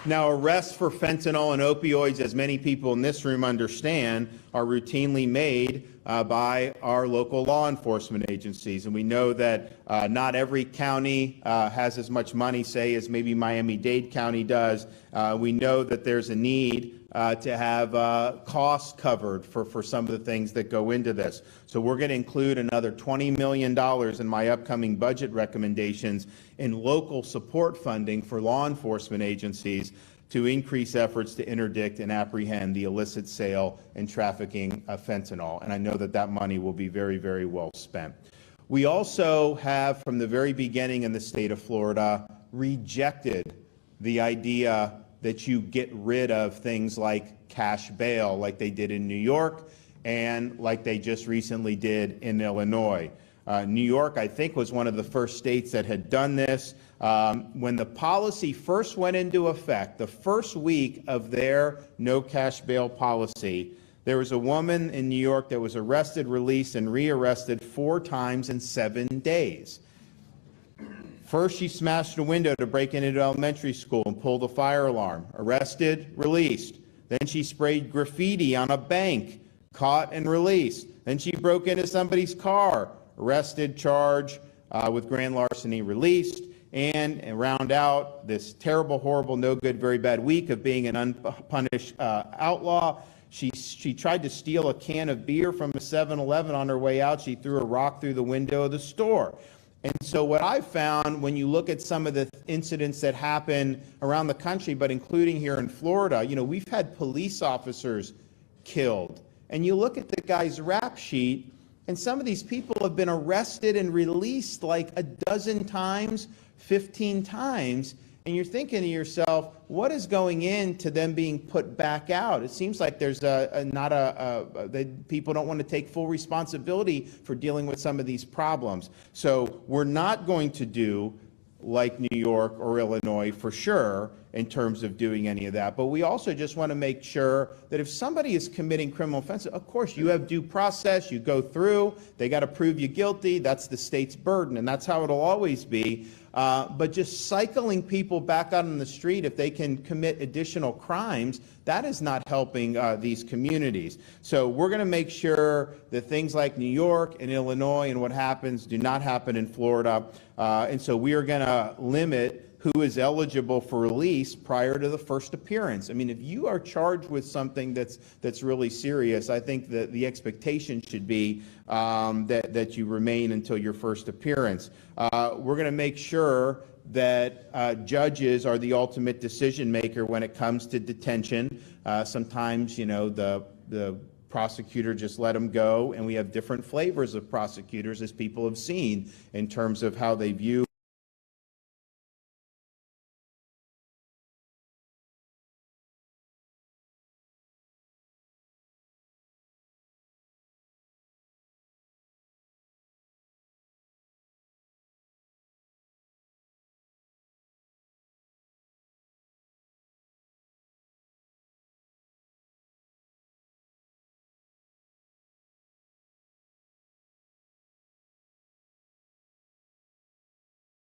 Now, arrests for fentanyl and opioids, as many people in this room understand, are routinely made by our local law enforcement agencies. And we know that not every county has as much money, say, as maybe Miami-Dade County does. We know that there's a need to have costs covered for some of the things that go into this. So we're going to include another $20 million in my upcoming budget recommendations in local support funding for law enforcement agencies to increase efforts to interdict and apprehend the illicit sale and trafficking of fentanyl. And I know that that money will be very, very well spent. We also have, from the very beginning in the state of Florida, rejected the idea that you get rid of things like cash bail, like they did in New York and like they just recently did in Illinois. New York, I think, was one of the first states that had done this. When the policy first went into effect, the first week of their no cash bail policy, there was a woman in New York that was arrested, released, and rearrested 4 times in 7 days. First, she smashed a window to break into elementary school and pulled a fire alarm. Arrested, released. Then she sprayed graffiti on a bank, caught and released. Then she broke into somebody's car, arrested, charged with grand larceny, released. And round out this terrible, horrible, no good, very bad week of being an unpunished outlaw. She tried to steal a can of beer from a 7-Eleven on her way out. She threw a rock through the window of the store. And so what I found when you look at some of the incidents that happen around the country, but including here in Florida, you know, we've had police officers killed. And you look at the guy's rap sheet, and some of these people have been arrested and released like a dozen times, 15 times. And you're thinking to yourself, what is going into them being put back out? It seems like there's people don't want to take full responsibility for dealing with some of these problems. So we're not going to do like New York or Illinois for sure in terms of doing any of that. But we also just want to make sure that if somebody is committing criminal offenses, of course, you have due process, you go through, they got to prove you guilty, that's the state's burden, and that's how it'll always be. But just cycling people back out on the street if they can commit additional crimes, that is not helping these communities. So we're going to make sure that things like New York and Illinois and what happens do not happen in Florida. And so we are going to limit who is eligible for release prior to the first appearance. I mean, if you are charged with something that's really serious, I think that the expectation should be that you remain until your first appearance. We're going to make sure that judges are the ultimate decision maker when it comes to detention. Sometimes, you know, the prosecutor just let them go, and we have different flavors of prosecutors, as people have seen, in terms of how they view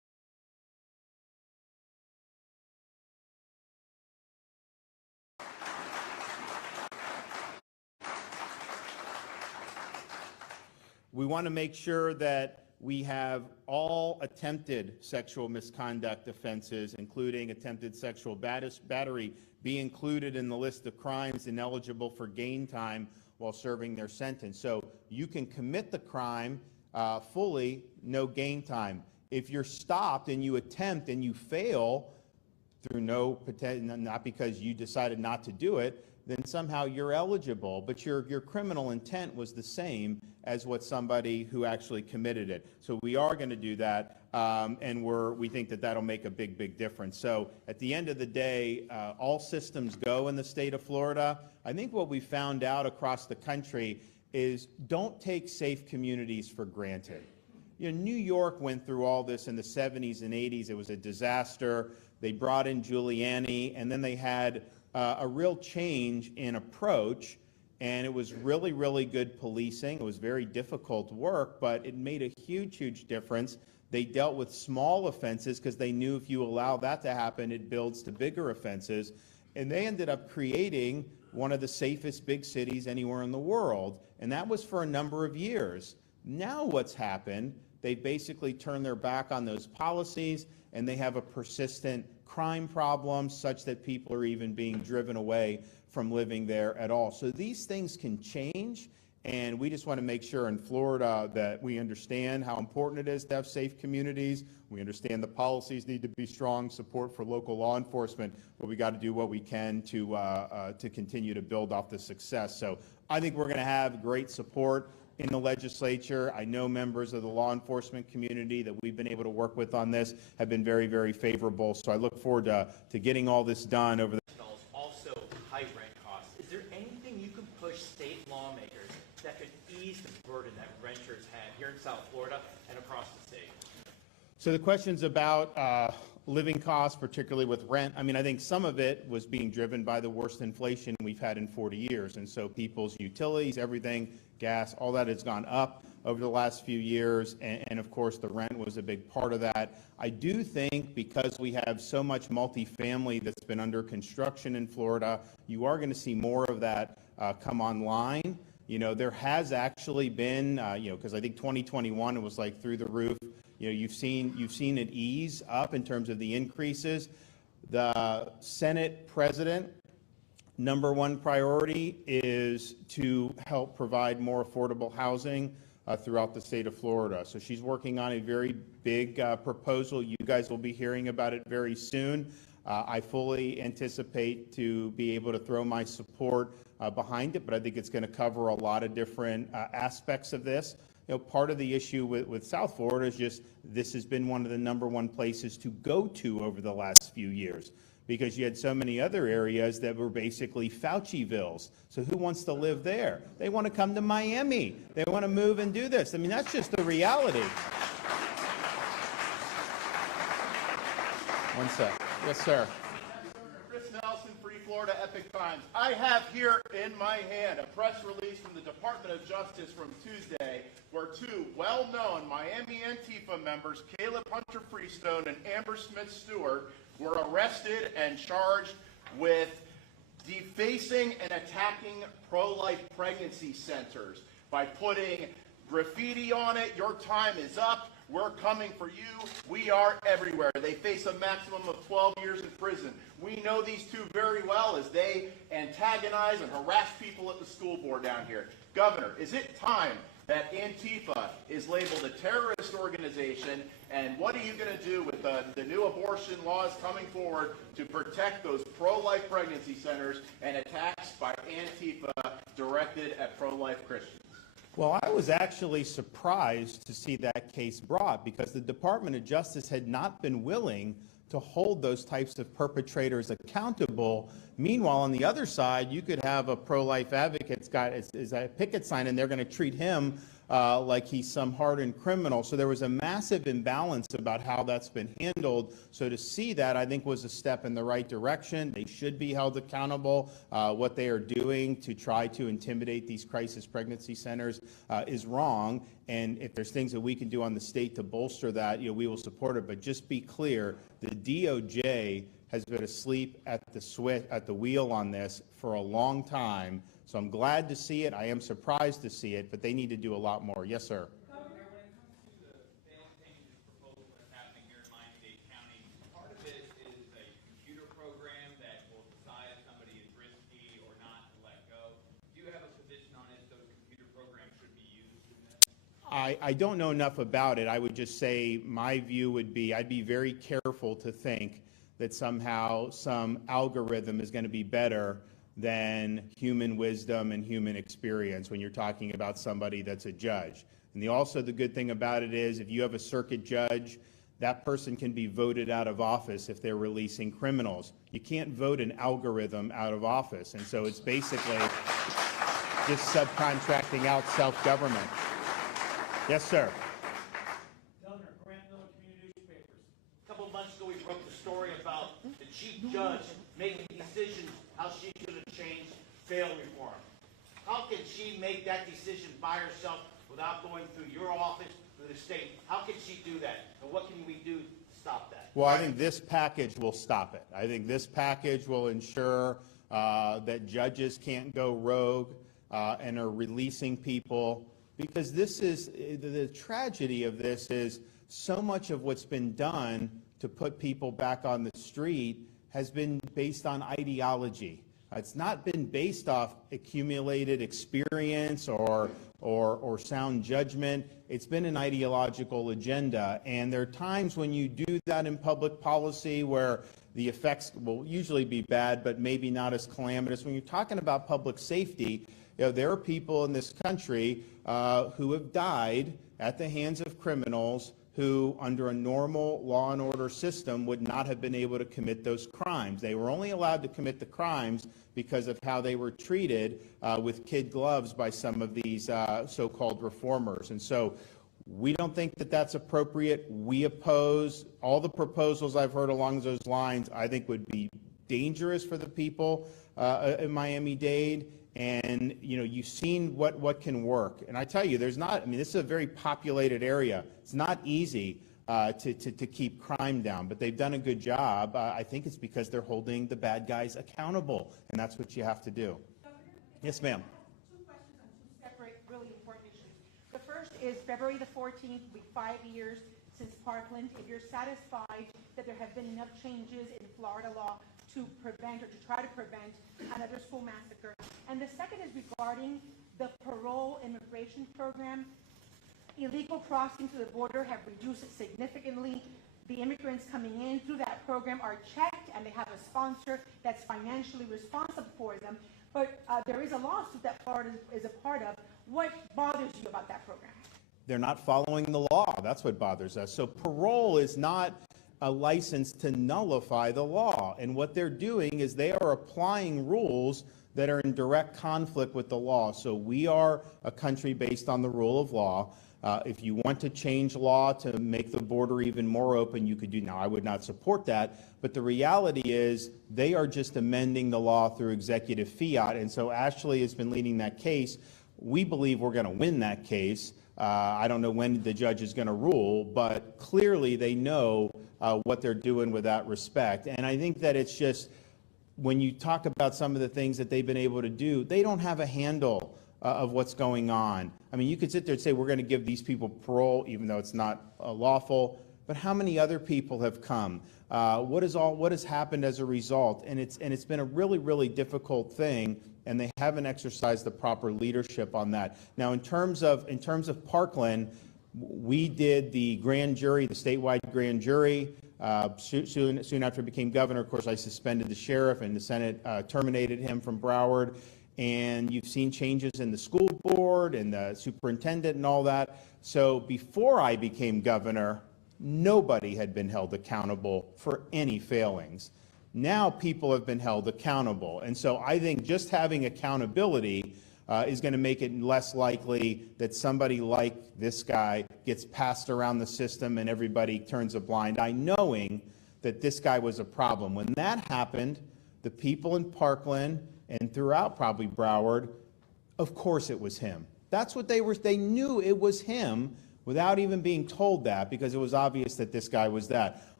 We want to make sure that we have all attempted sexual misconduct offenses, including attempted sexual battery, be included in the list of crimes ineligible for gain time while serving their sentence. So you can commit the crime fully, no gain time. If you're stopped and you attempt and you fail through not because you decided not to do it, then somehow you're eligible, but your criminal intent was the same as what somebody who actually committed it. So we are going to do that, and we think that that'll make a big, big difference. So at the end of the day, all systems go in the state of Florida. I think what we found out across the country is don't take safe communities for granted. You know, New York went through all this in the 70s and 80s. It was a disaster. They brought in Giuliani, and then they had a real change in approach, and it was really, really good policing. It was very difficult work, but it made a huge, huge difference. They dealt with small offenses because they knew if you allow that to happen, it builds to bigger offenses. And they ended up creating one of the safest big cities anywhere in the world, and that was for a number of years. Now what's happened, they basically turned their back on those policies, and they have a persistent crime problem such that people are even being driven away from living there at all. So these things can change, and we just want to make sure in Florida that we understand how important it is to have safe communities. We understand the policies need to be strong, support for local law enforcement, but we got to do what we can to continue to build off the success. So I think we're going to have great support in the legislature. I know members of the law enforcement community that we've been able to work with on this have been very, very favorable. So I look forward to getting all this done over the also high rent costs. Is there anything you can push state lawmakers that could ease the burden that renters have here in South Florida and across the state? So the question's about living costs, particularly with rent. I mean, I think some of it was being driven by the worst inflation we've had in 40 years. And so people's utilities, everything, gas, all that has gone up over the last few years. And of course, the rent was a big part of that. I do think because we have so much multifamily that's been under construction in Florida, you are going to see more of that come online. You know, there has actually been, because I think 2021, it was like through the roof. You know, you've seen it ease up in terms of the increases. The Senate president, number one priority is to help provide more affordable housing throughout the state of Florida. So she's working on a very big proposal. You guys will be hearing about it very soon. I fully anticipate to be able to throw my support behind it, but I think it's going to cover a lot of different aspects of this. You know, part of the issue with South Florida is just this has been one of the number one places to go to over the last few years because you had so many other areas that were basically Faucivilles. So who wants to live there? They want to come to Miami. They want to move and do this. I mean, that's just the reality. One sec. Yes, sir. Free Florida Epic Times. I have here in my hand a press release from the Department of Justice from Tuesday where two well-known Miami Antifa members, Caleb Hunter Freestone and Amber Smith Stewart, were arrested and charged with defacing and attacking pro-life pregnancy centers by putting graffiti on it. Your time is up. We're coming for you. We are everywhere. They face a maximum of 12 years in prison. We know these two very well as they antagonize and harass people at the school board down here. Governor, is it time that Antifa is labeled a terrorist organization? And what are you going to do with the new abortion laws coming forward to protect those pro-life pregnancy centers and attacks by Antifa directed at pro-life Christians? Well, I was actually surprised to see that case brought because the Department of Justice had not been willing to hold those types of perpetrators accountable. Meanwhile, on the other side, you could have a pro-life advocate's got a picket sign, and they're going to treat him like he's some hardened criminal. So there was a massive imbalance about how that's been handled. So to see that, I think, was a step in the right direction. They should be held accountable. What they are doing to try to intimidate these crisis pregnancy centers is wrong. And if there's things that we can do on the state to bolster that, we will support it. But just be clear, the DOJ has been asleep at the wheel on this for a long time. So I'm glad to see it. I am surprised to see it, but they need to do a lot more. Yes, sir. Governor, when it comes to the bail changes proposal that's happening here in Miami-Dade County, part of it is a computer program that will decide if somebody is risky or not to let go. Do you have a position on if those computer programs should be used in this? I don't know enough about it. I would just say my view would be I'd be very careful to think that somehow some algorithm is going to be better than human wisdom and human experience when you're talking about somebody that's a judge. And also the good thing about it is if you have a circuit judge, that person can be voted out of office if they're releasing criminals. You can't vote an algorithm out of office. And so it's basically just subcontracting out self-government. Yes, sir. Governor, Grant Miller Community Newspapers. A couple of months ago, we broke the story about the chief judge making decisions how she should have changed bail reform. How can she make that decision by herself without going through your office, through the state? How can she do that? And what can we do to stop that? Well, I think this package will stop it. I think this package will ensure that judges can't go rogue and are releasing people, because this is the tragedy of this is so much of what's been done to put people back on the street has been based on ideology. It's not been based off accumulated experience or sound judgment. It's been an ideological agenda. And there are times when you do that in public policy where the effects will usually be bad, but maybe not as calamitous. When you're talking about public safety, there are people in this country who have died at the hands of criminals who, under a normal law and order system, would not have been able to commit those crimes. They were only allowed to commit the crimes because of how they were treated with kid gloves by some of these so-called reformers. And so we don't think that that's appropriate. We oppose all the proposals I've heard along those lines. I think would be dangerous for the people in Miami-Dade. And, you've seen what can work. And I tell you, this is a very populated area. It's not easy to keep crime down, but they've done a good job. I think it's because they're holding the bad guys accountable, and that's what you have to do. Governor, Yes, ma'am. two questions on two separate, really important issues. The first is February the 14th, will be 5 years since Parkland. If you're satisfied that there have been enough changes in Florida law to prevent or to try to prevent another school massacre. And the second is regarding the parole immigration program. Illegal crossings to the border have reduced significantly. The immigrants coming in through that program are checked, and they have a sponsor that's financially responsible for them. But there is a lawsuit that Florida is a part of. What bothers you about that program? They're not following the law. That's what bothers us. So parole is not a license to nullify the law. And what they're doing is they are applying rules that are in direct conflict with the law. So we are a country based on the rule of law. If you want to change law to make the border even more open, you could do. Now, I would not support that, but the reality is they are just amending the law through executive fiat. And so Ashley has been leading that case. We believe we're going to win that case. I don't know when the judge is going to rule, but clearly they know what they're doing with that respect. And I think that it's just, when you talk about some of the things that they've been able to do, they don't have a handle of what's going on. I mean, you could sit there and say, we're going to give these people parole, even though it's not lawful, but how many other people have come? What has happened as a result? And it's been a really, really difficult thing, and they haven't exercised the proper leadership on that. Now, in terms of Parkland, we did the grand jury, the statewide grand jury. Soon after I became governor, of course, I suspended the sheriff, and the Senate terminated him from Broward. And you've seen changes in the school board and the superintendent and all that. So before I became governor, nobody had been held accountable for any failings. Now people have been held accountable. And so I think just having accountability is going to make it less likely that somebody like this guy gets passed around the system and everybody turns a blind eye, knowing that this guy was a problem. When that happened, the people in Parkland and throughout probably Broward, of course it was him. That's what they knew it was him without even being told that, because it was obvious that this guy was that.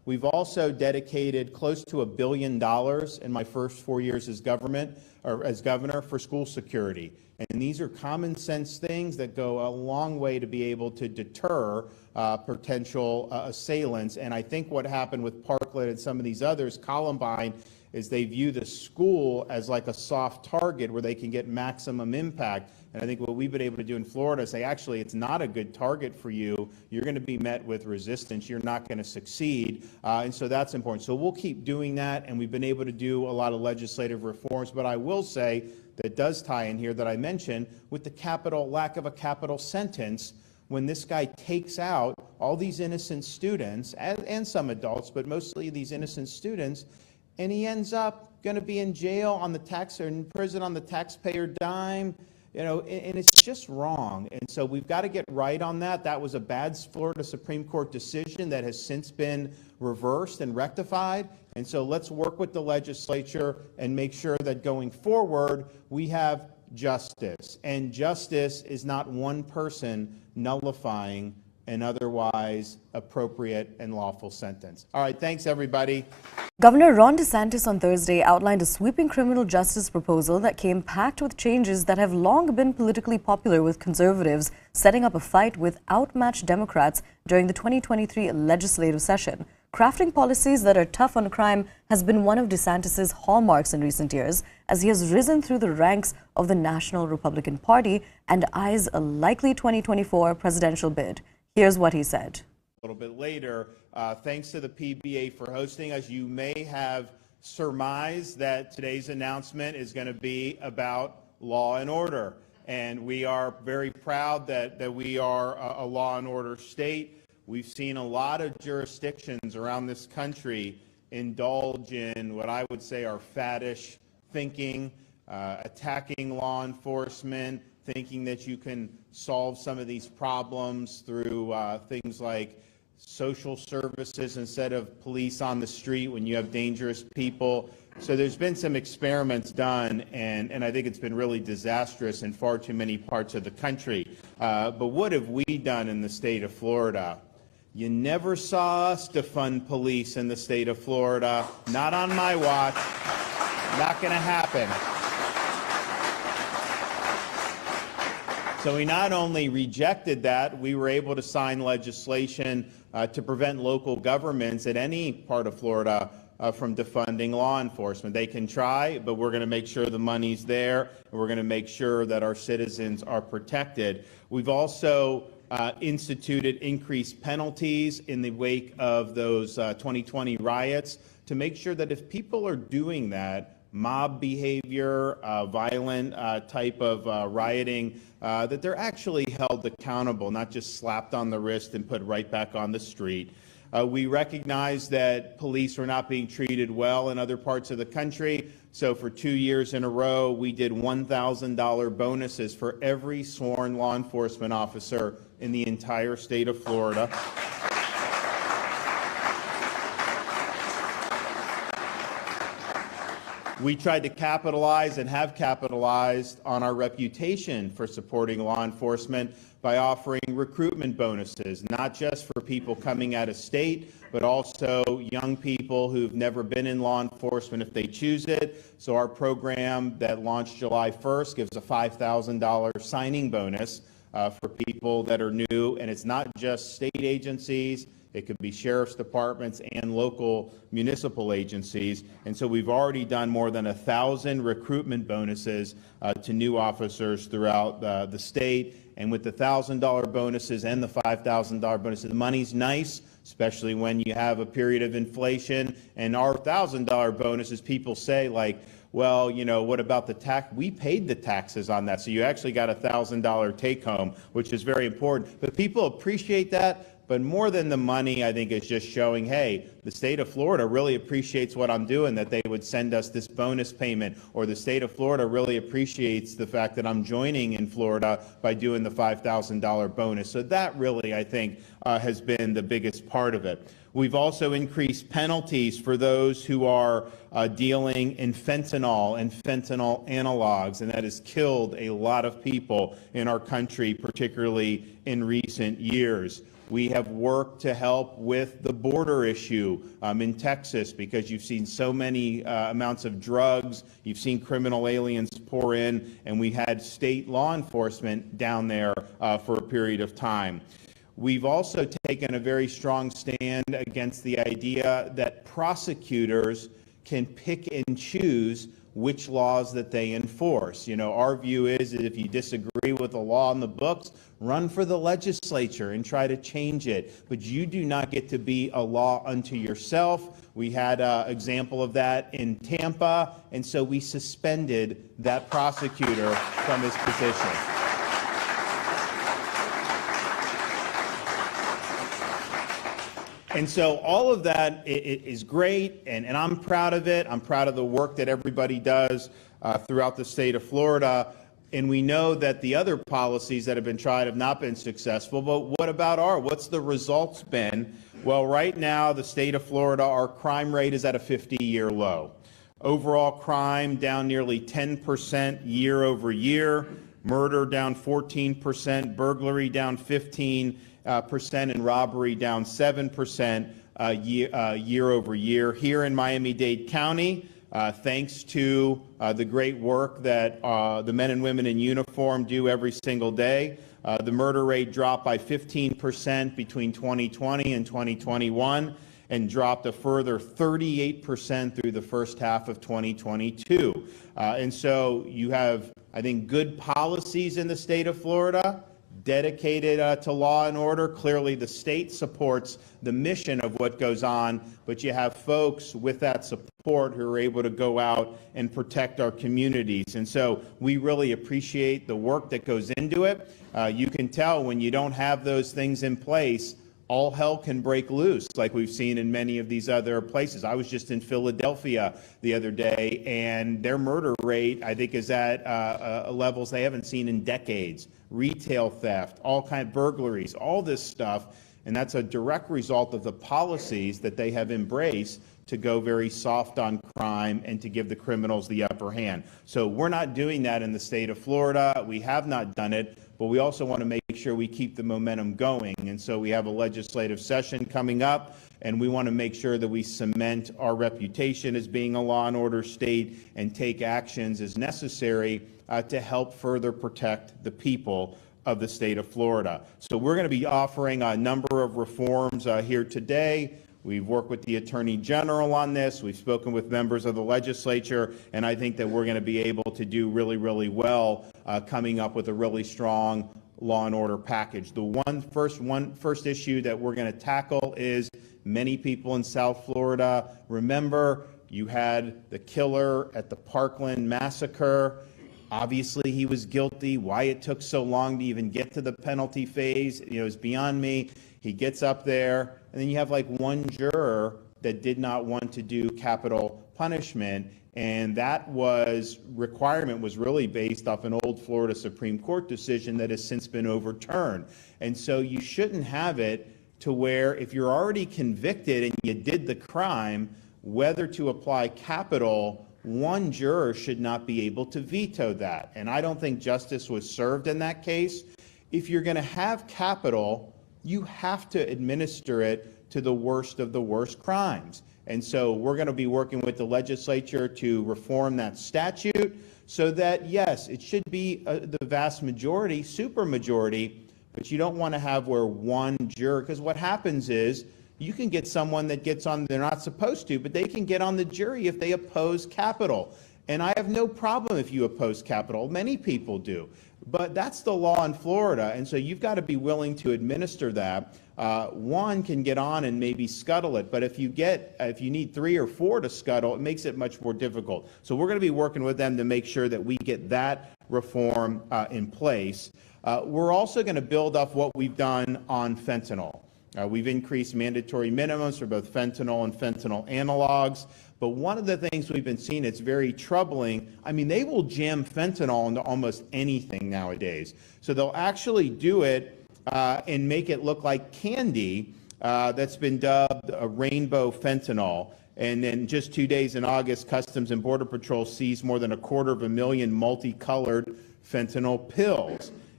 We've also dedicated close to $1 billion in my first 4 years as governor for school security. And these are common sense things that go a long way to be able to deter potential assailants. And I think what happened with Parkland and some of these others, Columbine, is they view the school as like a soft target where they can get maximum impact. And I think what we've been able to do in Florida is say, actually, it's not a good target for you. You're going to be met with resistance. You're not going to succeed. And so that's important. So we'll keep doing that. And we've been able to do a lot of legislative reforms. But I will say that does tie in here that I mentioned with the lack of a capital sentence. When this guy takes out all these innocent students and some adults, but mostly these innocent students, and he ends up going to be in jail on the or in prison on the taxpayer dime, and it's just wrong. And so we've got to get right on that. That was a bad Florida Supreme Court decision that has since been reversed and rectified. And so let's work with the legislature and make sure that going forward we have justice. And justice is not one person nullifying an otherwise appropriate and lawful sentence. All right, thanks everybody. Governor Ron DeSantis on Thursday outlined a sweeping criminal justice proposal that came packed with changes that have long been politically popular with conservatives, setting up a fight with outmatched Democrats during the 2023 legislative session. Crafting policies that are tough on crime has been one of DeSantis' hallmarks in recent years, as he has risen through the ranks of the National Republican Party and eyes a likely 2024 presidential bid. Here's what he said. A little bit later, thanks to the PBA for hosting us. You may have surmised that today's announcement is going to be about law and order. And we are very proud that we are a law and order state. We've seen a lot of jurisdictions around this country indulge in what I would say are faddish thinking, attacking law enforcement, thinking that you can solve some of these problems through things like social services instead of police on the street when you have dangerous people. So there's been some experiments done, and I think it's been really disastrous in far too many parts of the country. But what have we done in the state of Florida? You never saw us defund police in the state of Florida. Not on my watch. Not going to happen. So we not only rejected that, we were able to sign legislation to prevent local governments at any part of Florida from defunding law enforcement. They can try, but we're going to make sure the money's there, and we're going to make sure that our citizens are protected. We've also instituted increased penalties in the wake of those 2020 riots to make sure that if people are doing that, mob behavior, violent type of rioting, that they're actually held accountable, not just slapped on the wrist and put right back on the street. We recognize that police are not being treated well in other parts of the country. So for 2 years in a row, we did $1,000 bonuses for every sworn law enforcement officer in the entire state of Florida. We tried to capitalize and have capitalized on our reputation for supporting law enforcement by offering recruitment bonuses, not just for people coming out of state, but also young people who've never been in law enforcement if they choose it. So our program that launched July 1st gives a $5,000 signing bonus for people that are new, and it's not just state agencies. It could be sheriff's departments and local municipal agencies. And so we've already done more than 1,000 recruitment bonuses to new officers throughout the state. And with the $1,000 bonuses and the $5,000 bonuses, the money's nice, especially when you have a period of inflation. And our $1,000 bonuses, people say, like, well, you know, what about the tax? We paid the taxes on that. So you actually got a $1,000 take home, which is very important. But people appreciate that. But more than the money, I think, is just showing, hey, the state of Florida really appreciates what I'm doing, that they would send us this bonus payment, or the state of Florida really appreciates the fact that I'm joining in Florida by doing the $5,000 bonus. So that really, I think, has been the biggest part of it. We've also increased penalties for those who are dealing in fentanyl and fentanyl analogs, and that has killed a lot of people in our country, particularly in recent years. We have worked to help with the border issue in Texas, because you've seen so many amounts of drugs, you've seen criminal aliens pour in, and we had state law enforcement down there for a period of time. We've also taken a very strong stand against the idea that prosecutors can pick and choose which laws that they enforce. You know, our view is that if you disagree with the law in the books, run for the legislature and try to change it. But you do not get to be a law unto yourself. We had an example of that in Tampa, and so we suspended that prosecutor from his position. And so all of that is great, and I'm proud of it. I'm proud of the work that everybody does throughout the state of Florida. And we know that the other policies that have been tried have not been successful, but what about what's the results been? Well, right now, the state of Florida, our crime rate is at a 50-year low. Overall crime down nearly 10% year over year, murder down 14%, burglary down 15%, and robbery down 7% year over year. Here in Miami-Dade County, thanks to the great work that the men and women in uniform do every single day, the murder rate dropped by 15% between 2020 and 2021, and dropped a further 38% through the first half of 2022. And so you have, I think, good policies in the state of Florida, dedicated to law and order. Clearly, the state supports the mission of what goes on, but you have folks with that support who are able to go out and protect our communities. And so we really appreciate the work that goes into it. You can tell when you don't have those things in place, all hell can break loose, like we've seen in many of these other places. I was just in Philadelphia the other day, and their murder rate, I think, is at levels they haven't seen in decades. Retail theft, all kinds of burglaries, all this stuff, and that's a direct result of the policies that they have embraced to go very soft on crime and to give the criminals the upper hand. So we're not doing that in the state of Florida. We have not done it, but we also want to make sure we keep the momentum going. And so we have a legislative session coming up, and we want to make sure that we cement our reputation as being a law and order state and take actions as necessary to help further protect the people of the state of Florida. So we're going to be offering a number of reforms here today. We've worked with the Attorney General on this. We've spoken with members of the legislature, and I think that we're going to be able to do really, really well coming up with a really strong law and order package. The first issue that we're going to tackle is many people in South Florida. Remember, you had the killer at the Parkland massacre. Obviously, he was guilty. Why it took so long to even get to the penalty phase, is beyond me. He gets up there, and then you have like one juror that did not want to do capital punishment, and that requirement was really based off an old Florida Supreme Court decision that has since been overturned. And so you shouldn't have it to where if you're already convicted and you did the crime, whether to apply capital, one juror should not be able to veto that. And I don't think justice was served in that case. If you're going to have capital, you have to administer it to the worst of the worst crimes. And so we're going to be working with the legislature to reform that statute so that, yes, it should be the vast majority, supermajority, but you don't want to have where one juror, because what happens is you can get someone that gets on, they're not supposed to, but they can get on the jury if they oppose capital. And I have no problem if you oppose capital. Many people do. But that's the law in Florida, and so you've got to be willing to administer that. One can get on and maybe scuttle it, but if you need 3 or 4 to scuttle, it makes it much more difficult. So we're going to be working with them to make sure that we get that reform in place. We're also going to build up what we've done on fentanyl. We've increased mandatory minimums for both fentanyl and fentanyl analogs. But one of the things we've been seeing that's very troubling, I mean, they will jam fentanyl into almost anything nowadays. So they'll actually do it and make it look like candy that's been dubbed a rainbow fentanyl. And then just 2 days in August, Customs and Border Patrol seized more than 250,000 multicolored fentanyl pills.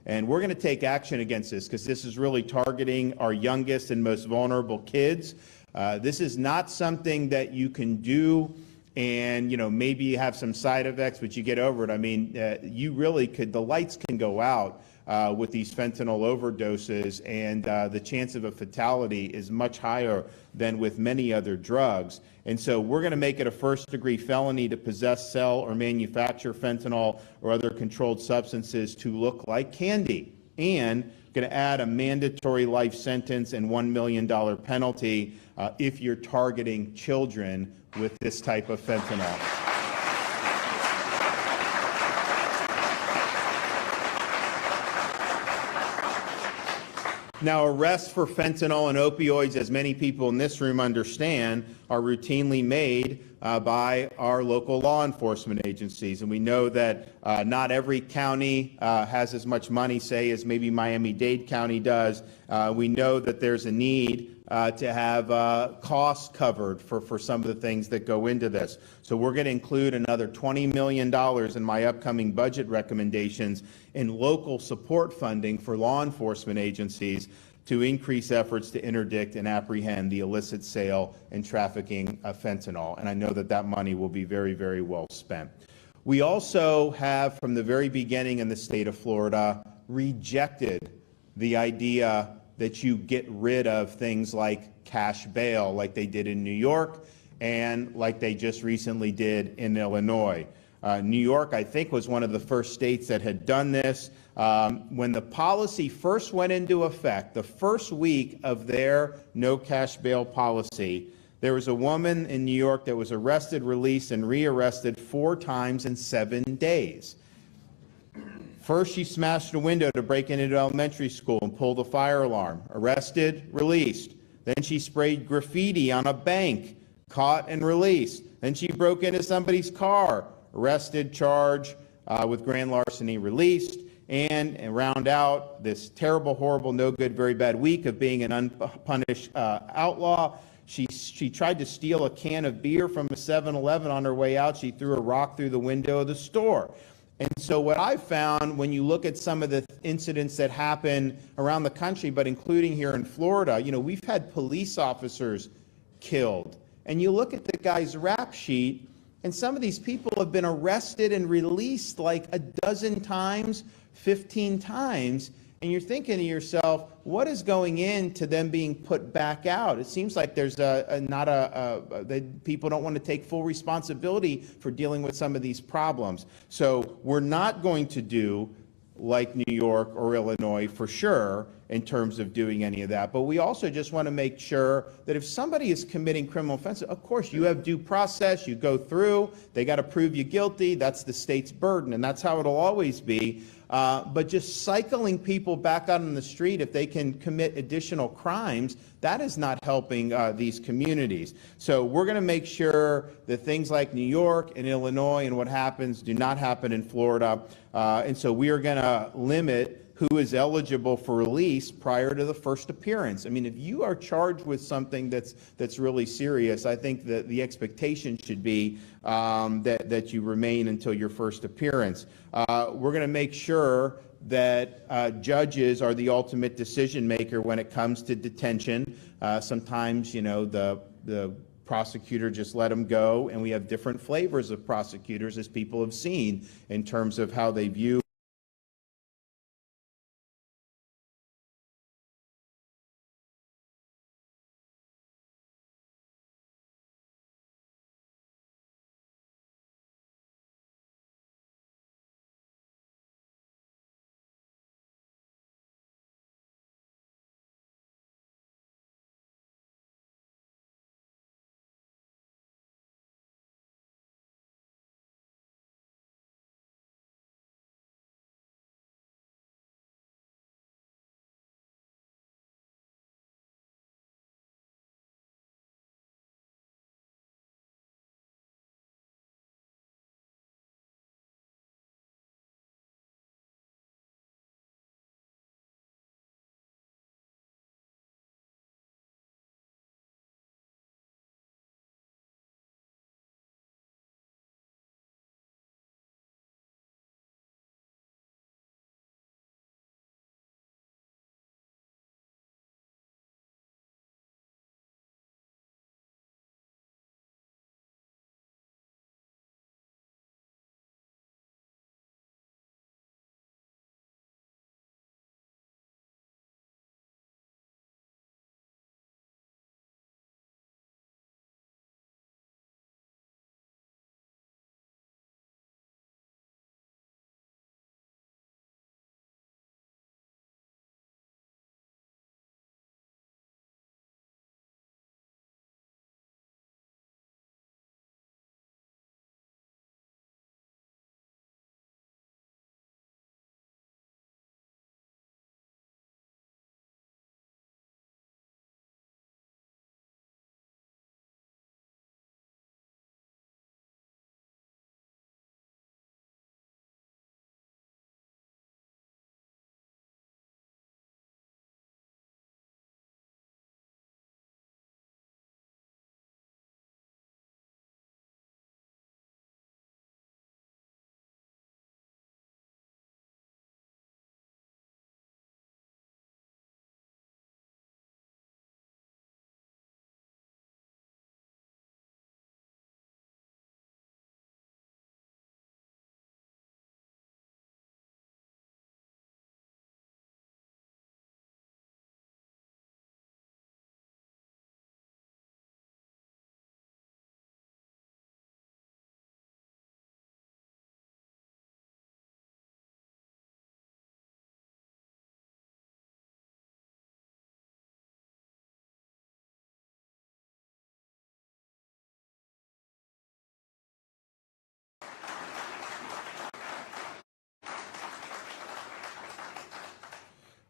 And we're going to take action against this because this is really targeting our youngest and most vulnerable kids. This is not something that you can do and, maybe you have some side effects, but you get over it. I mean, you really could, the lights can go out with these fentanyl overdoses, and the chance of a fatality is much higher than with many other drugs. And so we're going to make it a first-degree felony to possess, sell, or manufacture fentanyl or other controlled substances to look like candy, and going to add a mandatory life sentence and $1 million penalty if you're targeting children with this type of fentanyl. Now, arrests for fentanyl and opioids, as many people in this room understand, are routinely made by our local law enforcement agencies. And we know that not every county has as much money, say, as maybe Miami-Dade County does. We know that there's a need to have costs covered for some of the things that go into this. So we're going to include another $20 million in my upcoming budget recommendations in local support funding for law enforcement agencies to increase efforts to interdict and apprehend the illicit sale and trafficking of fentanyl. And I know that that money will be very, very well spent. We also have, from the very beginning in the state of Florida, rejected the idea that you get rid of things like cash bail, like they did in New York and like they just recently did in Illinois. New York, I think, was one of the first states that had done this. When the policy first went into effect, the first week of their no cash bail policy, there was a woman in New York that was arrested, released, and rearrested 4 times in 7 days. First, she smashed a window to break into elementary school and pulled a fire alarm. Arrested, released. Then she sprayed graffiti on a bank, caught and released. Then she broke into somebody's car, arrested, charged with grand larceny, released. And round out this terrible, horrible, no good, very bad week of being an unpunished outlaw. She tried to steal a can of beer from a 7-Eleven on her way out. She threw a rock through the window of the store. And so what I've found when you look at some of the incidents that happen around the country, but including here in Florida, we've had police officers killed. And you look at the guy's rap sheet, and some of these people have been arrested and released like a dozen times, 15 times. And you're thinking to yourself, what is going into them being put back out? It seems like there's people don't want to take full responsibility for dealing with some of these problems. So we're not going to do like New York or Illinois for sure in terms of doing any of that. But we also just want to make sure that if somebody is committing criminal offenses, of course, you have due process, you go through, they got to prove you guilty, that's the state's burden, and that's how it'll always be. But just cycling people back out on the street if they can commit additional crimes, that is not helping these communities. So we're going to make sure that things like New York and Illinois and what happens do not happen in Florida. And so we are going to limit who is eligible for release prior to the first appearance. I mean, if you are charged with something that's really serious, I think that the expectation should be that you remain until your first appearance. We're going to make sure that judges are the ultimate decision maker when it comes to detention. Sometimes, the prosecutor just let them go, and we have different flavors of prosecutors, as people have seen, in terms of how they view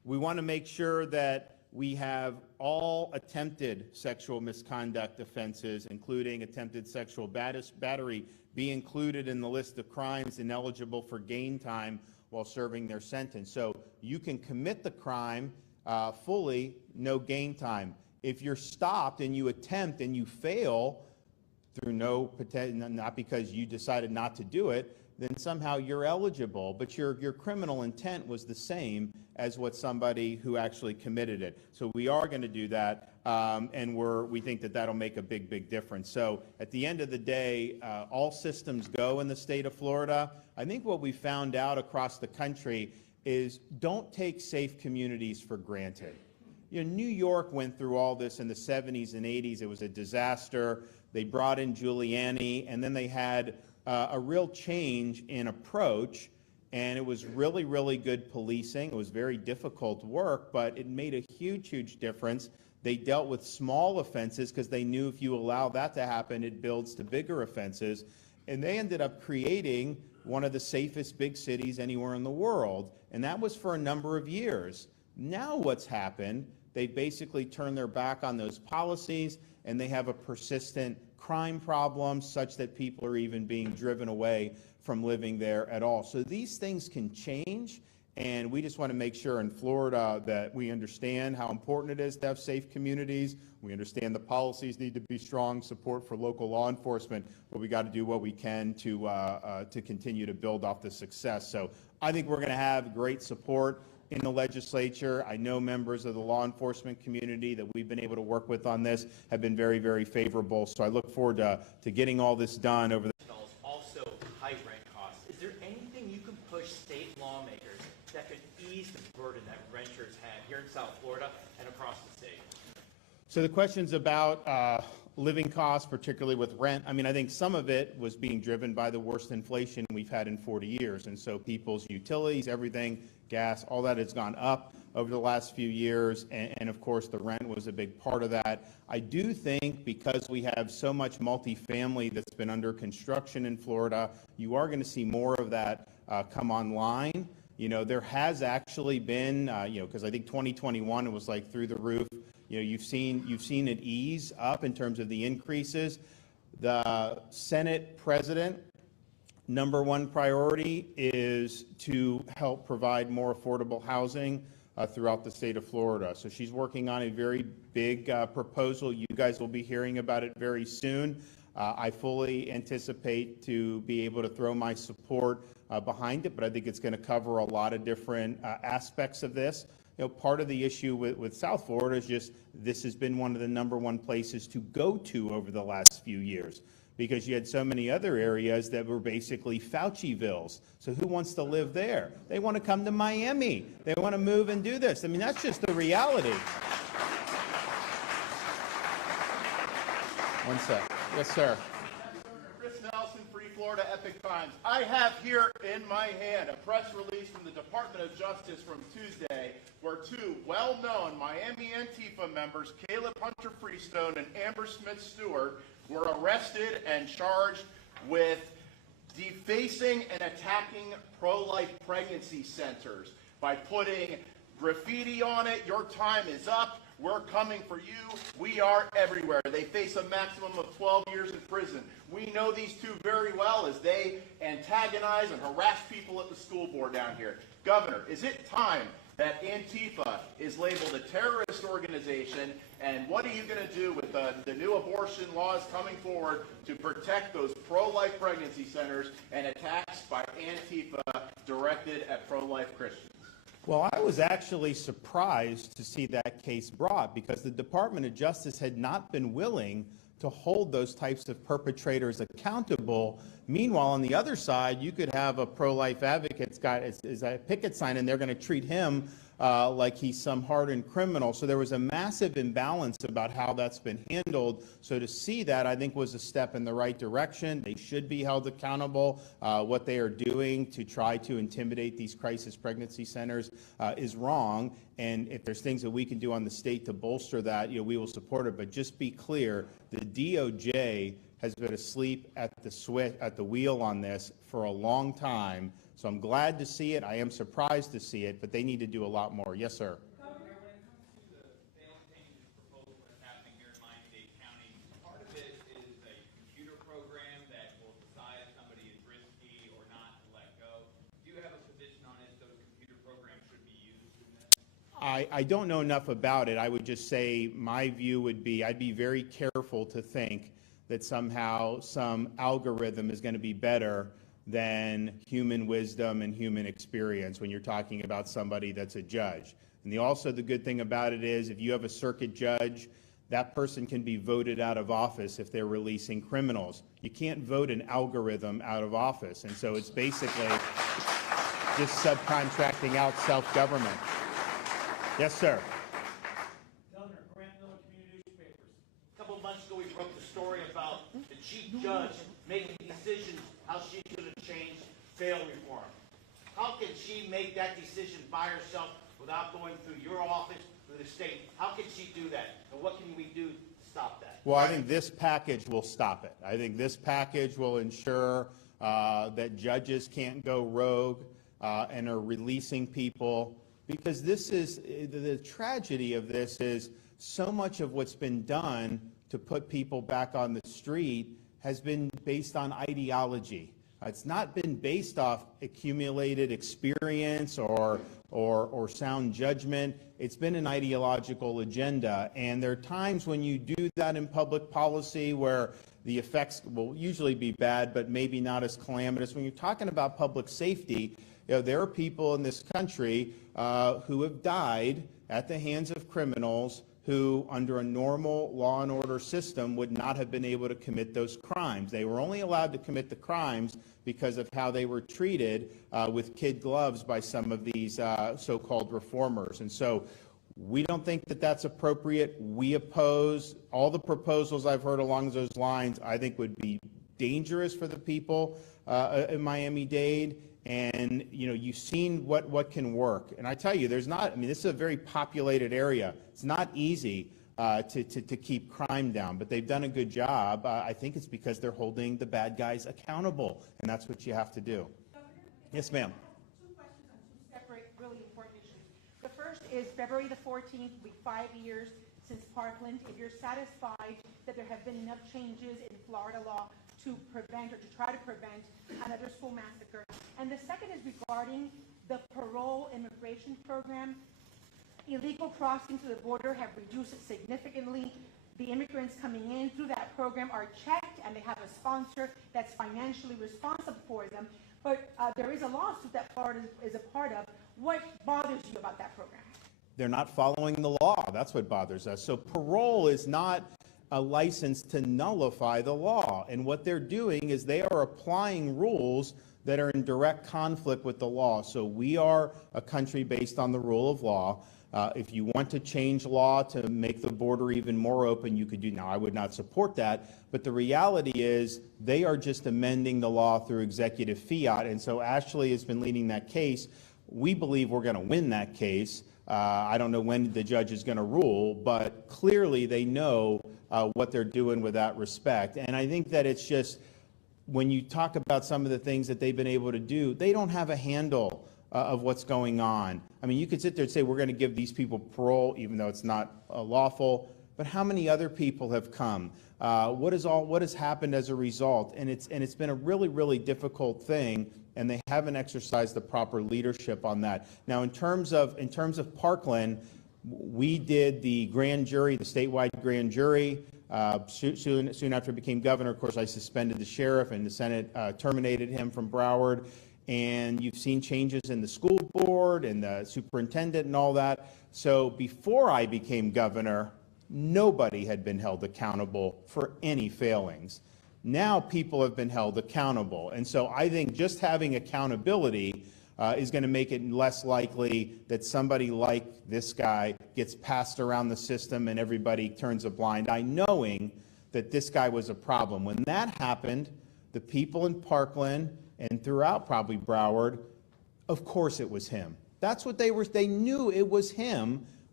We want to make sure that we have all attempted sexual misconduct offenses, including attempted sexual battery, be included in the list of crimes ineligible for gain time while serving their sentence. So you can commit the crime fully, no gain time. If you're stopped and you attempt and you fail through not because you decided not to do it, then somehow you're eligible, but your criminal intent was the same as what somebody who actually committed it. So we are going to do that, and we think that that'll make a big difference. So at the end of the day, all systems go in the state of Florida. I think what we found out across the country is don't take safe communities for granted. You know, New York went through all this in the 70s and 80s. It was a disaster. They brought in Giuliani, and then they had a real change in approach, and it was really good policing. It was very difficult work, but it made a huge difference. They dealt with small offenses because they knew if you allow that to happen, it builds to bigger offenses. And they ended up creating one of the safest big cities anywhere in the world, and that was for a number of years. Now what's happened, they basically turned their back on those policies, and they have a persistent crime problem such that people are even being driven away from living there at all. So these things can change, and we just want to make sure in Florida that we understand how important it is to have safe communities. We understand the policies need to be strong, support for local law enforcement, but we got to do what we can to continue to build off the success. So I think we're going to have great support in the legislature. I know members of the law enforcement community that we've been able to work with on this have been very favorable. So I look forward to getting all this done over the also high rent costs. Is there anything you can push state lawmakers that could ease the burden that renters have here in South Florida and across the state? So the questions about living costs, particularly with rent, I mean, I think some of it was being driven by the worst inflation we've had in 40 years. And so people's utilities, everything, gas, all that has gone up over the last few years. And of course, the rent was a big part of that. I do think because we have so much multifamily that's been under construction in Florida, you are going to see more of that come online. You know, there has actually been, because I think 2021, it was like through the roof. You know, you've seen it ease up in terms of the increases. The Senate president, number one priority is to help provide more affordable housing throughout the state of Florida. So she's working on a very big proposal. You guys will be hearing about it very soon. I fully anticipate to be able to throw my support behind it, but I think it's going to cover a lot of different aspects of this. You know, part of the issue with South Florida is just this has been one of the number one places to go to over the last few years because you had so many other areas that were basically Faucivilles. So who wants to live there? They want to come to Miami. They want to move and do this. I mean, that's just the reality. One sec. Yes, sir. Florida Epic Times. I have here in my hand a press release from the Department of Justice from Tuesday where two well-known Miami Antifa members, Caleb Hunter Freestone and Amber Smith Stewart, were arrested and charged with defacing and attacking pro-life pregnancy centers by putting graffiti on it, "Your time is up, we're coming for you, we are everywhere." They face a maximum of 12 years in prison. We know these two very well as they antagonize and harass people at the school board down here. Governor, is it time that Antifa is labeled a terrorist organization, and what are you going to do with the new abortion laws coming forward to protect those pro-life pregnancy centers and attacks by Antifa directed at pro-life Christians? Well, I was actually surprised to see that case brought because the Department of Justice had not been willing to hold those types of perpetrators accountable. Meanwhile, on the other side, you could have a pro-life advocate's got a picket sign, and they're going to treat him like he's some hardened criminal. So there was a massive imbalance about how that's been handled. So to see that, I think, was a step in the right direction. They should be held accountable. What they are doing to try to intimidate these crisis pregnancy centers is wrong. And if there's things that we can do on the state to bolster that, we will support it. But just be clear, the DOJ has been asleep at the wheel on this for a long time. So I'm glad to see it. I am surprised to see it, but they need to do a lot more. Yes, sir. When it comes to the bail changes proposal that's happening here in Miami-Dade County, part of it is a computer program that will decide if somebody is risky or not to let go. Do you have a position on if those computer programs should be used in this? I don't know enough about it. I would just say my view would be I'd be very careful to think that somehow some algorithm is going to be better than human wisdom and human experience when you're talking about somebody that's a judge. And also the good thing about it is if you have a circuit judge, that person can be voted out of office if they're releasing criminals. You can't vote an algorithm out of office. And so it's basically just subcontracting out self-government. Yes, sir. Governor, Grant Miller Community Newspapers. A couple of months ago, we broke the story about the chief judge making decisions how she's going to change bail reform. How can she make that decision by herself without going through your office, through the state? How can she do that? And what can we do to stop that? Well, I think this package will stop it. I think this package will ensure that judges can't go rogue and are releasing people, because this is the tragedy of this is so much of what's been done to put people back on the street has been based on ideology. It's not been based off accumulated experience or sound judgment. It's been an ideological agenda. And there are times when you do that in public policy where the effects will usually be bad, but maybe not as calamitous. When you're talking about public safety, there are people in this country who have died at the hands of criminals who, under a normal law and order system, would not have been able to commit those crimes. They were only allowed to commit the crimes because of how they were treated with kid gloves by some of these so-called reformers. And so we don't think that that's appropriate. We oppose all the proposals I've heard along those lines. I think would be dangerous for the people in Miami-Dade. And, you've seen what can work. And I tell you, this is a very populated area. It's not easy to keep crime down, but they've done a good job. I think it's because they're holding the bad guys accountable, and that's what you have to do. Yes, ma'am. Two questions on two separate, really important issues. The first is February the 14th, will be 5 years since Parkland. If you're satisfied that there have been enough changes in Florida law to prevent or to try to prevent another school massacre. And the second is regarding the parole immigration program. Illegal crossings to the border have reduced significantly. The immigrants coming in through that program are checked, and they have a sponsor that's financially responsible for them. But there is a lawsuit that Florida is a part of. What bothers you about that program? They're not following the law. That's what bothers us. So parole is not a license to nullify the law. And what they're doing is they are applying rules that are in direct conflict with the law. So we are a country based on the rule of law. If you want to change law to make the border even more open, you could do. Now, I would not support that, but the reality is they are just amending the law through executive fiat. And so Ashley has been leading that case. We believe we're going to win that case. I don't know when the judge is going to rule, but clearly they know what they're doing with that respect. And I think that it's just, when you talk about some of the things that they've been able to do, they don't have a handle of what's going on. I mean, you could sit there and say, we're going to give these people parole, even though it's not lawful, but how many other people have come? What has happened as a result? And it's been a really, really difficult thing, and they haven't exercised the proper leadership on that. Now, in terms of Parkland, we did the grand jury, the statewide grand jury. Soon after I became governor, of course, I suspended the sheriff, and the Senate terminated him from Broward. And you've seen changes in the school board and the superintendent and all that. So before I became governor, nobody had been held accountable for any failings. Now people have been held accountable. And so I think just having accountability is going to make it less likely that somebody like this guy gets passed around the system and everybody turns a blind eye, knowing that this guy was a problem. When that happened, the people in Parkland and throughout probably Broward, of course it was him. That's what they knew it was him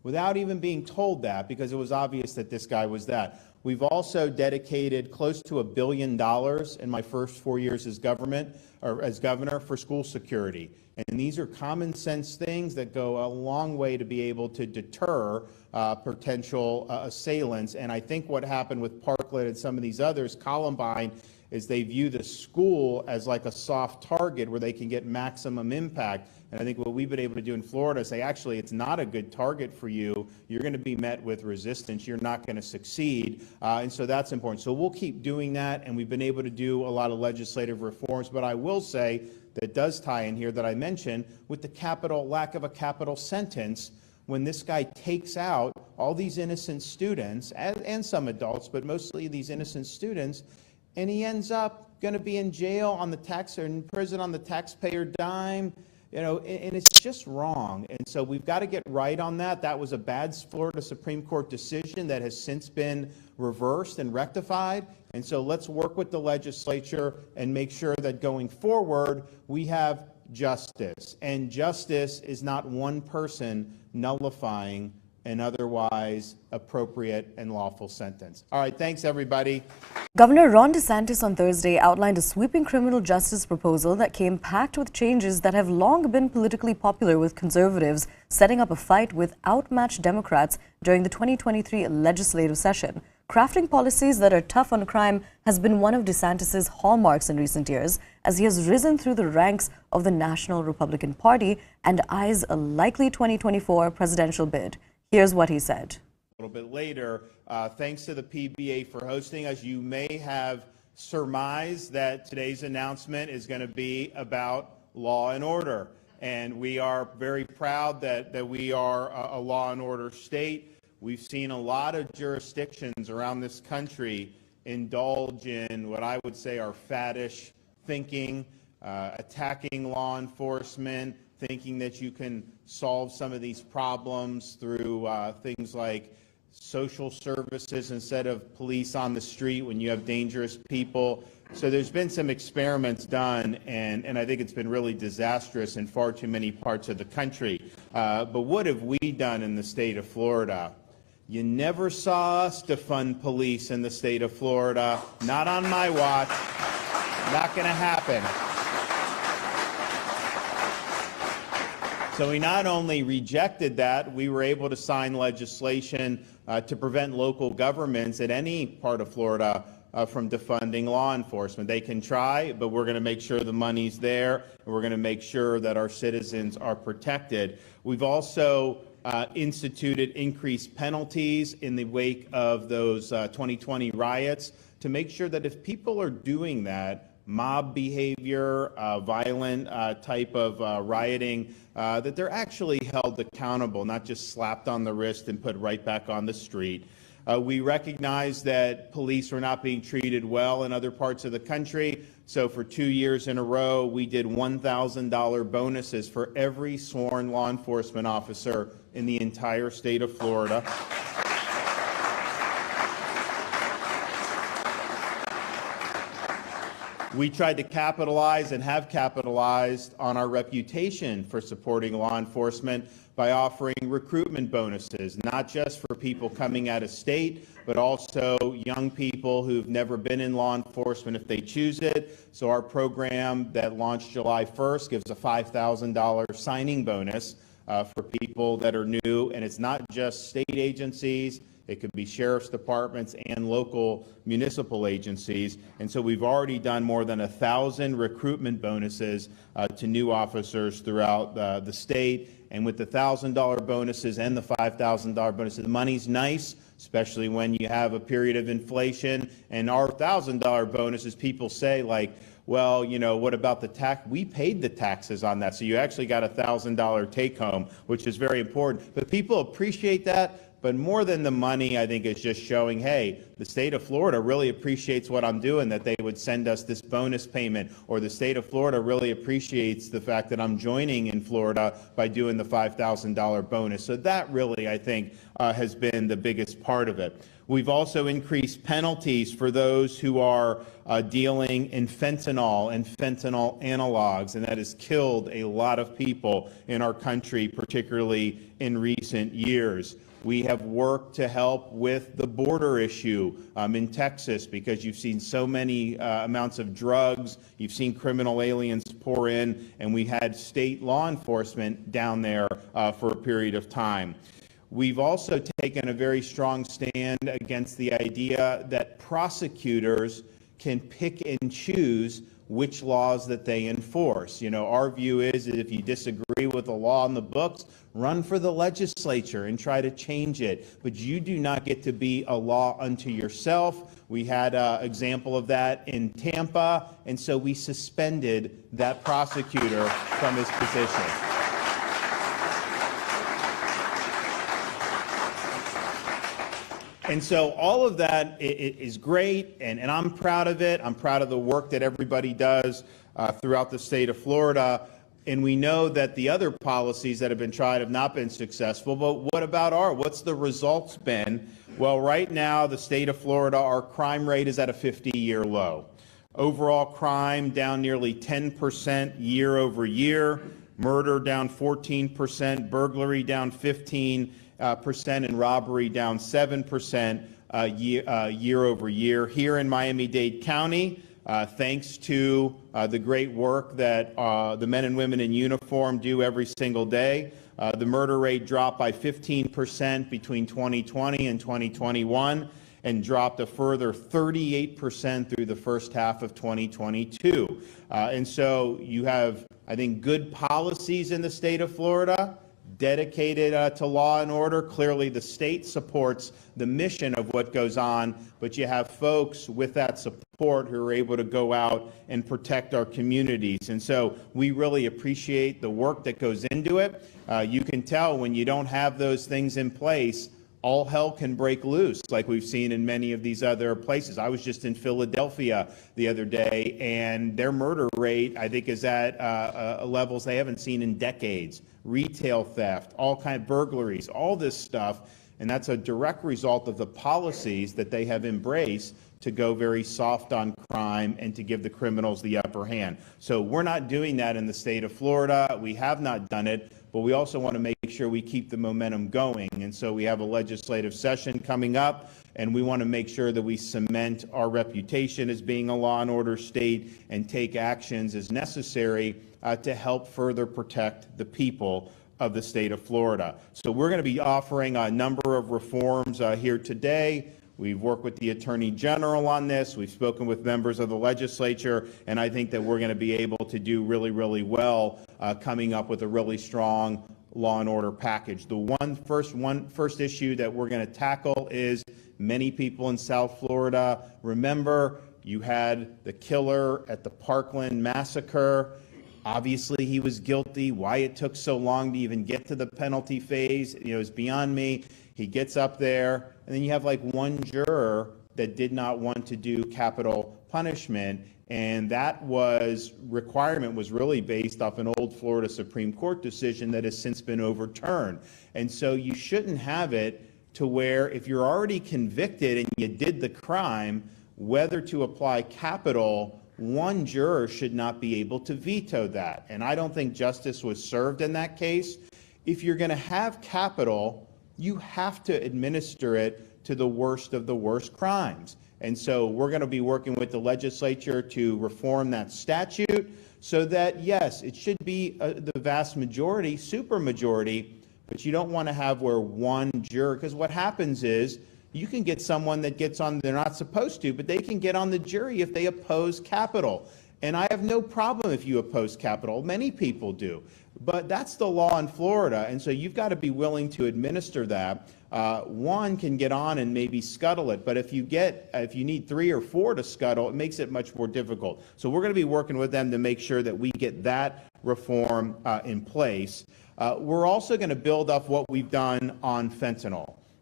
without even being told that, because it was obvious that this guy was that. We've also dedicated close to $1 billion in my first 4 years as governor for school security. And these are common sense things that go a long way to be able to deter potential assailants. And I think what happened with Parkland and some of these others, Columbine, is they view the school as like a soft target where they can get maximum impact. And I think what we've been able to do in Florida is say, actually, it's not a good target for you. You're going to be met with resistance. You're not going to succeed. And so that's important. So we'll keep doing that. And we've been able to do a lot of legislative reforms. But I will say that does tie in here that I mentioned with the lack of a capital sentence. When this guy takes out all these innocent students and some adults, but mostly these innocent students, and he ends up going to be in jail on the or in prison on the taxpayer dime, and it's just wrong. And so we've got to get right on that. That was a bad Florida Supreme Court decision that has since been reversed and rectified. And so let's work with the legislature and make sure that going forward we have justice. And justice is not one person nullifying an otherwise appropriate and lawful sentence. All right, thanks everybody. Governor Ron DeSantis on Thursday outlined a sweeping criminal justice proposal that came packed with changes that have long been politically popular with conservatives, setting up a fight with outmatched Democrats during the 2023 legislative session. Crafting policies that are tough on crime has been one of DeSantis' hallmarks in recent years, as he has risen through the ranks of the National Republican Party and eyes a likely 2024 presidential bid. Here's what he said. A little bit later, thanks to the PBA for hosting us. You may have surmised that today's announcement is going to be about law and order. And we are very proud that we are a law and order state. We've seen a lot of jurisdictions around this country indulge in what I would say are faddish thinking, attacking law enforcement, thinking that you can solve some of these problems through things like social services instead of police on the street when you have dangerous people. So there's been some experiments done, and I think it's been really disastrous in far too many parts of the country. But what have we done in the state of Florida? You never saw us defund police in the state of Florida. Not on my watch. Not going to happen. So we not only rejected that, we were able to sign legislation to prevent local governments in any part of Florida from defunding law enforcement. They can try, but we're going to make sure the money's there, and we're going to make sure that our citizens are protected. We've also instituted increased penalties in the wake of those 2020 riots to make sure that if people are doing that, mob behavior, violent type of rioting, that they're actually held accountable, not just slapped on the wrist and put right back on the street. We recognize that police are not being treated well in other parts of the country. So for 2 years in a row, we did $1,000 bonuses for every sworn law enforcement officer in the entire state of Florida. We tried to capitalize and have capitalized on our reputation for supporting law enforcement by offering recruitment bonuses, not just for people coming out of state, but also young people who've never been in law enforcement if they choose it. So our program that launched July 1st gives a $5,000 signing bonus for people that are new, and it's not just state agencies. It could be sheriff's departments and local municipal agencies. And so we've already done more than 1,000 recruitment bonuses to new officers throughout the state. And with the $1,000 bonuses and the $5,000 bonuses, the money's nice, especially when you have a period of inflation. And our $1,000 bonuses, people say, like, well, you know, what about the tax? We paid the taxes on that. So you actually got a $1,000 take home, which is very important. But people appreciate that. But more than the money, I think, is just showing, hey, the state of Florida really appreciates what I'm doing, that they would send us this bonus payment, or the state of Florida really appreciates the fact that I'm joining in Florida by doing the $5,000 bonus. So that really, I think, has been the biggest part of it. We've also increased penalties for those who are dealing in fentanyl and fentanyl analogs, and that has killed a lot of people in our country, particularly in recent years. We have worked to help with the border issue in Texas, because you've seen so many amounts of drugs, you've seen criminal aliens pour in, and we had state law enforcement down there for a period of time. We've also taken a very strong stand against the idea that prosecutors can pick and choose which laws that they enforce. You know, our view is that if you disagree with the law in the books, run for the legislature and try to change it. But you do not get to be a law unto yourself. We had an example of that in Tampa, and so we suspended that prosecutor from his position. And so all of that is great, and I'm proud of it. I'm proud of the work that everybody does throughout the state of Florida. And we know that the other policies that have been tried have not been successful. But what about what's the results been? Well, right now, the state of Florida, our crime rate is at a 50-year low. Overall crime down nearly 10% year over year. Murder down 14%. Burglary down 15%. And robbery down 7% year over year. Here in Miami-Dade County, thanks to the great work that the men and women in uniform do every single day, the murder rate dropped by 15% between 2020 and 2021, and dropped a further 38% through the first half of 2022. And so you have, I think, good policies in the state of Florida, dedicated to law and order. Clearly, the state supports the mission of what goes on, but you have folks with that support who are able to go out and protect our communities. And so we really appreciate the work that goes into it. You can tell when you don't have those things in place, all hell can break loose, like we've seen in many of these other places. I was just in Philadelphia the other day, and their murder rate, I think, is at levels they haven't seen in decades. Retail theft, all kind of burglaries, all this stuff, and that's a direct result of the policies that they have embraced to go very soft on crime and to give the criminals the upper hand. So we're not doing that in the state of Florida. We have not done it, but we also want to make sure we keep the momentum going. And so we have a legislative session coming up, and we want to make sure that we cement our reputation as being a law and order state and take actions as necessary to help further protect the people of the state of Florida. So we're going to be offering a number of reforms here today. We've worked with the Attorney General on this. We've spoken with members of the legislature, and I think that we're going to be able to do really, really well coming up with a really strong law and order package. The first issue that we're going to tackle is many people in South Florida. Remember, you had the killer at the Parkland massacre. Obviously, he was guilty. Why it took so long to even get to the penalty phase, is beyond me. He gets up there, and then you have like one juror that did not want to do capital punishment, and that requirement was really based off an old Florida Supreme Court decision that has since been overturned. And so you shouldn't have it to where if you're already convicted and you did the crime, whether to apply capital, one juror should not be able to veto that. And I don't think justice was served in that case. If you're going to have capital, you have to administer it to the worst of the worst crimes. And so we're going to be working with the legislature to reform that statute so that, yes, it should be the vast majority, supermajority, but you don't want to have where one juror, because what happens is you can get someone that gets on, they're not supposed to, but they can get on the jury if they oppose capital. And I have no problem if you oppose capital. Many people do. But that's the law in Florida, and so you've got to be willing to administer that. One can get on and maybe scuttle it, but if you need 3 or 4 to scuttle, it makes it much more difficult. So we're going to be working with them to make sure that we get that reform in place. We're also going to build up what we've done on fentanyl.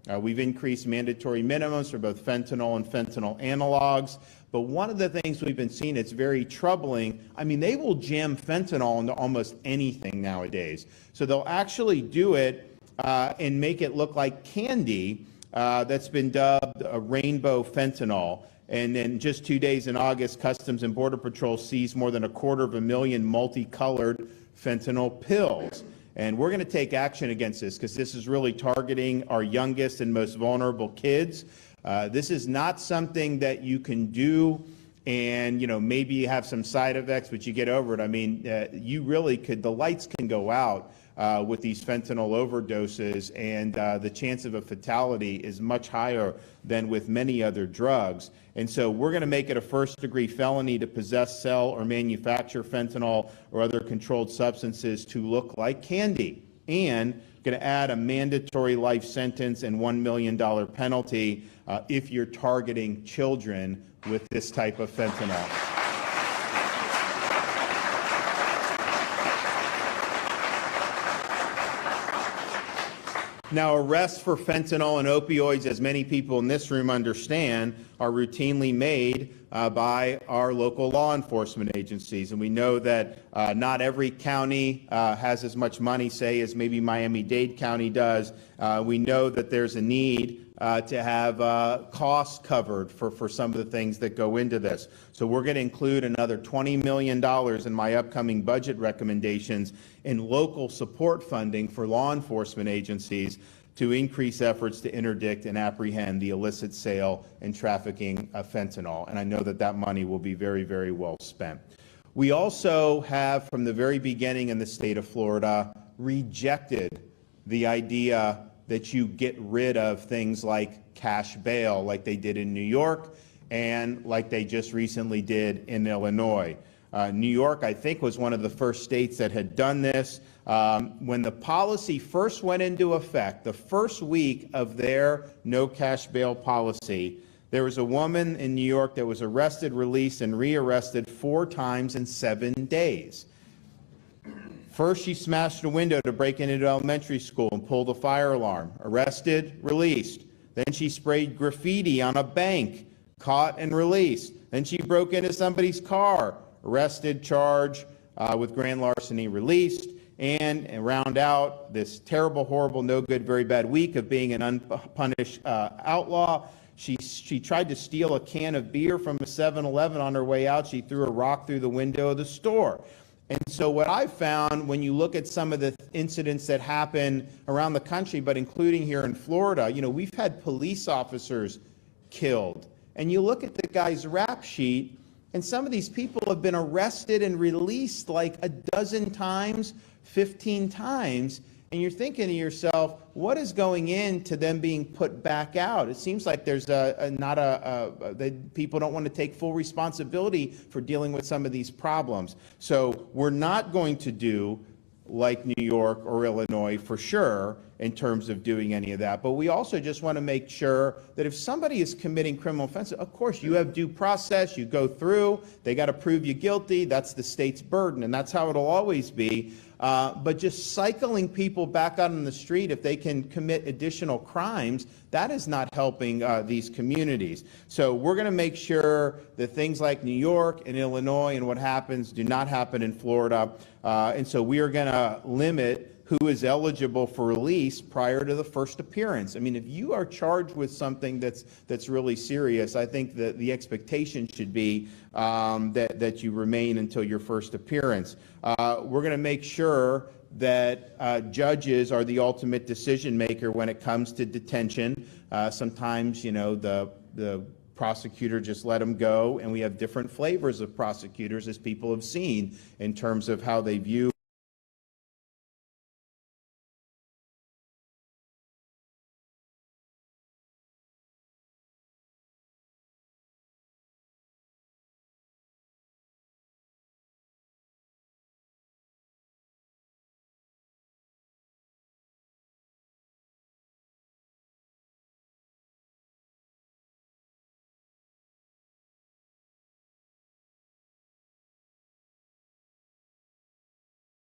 We've increased mandatory minimums for both fentanyl and fentanyl analogs. But one of the things we've been seeing that's very troubling, I mean, they will jam fentanyl into almost anything nowadays. So they'll actually do it and make it look like candy that's been dubbed a rainbow fentanyl. And then just 2 days in August, Customs and Border Patrol seized more than 250,000 multicolored fentanyl pills. And we're going to take action against this because this is really targeting our youngest and most vulnerable kids. This is not something that you can do and, you know, maybe you have some side effects, but you get over it. I mean, you really could, the lights can go out with these fentanyl overdoses, and the chance of a fatality is much higher than with many other drugs. And so we're going to make it a first-degree felony to possess, sell, or manufacture fentanyl or other controlled substances to look like candy, and going to add a mandatory life sentence and $1 million penalty if you're targeting children with this type of fentanyl. Now, arrests for fentanyl and opioids, as many people in this room understand, are routinely made by our local law enforcement agencies. And we know that not every county has as much money, say, as maybe Miami-Dade County does. We know that there's a need to have costs covered for some of the things that go into this. So we're going to include another $20 million in my upcoming budget recommendations in local support funding for law enforcement agencies to increase efforts to interdict and apprehend the illicit sale and trafficking of fentanyl. And I know that that money will be very, very well spent. We also have, from the very beginning in the state of Florida, rejected the idea that you get rid of things like cash bail, like they did in New York and like they just recently did in Illinois. New York, I think, was one of the first states that had done this. When the policy first went into effect, the first week of their no cash bail policy, there was a woman in New York that was arrested, released, and rearrested 4 times in 7 days. First, she smashed a window to break into an elementary school and pulled a fire alarm. Arrested, released. Then she sprayed graffiti on a bank, caught and released. Then she broke into somebody's car, arrested, charged with grand larceny, released. And round out this terrible, horrible, no good, very bad week of being an unpunished outlaw. She tried to steal a can of beer from a 7-Eleven on her way out. She threw a rock through the window of the store. And so what I've found when you look at some of the incidents that happen around the country, but including here in Florida, you know, we've had police officers killed. And you look at the guy's rap sheet, and some of these people have been arrested and released like a dozen times, 15 times. And you're thinking to yourself, what is going into them being put back out? It seems like there's people don't want to take full responsibility for dealing with some of these problems. So we're not going to do like New York or Illinois for sure in terms of doing any of that. But we also just want to make sure that if somebody is committing criminal offenses, of course you have due process, you go through, they got to prove you guilty, that's the state's burden, and that's how it'll always be. But just cycling people back out on the street if they can commit additional crimes, that is not helping these communities. So we're going to make sure that things like New York and Illinois and what happens do not happen in Florida. And so we are going to limit who is eligible for release prior to the first appearance. I mean, if you are charged with something that's really serious, I think that the expectation should be that you remain until your first appearance. We're going to make sure that judges are the ultimate decision maker when it comes to detention. Sometimes, you know, the prosecutor just let them go, and we have different flavors of prosecutors, as people have seen, in terms of how they view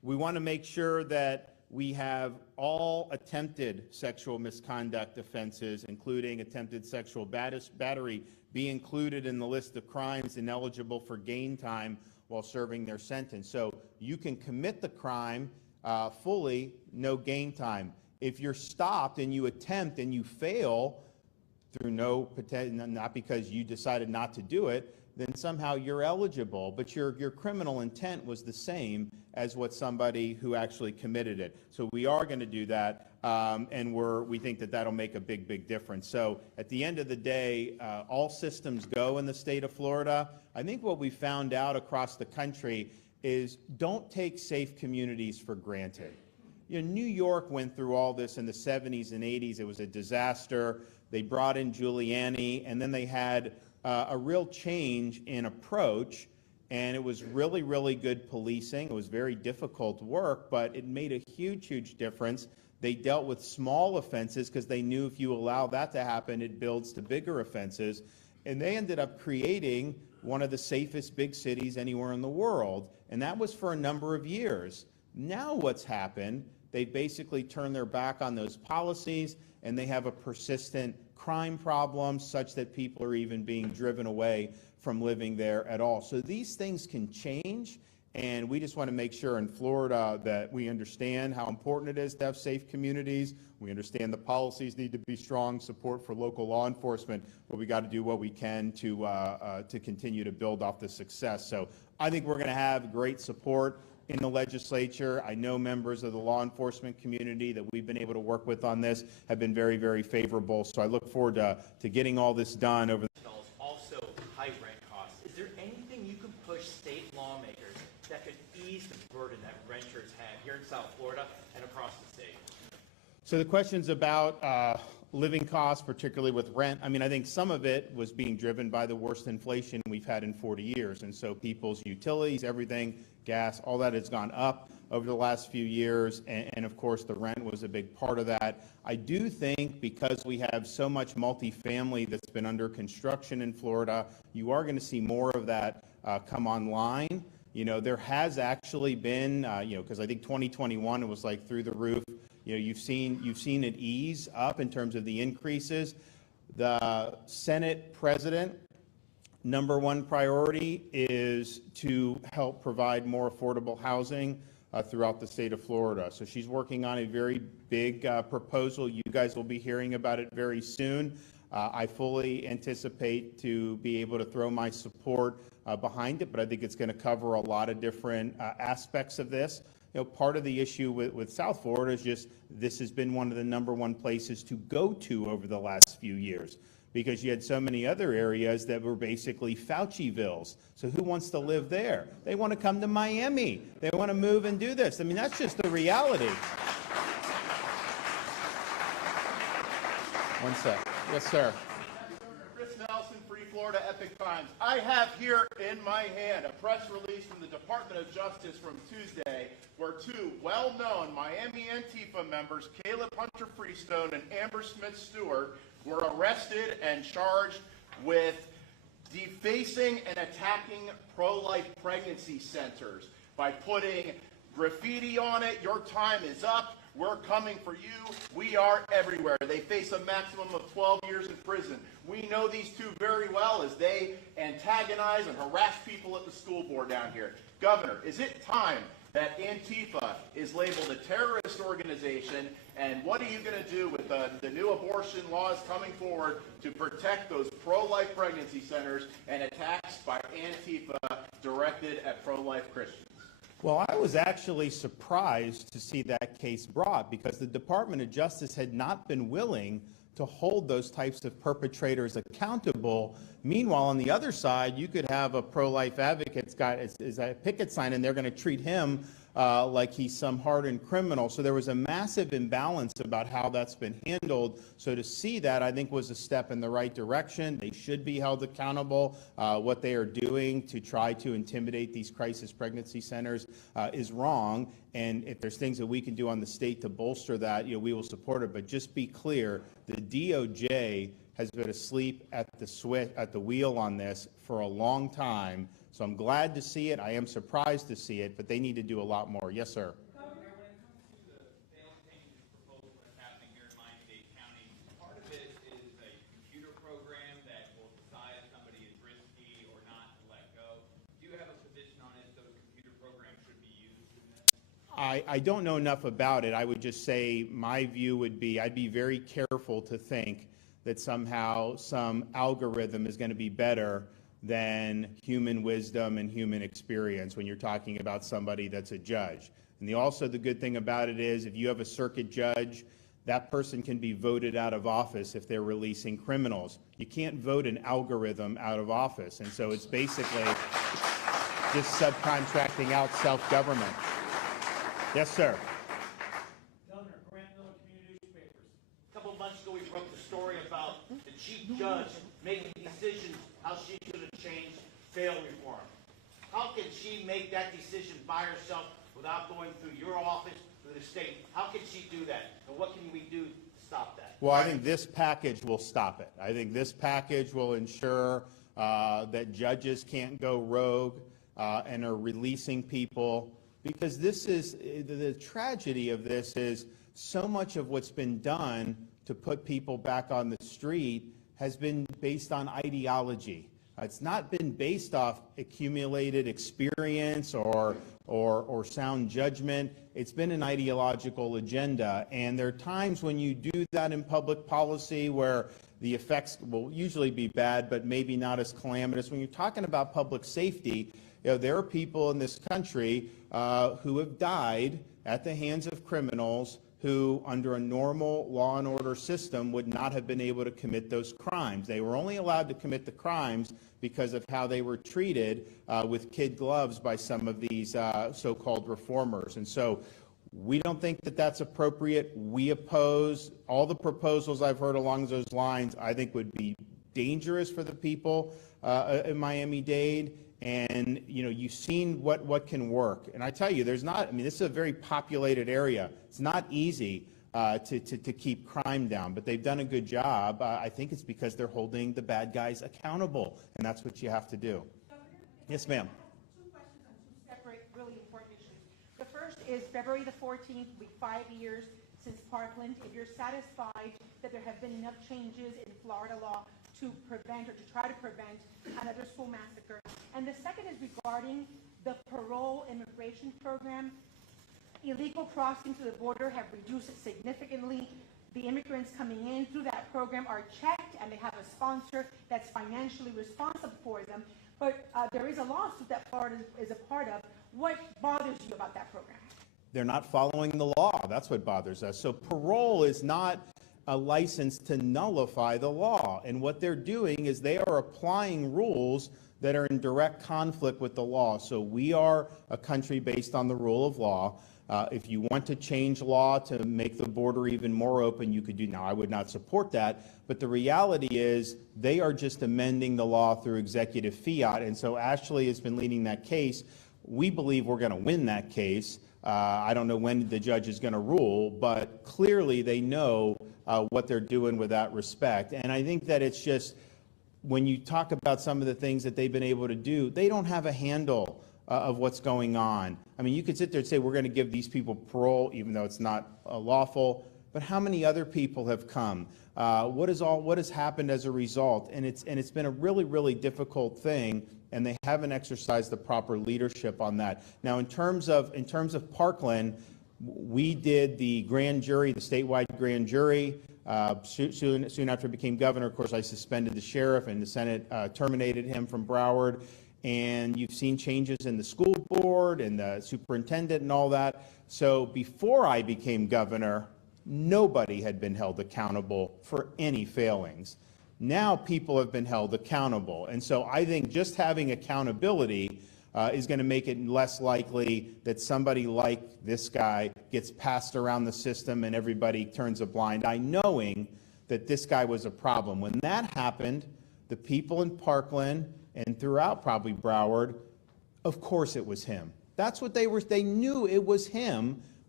We want to make sure that we have all attempted sexual misconduct offenses, including attempted sexual battery, be included in the list of crimes ineligible for gain time while serving their sentence. So you can commit the crime fully, no gain time. If you're stopped and you attempt and you fail through not because you decided not to do it, then somehow you're eligible, but your criminal intent was the same as what somebody who actually committed it. So we are going to do that, and we think that that'll make a big difference. So at the end of the day, all systems go in the state of Florida. I think what we found out across the country is don't take safe communities for granted. You know, New York went through all this in the 70s and 80s. It was a disaster. They brought in Giuliani, and then they had a real change in approach, and it was really good policing. It was very difficult work, but it made a huge difference. They dealt with small offenses because they knew if you allow that to happen, it builds to bigger offenses. And they ended up creating one of the safest big cities anywhere in the world, and that was for a number of years. Now what's happened, they basically turned their back on those policies, and they have a persistent crime problem such that people are even being driven away from living there at all. So these things can change, and we just want to make sure in Florida that we understand how important it is to have safe communities. We understand the policies need to be strong, support for local law enforcement, but we got to do what we can to continue to build off the success. So I think we're going to have great support in the legislature. I know members of the law enforcement community that we've been able to work with on this have been very favorable. So I look forward to getting all this done over. Also, high rent costs. Is there anything you can push state lawmakers that could ease the burden that renters have here in South Florida and across the state? So the question's about living costs, particularly with rent. I mean, I think some of it was being driven by the worst inflation we've had in 40 years. And so people's utilities, everything, gas, all that has gone up over the last few years. And of course, the rent was a big part of that. I do think because we have so much multifamily that's been under construction in Florida, you are going to see more of that come online. You know, there has actually been, because I think 2021, it was like through the roof. You know, you've seen it ease up in terms of the increases. The Senate president, number one priority is to help provide more affordable housing throughout the state of Florida. So she's working on a very big proposal. You guys will be hearing about it very soon. I fully anticipate to be able to throw my support behind it, but I think it's going to cover a lot of different aspects of this. You know, part of the issue with South Florida is just this has been one of the number one places to go to over the last few years because you had so many other areas that were basically Faucivilles. So who wants to live there? They want to come to Miami. They want to move and do this. I mean, that's just the reality. One sec. Yes, sir. Free Florida Epic Times. I have here in my hand a press release from the Department of Justice from Tuesday where two well-known Miami Antifa members, Caleb Hunter Freestone and Amber Smith Stewart, were arrested and charged with defacing and attacking pro-life pregnancy centers by putting graffiti on it. Your time is up. We're coming for you. We are everywhere. They face a maximum of 12 years in prison. We know these two very well as they antagonize and harass people at the school board down here. Governor, is it time that Antifa is labeled a terrorist organization? And what are you going to do with the new abortion laws coming forward to protect those pro-life pregnancy centers and attacks by Antifa directed at pro-life Christians? Well, I was actually surprised to see that case brought because the Department of Justice had not been willing to hold those types of perpetrators accountable. Meanwhile, on the other side, you could have a pro-life advocate's got a picket sign, and they're going to treat him like he's some hardened criminal. So there was a massive imbalance about how that's been handled. So to see that, I think, was a step in the right direction. They should be held accountable. What they are doing to try to intimidate these crisis pregnancy centers is wrong. And if there's things that we can do on the state to bolster that, we will support it. But just be clear, the DOJ has been asleep at the wheel on this for a long time. So I'm glad to see it. I am surprised to see it, but they need to do a lot more. Yes, sir. Governor, when it comes to the bail changes proposal that's happening here in Miami-Dade County, part of it is a computer program that will decide if somebody is risky or not to let go. Do you have a position on if those computer programs should be used in this? I don't know enough about it. I would just say my view would be I'd be very careful to think that somehow some algorithm is going to be better than human wisdom and human experience when you're talking about somebody that's a judge. And also the good thing about it is if you have a circuit judge, that person can be voted out of office if they're releasing criminals. You can't vote an algorithm out of office. And so it's basically just subcontracting out self-government. Yes, sir. Governor, Grant Miller Community Newspapers. A couple of months ago, we broke the story about the chief judge making decisions how she should have changed bail reform. How can she make that decision by herself without going through your office, through the state? How can she do that? And what can we do to stop that? Well, I think this package will stop it. I think this package will ensure that judges can't go rogue and are releasing people, because this is the tragedy of this is so much of what's been done to put people back on the street has been based on ideology. It's not been based off accumulated experience or sound judgment. It's been an ideological agenda. And there are times when you do that in public policy where the effects will usually be bad, but maybe not as calamitous. When you're talking about public safety, there are people in this country who have died at the hands of criminals who, under a normal law and order system, would not have been able to commit those crimes. They were only allowed to commit the crimes because of how they were treated with kid gloves by some of these so-called reformers. And so we don't think that that's appropriate. We oppose all the proposals I've heard along those lines. I think would be dangerous for the people in Miami-Dade. And, you've seen what can work. And I tell you, this is a very populated area. It's not easy to keep crime down, but they've done a good job. I think it's because they're holding the bad guys accountable, and that's what you have to do. Yes, ma'am. Two questions on two separate, really important issues. The first is February the 14th, will be 5 years since Parkland. If you're satisfied that there have been enough changes in Florida law to prevent or to try to prevent another school massacre. And the second is regarding the parole immigration program. Illegal crossings to the border have reduced significantly. The immigrants coming in through that program are checked, and they have a sponsor that's financially responsible for them. But there is a lawsuit that Florida is a part of. What bothers you about that program? They're not following the law. That's what bothers us. So parole is not a license to nullify the law. And what they're doing is they are applying rules that are in direct conflict with the law. So we are a country based on the rule of law. If you want to change law to make the border even more open, you could do. Now, I would not support that, but the reality is they are just amending the law through executive fiat. And so Ashley has been leading that case. We believe we're going to win that case. I don't know when the judge is going to rule, but clearly they know what they're doing with that respect. And I think that it's just, when you talk about some of the things that they've been able to do, they don't have a handle of what's going on. I mean, you could sit there and say, we're going to give these people parole, even though it's not lawful, but how many other people have come? What has happened as a result? And it's been a really, really difficult thing, and they haven't exercised the proper leadership on that. Now, in terms of Parkland, we did the grand jury, the statewide grand jury. Soon after I became governor, of course, I suspended the sheriff, and the Senate terminated him from Broward. And you've seen changes in the school board and the superintendent and all that. So before I became governor, nobody had been held accountable for any failings. Now people have been held accountable. And so I think just having accountability is going to make it less likely that somebody like this guy gets passed around the system and everybody turns a blind eye, knowing that this guy was a problem. When that happened, the people in Parkland and throughout probably Broward, of course it was him. That's what they knew it was him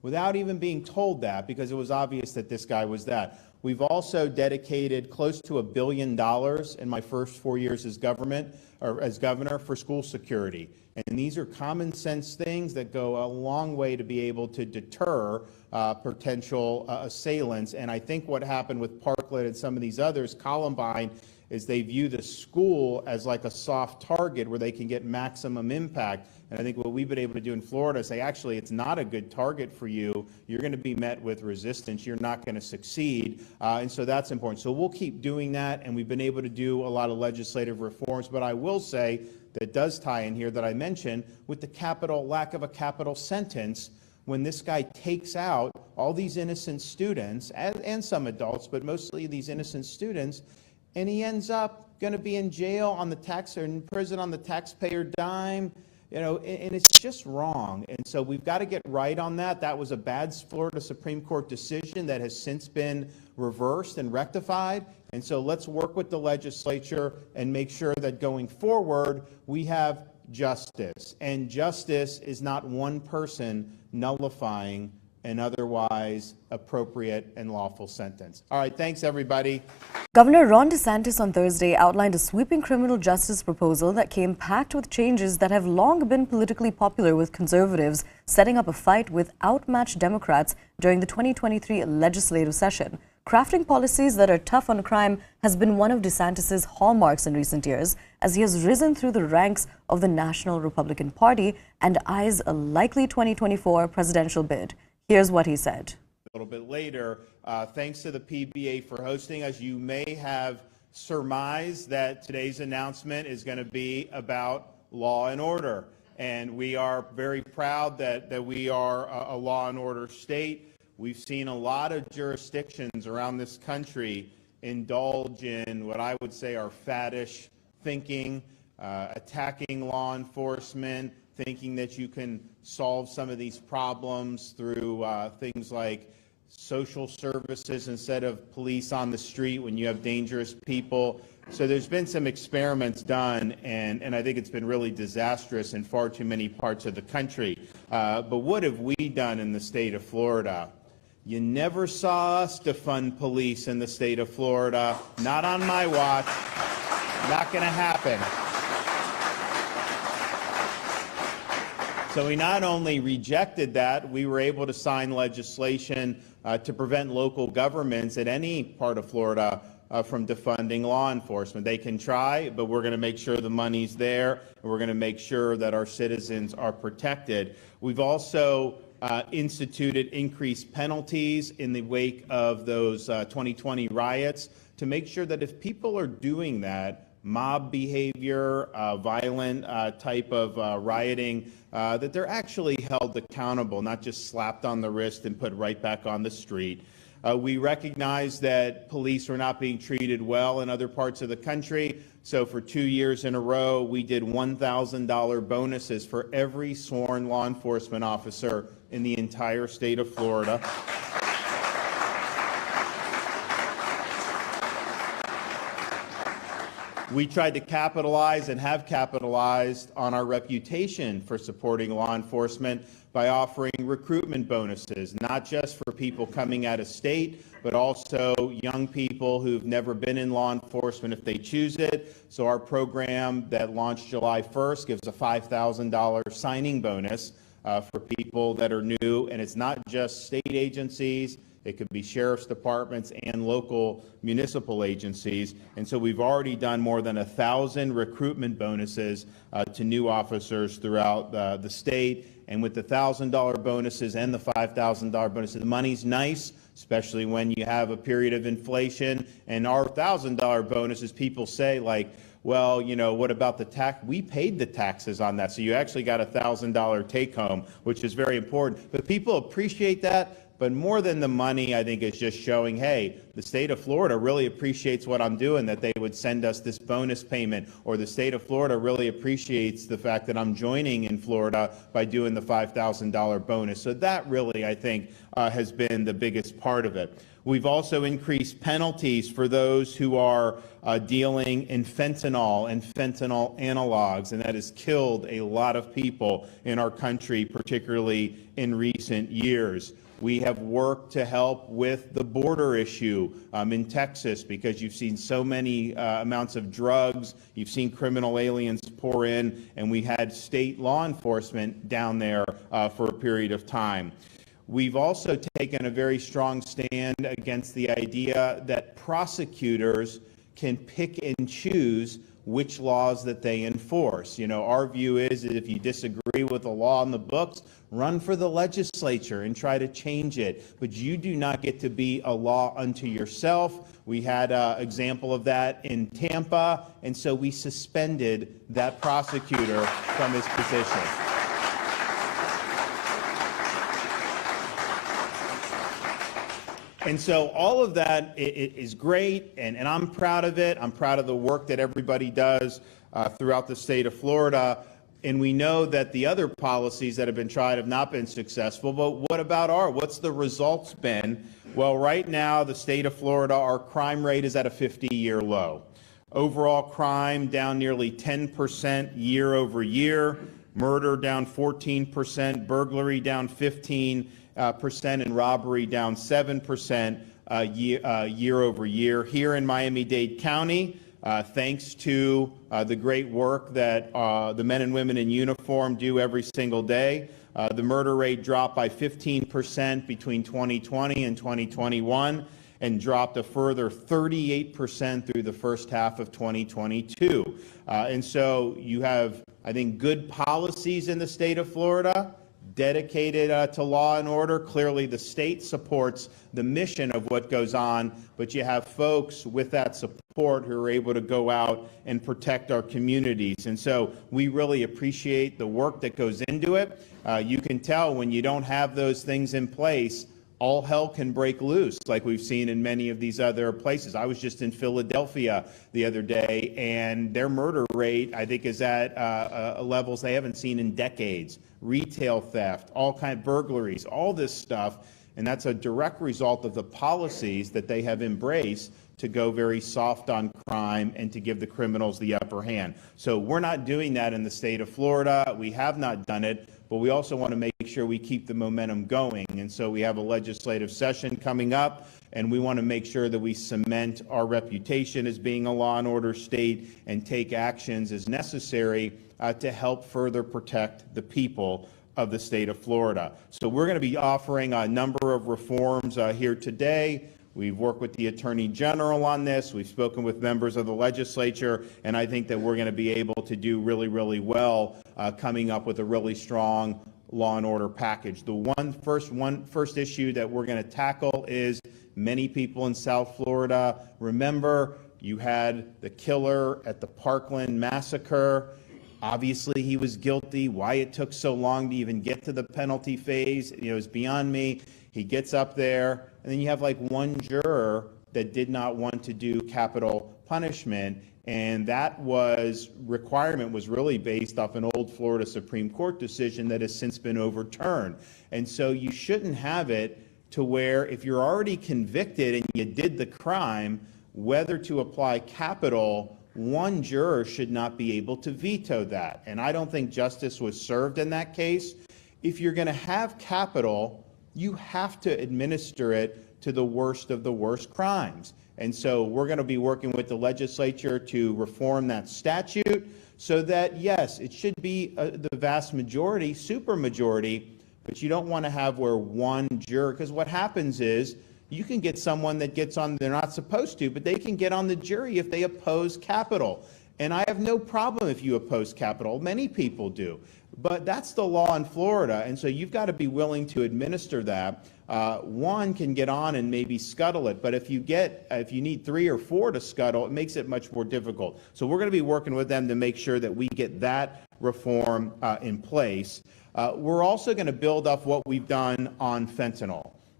without even being told that, because it was obvious that this guy was that. We've also dedicated close to $1 billion in my first 4 years as governor for school security. And these are common sense things that go a long way to be able to deter potential assailants. And I think what happened with Parkland and some of these others, Columbine, is they view the school as like a soft target where they can get maximum impact. And I think what we've been able to do in Florida is say, actually, it's not a good target for you. You're going to be met with resistance. You're not going to succeed. And so that's important. So we'll keep doing that. And we've been able to do a lot of legislative reforms. But I will say that does tie in here that I mentioned with the lack of a capital sentence. When this guy takes out all these innocent students and some adults, but mostly these innocent students, and he ends up going to be in jail on the or in prison on the taxpayer dime, and it's just wrong. And so we've got to get right on that. That was a bad Florida Supreme Court decision that has since been reversed and rectified. And so let's work with the legislature and make sure that going forward we have justice. And justice is not one person nullifying an otherwise appropriate and lawful sentence. All right, thanks everybody. Governor Ron DeSantis on Thursday outlined a sweeping criminal justice proposal that came packed with changes that have long been politically popular with conservatives, setting up a fight with outmatched Democrats during the 2023 legislative session. Crafting policies that are tough on crime has been one of DeSantis' hallmarks in recent years, as he has risen through the ranks of the National Republican Party and eyes a likely 2024 presidential bid. Here's what he said. A little bit later, thanks to the PBA for hosting us. You may have surmised that today's announcement is going to be about law and order. And we are very proud that we are a law and order state. We've seen a lot of jurisdictions around this country indulge in what I would say are faddish thinking, attacking law enforcement, thinking that you can solve some of these problems through things like social services instead of police on the street when you have dangerous people. So there's been some experiments done, and I think it's been really disastrous in far too many parts of the country. But what have we done in the state of Florida? You never saw us defund police in the state of Florida. Not on my watch. Not going to happen. So we not only rejected that, we were able to sign legislation to prevent local governments in any part of Florida from defunding law enforcement. They can try, but we're going to make sure the money's there, and we're going to make sure that our citizens are protected. We've also instituted increased penalties in the wake of those 2020 riots to make sure that if people are doing that, mob behavior, violent type of rioting, that they're actually held accountable, not just slapped on the wrist and put right back on the street. We recognize that police are not being treated well in other parts of the country. So for 2 years in a row, we did $1,000 bonuses for every sworn law enforcement officer in the entire state of Florida. We tried to capitalize and have capitalized on our reputation for supporting law enforcement by offering recruitment bonuses, not just for people coming out of state, but also young people who've never been in law enforcement if they choose it. So our program that launched July 1st gives a $5,000 signing bonus for people that are new, and it's not just state agencies. It could be sheriff's departments and local municipal agencies. And so we've already done more than 1,000 recruitment bonuses to new officers throughout the state. And with the $1,000 bonuses and the $5,000 bonuses, the money's nice, especially when you have a period of inflation. And our $1,000 bonuses, people say, like, well, you know, what about the tax? We paid the taxes on that. So you actually got a $1,000 take home, which is very important. But people appreciate that. But more than the money, I think, is just showing, hey, the state of Florida really appreciates what I'm doing, that they would send us this bonus payment, or the state of Florida really appreciates the fact that I'm joining in Florida by doing the $5,000 bonus. So that really, I think, has been the biggest part of it. We've also increased penalties for those who are dealing in fentanyl and fentanyl analogs, and that has killed a lot of people in our country, particularly in recent years. We have worked to help with the border issue in Texas, because you've seen so many amounts of drugs, you've seen criminal aliens pour in, and we had state law enforcement down there for a period of time. We've also taken a very strong stand against the idea that prosecutors can pick and choose which laws that they enforce. You know, our view is that if you disagree with the law in the books, run for the legislature and try to change it. But you do not get to be a law unto yourself. We had an example of that in Tampa, and so we suspended that prosecutor from his position. And so all of that is great, and I'm proud of it. I'm proud of the work that everybody does throughout the state of Florida. And we know that the other policies that have been tried have not been successful. But what about what's the results been? Well, right now, the state of Florida, our crime rate is at a 50-year low. Overall crime down nearly 10% year over year. Murder down 14%. Burglary down 15%, and robbery down 7% year over year. Here in Miami-Dade County, thanks to the great work that the men and women in uniform do every single day, the murder rate dropped by 15% between 2020 and 2021, and dropped a further 38% through the first half of 2022. And so you have, I think, good policies in the state of Florida, dedicated to law and order. Clearly, the state supports the mission of what goes on, but you have folks with that support who are able to go out and protect our communities. And so we really appreciate the work that goes into it. You can tell when you don't have those things in place, all hell can break loose, like we've seen in many of these other places. I was just in Philadelphia the other day, and their murder rate, I think, is at levels they haven't seen in decades. Retail theft, all kind of burglaries, all this stuff, and that's a direct result of the policies that they have embraced to go very soft on crime and to give the criminals the upper hand. So we're not doing that in the state of Florida. We have not done it, but we also want to make sure we keep the momentum going. And so we have a legislative session coming up, and we want to make sure that we cement our reputation as being a law and order state and take actions as necessary to help further protect the people of the state of Florida. So we're going to be offering a number of reforms here today. We've worked with the Attorney General on this. We've spoken with members of the legislature, and I think that we're going to be able to do really, really well coming up with a really strong law and order package. The first issue that we're going to tackle is many people in South Florida. Remember, you had the killer at the Parkland massacre. Obviously, he was guilty. Why it took so long to even get to the penalty phase, is beyond me. He gets up there, and then you have like one juror that did not want to do capital punishment, and that requirement was really based off an old Florida Supreme Court decision that has since been overturned. And so you shouldn't have it to where if you're already convicted and you did the crime, whether to apply capital, one juror should not be able to veto that. And I don't think justice was served in that case. If you're going to have capital, you have to administer it to the worst of the worst crimes. And so we're going to be working with the legislature to reform that statute so that, yes, it should be the vast majority, supermajority, but you don't want to have where one juror, because what happens is you can get someone that gets on, they're not supposed to, but they can get on the jury if they oppose capital. And I have no problem if you oppose capital. Many people do. But that's the law in Florida, and so you've got to be willing to administer that. One can get on and maybe scuttle it, but if you need 3 or 4 to scuttle, it makes it much more difficult. So we're going to be working with them to make sure that we get that reform in place. We're also going to build up what we've done on fentanyl.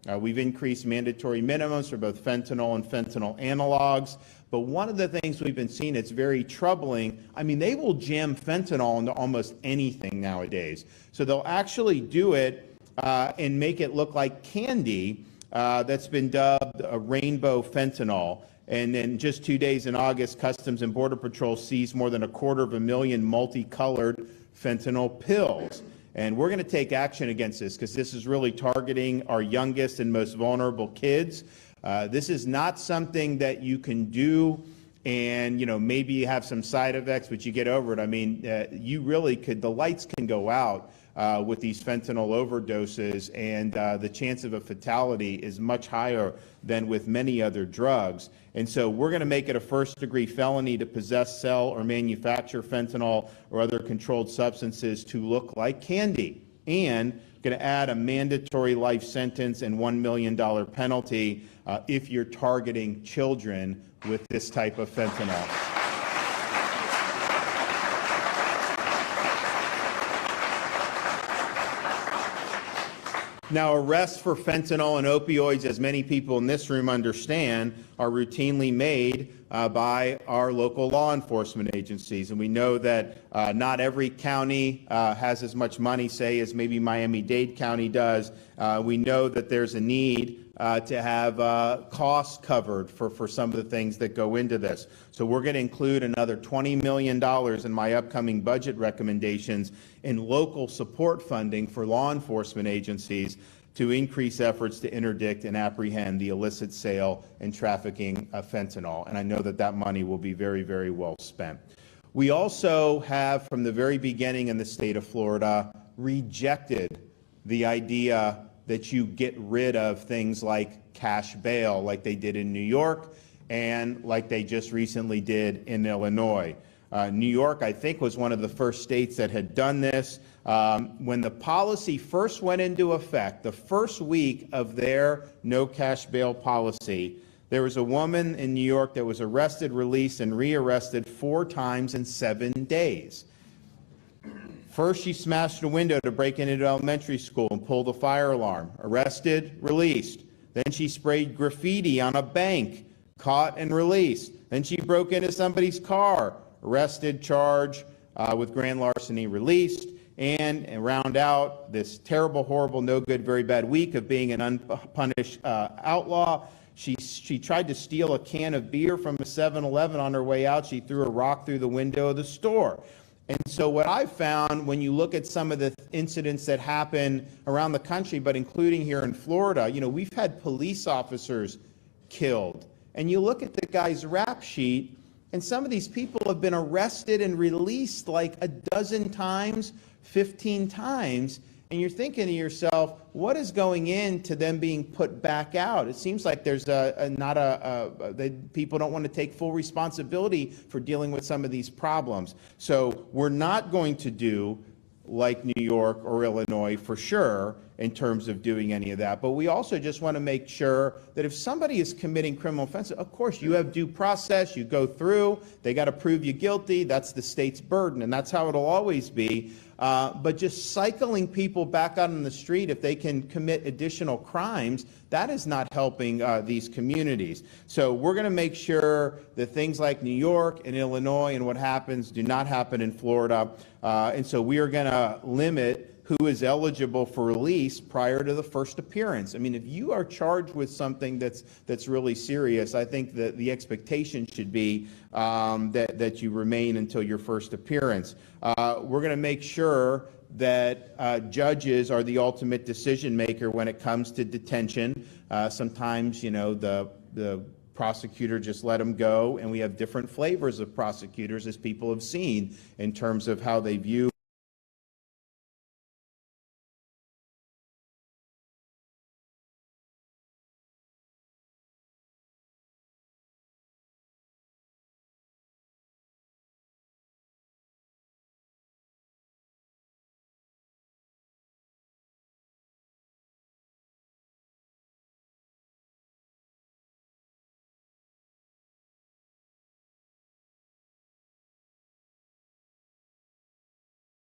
We've increased mandatory minimums for both fentanyl and fentanyl analogs. But one of the things we've been seeing that's very troubling, I mean, they will jam fentanyl into almost anything nowadays. So they'll actually do it and make it look like candy that's been dubbed a rainbow fentanyl. And then just 2 days in August, Customs and Border Patrol seized more than 250,000 multicolored fentanyl pills. And we're going to take action against this because this is really targeting our youngest and most vulnerable kids. This is not something that you can do and, you know, maybe you have some side effects, but you get over it. I mean, you really could, the lights can go out with these fentanyl overdoses, and the chance of a fatality is much higher than with many other drugs. And so we're going to make it a first-degree felony to possess, sell, or manufacture fentanyl or other controlled substances to look like candy. And going to add a mandatory life sentence and $1 million penalty if you're targeting children with this type of fentanyl. Now, arrests for fentanyl and opioids, as many people in this room understand, are routinely made by our local law enforcement agencies. And we know that not every county has as much money, say, as maybe Miami-Dade County does. We know that there's a need to have costs covered for some of the things that go into this. So we're going to include another $20 million in my upcoming budget recommendations in local support funding for law enforcement agencies to increase efforts to interdict and apprehend the illicit sale and trafficking of fentanyl. And I know that that money will be very, very well spent. We also have, from the very beginning in the state of Florida, rejected the idea that you get rid of things like cash bail, like they did in New York and like they just recently did in Illinois. New York, I think, was one of the first states that had done this. When the policy first went into effect, the first week of their no cash bail policy, there was a woman in New York that was arrested, released, and rearrested 4 times in 7 days. First, she smashed a window to break into an elementary school and pulled a fire alarm. Arrested, released. Then she sprayed graffiti on a bank, caught and released. Then she broke into somebody's car, arrested, charged with grand larceny, released. And round out this terrible, horrible, no good, very bad week of being an unpunished outlaw. She tried to steal a can of beer from a 7-Eleven on her way out. She threw a rock through the window of the store. And so what I've found when you look at some of the incidents that happen around the country, but including here in Florida, you know, we've had police officers killed. And you look at the guy's rap sheet, and some of these people have been arrested and released like a dozen times, 15 times. And you're thinking to yourself, what is going into them being put back out? It seems like there's people don't want to take full responsibility for dealing with some of these problems. So we're not going to do like New York or Illinois for sure in terms of doing any of that. But we also just want to make sure that if somebody is committing criminal offenses, of course you have due process, you go through, they got to prove you guilty, that's the state's burden, and that's how it'll always be. But just cycling people back out on the street if they can commit additional crimes, that is not helping these communities. So we're going to make sure that things like New York and Illinois and what happens do not happen in Florida. And so we are going to limit who is eligible for release prior to the first appearance. I mean, if you are charged with something that's really serious, I think that the expectation should be that you remain until your first appearance. We're going to make sure that judges are the ultimate decision maker when it comes to detention. Sometimes, you know, the prosecutor just let them go, and we have different flavors of prosecutors, as people have seen, in terms of how they view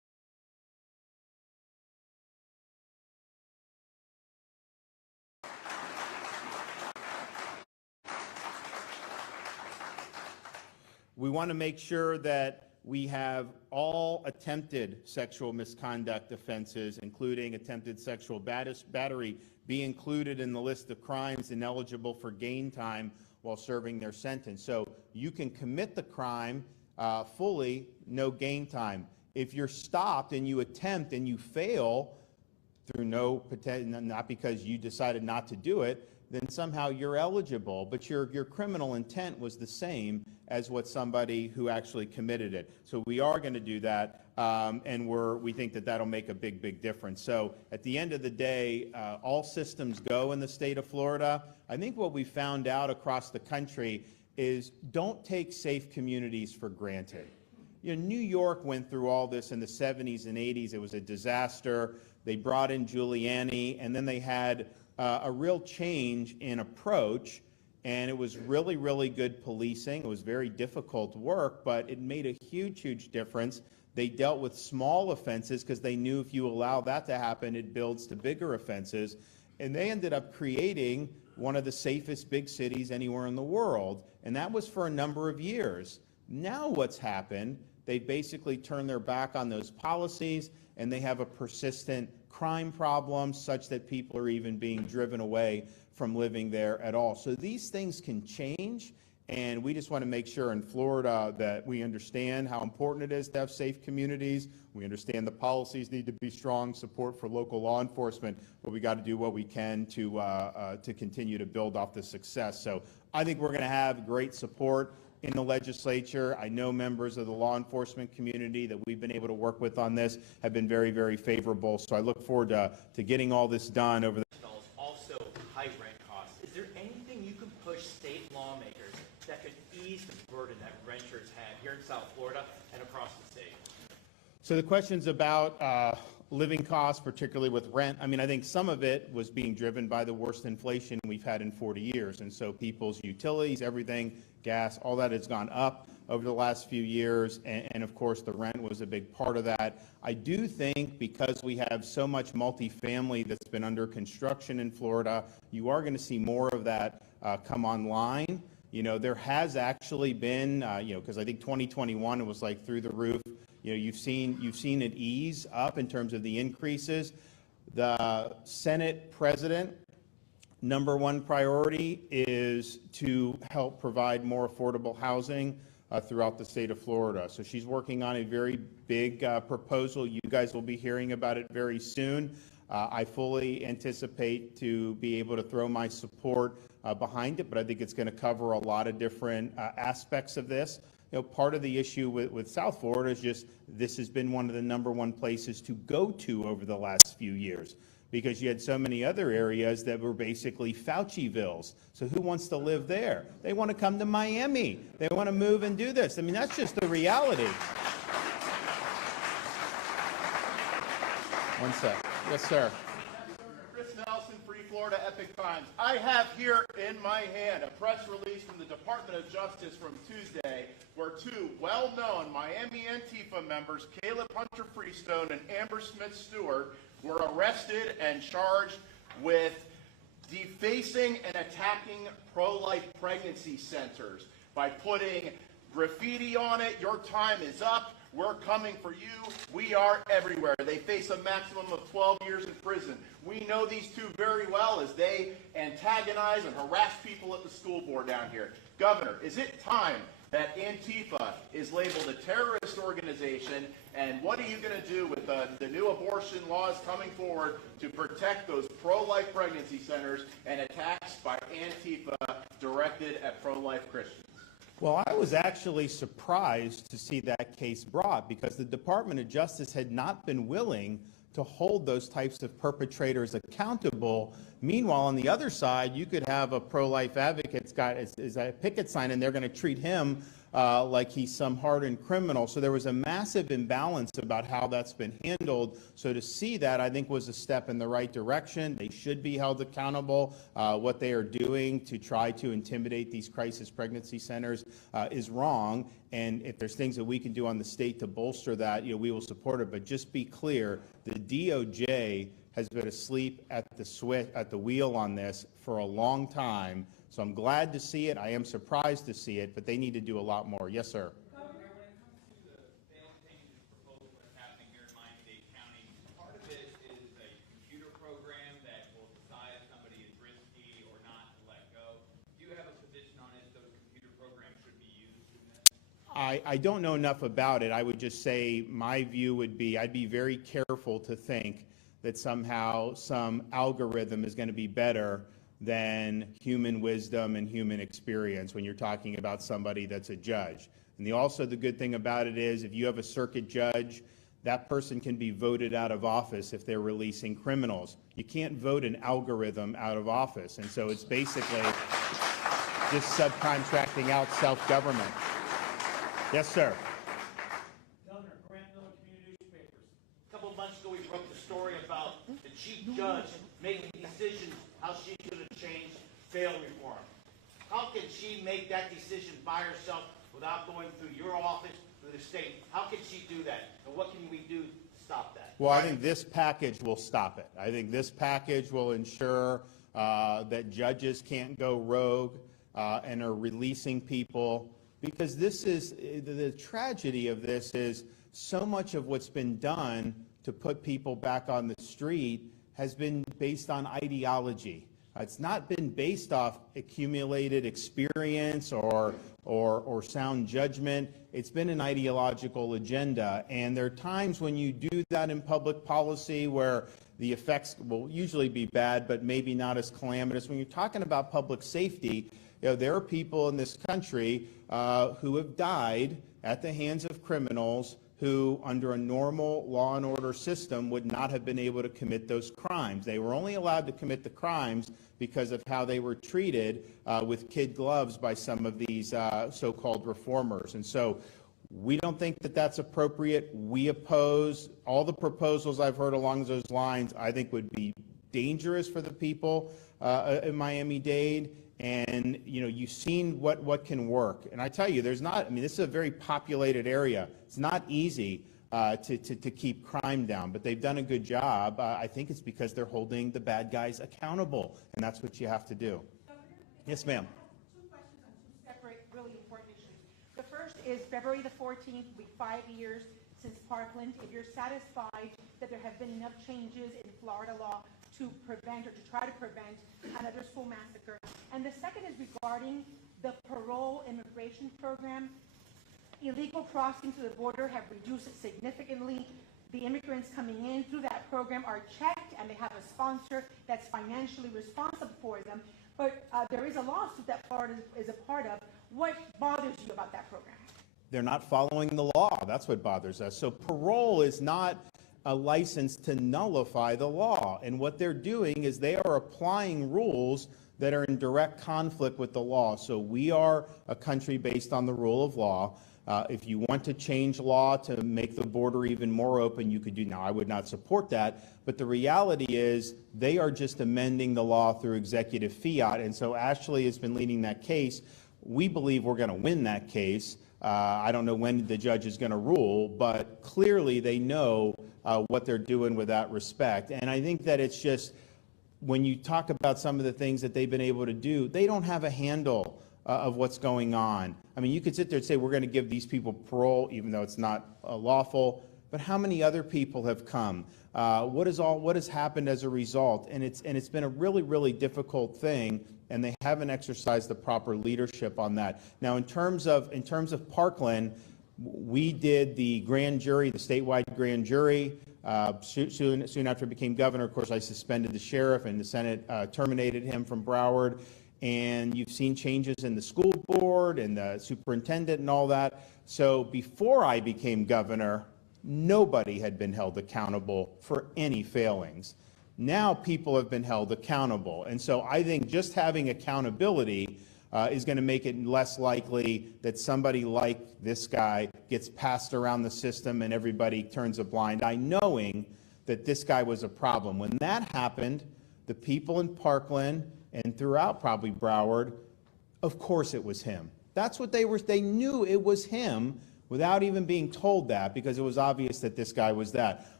We want to make sure that we have all attempted sexual misconduct offenses, including attempted sexual battery, be included in the list of crimes ineligible for gain time while serving their sentence. So you can commit the crime fully, no gain time. If you're stopped and you attempt and you fail through not because you decided not to do it, then somehow you're eligible, but your criminal intent was the same as what somebody who actually committed it. So we are going to do that, and we think that that'll make a big difference. So at the end of the day, all systems go in the state of Florida. I think what we found out across the country is don't take safe communities for granted. You know, New York went through all this in the 70s and 80s. It was a disaster. They brought in Giuliani, and then they had a real change in approach, and it was really good policing. It was very difficult work, but it made a huge difference. They dealt with small offenses because they knew if you allow that to happen, it builds to bigger offenses. And they ended up creating one of the safest big cities anywhere in the world, and that was for a number of years. Now what's happened, they basically turned their back on those policies, and they have a persistent crime problem such that people are even being driven away from living there at all. So these things can change, and we just want to make sure in Florida that we understand how important it is to have safe communities. We understand the policies need to be strong, support for local law enforcement, but we got to do what we can to continue to build off the success. So I think we're going to have great support in the legislature. I know members of the law enforcement community that we've been able to work with on this have been very favorable. So I look forward to getting all this done over the also high rent costs. Is there anything you can push state lawmakers that could ease the burden that renters have here in South Florida and across the state? So the question's about living costs, particularly with rent. I mean, I think some of it was being driven by the worst inflation we've had in 40 years. And so people's utilities, everything, gas, all that has gone up over the last few years. And of course, the rent was a big part of that. I do think because we have so much multifamily that's been under construction in Florida, you are going to see more of that come online. You know, there has actually been, because I think 2021, it was like through the roof. You know, you've seen it ease up in terms of the increases. The Senate president, number one priority is to help provide more affordable housing throughout the state of Florida. So she's working on a very big proposal. You guys will be hearing about it very soon. I fully anticipate to be able to throw my support behind it, but I think it's going to cover a lot of different aspects of this. You know, part of the issue with South Florida is just this has been one of the number one places to go to over the last few years because you had so many other areas that were basically Faucivilles. So who wants to live there? They want to come to Miami. They want to move and do this. I mean, that's just the reality. One sec. Yes, sir. Free Florida Epic Times. I have here in my hand a press release from the Department of Justice from Tuesday where two well-known Miami Antifa members, Caleb Hunter Freestone and Amber Smith Stewart, were arrested and charged with defacing and attacking pro-life pregnancy centers by putting graffiti on it. Your time is up. We're coming for you. We are everywhere. They face a maximum of 12 years in prison. We know these two very well as they antagonize and harass people at the school board down here. Governor, is it time that Antifa is labeled a terrorist organization? And what are you going to do with the new abortion laws coming forward to protect those pro-life pregnancy centers and attacks by Antifa directed at pro-life Christians? Well, I was actually surprised to see that case brought because the Department of Justice had not been willing to hold those types of perpetrators accountable. Meanwhile, on the other side, you could have a pro-life advocate's got is a picket sign, and they're going to treat him like he's some hardened criminal. So there was a massive imbalance about how that's been handled. So to see that, I think, was a step in the right direction. They should be held accountable. What they are doing to try to intimidate these crisis pregnancy centers is wrong. And if there's things that we can do on the state to bolster that, we will support it. But just be clear, the DOJ has been asleep at the wheel on this for a long time. So I'm glad to see it. I am surprised to see it, but they need to do a lot more. Yes, sir. Governor, when it comes to the bail changes proposal that's happening here in Miami-Dade County, part of it is a computer program that will decide if somebody is risky or not to let go. Do you have a position on if those computer programs should be used in this? I don't know enough about it. I would just say my view would be I'd be very careful to think that somehow some algorithm is going to be better than human wisdom and human experience when you're talking about somebody that's a judge. And also the good thing about it is if you have a circuit judge, that person can be voted out of office if they're releasing criminals. You can't vote an algorithm out of office. And so it's basically just subcontracting out self-government. Yes, sir. Governor, Grant Miller Community Newspapers. A couple of months ago, we broke the story about the chief judge making decisions how she's going to change bail reform. How can she make that decision by herself without going through your office, through the state? How can she do that? And what can we do to stop that? Well, I think this package will stop it. I think this package will ensure that judges can't go rogue and are releasing people, because this is the tragedy of this is so much of what's been done to put people back on the street has been based on ideology. It's not been based off accumulated experience or sound judgment. It's been an ideological agenda. And there are times when you do that in public policy where the effects will usually be bad, but maybe not as calamitous. When you're talking about public safety, there are people in this country who have died at the hands of criminals who, under a normal law and order system, would not have been able to commit those crimes. They were only allowed to commit the crimes because of how they were treated with kid gloves by some of these so-called reformers. And so we don't think that that's appropriate. We oppose all the proposals I've heard along those lines. I think would be dangerous for the people in Miami-Dade. And, you've seen what can work. And I tell you, this is a very populated area. It's not easy to keep crime down, but they've done a good job. I think it's because they're holding the bad guys accountable, and that's what you have to do. Yes, ma'am. Two questions on two separate, really important issues. The first is February the 14th, will be 5 years since Parkland. If you're satisfied that there have been enough changes in Florida law to prevent or to try to prevent another school massacre. And the second is regarding the parole immigration program. Illegal crossings to the border have reduced significantly. The immigrants coming in through that program are checked and they have a sponsor that's financially responsible for them. But there is a lawsuit that Florida is a part of. What bothers you about that program? They're not following the law. That's what bothers us. So parole is not a license to nullify the law. And what they're doing is they are applying rules that are in direct conflict with the law. So we are a country based on the rule of law. If you want to change law to make the border even more open, you could do. Now, I would not support that, but the reality is they are just amending the law through executive fiat. And so Ashley has been leading that case. We believe we're going to win that case. I don't know when the judge is going to rule, but clearly they know what they're doing with that respect. And I think that it's just, when you talk about some of the things that they've been able to do, they don't have a handle of what's going on. I mean, you could sit there and say, we're going to give these people parole, even though it's not lawful, but how many other people have come? What has happened as a result? And it's been a really, really difficult thing, and they haven't exercised the proper leadership on that. Now, in terms of Parkland, we did the grand jury, the statewide grand jury. Soon after I became governor, of course, I suspended the sheriff, and the Senate terminated him from Broward. And you've seen changes in the school board and the superintendent and all that. So before I became governor, nobody had been held accountable for any failings. Now people have been held accountable. And so I think just having accountability is going to make it less likely that somebody like this guy gets passed around the system and everybody turns a blind eye, knowing that this guy was a problem. When that happened, the people in Parkland and throughout probably Broward, of course it was him. That's what they knew it was him without even being told that, because it was obvious that this guy was that.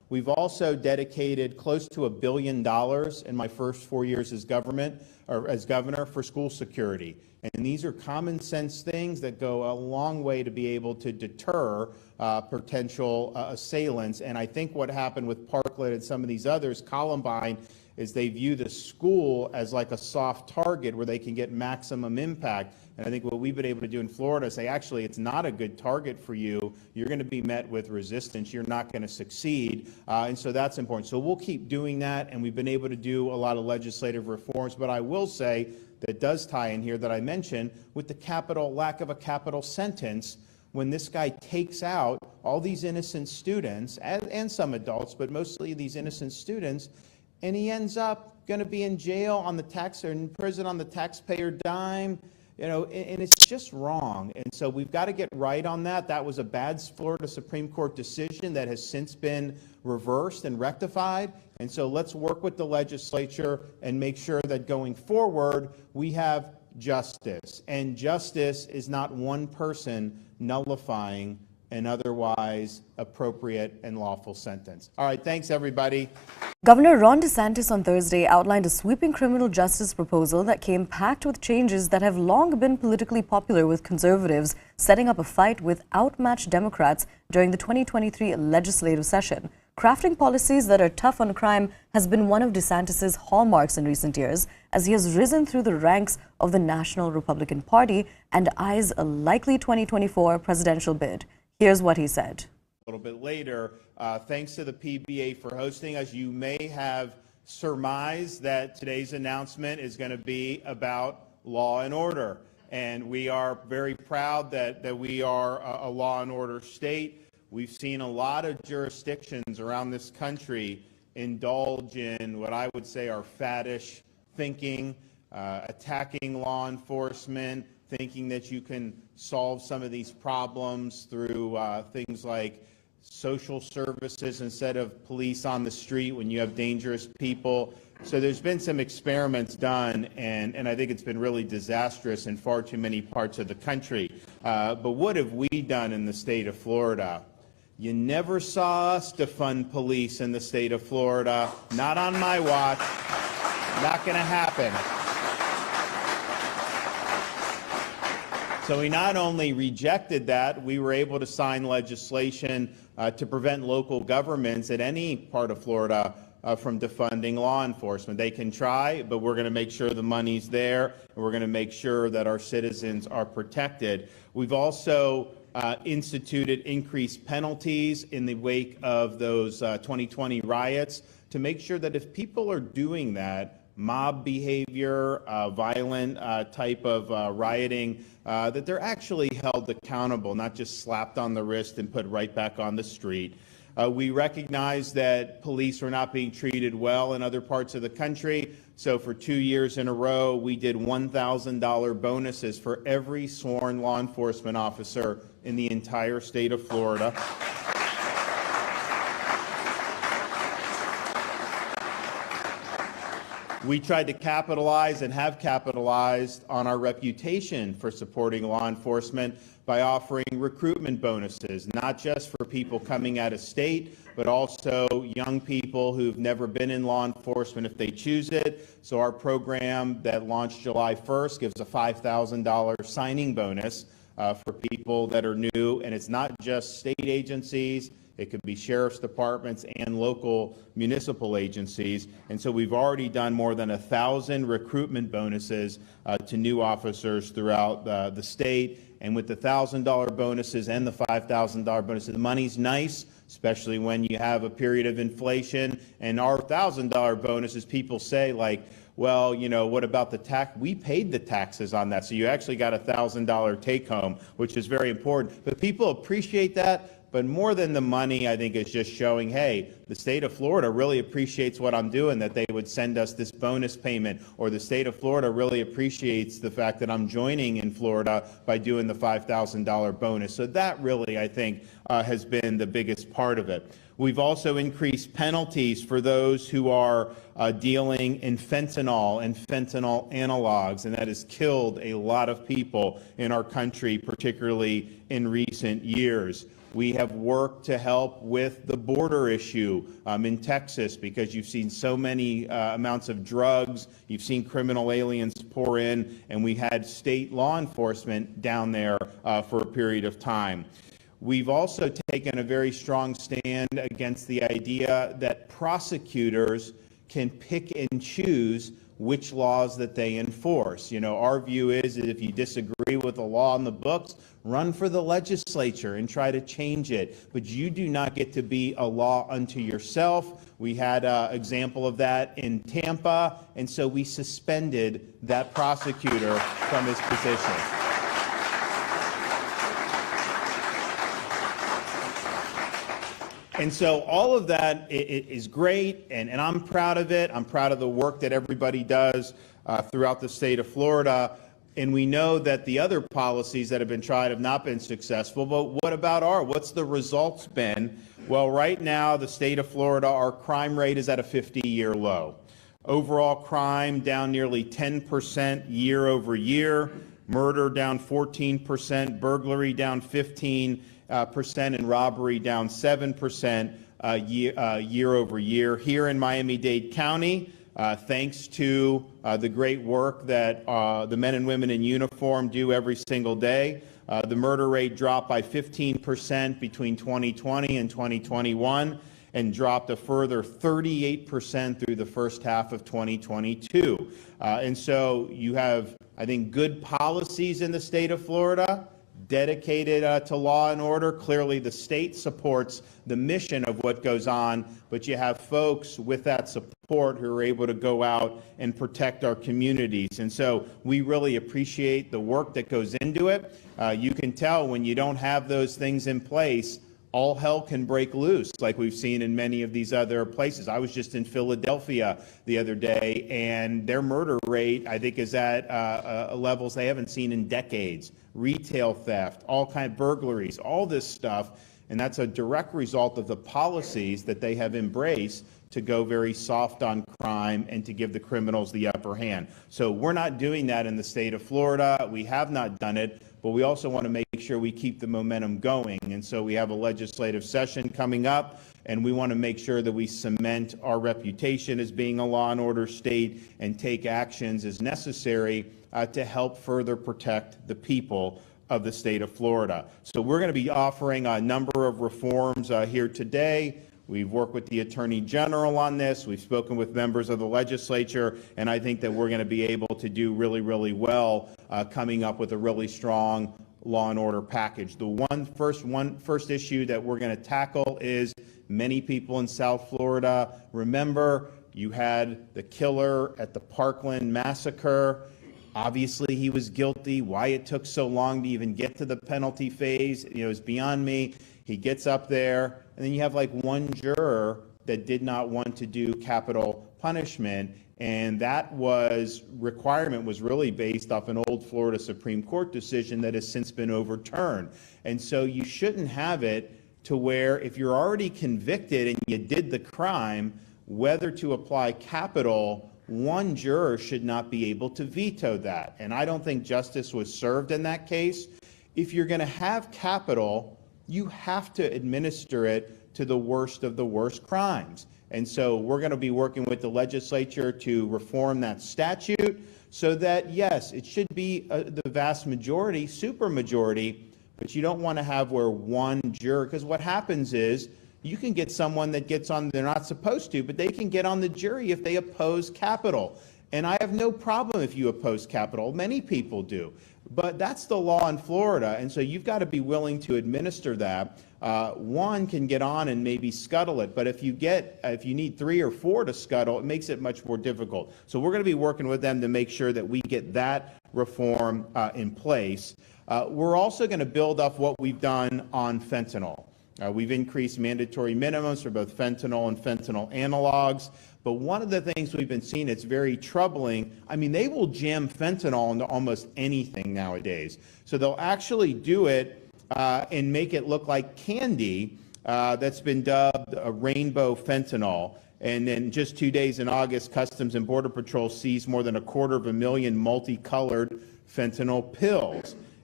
We've also dedicated close to $1 billion in my first 4 years as governor for school security. And these are common sense things that go a long way to be able to deter potential assailants. And I think what happened with Parkland and some of these others, Columbine, is they view the school as like a soft target where they can get maximum impact. And I think what we've been able to do in Florida is say, actually, it's not a good target for you. You're going to be met with resistance. You're not going to succeed. And so that's important. So we'll keep doing that. And we've been able to do a lot of legislative reforms. But I will say that does tie in here that I mentioned with the lack of a capital sentence. When this guy takes out all these innocent students and some adults, but mostly these innocent students, and he ends up going to be in jail on or in prison on the taxpayer dime, and it's just wrong. And so we've got to get right on that. That was a bad Florida Supreme Court decision that has since been reversed and rectified. And so let's work with the legislature and make sure that going forward we have justice. And justice is not one person nullifying an otherwise appropriate and lawful sentence. All right, thanks everybody. Governor Ron DeSantis on Thursday outlined a sweeping criminal justice proposal that came packed with changes that have long been politically popular with conservatives, setting up a fight with outmatched Democrats during the 2023 legislative session. Crafting policies that are tough on crime has been one of DeSantis' hallmarks in recent years, as he has risen through the ranks of the National Republican Party and eyes a likely 2024 presidential bid. Here's what he said. A little bit later, thanks to the PBA for hosting us. You may have surmised that today's announcement is going to be about law and order. And we are very proud that we are a law and order state. We've seen a lot of jurisdictions around this country indulge in what I would say are faddish thinking, attacking law enforcement, thinking that you can solve some of these problems through things like social services instead of police on the street when you have dangerous people. So there's been some experiments done, and I think it's been really disastrous in far too many parts of the country. But what have we done in the state of Florida? You never saw us defund police in the state of Florida. Not on my watch. Not going to happen. So we not only rejected that, we were able to sign legislation to prevent local governments at any part of Florida from defunding law enforcement. They can try, but we're going to make sure the money's there, and we're going to make sure that our citizens are protected. We've also instituted increased penalties in the wake of those 2020 riots to make sure that if people are doing that, mob behavior, violent type of rioting, that they're actually held accountable, not just slapped on the wrist and put right back on the street. We recognize that police are not being treated well in other parts of the country. So for 2 years in a row, we did $1,000 bonuses for every sworn law enforcement officer in the entire state of Florida. We tried to capitalize and have capitalized on our reputation for supporting law enforcement by offering recruitment bonuses, not just for people coming out of state, but also young people who've never been in law enforcement if they choose it. So our program that launched July 1st gives a $5,000 signing bonus for people that are new, and it's not just state agencies. It could be sheriff's departments and local municipal agencies. And so we've already done more than 1,000 recruitment bonuses to new officers throughout the state. And with the $1,000 bonuses and the $5,000 bonuses, the money's nice, especially when you have a period of inflation. And our $1,000 bonuses, people say, like, well, you know, what about the tax? We paid the taxes on that. So you actually got a $1,000 take home, which is very important. But people appreciate that. But more than the money, I think, is just showing, hey, the state of Florida really appreciates what I'm doing, that they would send us this bonus payment, or the state of Florida really appreciates the fact that I'm joining in Florida by doing the $5,000 bonus. So that really, I think, has been the biggest part of it. We've also increased penalties for those who are dealing in fentanyl and fentanyl analogs, and that has killed a lot of people in our country, particularly in recent years. We have worked to help with the border issue in Texas, because you've seen so many amounts of drugs, you've seen criminal aliens pour in, and we had state law enforcement down there for a period of time. We've also taken a very strong stand against the idea that prosecutors can pick and choose which laws that they enforce. You know, our view is that if you disagree with the law in the books, run for the legislature and try to change it. But you do not get to be a law unto yourself. We had an example of that in Tampa, and so we suspended that prosecutor from his position. And so all of that is great, and I'm proud of it. I'm proud of the work that everybody does throughout the state of Florida. And we know that the other policies that have been tried have not been successful. But what about what's the results been? Well, right now, the state of Florida, our crime rate is at a 50-year low. Overall crime down nearly 10% year over year. Murder down 14%. Burglary down 15%. And robbery down 7% year over year. Here in Miami-Dade County, thanks to the great work that the men and women in uniform do every single day, the murder rate dropped by 15% between 2020 and 2021, and dropped a further 38% through the first half of 2022. And so you have, I think, good policies in the state of Florida, dedicated to law and order. Clearly, the state supports the mission of what goes on, but you have folks with that support who are able to go out and protect our communities. And so we really appreciate the work that goes into it. You can tell when you don't have those things in place, all hell can break loose, like we've seen in many of these other places. I was just in Philadelphia the other day, and their murder rate, I think, is at levels they haven't seen in decades. Retail theft, all kind of burglaries, all this stuff, and that's a direct result of the policies that they have embraced to go very soft on crime and to give the criminals the upper hand. So we're not doing that in the state of Florida. We have not done it, but we also want to make sure we keep the momentum going. And so we have a legislative session coming up, and we want to make sure that we cement our reputation as being a law and order state and take actions as necessary to help further protect the people of the state of Florida. So we're going to be offering a number of reforms here today. We've worked with the Attorney General on this. We've spoken with members of the legislature, and I think that we're going to be able to do really, really well coming up with a really strong law and order package. The first issue that we're going to tackle is many people in South Florida. Remember, you had the killer at the Parkland massacre. Obviously, he was guilty. Why it took so long to even get to the penalty phase, is beyond me. He gets up there, and then you have like one juror that did not want to do capital punishment, and that requirement was really based off an old Florida Supreme Court decision that has since been overturned. And so you shouldn't have it to where if you're already convicted and you did the crime, whether to apply capital, one juror should not be able to veto that. And I don't think justice was served in that case. If you're going to have capital, you have to administer it to the worst of the worst crimes. And so we're going to be working with the legislature to reform that statute so that, yes, it should be the vast majority, supermajority, but you don't want to have where one juror, because what happens is you can get someone that gets on, they're not supposed to, but they can get on the jury if they oppose capital. And I have no problem if you oppose capital. Many people do. But that's the law in Florida, and so you've got to be willing to administer that. One can get on and maybe scuttle it, but if you need 3 or 4 to scuttle, it makes it much more difficult. So we're going to be working with them to make sure that we get that reform in place. We're also going to build up what we've done on fentanyl. We've increased mandatory minimums for both fentanyl and fentanyl analogs. But one of the things we've been seeing that's very troubling, I mean, they will jam fentanyl into almost anything nowadays. So they'll actually do it and make it look like candy that's been dubbed a rainbow fentanyl. And then just 2 days in August, Customs and Border Patrol seized more than 250,000 multicolored fentanyl pills.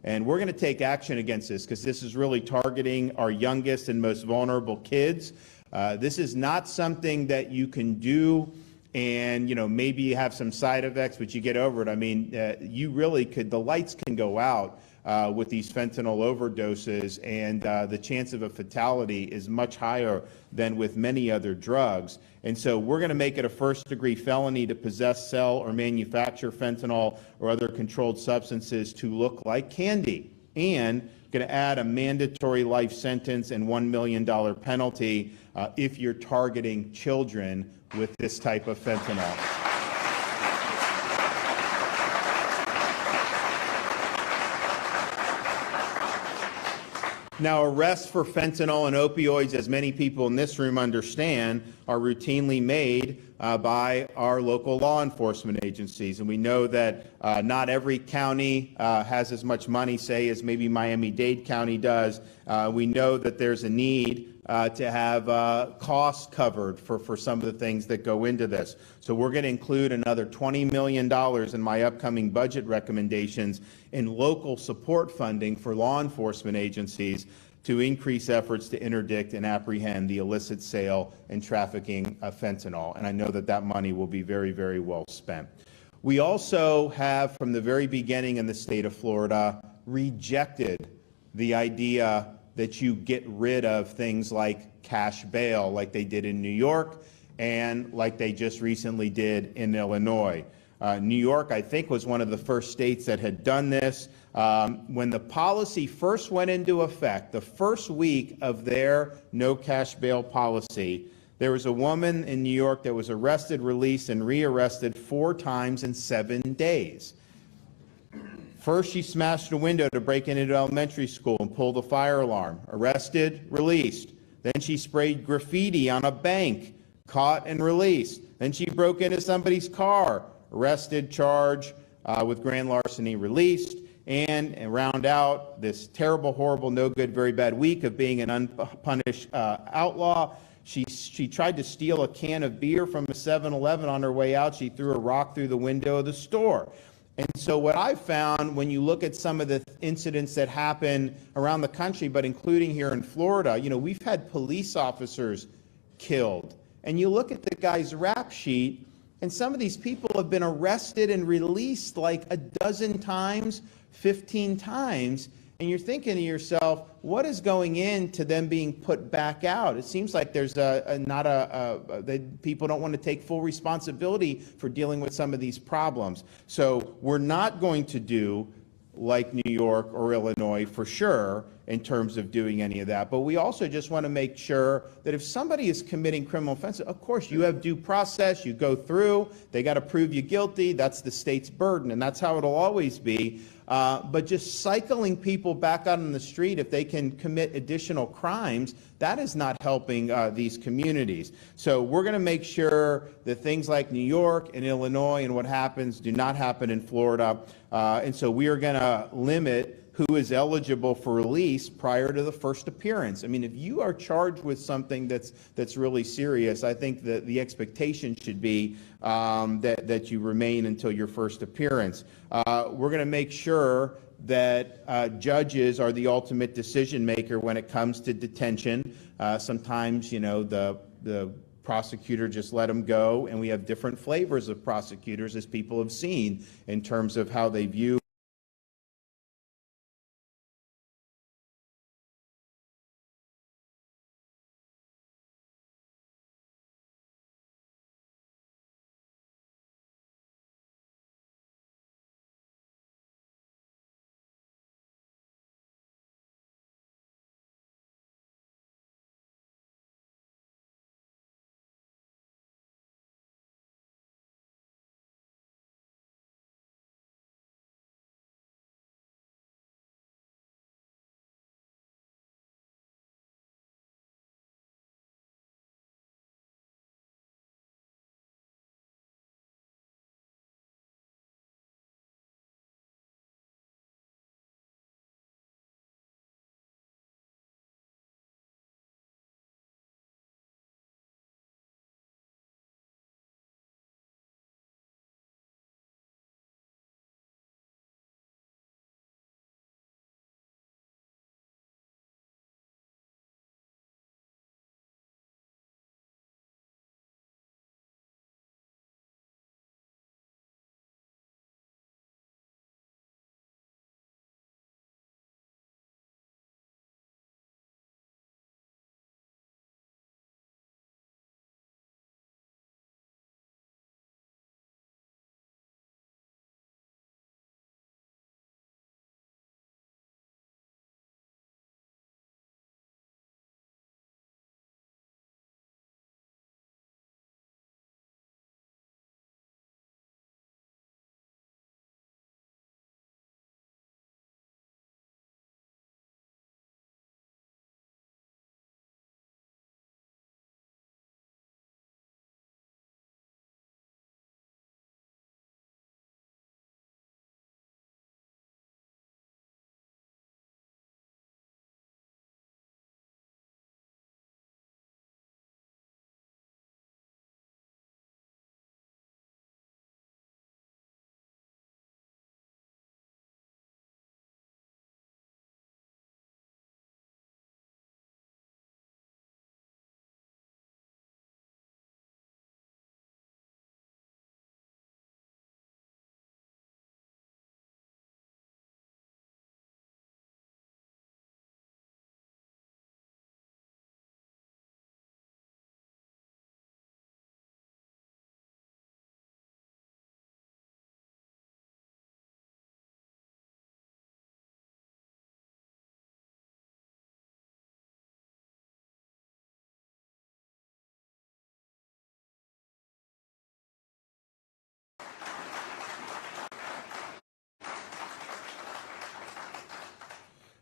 And we're going to take action against this because this is really targeting our youngest and most vulnerable kids. This is not something that you can do and, maybe you have some side effects, but you get over it. I mean, you really could, the lights can go out with these fentanyl overdoses, and the chance of a fatality is much higher than with many other drugs. And so we're going to make it a first-degree felony to possess, sell, or manufacture fentanyl or other controlled substances to look like candy, and going to add a mandatory life sentence and $1 million penalty if you're targeting children with this type of fentanyl. Now, arrests for fentanyl and opioids, as many people in this room understand, are routinely made by our local law enforcement agencies. And we know that not every county has as much money, say, as maybe Miami-Dade County does. We know that there's a need to have costs covered for some of the things that go into this. So we're going to include another $20 million in my upcoming budget recommendations in local support funding for law enforcement agencies to increase efforts to interdict and apprehend the illicit sale and trafficking of fentanyl. And I know that that money will be very, very well spent. We also have, from the very beginning in the state of Florida, rejected the idea that you get rid of things like cash bail, like they did in New York and like they just recently did in Illinois. New York, I think, was one of the first states that had done this. When the policy first went into effect, the first week of their no cash bail policy, there was a woman in New York that was arrested, released, and rearrested 4 times in 7 days. First, she smashed a window to break into an elementary school and pulled a fire alarm. Arrested, released. Then she sprayed graffiti on a bank, caught and released. Then she broke into somebody's car, arrested, charged with grand larceny, released. And round out this terrible, horrible, no good, very bad week of being an unpunished outlaw. She tried to steal a can of beer from a 7-Eleven on her way out. She threw a rock through the window of the store. And so what I've found when you look at some of the incidents that happen around the country, but including here in Florida, we've had police officers killed. And you look at the guy's rap sheet, and some of these people have been arrested and released like a dozen times, 15 times. And you're thinking to yourself, what is going into them being put back out? It seems like there's people don't want to take full responsibility for dealing with some of these problems. So we're not going to do like New York or Illinois for sure in terms of doing any of that. But we also just want to make sure that if somebody is committing criminal offenses, of course you have due process, you go through, they got to prove you guilty, that's the state's burden, and that's how it'll always be. But just cycling people back out on the street if they can commit additional crimes, that is not helping these communities. So we're going to make sure that things like New York and Illinois and what happens do not happen in Florida. And so we are going to limit who is eligible for release prior to the first appearance. I mean, if you are charged with something that's really serious, I think that the expectation should be that you remain until your first appearance. We're going to make sure that judges are the ultimate decision maker when it comes to detention. Sometimes, the prosecutor just let them go, and we have different flavors of prosecutors, as people have seen, in terms of how they view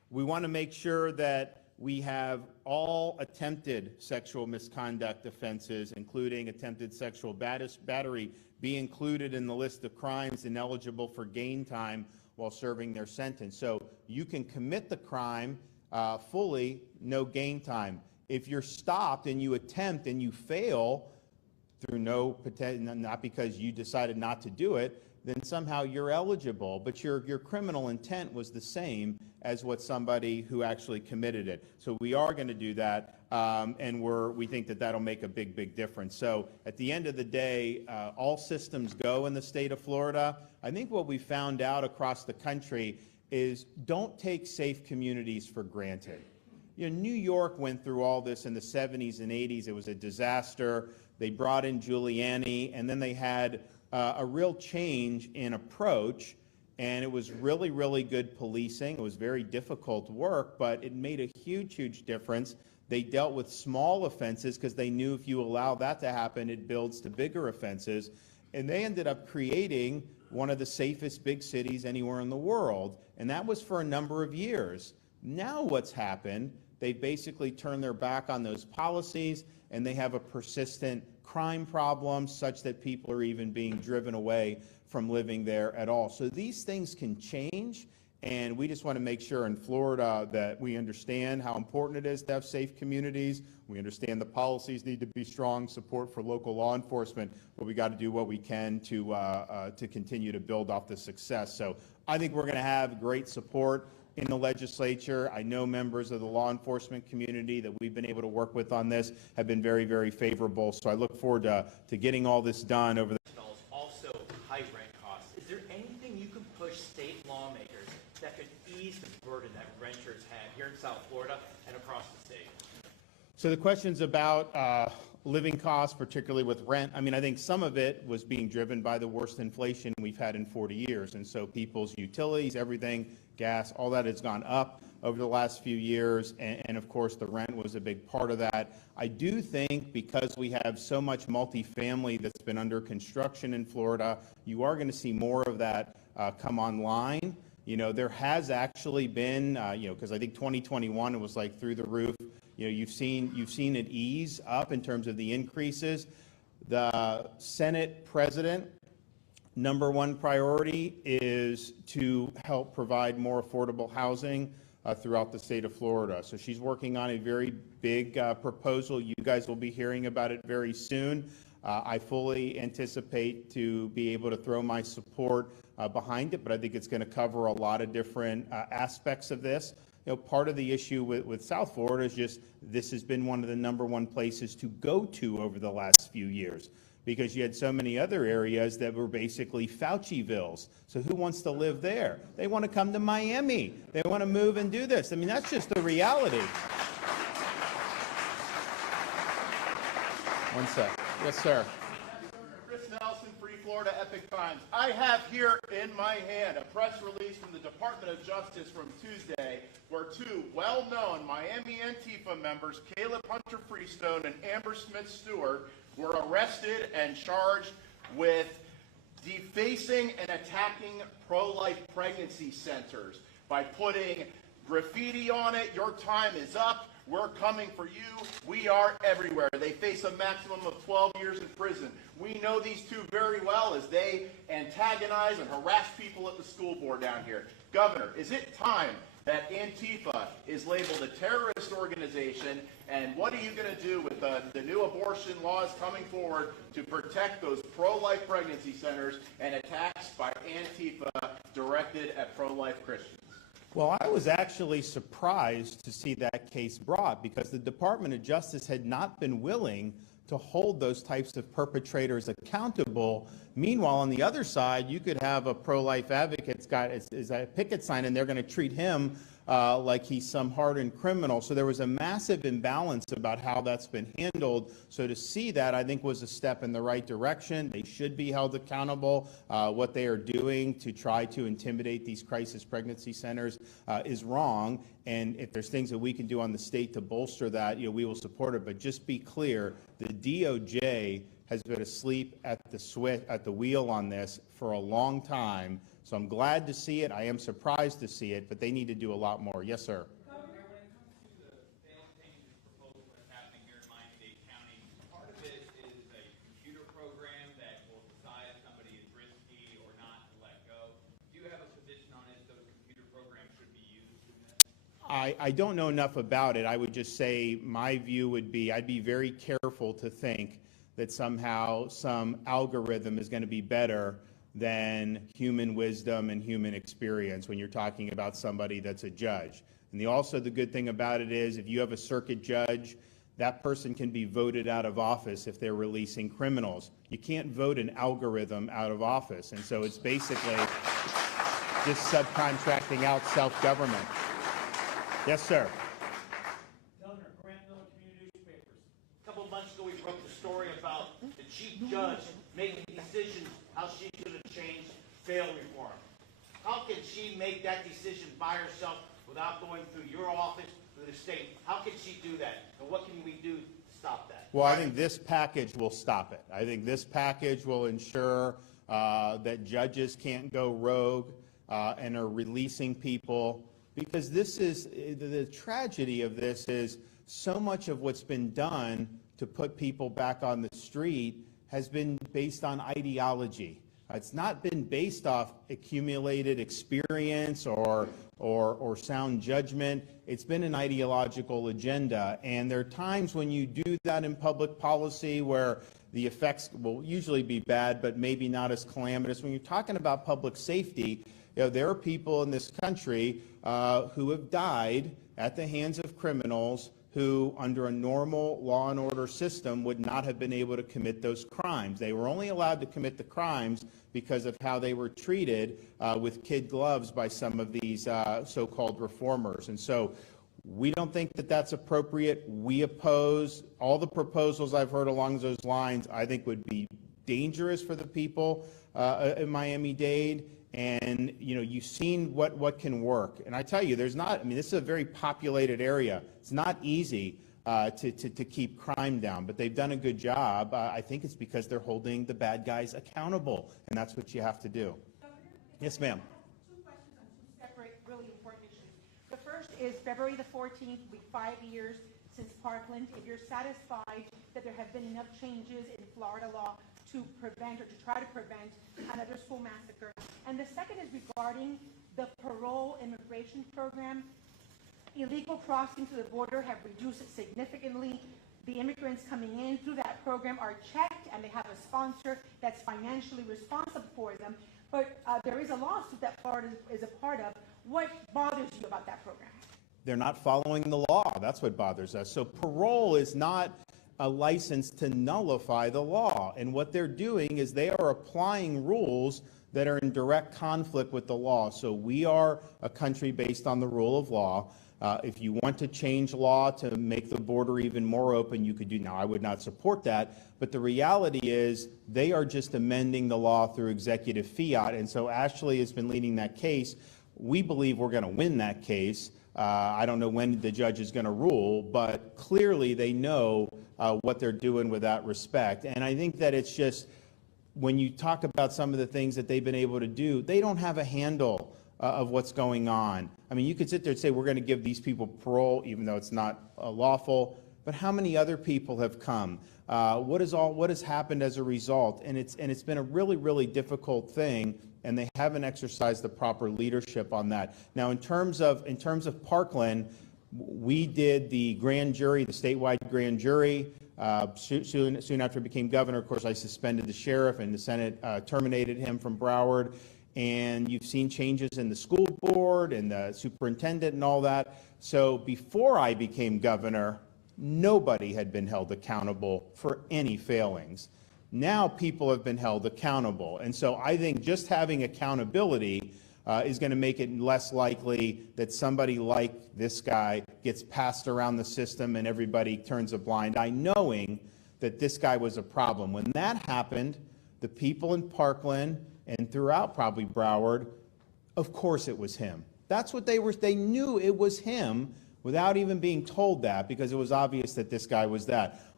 We want to make sure that we have all attempted sexual misconduct offenses, including attempted sexual battery, be included in the list of crimes ineligible for gain time while serving their sentence. So you can commit the crime fully, no gain time. If you're stopped and you attempt and you fail through not because you decided not to do it, then somehow you're eligible, but your criminal intent was the same as what somebody who actually committed it. So we are going to do that, and we think that that'll make a big difference. So at the end of the day, all systems go in the state of Florida. I think what we found out across the country is don't take safe communities for granted. You know, New York went through all this in the 70s and 80s. It was a disaster. They brought in Giuliani, and then they had a real change in approach, and it was really good policing. It was very difficult work, but it made a huge difference. They dealt with small offenses because they knew if you allow that to happen, it builds to bigger offenses. And they ended up creating one of the safest big cities anywhere in the world, and that was for a number of years. Now what's happened, they basically turned their back on those policies, and they have a persistent crime problem such that people are even being driven away from living there at all. So these things can change, and we just want to make sure in Florida that we understand how important it is to have safe communities. We understand the policies need to be strong, support for local law enforcement, but we got to do what we can to continue to build off the success. So I think we're going to have great support in the legislature. I know members of the law enforcement community that we've been able to work with on this have been very favorable. So I look forward to getting all this done over the also high rent costs. Is there anything you can push state lawmakers that could ease the burden that renters have here in South Florida and across the state? So the question's about living costs, particularly with rent. I mean, I think some of it was being driven by the worst inflation we've had in 40 years. And so people's utilities, everything, gas, all that has gone up over the last few years. And of course, the rent was a big part of that. I do think because we have so much multifamily that's been under construction in Florida, you are going to see more of that come online. You know, there has actually been, because I think 2021, it was like through the roof. You know, you've seen it ease up in terms of the increases. The Senate president, number one priority is to help provide more affordable housing throughout the state of Florida. So she's working on a very big proposal. You guys will be hearing about it very soon. I fully anticipate to be able to throw my support behind it, but I think it's going to cover a lot of different aspects of this. You know, part of the issue with South Florida is just this has been one of the number one places to go to over the last few years because you had so many other areas that were basically Faucivilles. So who wants to live there? They want to come to Miami. They want to move and do this. I mean, that's just the reality. One sec. Yes, sir. Free Florida Epic Times. I have here in my hand a press release from the Department of Justice from Tuesday where two well-known Miami Antifa members, Caleb Hunter Freestone and Amber Smith Stewart, were arrested and charged with defacing and attacking pro-life pregnancy centers by putting graffiti on it. Your time is up. We're coming for you. We are everywhere. They face a maximum of 12 years in prison. We know these two very well as they antagonize and harass people at the school board down here. Governor, is it time that Antifa is labeled a terrorist organization? And what are you going to do with the new abortion laws coming forward to protect those pro-life pregnancy centers and attacks by Antifa directed at pro-life Christians? Well, I was actually surprised to see that case brought because the Department of Justice had not been willing to hold those types of perpetrators accountable. Meanwhile, on the other side, you could have a pro-life advocate's got is a picket sign, and they're going to treat him like he's some hardened criminal. So there was a massive imbalance about how that's been handled. So to see that, I think, was a step in the right direction. They should be held accountable. What they are doing to try to intimidate these crisis pregnancy centers is wrong. And if there's things that we can do on the state to bolster that, we will support it. But just be clear, the DOJ has been asleep at the wheel on this for a long time. So I'm glad to see it. I am surprised to see it, but they need to do a lot more. Yes, sir. Governor, when it comes to the bail changes proposal that's happening here in Miami-Dade County, part of it is a computer program that will decide if somebody is risky or not to let go. Do you have a position on if those computer programs should be used in this? I don't know enough about it. I would just say my view would be I'd be very careful to think that somehow some algorithm is going to be better than human wisdom and human experience when you're talking about somebody that's a judge. And also the good thing about it is if you have a circuit judge, that person can be voted out of office if they're releasing criminals. You can't vote an algorithm out of office. And so it's basically just subcontracting out self-government. Yes, sir. Governor, Grant Miller Community Newspapers. A couple of months ago, we broke the story about the chief judge making decisions how she's going to change bail reform. How can she make that decision by herself without going through your office, through the state? How can she do that? And what can we do to stop that? Well, I think this package will stop it. I think this package will ensure that judges can't go rogue and are releasing people, because this is the tragedy of this is so much of what's been done to put people back on the street has been based on ideology. It's not been based off accumulated experience or sound judgment. It's been an ideological agenda. And there are times when you do that in public policy where the effects will usually be bad, but maybe not as calamitous. When you're talking about public safety, there are people in this country who have died at the hands of criminals who, under a normal law and order system, would not have been able to commit those crimes. They were only allowed to commit the crimes because of how they were treated with kid gloves by some of these so-called reformers. And so we don't think that that's appropriate. We oppose all the proposals I've heard along those lines. I think would be dangerous for the people in Miami-Dade. And, you've seen what can work. And I tell you, this is a very populated area. It's not easy to keep crime down, but they've done a good job. I think it's because they're holding the bad guys accountable, and that's what you have to do. Yes, ma'am. Two questions on two separate, really important issues. The first is February the 14th, will be 5 years since Parkland. If you're satisfied that there have been enough changes in Florida law to prevent or to try to prevent another school massacre. And the second is regarding the parole immigration program. Illegal crossings to the border have reduced significantly. The immigrants coming in through that program are checked and they have a sponsor that's financially responsible for them. But there is a lawsuit that Florida is a part of. What bothers you about that program? They're not following the law. That's what bothers us. So parole is not a license to nullify the law. And what they're doing is they are applying rules that are in direct conflict with the law. So we are a country based on the rule of law. If you want to change law to make the border even more open, you could do. Now, I would not support that, but the reality is they are just amending the law through executive fiat. And so Ashley has been leading that case. We believe we're going to win that case. I don't know when the judge is going to rule, but clearly they know what they're doing with that respect. And I think that it's just, when you talk about some of the things that they've been able to do, they don't have a handle of what's going on. I mean, you could sit there and say, we're going to give these people parole, even though it's not lawful, but how many other people have come? What has happened as a result? And it's been a really, really difficult thing, and they haven't exercised the proper leadership on that. Now, in terms of Parkland, we did the grand jury, the statewide grand jury. Soon after I became governor, of course, I suspended the sheriff, and the Senate terminated him from Broward. And you've seen changes in the school board and the superintendent and all that. So before I became governor, nobody had been held accountable for any failings. Now people have been held accountable. And so I think just having accountability is going to make it less likely that somebody like this guy gets passed around the system and everybody turns a blind eye, knowing that this guy was a problem. When that happened, the people in Parkland and throughout probably Broward, of course it was him. That's what they knew it was him without even being told that, because it was obvious that this guy was that.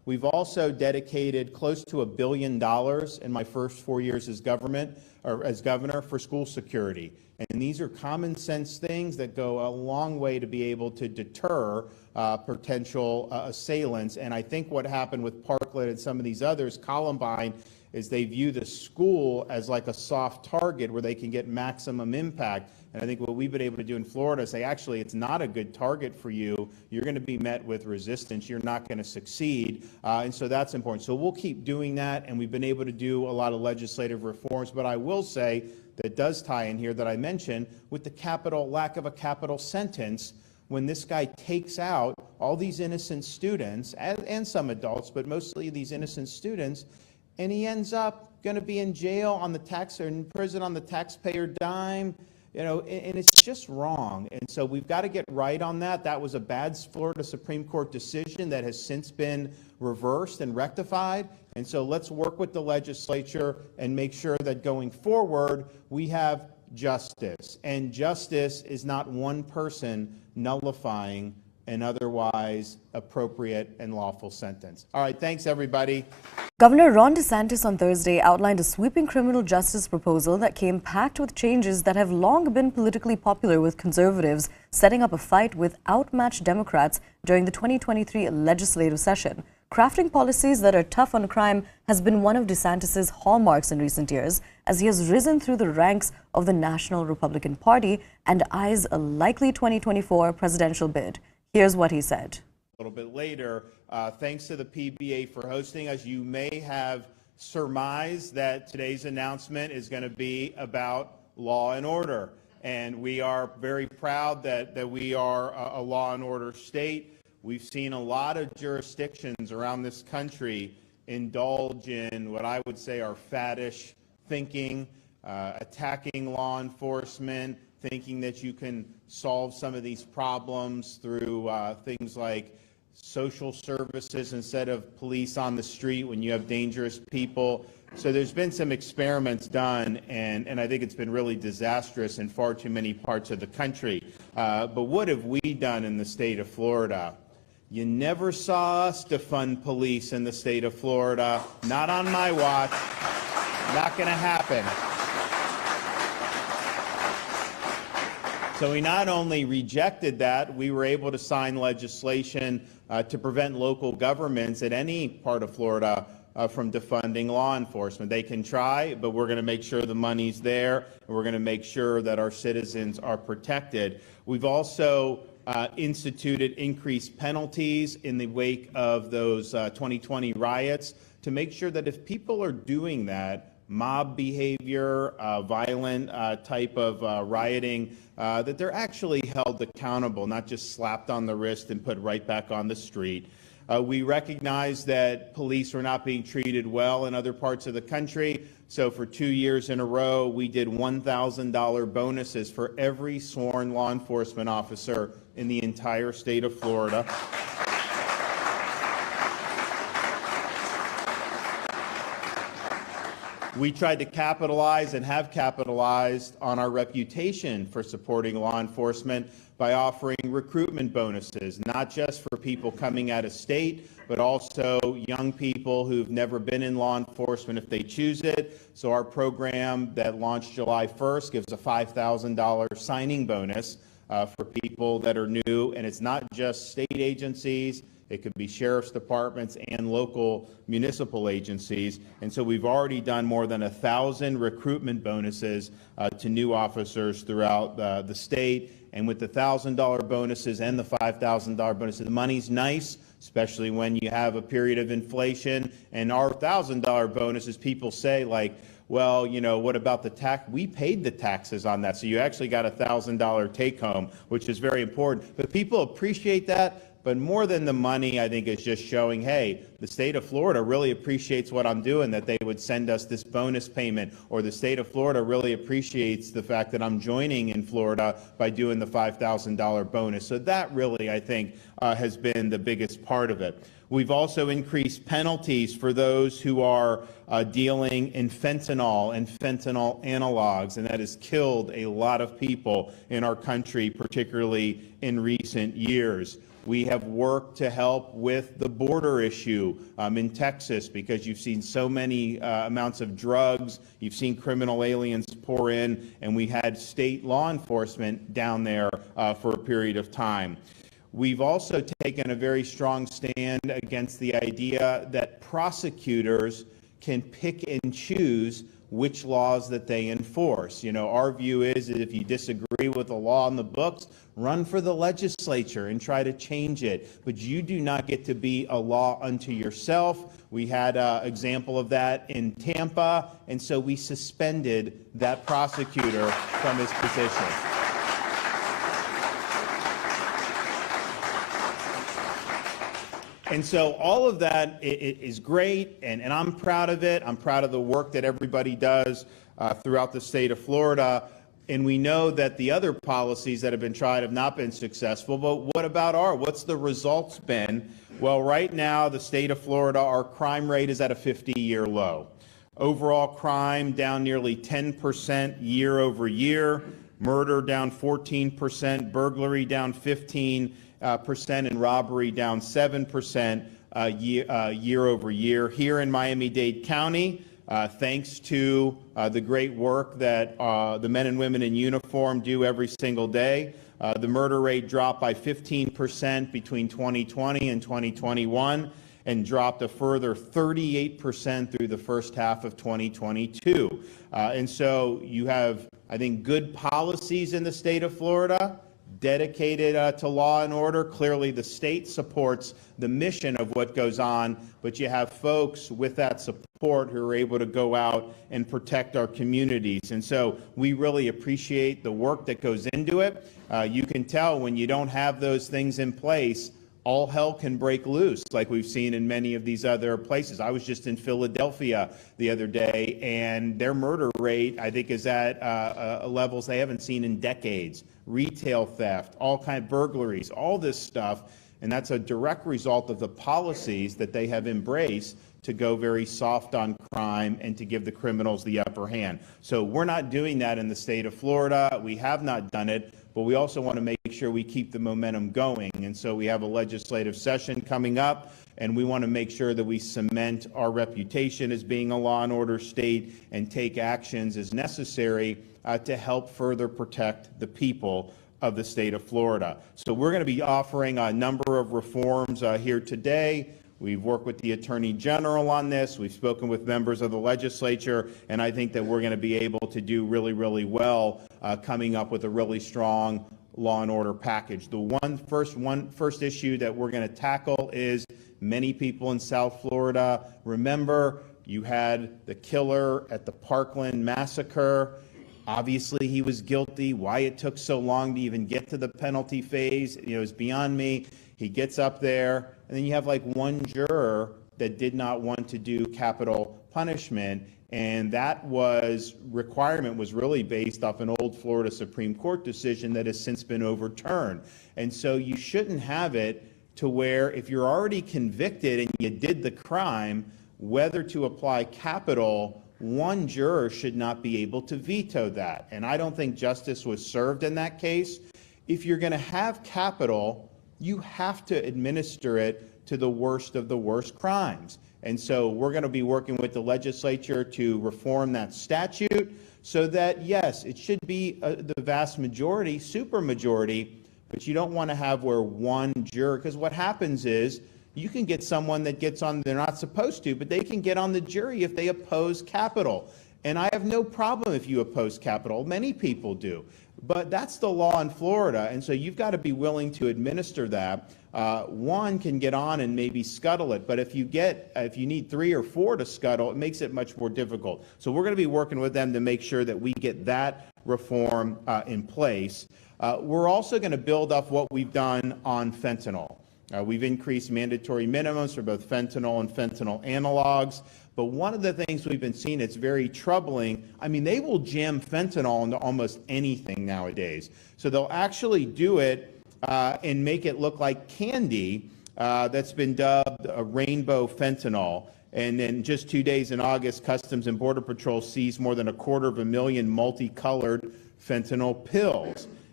We've also dedicated close to $1 billion in my first 4 years as governor for school security. And these are common sense things that go a long way to be able to deter potential assailants. And I think what happened with Parkland and some of these others, Columbine, is they view the school as like a soft target where they can get maximum impact. And I think what we've been able to do in Florida is say, actually, it's not a good target for you. You're going to be met with resistance. You're not going to succeed. And so that's important. So we'll keep doing that. And we've been able to do a lot of legislative reforms. But I will say that does tie in here that I mentioned with the lack of a capital sentence. When this guy takes out all these innocent students and some adults, but mostly these innocent students, and he ends up going to be in jail on or in prison on the taxpayer dime, and it's just wrong. And so we've got to get right on that. That was a bad Florida Supreme Court decision that has since been reversed and rectified. And so let's work with the legislature and make sure that going forward we have justice. And justice is not one person nullifying an otherwise appropriate and lawful sentence. All right, thanks everybody. Governor Ron DeSantis on Thursday outlined a sweeping criminal justice proposal that came packed with changes that have long been politically popular with conservatives, setting up a fight with outmatched Democrats during the 2023 legislative session. Crafting policies that are tough on crime has been one of DeSantis' hallmarks in recent years, as he has risen through the ranks of the National Republican Party and eyes a likely 2024 presidential bid. Here's what he said. A little bit later, thanks to the PBA for hosting us. You may have surmised that today's announcement is going to be about law and order. And we are very proud that we are a law and order state. We've seen a lot of jurisdictions around this country indulge in what I would say are faddish thinking, attacking law enforcement, thinking that you can solve some of these problems through things like social services instead of police on the street when you have dangerous people. So there's been some experiments done, and I think it's been really disastrous in far too many parts of the country. But what have we done in the state of Florida? You never saw us defund police in the state of Florida. Not on my watch. Not going to happen. So we not only rejected that, we were able to sign legislation to prevent local governments at any part of Florida from defunding law enforcement. They can try, but we're going to make sure the money's there, and we're going to make sure that our citizens are protected. We've also instituted increased penalties in the wake of those 2020 riots to make sure that if people are doing that, mob behavior, violent type of rioting, that they're actually held accountable, not just slapped on the wrist and put right back on the street. We recognize that police were not being treated well in other parts of the country, so for 2 years in a row, we did $1,000 bonuses for every sworn law enforcement officer in the entire state of Florida. We tried to capitalize and have capitalized on our reputation for supporting law enforcement by offering recruitment bonuses, not just for people coming out of state, but also young people who've never been in law enforcement if they choose it. So our program that launched July 1st gives a $5,000 signing bonus for people that are new, and it's not just state agencies. It could be sheriff's departments and local municipal agencies. And so we've already done more than 1,000 recruitment bonuses to new officers throughout the state. And with the $1,000 bonuses and the $5,000 bonuses, the money's nice, especially when you have a period of inflation. And our $1,000 bonuses, people say, like, well, you know, what about the tax? We paid the taxes on that. So you actually got a $1,000 take home, which is very important. But people appreciate that. But more than the money, I think, is just showing, hey, the state of Florida really appreciates what I'm doing, that they would send us this bonus payment, or the state of Florida really appreciates the fact that I'm joining in Florida by doing the $5,000 bonus. So that really, I think, has been the biggest part of it. We've also increased penalties for those who are dealing in fentanyl and fentanyl analogs, and that has killed a lot of people in our country, particularly in recent years. We have worked to help with the border issue in Texas, because you've seen so many amounts of drugs, you've seen criminal aliens pour in, and we had state law enforcement down there for a period of time. We've also taken a very strong stand against the idea that prosecutors can pick and choose which laws that they enforce. You know, our view is that if you disagree with the law in the books, run for the legislature and try to change it. But you do not get to be a law unto yourself. We had an example of that in Tampa, and so we suspended that prosecutor from his position. And so all of that is great, and I'm proud of it. I'm proud of the work that everybody does throughout the state of Florida. And we know that the other policies that have been tried have not been successful, but what about what's the results been? Well, right now, the state of Florida, our crime rate is at a 50-year low. Overall crime down nearly 10% year over year, murder down 14%, burglary down 15%, and robbery down 7% year over year. Here in Miami-Dade County, thanks to the great work that the men and women in uniform do every single day, the murder rate dropped by 15% between 2020 and 2021, and dropped a further 38% through the first half of 2022. And so you have, I think, good policies in the state of Florida, dedicated to law and order. Clearly, the state supports the mission of what goes on, but you have folks with that support who are able to go out and protect our communities. And so we really appreciate the work that goes into it. You can tell when you don't have those things in place, all hell can break loose, like we've seen in many of these other places. I was just in Philadelphia the other day, and their murder rate, I think, is at levels they haven't seen in decades. Retail theft, all kinds of burglaries, all this stuff, and that's a direct result of the policies that they have embraced to go very soft on crime and to give the criminals the upper hand. So we're not doing that in the state of Florida. We have not done it, but we also want to make sure we keep the momentum going. And so we have a legislative session coming up, and we want to make sure that we cement our reputation as being a law and order state and take actions as necessary to help further protect the people of the state of Florida. So we're going to be offering a number of reforms here today. We've worked with the Attorney General on this. We've spoken with members of the legislature, and I think that we're going to be able to do really, really well coming up with a really strong law and order package. The first issue that we're going to tackle is many people in South Florida. Remember, you had the killer at the Parkland massacre. Obviously, he was guilty. Why it took so long to even get to the penalty phase, is beyond me. He gets up there, and then you have like one juror that did not want to do capital punishment, and that requirement was really based off an old Florida Supreme Court decision that has since been overturned. And so you shouldn't have it to where if you're already convicted and you did the crime, whether to apply capital, one juror should not be able to veto that. And I don't think justice was served in that case. If you're going to have capital, you have to administer it to the worst of the worst crimes. And so we're going to be working with the legislature to reform that statute so that, yes, it should be the vast majority, supermajority, but you don't want to have where one juror, because what happens is you can get someone that gets on, they're not supposed to, but they can get on the jury if they oppose capital. And I have no problem if you oppose capital. Many people do. But that's the law in Florida, and so you've got to be willing to administer that. One can get on and maybe scuttle it, but if you need 3 or 4 to scuttle, it makes it much more difficult. So we're going to be working with them to make sure that we get that reform in place. We're also going to build up what we've done on fentanyl. We've increased mandatory minimums for both fentanyl and fentanyl analogs. But one of the things we've been seeing that's very troubling, I mean, they will jam fentanyl into almost anything nowadays. So they'll actually do it and make it look like candy that's been dubbed a rainbow fentanyl. And then just 2 days in August, Customs and Border Patrol seized more than 250,000 multicolored fentanyl pills.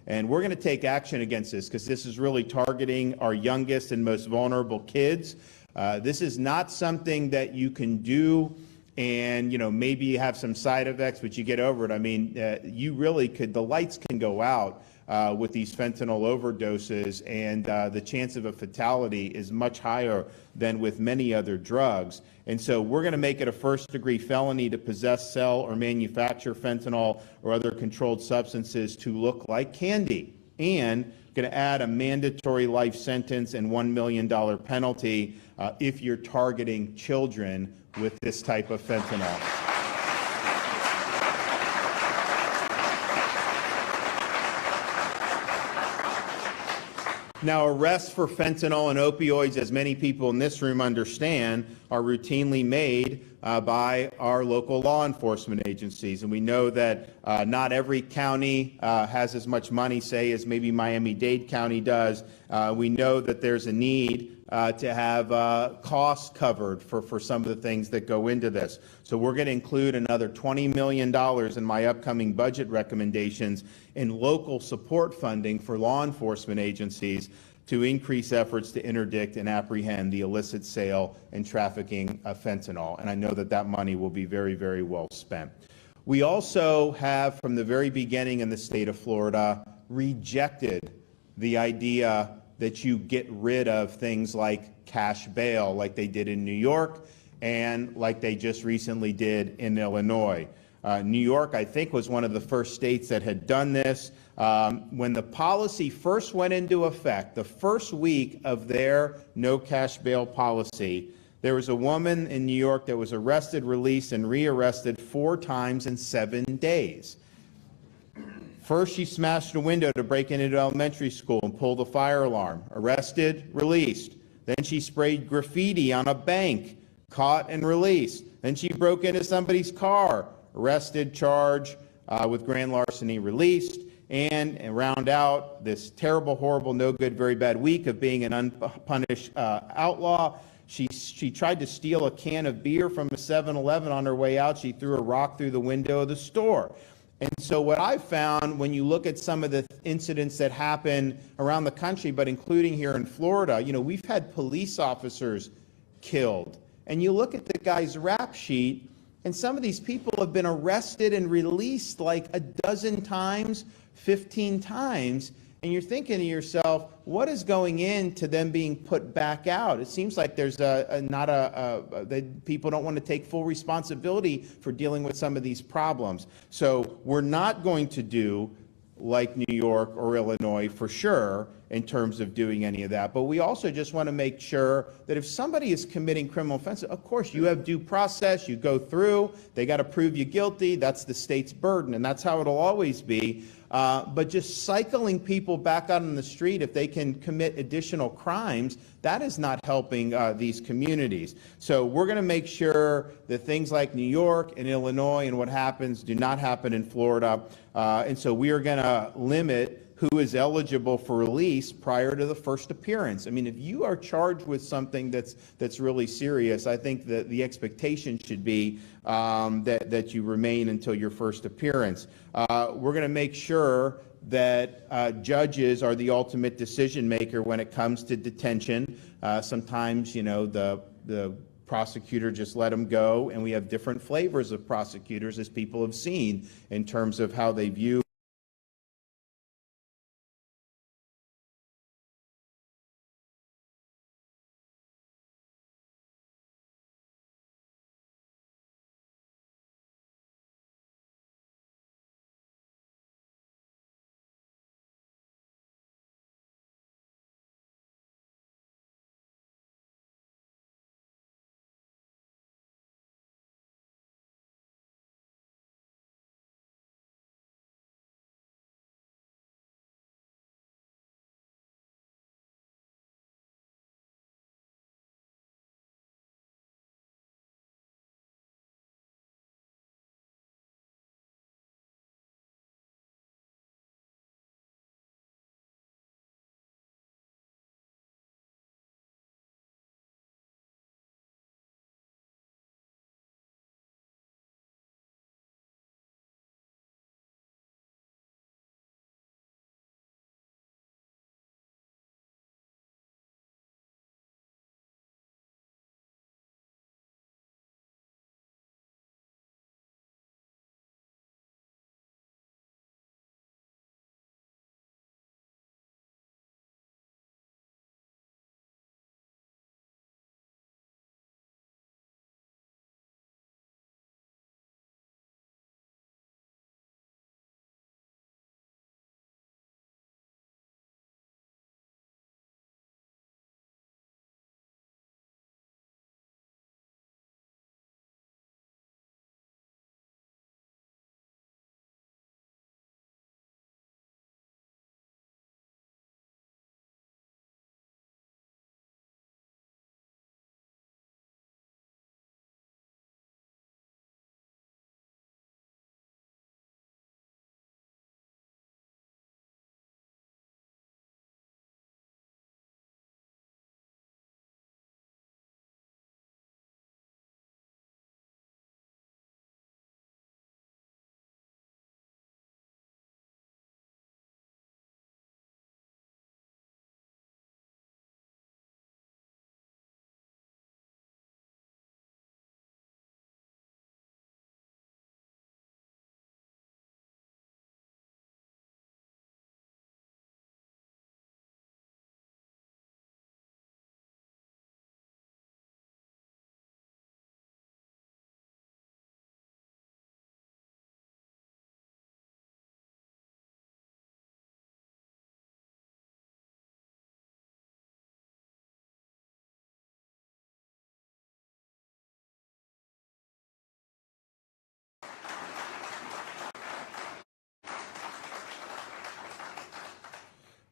And we're going to take action against this because this is really targeting our youngest and most vulnerable kids. This is not something that you can do and, maybe you have some side effects, but you get over it. I mean, you really could, the lights can go out with these fentanyl overdoses, and the chance of a fatality is much higher than with many other drugs. And so we're going to make it a first-degree felony to possess, sell, or manufacture fentanyl or other controlled substances to look like candy, and going to add a mandatory life sentence and $1 million penalty if you're targeting children with this type of fentanyl. Now, arrests for fentanyl and opioids, as many people in this room understand, are routinely made by our local law enforcement agencies. And we know that not every county has as much money, say, as maybe Miami-Dade County does. We know that there's a need to have costs covered for some of the things that go into this. So we're going to include another $20 million in my upcoming budget recommendations in local support funding for law enforcement agencies to increase efforts to interdict and apprehend the illicit sale and trafficking of fentanyl. And I know that that money will be very, very well spent. We also have, from the very beginning in the state of Florida, rejected the idea that you get rid of things like cash bail, like they did in New York and like they just recently did in Illinois. New York, I think, was one of the first states that had done this. When the policy first went into effect, the first week of their no cash bail policy, there was a woman in New York that was arrested, released, and rearrested 4 times in 7 days. First, she smashed a window to break into elementary school and pulled a fire alarm. Arrested, released. Then she sprayed graffiti on a bank, caught and released. Then she broke into somebody's car, arrested, charged with grand larceny, released. And round out this terrible, horrible, no good, very bad week of being an unpunished outlaw. She tried to steal a can of beer from a 7-Eleven on her way out. She threw a rock through the window of the store. And so what I've found when you look at some of the incidents that happen around the country, but including here in Florida, we've had police officers killed. And you look at the guy's rap sheet, and some of these people have been arrested and released like a dozen times, 15 times. And you're thinking to yourself, what is going into them being put back out? It seems like there's people don't want to take full responsibility for dealing with some of these problems. So we're not going to do like New York or Illinois for sure in terms of doing any of that. But we also just want to make sure that if somebody is committing criminal offenses, of course, you have due process, you go through, they got to prove you guilty, that's the state's burden, and that's how it'll always be. But just cycling people back out on the street if they can commit additional crimes, that is not helping these communities. So we're going to make sure that things like New York and Illinois and what happens do not happen in Florida. And so we are going to limit who is eligible for release prior to the first appearance. I mean, if you are charged with something that's really serious, I think that the expectation should be that you remain until your first appearance. We're going to make sure that judges are the ultimate decision maker when it comes to detention. Sometimes, the prosecutor just let them go, and we have different flavors of prosecutors, as people have seen, in terms of how they view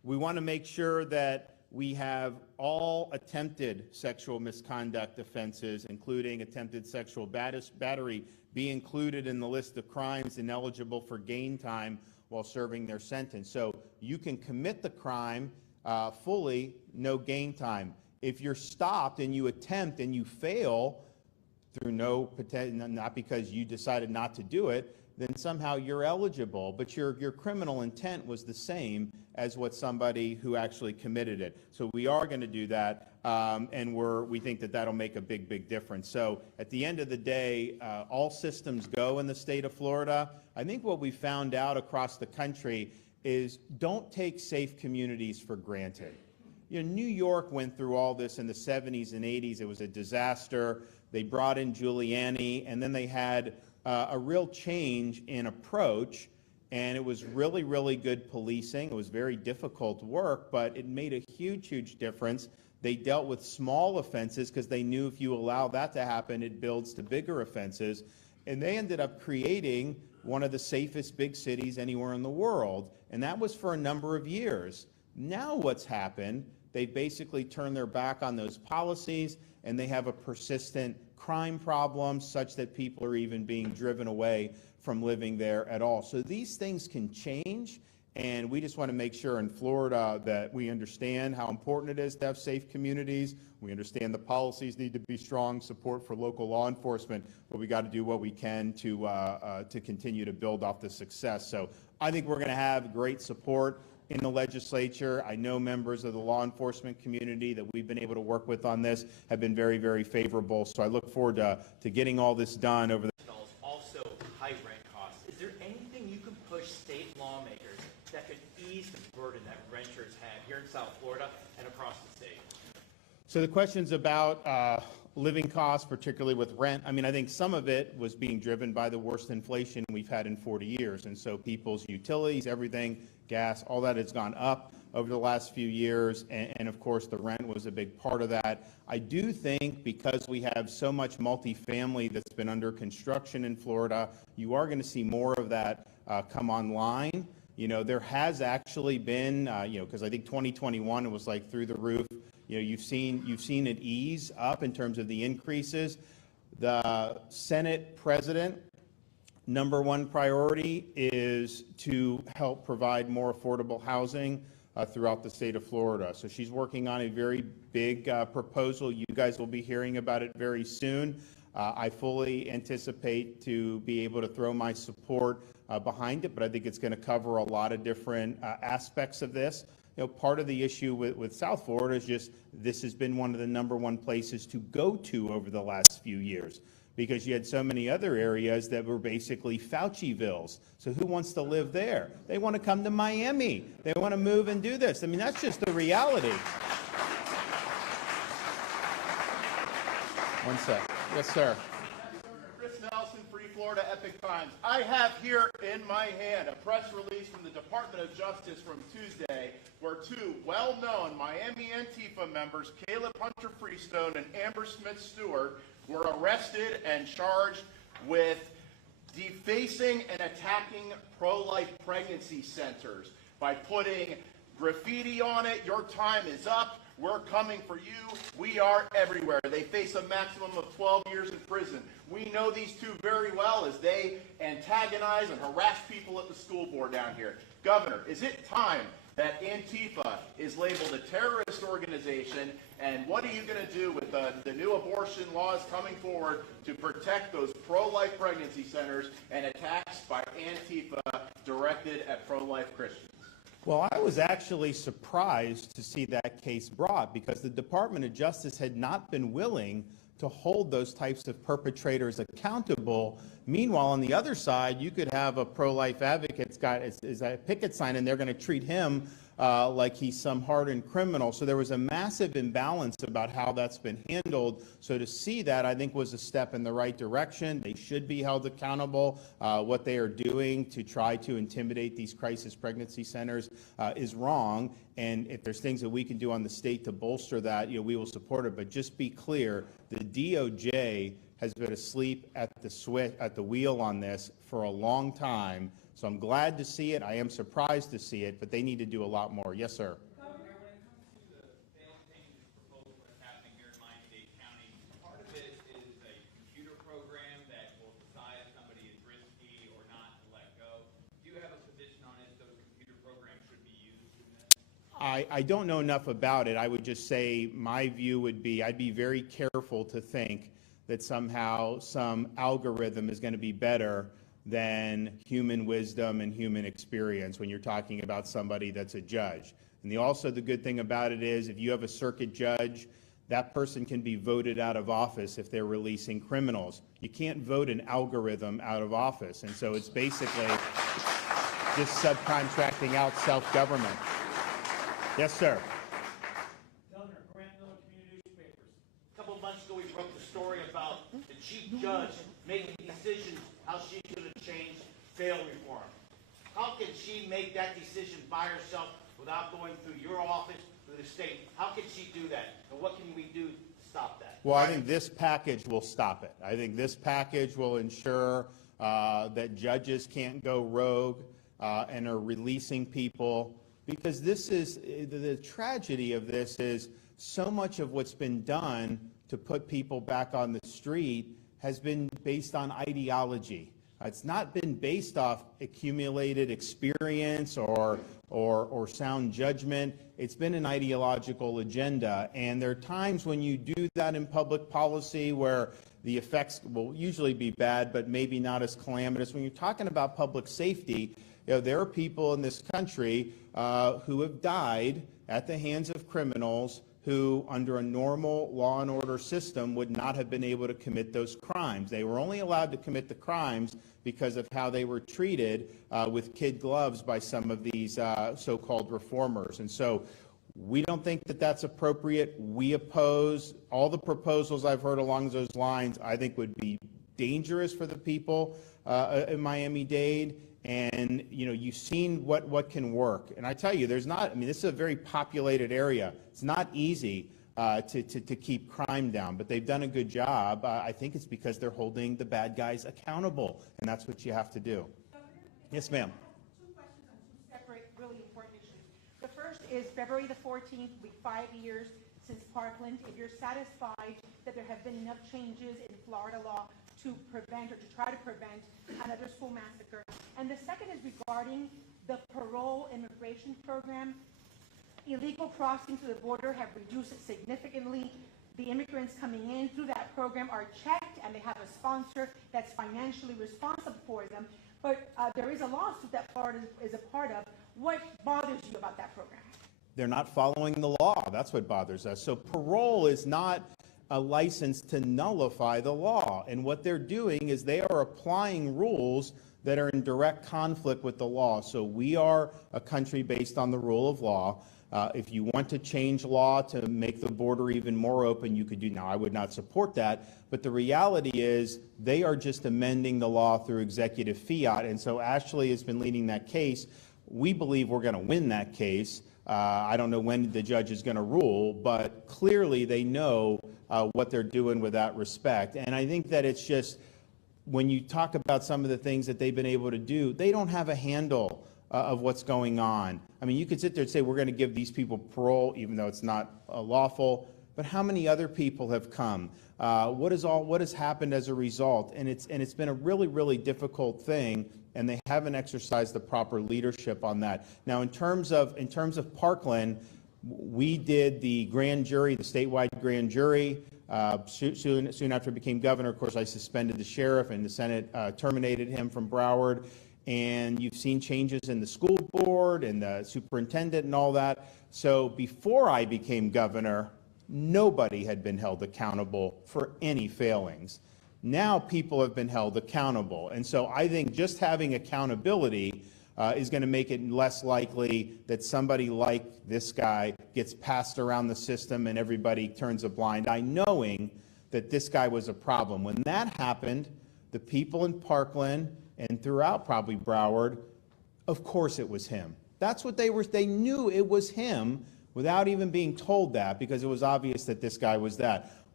we want to make sure that we have all attempted sexual misconduct offenses, including attempted sexual battery, be included in the list of crimes ineligible for gain time while serving their sentence. So you can commit the crime fully, no gain time. If you're stopped and you attempt and you fail through not because you decided not to do it, then somehow you're eligible, but your criminal intent was the same as what somebody who actually committed it. So we are going to do that, and we think that that'll make a big difference. So at the end of the day, all systems go in the state of Florida. I think what we found out across the country is don't take safe communities for granted. You know, New York went through all this in the 70s and 80s. It was a disaster. They brought in Giuliani, and then they had a real change in approach, and it was really good policing. It was very difficult work, but it made a huge difference. They dealt with small offenses because they knew if you allow that to happen, it builds to bigger offenses. And they ended up creating one of the safest big cities anywhere in the world, and that was for a number of years. Now what's happened, they basically turned their back on those policies, and they have a persistent crime problem such that people are even being driven away from living there at all. So these things can change, and we just want to make sure in Florida that we understand how important it is to have safe communities. We understand the policies need to be strong, support for local law enforcement, but we got to do what we can to continue to build off the success. So I think we're going to have great support in the legislature. I know members of the law enforcement community that we've been able to work with on this have been very favorable. So I look forward to getting all this done over the also high rent costs. Is there anything you can push state lawmakers that could ease the burden that renters have here in South Florida and across the state? So the questions about living costs, particularly with rent, I mean, I think some of it was being driven by the worst inflation we've had in 40 years. And so people's utilities, everything, gas, all that has gone up over the last few years. And of course, the rent was a big part of that. I do think because we have so much multifamily that's been under construction in Florida, you are going to see more of that come online. You know, there has actually been, because I think 2021, it was like through the roof. You know, you've seen it ease up in terms of the increases. The Senate president, number one priority is to help provide more affordable housing throughout the state of Florida. So she's working on a very big proposal. You guys will be hearing about it very soon. I fully anticipate to be able to throw my support behind it, but I think it's going to cover a lot of different aspects of this. You know, part of the issue with South Florida is just this has been one of the number one places to go to over the last few years because you had so many other areas that were basically Faucivilles. So who wants to live there? They want to come to Miami. They want to move and do this. I mean, that's just the reality. One sec. Yes, sir. Florida Epic Times. I have here in my hand a press release from the Department of Justice from Tuesday where two well-known Miami Antifa members, Caleb Hunter Freestone and Amber Smith Stewart, were arrested and charged with defacing and attacking pro-life pregnancy centers by putting graffiti on it, "Your time is up, we're coming for you, we are everywhere." They face a maximum of 12 years in prison. We know these two very well as they antagonize and harass people at the school board down here. Governor, is it time that Antifa is labeled a terrorist organization, and what are you going to do with the new abortion laws coming forward to protect those pro-life pregnancy centers and attacks by Antifa directed at pro-life Christians? Well, I was actually surprised to see that case brought because the Department of Justice had not been willing to hold those types of perpetrators accountable. Meanwhile, on the other side, you could have a pro-life advocate's got a picket sign, and they're going to treat him like he's some hardened criminal. So there was a massive imbalance about how that's been handled. So to see that, I think, was a step in the right direction. They should be held accountable. What they are doing to try to intimidate these crisis pregnancy centers is wrong. And if there's things that we can do on the state to bolster that, we will support it. But just be clear, the DOJ has been asleep at the wheel on this for a long time. So I'm glad to see it. I am surprised to see it, but they need to do a lot more. Yes, sir. Governor, when it comes to the bail changes proposal that's happening here in Miami-Dade County, part of it is a computer program that will decide if somebody is risky or not to let go. Do you have a position on if those computer programs should be used in this? I don't know enough about it. I would just say my view would be I'd be very careful to think that somehow some algorithm is going to be better than human wisdom and human experience when you're talking about somebody that's a judge. And also the good thing about it is if you have a circuit judge, that person can be voted out of office if they're releasing criminals. You can't vote an algorithm out of office. And so it's basically just subcontracting out self-government. Yes, sir. Governor, Grant Miller Community Newspapers. A couple of months ago, we broke the story about the chief judge making decisions how she should have changed bail reform. How can she make that decision by herself without going through your office, through the state? How can she do that? And what can we do to stop that? Well, I think this package will stop it. I think this package will ensure that judges can't go rogue and are releasing people, because this is the tragedy of this is so much of what's been done to put people back on the street has been based on ideology. It's not been based off accumulated experience or sound judgment. It's been an ideological agenda. And there are times when you do that in public policy where the effects will usually be bad, but maybe not as calamitous. When you're talking about public safety, there are people in this country who have died at the hands of criminals who, under a normal law and order system, would not have been able to commit those crimes. They were only allowed to commit the crimes because of how they were treated with kid gloves by some of these so-called reformers. And so we don't think that that's appropriate. We oppose all the proposals I've heard along those lines. I think would be dangerous for the people in Miami-Dade. And, you've seen what can work. And I tell you, this is a very populated area. It's not easy to keep crime down, but they've done a good job. I think it's because they're holding the bad guys accountable, and that's what you have to do. Yes, ma'am. Two questions on two separate, really important issues. The first is February the 14th, will be 5 years since Parkland. If you're satisfied that there have been enough changes in Florida law to prevent or to try to prevent another school massacre. And the second is regarding the parole immigration program. Illegal crossings to the border have reduced significantly. The immigrants coming in through that program are checked, and they have a sponsor that's financially responsible for them. But there is a lawsuit that Florida is a part of. What bothers you about that program? They're not following the law. That's what bothers us. So parole is not a license to nullify the law. And what they're doing is they are applying rules that are in direct conflict with the law. So we are a country based on the rule of law. If you want to change law to make the border even more open, you could do. Now, I would not support that, but the reality is they are just amending the law through executive fiat. And so Ashley has been leading that case. We believe we're going to win that case. I don't know when the judge is going to rule, but clearly they know what they're doing with that respect. And I think that it's just, when you talk about some of the things that they've been able to do, they don't have a handle of what's going on. I mean, you could sit there and say, we're going to give these people parole, even though it's not lawful, but how many other people have come? What has happened as a result? And it's been a really, really difficult thing, and they haven't exercised the proper leadership on that. Now, in terms of Parkland, we did the grand jury, the statewide grand jury. Soon after I became governor, of course, I suspended the sheriff, and the Senate terminated him from Broward. And you've seen changes in the school board and the superintendent and all that. So before I became governor, nobody had been held accountable for any failings. Now people have been held accountable. And so I think just having accountability is going to make it less likely that somebody like this guy gets passed around the system and everybody turns a blind eye, knowing that this guy was a problem. When that happened, the people in Parkland and throughout probably Broward, of course it was him. That's what they knew it was him without even being told that, because it was obvious that this guy was that.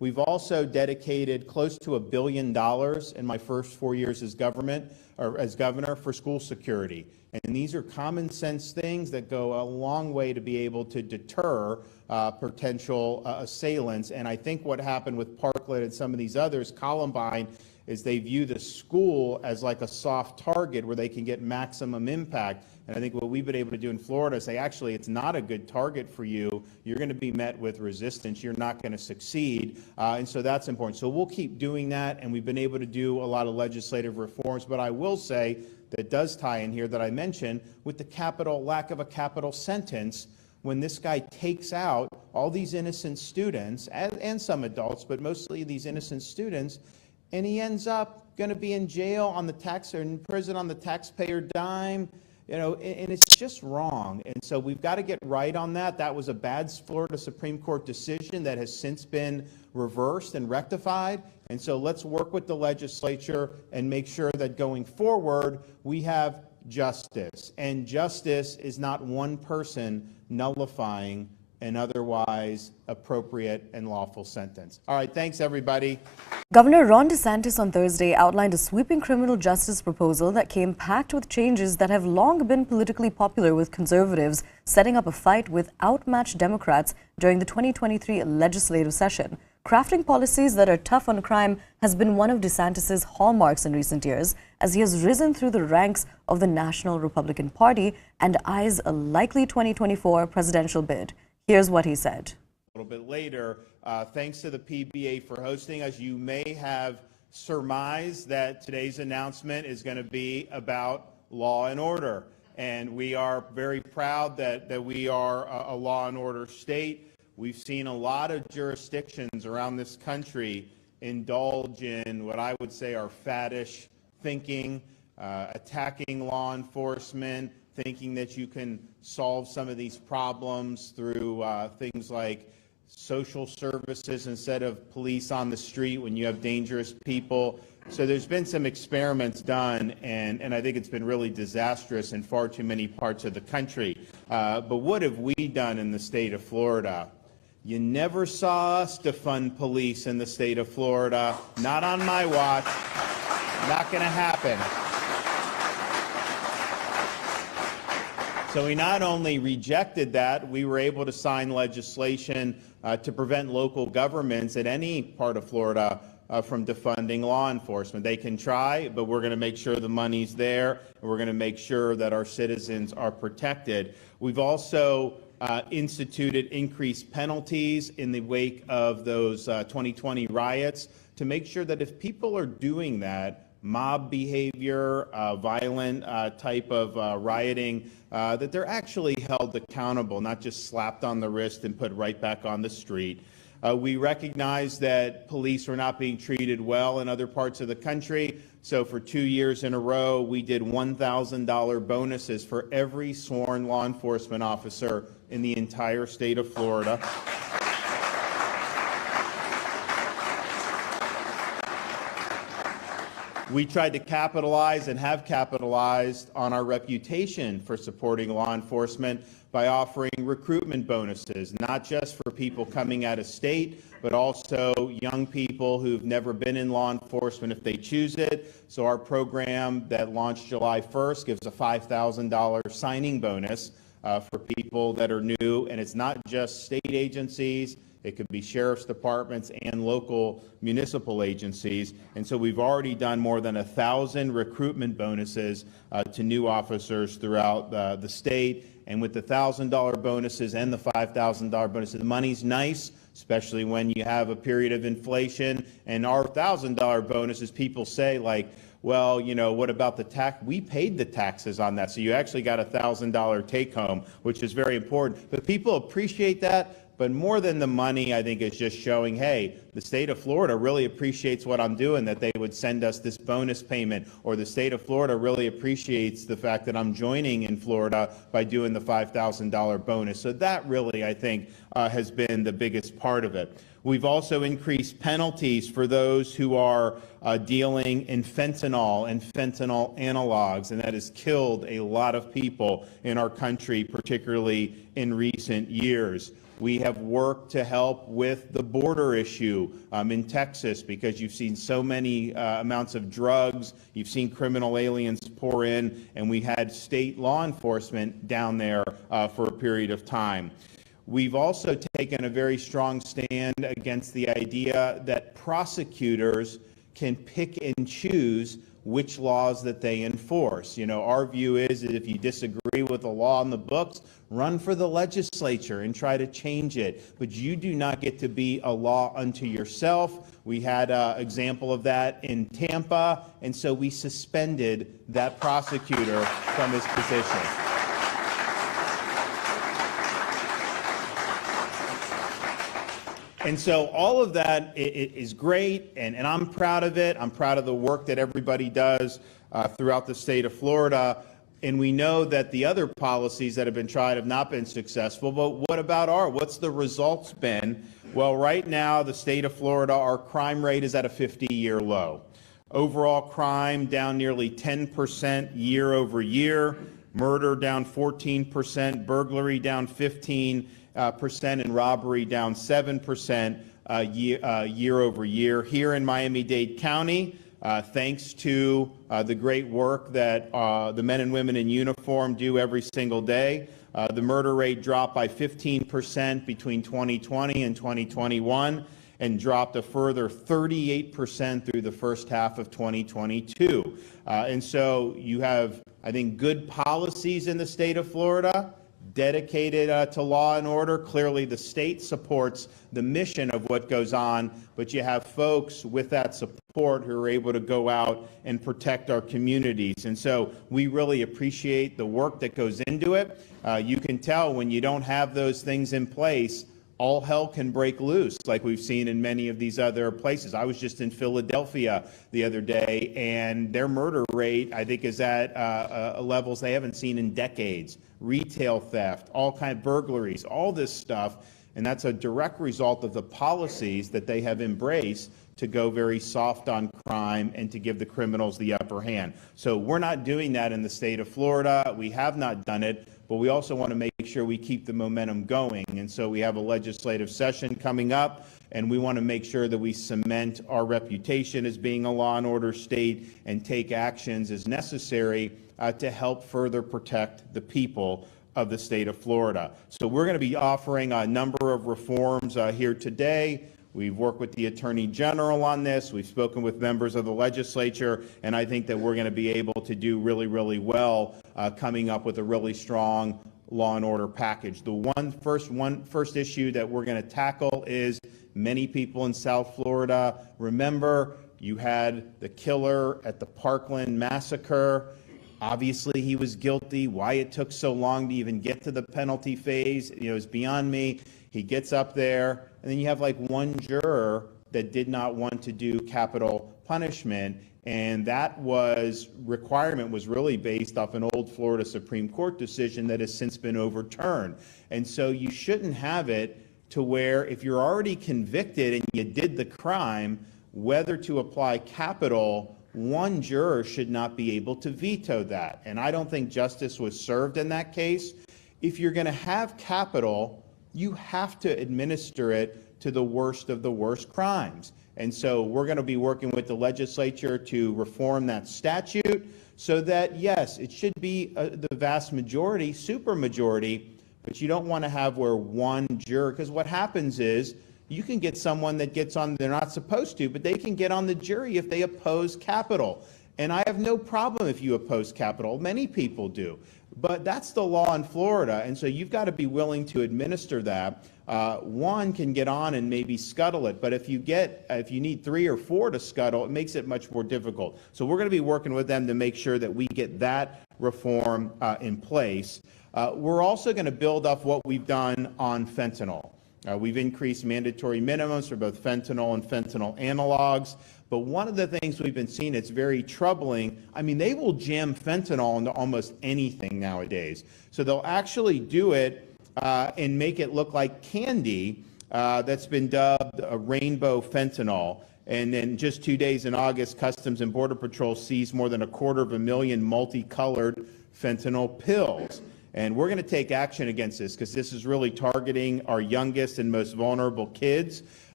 We've also dedicated close to $1 billion in my first 4 years as governor for school security. And these are common sense things that go a long way to be able to deter potential assailants. And I think what happened with Parkland and some of these others, Columbine, is they view the school as like a soft target where they can get maximum impact. And I think what we've been able to do in Florida is say, actually, it's not a good target for you. You're going to be met with resistance. You're not going to succeed. And so that's important. So we'll keep doing that. And we've been able to do a lot of legislative reforms. But I will say that does tie in here that I mentioned with the lack of a capital sentence. When this guy takes out all these innocent students and some adults, but mostly these innocent students, and he ends up going to be in jail on the or in prison on the taxpayer dime, and it's just wrong. And so we've got to get right on that. That was a bad Florida Supreme Court decision that has since been reversed and rectified. And so let's work with the legislature and make sure that going forward we have justice. And justice is not one person nullifying an otherwise appropriate and lawful sentence. All right, thanks everybody. Governor Ron DeSantis on Thursday outlined a sweeping criminal justice proposal that came packed with changes that have long been politically popular with conservatives, setting up a fight with outmatched Democrats during the 2023 legislative session. Crafting policies that are tough on crime has been one of DeSantis' hallmarks in recent years, as he has risen through the ranks of the National Republican Party and eyes a likely 2024 presidential bid. Here's what he said. A little bit later, thanks to the PBA for hosting us. You may have surmised that today's announcement is going to be about law and order. And we are very proud that we are a law and order state. We've seen a lot of jurisdictions around this country indulge in what I would say are faddish thinking, attacking law enforcement, thinking that you can solve some of these problems through things like social services instead of police on the street when you have dangerous people. So there's been some experiments done, and I think it's been really disastrous in far too many parts of the country. But what have we done in the state of Florida? You never saw us defund police in the state of Florida. Not on my watch. Not going to happen. So we not only rejected that, we were able to sign legislation to prevent local governments in any part of Florida from defunding law enforcement. They can try, but we're going to make sure the money's there, and we're going to make sure that our citizens are protected. We've also instituted increased penalties in the wake of those 2020 riots to make sure that if people are doing that, mob behavior, violent type of rioting, that they're actually held accountable, not just slapped on the wrist and put right back on the street. We recognize that police are not being treated well in other parts of the country. So for 2 years in a row, we did $1,000 bonuses for every sworn law enforcement officer in the entire state of Florida. We tried to capitalize and have capitalized on our reputation for supporting law enforcement by offering recruitment bonuses, not just for people coming out of state, but also young people who've never been in law enforcement if they choose it. So our program that launched July 1st gives a $5,000 signing bonus for people that are new, and it's not just state agencies. It could be sheriff's departments and local municipal agencies. And so we've already done more than 1,000 recruitment bonuses to new officers throughout the state. And with the $1,000 bonuses and the $5,000 bonuses, the money's nice, especially when you have a period of inflation. And our $1,000 bonuses, people say, like, well, you know, what about the tax? We paid the taxes on that. So you actually got a $1,000 take home, which is very important. But people appreciate that. But more than the money, I think, is just showing, hey, the state of Florida really appreciates what I'm doing, that they would send us this bonus payment, or the state of Florida really appreciates the fact that I'm joining in Florida by doing the $5,000 bonus. So that really, I think, has been the biggest part of it. We've also increased penalties for those who are dealing in fentanyl and fentanyl analogs, and that has killed a lot of people in our country, particularly in recent years. We have worked to help with the border issue you in Texas, because you've seen so many amounts of drugs, you've seen criminal aliens pour in, and we had state law enforcement down there for a period of time. We've also taken a very strong stand against the idea that prosecutors can pick and choose which laws that they enforce. You know, our view is that if you disagree with the law in the books, run for the legislature and try to change it. But you do not get to be a law unto yourself. We had an example of that in Tampa, and so we suspended that prosecutor from his position. And so all of that is great, and I'm proud of it. I'm proud of the work that everybody does throughout the state of Florida. And we know that the other policies that have been tried have not been successful. But what about what's the results been? Well, right now, the state of Florida, our crime rate is at a 50-year low. Overall crime down nearly 10% year over year. Murder down 14%. Burglary down 15%. And robbery down 7% year over year. Here in Miami-Dade County, thanks to the great work that the men and women in uniform do every single day, the murder rate dropped by 15% between 2020 and 2021 and dropped a further 38% through the first half of 2022. And so you have, I think, good policies in the state of Florida, dedicated to law and order. Clearly, the state supports the mission of what goes on, but you have folks with that support who are able to go out and protect our communities. And so we really appreciate the work that goes into it. You can tell when you don't have those things in place, all hell can break loose, like we've seen in many of these other places. I was just in Philadelphia the other day, and their murder rate, I think, is at levels they haven't seen in decades. Retail theft, all kind of burglaries, all this stuff, and that's a direct result of the policies that they have embraced to go very soft on crime and to give the criminals the upper hand. So we're not doing that in the state of Florida. We have not done it, but we also want to make sure we keep the momentum going. And so we have a legislative session coming up, and we want to make sure that we cement our reputation as being a law and order state and take actions as necessary to help further protect the people of the state of Florida. So we're going to be offering a number of reforms here today. We've worked with the Attorney General on this. We've spoken with members of the legislature, and I think that we're going to be able to do really, really well coming up with a really strong law and order package. The first issue that we're going to tackle is many people in South Florida. Remember, you had the killer at the Parkland massacre. Obviously, he was guilty. Why it took so long to even get to the penalty phase, is beyond me. He gets up there, and then you have like one juror that did not want to do capital punishment, and that requirement was really based off an old Florida Supreme Court decision that has since been overturned. And so you shouldn't have it to where if you're already convicted and you did the crime, whether to apply capital, one juror should not be able to veto that. And I don't think justice was served in that case. If you're going to have capital, you have to administer it to the worst of the worst crimes. And so we're going to be working with the legislature to reform that statute so that, yes, it should be the vast majority, supermajority, but you don't want to have where one juror, because what happens is you can get someone that gets on, they're not supposed to, but they can get on the jury if they oppose capital. And I have no problem if you oppose capital. Many people do. But that's the law in Florida, and so you've got to be willing to administer that. One can get on and maybe scuttle it, but if you need 3 or 4 to scuttle, it makes it much more difficult. So we're going to be working with them to make sure that we get that reform in place. We're also going to build up what we've done on fentanyl. We've increased mandatory minimums for both fentanyl and fentanyl analogs. But one of the things we've been seeing that's very troubling, I mean, they will jam fentanyl into almost anything nowadays. So they'll actually do it and make it look like candy that's been dubbed a rainbow fentanyl. And then just 2 days in August, Customs and Border Patrol seized more than 250,000 multicolored fentanyl pills. And we're going to take action against this because this is really targeting our youngest and most vulnerable kids.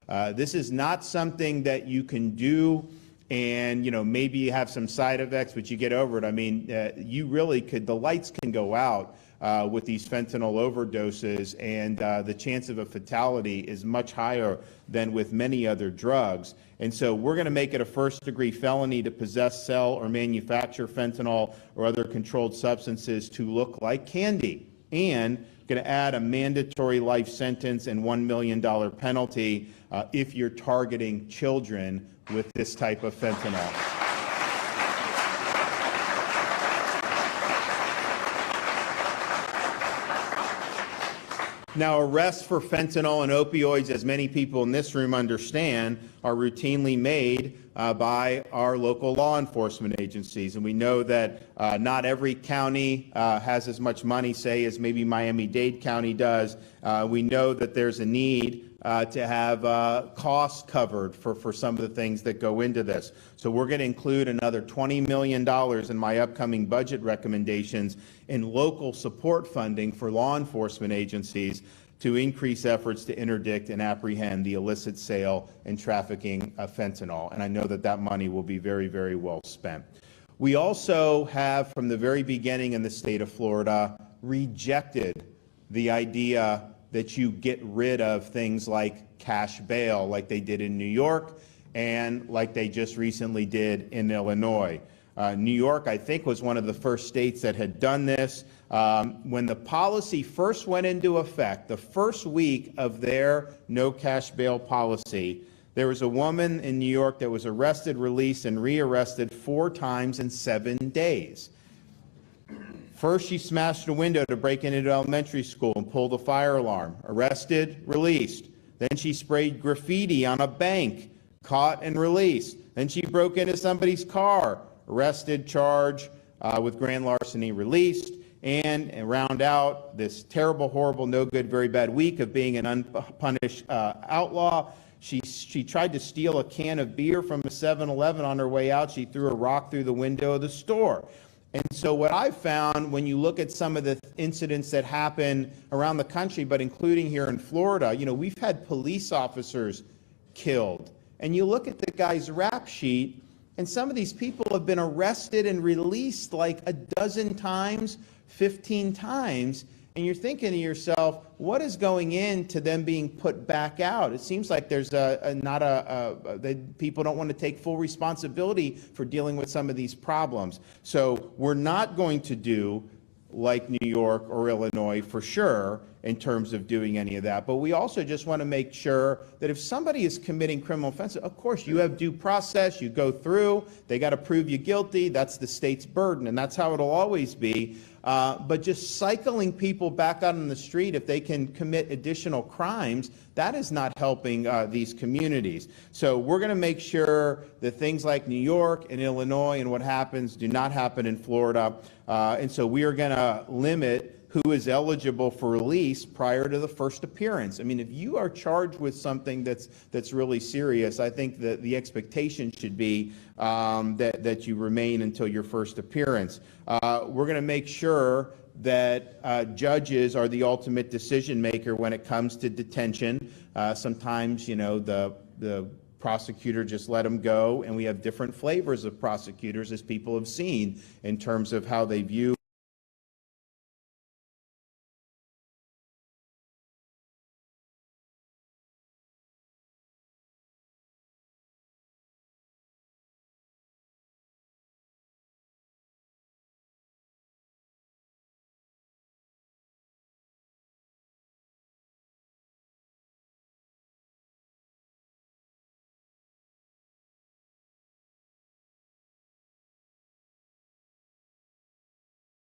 This is not something that you can do and, maybe you have some side effects, but you get over it. I mean, you really could, the lights can go out with these fentanyl overdoses, and the chance of a fatality is much higher than with many other drugs. And so we're going to make it a first-degree felony to possess, sell, or manufacture fentanyl or other controlled substances to look like candy, and going to add a mandatory life sentence and $1 million penalty if you're targeting children with this type of fentanyl. Now, arrests for fentanyl and opioids, as many people in this room understand, are routinely made by our local law enforcement agencies. And we know that not every county has as much money, say, as maybe Miami-Dade County does. We know that there's a need to have costs covered for some of the things that go into this. So we're going to include another $20 million in my upcoming budget recommendations in local support funding for law enforcement agencies to increase efforts to interdict and apprehend the illicit sale and trafficking of fentanyl. And I know that that money will be very, very well spent. We also have, from the very beginning in the state of Florida, rejected the idea that you get rid of things like cash bail, like they did in New York and like they just recently did in Illinois. New York, I think, was one of the first states that had done this. When the policy first went into effect, the first week of their no cash bail policy, there was a woman in New York that was arrested, released, and rearrested 4 times in 7 days. First, she smashed a window to break into an elementary school and pulled a fire alarm. Arrested, released. Then she sprayed graffiti on a bank, caught and released. Then she broke into somebody's car, arrested, charged with grand larceny, released. And round out this terrible, horrible, no good, very bad week of being an unpunished outlaw. She tried to steal a can of beer from a 7-Eleven on her way out. She threw a rock through the window of the store. And so what I've found when you look at some of the incidents that happen around the country, but including here in Florida, we've had police officers killed. And you look at the guy's rap sheet, and some of these people have been arrested and released like a dozen times, 15 times. And you're thinking to yourself, what is going into them being put back out? It seems like there's people don't want to take full responsibility for dealing with some of these problems. So we're not going to do like New York or Illinois for sure in terms of doing any of that. But we also just want to make sure that if somebody is committing criminal offenses, of course you have due process, you go through, they got to prove you guilty, that's the state's burden, and that's how it'll always be. But just cycling people back out on the street, if they can commit additional crimes, that is not helping these communities. So we're going to make sure that things like New York and Illinois and what happens do not happen in Florida. And so we are going to limit who is eligible for release prior to the first appearance. I mean, if you are charged with something that's really serious, I think that the expectation should be that you remain until your first appearance. We're going to make sure that judges are the ultimate decision maker when it comes to detention. Sometimes, the prosecutor just let them go, and we have different flavors of prosecutors, as people have seen, in terms of how they view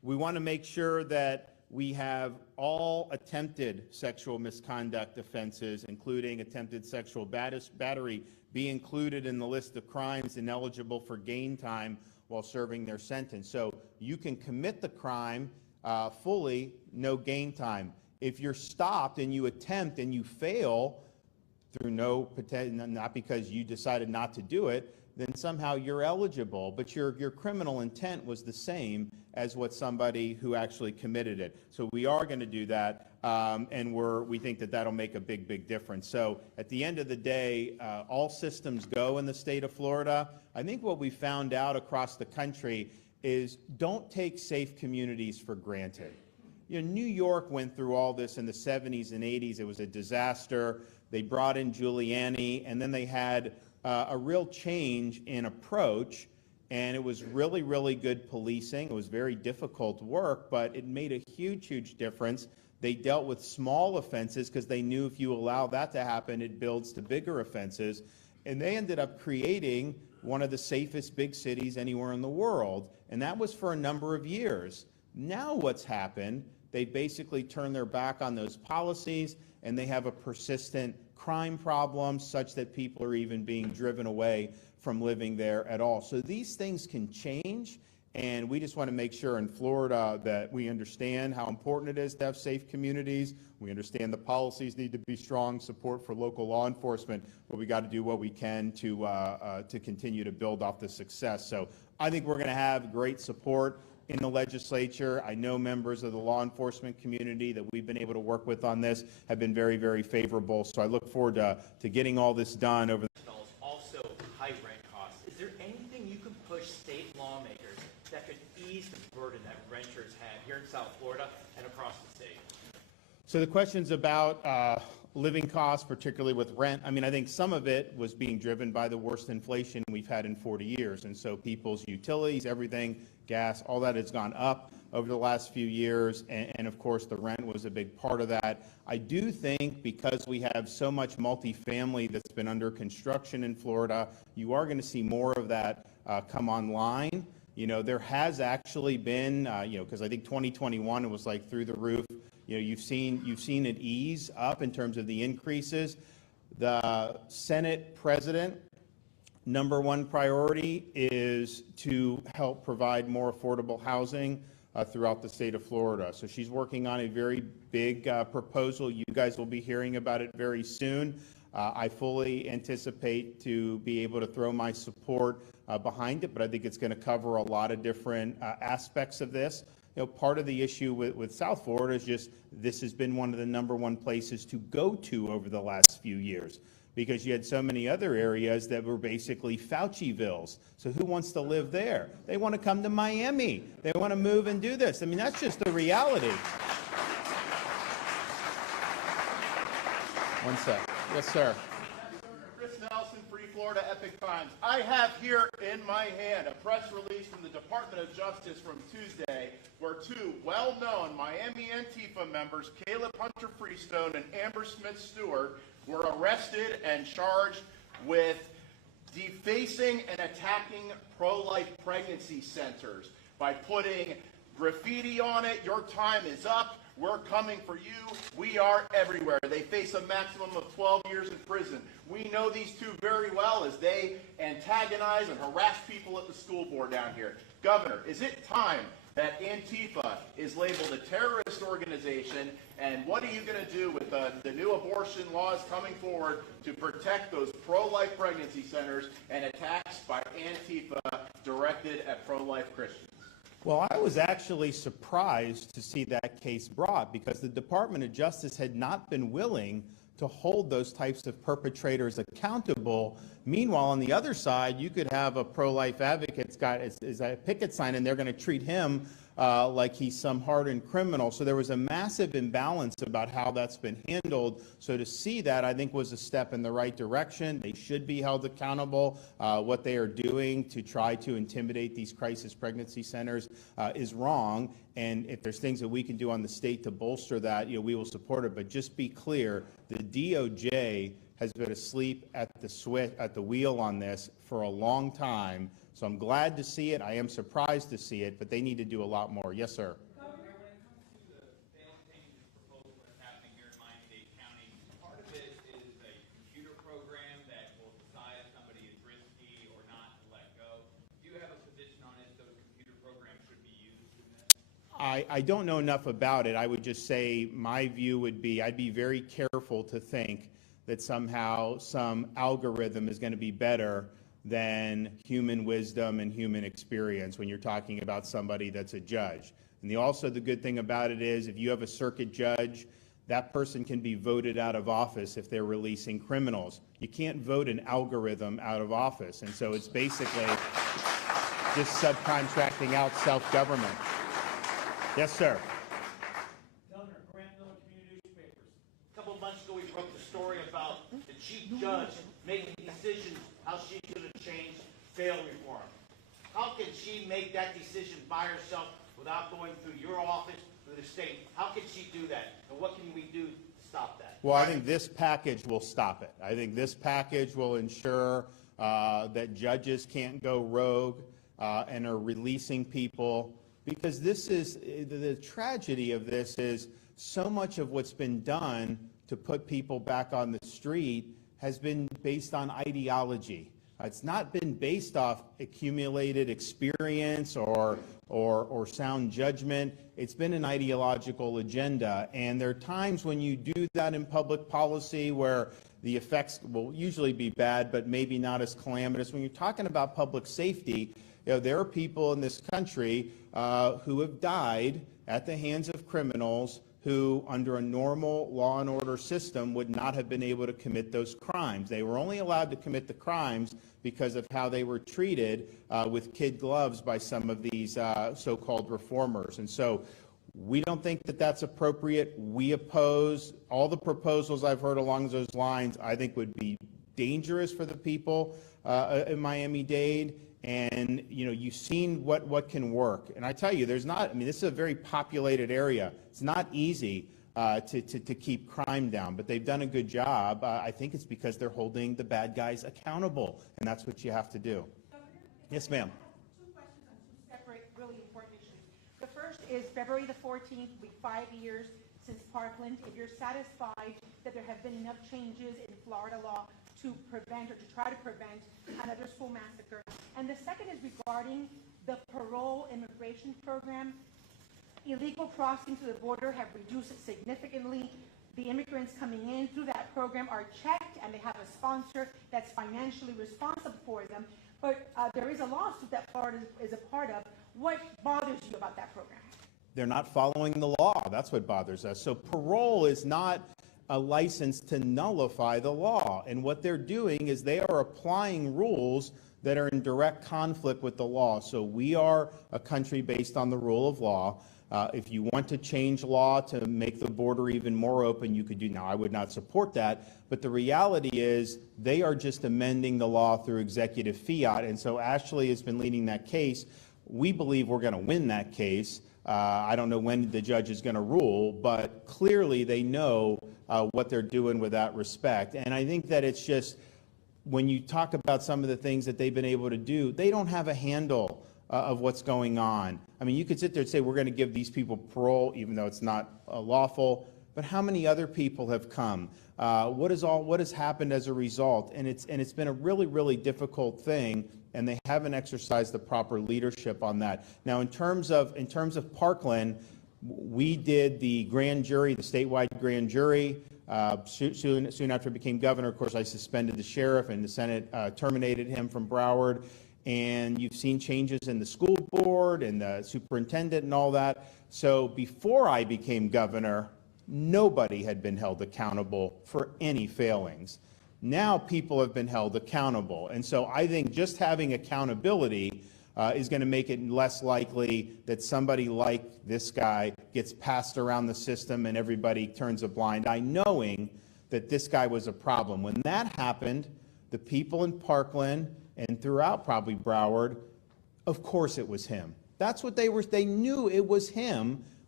We want to make sure that we have all attempted sexual misconduct offenses, including attempted sexual battery, be included in the list of crimes ineligible for gain time while serving their sentence. So you can commit the crime fully, no gain time. If you're stopped and you attempt and you fail through not because you decided not to do it, then somehow you're eligible, but your criminal intent was the same as what somebody who actually committed it. So we are going to do that, and we think that that'll make a big difference. So at the end of the day, all systems go in the state of Florida. I think what we found out across the country is don't take safe communities for granted. You know, New York went through all this in the 70s and 80s. It was a disaster. They brought in Giuliani, and then they had a real change in approach, and it was really good policing. It was very difficult work, but it made a huge difference. They dealt with small offenses because they knew if you allow that to happen, it builds to bigger offenses. And they ended up creating one of the safest big cities anywhere in the world, and that was for a number of years. Now what's happened, they basically turned their back on those policies, and they have a persistent crime problem such that people are even being driven away from living there at all. So these things can change, and we just want to make sure in Florida that we understand how important it is to have safe communities. We understand the policies need to be strong, support for local law enforcement, but we got to do what we can to continue to build off the success. So I think we're going to have great support in the legislature. I know members of the law enforcement community that we've been able to work with on this have been very favorable. So I look forward to getting all this done over also high rent costs. Is there anything you can push state lawmakers that could ease the burden that renters have here in South Florida and across the state? So the questions about living costs, particularly with rent, I mean, I think some of it was being driven by the worst inflation we've had in 40 years. And so people's utilities, everything, gas, all that has gone up over the last few years. And of course, the rent was a big part of that. I do think because we have so much multifamily that's been under construction in Florida, you are going to see more of that come online. You know, there has actually been, because I think 2021 it was like through the roof. You know, you've seen it ease up in terms of the increases. The Senate president, number one priority is to help provide more affordable housing throughout the state of Florida. So she's working on a very big proposal. You guys will be hearing about it very soon. I fully anticipate to be able to throw my support behind it, but I think it's going to cover a lot of different aspects of this. You know, part of the issue with South Florida is just this has been one of the number one places to go to over the last few years because you had so many other areas that were basically Faucivilles. So who wants to live there? They want to come to Miami. They want to move and do this. I mean, that's just the reality. One sec. Yes, sir. Free Florida Epic Times. I have here in my hand a press release from the Department of Justice from Tuesday where two well-known Miami Antifa members, Caleb Hunter Freestone and Amber Smith Stewart, were arrested and charged with defacing and attacking pro-life pregnancy centers by putting graffiti on it. Your time is up. We're coming for you. We are everywhere. They face a maximum of 12 years in prison. We know these two very well as they antagonize and harass people at the school board down here. Governor, is it time that Antifa is labeled a terrorist organization? And what are you going to do with the new abortion laws coming forward to protect those pro-life pregnancy centers and attacks by Antifa directed at pro-life Christians? Well, I was actually surprised to see that case brought because the Department of Justice had not been willing to hold those types of perpetrators accountable. Meanwhile, on the other side, you could have a pro-life advocate's got a picket sign, and they're going to treat him like he's some hardened criminal. So there was a massive imbalance about how that's been handled. So to see that, I think, was a step in the right direction. They should be held accountable. What they are doing to try to intimidate these crisis pregnancy centers is wrong. And if there's things that we can do on the state to bolster that, we will support it. But just be clear, the DOJ has been asleep at the wheel on this for a long time. So I'm glad to see it. I am surprised to see it, but they need to do a lot more. Yes, sir. Governor, when it comes to the bail changes proposal that's happening here in Miami-Dade County, part of it is a computer program that will decide if somebody is risky or not to let go. Do you have a position on if those computer programs should be used in this? I don't know enough about it. I would just say my view would be I'd be very careful to think that somehow some algorithm is going to be better than human wisdom and human experience when you're talking about somebody that's a judge. And also the good thing about it is if you have a circuit judge, that person can be voted out of office if they're releasing criminals. You can't vote an algorithm out of office. And so it's basically just subcontracting out self-government. Yes, sir. Governor, Grant Miller Community Newspapers. A couple of months ago, we broke the story about the chief judge making decisions how she's going to change bail reform. How can she make that decision by herself without going through your office, through the state? How can she do that? And what can we do to stop that? Well, I think this package will stop it. I think this package will ensure that judges can't go rogue and are releasing people, because this is the tragedy of this is so much of what's been done to put people back on the street has been based on ideology. It's not been based off accumulated experience or sound judgment. It's been an ideological agenda. And there are times when you do that in public policy where the effects will usually be bad, but maybe not as calamitous. When you're talking about public safety, there are people in this country who have died at the hands of criminals who, under a normal law and order system, would not have been able to commit those crimes. They were only allowed to commit the crimes because of how they were treated with kid gloves by some of these so-called reformers. And so we don't think that that's appropriate. We oppose all the proposals I've heard along those lines. I think would be dangerous for the people in Miami-Dade. And you've seen what can work. And I tell you, this is a very populated area. It's not easy to keep crime down, but they've done a good job. I think it's because they're holding the bad guys accountable, and that's what you have to do. Governor, Yes, ma'am. two questions on two separate, really important issues. The first is February the 14th, will be 5 years since Parkland. If you're satisfied that there have been enough changes in Florida law to prevent or to try to prevent another school massacre. And the second is regarding the parole immigration program. Illegal crossings to the border have reduced significantly. The immigrants coming in through that program are checked and they have a sponsor that's financially responsible for them. But there is a lawsuit that Florida is a part of. What bothers you about that program? They're not following the law. That's what bothers us. So parole is not a license to nullify the law. And what they're doing is they are applying rules that are in direct conflict with the law. So we are a country based on the rule of law. If you want to change law to make the border even more open, you could do. Now, I would not support that, but the reality is they are just amending the law through executive fiat. And so Ashley has been leading that case. We believe we're going to win that case. I don't know when the judge is going to rule, but clearly they know what they're doing with that respect. And I think that it's just, when you talk about some of the things that they've been able to do, they don't have a handle of what's going on. I mean, you could sit there and say, we're going to give these people parole, even though it's not lawful, but how many other people have come? What has happened as a result? And it's been a really, really difficult thing, and they haven't exercised the proper leadership on that. Now, in terms of Parkland, we did the grand jury, the statewide grand jury. Soon after I became governor, of course, I suspended the sheriff, and the Senate terminated him from Broward. And you've seen changes in the school board and the superintendent and all that. So before I became governor, nobody had been held accountable for any failings. Now people have been held accountable. And so I think just having accountability is going to make it less likely that somebody like this guy gets passed around the system and everybody turns a blind eye, knowing that this guy was a problem. When that happened, the people in Parkland and throughout probably Broward, of course it was him. That's what they knew it was him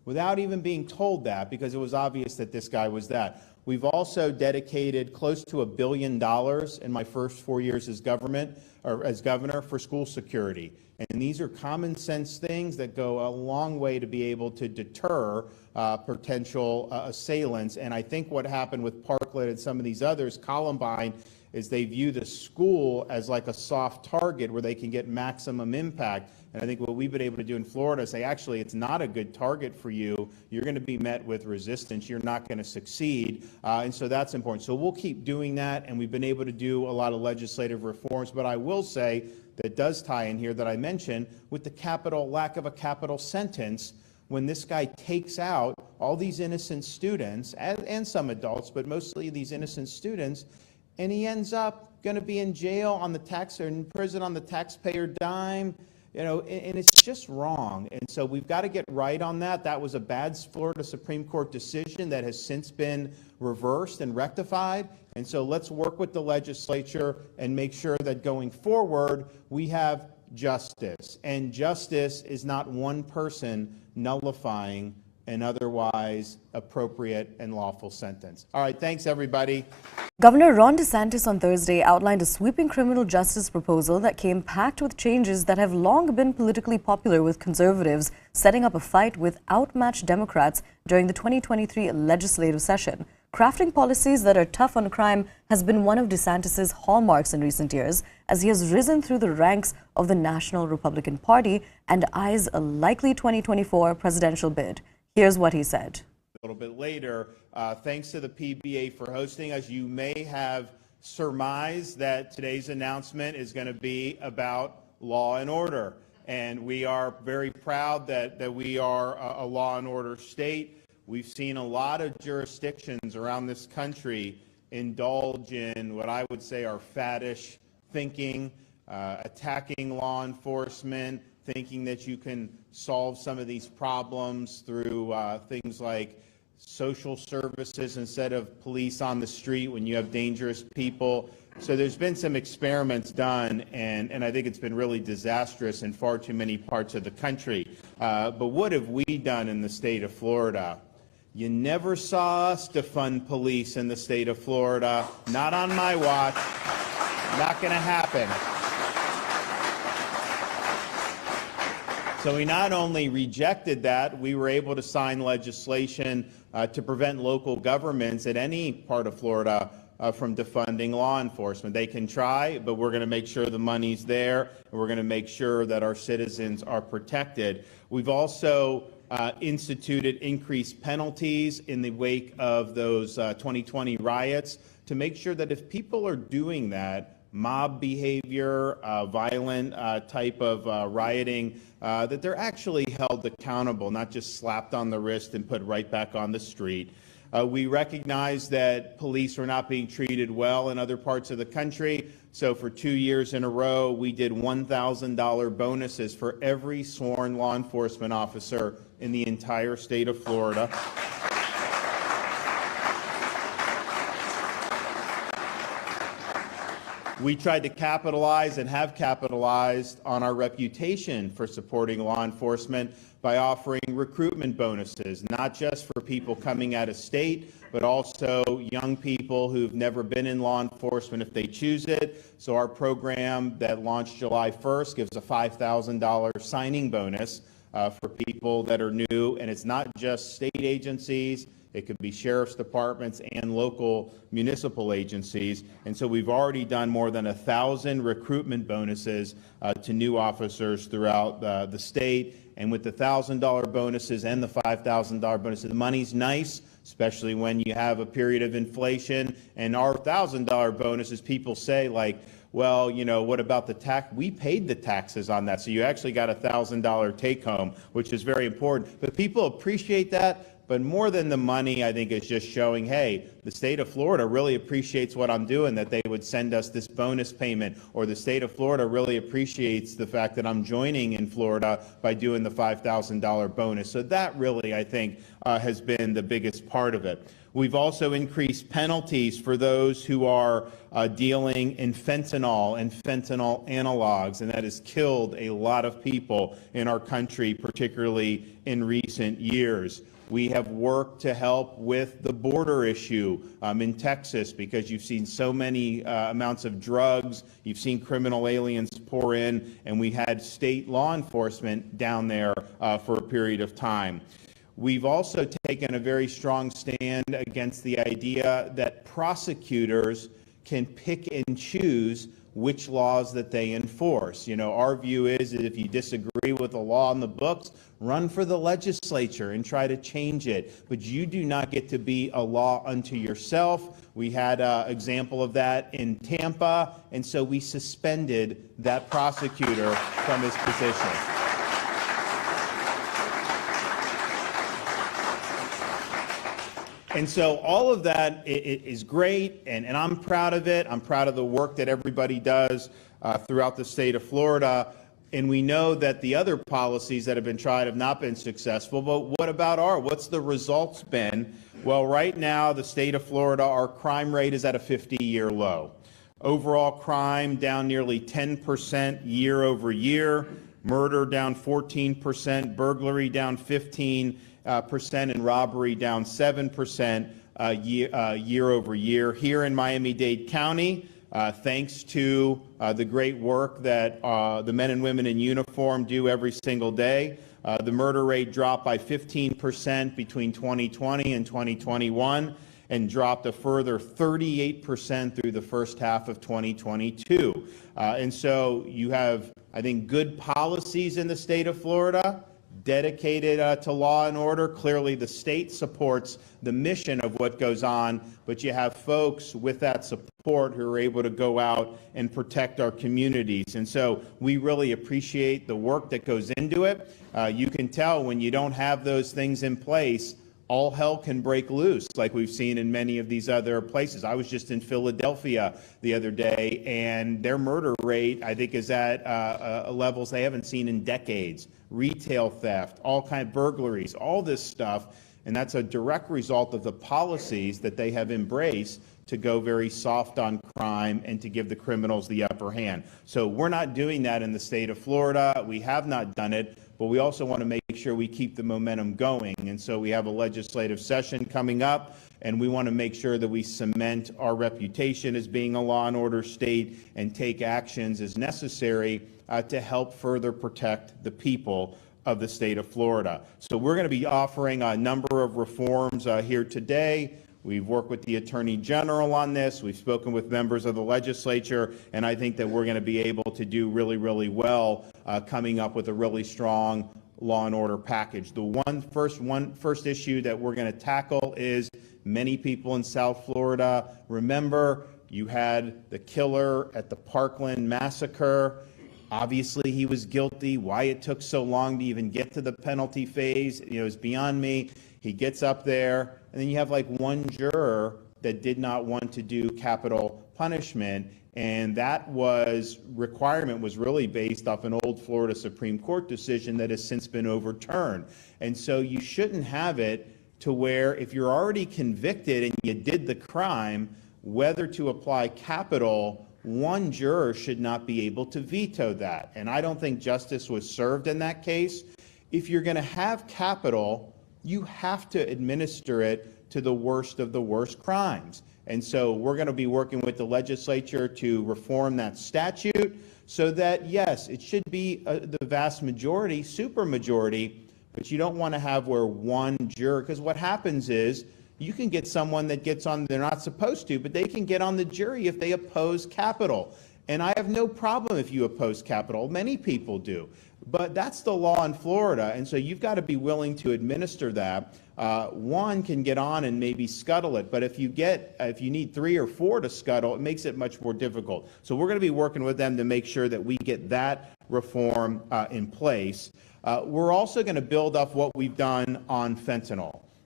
without even being told that, because it was obvious that this guy was that. We've also dedicated close to $1 billion in my first 4 years as governor for school security. And these are common sense things that go a long way to be able to deter potential assailants. And I think what happened with Parkland and some of these others, Columbine, is they view the school as like a soft target where they can get maximum impact. And I think what we've been able to do in Florida is say, actually, it's not a good target for you. You're going to be met with resistance. You're not going to succeed. And so that's important. So we'll keep doing that. And we've been able to do a lot of legislative reforms. But I will say that does tie in here that I mentioned with the lack of a capital sentence. When this guy takes out all these innocent students and some adults, but mostly these innocent students, and he ends up going to be in jail on the or in prison on the taxpayer dime. And it's just wrong. And so we've got to get right on that. That was a bad Florida Supreme Court decision that has since been reversed and rectified. And so let's work with the legislature and make sure that going forward, we have justice. And justice is not one person nullifying an otherwise appropriate and lawful sentence. All right, thanks, everybody. Governor Ron DeSantis on Thursday outlined a sweeping criminal justice proposal that came packed with changes that have long been politically popular with conservatives, setting up a fight with outmatched Democrats during the 2023 legislative session. Crafting policies that are tough on crime has been one of DeSantis' hallmarks in recent years, as he has risen through the ranks of the National Republican Party and eyes a likely 2024 presidential bid. Here's what he said. A little bit later, thanks to the PBA for hosting us. You may have surmised that today's announcement is going to be about law and order. And we are very proud that we are a law and order state. We've seen a lot of jurisdictions around this country indulge in what I would say are faddish thinking, attacking law enforcement, thinking that you can solve some of these problems through things like social services instead of police on the street when you have dangerous people. So there's been some experiments done, and I think it's been really disastrous in far too many parts of the country. But what have we done in the state of Florida? You never saw us defund police in the state of Florida. Not on my watch. Not going to happen. So we not only rejected that, we were able to sign legislation to prevent local governments at any part of Florida from defunding law enforcement. They can try, but we're going to make sure the money's there, and we're going to make sure that our citizens are protected. We've also instituted increased penalties in the wake of those 2020 riots to make sure that if people are doing that, mob behavior, violent type of rioting, that they're actually held accountable, not just slapped on the wrist and put right back on the street. We recognize that police are not being treated well in other parts of the country. So for 2 years in a row, we did $1,000 bonuses for every sworn law enforcement officer in the entire state of Florida. We tried to capitalize and have capitalized on our reputation for supporting law enforcement by offering recruitment bonuses, not just for people coming out of state, but also young people who've never been in law enforcement if they choose it. So our program that launched July 1st gives a $5,000 signing bonus for people that are new, and it's not just state agencies. It could be sheriff's departments and local municipal agencies. And so we've already done more than 1,000 recruitment bonuses to new officers throughout the state. And with the $1,000 bonuses and the $5,000 bonuses, the money's nice, especially when you have a period of inflation. And our $1,000 bonuses, people say, like, well, you know, what about the tax? We paid the taxes on that, so you actually got a $1,000 take home, which is very important. But people appreciate that. But more than the money, I think is just showing, hey, the state of Florida really appreciates what I'm doing, that they would send us this bonus payment, or the state of Florida really appreciates the fact that I'm joining in Florida by doing the $5,000 bonus. So that really, I think, has been the biggest part of it. We've also increased penalties for those who are dealing in fentanyl and fentanyl analogs, and that has killed a lot of people in our country, particularly in recent years. We have worked to help with the border issue in Texas, because you've seen so many amounts of drugs, you've seen criminal aliens pour in, and we had state law enforcement down there for a period of time. We've also taken a very strong stand against the idea that prosecutors can pick and choose which laws that they enforce. You know, our view is that if you disagree with the law in the books, run for the legislature and try to change it. But you do not get to be a law unto yourself. We had an example of that in Tampa, and so we suspended that prosecutor from his position. And so all of that is great, and I'm proud of it. I'm proud of the work that everybody does throughout the state of Florida. And we know that the other policies that have been tried have not been successful, but what about what's the results been? Well, right now, the state of Florida, our crime rate is at a 50-year low. Overall crime down nearly 10% year over year, murder down 14%, burglary down 15%, and robbery down 7% year over year. Here in Miami-Dade County, thanks to the great work that the men and women in uniform do every single day, the murder rate dropped by 15% between 2020 and 2021, and dropped a further 38% through the first half of 2022. And so you have, I think, good policies in the state of Florida, dedicated to law and order. Clearly, the state supports the mission of what goes on, but you have folks with that support who are able to go out and protect our communities. And so we really appreciate the work that goes into it. You can tell when you don't have those things in place, all hell can break loose, like we've seen in many of these other places. I was just in Philadelphia the other day, and their murder rate, I think, is at levels they haven't seen in decades. Retail theft, all kinds of burglaries, all this stuff, and that's a direct result of the policies that they have embraced to go very soft on crime and to give the criminals the upper hand. So we're not doing that in the state of Florida. We have not done it, but we also want to make sure we keep the momentum going. And so we have a legislative session coming up, and we want to make sure that we cement our reputation as being a law and order state and take actions as necessary to help further protect the people of the state of Florida. So we're going to be offering a number of reforms here today. We've worked with the Attorney General on this. We've spoken with members of the legislature, and I think that we're going to be able to do really, really well coming up with a really strong law and order package. The first issue that we're going to tackle is many people in South Florida. Remember, you had the killer at the Parkland massacre. Obviously, he was guilty. Why it took so long to even get to the penalty phase, is beyond me. He gets up there, and then you have like one juror that did not want to do capital punishment, and that requirement was really based off an old Florida Supreme Court decision that has since been overturned. And so you shouldn't have it to where if you're already convicted and you did the crime, whether to apply capital, one juror should not be able to veto that. And I don't think justice was served in that case. If you're going to have capital, you have to administer it to the worst of the worst crimes. And so we're going to be working with the legislature to reform that statute so that, yes, it should be the vast majority, supermajority, but you don't want to have where one juror, because what happens is you can get someone that gets on, they're not supposed to, but they can get on the jury if they oppose capital. And I have no problem if you oppose capital. Many people do. But that's the law in Florida, and so you've got to be willing to administer that. One can get on and maybe scuttle it, but if you need 3 or 4 to scuttle, it makes it much more difficult. So we're going to be working with them to make sure that we get that reform in place. We're also going to build up what we've done on fentanyl.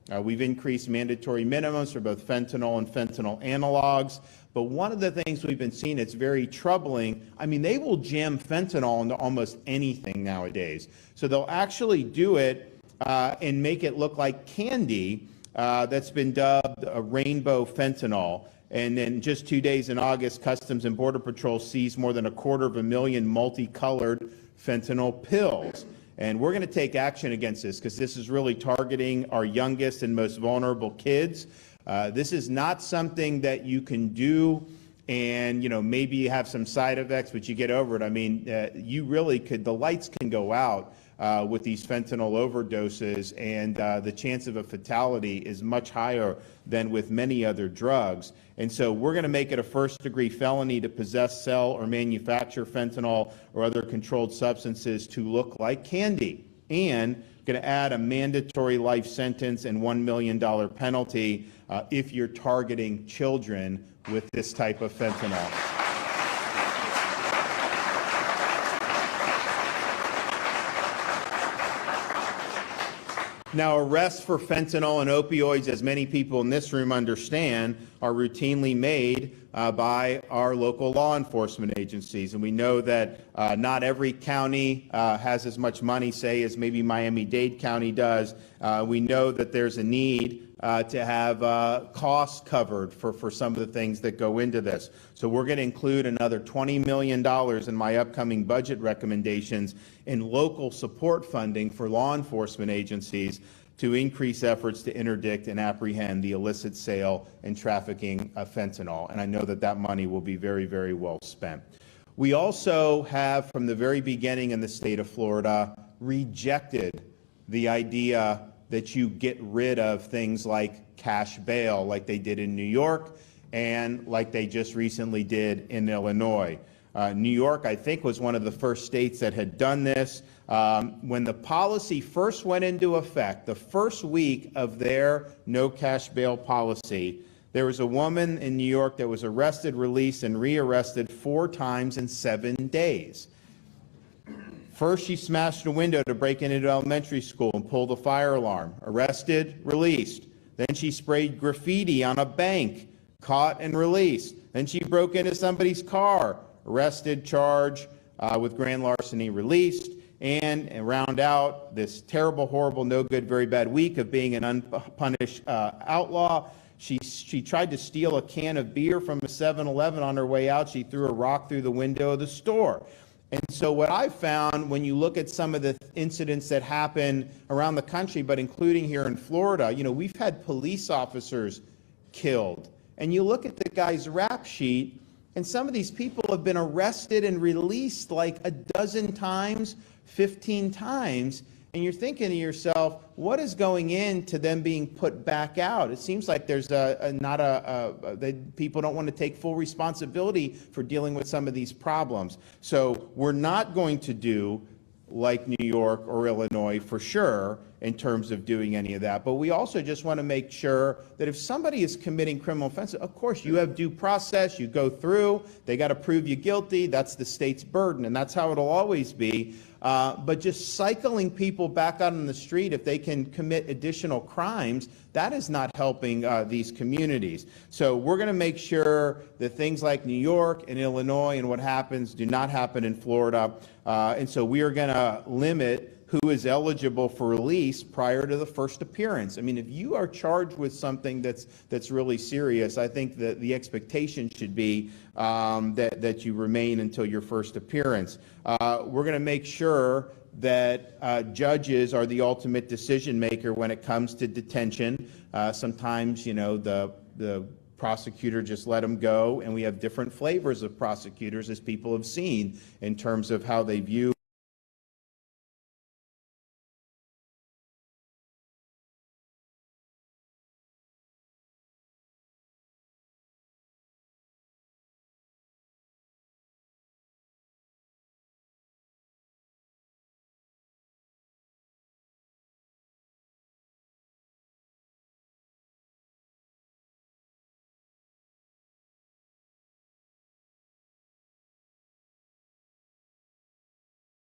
We've increased mandatory minimums for both fentanyl and fentanyl analogs. But one of the things we've been seeing that's very troubling, I mean, they will jam fentanyl into almost anything nowadays. So they'll actually do it and make it look like candy that's been dubbed a rainbow fentanyl. And then just 2 days in August, Customs and Border Patrol seized more than 250,000 multicolored fentanyl pills. And we're going to take action against this because this is really targeting our youngest and most vulnerable kids. This is not something that you can do and, you know, maybe you have some side effects, but you get over it. I mean, you really could, the lights can go out with these fentanyl overdoses, and the chance of a fatality is much higher than with many other drugs. And so we're going to make it a first-degree felony to possess, sell, or manufacture fentanyl or other controlled substances to look like candy, and going to add a mandatory life sentence and $1 million penalty if you're targeting children with this type of fentanyl. Now, arrests for fentanyl and opioids, as many people in this room understand, are routinely made by our local law enforcement agencies. And we know that not every county has as much money, say, as maybe Miami-Dade County does. We know that there's a need to have costs covered for some of the things that go into this. So we're going to include another $20 million in my upcoming budget recommendations in local support funding for law enforcement agencies to increase efforts to interdict and apprehend the illicit sale and trafficking of fentanyl. And I know that that money will be very, very well spent. We also have, from the very beginning in the state of Florida, rejected the idea that you get rid of things like cash bail, like they did in New York and like they just recently did in Illinois. New York, I think, was one of the first states that had done this. When the policy first went into effect, the first week of their no cash bail policy, there was a woman in New York that was arrested, released, and rearrested 4 times in 7 days. First, she smashed a window to break into elementary school and pulled a fire alarm. Arrested, released. Then she sprayed graffiti on a bank, caught and released. Then she broke into somebody's car, arrested, charged with grand larceny, released. And round out this terrible, horrible, no good, very bad week of being an unpunished outlaw. She tried to steal a can of beer from a 7-Eleven on her way out. She threw a rock through the window of the store. And so what I've found when you look at some of the incidents that happen around the country, but including here in Florida, you know, we've had police officers killed. And you look at the guy's rap sheet, and some of these people have been arrested and released like a dozen times, 15 times. And you're thinking to yourself, what is going into them being put back out? It seems like there's people don't want to take full responsibility for dealing with some of these problems. So we're not going to do like New York or Illinois for sure in terms of doing any of that. But we also just want to make sure that if somebody is committing criminal offenses, of course you have due process, you go through, they got to prove you guilty, that's the state's burden, and that's how it'll always be. But just cycling people back out on the street if they can commit additional crimes, that is not helping these communities. So we're going to make sure that things like New York and Illinois and what happens do not happen in Florida. And so we are going to limit who is eligible for release prior to the first appearance. I mean, if you are charged with something that's really serious, I think that the expectation should be that you remain until your first appearance. We're going to make sure that judges are the ultimate decision maker when it comes to detention. Sometimes, you know, the prosecutor just let them go, and we have different flavors of prosecutors, as people have seen, in terms of how they view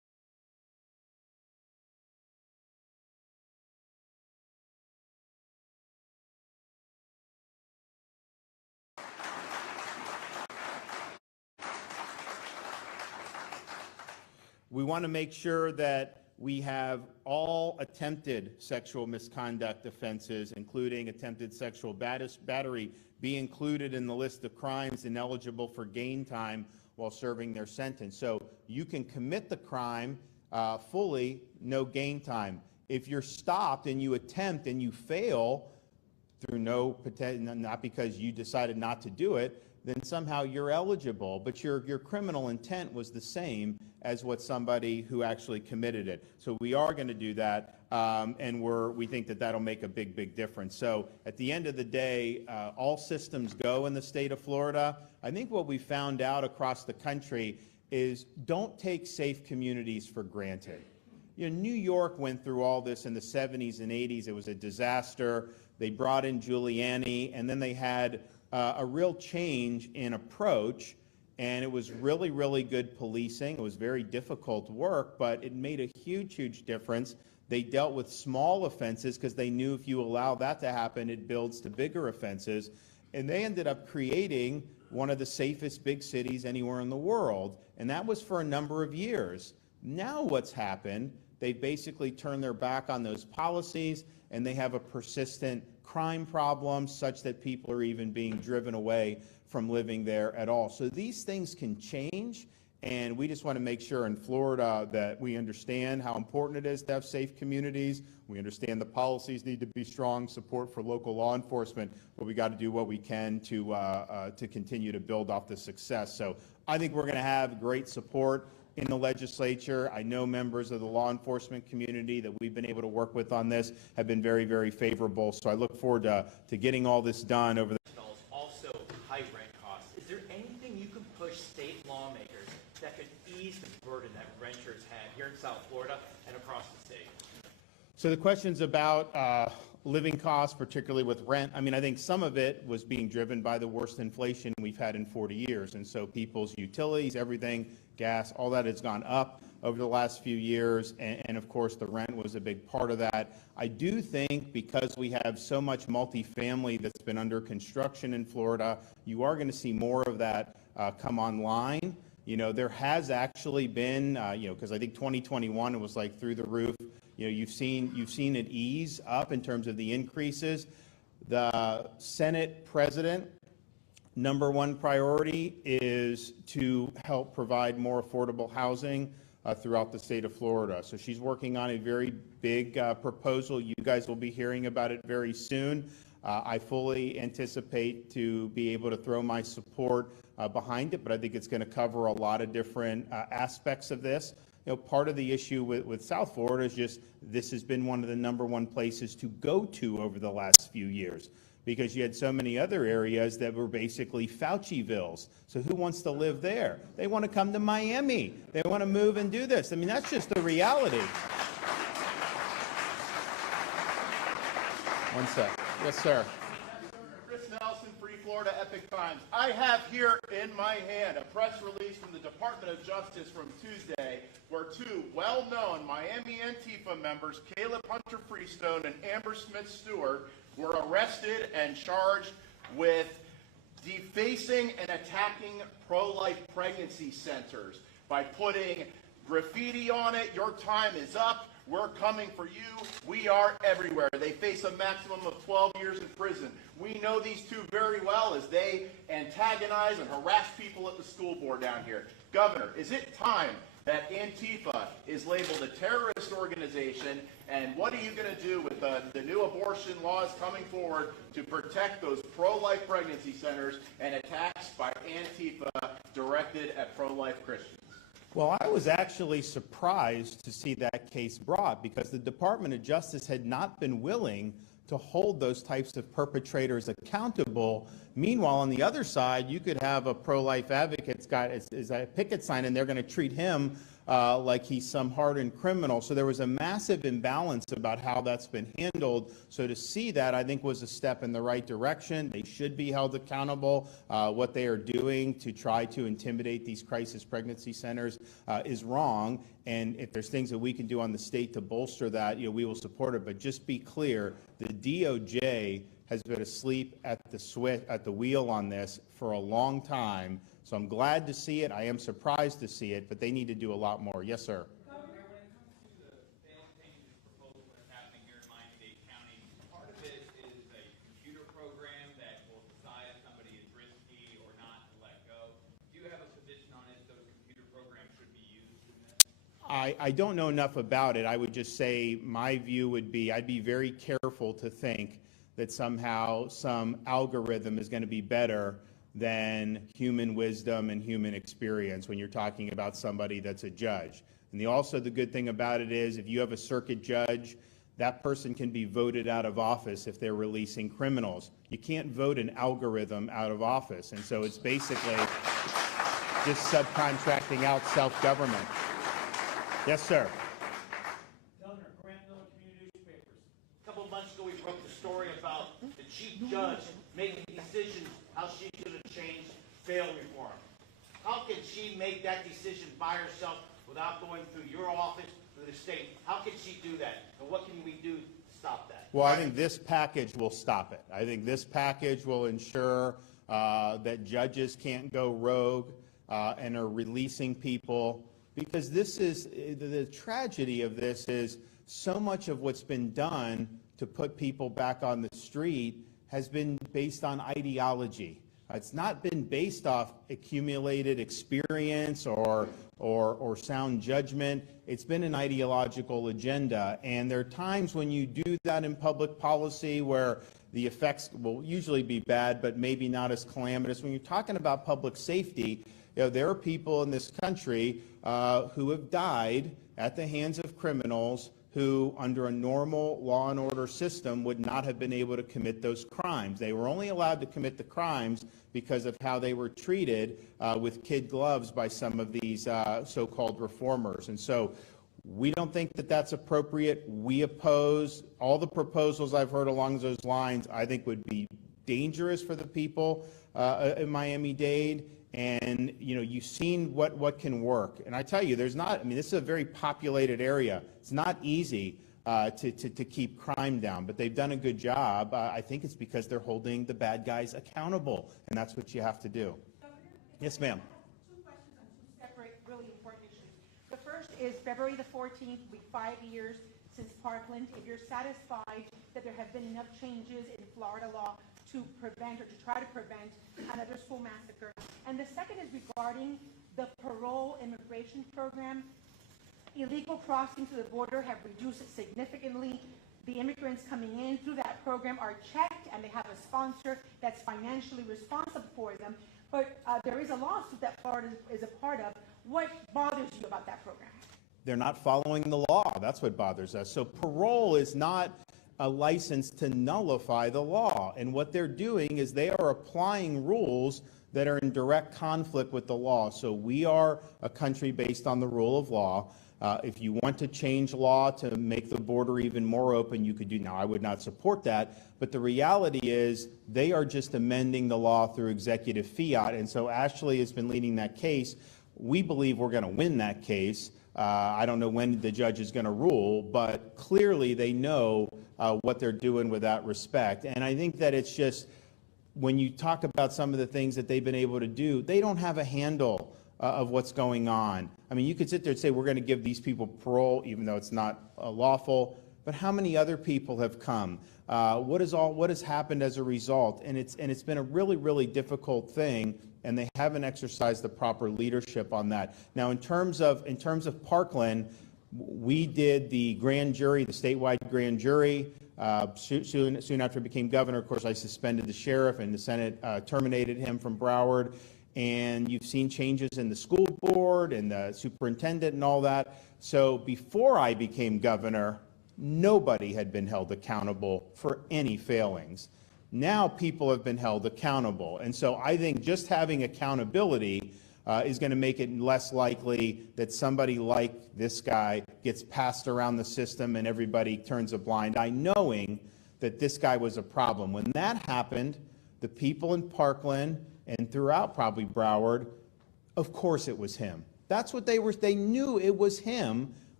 We want to make sure that we have all attempted sexual misconduct offenses, including attempted sexual battery, be included in the list of crimes ineligible for gain time while serving their sentence. So you can commit the crime fully, no gain time. If you're stopped and you attempt and you fail through not because you decided not to do it, then somehow you're eligible, but your criminal intent was the same as what somebody who actually committed it. So we are going to do that, and we think that that'll make a big difference. So at the end of the day, all systems go in the state of Florida. I think what we found out across the country is don't take safe communities for granted. You know, New York went through all this in the 70s and 80s. It was a disaster. They brought in Giuliani, and then they had a real change in approach, and it was really good policing. It was very difficult work, but it made a huge difference. They dealt with small offenses because they knew if you allow that to happen, it builds to bigger offenses. And they ended up creating one of the safest big cities anywhere in the world, and that was for a number of years. Now what's happened, they basically turned their back on those policies, and they have a persistent crime problem such that people are even being driven away from living there at all. So these things can change, and we just want to make sure in Florida that we understand how important it is to have safe communities. We understand the policies need to be strong, support for local law enforcement, but we got to do what we can to continue to build off the success. So I think we're going to have great support in the legislature. I know members of the law enforcement community that we've been able to work with on this have been very favorable. So I look forward to getting all this done over the also high rent costs. Is there anything you can push state lawmakers that could ease the burden that renters have here in South Florida and across the state? So the questions about living costs, particularly with rent, I mean, I think some of it was being driven by the worst inflation we've had in 40 years. And so people's utilities, everything, gas, all that has gone up over the last few years. And of course, the rent was a big part of that. I do think because we have so much multifamily that's been under construction in Florida, you are going to see more of that come online. You know, there has actually been, because I think 2021 it was like through the roof. You know, you've seen it ease up in terms of the increases. The Senate president, number one priority is to help provide more affordable housing throughout the state of Florida. So she's working on a very big proposal. You guys will be hearing about it very soon. I fully anticipate to be able to throw my support behind it, but I think it's going to cover a lot of different aspects of this. You know, part of the issue with South Florida is just this has been one of the number one places to go to over the last few years because you had so many other areas that were basically Faucivilles. So who wants to live there? They want to come to Miami. They want to move and do this. I mean, that's just the reality. One sec. Yes, sir. Free Florida Epic Times. I have here in my hand a press release from the Department of Justice from Tuesday where two well-known Miami Antifa members, Caleb Hunter Freestone and Amber Smith Stewart, were arrested and charged with defacing and attacking pro-life pregnancy centers by putting graffiti on it, "Your time is up. We're coming for you. We are everywhere." They face a maximum of 12 years in prison. We know these two very well as they antagonize and harass people at the school board down here. Governor, is it time that Antifa is labeled a terrorist organization? And what are you going to do with the new abortion laws coming forward to protect those pro-life pregnancy centers and attacks by Antifa directed at pro-life Christians? Well, I was actually surprised to see that case brought because the Department of Justice had not been willing to hold those types of perpetrators accountable. Meanwhile, on the other side, you could have a pro-life advocate's got a picket sign, and they're going to treat him like he's some hardened criminal. So there was a massive imbalance about how that's been handled. So to see that, I think, was a step in the right direction. They should be held accountable. What they are doing to try to intimidate these crisis pregnancy centers is wrong. And if there's things that we can do on the state to bolster that, we will support it. But just be clear, the DOJ has been asleep at the wheel on this for a long time. So I'm glad to see it. I am surprised to see it, but they need to do a lot more. Yes, sir. Governor, when it comes to the bail changes proposal that's happening here in Miami-Dade County, part of it is a computer program that will decide if somebody is risky or not to let go. Do you have a position on if those computer programs should be used in this? I don't know enough about it. I would just say my view would be I'd be very careful to think that somehow some algorithm is going to be better than human wisdom and human experience when you're talking about somebody that's a judge. And also the good thing about it is if you have a circuit judge, that person can be voted out of office if they're releasing criminals. You can't vote an algorithm out of office. And so it's basically just subcontracting out self-government. Yes, sir. Governor, Grant Miller Community Newspapers. A couple of months ago, we broke the story about the chief judge making decisions how she's going to change bail reform. How can she make that decision by herself without going through your office, through the state? How can she do that? And what can we do to stop that? Well, I think this package will stop it. I think this package will ensure that judges can't go rogue and are releasing people, because this is the tragedy of this is so much of what's been done to put people back on the street has been based on ideology. It's not been based off accumulated experience or sound judgment. It's been an ideological agenda. And there are times when you do that in public policy where the effects will usually be bad, but maybe not as calamitous. When you're talking about public safety, there are people in this country who have died at the hands of criminals who, under a normal law and order system, would not have been able to commit those crimes. They were only allowed to commit the crimes because of how they were treated with kid gloves by some of these so-called reformers. And so we don't think that that's appropriate. We oppose all the proposals I've heard along those lines. I think would be dangerous for the people in Miami-Dade. And, you've seen what can work. And I tell you, this is a very populated area. It's not easy to keep crime down, but they've done a good job. I think it's because they're holding the bad guys accountable, and that's what you have to do. Yes, ma'am. Two questions on two separate, really important issues. The first is February the 14th, will be 5 years since Parkland. If you're satisfied that there have been enough changes in Florida law to prevent or to try to prevent another school massacre. And the second is regarding the parole immigration program. Illegal crossings to the border have reduced significantly. The immigrants coming in through that program are checked, and they have a sponsor that's financially responsible for them. But there is a lawsuit that Florida is a part of. What bothers you about that program? They're not following the law. That's what bothers us. So parole is not a license to nullify the law. And what they're doing is they are applying rules that are in direct conflict with the law. So we are a country based on the rule of law. If you want to change law to make the border even more open, you could do. Now, I would not support that, but the reality is they are just amending the law through executive fiat. And so Ashley has been leading that case. We believe we're going to win that case. I don't know when the judge is going to rule, but clearly they know what they're doing with that respect. And I think that it's just, when you talk about some of the things that they've been able to do, they don't have a handle of what's going on. I mean, you could sit there and say, we're going to give these people parole, even though it's not lawful, but how many other people have come? What has happened as a result? And it's been a really, really difficult thing, and they haven't exercised the proper leadership on that. Now, in terms of Parkland, we did the grand jury, the statewide grand jury. Soon after I became governor, of course, I suspended the sheriff, and the Senate terminated him from Broward. And you've seen changes in the school board and the superintendent and all that. So before I became governor, nobody had been held accountable for any failings. Now people have been held accountable. And so I think just having accountability is going to make it less likely that somebody like this guy gets passed around the system and everybody turns a blind eye, knowing that this guy was a problem. When that happened, the people in Parkland and throughout probably Broward, of course it was him. That's what they knew it was him,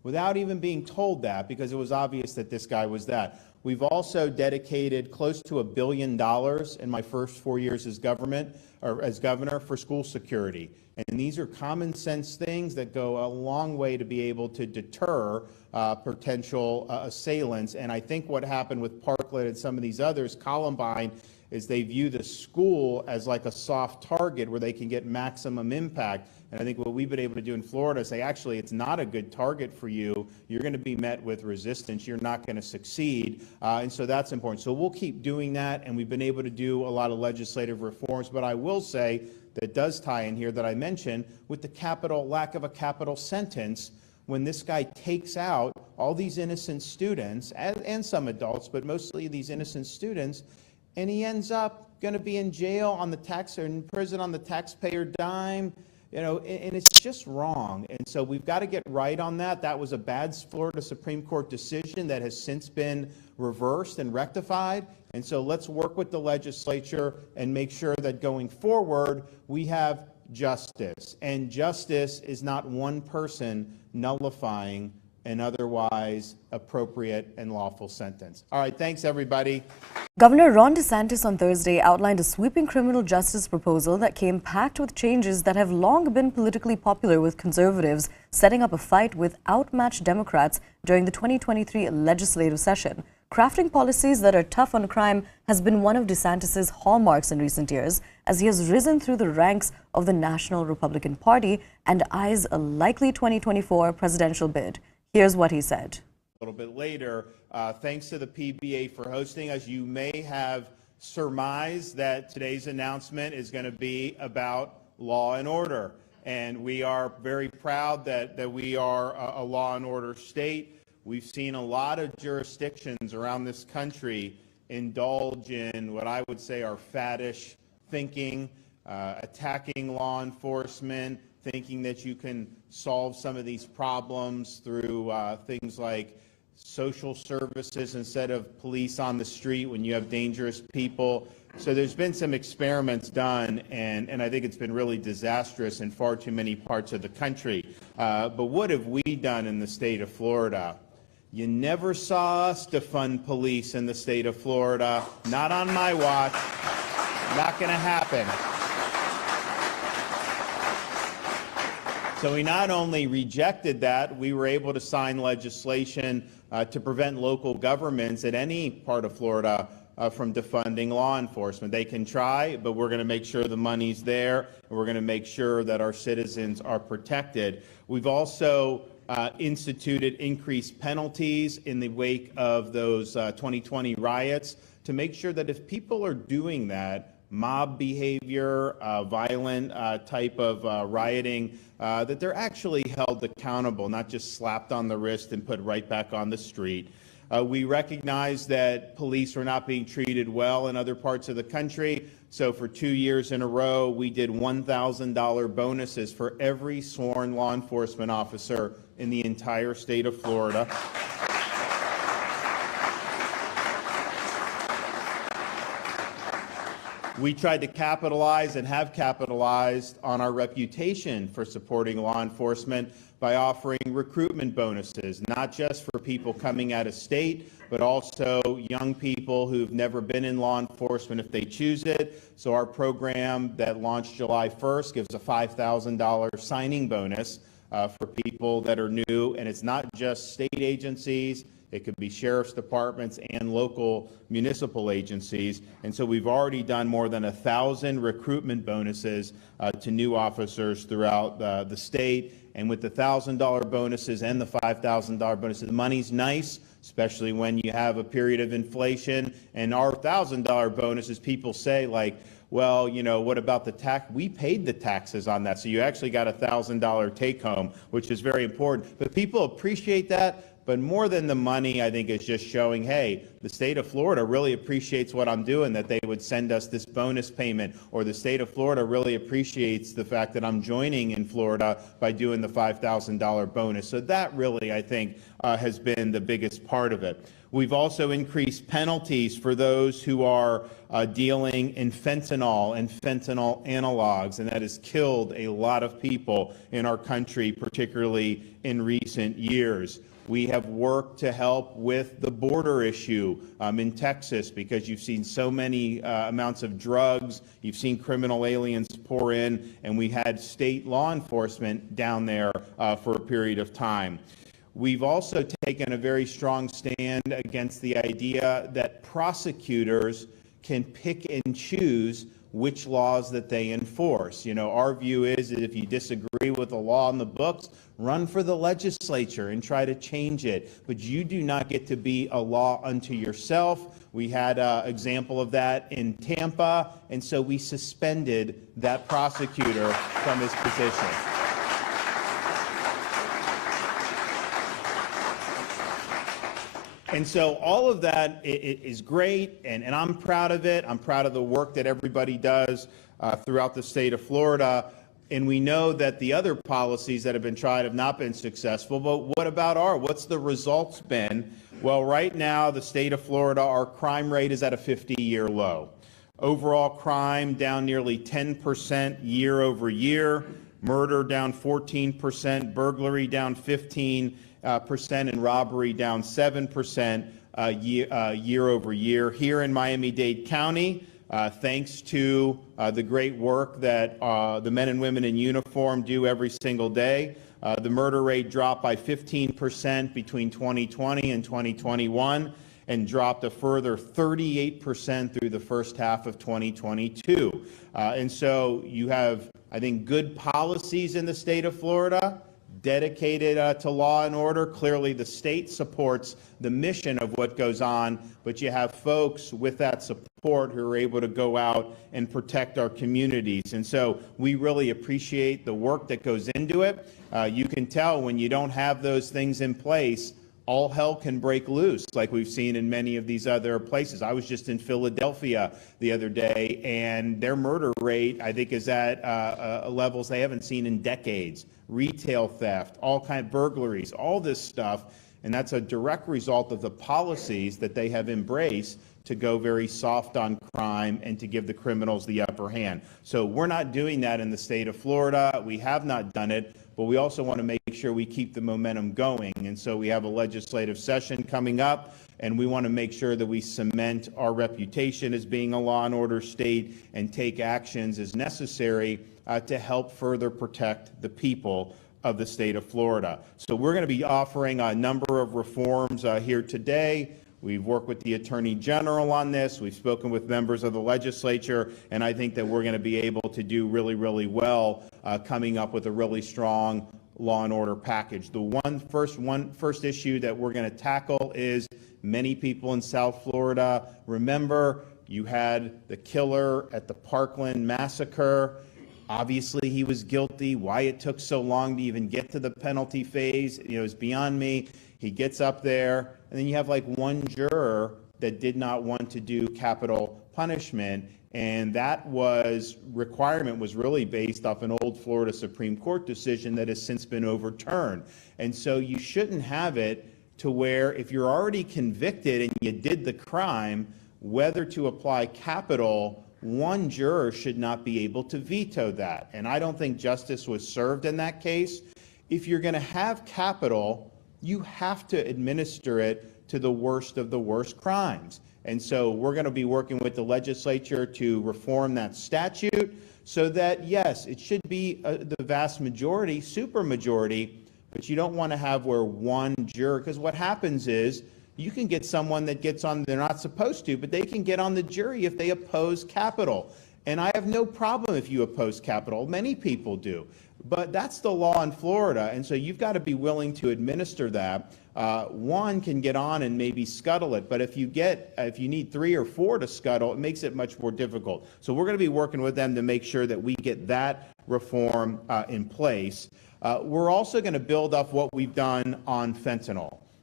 without even being told that, because it was obvious that this guy was that. We've also dedicated close to $1 billion in my first 4 years as governor for school security. And these are common sense things that go a long way to be able to deter potential assailants. And I think what happened with Parkland and some of these others, Columbine, is they view the school as like a soft target where they can get maximum impact. And I think what we've been able to do in Florida is say, actually, it's not a good target for you. You're going to be met with resistance. You're not going to succeed. And so that's important. So we'll keep doing that. And we've been able to do a lot of legislative reforms. But I will say that does tie in here that I mentioned with the lack of a capital sentence. When this guy takes out all these innocent students and some adults, but mostly these innocent students, and he ends up going to be in jail on the or in prison on the taxpayer dime, and it's just wrong. And so we've got to get right on that. That was a bad Florida Supreme Court decision that has since been reversed and rectified. And so let's work with the legislature and make sure that going forward we have justice. And justice is not one person nullifying an otherwise appropriate and lawful sentence. All right, thanks everybody. Governor Ron DeSantis on Thursday outlined a sweeping criminal justice proposal that came packed with changes that have long been politically popular with conservatives, setting up a fight with outmatched Democrats during the 2023 legislative session. Crafting policies that are tough on crime has been one of DeSantis' hallmarks in recent years, as he has risen through the ranks of the National Republican Party and eyes a likely 2024 presidential bid. Here's what he said. A little bit later, thanks to the PBA for hosting us. You may have surmised that today's announcement is going to be about law and order. And we are very proud that we are a law and order state. We've seen a lot of jurisdictions around this country indulge in what I would say are faddish thinking, attacking law enforcement, thinking that you can solve some of these problems through things like social services instead of police on the street when you have dangerous people. So there's been some experiments done, and I think it's been really disastrous in far too many parts of the country. But what have we done in the state of Florida? You never saw us defund police in the state of Florida. Not on my watch. Not going to happen. So we not only rejected that, we were able to sign legislation to prevent local governments in any part of Florida from defunding law enforcement. They can try, but we're going to make sure the money's there, and we're going to make sure that our citizens are protected. We've also instituted increased penalties in the wake of those 2020 riots to make sure that if people are doing that, mob behavior, violent type of rioting, that they're actually held accountable, not just slapped on the wrist and put right back on the street. We recognize that police are not being treated well in other parts of the country. So for 2 years in a row, we did $1,000 bonuses for every sworn law enforcement officer in the entire state of Florida. We tried to capitalize and have capitalized on our reputation for supporting law enforcement by offering recruitment bonuses, not just for people coming out of state, but also young people who've never been in law enforcement if they choose it. So our program that launched July 1st gives a $5,000 signing bonus for people that are new, and it's not just state agencies. It could be sheriff's departments and local municipal agencies. And so we've already done more than 1,000 recruitment bonuses to new officers throughout the state. And with the $1,000 bonuses and the $5,000 bonuses, the money's nice, especially when you have a period of inflation. And our $1,000 bonuses, people say, like, well, you know, what about the tax? We paid the taxes on that. So you actually got a $1,000 take home, which is very important. But people appreciate that. But more than the money, I think, is just showing, hey, the state of Florida really appreciates what I'm doing, that they would send us this bonus payment, or the state of Florida really appreciates the fact that I'm joining in Florida by doing the $5,000 bonus. So that really, I think, has been the biggest part of it. We've also increased penalties for those who are dealing in fentanyl and fentanyl analogs, and that has killed a lot of people in our country, particularly in recent years. We have worked to help with the border issue in Texas, because you've seen so many amounts of drugs, you've seen criminal aliens pour in, and we had state law enforcement down there for a period of time. We've also taken a very strong stand against the idea that prosecutors can pick and choose which laws that they enforce. You know, our view is that if you disagree with the law in the books, run for the legislature and try to change it. But you do not get to be a law unto yourself. We had an example of that in Tampa, and so we suspended that prosecutor from his position. And so all of that is great, and I'm proud of it. I'm proud of the work that everybody does throughout the state of Florida. And we know that the other policies that have been tried have not been successful, but what about what's the results been? Well, right now, the state of Florida, our crime rate is at a 50-year low. Overall crime down nearly 10% year over year, murder down 14%, burglary down 15%, and robbery down 7% year over year. Here in Miami-Dade County, thanks to the great work that the men and women in uniform do every single day, the murder rate dropped by 15% between 2020 and 2021, and dropped a further 38% through the first half of 2022. And so you have, I think, good policies in the state of Florida, dedicated to law and order. Clearly, the state supports the mission of what goes on, but you have folks with that support who are able to go out and protect our communities. And so we really appreciate the work that goes into it. You can tell when you don't have those things in place, all hell can break loose, like we've seen in many of these other places. I was just in Philadelphia the other day, and their murder rate, I think, is at levels they haven't seen in decades. Retail theft, all kinds of burglaries, all this stuff, and that's a direct result of the policies that they have embraced to go very soft on crime and to give the criminals the upper hand. So we're not doing that in the state of Florida. We have not done it, but we also want to make sure we keep the momentum going. And so we have a legislative session coming up, and we want to make sure that we cement our reputation as being a law and order state and take actions as necessary to help further protect the people of the state of Florida. So we're going to be offering a number of reforms here today. We've worked with the Attorney General on this. We've spoken with members of the legislature, and I think that we're going to be able to do really, really well coming up with a really strong law and order package. The first issue that we're going to tackle is many people in South Florida. Remember, you had the killer at the Parkland massacre. Obviously, he was guilty. Why it took so long to even get to the penalty phase, is beyond me. He gets up there, and then you have like one juror that did not want to do capital punishment, and that requirement was really based off an old Florida Supreme Court decision that has since been overturned. And so you shouldn't have it to where if you're already convicted and you did the crime, whether to apply capital, one juror should not be able to veto that. And I don't think justice was served in that case. If you're going to have capital, you have to administer it to the worst of the worst crimes. And so we're going to be working with the legislature to reform that statute so that, yes, it should be the vast majority, supermajority, but you don't want to have where one juror, because what happens is you can get someone that gets on, they're not supposed to, but they can get on the jury if they oppose capital. And I have no problem if you oppose capital. Many people do. But that's the law in Florida, and so you've got to be willing to administer that. One can get on and maybe scuttle it, but if you need 3 or 4 to scuttle, it makes it much more difficult. So we're going to be working with them to make sure that we get that reform in place. We're also going to build up what we've done on fentanyl.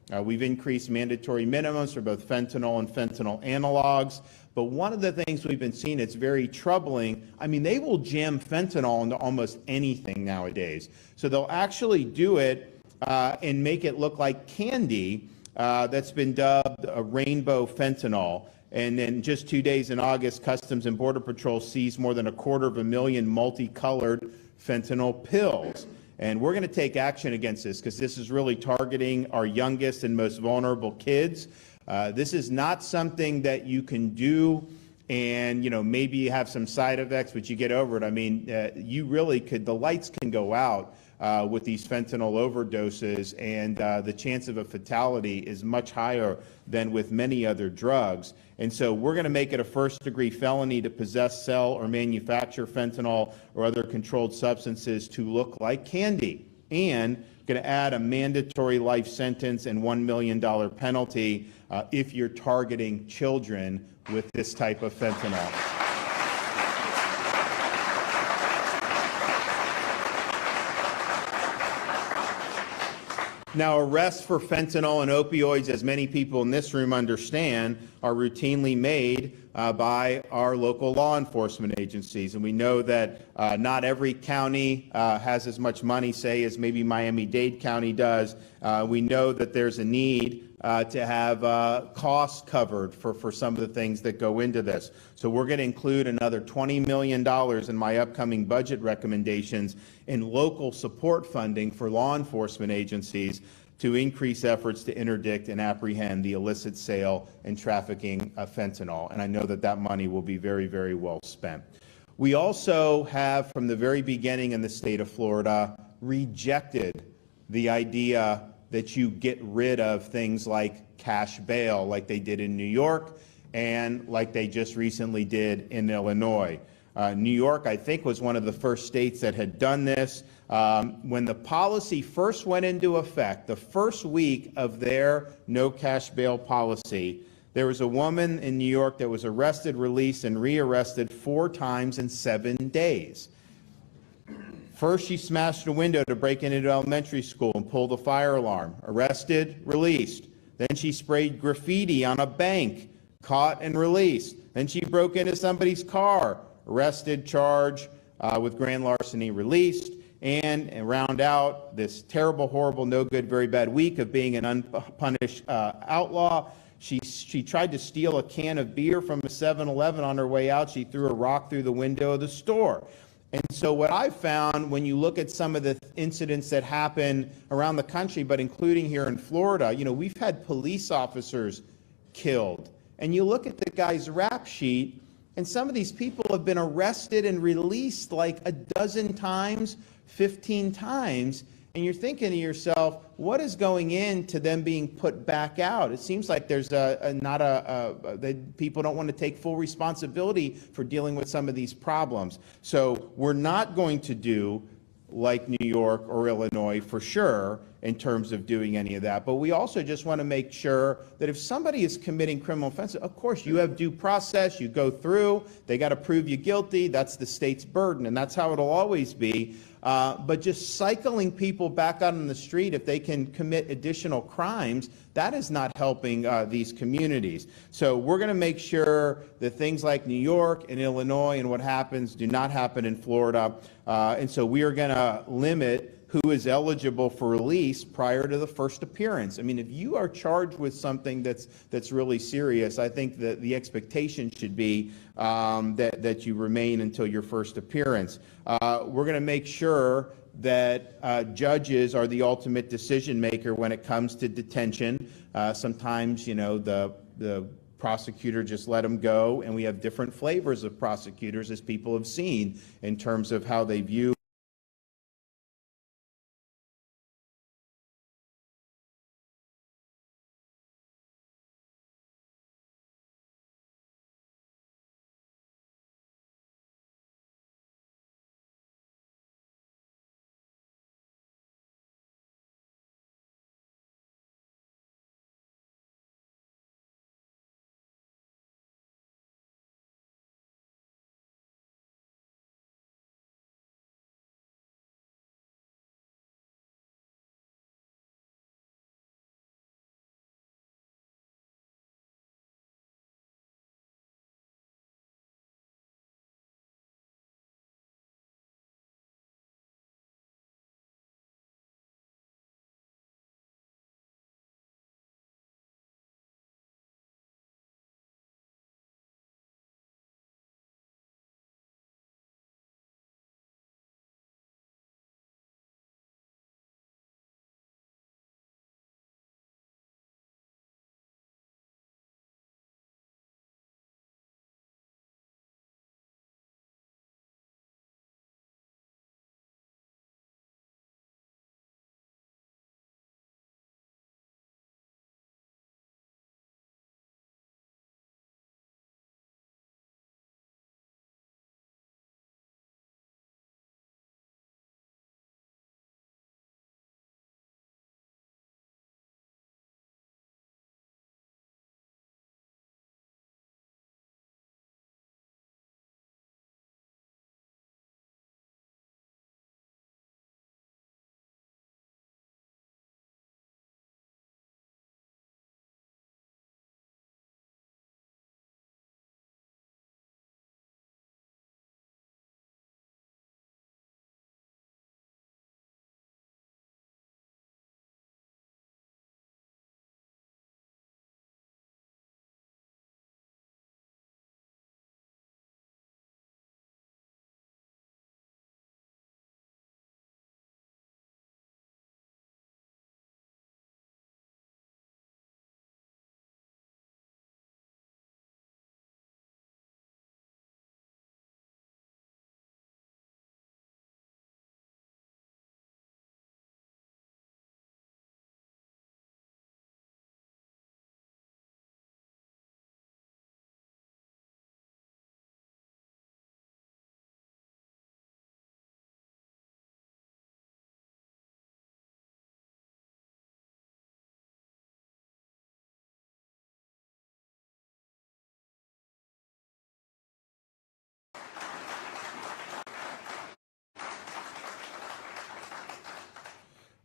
We've increased mandatory minimums for both fentanyl and fentanyl analogs. But one of the things we've been seeing that's very troubling, I mean, they will jam fentanyl into almost anything nowadays. So they'll actually do it and make it look like candy that's been dubbed a rainbow fentanyl. And then just 2 days in August, Customs and Border Patrol seized more than 250,000 multicolored fentanyl pills. And we're going to take action against this because this is really targeting our youngest and most vulnerable kids. This is not something that you can do and, you know, maybe you have some side effects, but you get over it. I mean, you really could, the lights can go out with these fentanyl overdoses, and the chance of a fatality is much higher than with many other drugs. And so we're going to make it a first-degree felony to possess, sell, or manufacture fentanyl or other controlled substances to look like candy, and going to add a mandatory life sentence and $1 million penalty if you're targeting children with this type of fentanyl. Now, arrests for fentanyl and opioids, as many people in this room understand, are routinely made by our local law enforcement agencies. And we know that not every county has as much money, say, as maybe Miami-Dade County does. We know that there's a need to have costs covered for some of the things that go into this. So we're going to include another $20 million in my upcoming budget recommendations in local support funding for law enforcement agencies to increase efforts to interdict and apprehend the illicit sale and trafficking of fentanyl. And I know that that money will be very, very well spent. We also have, from the very beginning in the state of Florida, rejected the idea that you get rid of things like cash bail, like they did in New York and like they just recently did in Illinois. New York, I think, was one of the first states that had done this. When the policy first went into effect, the first week of their no cash bail policy, there was a woman in New York that was arrested, released, and rearrested 4 times in 7 days. First, she smashed a window to break into an elementary school and pulled a fire alarm. Arrested, released. Then she sprayed graffiti on a bank, caught and released. Then she broke into somebody's car, arrested, charged with grand larceny, released. And round out this terrible, horrible, no good, very bad week of being an unpunished outlaw. She tried to steal a can of beer from a 7-Eleven on her way out. She threw a rock through the window of the store. And so what I've found when you look at some of the incidents that happen around the country, but including here in Florida, you know, we've had police officers killed. And you look at the guy's rap sheet, and some of these people have been arrested and released like a dozen times, 15 times. And you're thinking to yourself, what is going into them being put back out? It seems like there's people don't want to take full responsibility for dealing with some of these problems. So we're not going to do like New York or Illinois for sure in terms of doing any of that. But we also just want to make sure that if somebody is committing criminal offenses, of course you have due process, you go through, they got to prove you guilty, that's the state's burden, and that's how it'll always be. But just cycling people back out on the street if they can commit additional crimes, that is not helping these communities. So we're going to make sure that things like New York and Illinois and what happens do not happen in Florida. And so we are going to limit who is eligible for release prior to the first appearance. I mean, if you are charged with something that's really serious, I think that the expectation should be that you remain until your first appearance. We're going to make sure that judges are the ultimate decision maker when it comes to detention. Sometimes, you know, the prosecutor just let them go, and we have different flavors of prosecutors, as people have seen, in terms of how they view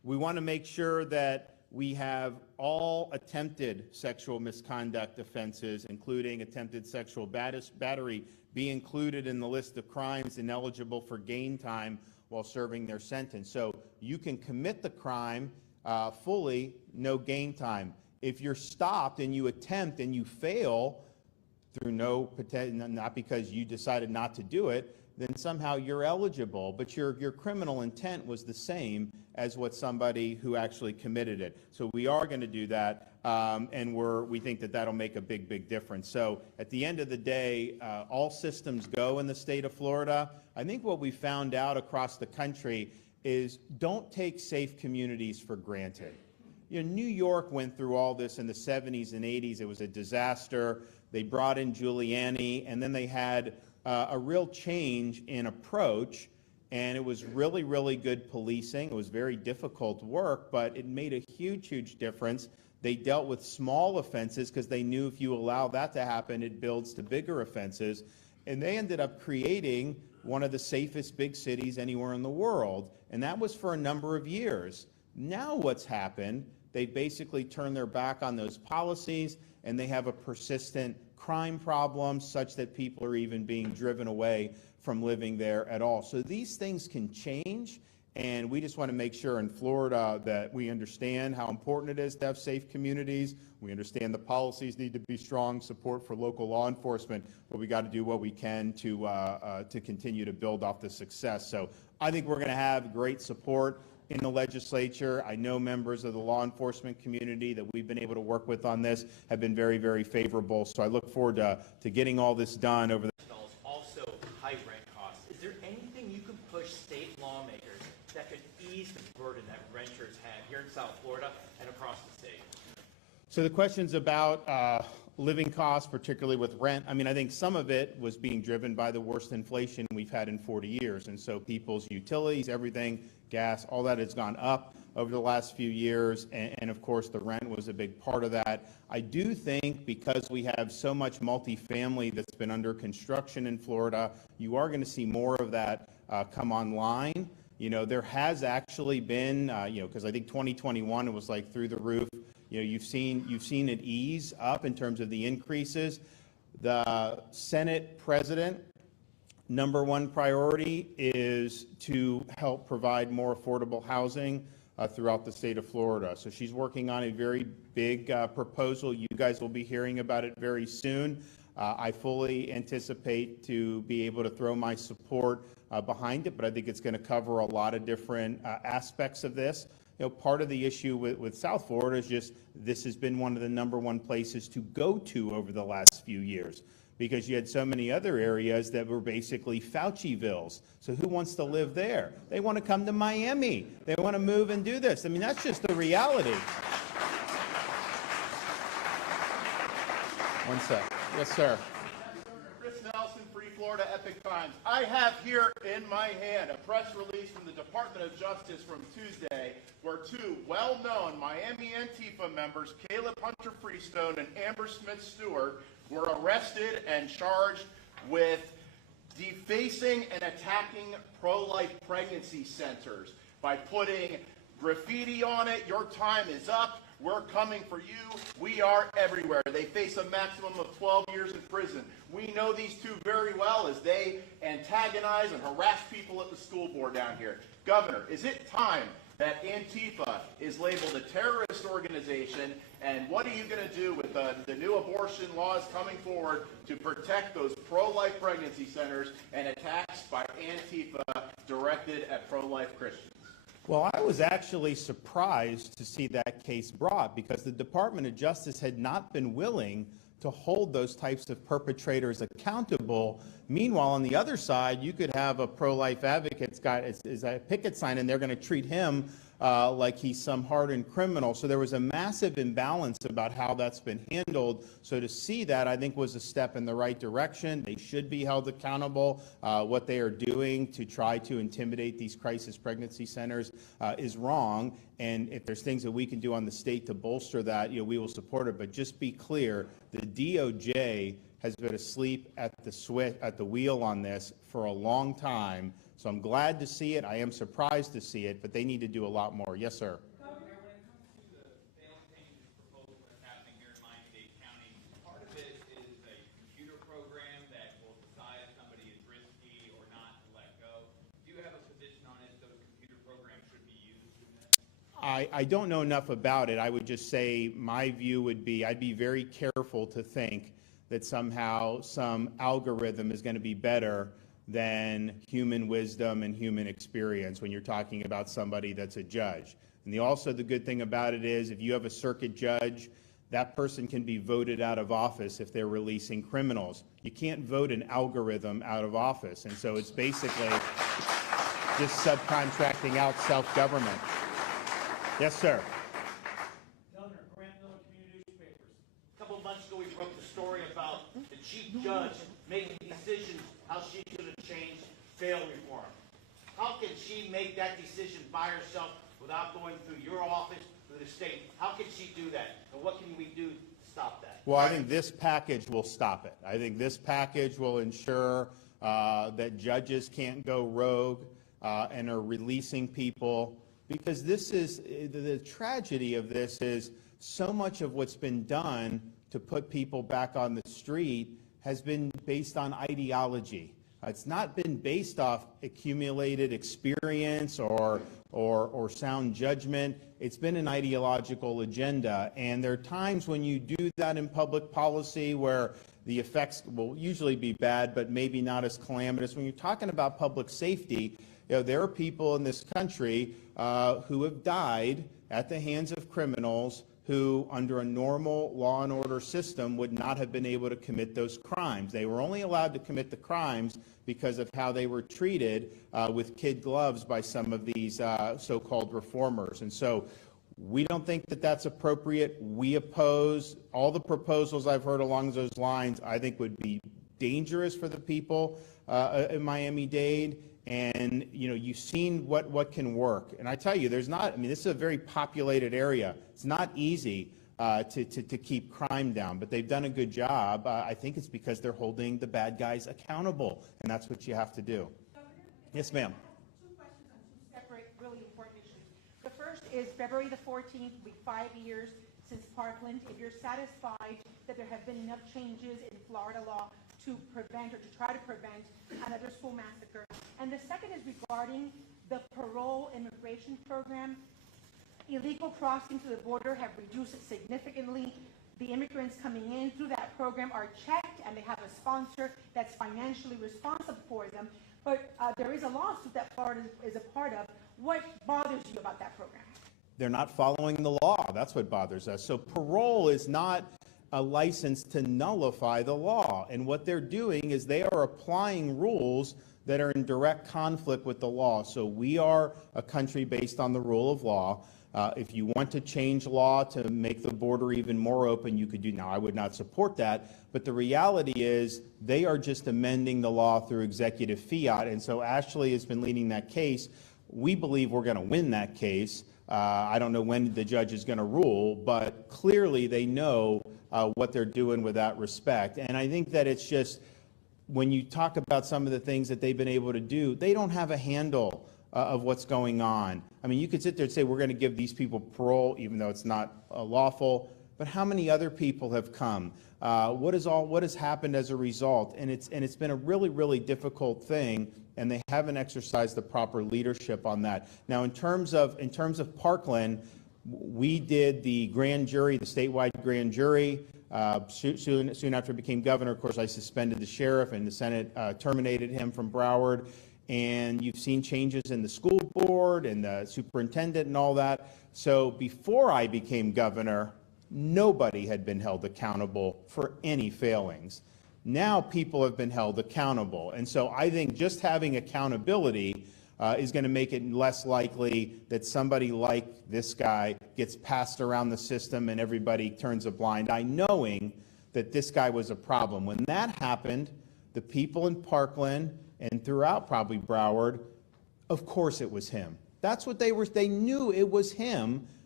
We want to make sure that we have all attempted sexual misconduct offenses, including attempted sexual battery, be included in the list of crimes ineligible for gain time while serving their sentence. So you can commit the crime fully, no gain time. If you're stopped and you attempt and you fail through not because you decided not to do it, then somehow you're eligible, but your criminal intent was the same as what somebody who actually committed it. So we are going to do that, and we think that that'll make a big difference. So at the end of the day, all systems go in the state of Florida. I think what we found out across the country is don't take safe communities for granted. You know, New York went through all this in the 70s and 80s. It was a disaster. They brought in Giuliani, and then they had a real change in approach, and it was really good policing. It was very difficult work, but it made a huge difference. They dealt with small offenses because they knew if you allow that to happen, it builds to bigger offenses. And they ended up creating one of the safest big cities anywhere in the world, and that was for a number of years. Now what's happened, they basically turned their back on those policies, and they have a persistent crime problem such that people are even being driven away from living there at all. So these things can change, and we just want to make sure in Florida that we understand how important it is to have safe communities. We understand the policies need to be strong, support for local law enforcement, but we got to do what we can to continue to build off the success. So I think we're going to have great support in the legislature. I know members of the law enforcement community that we've been able to work with on this have been very favorable. So I look forward to getting all this done over the also high rent costs. Is there anything you can push state lawmakers that could ease the burden that renters have here in South Florida and across the state? So the questions about living costs, particularly with rent, I mean, I think some of it was being driven by the worst inflation we've had in 40 years. And so people's utilities, everything, gas, all that has gone up over the last few years. And of course, the rent was a big part of that. I do think because we have so much multifamily that's been under construction in Florida, you are going to see more of that come online. You know, there has actually been, because I think 2021, it was like through the roof. You know, you've seen it ease up in terms of the increases. The Senate president, number one priority is to help provide more affordable housing throughout the state of Florida. So she's working on a very big proposal. You guys will be hearing about it very soon. I fully anticipate to be able to throw my support behind it, but I think it's going to cover a lot of different aspects of this. You know, part of the issue with South Florida is just this has been one of the number one places to go to over the last few years because you had so many other areas that were basically Faucivilles. So who wants to live there? They want to come to Miami. They want to move and do this. I mean, that's just the reality. One sec. Yes, sir. Free Florida Epic Times. I have here in my hand a press release from the Department of Justice from Tuesday where two well-known Miami Antifa members, Caleb Hunter Freestone and Amber Smith Stewart, were arrested and charged with defacing and attacking pro-life pregnancy centers by putting graffiti on it. Your time is up. We're coming for you. We are everywhere. They face a maximum of 12 years in prison. We know these two very well as they antagonize and harass people at the school board down here. Governor, is it time that Antifa is labeled a terrorist organization? And what are you going to do with the new abortion laws coming forward to protect those pro-life pregnancy centers and attacks by Antifa directed at pro-life Christians? Well, I was actually surprised to see that case brought because the Department of Justice had not been willing to hold those types of perpetrators accountable. Meanwhile, on the other side, you could have a pro-life advocate's got is a picket sign, and they're going to treat him like he's some hardened criminal. So there was a massive imbalance about how that's been handled. So to see that, I think, was a step in the right direction. They should be held accountable. What they are doing to try to intimidate these crisis pregnancy centers is wrong. And if there's things that we can do on the state to bolster that, we will support it. But just be clear, the DOJ has been asleep at the wheel on this for a long time. So I'm glad to see it. I am surprised to see it, but they need to do a lot more. Yes, sir. Governor, when it comes to the bail changes proposal that's happening here in Miami-Dade County, part of it is a computer program that will decide if somebody is risky or not to let go. Do you have a position on if those computer programs should be used in this? I don't know enough about it. I would just say my view would be I'd be very careful to think that somehow some algorithm is going to be better than human wisdom and human experience when you're talking about somebody that's a judge. And also the good thing about it is if you have a circuit judge, that person can be voted out of office if they're releasing criminals. You can't vote an algorithm out of office. And so it's basically just subcontracting out self-government. Yes, sir. Governor, Grant Miller Community Newspapers. A couple of months ago, we broke the story about the chief judge making decisions how she's going to change bail reform. How can she make that decision by herself without going through your office, through the state? How can she do that? And what can we do to stop that? Well, I think this package will stop it. I think this package will ensure that judges can't go rogue and are releasing people, because this is the tragedy of this is so much of what's been done to put people back on the street has been based on ideology. It's not been based off accumulated experience or sound judgment. It's been an ideological agenda. And there are times when you do that in public policy where the effects will usually be bad, but maybe not as calamitous. When you're talking about public safety, there are people in this country who have died at the hands of criminals who, under a normal law and order system, would not have been able to commit those crimes. They were only allowed to commit the crimes because of how they were treated with kid gloves by some of these so-called reformers. And so we don't think that that's appropriate. We oppose all the proposals I've heard along those lines. I think would be dangerous for the people in Miami-Dade. And, you've seen what can work. And I tell you, this is a very populated area. It's not easy to keep crime down, but they've done a good job. I think it's because they're holding the bad guys accountable, and that's what you have to do. Yes, ma'am. Two questions on two separate, really important issues. The first is February the 14th, will be 5 years since Parkland. If you're satisfied that there have been enough changes in Florida law to prevent or to try to prevent another school massacre. And the second is regarding the parole immigration program. Illegal crossings to the border have reduced significantly. The immigrants coming in through that program are checked and they have a sponsor that's financially responsible for them. But there is a lawsuit that Florida is a part of. What bothers you about that program? They're not following the law. That's what bothers us. So parole is not a license to nullify the law. And what they're doing is they are applying rules that are in direct conflict with the law. So we are a country based on the rule of law. If you want to change law to make the border even more open, you could do. Now, I would not support that, but the reality is they are just amending the law through executive fiat. And so Ashley has been leading that case. We believe we're going to win that case. I don't know when the judge is going to rule, but clearly they know what they're doing with that respect. And I think that it's just, when you talk about some of the things that they've been able to do, they don't have a handle of what's going on. I mean, you could sit there and say, we're going to give these people parole, even though it's not lawful, but how many other people have come? What has happened as a result? And it's been a really, really difficult thing, and they haven't exercised the proper leadership on that. Now, in terms of Parkland, we did the grand jury, the statewide grand jury. Soon after I became governor, of course, I suspended the sheriff, and the Senate terminated him from Broward. And you've seen changes in the school board and the superintendent and all that. So before I became governor, nobody had been held accountable for any failings. Now people have been held accountable. And so I think just having accountability is going to make it less likely that somebody like this guy gets passed around the system and everybody turns a blind eye, knowing that this guy was a problem. When that happened, the people in Parkland and throughout probably Broward, of course it was him. That's what they knew it was him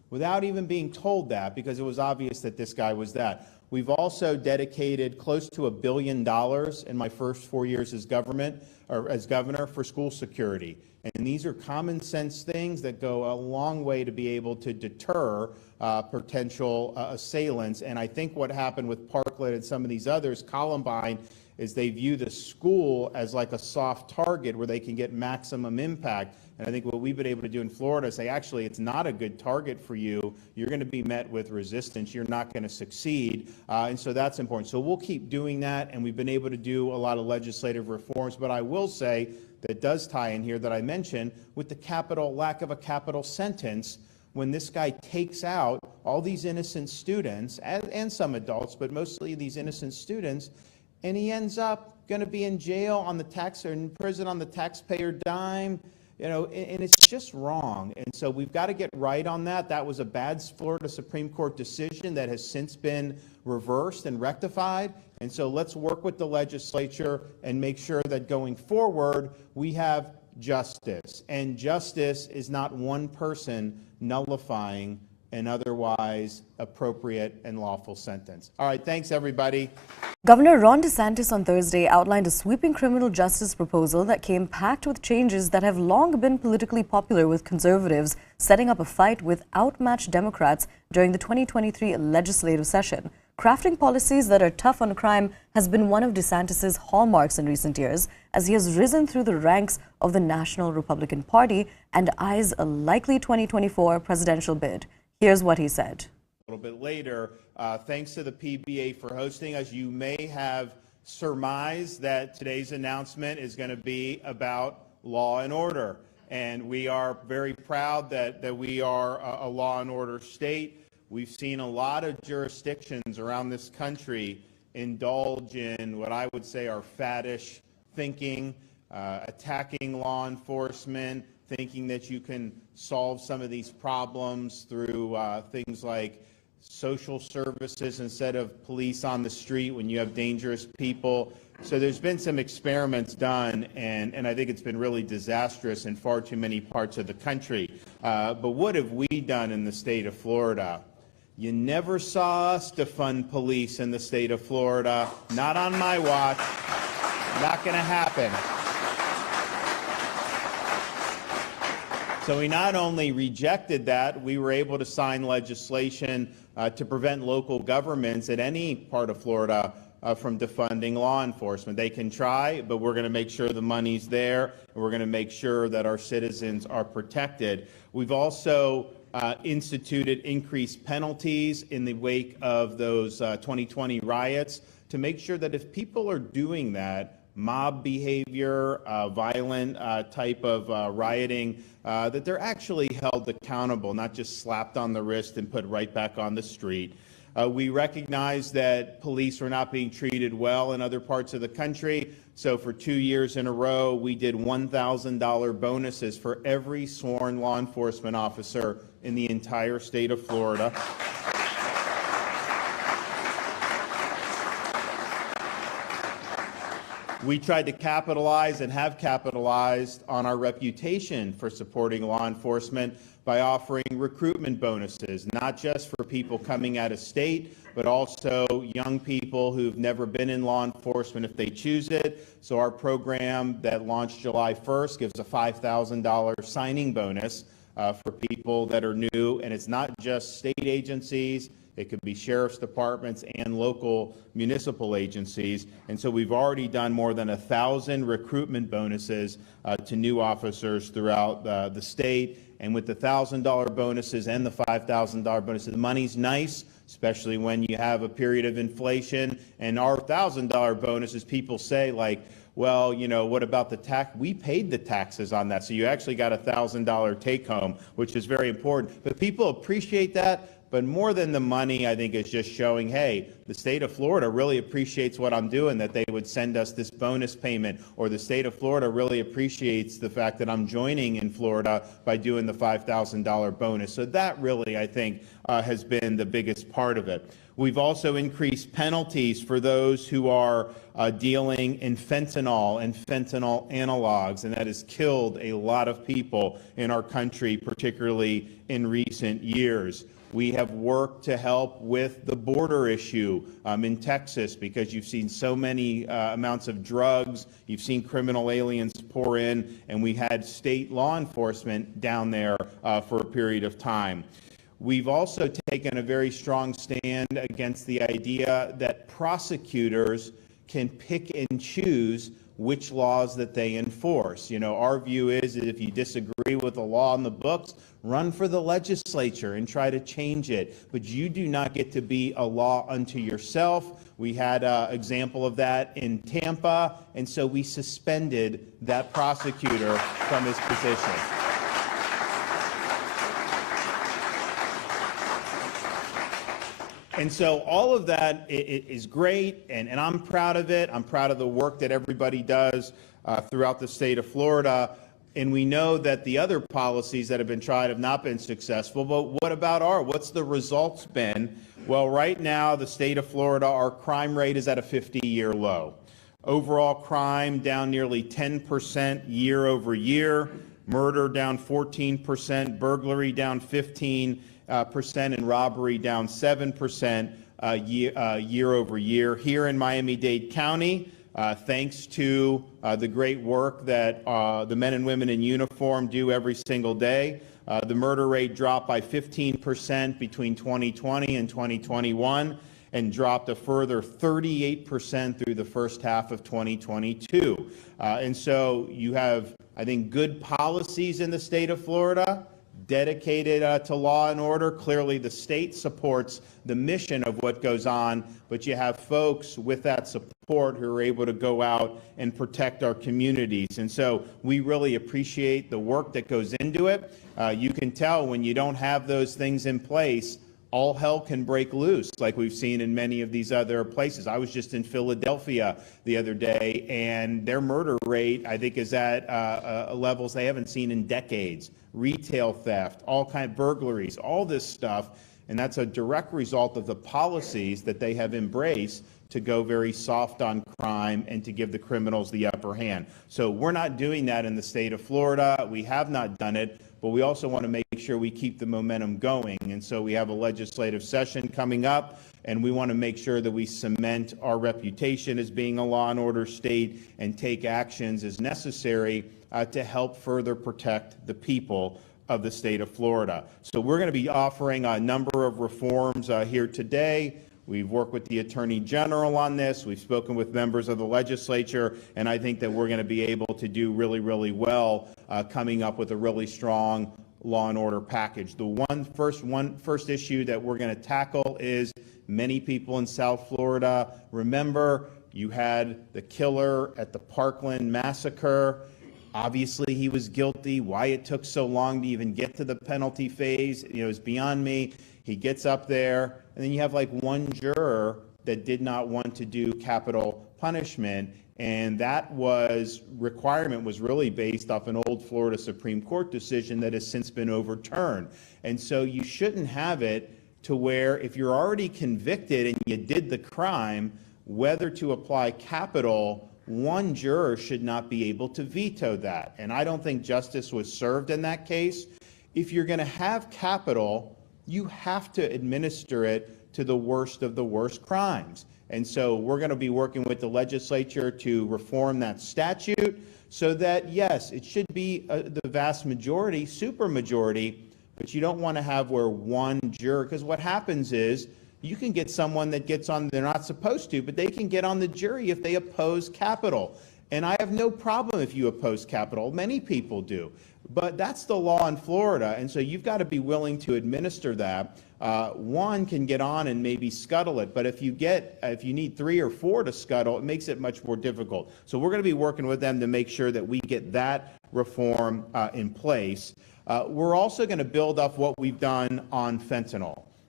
without even being told that, because it was obvious that this guy was that. We've also dedicated close to $1 billion in my first 4 years as governor for school security. And these are common sense things that go a long way to be able to deter potential assailants. And I think what happened with Parkland and some of these others, Columbine, is they view the school as like a soft target where they can get maximum impact. And I think what we've been able to do in Florida is say, actually, it's not a good target for you. You're going to be met with resistance. You're not going to succeed. And so that's important. So we'll keep doing that. And we've been able to do a lot of legislative reforms. But I will say that does tie in here that I mentioned with the lack of a capital sentence. When this guy takes out all these innocent students and some adults, but mostly these innocent students, and he ends up going to be in jail on the or in prison on the taxpayer dime, and it's just wrong. And so we've got to get right on that. That was a bad Florida Supreme Court decision that has since been reversed and rectified. And so let's work with the legislature and make sure that going forward we have justice. And justice is not one person nullifying an otherwise appropriate and lawful sentence. All right, thanks everybody. Governor Ron DeSantis on Thursday outlined a sweeping criminal justice proposal that came packed with changes that have long been politically popular with conservatives, setting up a fight with outmatched Democrats during the 2023 legislative session. Crafting policies that are tough on crime has been one of DeSantis' hallmarks in recent years, as he has risen through the ranks of the National Republican Party and eyes a likely 2024 presidential bid. Here's what he said. A little bit later, thanks to the PBA for hosting us. You may have surmised that today's announcement is going to be about law and order. And we are very proud that we are a law and order state. We've seen a lot of jurisdictions around this country indulge in what I would say are faddish thinking, attacking law enforcement, thinking that you can solve some of these problems through things like social services instead of police on the street when you have dangerous people. So there's been some experiments done, and I think it's been really disastrous in far too many parts of the country. But what have we done in the state of Florida? You never saw us defund police in the state of Florida. Not on my watch. Not going to happen. So we not only rejected that, we were able to sign legislation to prevent local governments at any part of Florida from defunding law enforcement. They can try, but we're going to make sure the money's there, and we're going to make sure that our citizens are protected. We've also instituted increased penalties in the wake of those 2020 riots to make sure that if people are doing that, mob behavior, violent type of rioting, that they're actually held accountable, not just slapped on the wrist and put right back on the street. We recognize that police are not being treated well in other parts of the country. So for 2 years in a row, we did $1,000 bonuses for every sworn law enforcement officer in the entire state of Florida. We tried to capitalize and have capitalized on our reputation for supporting law enforcement by offering recruitment bonuses, not just for people coming out of state, but also young people who've never been in law enforcement if they choose it. So our program that launched July 1st gives a $5,000 signing bonus for people that are new, and it's not just state agencies. It could be sheriff's departments and local municipal agencies. And so we've already done more than 1,000 recruitment bonuses to new officers throughout the state. And with the $1,000 bonuses and the $5,000 bonuses, the money's nice, especially when you have a period of inflation. And our $1,000 bonuses, people say, like, well, you know, what about the tax? We paid the taxes on that. So you actually got a $1,000 take home, which is very important. But people appreciate that. But more than the money, I think it's just showing, hey, the state of Florida really appreciates what I'm doing, that they would send us this bonus payment, or the state of Florida really appreciates the fact that I'm joining in Florida by doing the $5,000 bonus. So that really, I think, has been the biggest part of it. We've also increased penalties for those who are dealing in fentanyl and fentanyl analogs, and that has killed a lot of people in our country, particularly in recent years. We have worked to help with the border issue in Texas, because you've seen so many amounts of drugs, you've seen criminal aliens pour in, and we had state law enforcement down there for a period of time. We've also taken a very strong stand against the idea that prosecutors can pick and choose which laws that they enforce. You know, our view is that if you disagree with the law in the books, run for the legislature and try to change it. But you do not get to be a law unto yourself. We had an example of that in Tampa, and so we suspended that prosecutor from his position. And so all of that is great, and I'm proud of it. I'm proud of the work that everybody does throughout the state of Florida. And we know that the other policies that have been tried have not been successful, but what about what's the results been? Well, right now, the state of Florida, our crime rate is at a 50-year low. Overall crime down nearly 10% year over year, murder down 14%, burglary down 15%, and robbery down 7% year over year. Here in Miami-Dade County, thanks to the great work that the men and women in uniform do every single day, the murder rate dropped by 15% between 2020 and 2021, and dropped a further 38% through the first half of 2022. And so you have, I think, good policies in the state of Florida, dedicated to law and order. Clearly, the state supports the mission of what goes on, but you have folks with that support who are able to go out and protect our communities. And so we really appreciate the work that goes into it. You can tell when you don't have those things in place, all hell can break loose, like we've seen in many of these other places. I was just in Philadelphia the other day, and their murder rate, I think, is at levels they haven't seen in decades. Retail theft, all kind of burglaries, all this stuff, and that's a direct result of the policies that they have embraced to go very soft on crime and to give the criminals the upper hand. So we're not doing that in the state of Florida. We have not done it, but we also want to make sure we keep the momentum going. And so we have a legislative session coming up, and we want to make sure that we cement our reputation as being a law and order state and take actions as necessary to help further protect the people of the state of Florida. So we're going to be offering a number of reforms here today. We've worked with the Attorney General on this. We've spoken with members of the legislature, and I think that we're going to be able to do really, really well coming up with a really strong law and order package. The first issue that we're going to tackle is many people in South Florida. Remember, you had the killer at the Parkland massacre. Obviously, he was guilty. Why it took so long to even get to the penalty phase, is beyond me. He gets up there, and then you have like one juror that did not want to do capital punishment, and that requirement was really based off an old Florida Supreme Court decision that has since been overturned. And so you shouldn't have it to where if you're already convicted and you did the crime, whether to apply capital, one juror should not be able to veto that. And I don't think justice was served in that case. If you're going to have capital, you have to administer it to the worst of the worst crimes. And so we're going to be working with the legislature to reform that statute so that, yes, it should be the vast majority, supermajority, but you don't want to have where one juror, because what happens is you can get someone that gets on, they're not supposed to, but they can get on the jury if they oppose capital. And I have no problem if you oppose capital. Many people do. But that's the law in Florida, and so you've got to be willing to administer that. One can get on and maybe scuttle it, but if you need 3 or 4 to scuttle, it makes it much more difficult. So we're going to be working with them to make sure that we get that reform in place. We're also going to build up what we've done on fentanyl.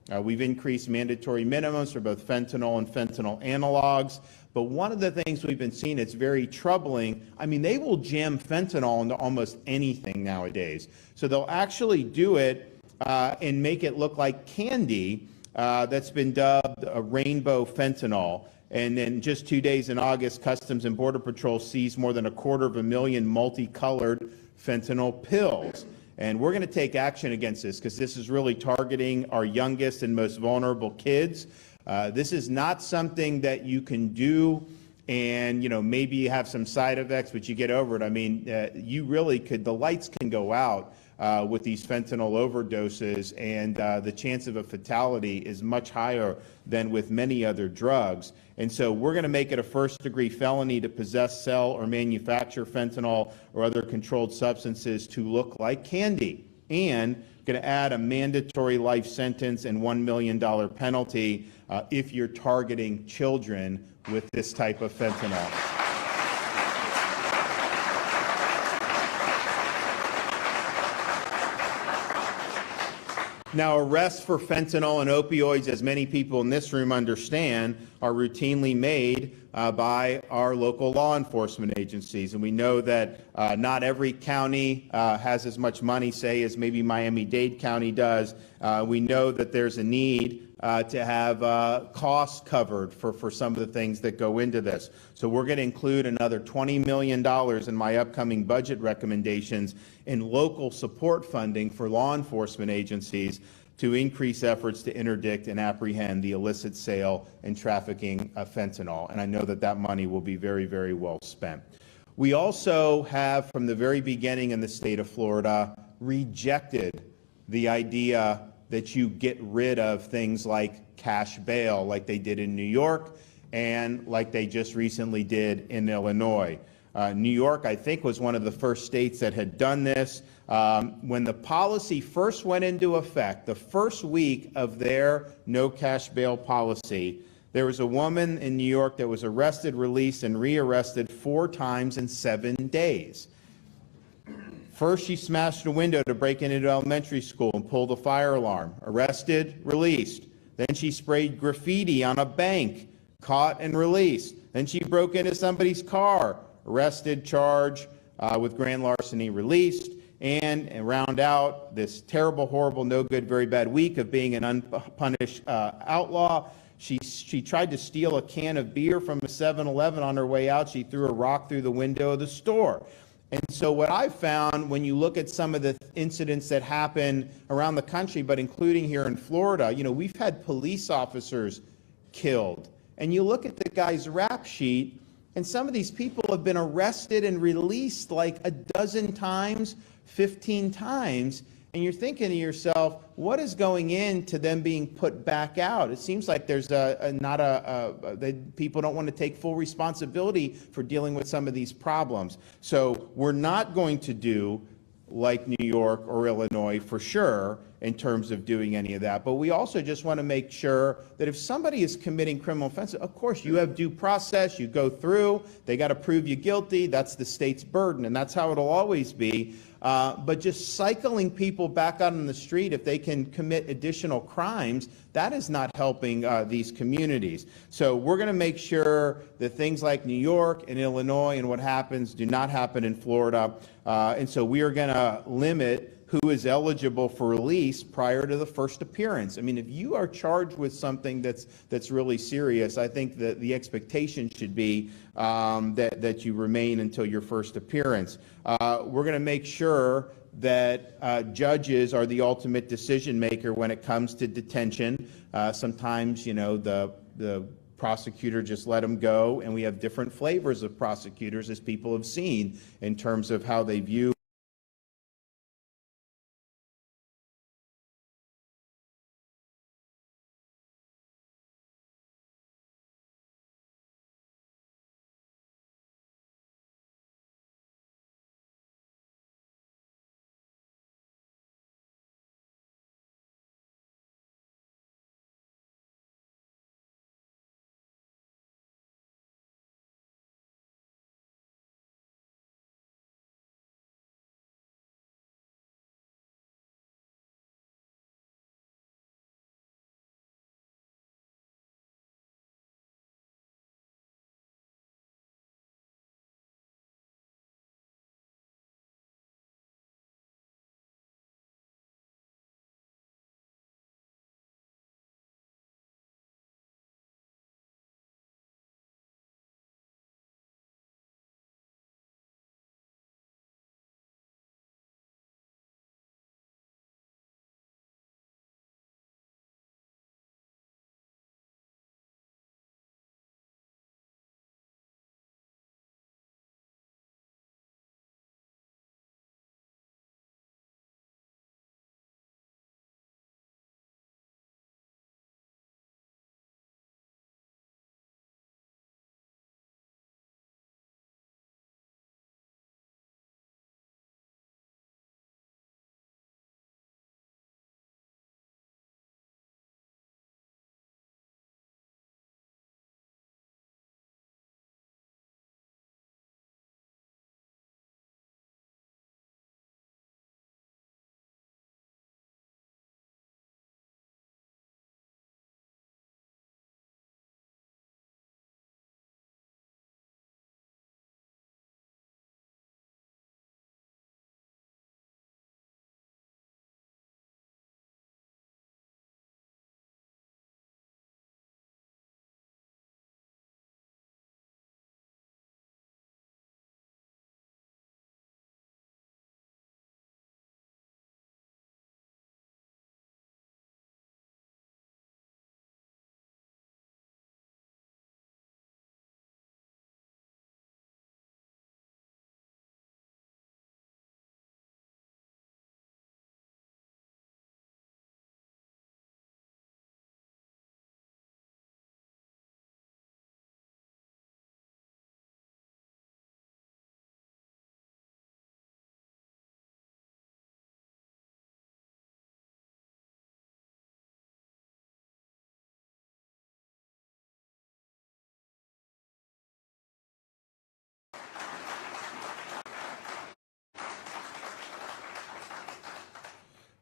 We've increased mandatory minimums for both fentanyl and fentanyl analogs. But one of the things we've been seeing that's very troubling, I mean, they will jam fentanyl into almost anything nowadays. So they'll actually do it and make it look like candy that's been dubbed a rainbow fentanyl. And then just 2 days in August, Customs and Border Patrol seized more than 250,000 multicolored fentanyl pills. And we're going to take action against this because this is really targeting our youngest and most vulnerable kids. This is not something that you can do and, maybe you have some side effects, but you get over it. I mean, you really could, the lights can go out with these fentanyl overdoses, and the chance of a fatality is much higher than with many other drugs. And so we're going to make it a first-degree felony to possess, sell, or manufacture fentanyl or other controlled substances to look like candy, and going to add a mandatory life sentence and $1 million penalty if you're targeting children with this type of fentanyl. Now, arrests for fentanyl and opioids, as many people in this room understand, are routinely made by our local law enforcement agencies. And we know that not every county has as much money, say, as maybe Miami-Dade County does. We know that there's a need to have costs covered for some of the things that go into this. So we're going to include another $20 million in my upcoming budget recommendations in local support funding for law enforcement agencies to increase efforts to interdict and apprehend the illicit sale and trafficking of fentanyl. And I know that that money will be very, very well spent. We also have, from the very beginning in the state of Florida, rejected the idea that you get rid of things like cash bail, like they did in New York and like they just recently did in Illinois. New York, I think, was one of the first states that had done this. When the policy first went into effect, the first week of their no cash bail policy, there was a woman in New York that was arrested, released, and rearrested 4 times in 7 days. First, she smashed a window to break into elementary school and pulled a fire alarm. Arrested, released. Then she sprayed graffiti on a bank, caught and released. Then she broke into somebody's car, arrested, charged with grand larceny, released. And round out this terrible, horrible, no good, very bad week of being an unpunished outlaw. She tried to steal a can of beer from a 7-Eleven on her way out. She threw a rock through the window of the store. And so what I've found when you look at some of the incidents that happen around the country, but including here in Florida, we've had police officers killed. And you look at the guy's rap sheet, and some of these people have been arrested and released like a dozen times, 15 times. And you're thinking to yourself, what is going into them being put back out? It seems like there's people don't want to take full responsibility for dealing with some of these problems. So we're not going to do like New York or Illinois for sure in terms of doing any of that. But we also just want to make sure that if somebody is committing criminal offenses, of course, you have due process, you go through, they got to prove you guilty, that's the state's burden, and that's how it'll always be. But just cycling people back out on the street if they can commit additional crimes, that is not helping these communities. So we're going to make sure that things like New York and Illinois and what happens do not happen in Florida. And so we are going to limit who is eligible for release prior to the first appearance. I mean, if you are charged with something that's really serious, I think that the expectation should be that you remain until your first appearance. We're going to make sure that judges are the ultimate decision maker when it comes to detention. Sometimes, the prosecutor just let them go, and we have different flavors of prosecutors, as people have seen, in terms of how they view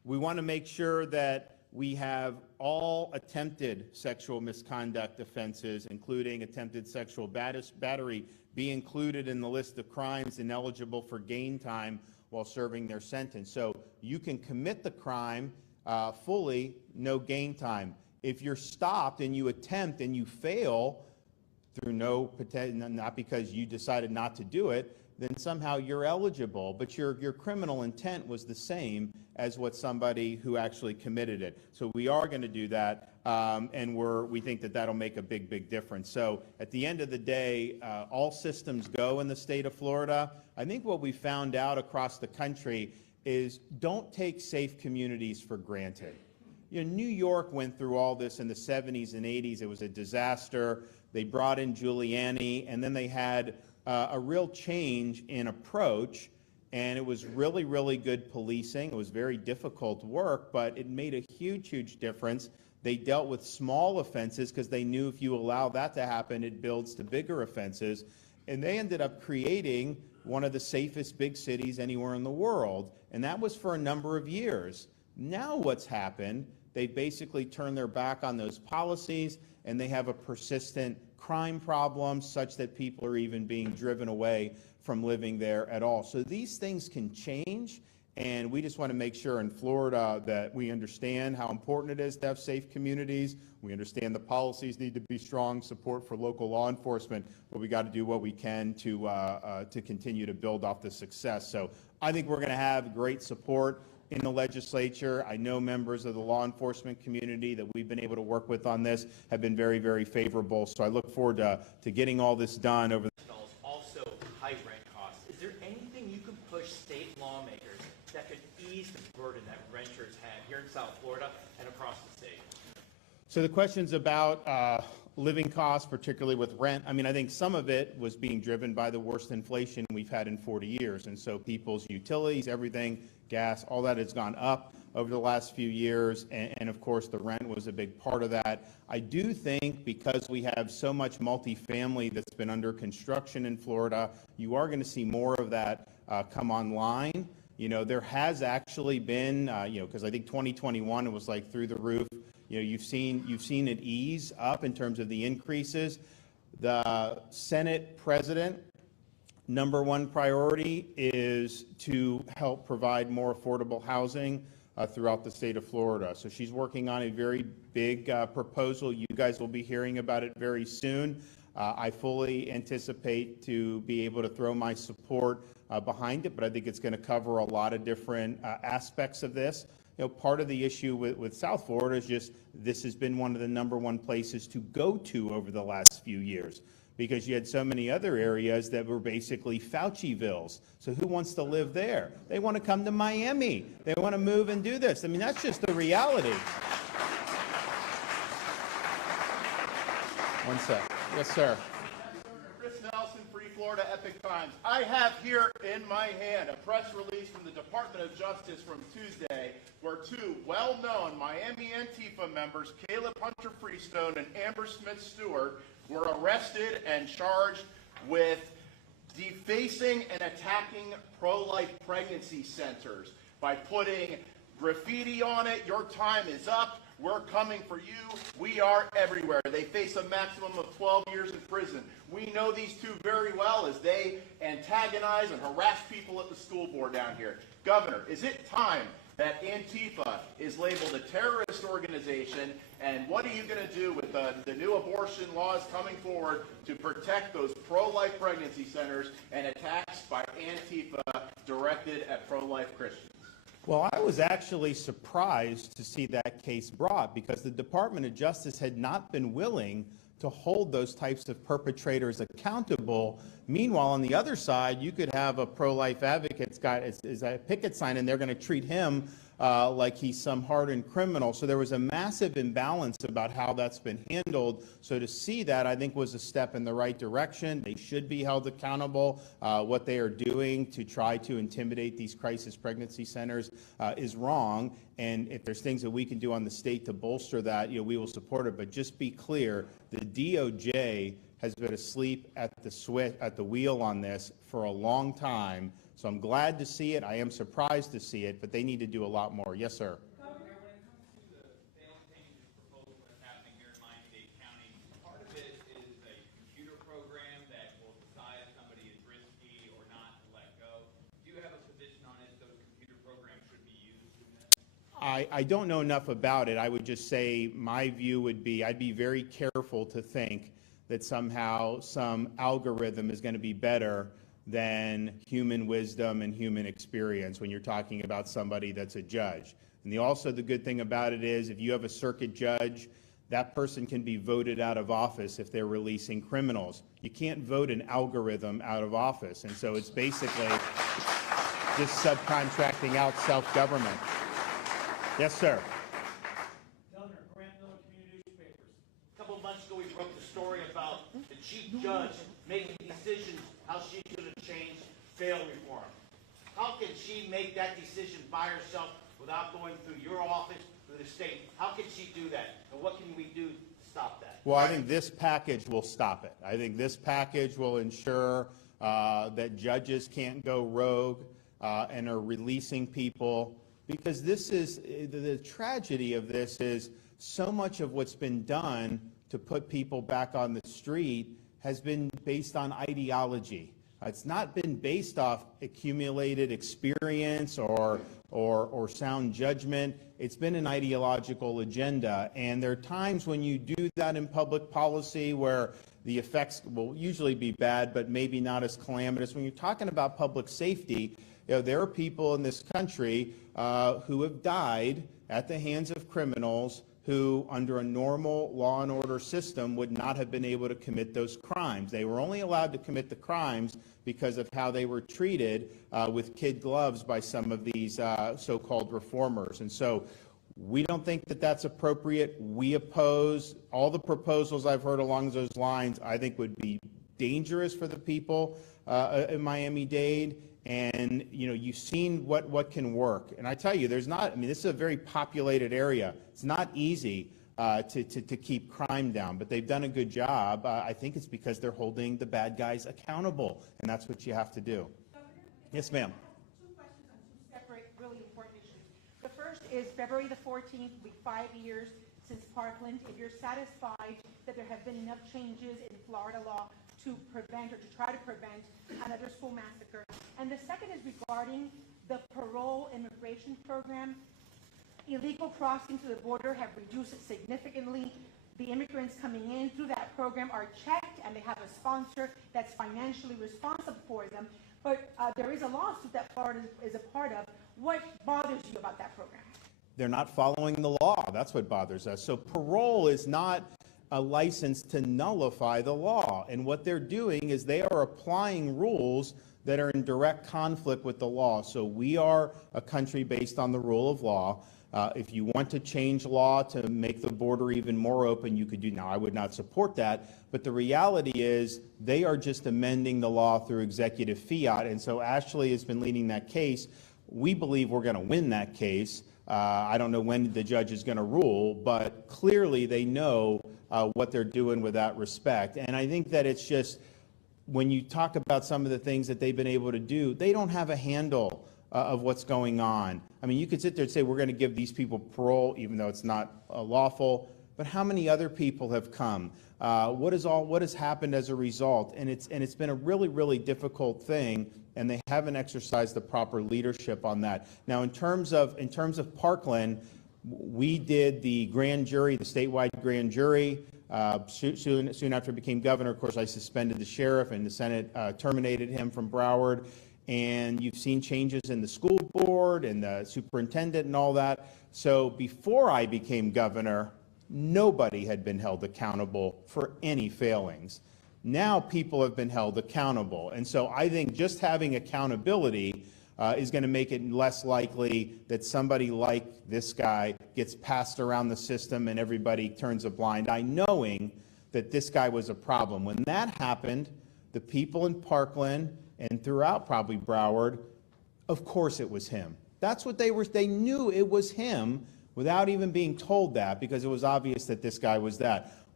We want to make sure that we have all attempted sexual misconduct offenses, including attempted sexual battery, be included in the list of crimes ineligible for gain time while serving their sentence. So you can commit the crime fully, no gain time. If you're stopped and you attempt and you fail through not because you decided not to do it, then somehow you're eligible, but your criminal intent was the same as what somebody who actually committed it. So we are going to do that, and we think that that'll make a big difference. So at the end of the day, all systems go in the state of Florida. I think what we found out across the country is don't take safe communities for granted. You know, New York went through all this in the 70s and 80s. It was a disaster. They brought in Giuliani, and then they had a real change in approach, and it was really good policing. It was very difficult work, but it made a huge difference. They dealt with small offenses because they knew if you allow that to happen, it builds to bigger offenses. And they ended up creating one of the safest big cities anywhere in the world, and that was for a number of years. Now what's happened, they basically turned their back on those policies, and they have a persistent crime problem such that people are even being driven away from living there at all. So these things can change, and we just want to make sure in Florida that we understand how important it is to have safe communities. We understand the policies need to be strong, support for local law enforcement, but we got to do what we can to continue to build off the success. So I think we're going to have great support in the legislature. I know members of the law enforcement community that we've been able to work with on this have been very favorable. So I look forward to getting all this done over the also high rent costs. Is there anything you can push state lawmakers that could ease the burden that renters have here in South Florida and across the state? So the questions about living costs, particularly with rent, I mean, I think some of it was being driven by the worst inflation we've had in 40 years. And so people's utilities, everything, gas, all that has gone up over the last few years. And of course, the rent was a big part of that. I do think because we have so much multifamily that's been under construction in Florida, you are going to see more of that come online. You know, there has actually been, because I think 2021, it was like through the roof. You know, you've seen it ease up in terms of the increases. The Senate president, number one priority is to help provide more affordable housing throughout the state of Florida. So she's working on a very big proposal. You guys will be hearing about it very soon. I fully anticipate to be able to throw my support behind it, but I think it's going to cover a lot of different aspects of this. You know, part of the issue with South Florida is just this has been one of the number one places to go to over the last few years because you had so many other areas that were basically Faucivilles. So who wants to live there? They want to come to Miami. They want to move and do this. I mean, that's just the reality. One sec. Yes, sir. Florida Epic Times. I have here in my hand a press release from the Department of Justice from Tuesday where two well-known Miami Antifa members, Caleb Hunter Freestone and Amber Smith Stewart, were arrested and charged with defacing and attacking pro-life pregnancy centers by putting graffiti on it, "Your time is up, we're coming for you, we are everywhere." They face a maximum of 12 years in prison. We know these two very well as they antagonize and harass people at the school board down here. Governor, is it time that Antifa is labeled a terrorist organization? And what are you going to do with the new abortion laws coming forward to protect those pro-life pregnancy centers and attacks by Antifa directed at pro-life Christians? Well, I was actually surprised to see that case brought because the Department of Justice had not been willing to hold those types of perpetrators accountable. Meanwhile, on the other side, you could have a pro-life advocate's got is a picket sign, and they're going to treat him like he's some hardened criminal. So there was a massive imbalance about how that's been handled. So to see that, I think, was a step in the right direction. They should be held accountable. What they are doing to try to intimidate these crisis pregnancy centers is wrong. And if there's things that we can do on the state to bolster that, we will support it. But just be clear, the DOJ has been asleep at the wheel on this for a long time. So I'm glad to see it. I am surprised to see it, but they need to do a lot more. Yes, sir. When it comes to the bail changes proposal that's happening here in Miami-Dade County, part of it is a computer program that will decide if somebody is risky or not to let go. Do you have a position on if those computer programs should be used in this? I don't know enough about it. I would just say my view would be I'd be very careful to think that somehow some algorithm is going to be better than human wisdom and human experience when you're talking about somebody that's a judge. And also the good thing about it is if you have a circuit judge, that person can be voted out of office if they're releasing criminals. You can't vote an algorithm out of office. And so it's basically just subcontracting out self-government. Yes, sir. Governor, Grant Miller Community Newspapers. A couple of months ago, we broke the story about the chief judge making decisions how she should have changed bail reform. How can she make that decision by herself without going through your office, through the state? How can she do that? And what can we do to stop that? Well, I think this package will stop it. I think this package will ensure that judges can't go rogue and are releasing people, because this is the tragedy of this is so much of what's been done to put people back on the street has been based on ideology. It's not been based off accumulated experience or sound judgment. It's been an ideological agenda. And there are times when you do that in public policy where the effects will usually be bad, but maybe not as calamitous. When you're talking about public safety, there are people in this country who have died at the hands of criminals who, under a normal law and order system, would not have been able to commit those crimes. They were only allowed to commit the crimes because of how they were treated with kid gloves by some of these so-called reformers. And so we don't think that that's appropriate. We oppose all the proposals I've heard along those lines. I think would be dangerous for the people in Miami-Dade. And, you've seen what can work. And I tell you, this is a very populated area. It's not easy to keep crime down, but they've done a good job. I think it's because they're holding the bad guys accountable, and that's what you have to do. Yes, ma'am. Two questions on two separate, really important issues. The first is February the 14th, will be 5 years since Parkland. If you're satisfied that there have been enough changes in Florida law to prevent or to try to prevent another school massacre. And the second is regarding the parole immigration program. Illegal crossings to the border have reduced significantly. The immigrants coming in through that program are checked, and they have a sponsor that's financially responsible for them. But there is a lawsuit that Florida is a part of. What bothers you about that program? They're not following the law. That's what bothers us. So parole is not a license to nullify the law. And what they're doing is they are applying rules that are in direct conflict with the law. So we are a country based on the rule of law. If you want to change law to make the border even more open, you could do. Now, I would not support that, but the reality is they are just amending the law through executive fiat. And so Ashley has been leading that case. We believe we're going to win that case. I don't know when the judge is going to rule, but clearly they know what they're doing with that respect. And I think that it's just, when you talk about some of the things that they've been able to do, they don't have a handle of what's going on. I mean, you could sit there and say, we're going to give these people parole, even though it's not lawful, but how many other people have come? What has happened as a result? And it's been a really, really difficult thing, and they haven't exercised the proper leadership on that. Now, in terms of Parkland, we did the grand jury, the statewide grand jury. Soon after I became governor, of course, I suspended the sheriff, and the Senate terminated him from Broward. And you've seen changes in the school board and the superintendent and all that. So before I became governor, nobody had been held accountable for any failings. Now people have been held accountable. And so I think just having accountability is going to make it less likely that somebody like this guy gets passed around the system and everybody turns a blind eye, knowing that this guy was a problem. When that happened, the people in Parkland and throughout probably Broward, of course it was him. That's what they knew it was him without even being told that, because it was obvious that this guy was that.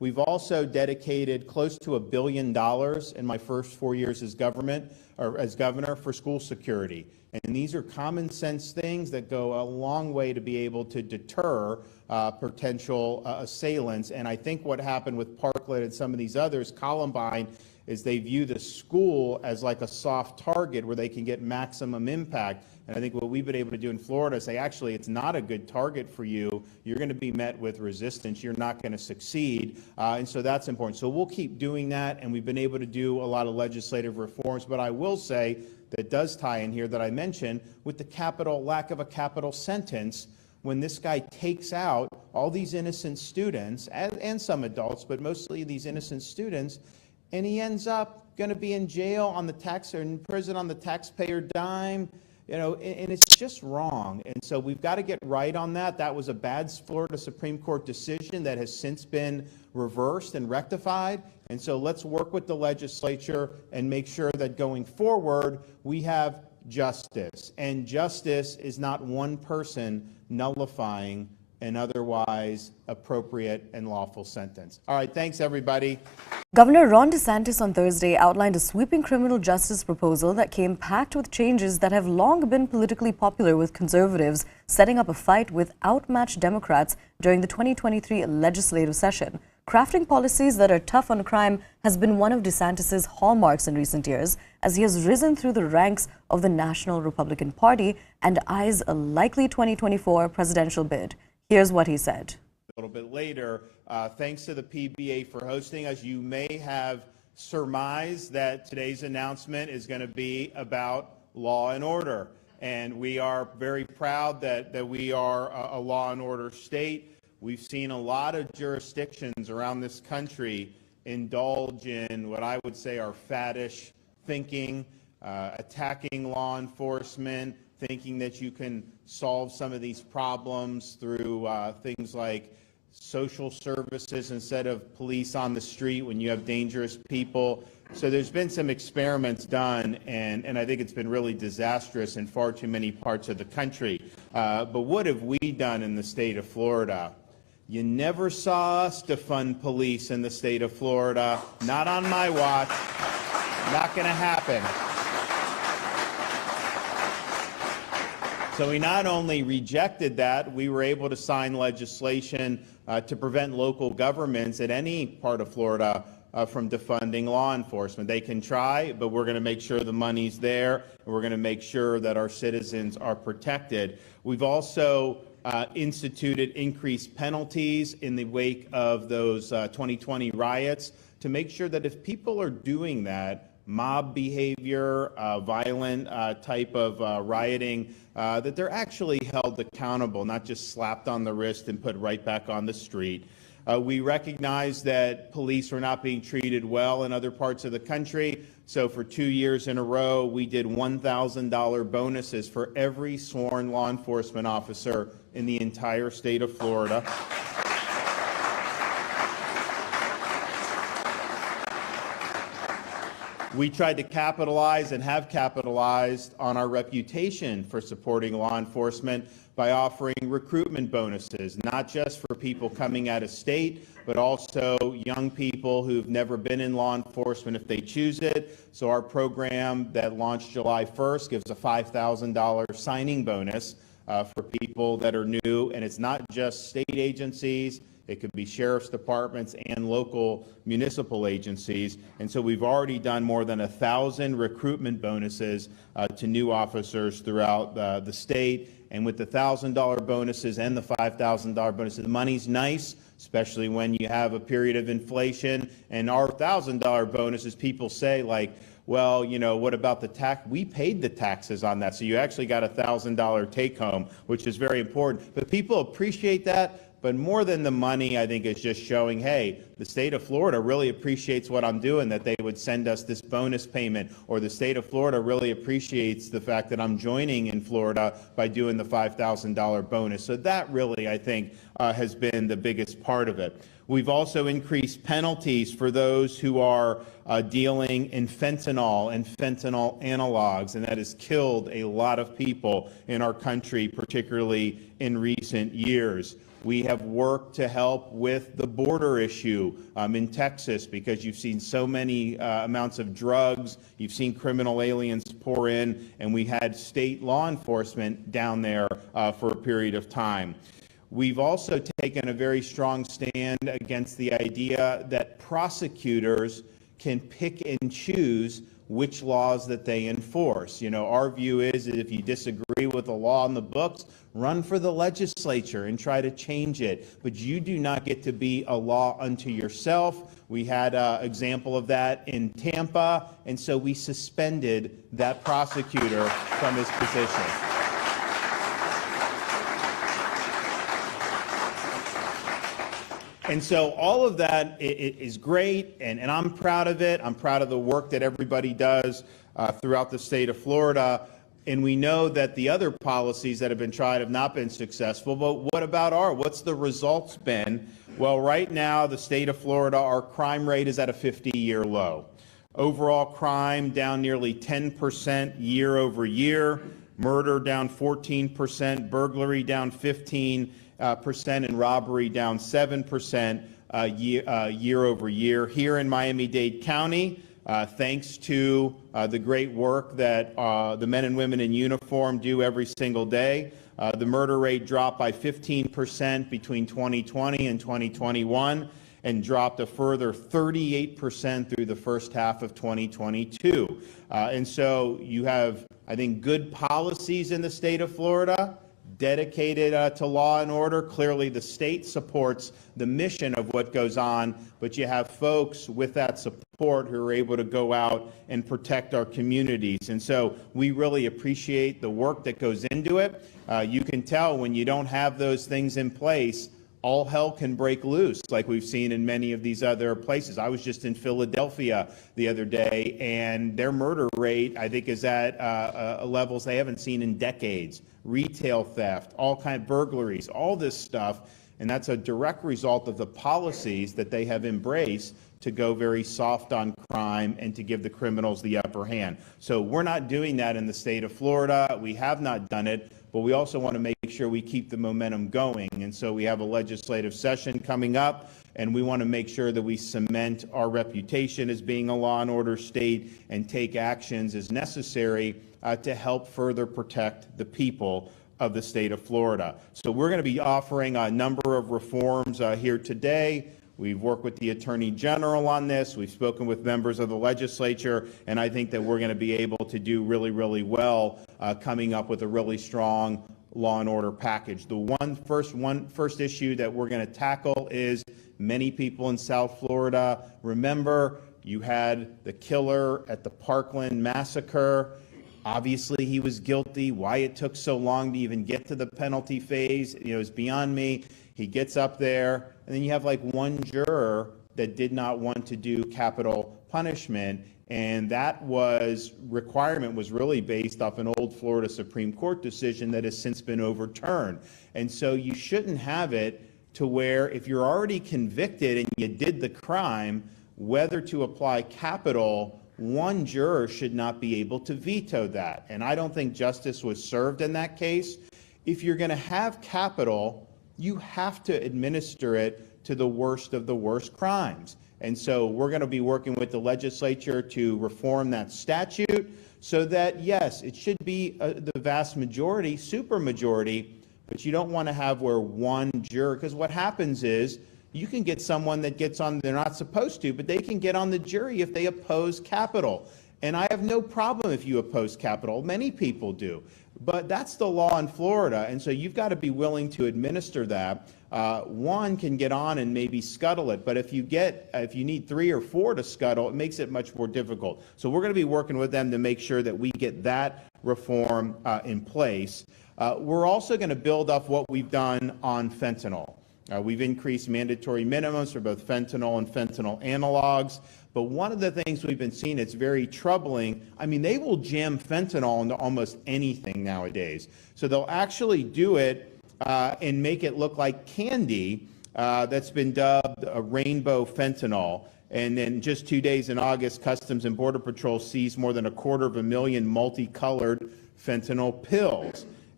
We've also dedicated close to $1 billion in my first 4 years as governor for school security. And these are common sense things that go a long way to be able to deter potential assailants. And I think what happened with Parkland and some of these others, Columbine, is they view the school as like a soft target where they can get maximum impact. And I think what we've been able to do in Florida is say, actually, it's not a good target for you. You're going to be met with resistance. You're not going to succeed. And so that's important. So we'll keep doing that. And we've been able to do a lot of legislative reforms. But I will say that does tie in here that I mentioned with the lack of a capital sentence. When this guy takes out all these innocent students and some adults, but mostly these innocent students, and he ends up going to be in jail on the or in prison on the taxpayer dime, and it's just wrong. And so we've got to get right on that. That was a bad Florida Supreme Court decision that has since been reversed and rectified. And so let's work with the legislature and make sure that going forward we have justice. And justice is not one person nullifying an otherwise appropriate and lawful sentence. All right, thanks everybody. Governor Ron DeSantis on Thursday outlined a sweeping criminal justice proposal that came packed with changes that have long been politically popular with conservatives, setting up a fight with outmatched Democrats during the 2023 legislative session. Crafting policies that are tough on crime has been one of DeSantis' hallmarks in recent years, as he has risen through the ranks of the National Republican Party and eyes a likely 2024 presidential bid. Here's what he said. A little bit later, thanks to the PBA for hosting us. You may have surmised that today's announcement is going to be about law and order. And we are very proud that we are a law and order state. We've seen a lot of jurisdictions around this country indulge in what I would say are faddish thinking, attacking law enforcement, thinking that you can solve some of these problems through things like social services instead of police on the street when you have dangerous people. So there's been some experiments done, and I think it's been really disastrous in far too many parts of the country. But what have we done in the state of Florida? You never saw us defund police in the state of Florida. Not on my watch. Not going to happen. So we not only rejected that, we were able to sign legislation to prevent local governments at any part of Florida from defunding law enforcement. They can try, but we're going to make sure the money's there, and we're going to make sure that our citizens are protected. We've also instituted increased penalties in the wake of those 2020 riots to make sure that if people are doing that, mob behavior, violent type of rioting, that they're actually held accountable, not just slapped on the wrist and put right back on the street. We recognize that police were not being treated well in other parts of the country. So for 2 years in a row, we did $1,000 bonuses for every sworn law enforcement officer in the entire state of Florida. We tried to capitalize and have capitalized on our reputation for supporting law enforcement by offering recruitment bonuses, not just for people coming out of state, but also young people who've never been in law enforcement if they choose it. So our program that launched July 1st gives a $5,000 signing bonus for people that are new, and it's not just state agencies. It could be sheriff's departments and local municipal agencies. And so we've already done more than 1,000 recruitment bonuses to new officers throughout the state. And with the $1,000 bonuses and the $5,000 bonuses, the money's nice, especially when you have a period of inflation. And our $1,000 bonuses, people say, like, well, you know, what about the tax? We paid the taxes on that. So you actually got a $1,000 take home, which is very important. But people appreciate that. But more than the money, I think, is just showing, hey, the state of Florida really appreciates what I'm doing, that they would send us this bonus payment, or the state of Florida really appreciates the fact that I'm joining in Florida by doing the $5,000 bonus. So that really, I think, has been the biggest part of it. We've also increased penalties for those who are dealing in fentanyl and fentanyl analogs, and that has killed a lot of people in our country, particularly in recent years. We have worked to help with the border issue in Texas, because you've seen so many amounts of drugs, you've seen criminal aliens pour in, and we had state law enforcement down there for a period of time. We've also taken a very strong stand against the idea that prosecutors can pick and choose which laws that they enforce. You know, our view is that if you disagree with the law in the books, run for the legislature and try to change it. But you do not get to be a law unto yourself. We had an example of that in Tampa, and so we suspended that prosecutor from his position. And so all of that is great, and I'm proud of it. I'm proud of the work that everybody does throughout the state of Florida. And we know that the other policies that have been tried have not been successful. But what about what's the results been? Well, right now, the state of Florida, our crime rate is at a 50-year low. Overall crime down nearly 10% year over year. Murder down 14%. Burglary down 15%. And robbery down 7% year over year. Here in Miami-Dade County, thanks to the great work that the men and women in uniform do every single day, the murder rate dropped by 15% between 2020 and 2021, and dropped a further 38% through the first half of 2022. And so you have, I think, good policies in the state of Florida, dedicated to law and order. Clearly, the state supports the mission of what goes on, but you have folks with that support who are able to go out and protect our communities. And so we really appreciate the work that goes into it. You can tell when you don't have those things in place, all hell can break loose, like we've seen in many of these other places. I was just in Philadelphia the other day, and their murder rate, I think, is at levels they haven't seen in decades. Retail theft, all kind of burglaries, all this stuff. And that's a direct result of the policies that they have embraced to go very soft on crime and to give the criminals the upper hand. So we're not doing that in the state of Florida. We have not done it, but we also want to make sure we keep the momentum going. And so we have a legislative session coming up, and we want to make sure that we cement our reputation as being a law and order state and take actions as necessary to help further protect the people of the state of Florida. So we're going to be offering a number of reforms here today. We've worked with the Attorney General on this. We've spoken with members of the legislature, and I think that we're going to be able to do really, really well coming up with a really strong law and order package. The first issue that we're going to tackle is many people in South Florida. Remember, you had the killer at the Parkland massacre. Obviously, he was guilty. Why it took so long to even get to the penalty phase, is beyond me. He gets up there, and then you have like one juror that did not want to do capital punishment, and that requirement was really based off an old Florida Supreme Court decision that has since been overturned. And so you shouldn't have it to where if you're already convicted and you did the crime, whether to apply capital, one juror should not be able to veto that. And I don't think justice was served in that case. If you're going to have capital, you have to administer it to the worst of the worst crimes. And so we're going to be working with the legislature to reform that statute so that, yes, it should be the vast majority, supermajority, but you don't want to have where one juror, because what happens is you can get someone that gets on, they're not supposed to, but they can get on the jury if they oppose capital. And I have no problem if you oppose capital. Many people do. But that's the law in Florida, and so you've got to be willing to administer that. One can get on and maybe scuttle it, but if you need 3 or 4 to scuttle, it makes it much more difficult. So we're going to be working with them to make sure that we get that reform in place. We're also going to build up what we've done on fentanyl. We've increased mandatory minimums for both fentanyl and fentanyl analogs. But one of the things we've been seeing that's very troubling, I mean, they will jam fentanyl into almost anything nowadays. So they'll actually do it and make it look like candy that's been dubbed a rainbow fentanyl. And then just 2 days in August, Customs and Border Patrol seized more than 250,000 multicolored fentanyl pills.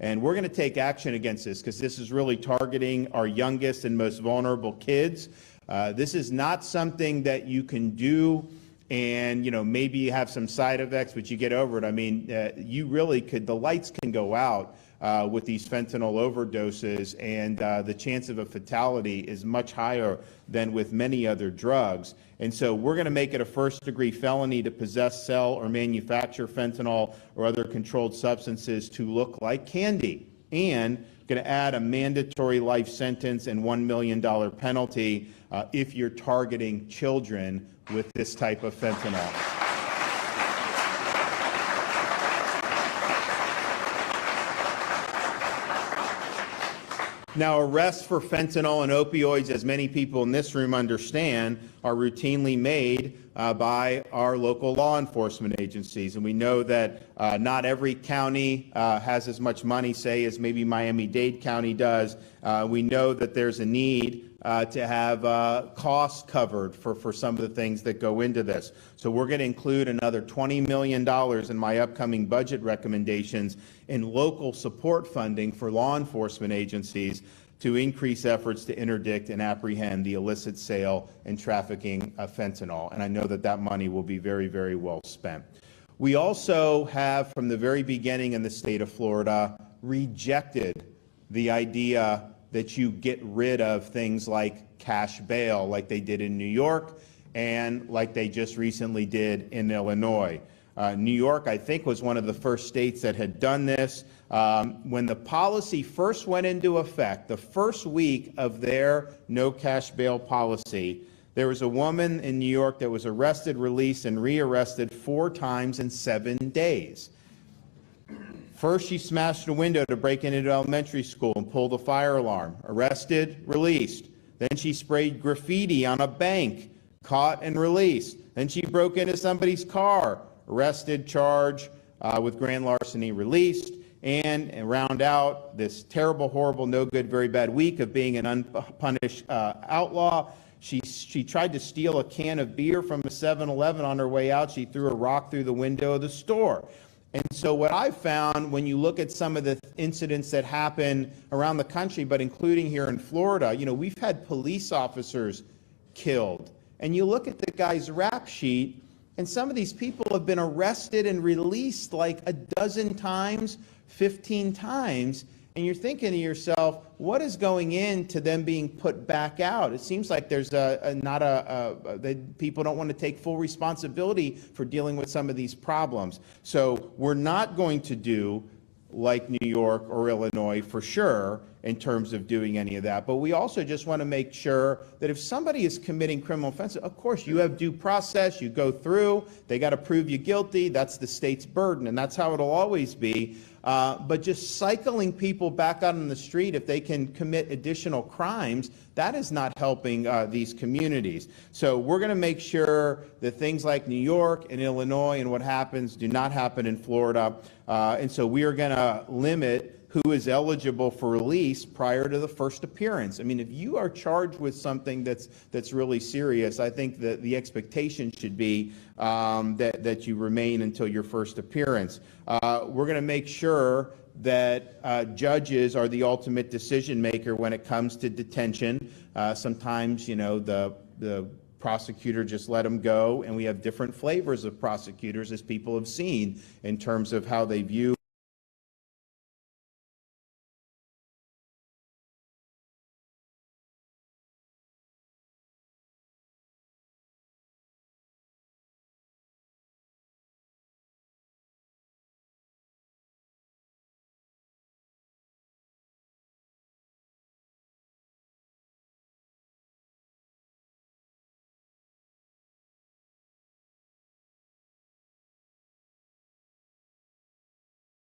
And we're going to take action against this because this is really targeting our youngest and most vulnerable kids. This is not something that you can do and, maybe you have some side effects, but you get over it. I mean, you really could, the lights can go out with these fentanyl overdoses, and the chance of a fatality is much higher than with many other drugs. And so we're going to make it a first-degree felony to possess, sell, or manufacture fentanyl or other controlled substances to look like candy, and going to add a mandatory life sentence and $1 million penalty if you're targeting children with this type of fentanyl. Now, arrests for fentanyl and opioids, as many people in this room understand, are routinely made by our local law enforcement agencies. And we know that not every county has as much money, say, as maybe Miami-Dade County does. We know that there's a need to have costs covered for some of the things that go into this. So we're going to include another $20 million in my upcoming budget recommendations in local support funding for law enforcement agencies to increase efforts to interdict and apprehend the illicit sale and trafficking of fentanyl. And I know that that money will be very, very well spent. We also have, from the very beginning in the state of Florida, rejected the idea that you get rid of things like cash bail, like they did in New York and like they just recently did in Illinois. New York, I think, was one of the first states that had done this. When the policy first went into effect, the first week of their no cash bail policy, there was a woman in New York that was arrested, released, and rearrested 4 times in 7 days. First, she smashed a window to break into elementary school and pulled a fire alarm. Arrested, released. Then she sprayed graffiti on a bank, caught and released. Then she broke into somebody's car, arrested, charged with grand larceny, released. And round out this terrible, horrible, no good, very bad week of being an unpunished outlaw. She tried to steal a can of beer from a 7-Eleven on her way out. She threw a rock through the window of the store. And so what I found when you look at some of the incidents that happen around the country, but including here in Florida, we've had police officers killed. And you look at the guy's rap sheet, and some of these people have been arrested and released like a dozen times, 15 times. And you're thinking to yourself, what is going into them being put back out? It seems like there's that people don't want to take full responsibility for dealing with some of these problems. So we're not going to do like New York or Illinois for sure in terms of doing any of that. But we also just want to make sure that if somebody is committing criminal offenses, of course, you have due process, you go through, they got to prove you guilty, that's the state's burden, and that's how it'll always be. But just cycling people back out on the street, if they can commit additional crimes, that is not helping these communities. So we're going to make sure that things like New York and Illinois and what happens do not happen in Florida. And so we are going to limit who is eligible for release prior to the first appearance. I mean, if you are charged with something that's really serious, I think that the expectation should be that you remain until your first appearance. We're going to make sure that judges are the ultimate decision maker when it comes to detention. Sometimes, the prosecutor just let them go, and we have different flavors of prosecutors, as people have seen, in terms of how they view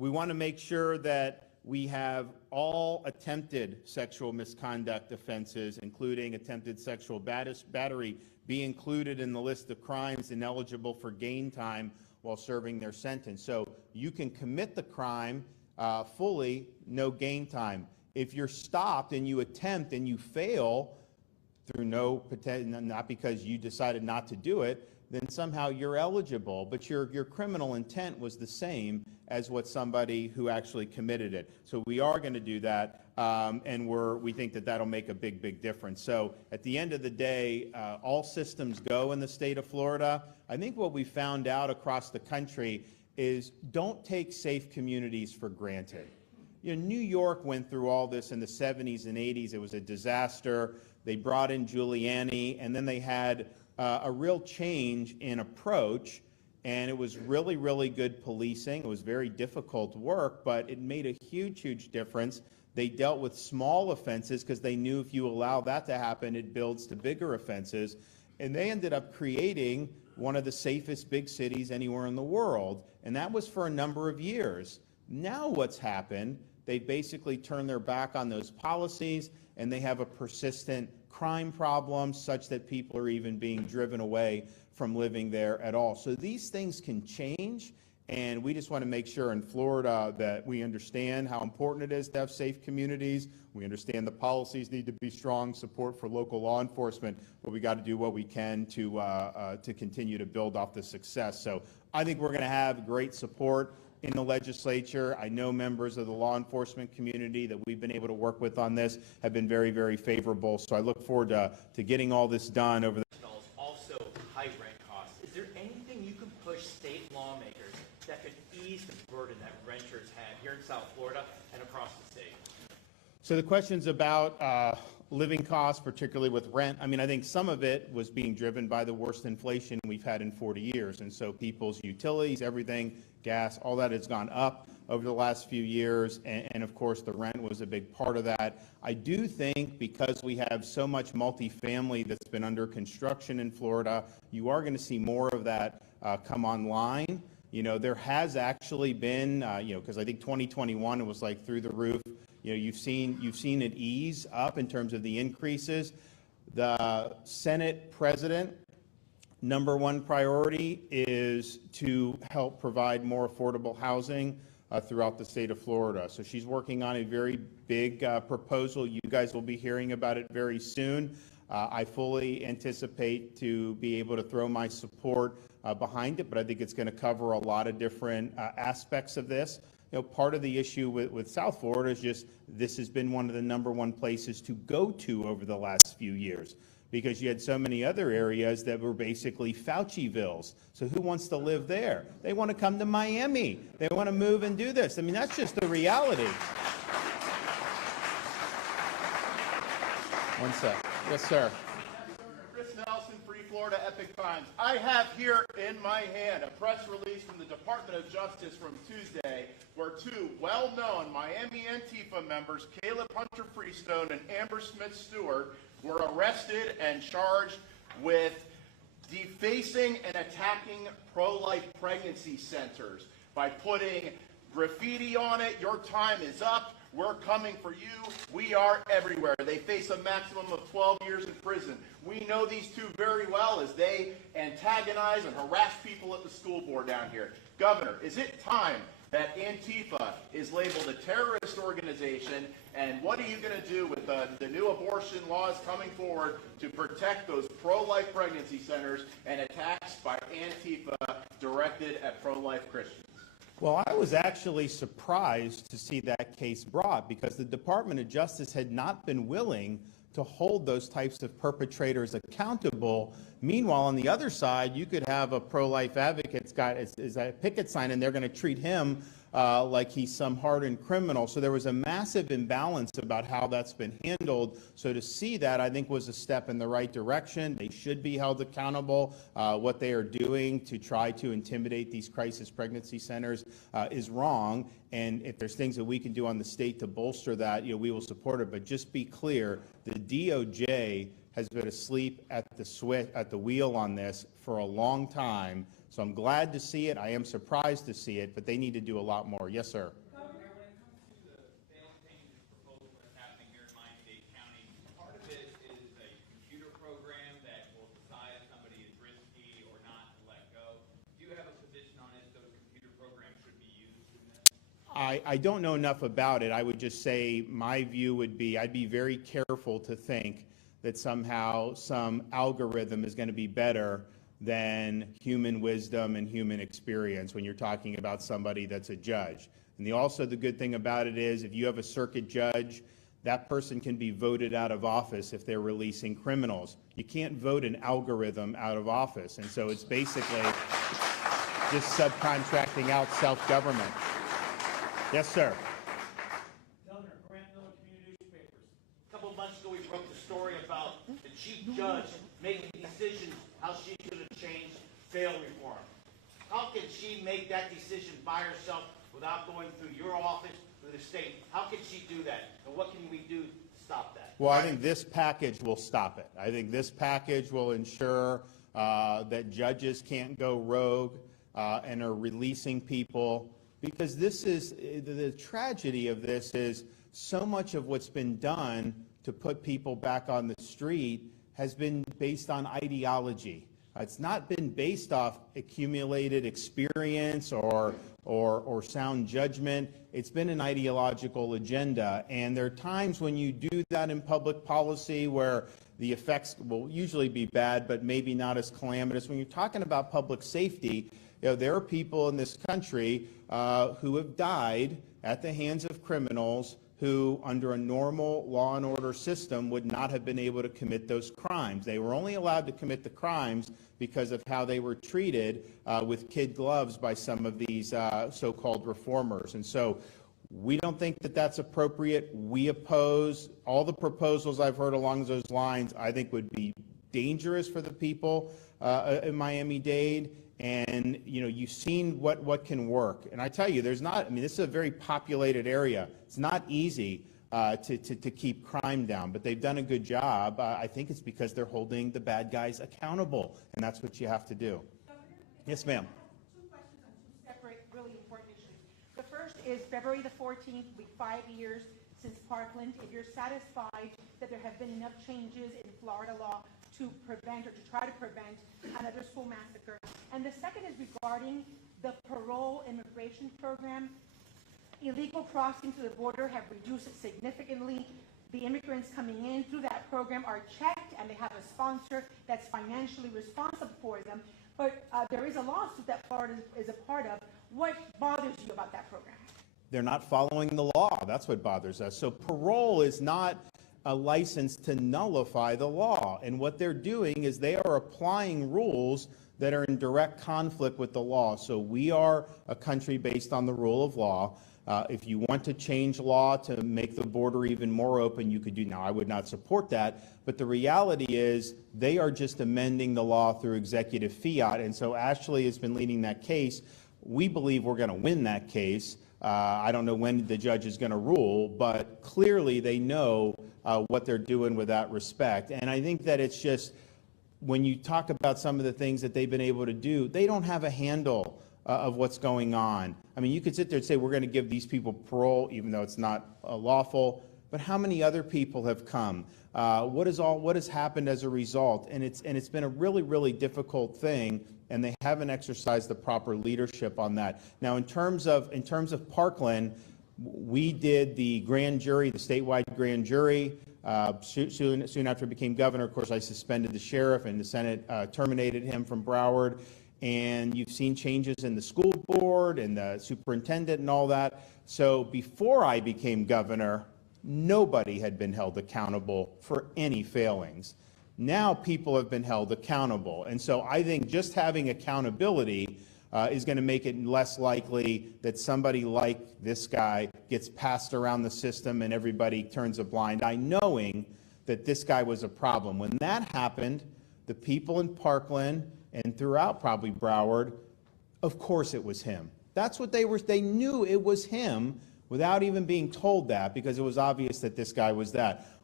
We want to make sure that we have all attempted sexual misconduct offenses, including attempted sexual battery, be included in the list of crimes ineligible for gain time while serving their sentence. So you can commit the crime fully, no gain time. If you're stopped and you attempt and you fail through not because you decided not to do it, then somehow you're eligible, but your criminal intent was the same as what somebody who actually committed it. So we are going to do that, and we think that that'll make a big, big difference. So at the end of the day, all systems go in the state of Florida. I think what we found out across the country is don't take safe communities for granted. You know, New York went through all this in the 70s and 80s. It was a disaster. They brought in Giuliani, and then they had a real change in approach, and it was really, really good policing. It was very difficult work, but it made a huge, huge difference. They dealt with small offenses because they knew if you allow that to happen, it builds to bigger offenses. And they ended up creating one of the safest big cities anywhere in the world, and that was for a number of years. Now what's happened, they basically turned their back on those policies, and they have a persistent crime problem such that people are even being driven away from living there at all. So these things can change, and we just want to make sure in Florida that we understand how important it is to have safe communities. We understand the policies need to be strong, support for local law enforcement, but we got to do what we can to continue to build off the success. So I think we're going to have great support in the legislature. I know members of the law enforcement community that we've been able to work with on this have been very, very favorable. So I look forward to getting all this done over the also high rent costs. Is there anything you can push state lawmakers that could ease the burden that renters have here in South Florida and across the state? So the questions about living costs, particularly with rent, I mean, I think some of it was being driven by the worst inflation we've had in 40 years. And so people's utilities, everything, gas, all that has gone up over the last few years. And of course, the rent was a big part of that. I do think because we have so much multifamily that's been under construction in Florida, you are going to see more of that come online. You know, there has actually been, because I think 2021, it was like through the roof. You know, you've seen it ease up in terms of the increases. The Senate president, number one priority is to help provide more affordable housing throughout the state of Florida. So she's working on a very big proposal. You guys will be hearing about it very soon. I fully anticipate to be able to throw my support behind it, but I think it's going to cover a lot of different aspects of this. You know, part of the issue with South Florida is just this has been one of the number one places to go to over the last few years because you had so many other areas that were basically Faucivilles. So who wants to live there? They want to come to Miami. They want to move and do this. I mean, that's just the reality. One sec. Yes, sir. Florida Epic Times. I have here in my hand a press release from the Department of Justice from Tuesday where two well-known Miami Antifa members, Caleb Hunter Freestone and Amber Smith Stewart, were arrested and charged with defacing and attacking pro-life pregnancy centers by putting graffiti on it, "Your time is up, we're coming for you, we are everywhere." They face a maximum of 12 years in prison. We know these two very well as they antagonize and harass people at the school board down here. Governor, is it time that Antifa is labeled a terrorist organization, and what are you going to do with the new abortion laws coming forward to protect those pro-life pregnancy centers and attacks by Antifa directed at pro-life Christians? Well, I was actually surprised to see that case brought because the Department of Justice had not been willing to hold those types of perpetrators accountable. Meanwhile, on the other side, you could have a pro-life advocate's got a picket sign, and they're going to treat him like he's some hardened criminal. So there was a massive imbalance about how that's been handled. So to see that, I think, was a step in the right direction. They should be held accountable. What they are doing to try to intimidate these crisis pregnancy centers is wrong. And if there's things that we can do on the state to bolster that, we will support it. But just be clear, the DOJ has been asleep at the wheel on this for a long time. So I'm glad to see it. I am surprised to see it, but they need to do a lot more. Yes, sir. Governor, when it comes to the bail changes proposal that's happening here in Miami-Dade County, part of it is a computer program that will decide if somebody is risky or not to let go. Do you have a position on if those computer programs should be used in this? I don't know enough about it. I would just say my view would be I'd be very careful to think that somehow some algorithm is going to be better than human wisdom and human experience when you're talking about somebody that's a judge. And also the good thing about it is if you have a circuit judge, that person can be voted out of office if they're releasing criminals. You can't vote an algorithm out of office. And so it's basically just subcontracting out self-government. Yes, sir. Governor, Grant Miller Community Newspapers. A couple of months ago, we broke the story about the chief judge making decisions how she should have changed bail reform. How can she make that decision by herself without going through your office, through the state? How can she do that? And what can we do to stop that? Well, I think this package will stop it. I think this package will ensure that judges can't go rogue and are releasing people, because this is the tragedy of this is so much of what's been done to put people back on the street has been based on ideology. It's not been based off accumulated experience or sound judgment. It's been an ideological agenda. And there are times when you do that in public policy where the effects will usually be bad, but maybe not as calamitous. When you're talking about public safety, there are people in this country who have died at the hands of criminals who, under a normal law and order system, would not have been able to commit those crimes. They were only allowed to commit the crimes because of how they were treated with kid gloves by some of these so-called reformers. And so we don't think that that's appropriate. We oppose all the proposals I've heard along those lines. I think would be dangerous for the people in Miami-Dade. And, you've seen what can work. And I tell you, this is a very populated area. It's not easy to keep crime down, but they've done a good job. I think it's because they're holding the bad guys accountable, and that's what you have to do. Yes, ma'am. Two questions on two separate, really important issues. The first is February the 14th, will be 5 years since Parkland. If you're satisfied that there have been enough changes in Florida law to prevent or to try to prevent another school massacre. And the second is regarding the parole immigration program. Illegal crossings to the border have reduced significantly. The immigrants coming in through that program are checked and they have a sponsor that's financially responsible for them. But there is a lawsuit that Florida is a part of. What bothers you about that program? They're not following the law. That's what bothers us. So parole is not a license to nullify the law. And what they're doing is they are applying rules that are in direct conflict with the law. So we are a country based on the rule of law. If you want to change law to make the border even more open, you could do. Now, I would not support that, but the reality is they are just amending the law through executive fiat. And so Ashley has been leading that case. We believe we're going to win that case. I don't know when the judge is going to rule, but clearly they know what they're doing with that respect. And I think that it's just, when you talk about some of the things that they've been able to do, they don't have a handle of what's going on. I mean, you could sit there and say, we're going to give these people parole, even though it's not lawful, but how many other people have come? What has happened as a result? And it's been a really, really difficult thing, and they haven't exercised the proper leadership on that. Now, in terms of Parkland, we did the grand jury, the statewide grand jury. Soon after I became governor, of course, I suspended the sheriff, and the Senate terminated him from Broward. And you've seen changes in the school board and the superintendent and all that. So before I became governor, nobody had been held accountable for any failings. Now people have been held accountable. And so I think just having accountability is going to make it less likely that somebody like this guy gets passed around the system and everybody turns a blind eye, knowing that this guy was a problem. When that happened, the people in Parkland and throughout probably Broward, of course it was him. That's what they knew it was him without even being told that, because it was obvious that this guy was that.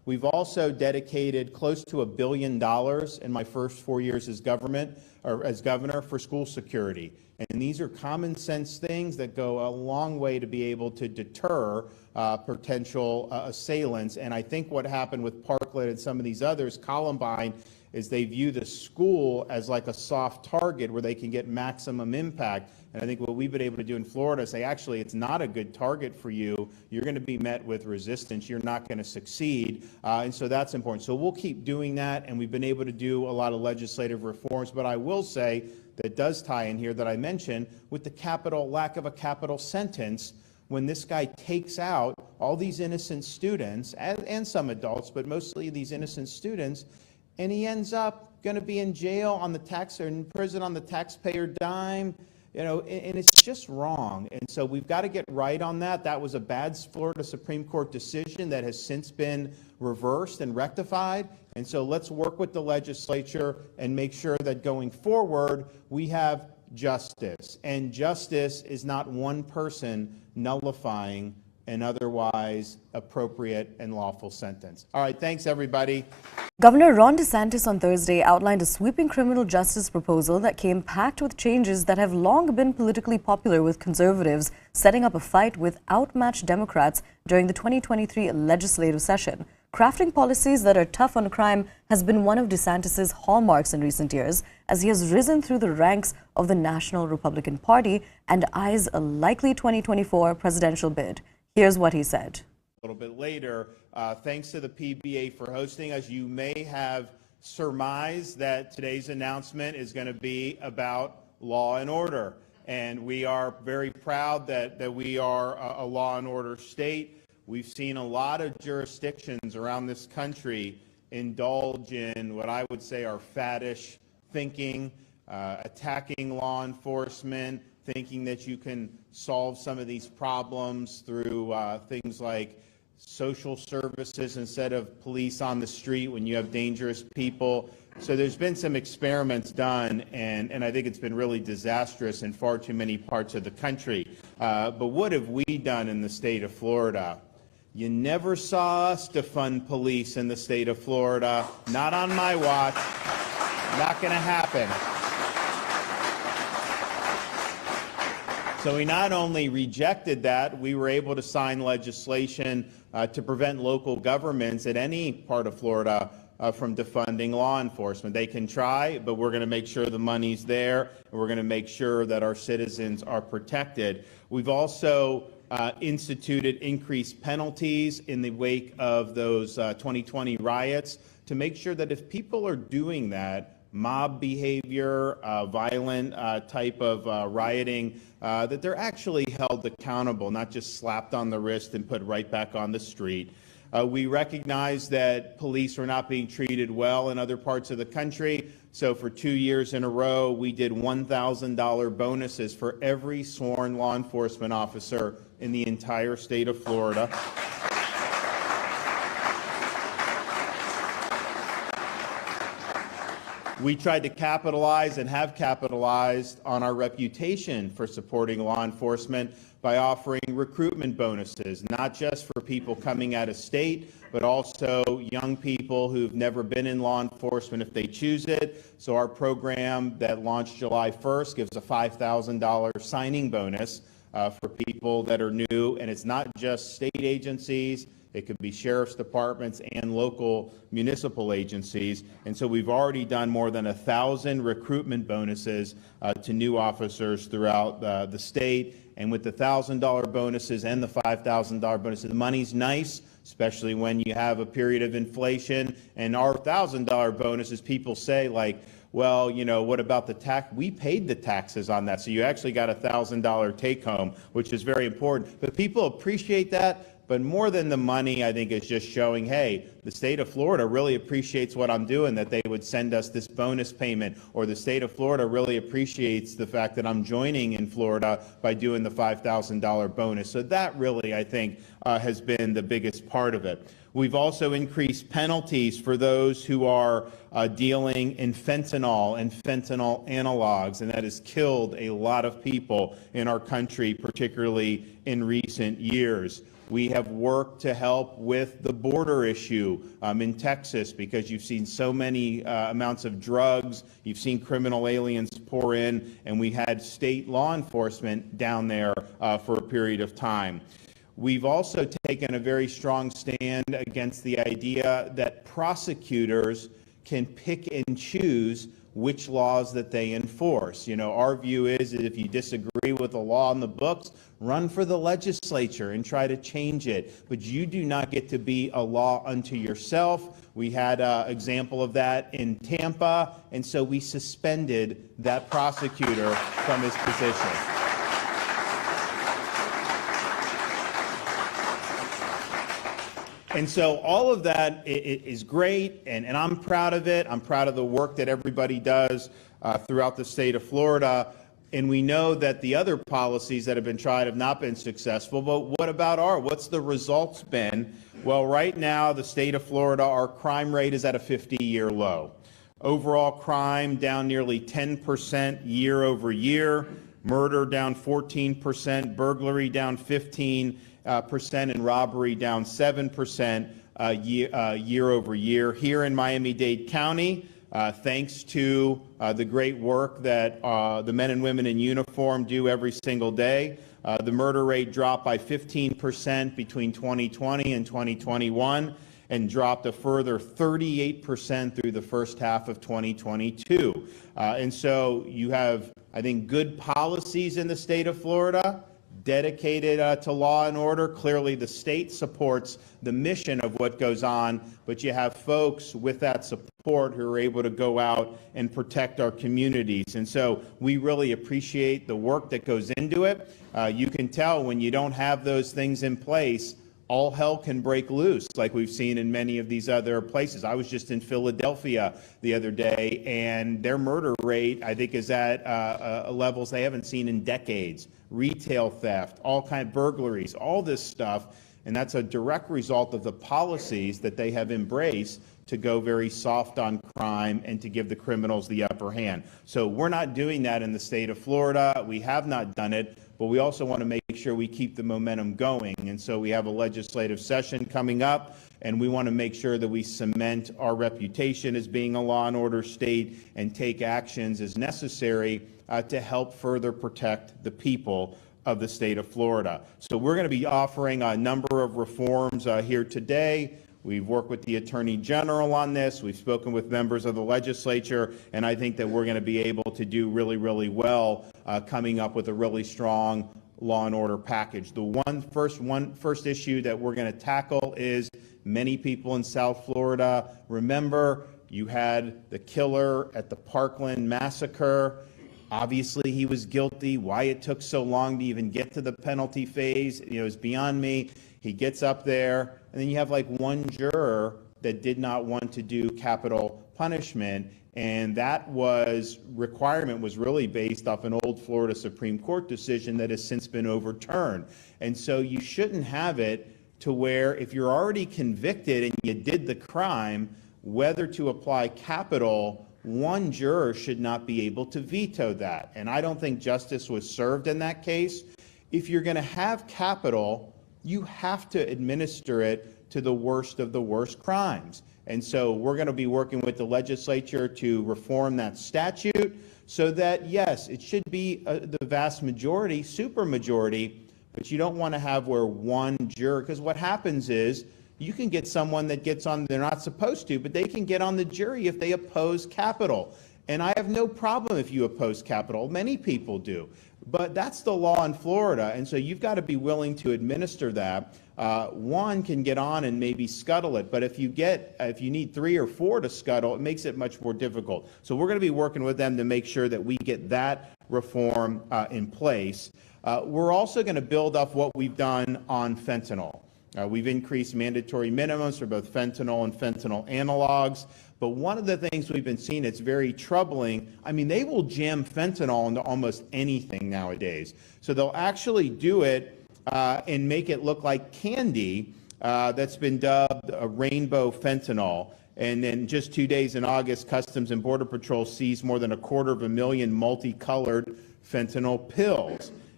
We've also dedicated close to $1 billion in my first 4 years as governor for school security. And these are common sense things that go a long way to be able to deter potential assailants. And I think what happened with Parkland and some of these others, Columbine, is they view the school as like a soft target where they can get maximum impact. And I think what we've been able to do in Florida is say, actually, it's not a good target for you. You're going to be met with resistance. You're not going to succeed. And so that's important. So we'll keep doing that. And we've been able to do a lot of legislative reforms. But I will say that does tie in here that I mentioned with the lack of a capital sentence. When this guy takes out all these innocent students and some adults, but mostly these innocent students, and he ends up going to be in jail on the or in prison on the taxpayer dime, and it's just wrong. And so we've got to get right on that. That was a bad Florida Supreme Court decision that has since been reversed and rectified. And so let's work with the legislature and make sure that going forward we have justice. And justice is not one person nullifying an otherwise appropriate and lawful sentence. All right, thanks everybody. Governor Ron DeSantis on Thursday outlined a sweeping criminal justice proposal that came packed with changes that have long been politically popular with conservatives, setting up a fight with outmatched Democrats during the 2023 legislative session. Crafting policies that are tough on crime has been one of DeSantis' hallmarks in recent years, as he has risen through the ranks of the National Republican Party and eyes a likely 2024 presidential bid. Here's what he said. A little bit later, thanks to the PBA for hosting us. You may have surmised that today's announcement is going to be about law and order. And we are very proud that we are a law and order state. We've seen a lot of jurisdictions around this country indulge in what I would say are faddish thinking, attacking law enforcement, thinking that you can solve some of these problems through things like social services instead of police on the street when you have dangerous people. So there's been some experiments done, and I think it's been really disastrous in far too many parts of the country. But what have we done in the state of Florida? You never saw us defund police in the state of Florida. Not on my watch. Not going to happen. So we not only rejected that, we were able to sign legislation to prevent local governments at any part of Florida from defunding law enforcement. They can try, but we're going to make sure the money's there, and we're going to make sure that our citizens are protected. We've also instituted increased penalties in the wake of those 2020 riots to make sure that if people are doing that, mob behavior, violent type of rioting, that they're actually held accountable, not just slapped on the wrist and put right back on the street. We recognize that police are not being treated well in other parts of the country. So for 2 years in a row, we did $1,000 bonuses for every sworn law enforcement officer in the entire state of Florida. We tried to capitalize and have capitalized on our reputation for supporting law enforcement by offering recruitment bonuses, not just for people coming out of state, but also young people who've never been in law enforcement if they choose it. So our program that launched July 1st gives a $5,000 signing bonus for people that are new, and it's not just state agencies. It could be sheriff's departments and local municipal agencies. And so we've already done more than 1,000 recruitment bonuses to new officers throughout the state. And with the $1,000 bonuses and the $5,000 bonuses, the money's nice, especially when you have a period of inflation. And our $1,000 bonuses, people say, like, well, you know, what about the tax? We paid the taxes on that. So you actually got a $1,000 take home, which is very important. But people appreciate that. But more than the money, I think, is just showing, hey, the state of Florida really appreciates what I'm doing, that they would send us this bonus payment, or the state of Florida really appreciates the fact that I'm joining in Florida by doing the $5,000 bonus. So that really, I think, has been the biggest part of it. We've also increased penalties for those who are dealing in fentanyl and fentanyl analogs, and that has killed a lot of people in our country, particularly in recent years. We have worked to help with the border issue in Texas, because you've seen so many amounts of drugs, you've seen criminal aliens pour in, and we had state law enforcement down there for a period of time. We've also taken a very strong stand against the idea that prosecutors can pick and choose which laws that they enforce. You know, our view is that if you disagree with the law in the books, run for the legislature and try to change it. But you do not get to be a law unto yourself. We had an example of that in Tampa, and so we suspended that prosecutor from his position. And so all of that is great, and I'm proud of it. I'm proud of the work that everybody does throughout the state of Florida. And we know that the other policies that have been tried have not been successful, but what about what's the results been? Well, right now, the state of Florida, our crime rate is at a 50-year low. Overall crime down nearly 10% year over year, murder down 14%, burglary down 15%, and robbery down 7% year over year. Here in Miami-Dade County, thanks to the great work that the men and women in uniform do every single day, the murder rate dropped by 15% between 2020 and 2021, and dropped a further 38% through the first half of 2022. And so you have, I think, good policies in the state of Florida, dedicated to law and order. Clearly, the state supports the mission of what goes on, but you have folks with that support who are able to go out and protect our communities. And so we really appreciate the work that goes into it. You can tell when you don't have those things in place, all hell can break loose, like we've seen in many of these other places. I was just in Philadelphia the other day, and their murder rate, I think, is at levels they haven't seen in decades. Retail theft, all kind of burglaries, all this stuff, and that's a direct result of the policies that they have embraced to go very soft on crime and to give the criminals the upper hand. So we're not doing that in the state of Florida. We have not done it, but we also want to make sure we keep the momentum going. And so we have a legislative session coming up, and we want to make sure that we cement our reputation as being a law and order state and take actions as necessary to help further protect the people of the state of Florida. So we're going to be offering a number of reforms here today. We've worked with the Attorney General on this. We've spoken with members of the legislature, and I think that we're going to be able to do really, really well coming up with a really strong law and order package. The first issue that we're going to tackle is many people in South Florida. Remember, you had the killer at the Parkland massacre. Obviously, he was guilty. Why it took so long to even get to the penalty phase, is beyond me. He gets up there, and then you have like one juror that did not want to do capital punishment, and that requirement was really based off an old Florida Supreme Court decision that has since been overturned. And so you shouldn't have it to where if you're already convicted and you did the crime, whether to apply capital, one juror should not be able to veto that. And I don't think justice was served in that case. If you're going to have capital, you have to administer it to the worst of the worst crimes. And so we're going to be working with the legislature to reform that statute so that, yes, it should be the vast majority, supermajority, but you don't want to have where one juror, because what happens is you can get someone that gets on, they're not supposed to, but they can get on the jury if they oppose capital. And I have no problem if you oppose capital. Many people do. But that's the law in Florida, and so you've got to be willing to administer that. One can get on and maybe scuttle it, but if you need 3 or 4 to scuttle, it makes it much more difficult. So we're going to be working with them to make sure that we get that reform in place. We're also going to build up what we've done on fentanyl. We've increased mandatory minimums for both fentanyl and fentanyl analogs. But one of the things we've been seeing that's very troubling, I mean, they will jam fentanyl into almost anything nowadays. So they'll actually do it and make it look like candy that's been dubbed a rainbow fentanyl. And then just 2 days in August, Customs and Border Patrol seized more than 250,000 multicolored fentanyl pills.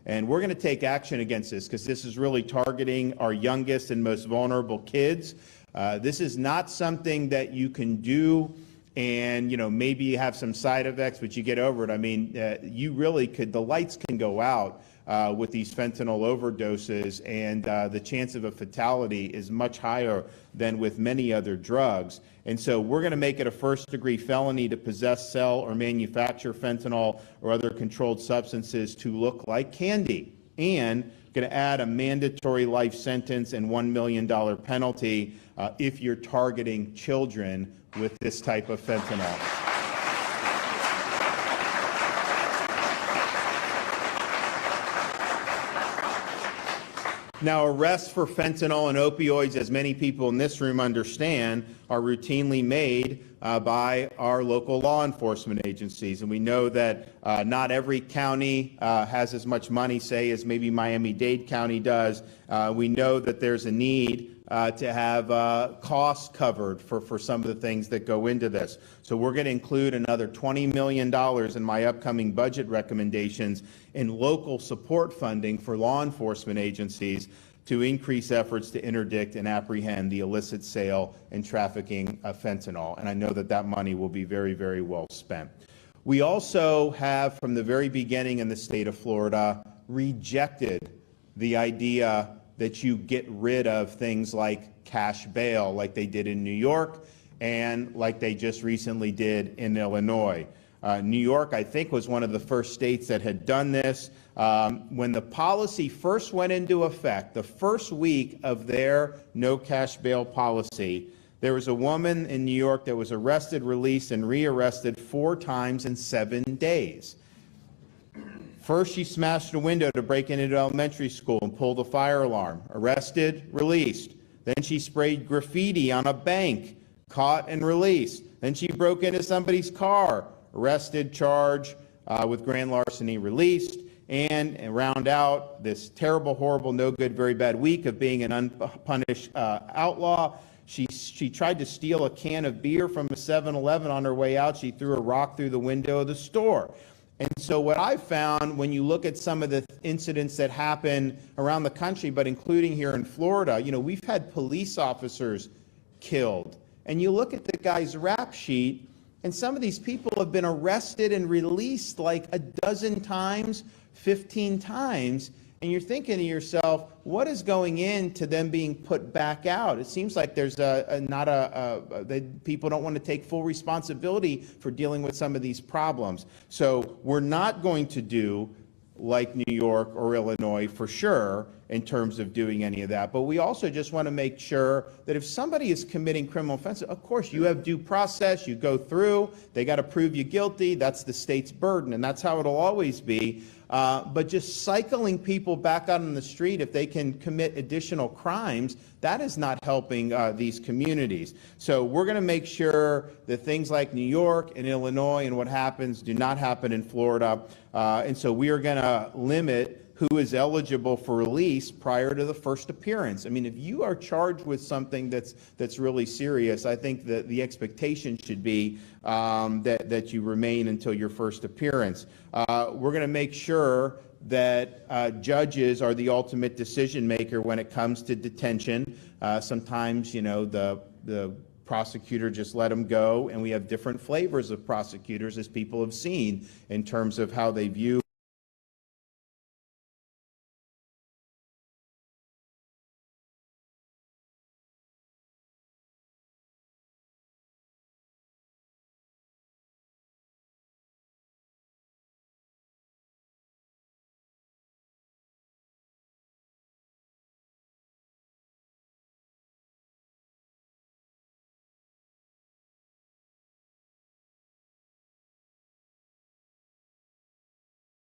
And we're going to take action against this because this is really targeting our youngest and most vulnerable kids. This is not something that you can do and, maybe you have some side effects, but you get over it. I mean, you really could, the lights can go out with these fentanyl overdoses, and the chance of a fatality is much higher than with many other drugs. And so we're going to make it a first-degree felony to possess, sell, or manufacture fentanyl or other controlled substances to look like candy, and going to add a mandatory life sentence and $1 million penalty if you're targeting children with this type of fentanyl. Now, arrests for fentanyl and opioids, as many people in this room understand, are routinely made by our local law enforcement agencies. And we know that not every county has as much money, say, as maybe Miami-Dade County does. We know that there's a need to have costs covered for some of the things that go into this. So we're going to include another $20 million in my upcoming budget recommendations in local support funding for law enforcement agencies to increase efforts to interdict and apprehend the illicit sale and trafficking of fentanyl. And I know that that money will be very, very well spent. We also have, from the very beginning in the state of Florida, rejected the idea that you get rid of things like cash bail, like they did in New York and like they just recently did in Illinois. New York, I think, was one of the first states that had done this. When the policy first went into effect, the first week of their no cash bail policy, there was a woman in New York that was arrested, released, and rearrested 4 times in 7 days. First, she smashed a window to break into elementary school and pulled a fire alarm. Arrested, released. Then she sprayed graffiti on a bank, caught and released. Then she broke into somebody's car, arrested, charged with grand larceny, released. And round out this terrible, horrible, no good, very bad week of being an unpunished outlaw, she tried to steal a can of beer from a 7-Eleven on her way out. She threw a rock through the window of the store. And so what I found when you look at some of the incidents that happen around the country, but including here in Florida, we've had police officers killed. And you look at the guy's rap sheet, and some of these people have been arrested and released like a dozen times, 15 times. And you're thinking to yourself, what is going into them being put back out? It seems like there's people don't want to take full responsibility for dealing with some of these problems. So we're not going to do like New York or Illinois for sure in terms of doing any of that. But we also just want to make sure that if somebody is committing criminal offenses, of course, you have due process, you go through, they got to prove you guilty, that's the state's burden, and that's how it'll always be. But just cycling people back out on the street, if they can commit additional crimes, that is not helping these communities. So we're going to make sure that things like New York and Illinois and what happens do not happen in Florida. And so we are going to limit who is eligible for release prior to the first appearance. I mean, if you are charged with something that's really serious, I think that the expectation should be that you remain until your first appearance. We're going to make sure that judges are the ultimate decision maker when it comes to detention. Sometimes, the prosecutor just let them go, and we have different flavors of prosecutors, as people have seen, in terms of how they view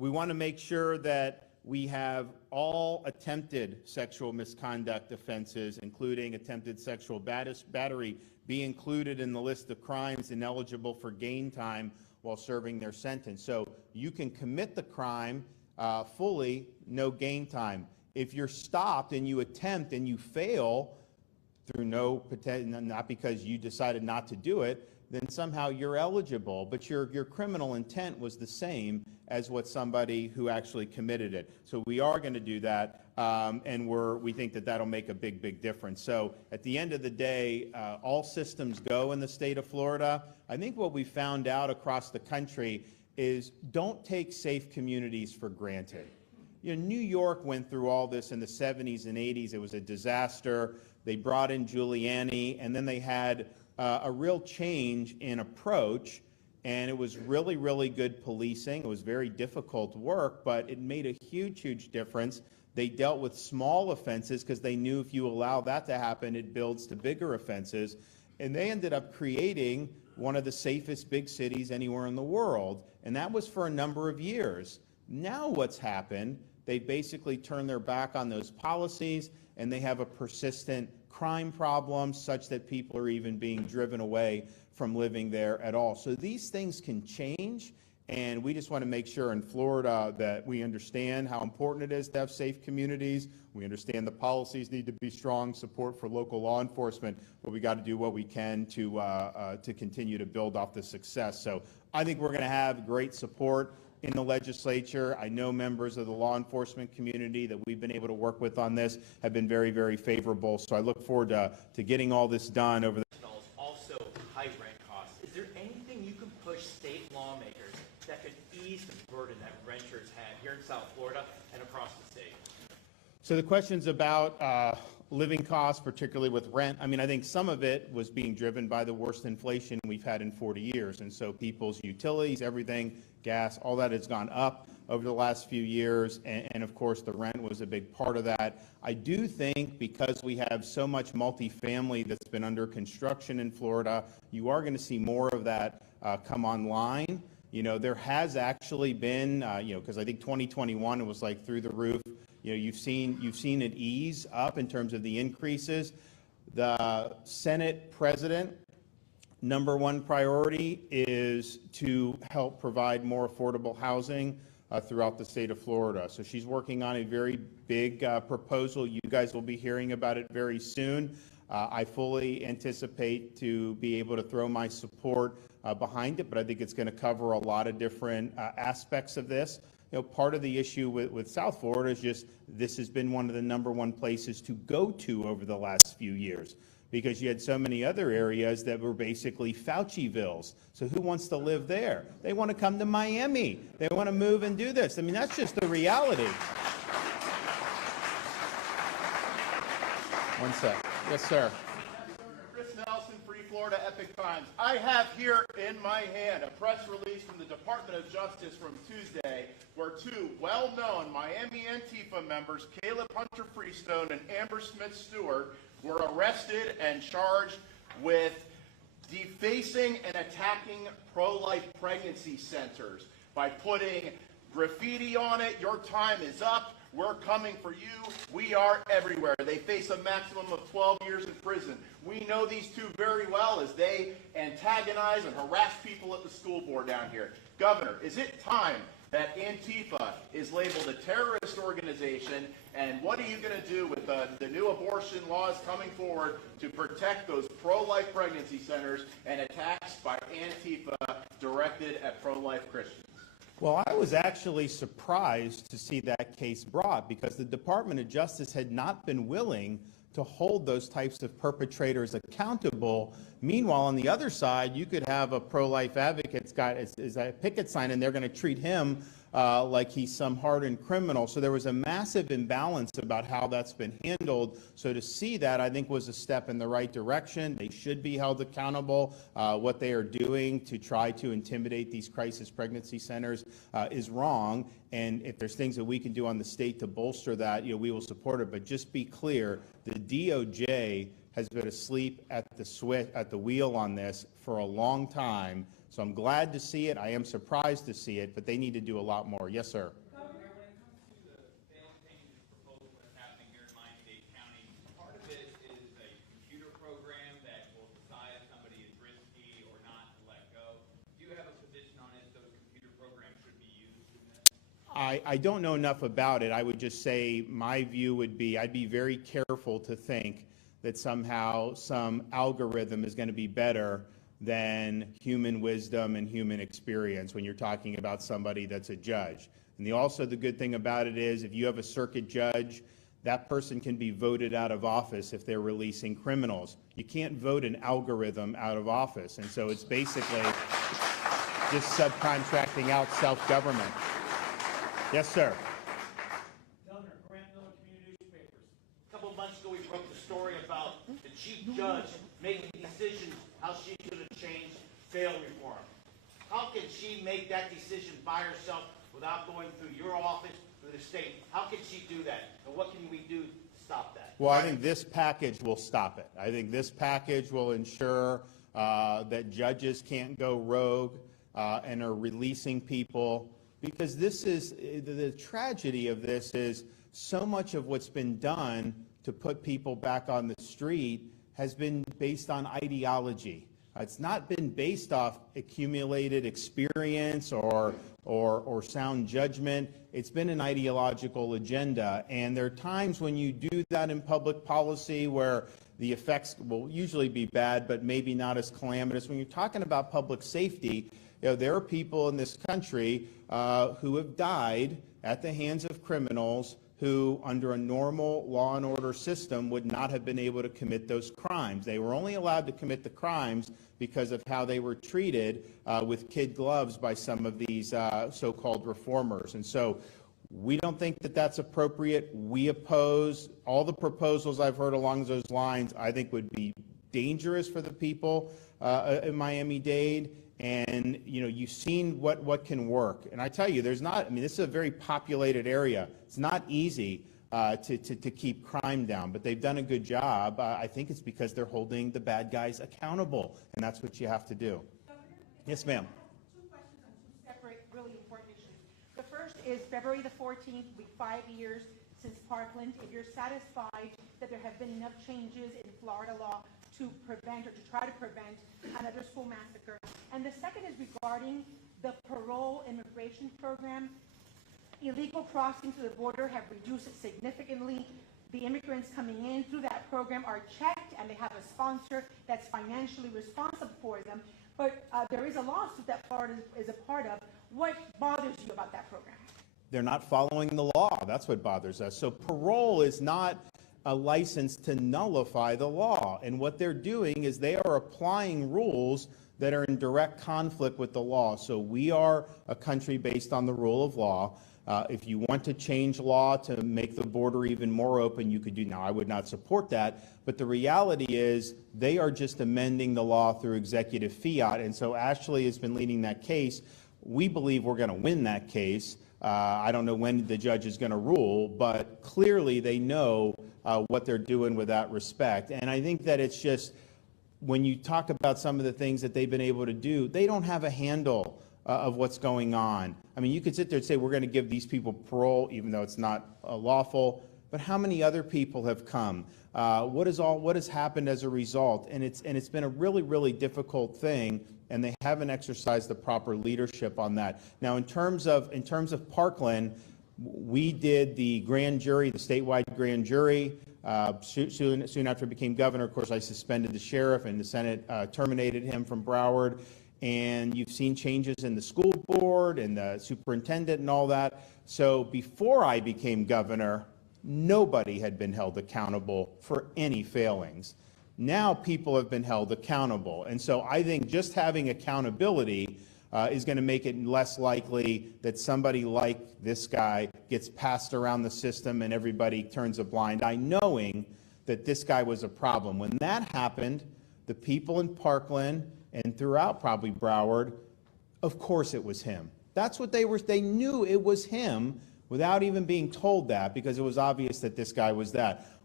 We want to make sure that we have all attempted sexual misconduct offenses, including attempted sexual battery, be included in the list of crimes ineligible for gain time while serving their sentence. So you can commit the crime fully, no gain time. If you're stopped and you attempt and you fail through not because you decided not to do it, then somehow you're eligible, but your criminal intent was the same as what somebody who actually committed it. So we are going to do that, and we think that that'll make a big, big difference. So at the end of the day, all systems go in the state of Florida. I think what we found out across the country is don't take safe communities for granted. You know, New York went through all this in the 70s and 80s. It was a disaster. They brought in Giuliani, and then they had a real change in approach, and it was really, really good policing. It was very difficult work, but it made a huge, huge difference. They dealt with small offenses because they knew if you allow that to happen, it builds to bigger offenses. And they ended up creating one of the safest big cities anywhere in the world, and that was for a number of years. Now what's happened, they basically turned their back on those policies, and they have a persistent crime problem such that people are even being driven away from living there at all. So these things can change, and we just want to make sure in Florida that we understand how important it is to have safe communities. We understand the policies need to be strong, support for local law enforcement, but we got to do what we can to continue to build off the success. So I think we're going to have great support in the legislature. I know members of the law enforcement community that we've been able to work with on this have been very, very favorable. So I look forward to getting all this done over the also high rent costs. Is there anything you can push state lawmakers that could ease the burden that renters have here in South Florida and across the state? So the questions about living costs, particularly with rent, I mean, I think some of it was being driven by the worst inflation we've had in 40 years. And so people's utilities, everything, gas, all that has gone up over the last few years. And of course, the rent was a big part of that. I do think because we have so much multifamily that's been under construction in Florida, you are going to see more of that come online. You know, there has actually been, because I think 2021, it was like through the roof. You know, you've seen it ease up in terms of the increases. The Senate president, number one priority is to help provide more affordable housing throughout the state of Florida. So she's working on a very big proposal. You guys will be hearing about it very soon. I fully anticipate to be able to throw my support behind it, but I think it's going to cover a lot of different aspects of this. You know, part of the issue with South Florida is just this has been one of the number one places to go to over the last few years because you had so many other areas that were basically Faucivilles. So who wants to live there? They want to come to Miami. They want to move and do this. I mean, that's just the reality. One sec. Yes, sir. Florida Epic Times. I have here in my hand a press release from the Department of Justice from Tuesday where two well-known Miami Antifa members, Caleb Hunter Freestone and Amber Smith Stewart, were arrested and charged with defacing and attacking pro-life pregnancy centers by putting graffiti on it, "Your time is up, we're coming for you, we are everywhere." They face a maximum of 12 years in prison. We know these two very well as they antagonize and harass people at the school board down here. Governor, is it time that Antifa is labeled a terrorist organization? And what are you going to do with the new abortion laws coming forward to protect those pro-life pregnancy centers and attacks by Antifa directed at pro-life Christians? Well, I was actually surprised to see that case brought because the Department of Justice had not been willing to hold those types of perpetrators accountable. Meanwhile, on the other side, you could have a pro-life advocate's got a picket sign, and they're going to treat him like he's some hardened criminal. So there was a massive imbalance about how that's been handled. So to see that, I think, was a step in the right direction. They should be held accountable. What they are doing to try to intimidate these crisis pregnancy centers is wrong. And if there's things that we can do on the state to bolster that, we will support it. But just be clear, the DOJ has been asleep at the wheel on this for a long time. So I'm glad to see it. I am surprised to see it, but they need to do a lot more. Yes, sir. Governor, when it comes to the bail changes proposal that's happening here in Miami-Dade County, part of it is a computer program that will decide if somebody is risky or not to let go. Do you have a position on if those computer programs should be used in this? I don't know enough about it. I would just say my view would be I'd be very careful to think that somehow some algorithm is going to be better than human wisdom and human experience when you're talking about somebody that's a judge. And also the good thing about it is if you have a circuit judge, that person can be voted out of office if they're releasing criminals. You can't vote an algorithm out of office. And so it's basically just subcontracting out self-government. Yes, sir. Governor, Grant Miller Community Newspapers. A couple of months ago, we broke the story about the chief judge making decisions how she should have changed bail reform. How can she make that decision by herself without going through your office, through the state? How can she do that? And what can we do to stop that? Well, I think this package will stop it. I think this package will ensure that judges can't go rogue and are releasing people, because this is the tragedy of this is so much of what's been done to put people back on the street has been based on ideology. It's not been based off accumulated experience or sound judgment. It's been an ideological agenda. And there are times when you do that in public policy where the effects will usually be bad, but maybe not as calamitous. When you're talking about public safety, there are people in this country who have died at the hands of criminals who, under a normal law and order system, would not have been able to commit those crimes. They were only allowed to commit the crimes because of how they were treated with kid gloves by some of these so-called reformers. And so we don't think that that's appropriate. We oppose all the proposals I've heard along those lines. I think would be dangerous for the people in Miami-Dade. And, you've seen what can work. And I tell you, this is a very populated area. It's not easy to keep crime down, but they've done a good job. I think it's because they're holding the bad guys accountable, and that's what you have to do. Yes, ma'am. Two questions on two separate, really important issues. The first is February the 14th, will be 5 years since Parkland. If you're satisfied that there have been enough changes in Florida law to prevent or to try to prevent another school massacre. And the second is regarding the parole immigration program. Illegal crossings to the border have reduced significantly. The immigrants coming in through that program are checked, and they have a sponsor that's financially responsible for them. But there is a lawsuit that Florida is a part of. What bothers you about that program? They're not following the law. That's what bothers us. So parole is not a license to nullify the law. And what they're doing is they are applying rules that are in direct conflict with the law. So we are a country based on the rule of law. If you want to change law to make the border even more open, you could do. Now, I would not support that, but the reality is they are just amending the law through executive fiat. And so Ashley has been leading that case. We believe we're going to win that case. I don't know when the judge is going to rule, but clearly they know what they're doing with that respect. And I think that it's just, when you talk about some of the things that they've been able to do, they don't have a handle of what's going on. I mean, you could sit there and say, we're going to give these people parole, even though it's not lawful, but how many other people have come? What has happened as a result? And it's been a really, really difficult thing, and they haven't exercised the proper leadership on that. Now, in terms of Parkland, we did the grand jury, the statewide grand jury. Soon after I became governor, of course, I suspended the sheriff, and the Senate terminated him from Broward. And you've seen changes in the school board and the superintendent and all that. So before I became governor, nobody had been held accountable for any failings. Now people have been held accountable. And so I think just having accountability is going to make it less likely that somebody like this guy gets passed around the system and everybody turns a blind eye, knowing that this guy was a problem. When that happened, the people in Parkland and throughout probably Broward, of course it was him. That's what they knew it was him without even being told that, because it was obvious that this guy was that.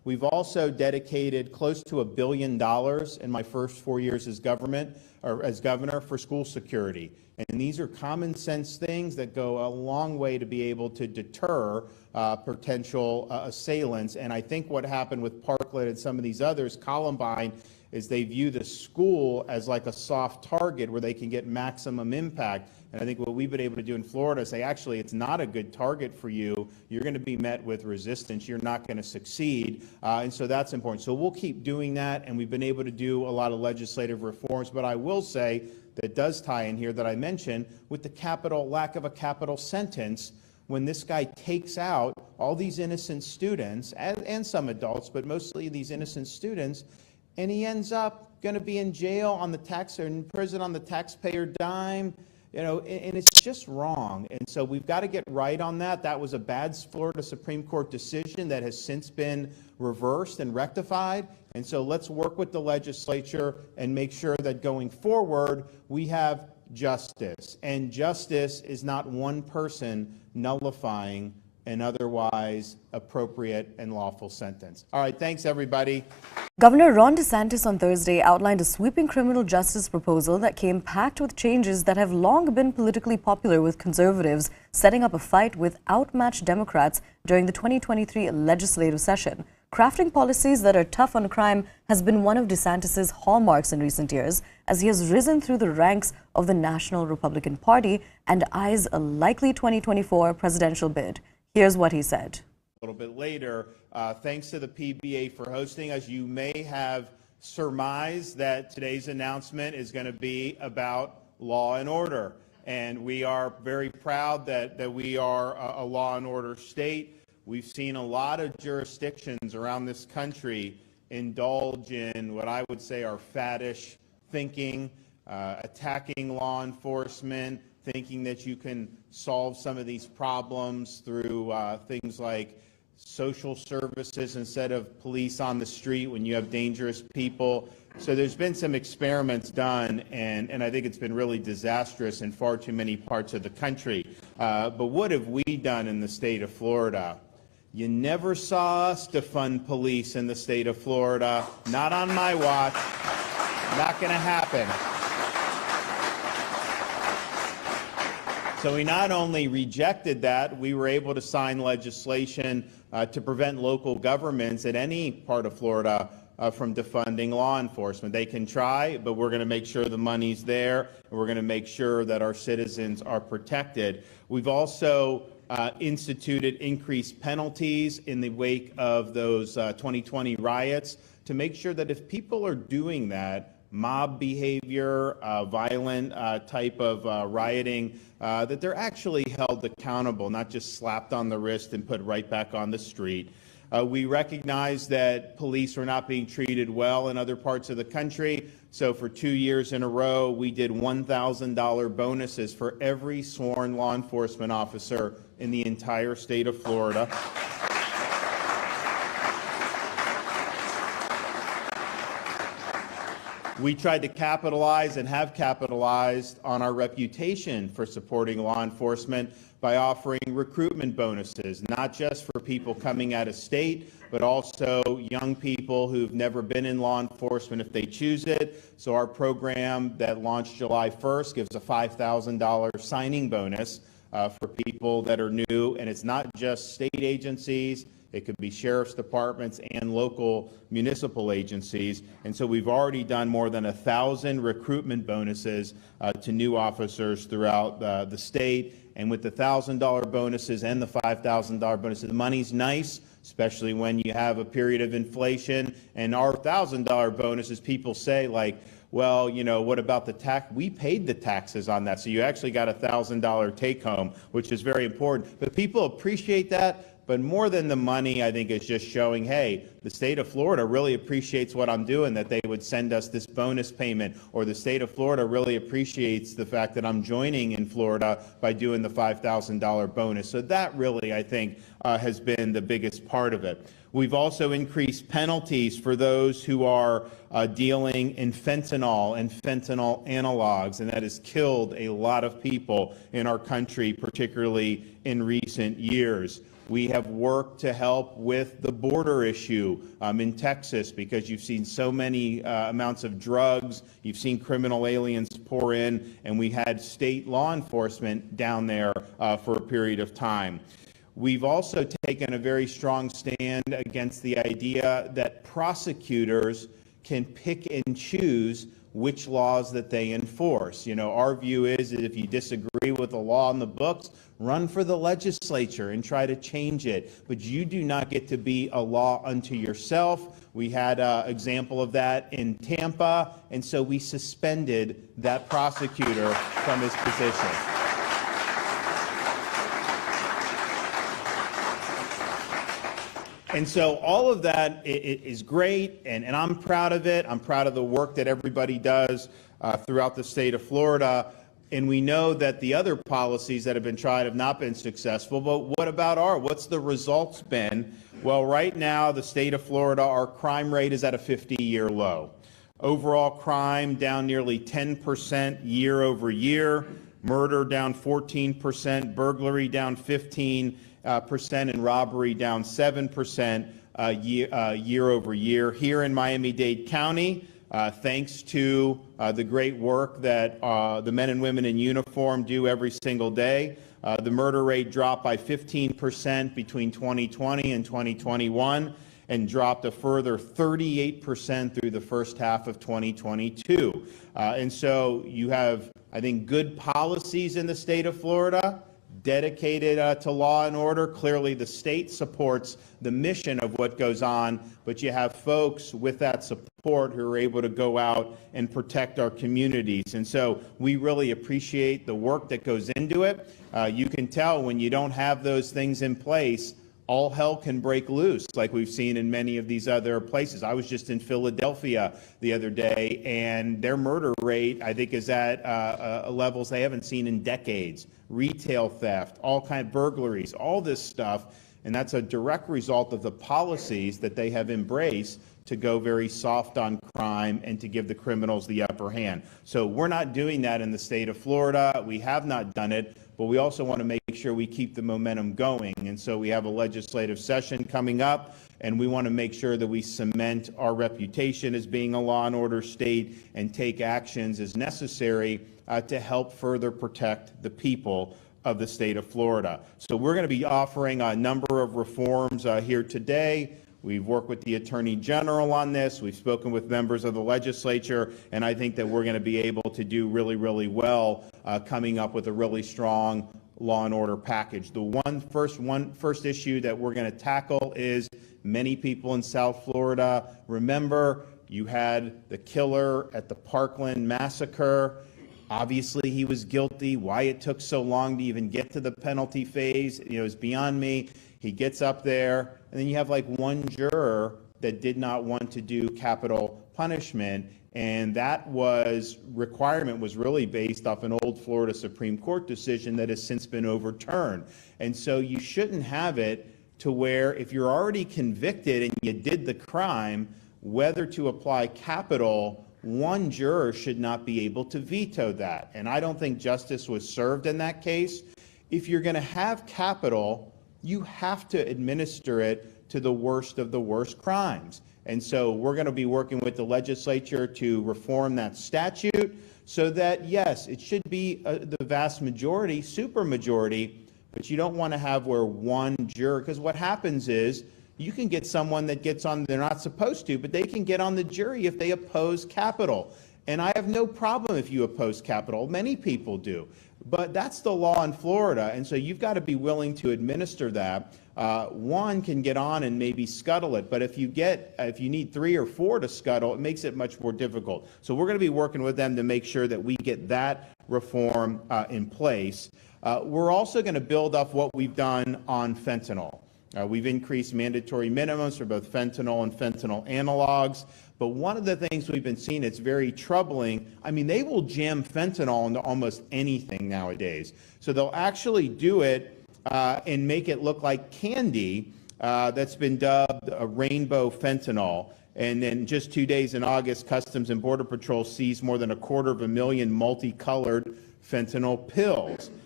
We've also dedicated close to $1 billion in my first 4 years as governor for school security. And these are common sense things that go a long way to be able to deter potential assailants. And I think what happened with Parkland and some of these others, Columbine, is they view the school as like a soft target where they can get maximum impact. And I think what we've been able to do in Florida is say, actually, it's not a good target for you. You're going to be met with resistance. You're not going to succeed. And so that's important. So we'll keep doing that. And we've been able to do a lot of legislative reforms. But I will say that does tie in here that I mentioned with the lack of a capital sentence. When this guy takes out all these innocent students and some adults, but mostly these innocent students, and he ends up going to be in jail on the or in prison on the taxpayer dime, and it's just wrong. And so we've got to get right on that. That was a bad Florida Supreme Court decision that has since been reversed and rectified. And so let's work with the legislature and make sure that going forward we have justice. And justice is not one person nullifying an otherwise appropriate and lawful sentence. All right, thanks everybody. Governor Ron DeSantis on Thursday outlined a sweeping criminal justice proposal that came packed with changes that have long been politically popular with conservatives, setting up a fight with outmatched Democrats during the 2023 legislative session. Crafting policies that are tough on crime has been one of DeSantis' hallmarks in recent years, as he has risen through the ranks of the National Republican Party and eyes a likely 2024 presidential bid. Here's what he said. A little bit later, thanks to the PBA for hosting us. You may have surmised that today's announcement is going to be about law and order. And we are very proud that we are a law and order state. We've seen a lot of jurisdictions around this country indulge in what I would say are faddish thinking, attacking law enforcement, thinking that you can solve some of these problems through things like social services instead of police on the street when you have dangerous people. So there's been some experiments done, and I think it's been really disastrous in far too many parts of the country. But what have we done in the state of Florida? You never saw us defund police in the state of Florida. Not on my watch. Not going to happen. So we not only rejected that, we were able to sign legislation to prevent local governments at any part of Florida from defunding law enforcement. They can try, but we're going to make sure the money's there, and we're going to make sure that our citizens are protected. We've also instituted increased penalties in the wake of those 2020 riots to make sure that if people are doing that, mob behavior, violent type of rioting, that they're actually held accountable, not just slapped on the wrist and put right back on the street. We recognize that police were not being treated well in other parts of the country. So for 2 years in a row, we did $1,000 bonuses for every sworn law enforcement officer in the entire state of Florida. We tried to capitalize and have capitalized on our reputation for supporting law enforcement by offering recruitment bonuses, not just for people coming out of state, but also young people who've never been in law enforcement if they choose it. So our program that launched July 1st gives a $5,000 signing bonus for people that are new, and it's not just state agencies. It could be sheriff's departments and local municipal agencies. And so we've already done more than 1,000 recruitment bonuses to new officers throughout the state. And with the $1,000 bonuses and the $5,000 bonuses, the money's nice, especially when you have a period of inflation. And our $1,000 bonuses, people say, like, well, you know, what about the tax? We paid the taxes on that. So you actually got a $1,000 take home, which is very important. But people appreciate that. But more than the money, I think, is just showing, hey, the state of Florida really appreciates what I'm doing, that they would send us this bonus payment, or the state of Florida really appreciates the fact that I'm joining in Florida by doing the $5,000 bonus. So that really, I think, has been the biggest part of it. We've also increased penalties for those who are dealing in fentanyl and fentanyl analogs, and that has killed a lot of people in our country, particularly in recent years. We have worked to help with the border issue in Texas, because you've seen so many amounts of drugs, you've seen criminal aliens pour in, and we had state law enforcement down there for a period of time. We've also taken a very strong stand against the idea that prosecutors can pick and choose which laws that they enforce. You know, our view is that if you disagree with the law in the books, run for the legislature and try to change it. But you do not get to be a law unto yourself. We had an example of that in Tampa, and so we suspended that prosecutor from his position. And so all of that is great, and I'm proud of it. I'm proud of the work that everybody does throughout the state of Florida. And we know that the other policies that have been tried have not been successful, but what about what's the results been? Well, right now, the state of Florida, our crime rate is at a 50-year low. Overall crime down nearly 10% year over year, murder down 14%, burglary down 15%, and robbery down 7% year over year. Here in Miami-Dade County, thanks to the great work that the men and women in uniform do every single day, the murder rate dropped by 15% between 2020 and 2021, and dropped a further 38% through the first half of 2022. And so you have, I think, good policies in the state of Florida, dedicated to law and order. Clearly, the state supports the mission of what goes on, but you have folks with that support who are able to go out and protect our communities. And so we really appreciate the work that goes into it. You can tell when you don't have those things in place, all hell can break loose, like we've seen in many of these other places. I was just in Philadelphia the other day, and their murder rate, I think, is at levels they haven't seen in decades. Retail theft, all kind of burglaries, all this stuff, and that's a direct result of the policies that they have embraced to go very soft on crime and to give the criminals the upper hand. So we're not doing that in the state of Florida. We have not done it, but we also want to make sure we keep the momentum going. And so we have a legislative session coming up, and we want to make sure that we cement our reputation as being a law and order state and take actions as necessary to help further protect the people of the state of Florida. So we're going to be offering a number of reforms here today. We've worked with the Attorney General on this. We've spoken with members of the legislature, and I think that we're going to be able to do really, really well coming up with a really strong law and order package. The first issue that we're going to tackle is many people in South Florida. Remember, you had the killer at the Parkland massacre. Obviously, he was guilty. Why it took so long to even get to the penalty phase, is beyond me. He gets up there, and then you have like one juror that did not want to do capital punishment, and that requirement was really based off an old Florida Supreme Court decision that has since been overturned. And so you shouldn't have it to where if you're already convicted and you did the crime, whether to apply capital, one juror should not be able to veto that. And I don't think justice was served in that case. If you're going to have capital, you have to administer it to the worst of the worst crimes. And so we're going to be working with the legislature to reform that statute so that, yes, it should be the vast majority, supermajority, but you don't want to have where one juror, because what happens is you can get someone that gets on, they're not supposed to, but they can get on the jury if they oppose capital. And I have no problem if you oppose capital. Many people do. But that's the law in Florida, and so you've got to be willing to administer that. One can get on and maybe scuttle it, but if you need 3 or 4 to scuttle, it makes it much more difficult. So we're going to be working with them to make sure that we get that reform in place. We're also going to build up what we've done on fentanyl. We've increased mandatory minimums for both fentanyl and fentanyl analogs. But one of the things we've been seeing that's very troubling, I mean, they will jam fentanyl into almost anything nowadays. So they'll actually do it and make it look like candy that's been dubbed a rainbow fentanyl. And then just 2 days in August, Customs and Border Patrol seized more than 250,000 multicolored fentanyl pills.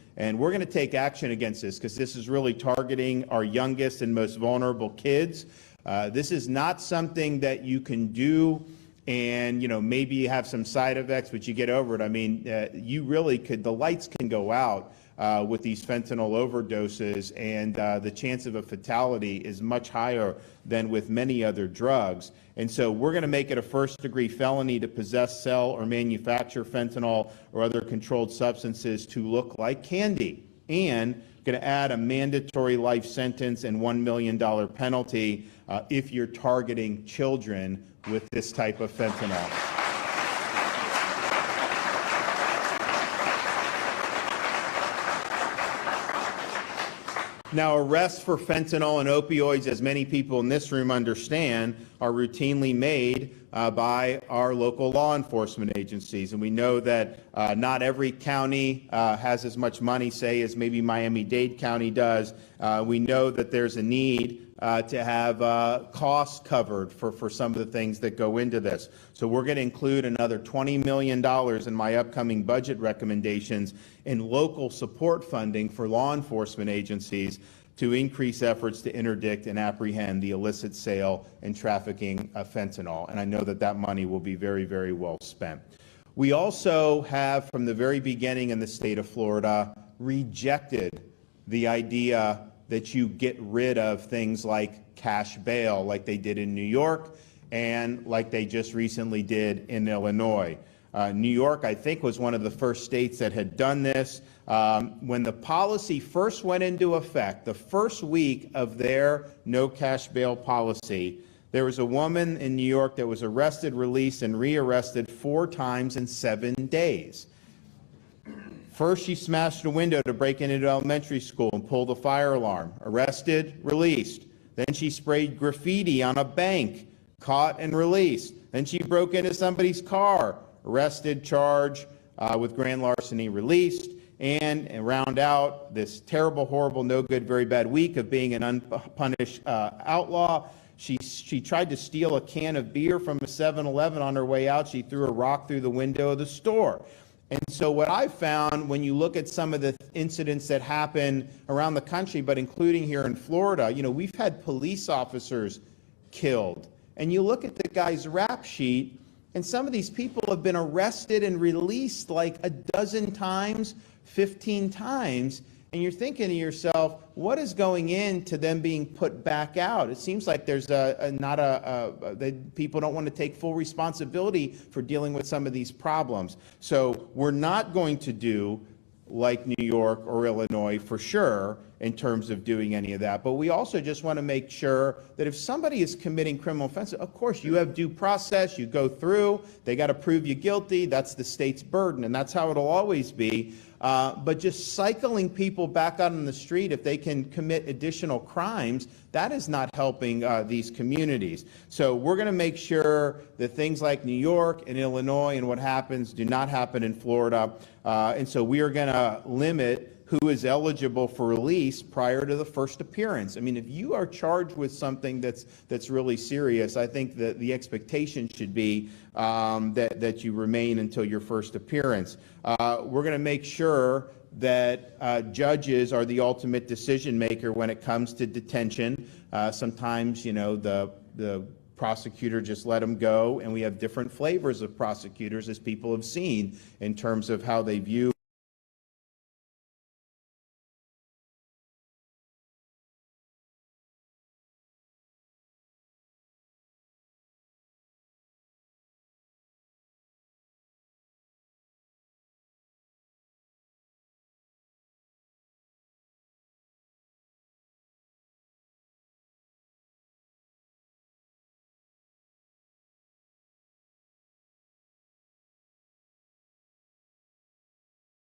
And we're going to take action against this because this is really targeting our youngest and most vulnerable kids. This is not something that you can do and, maybe you have some side effects, but you get over it. I mean, you really could, the lights can go out with these fentanyl overdoses, and the chance of a fatality is much higher than with many other drugs. And so we're going to make it a first-degree felony to possess, sell, or manufacture fentanyl or other controlled substances to look like candy, and going to add a mandatory life sentence and $1 million penalty if you're targeting children with this type of fentanyl. Now, arrests for fentanyl and opioids, as many people in this room understand, are routinely made by our local law enforcement agencies. And we know that not every county has as much money, say, as maybe Miami-Dade County does. We know that there's a need to have costs covered for some of the things that go into this. So we're going to include another $20 million in my upcoming budget recommendations in local support funding for law enforcement agencies to increase efforts to interdict and apprehend the illicit sale and trafficking of fentanyl. And I know that that money will be very, very well spent. We also have, from the very beginning in the state of Florida, rejected the idea that you get rid of things like cash bail, like they did in New York and like they just recently did in Illinois. New York, I think, was one of the first states that had done this. When the policy first went into effect, the first week of their no cash bail policy, there was a woman in New York that was arrested, released, and rearrested 4 times in 7 days. First, she smashed a window to break into elementary school and pulled a fire alarm. Arrested, released. Then she sprayed graffiti on a bank, caught and released. Then she broke into somebody's car, arrested, charged with grand larceny, released. And round out this terrible, horrible, no good, very bad week of being an unpunished outlaw. She tried to steal a can of beer from a 7-Eleven on her way out. She threw a rock through the window of the store. And so what I found when you look at some of the incidents that happen around the country, but including here in Florida, we've had police officers killed. And you look at the guy's rap sheet, and some of these people have been arrested and released like a dozen times, 15 times. And you're thinking to yourself, what is going into them being put back out? It seems like there's people don't want to take full responsibility for dealing with some of these problems. So we're not going to do like New York or Illinois for sure in terms of doing any of that. But we also just want to make sure that if somebody is committing criminal offenses, of course, you have due process, you go through, they got to prove you guilty, that's the state's burden, and that's how it'll always be. But just cycling people back out on the street, if they can commit additional crimes, that is not helping these communities. So we're going to make sure that things like New York and Illinois and what happens do not happen in Florida. And so we are going to limit who is eligible for release prior to the first appearance. I mean, if you are charged with something that's really serious, I think that the expectation should be that you remain until your first appearance. We're going to make sure that judges are the ultimate decision maker when it comes to detention. Sometimes, the prosecutor just let them go, and we have different flavors of prosecutors, as people have seen, in terms of how they view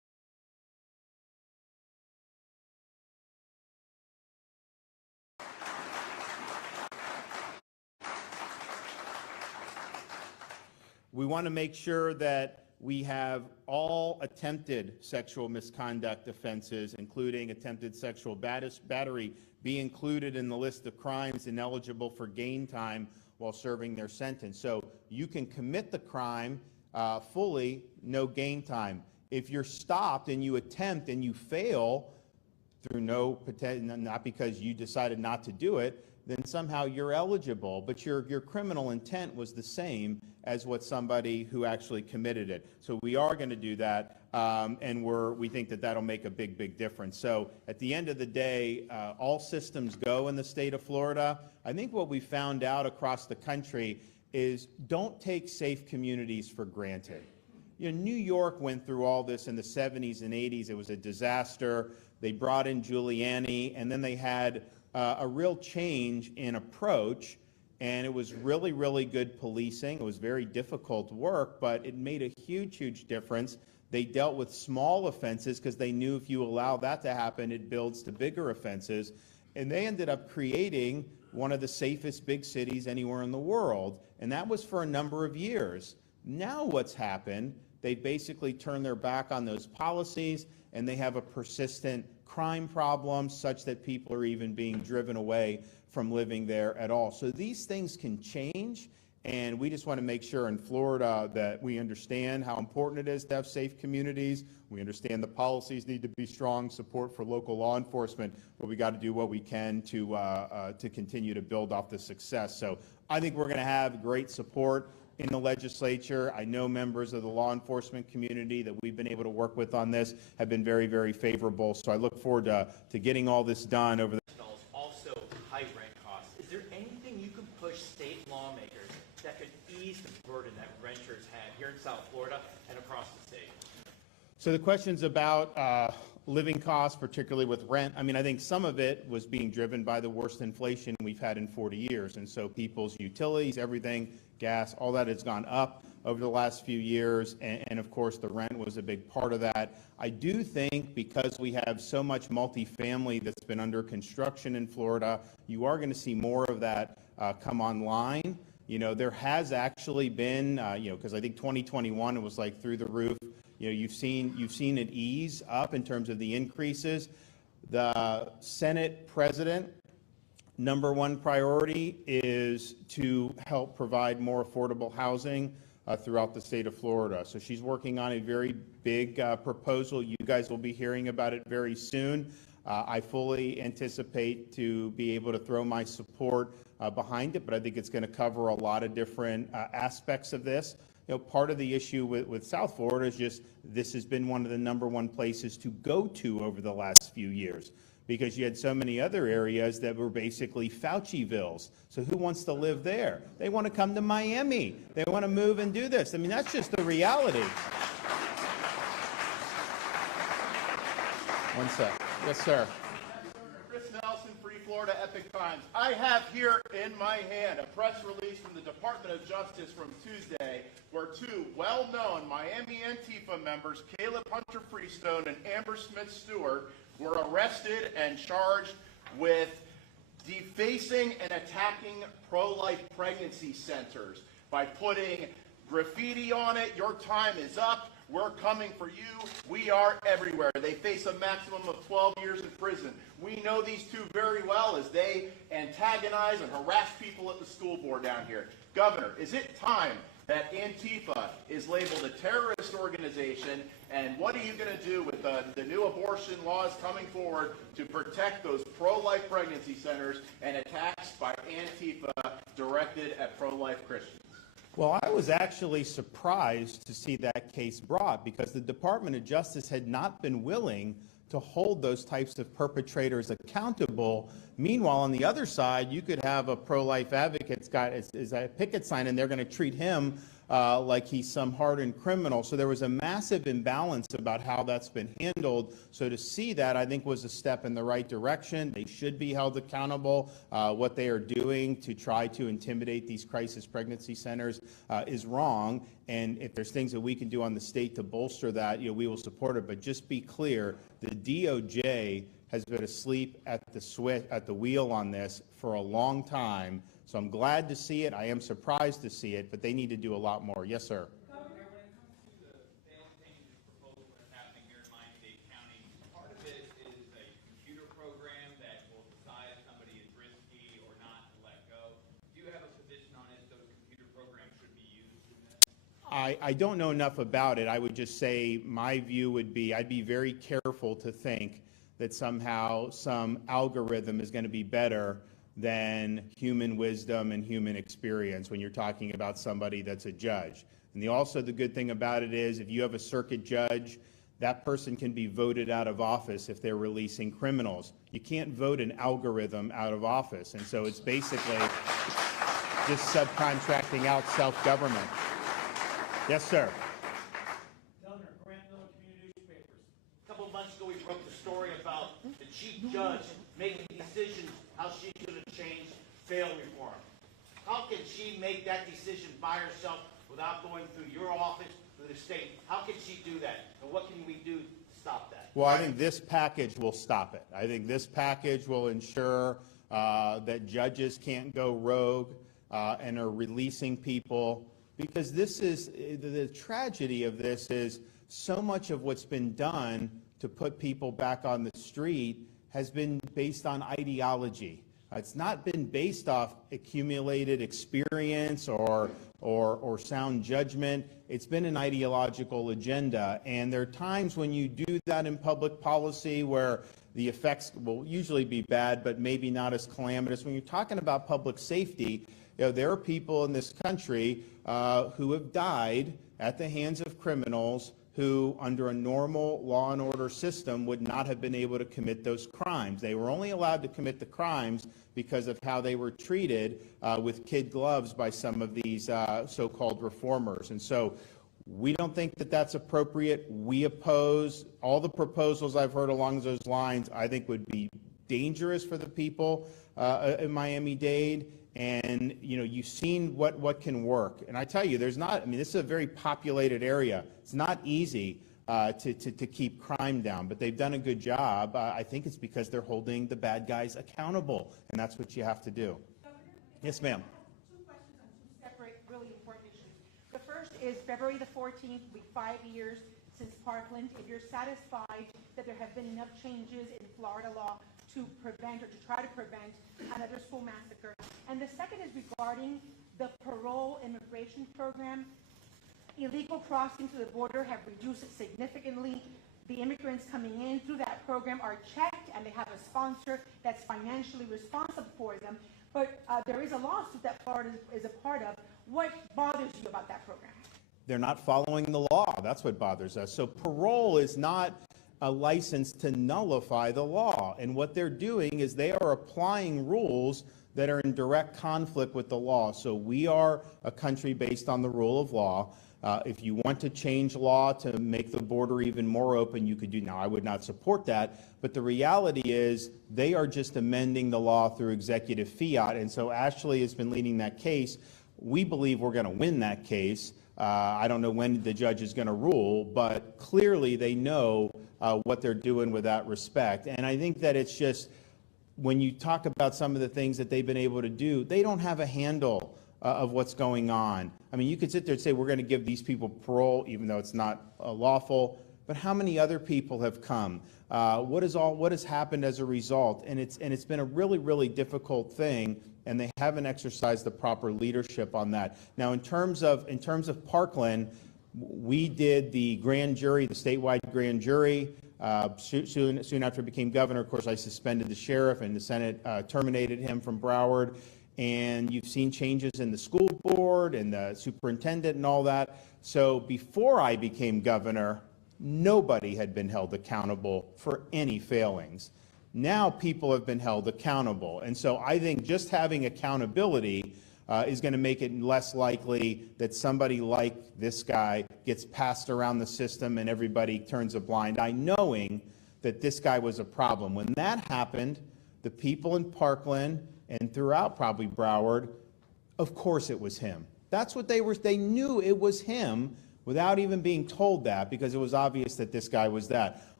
We want to make sure that we have all attempted sexual misconduct offenses, including attempted sexual battery, be included in the list of crimes ineligible for gain time while serving their sentence. So you can commit the crime fully, no gain time. If you're stopped and you attempt and you fail through not because you decided not to do it, then somehow you're eligible, but your criminal intent was the same as what somebody who actually committed it. So we are going to do that, and we think that that'll make a big, big difference. So at the end of the day, all systems go in the state of Florida. I think what we found out across the country is don't take safe communities for granted. You know, New York went through all this in the 70s and 80s. It was a disaster. They brought in Giuliani, and then they had a real change in approach, and it was really, really good policing. It was very difficult work, but it made a huge, huge difference. They dealt with small offenses because they knew if you allow that to happen, it builds to bigger offenses. And they ended up creating one of the safest big cities anywhere in the world, and that was for a number of years. Now what's happened, they basically turned their back on those policies, and they have a persistent crime problem such that people are even being driven away from living there at all. So these things can change, and we just want to make sure in Florida that we understand how important it is to have safe communities. We understand the policies need to be strong, support for local law enforcement, but we got to do what we can to continue to build off the success. So I think we're going to have great support in the legislature. I know members of the law enforcement community that we've been able to work with on this have been very, very favorable. So I look forward to getting all this done over the also high rent costs. Is there anything you can push state lawmakers that could ease the burden that renters have here in South Florida and across the state? So the questions about living costs, particularly with rent, I mean, I think some of it was being driven by the worst inflation we've had in 40 years. And so people's utilities, everything, gas, all that has gone up over the last few years. And of course, the rent was a big part of that. I do think because we have so much multifamily that's been under construction in Florida, you are going to see more of that come online. You know, there has actually been, because I think 2021, it was like through the roof. You know, you've seen it ease up in terms of the increases. The Senate president, number one priority is to help provide more affordable housing throughout the state of Florida. So she's working on a very big proposal. You guys will be hearing about it very soon. I fully anticipate to be able to throw my support behind it, but I think it's going to cover a lot of different aspects of this. You know, part of the issue with South Florida is just this has been one of the number one places to go to over the last few years because you had so many other areas that were basically Faucivilles. So who wants to live there? They want to come to Miami. They want to move and do this. I mean, that's just the reality. One sec. Yes, sir. Florida Epic Times. I have here in my hand a press release from the Department of Justice from Tuesday where two well-known Miami Antifa members, Caleb Hunter Freestone and Amber Smith Stewart, were arrested and charged with defacing and attacking pro-life pregnancy centers by putting graffiti on it, "Your time is up, we're coming for you, we are everywhere." They face a maximum of 12 years in prison. We know these two very well as they antagonize and harass people at the school board down here. Governor, is it time that Antifa is labeled a terrorist organization, and what are you going to do with the new abortion laws coming forward to protect those pro-life pregnancy centers and attacks by Antifa directed at pro-life Christians? Well, I was actually surprised to see that case brought because the Department of Justice had not been willing to hold those types of perpetrators accountable. Meanwhile, on the other side, you could have a pro-life advocate's got a picket sign, and they're going to treat him like he's some hardened criminal. So there was a massive imbalance about how that's been handled. So to see that, I think, was a step in the right direction. They should be held accountable. What they are doing to try to intimidate these crisis pregnancy centers is wrong. And if there's things that we can do on the state to bolster that, we will support it. But just be clear, the DOJ has been asleep at the wheel on this for a long time. So I'm glad to see it. I am surprised to see it, but they need to do a lot more. Yes, sir. When it comes to the bail changes proposal that's happening here in Miami-Dade County, part of it is a computer program that will decide if somebody is risky or not to let go. Do you have a position on if those computer programs should be used in this? I don't know enough about it. I would just say my view would be I'd be very careful to think that somehow some algorithm is going to be better than human wisdom and human experience when you're talking about somebody that's a judge. And also the good thing about it is if you have a circuit judge, that person can be voted out of office if they're releasing criminals. You can't vote an algorithm out of office. And so it's basically just subcontracting out self-government. Yes, sir. Governor, Grant Miller Community Newspapers. A couple of months ago, we broke the story about the chief judge making decisions how she should have changed bail reform. How can she make that decision by herself without going through your office, through the state? How can she do that? And what can we do to stop that? Well, I think this package will stop it. I think this package will ensure that judges can't go rogue and are releasing people, because this is the tragedy of this is so much of what's been done to put people back on the street has been based on ideology. It's not been based off accumulated experience or sound judgment. It's been an ideological agenda. And there are times when you do that in public policy where the effects will usually be bad, but maybe not as calamitous. When you're talking about public safety, there are people in this country who have died at the hands of criminals who, under a normal law and order system, would not have been able to commit those crimes. They were only allowed to commit the crimes because of how they were treated with kid gloves by some of these so-called reformers. And so we don't think that that's appropriate. We oppose all the proposals I've heard along those lines. I think would be dangerous for the people in Miami-Dade. And, you've seen what can work. And I tell you, this is a very populated area. It's not easy to keep crime down, but they've done a good job. I think it's because they're holding the bad guys accountable, and that's what you have to do. Yes, ma'am. Two questions on two separate, really important issues. The first is February the 14th, will be 5 years since Parkland. If you're satisfied that there have been enough changes in Florida law to prevent or to try to prevent another school massacre. And the second is regarding the parole immigration program. Illegal crossings to the border have reduced significantly. The immigrants coming in through that program are checked and they have a sponsor that's financially responsible for them. But there is a lawsuit that Florida is a part of. What bothers you about that program? They're not following the law. That's what bothers us. So parole is not a license to nullify the law. And what they're doing is they are applying rules that are in direct conflict with the law. So we are a country based on the rule of law. If you want to change law to make the border even more open, you could do. Now, I would not support that, but the reality is they are just amending the law through executive fiat. And so Ashley has been leading that case. We believe we're going to win that case. I don't know when the judge is going to rule, but clearly they know what they're doing with that respect. And I think that it's just, when you talk about some of the things that they've been able to do, they don't have a handle of what's going on. I mean, you could sit there and say, we're going to give these people parole, even though it's not lawful, but how many other people have come? What has happened as a result? And it's been a really, really difficult thing, and they haven't exercised the proper leadership on that. Now, in terms of Parkland, we did the grand jury, the statewide grand jury. Soon after I became governor, of course, I suspended the sheriff, and the Senate terminated him from Broward. And you've seen changes in the school board and the superintendent and all that. So before I became governor, nobody had been held accountable for any failings. Now people have been held accountable. And so I think just having accountability is going to make it less likely that somebody like this guy gets passed around the system and everybody turns a blind eye, knowing that this guy was a problem. When that happened, the people in Parkland and throughout probably Broward, of course it was him. That's what they knew it was him without even being told that, because it was obvious that this guy was that.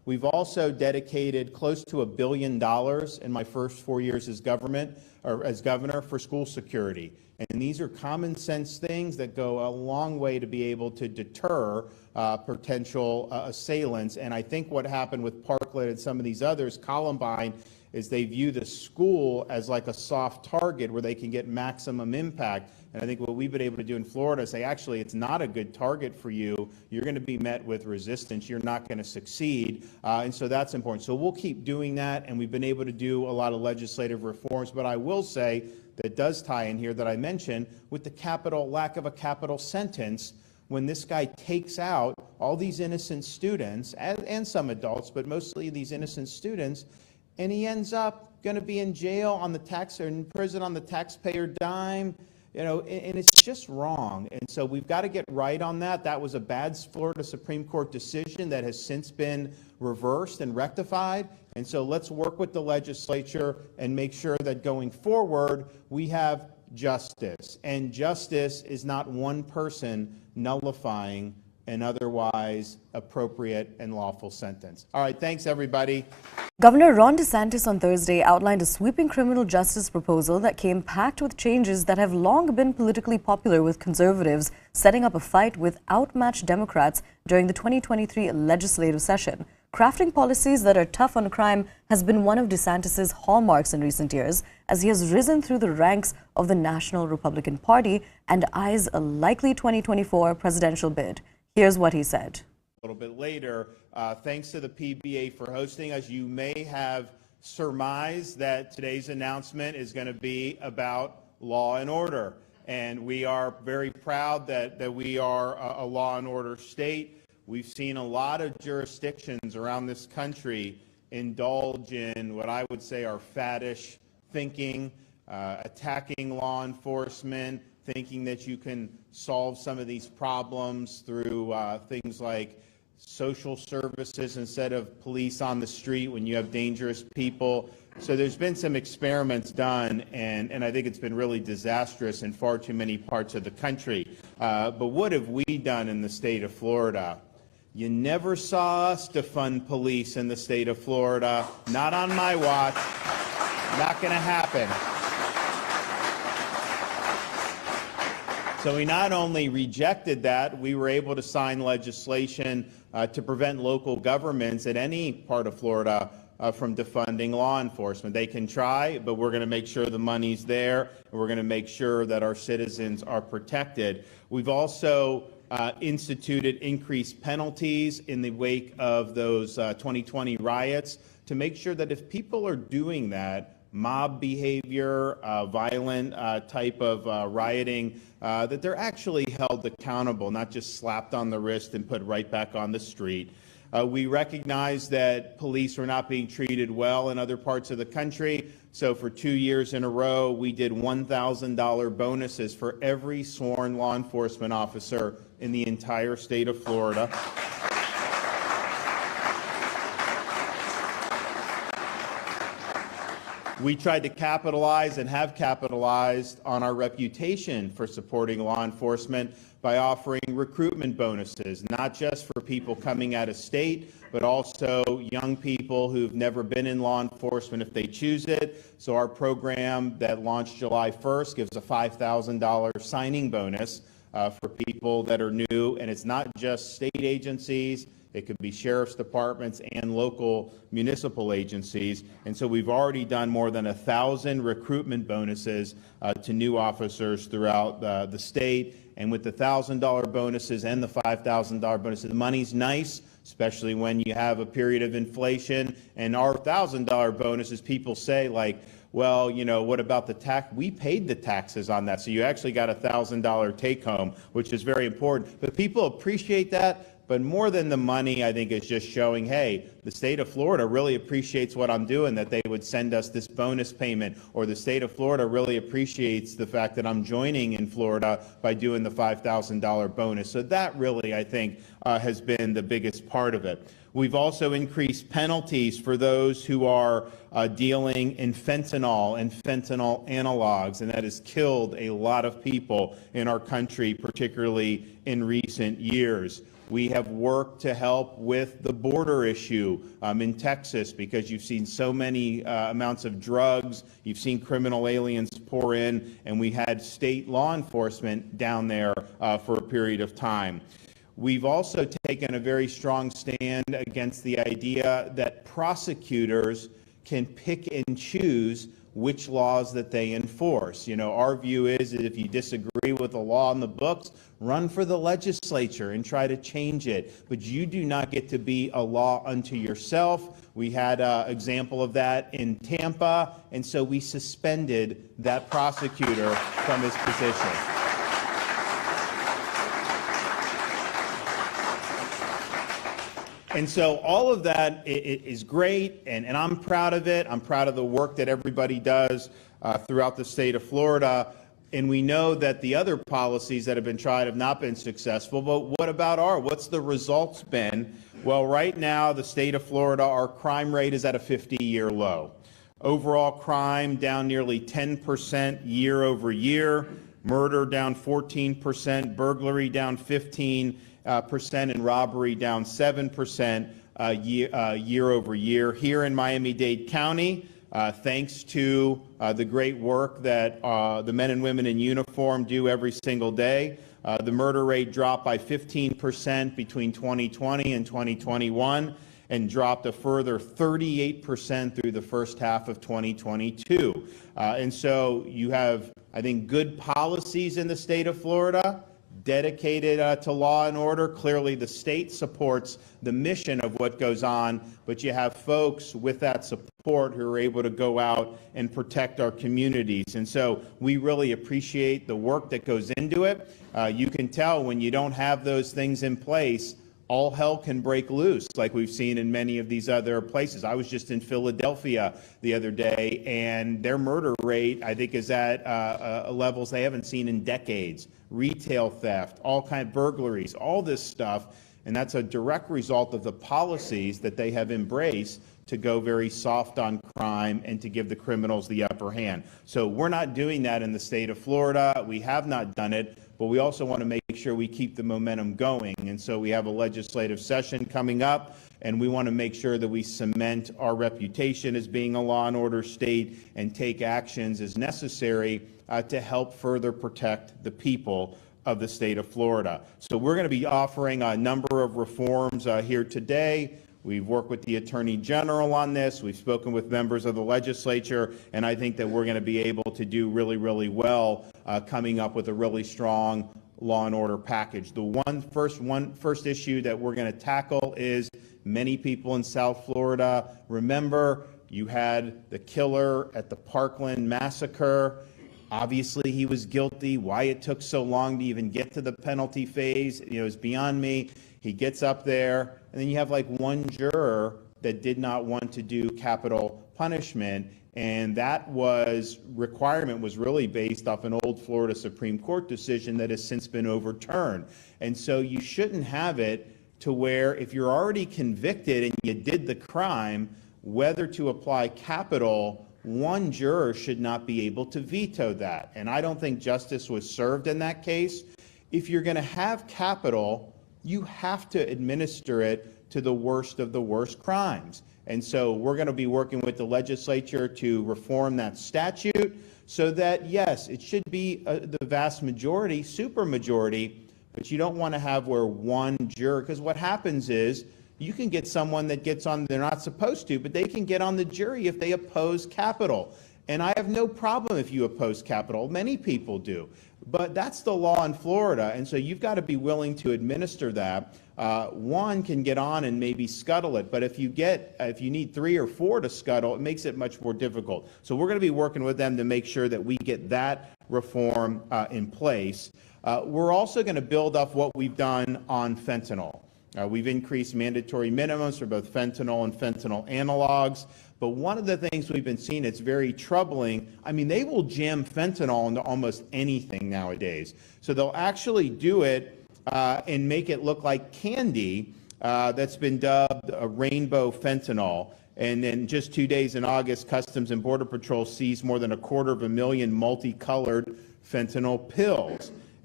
We've also dedicated close to $1 billion in my first 4 years as governor for school security. And these are common sense things that go a long way to be able to deter potential assailants. And I think what happened with Parkland and some of these others, Columbine, is they view the school as like a soft target where they can get maximum impact. And I think what we've been able to do in Florida is say, actually, it's not a good target for you. You're going to be met with resistance. You're not going to succeed. And so that's important. So we'll keep doing that. And we've been able to do a lot of legislative reforms. But I will say that does tie in here that I mentioned with the lack of a capital sentence. When this guy takes out all these innocent students and some adults, but mostly these innocent students, and he ends up going to be in jail on the or in prison on the taxpayer dime, and it's just wrong. And so we've got to get right on that. That was a bad Florida Supreme Court decision that has since been reversed and rectified. And so let's work with the legislature and make sure that going forward we have justice. And justice is not one person nullifying an otherwise appropriate and lawful sentence. All right, thanks everybody. Governor Ron DeSantis on Thursday outlined a sweeping criminal justice proposal that came packed with changes that have long been politically popular with conservatives, setting up a fight with outmatched Democrats during the 2023 legislative session. Crafting policies that are tough on crime has been one of DeSantis' hallmarks in recent years, as he has risen through the ranks of the National Republican Party and eyes a likely 2024 presidential bid. Here's what he said. A little bit later, thanks to the PBA for hosting us. You may have surmised that today's announcement is going to be about law and order. And we are very proud that we are a law and order state. We've seen a lot of jurisdictions around this country indulge in what I would say are faddish thinking, attacking law enforcement, thinking that you can solve some of these problems through things like social services instead of police on the street when you have dangerous people. So there's been some experiments done, and I think it's been really disastrous in far too many parts of the country. But what have we done in the state of Florida? You never saw us defund police in the state of Florida. Not on my watch. Not going to happen. So we not only rejected that, we were able to sign legislation to prevent local governments at any part of Florida from defunding law enforcement. They can try, but we're going to make sure the money's there, and we're going to make sure that our citizens are protected. We've also instituted increased penalties in the wake of those 2020 riots to make sure that if people are doing that, mob behavior, violent type of rioting, that they're actually held accountable, not just slapped on the wrist and put right back on the street. We recognize that police were not being treated well in other parts of the country. So for 2 years in a row, we did $1,000 bonuses for every sworn law enforcement officer in the entire state of Florida. We tried to capitalize and have capitalized on our reputation for supporting law enforcement by offering recruitment bonuses, not just for people coming out of state, but also young people who've never been in law enforcement if they choose it. So our program that launched July 1st gives a $5,000 signing bonus for people that are new, and it's not just state agencies. It could be sheriff's departments and local municipal agencies. And so we've already done more than 1,000 recruitment bonuses to new officers throughout the state. And with the $1,000 bonuses and the $5,000 bonuses, the money's nice, especially when you have a period of inflation. And our $1,000 bonuses, people say, like, well, you know, what about the tax? We paid the taxes on that. So you actually got a $1,000 take home, which is very important. But people appreciate that. But more than the money, I think, is just showing, hey, the state of Florida really appreciates what I'm doing, that they would send us this bonus payment, or the state of Florida really appreciates the fact that I'm joining in Florida by doing the $5,000 bonus. So that really, I think, has been the biggest part of it. We've also increased penalties for those who are dealing in fentanyl and fentanyl analogs, and that has killed a lot of people in our country, particularly in recent years. We have worked to help with the border issue in Texas, because you've seen so many amounts of drugs, you've seen criminal aliens pour in, and we had state law enforcement down there for a period of time. We've also taken a very strong stand against the idea that prosecutors can pick and choose which laws that they enforce. You know, our view is that if you disagree with the law in the books, run for the legislature and try to change it. But you do not get to be a law unto yourself. We had an example of that in Tampa, and so we suspended that prosecutor from his position. And so all of that is great, and I'm proud of it. I'm proud of the work that everybody does throughout the state of Florida. And we know that the other policies that have been tried have not been successful, but what about what's the results been? Well, right now, the state of Florida, our crime rate is at a 50-year low. Overall crime down nearly 10% year over year, murder down 14%, burglary down 15%, and robbery down 7% year over year. Here in Miami-Dade County, thanks to the great work that the men and women in uniform do every single day, the murder rate dropped by 15% between 2020 and 2021, and dropped a further 38% through the first half of 2022. And so you have, I think, good policies in the state of Florida, dedicated to law and order. Clearly, the state supports the mission of what goes on, but you have folks with that support who are able to go out and protect our communities. And so we really appreciate the work that goes into it. You can tell when you don't have those things in place, all hell can break loose, like we've seen in many of these other places. I was just in Philadelphia the other day, and their murder rate, I think, is at levels they haven't seen in decades. Retail theft, all kind of burglaries, all this stuff, and that's a direct result of the policies that they have embraced to go very soft on crime and to give the criminals the upper hand. So we're not doing that in the state of Florida. We have not done it, but we also want to make sure we keep the momentum going. And so we have a legislative session coming up, and we want to make sure that we cement our reputation as being a law and order state and take actions as necessary to help further protect the people of the state of Florida. So we're going to be offering a number of reforms here today. We've worked with the Attorney General on this. We've spoken with members of the legislature, and I think that we're going to be able to do really, really well coming up with a really strong law and order package. The first issue that we're going to tackle is many people in South Florida. Remember, you had the killer at the Parkland massacre. Obviously, he was guilty. Why it took so long to even get to the penalty phase, is beyond me. He gets up there, and then you have like one juror that did not want to do capital punishment, and that requirement was really based off an old Florida Supreme Court decision that has since been overturned. And so you shouldn't have it to where if you're already convicted and you did the crime, whether to apply capital, one juror should not be able to veto that. And I don't think justice was served in that case. If you're going to have capital, you have to administer it to the worst of the worst crimes. And so we're going to be working with the legislature to reform that statute so that, yes, it should be the vast majority, supermajority, but you don't want to have where one juror, because what happens is you can get someone that gets on, they're not supposed to, but they can get on the jury if they oppose capital. And I have no problem if you oppose capital. Many people do. But that's the law in Florida, and so you've got to be willing to administer that. One can get on and maybe scuttle it, but if you need 3 or 4 to scuttle, it makes it much more difficult. So we're going to be working with them to make sure that we get that reform in place. We're also going to build up what we've done on fentanyl. We've increased mandatory minimums for both fentanyl and fentanyl analogs. But one of the things we've been seeing that's very troubling, I mean, they will jam fentanyl into almost anything nowadays. So they'll actually do it and make it look like candy that's been dubbed a rainbow fentanyl. And then just 2 days in August, Customs and Border Patrol seized more than 250,000 multicolored fentanyl pills.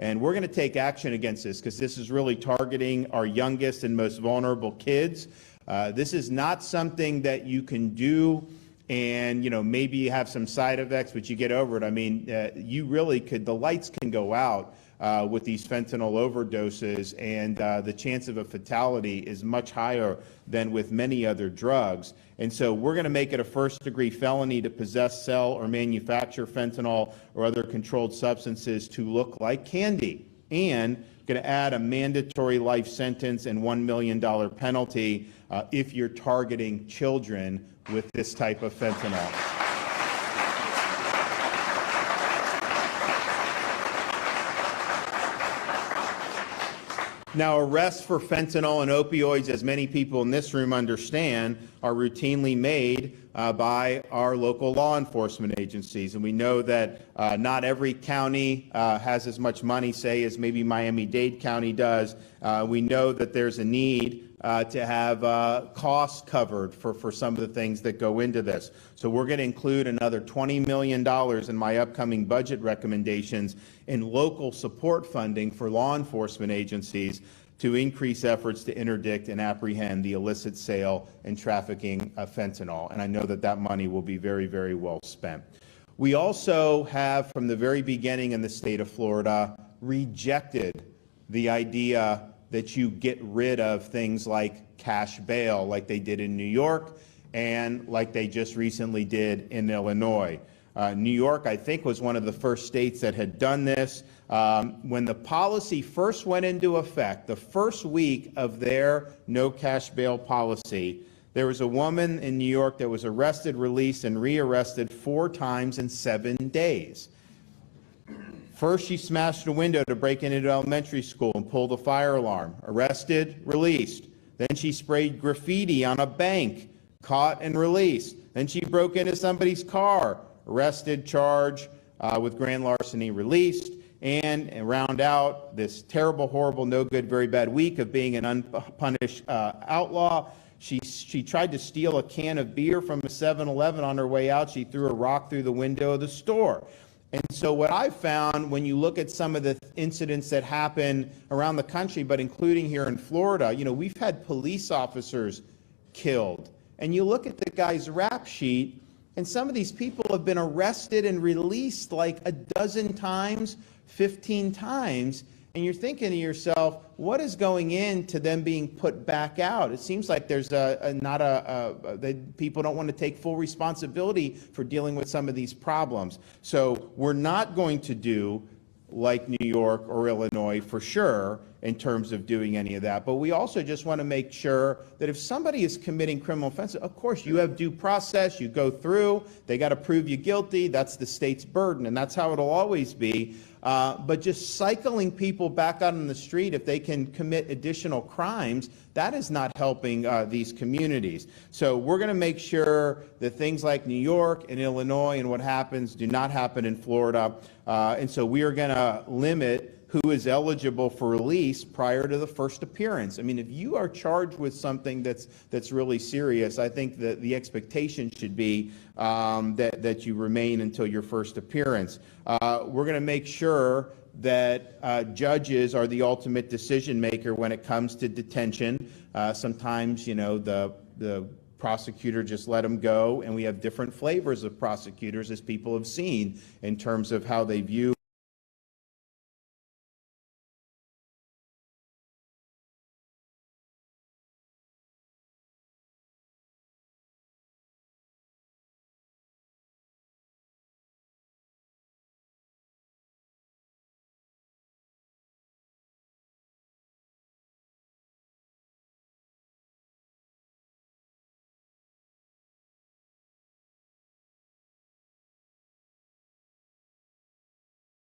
And we're going to take action against this because this is really targeting our youngest and most vulnerable kids. This is not something that you can do and, maybe you have some side effects, but you get over it. I mean, you really could, the lights can go out with these fentanyl overdoses, and the chance of a fatality is much higher than with many other drugs. And so we're going to make it a first-degree felony to possess, sell, or manufacture fentanyl or other controlled substances to look like candy, and going to add a mandatory life sentence and $1 million penalty if you're targeting children with this type of fentanyl. Now, arrests for fentanyl and opioids, as many people in this room understand, are routinely made by our local law enforcement agencies. And we know that not every county has as much money, say, as maybe Miami-Dade County does. We know that there's a need to have costs covered for some of the things that go into this. So we're going to include another $20 million in my upcoming budget recommendations in local support funding for law enforcement agencies to increase efforts to interdict and apprehend the illicit sale and trafficking of fentanyl. And I know that that money will be very, very well spent. We also have, from the very beginning in the state of Florida, rejected the idea that you get rid of things like cash bail, like they did in New York and like they just recently did in Illinois. New York, I think, was one of the first states that had done this. When the policy first went into effect, the first week of their no cash bail policy, there was a woman in New York that was arrested, released, and rearrested 4 times in 7 days. First, she smashed a window to break into elementary school and pulled a fire alarm. Arrested, released. Then she sprayed graffiti on a bank, caught and released. Then she broke into somebody's car, arrested, charged with grand larceny, released. And round out this terrible, horrible, no good, very bad week of being an unpunished outlaw. She tried to steal a can of beer from a 7-Eleven on her way out. She threw a rock through the window of the store. And so what I found when you look at some of the incidents that happen around the country, but including here in Florida, we've had police officers killed. And you look at the guy's rap sheet, and some of these people have been arrested and released like a dozen times, 15 times. And you're thinking to yourself, what is going into them being put back out? It seems like there's people don't want to take full responsibility for dealing with some of these problems. So we're not going to do like New York or Illinois for sure in terms of doing any of that. But we also just want to make sure that if somebody is committing criminal offenses, of course, you have due process, you go through, they got to prove you guilty, that's the state's burden, and that's how it'll always be. But just cycling people back out on the street, if they can commit additional crimes, that is not helping these communities. So we're going to make sure that things like New York and Illinois and what happens do not happen in Florida. And so we are going to limit who is eligible for release prior to the first appearance. I mean, if you are charged with something that's really serious, I think that the expectation should be that you remain until your first appearance. We're going to make sure that judges are the ultimate decision maker when it comes to detention. Sometimes, the prosecutor just let them go, and we have different flavors of prosecutors, as people have seen, in terms of how they view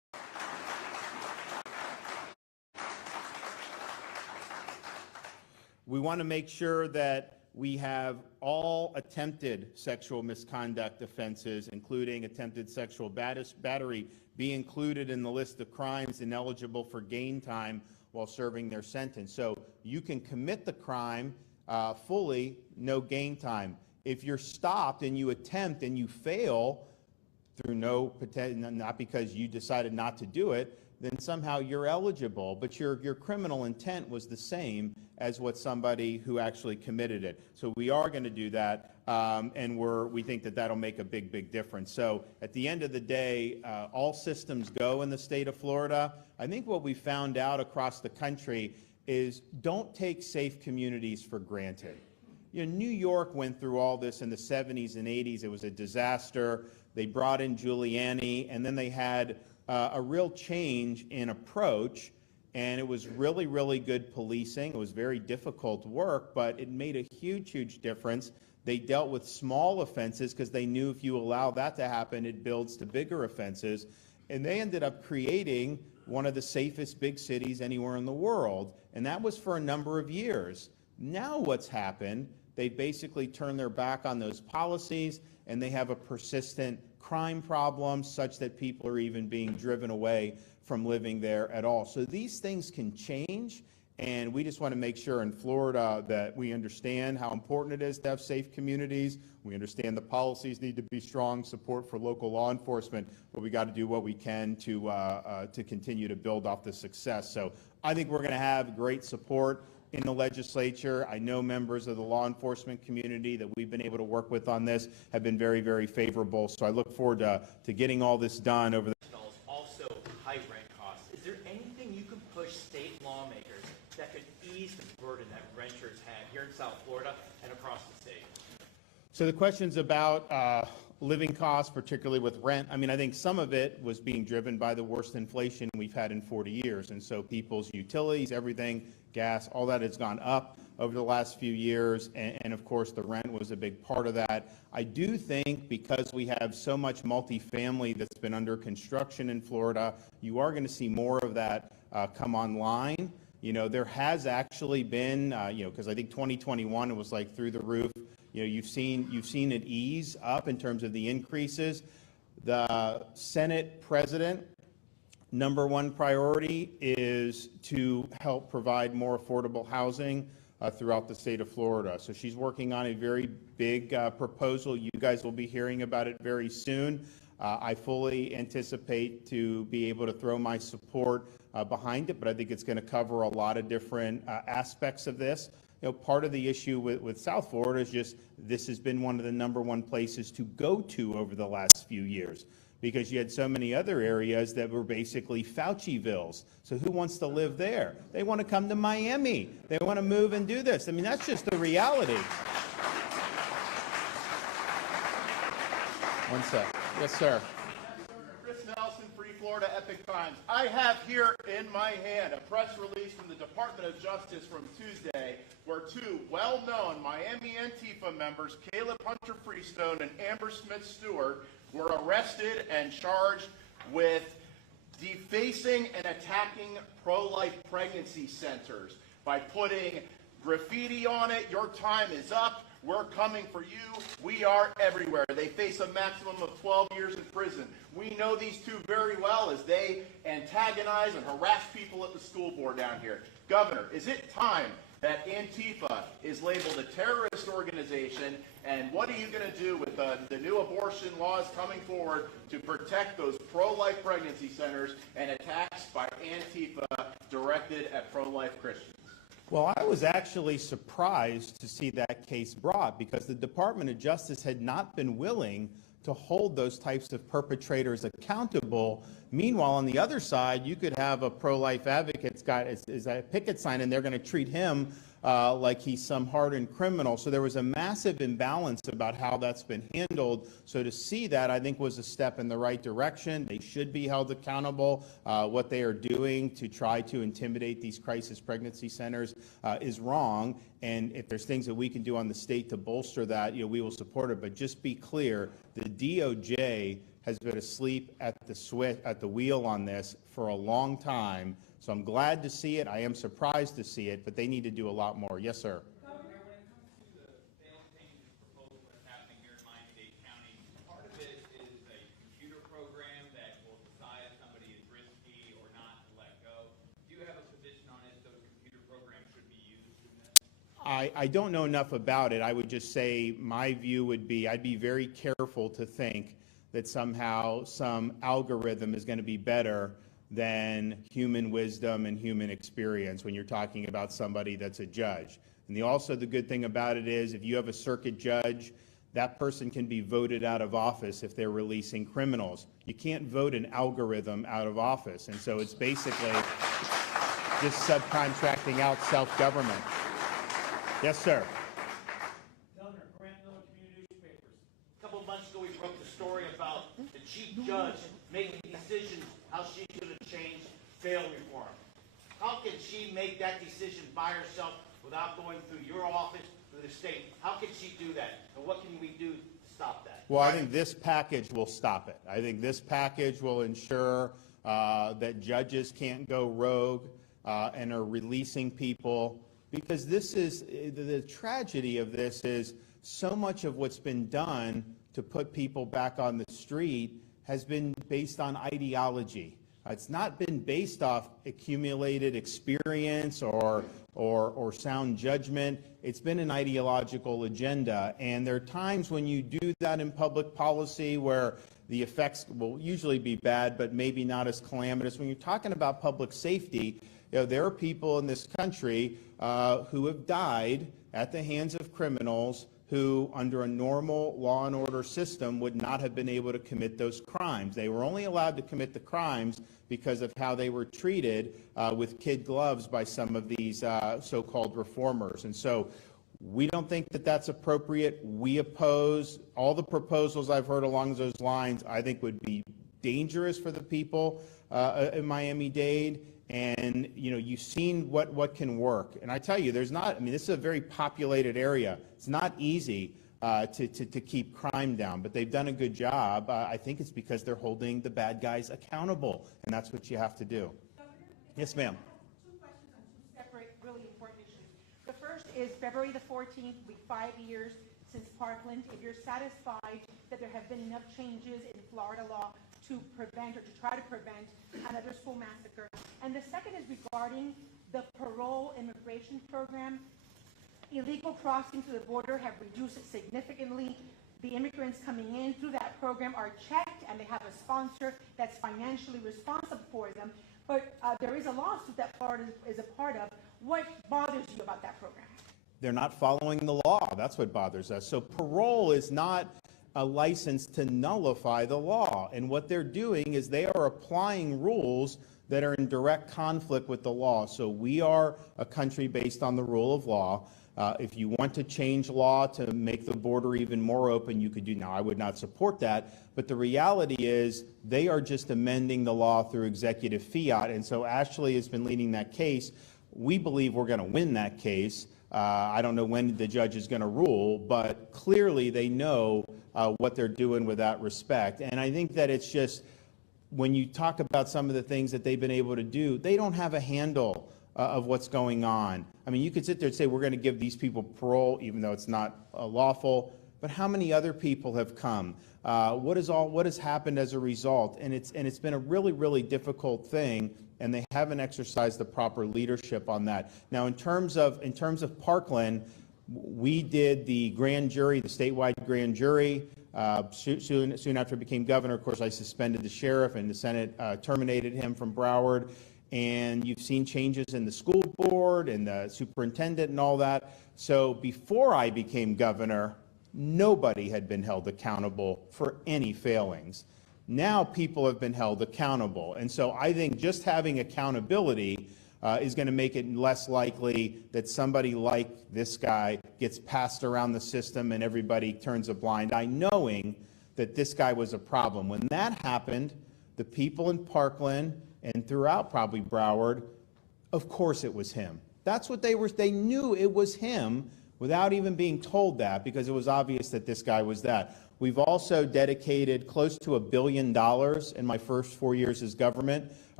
We want to make sure that we have all attempted sexual misconduct offenses, including attempted sexual battery, be included in the list of crimes ineligible for gain time while serving their sentence. So you can commit the crime fully, no gain time. If you're stopped and you attempt and you fail through not because you decided not to do it, then somehow you're eligible, but your criminal intent was the same as what somebody who actually committed it. So we are going to do that, and we think that that'll make a big, big difference. So at the end of the day, all systems go in the state of Florida. I think what we found out across the country is don't take safe communities for granted. You know, New York went through all this in the 70s and 80s. It was a disaster. They brought in Giuliani, and then they had a real change in approach, and it was really, really good policing. It was very difficult work, but it made a huge, huge difference. They dealt with small offenses because they knew if you allow that to happen, it builds to bigger offenses. And they ended up creating one of the safest big cities anywhere in the world, and that was for a number of years. Now what's happened, they basically turned their back on those policies, and they have a persistent crime problem such that people are even being driven away from living there at all. So these things can change, and we just want to make sure in Florida that we understand how important it is to have safe communities. We understand the policies need to be strong, support for local law enforcement, but we got to do what we can to continue to build off the success. So I think we're going to have great support in the legislature. I know members of the law enforcement community that we've been able to work with on this have been very, very favorable. So I look forward to getting all this done over the also high rent costs. Is there anything you can push state lawmakers that could ease the burden that renters have here in South Florida and across the state? So the questions about living costs, particularly with rent, I mean, I think some of it was being driven by the worst inflation we've had in 40 years. And so people's utilities, everything, gas, all that has gone up over the last few years. And of course, the rent was a big part of that. I do think because we have so much multifamily that's been under construction in Florida, you are going to see more of that come online. You know, there has actually been, because I think 2021, it was like through the roof. You know, you've seen it ease up in terms of the increases. The Senate president, number one priority is to help provide more affordable housing throughout the state of Florida. So she's working on a very big proposal. You guys will be hearing about it very soon. I fully anticipate to be able to throw my support behind it, but I think it's going to cover a lot of different aspects of this. You know, part of the issue with South Florida is just this has been one of the number one places to go to over the last few years because you had so many other areas that were basically Faucivilles. So who wants to live there? They want to come to Miami. They want to move and do this. I mean, that's just the reality. One sec. Yes, sir. Florida Epic Times. I have here in my hand a press release from the Department of Justice from Tuesday where two well-known Miami Antifa members, Caleb Hunter Freestone and Amber Smith Stewart, were arrested and charged with defacing and attacking pro-life pregnancy centers by putting graffiti on it, "Your time is up, we're coming for you, we are everywhere." They face a maximum of 12 years in prison. We know these two very well as they antagonize and harass people at the school board down here. Governor, is it time that Antifa is labeled a terrorist organization? And what are you going to do with the new abortion laws coming forward to protect those pro-life pregnancy centers and attacks by Antifa directed at pro-life Christians? Well, I was actually surprised to see that case brought because the Department of Justice had not been willing to hold those types of perpetrators accountable. Meanwhile, on the other side, you could have a pro-life advocate's got is a picket sign, and they're going to treat him like he's some hardened criminal. So there was a massive imbalance about how that's been handled. So to see that, I think, was a step in the right direction. They should be held accountable. What they are doing to try to intimidate these crisis pregnancy centers is wrong. And if there's things that we can do on the state to bolster that, we will support it. But just be clear, the DOJ has been asleep at the wheel on this for a long time. So I'm glad to see it. I am surprised to see it, but they need to do a lot more. Yes, sir. Governor, when it comes to the bail changes proposal that's happening here in Miami-Dade County, part of it is a computer program that will decide if somebody is risky or not to let go. Do you have a position on if those computer programs should be used in this? I don't know enough about it. I would just say my view would be I'd be very careful to think that somehow some algorithm is going to be better than human wisdom and human experience when you're talking about somebody that's a judge. And also the good thing about it is if you have a circuit judge, that person can be voted out of office if they're releasing criminals. You can't vote an algorithm out of office. And so it's basically just subcontracting out self-government. Yes, sir. Governor, Grant Miller Community Newspapers. A couple of months ago, we broke the story about the chief judge making decisions how she should have changed bail reform. How can she make that decision by herself without going through your office, through the state? How can she do that? And what can we do to stop that? Well, I think this package will stop it. I think this package will ensure that judges can't go rogue and are releasing people, because this is the tragedy of this is so much of what's been done to put people back on the street has been based on ideology. It's not been based off accumulated experience or sound judgment. It's been an ideological agenda. And there are times when you do that in public policy where the effects will usually be bad, but maybe not as calamitous. When you're talking about public safety, there are people in this country who have died at the hands of criminals who, under a normal law and order system, would not have been able to commit those crimes. They were only allowed to commit the crimes because of how they were treated with kid gloves by some of these so-called reformers. And so we don't think that that's appropriate. We oppose all the proposals I've heard along those lines. I think would be dangerous for the people in Miami-Dade. And, you've seen what can work. And I tell you, this is a very populated area. It's not easy to keep crime down, but they've done a good job. I think it's because they're holding the bad guys accountable, and that's what you have to do. Yes, ma'am. Two questions on two separate, really important issues. The first is February the 14th, will be 5 years since Parkland. If you're satisfied that there have been enough changes in Florida law to prevent or to try to prevent another school massacre. And the second is regarding the parole immigration program. Illegal crossings to the border have reduced significantly. The immigrants coming in through that program are checked, and they have a sponsor that's financially responsible for them. But there is a lawsuit that Florida is a part of. What bothers you about that program? They're not following the law. That's what bothers us. So parole is not a license to nullify the law. And what they're doing is they are applying rules that are in direct conflict with the law. So we are a country based on the rule of law. If you want to change law to make the border even more open, you could do. Now, I would not support that, but the reality is they are just amending the law through executive fiat. And so Ashley has been leading that case. We believe we're going to win that case. I don't know when the judge is going to rule, but clearly they know what they're doing with that respect. And I think that it's just, when you talk about some of the things that they've been able to do, they don't have a handle of what's going on. I mean, you could sit there and say, we're going to give these people parole, even though it's not lawful, but how many other people have come? What has happened as a result? And it's been a really, really difficult thing, and they haven't exercised the proper leadership on that. Now, in terms of Parkland, we did the grand jury, the statewide grand jury. Soon after I became governor, of course, I suspended the sheriff, and the Senate terminated him from Broward. And you've seen changes in the school board and the superintendent and all that. So before I became governor, nobody had been held accountable for any failings. Now people have been held accountable. And so I think just having accountability is going to make it less likely that somebody like this guy gets passed around the system and everybody turns a blind eye, knowing that this guy was a problem. When that happened, the people in Parkland and throughout probably Broward, of course it was him. That's what they knew it was him without even being told that, because it was obvious that this guy was that. We've also dedicated close to $1 billion in my first 4 years as government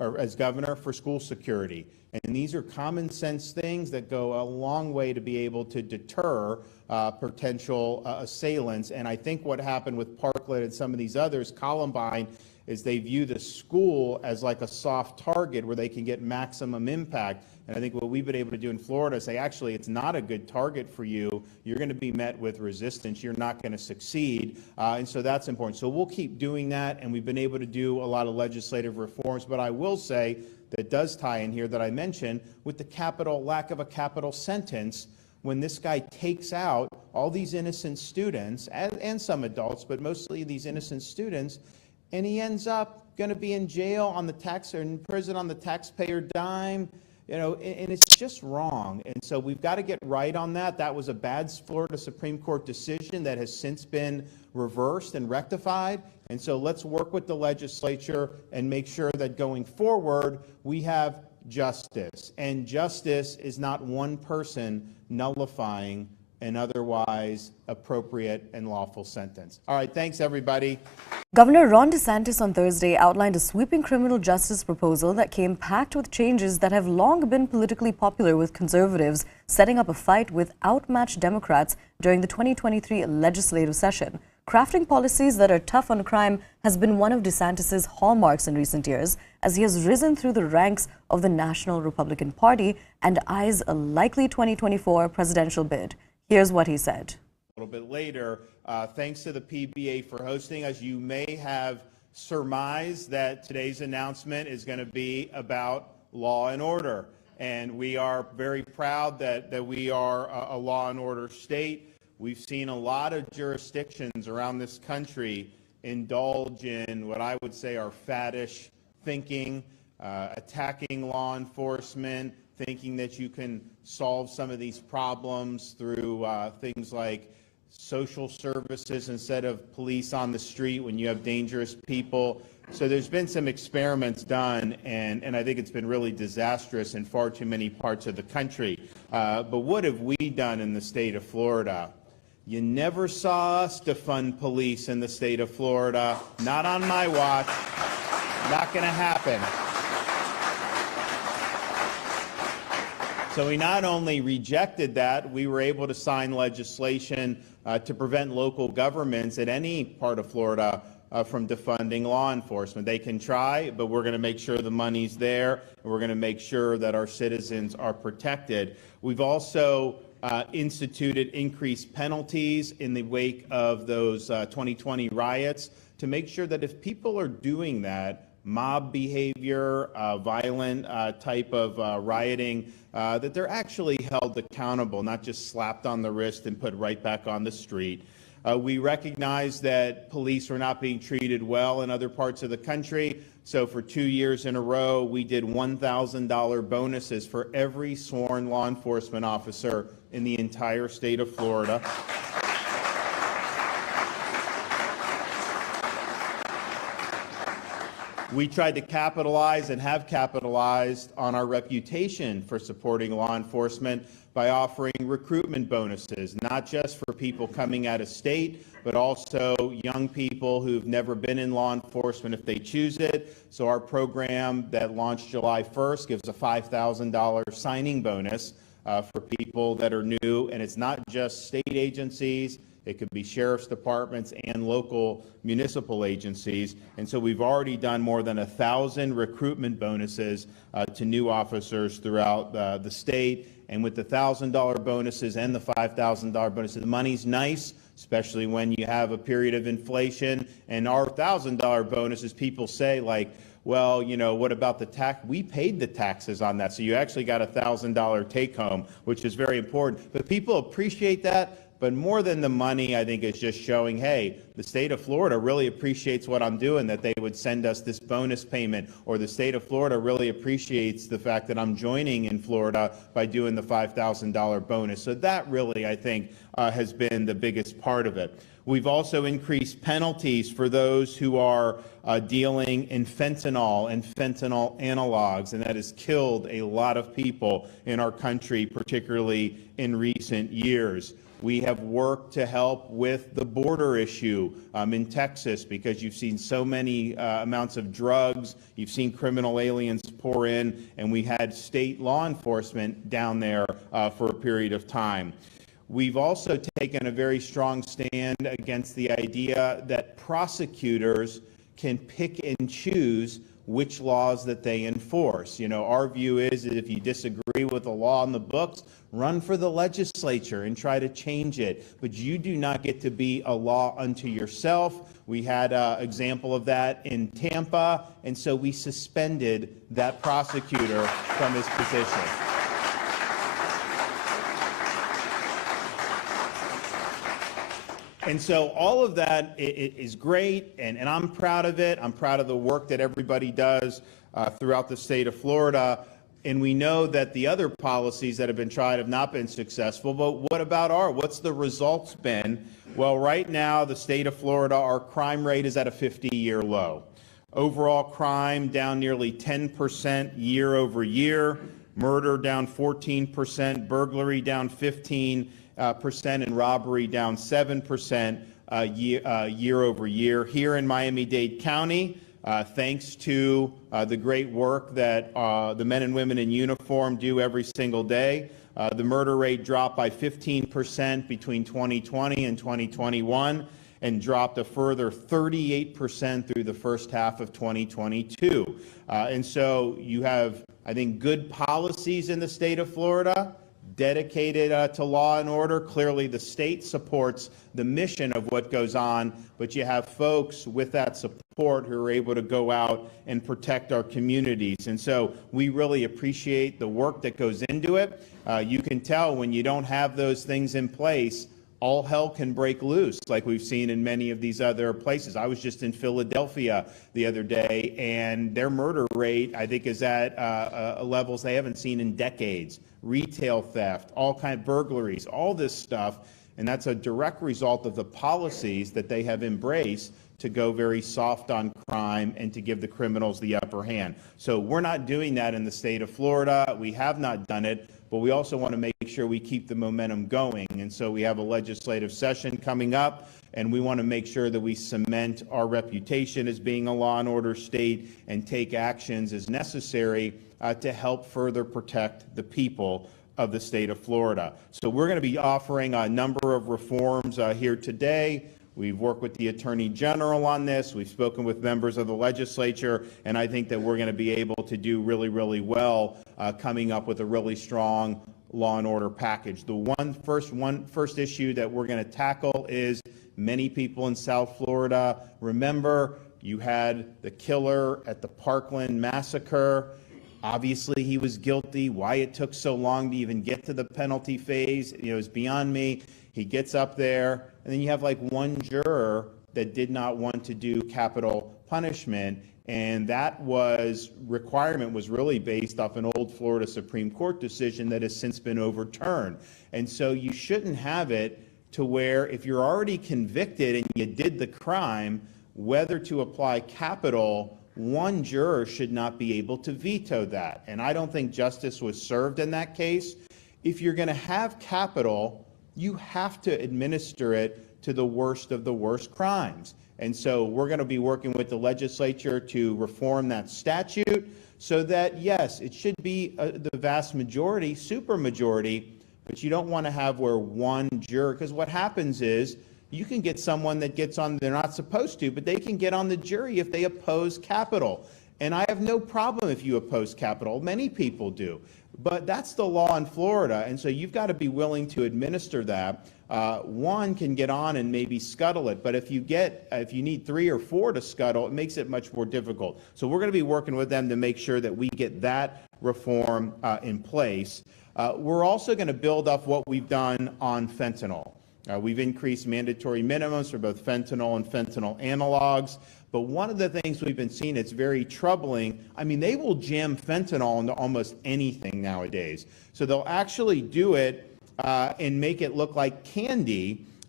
or as governor, for school security. And these are common sense things that go a long way to be able to deter potential assailants. And I think what happened with Parkland and some of these others, Columbine, is they view the school as like a soft target where they can get maximum impact. And I think what we've been able to do in Florida is say, actually, it's not a good target for you. You're going to be met with resistance. You're not going to succeed. And so that's important. So we'll keep doing that. And we've been able to do a lot of legislative reforms. But I will say that does tie in here that I mentioned with the lack of a capital sentence. When this guy takes out all these innocent students and some adults, but mostly these innocent students, and he ends up going to be in jail on the tax or in prison on the taxpayer dime, and it's just wrong. And so we've got to get right on that. That was a bad Florida Supreme Court decision that has since been reversed and rectified. And so let's work with the legislature and make sure that going forward we have justice. And justice is not one person nullifying an otherwise appropriate and lawful sentence. All right, thanks everybody. Governor Ron DeSantis on Thursday outlined a sweeping criminal justice proposal that came packed with changes that have long been politically popular with conservatives, setting up a fight with outmatched Democrats during the 2023 legislative session. Crafting policies that are tough on crime has been one of DeSantis' hallmarks in recent years, as he has risen through the ranks of the National Republican Party and eyes a likely 2024 presidential bid. Here's what he said. A little bit later, thanks to the PBA for hosting us. You may have surmised that today's announcement is going to be about law and order. And we are very proud that we are a law and order state. We've seen a lot of jurisdictions around this country indulge in what I would say are faddish thinking, attacking law enforcement, thinking that you can solve some of these problems through things like social services instead of police on the street when you have dangerous people. So there's been some experiments done, and I think it's been really disastrous in far too many parts of the country. But what have we done in the state of Florida? You never saw us defund police in the state of Florida. Not on my watch. Not going to happen. So we not only rejected that, we were able to sign legislation to prevent local governments at any part of Florida from defunding law enforcement. They can try, but we're going to make sure the money's there, and we're going to make sure that our citizens are protected. We've also instituted increased penalties in the wake of those 2020 riots to make sure that if people are doing that, mob behavior, violent type of rioting, that they're actually held accountable, not just slapped on the wrist and put right back on the street. We recognize that police are not being treated well in other parts of the country. So for 2 years in a row, we did $1,000 bonuses for every sworn law enforcement officer in the entire state of Florida. We tried to capitalize and have capitalized on our reputation for supporting law enforcement by offering recruitment bonuses, not just for people coming out of state, but also young people who've never been in law enforcement if they choose it. So our program that launched July 1st gives a $5,000 signing bonus for people that are new, and it's not just state agencies. It could be sheriff's departments and local municipal agencies. And so we've already done more than 1,000 recruitment bonuses to new officers throughout the state. And with the $1,000 bonuses and the $5,000 bonuses, the money's nice, especially when you have a period of inflation. And our $1,000 bonuses, people say, like, well, you know, what about the tax? We paid the taxes on that. So you actually got a $1,000 take home, which is very important. But people appreciate that. But more than the money, I think it's just showing, hey, the state of Florida really appreciates what I'm doing, that they would send us this bonus payment, or the state of Florida really appreciates the fact that I'm joining in Florida by doing the $5,000 bonus. So that really, I think, has been the biggest part of it. We've also increased penalties for those who are dealing in fentanyl and fentanyl analogs, and that has killed a lot of people in our country, particularly in recent years. We have worked to help with the border issue in Texas, because you've seen so many amounts of drugs, you've seen criminal aliens pour in, and we had state law enforcement down there for a period of time. We've also taken a very strong stand against the idea that prosecutors can pick and choose which laws that they enforce. You know, our view is that if you disagree with the law in the books, run for the legislature and try to change it. But you do not get to be a law unto yourself. We had an example of that in Tampa, and so we suspended that prosecutor from his position. And so all of that is great, and I'm proud of it. I'm proud of the work that everybody does throughout the state of Florida. And we know that the other policies that have been tried have not been successful, but what about what's the results been? Well, right now, the state of Florida, our crime rate is at a 50-year low. Overall crime down nearly 10% year over year, murder down 14%, burglary down 15%, and robbery down 7% year over year. Here in Miami-Dade County, thanks to the great work that the men and women in uniform do every single day, the murder rate dropped by 15% between 2020 and 2021, and dropped a further 38% through the first half of 2022. And so you have, I think, good policies in the state of Florida, dedicated to law and order. Clearly, the state supports the mission of what goes on, but you have folks with that support who are able to go out and protect our communities. And so we really appreciate the work that goes into it. You can tell when you don't have those things in place, all hell can break loose, like we've seen in many of these other places. I was just in Philadelphia the other day, and their murder rate, I think, is at levels they haven't seen in decades. Retail theft, all kind of burglaries, all this stuff, and that's a direct result of the policies that they have embraced to go very soft on crime and to give the criminals the upper hand. So we're not doing that in the state of Florida. We have not done it, but we also want to make sure we keep the momentum going. And so we have a legislative session coming up, and we want to make sure that we cement our reputation as being a law and order state and take actions as necessary to help further protect the people of the state of Florida. So we're going to be offering a number of reforms here today. We've worked with the Attorney General on this. We've spoken with members of the legislature, and I think that we're going to be able to do really, really well coming up with a really strong law and order package. The first issue that we're going to tackle is many people in South Florida. Remember, you had the killer at the Parkland massacre. Obviously, he was guilty. Why it took so long to even get to the penalty phase, is beyond me. He gets up there, and then you have like one juror that did not want to do capital punishment, and that requirement was really based off an old Florida Supreme Court decision that has since been overturned. And so you shouldn't have it to where if you're already convicted and you did the crime, whether to apply capital, one juror should not be able to veto that. And I don't think justice was served in that case. If you're going to have capital, you have to administer it to the worst of the worst crimes. And so we're going to be working with the legislature to reform that statute so that, yes, it should be the vast majority, supermajority, but you don't want to have where one juror, because what happens is you can get someone that gets on, they're not supposed to, but they can get on the jury if they oppose capital. And I have no problem if you oppose capital. Many people do. But that's the law in Florida, and so you've got to be willing to administer that. One can get on and maybe scuttle it, but if you need 3 or 4 to scuttle, it makes it much more difficult. So we're going to be working with them to make sure that we get that reform in place. We're also going to build up what we've done on fentanyl. We've increased mandatory minimums for both fentanyl and fentanyl analogs. But one of the things we've been seeing that's very troubling, I mean, they will jam fentanyl into almost anything nowadays. So they'll actually do it and make it look like candy.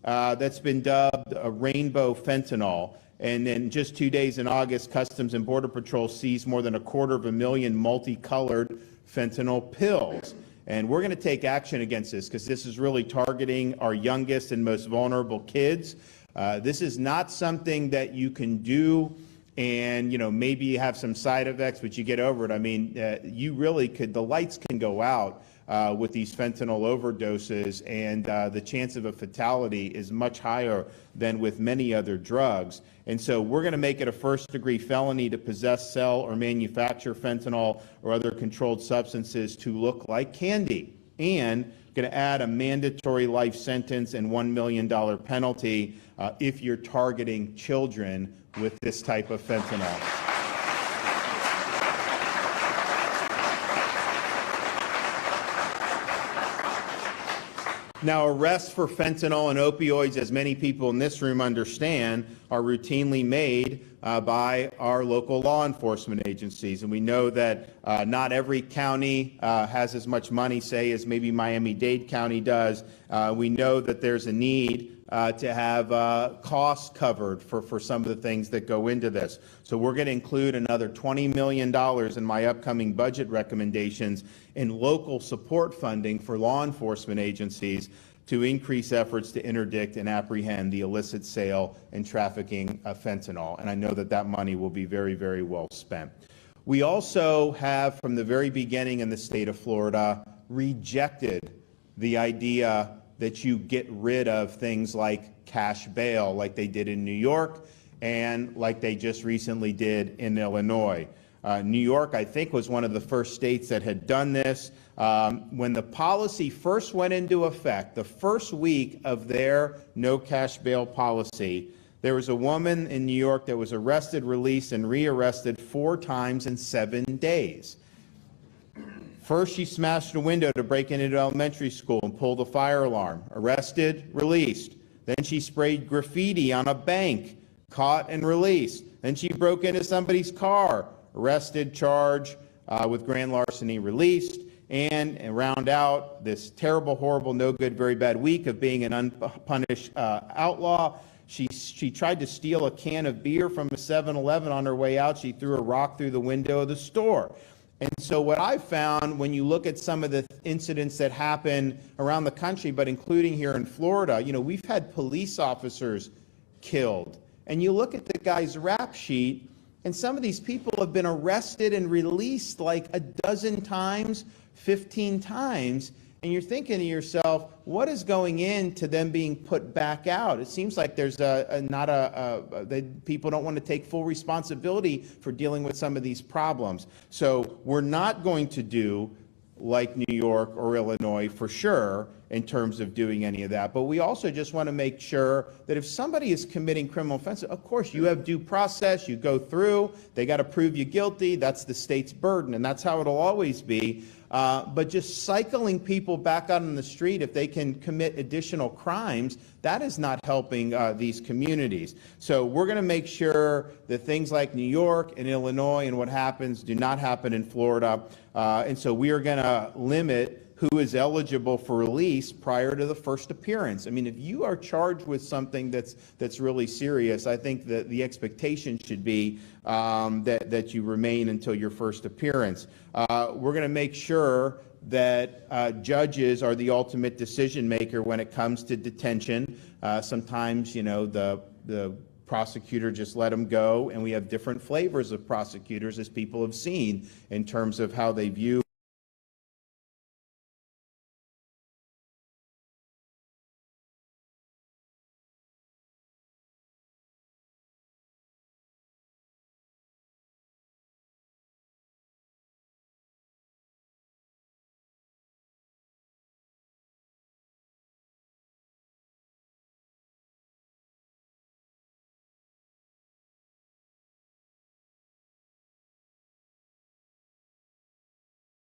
that's been dubbed a rainbow fentanyl. And in just 2 days in August, Customs and Border Patrol seized more than 250,000 multicolored fentanyl pills. And we're going to take action against this because this is really targeting our youngest and most vulnerable kids. This is not something that you can do and, maybe you have some side effects, but you get over it. I mean, you really could, the lights can go out with these fentanyl overdoses, and the chance of a fatality is much higher than with many other drugs. And so we're going to make it a first-degree felony to possess, sell, or manufacture fentanyl or other controlled substances to look like candy, and going to add a mandatory life sentence and $1 million penalty if you're targeting children with this type of fentanyl. Now, arrests for fentanyl and opioids, as many people in this room understand, are routinely made by our local law enforcement agencies. And we know that not every county has as much money, say, as maybe Miami-Dade County does. We know that there's a need to have costs covered for some of the things that go into this. So we're going to include another $20 million in my upcoming budget recommendations in local support funding for law enforcement agencies to increase efforts to interdict and apprehend the illicit sale and trafficking of fentanyl. And I know that that money will be very, very well spent. We also have, from the very beginning in the state of Florida, rejected the idea that you get rid of things like cash bail, like they did in New York and like they just recently did in Illinois. New York, I think, was one of the first states that had done this. When the policy first went into effect, the first week of their no cash bail policy, there was a woman in New York that was arrested, released, and rearrested 4 times in 7 days. First, she smashed a window to break into elementary school and pulled a fire alarm. Arrested, released. Then she sprayed graffiti on a bank, caught and released. Then she broke into somebody's car, arrested, charged with grand larceny, released. And round out this terrible, horrible, no good, very bad week of being an unpunished outlaw. She tried to steal a can of beer from a 7-Eleven on her way out. She threw a rock through the window of the store. And so what I found when you look at some of the incidents that happen around the country, but including here in Florida, we've had police officers killed. And you look at the guy's rap sheet, and some of these people have been arrested and released like a dozen times, 15 times. And you're thinking to yourself, what is going into them being put back out? It seems like there's people don't want to take full responsibility for dealing with some of these problems. So we're not going to do like New York or Illinois for sure in terms of doing any of that. But we also just want to make sure that if somebody is committing criminal offenses, of course, you have due process, you go through, they got to prove you guilty, that's the state's burden, and that's how it'll always be. But just cycling people back out on the street if they can commit additional crimes, that is not helping these communities. So we're going to make sure that things like New York and Illinois and what happens do not happen in Florida. And so we are going to limit who is eligible for release prior to the first appearance. I mean, if you are charged with something that's really serious, I think that the expectation should be that you remain until your first appearance. We're going to make sure that judges are the ultimate decision maker when it comes to detention. Sometimes, the prosecutor just let them go, and we have different flavors of prosecutors, as people have seen, in terms of how they view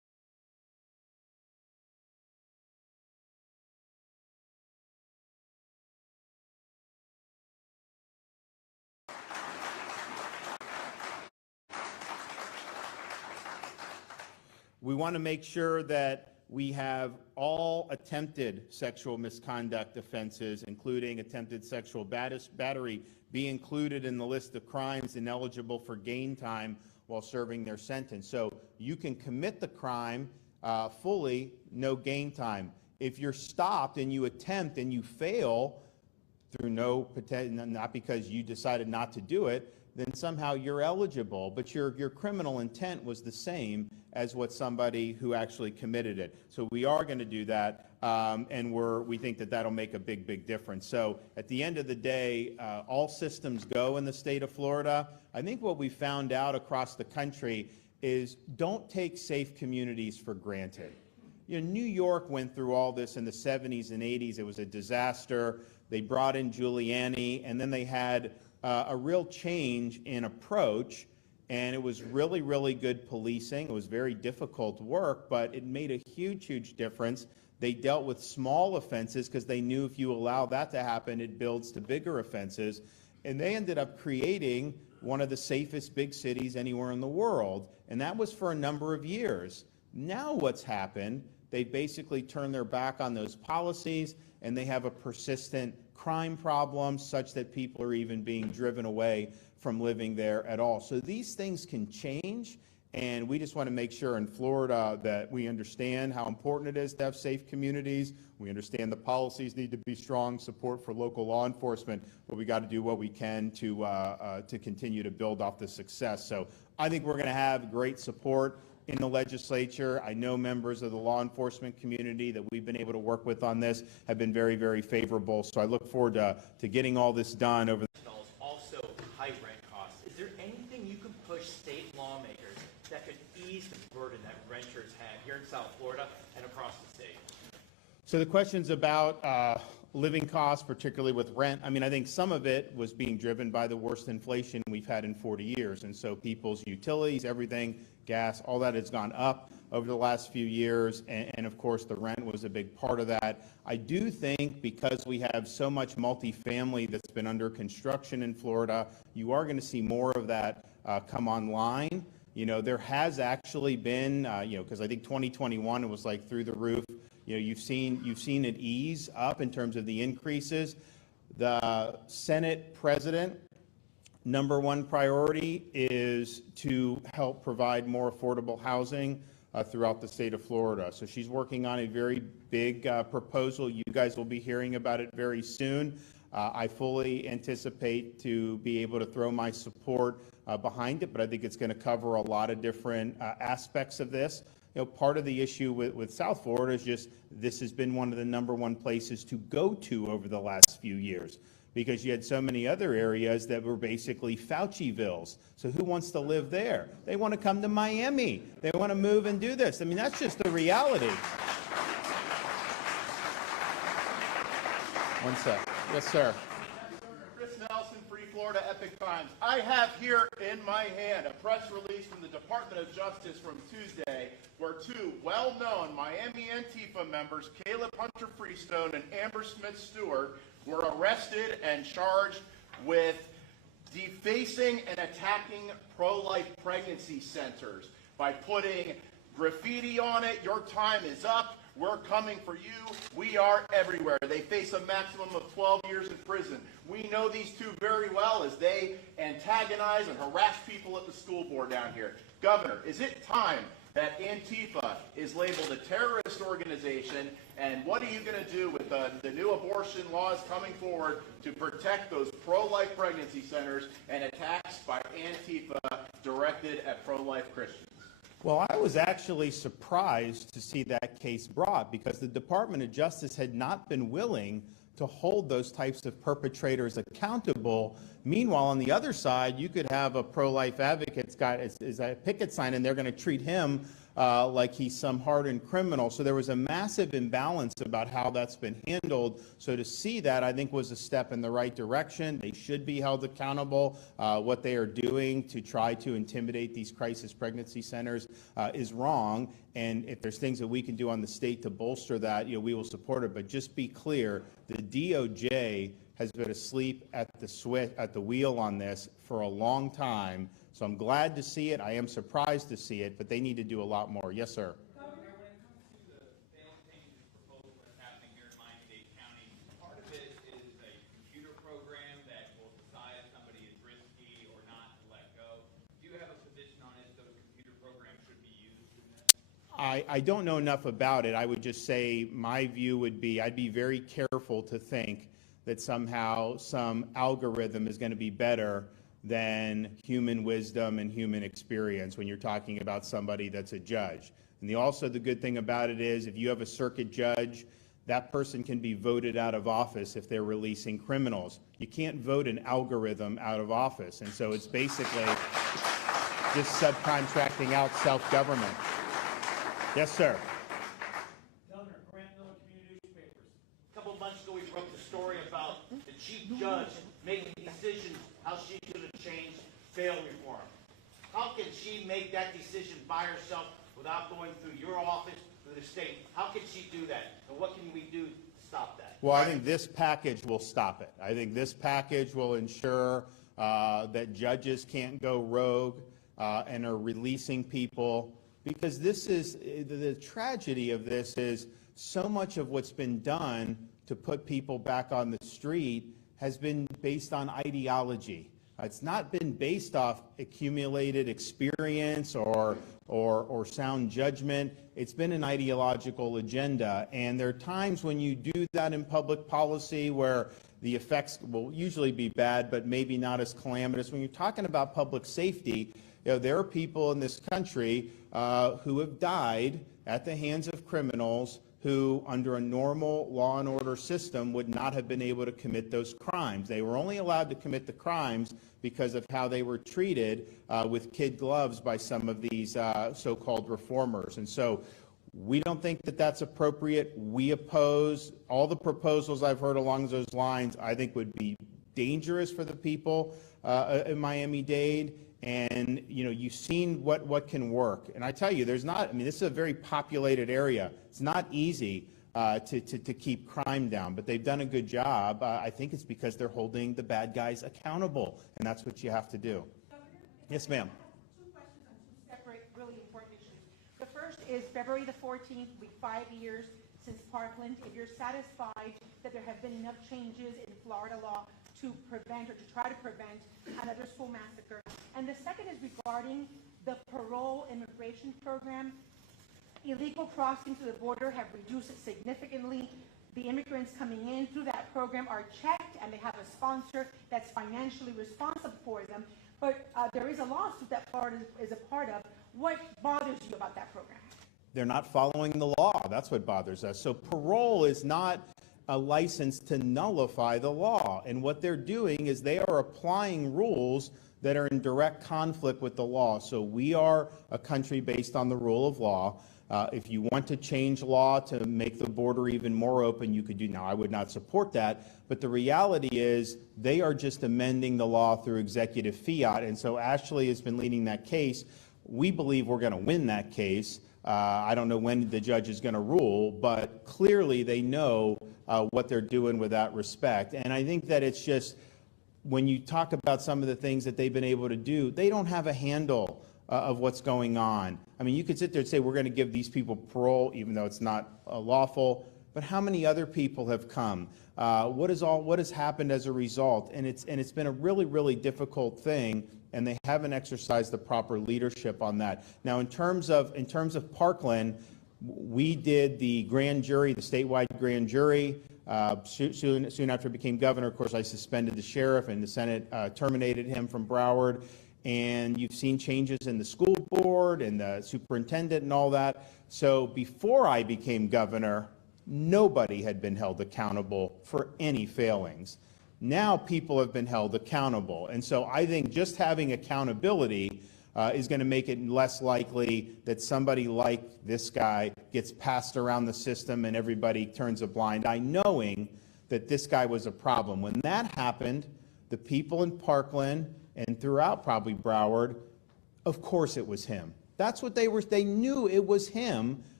We want to make sure that we have all attempted sexual misconduct offenses, including attempted sexual battery, be included in the list of crimes ineligible for gain time while serving their sentence. So you can commit the crime fully, no gain time. If you're stopped and you attempt and you fail through not because you decided not to do it, then somehow you're eligible, but your criminal intent was the same as what somebody who actually committed it. So we are going to do that, and we think that that'll make a big difference. So at the end of the day, all systems go in the state of Florida. I think what we found out across the country is don't take safe communities for granted. You know, New York went through all this in the 70s and 80s. It was a disaster. They brought in Giuliani, and then they had a real change in approach, and it was really good policing. It was very difficult work, but it made a huge difference. They dealt with small offenses because they knew if you allow that to happen, it builds to bigger offenses. And they ended up creating one of the safest big cities anywhere in the world, and that was for a number of years. Now what's happened, they basically turned their back on those policies, and they have a persistent crime problem such that people are even being driven away from living there at all. So these things can change, and we just want to make sure in Florida that we understand how important it is to have safe communities. We understand the policies need to be strong, support for local law enforcement, but we got to do what we can to continue to build off the success. So I think we're going to have great support in the legislature. I know members of the law enforcement community that we've been able to work with on this have been very favorable. So I look forward to getting all this done over also high rent costs. Is there anything you can push state lawmakers that could ease the burden that renters have here in South Florida and across the state? So the question's about living costs, particularly with rent. I mean, I think some of it was being driven by the worst inflation we've had in 40 years. And so people's utilities, everything, gas, all that has gone up over the last few years. And of course, the rent was a big part of that. I do think because we have so much multifamily that's been under construction in Florida, you are going to see more of that come online. You know, there has actually been, because I think 2021, it was like through the roof. You know, you've seen it ease up in terms of the increases. The Senate president, number one priority is to help provide more affordable housing throughout the state of Florida. So she's working on a very big proposal. You guys will be hearing about it very soon. I fully anticipate to be able to throw my support behind it, but I think it's going to cover a lot of different aspects of this. You know, part of the issue with South Florida is just this has been one of the number one places to go to over the last few years because you had so many other areas that were basically Faucivilles. So who wants to live there? They want to come to Miami. They want to move and do this. I mean, that's just the reality. One sec. Yes, sir. Free Florida Epic Times. I have here in my hand a press release from the Department of Justice from Tuesday where two well-known Miami Antifa members, Caleb Hunter Freestone and Amber Smith Stewart, were arrested and charged with defacing and attacking pro-life pregnancy centers by putting graffiti on it. Your time is up. We're coming for you. We are everywhere. They face a maximum of 12 years in prison. We know these two very well as they antagonize and harass people at the school board down here. Governor, is it time that Antifa is labeled a terrorist organization? And what are you going to do with the new abortion laws coming forward to protect those pro-life pregnancy centers and attacks by Antifa directed at pro-life Christians? Well, I was actually surprised to see that case brought because the Department of Justice had not been willing to hold those types of perpetrators accountable. Meanwhile, on the other side, you could have a pro-life advocate's got is a picket sign, and they're going to treat him like he's some hardened criminal. So there was a massive imbalance about how that's been handled. So to see that, I think, was a step in the right direction. They should be held accountable. What they are doing to try to intimidate these crisis pregnancy centers is wrong. And if there's things that we can do on the state to bolster that, we will support it. But just be clear, the DOJ has been asleep at the wheel on this for a long time. So I'm glad to see it. I am surprised to see it, but they need to do a lot more. Yes, sir. Governor, when it comes to the bail changes proposal that's happening here in Miami-Dade County, part of it is a computer program that will decide if somebody is risky or not to let go. Do you have a position on if those computer programs should be used in this? I don't know enough about it. I would just say my view would be I'd be very careful to think that somehow some algorithm is going to be better than human wisdom and human experience when you're talking about somebody that's a judge. And also the good thing about it is if you have a circuit judge, that person can be voted out of office if they're releasing criminals. You can't vote an algorithm out of office. And so it's basically just subcontracting out self-government. Yes, sir. Governor, Grant Miller Community Newspapers. A couple of months ago, we broke the story about the chief judge making decisions how she's going to change bail reform. How can she make that decision by herself without going through your office, through the state? How can she do that? And what can we do to stop that? Well, I think this package will stop it. I think this package will ensure that judges can't go rogue and are releasing people, because this is the tragedy of this is so much of what's been done to put people back on the street has been based on ideology. It's not been based off accumulated experience or sound judgment. It's been an ideological agenda. And there are times when you do that in public policy where the effects will usually be bad, but maybe not as calamitous. When you're talking about public safety, there are people in this country who have died at the hands of criminals who, under a normal law and order system, would not have been able to commit those crimes. They were only allowed to commit the crimes because of how they were treated with kid gloves by some of these so-called reformers. And so we don't think that that's appropriate. We oppose all the proposals I've heard along those lines. I think would be dangerous for the people in Miami-Dade. And, you've seen what can work. And I tell you, this is a very populated area. It's not easy to keep crime down, but they've done a good job. I think it's because they're holding the bad guys accountable, and that's what you have to do. Yes, ma'am. Two questions on two separate, really important issues. The first is February the 14th, will be 5 years since Parkland. If you're satisfied that there have been enough changes in Florida law to prevent or to try to prevent another school massacre. And the second is regarding the parole immigration program. Illegal crossings to the border have reduced significantly. The immigrants coming in through that program are checked and they have a sponsor that's financially responsible for them. But there is a lawsuit that Florida is a part of. What bothers you about that program? They're not following the law. That's what bothers us. So parole is not a license to nullify the law. And what they're doing is they are applying rules that are in direct conflict with the law. So we are a country based on the rule of law. If you want to change law to make the border even more open, you could do. Now, I would not support that, but the reality is they are just amending the law through executive fiat. And so Ashley has been leading that case. We believe we're going to win that case. I don't know when the judge is going to rule, but clearly they know what they're doing with that respect. And I think that it's just, when you talk about some of the things that they've been able to do, they don't have a handle of what's going on. I mean, you could sit there and say, we're going to give these people parole, even though it's not lawful, but how many other people have come? What has happened as a result? And it's been a really, really difficult thing, and they haven't exercised the proper leadership on that. Now, in terms of Parkland, we did the grand jury, the statewide grand jury. Soon after I became governor, of course, I suspended the sheriff, and the Senate terminated him from Broward. And you've seen changes in the school board and the superintendent and all that. So before I became governor, nobody had been held accountable for any failings. Now people have been held accountable. And so I think just having accountability is going to make it less likely that somebody like this guy gets passed around the system and everybody turns a blind eye, knowing that this guy was a problem. When that happened, the people in Parkland and throughout probably Broward, of course it was him. That's what they knew it was him,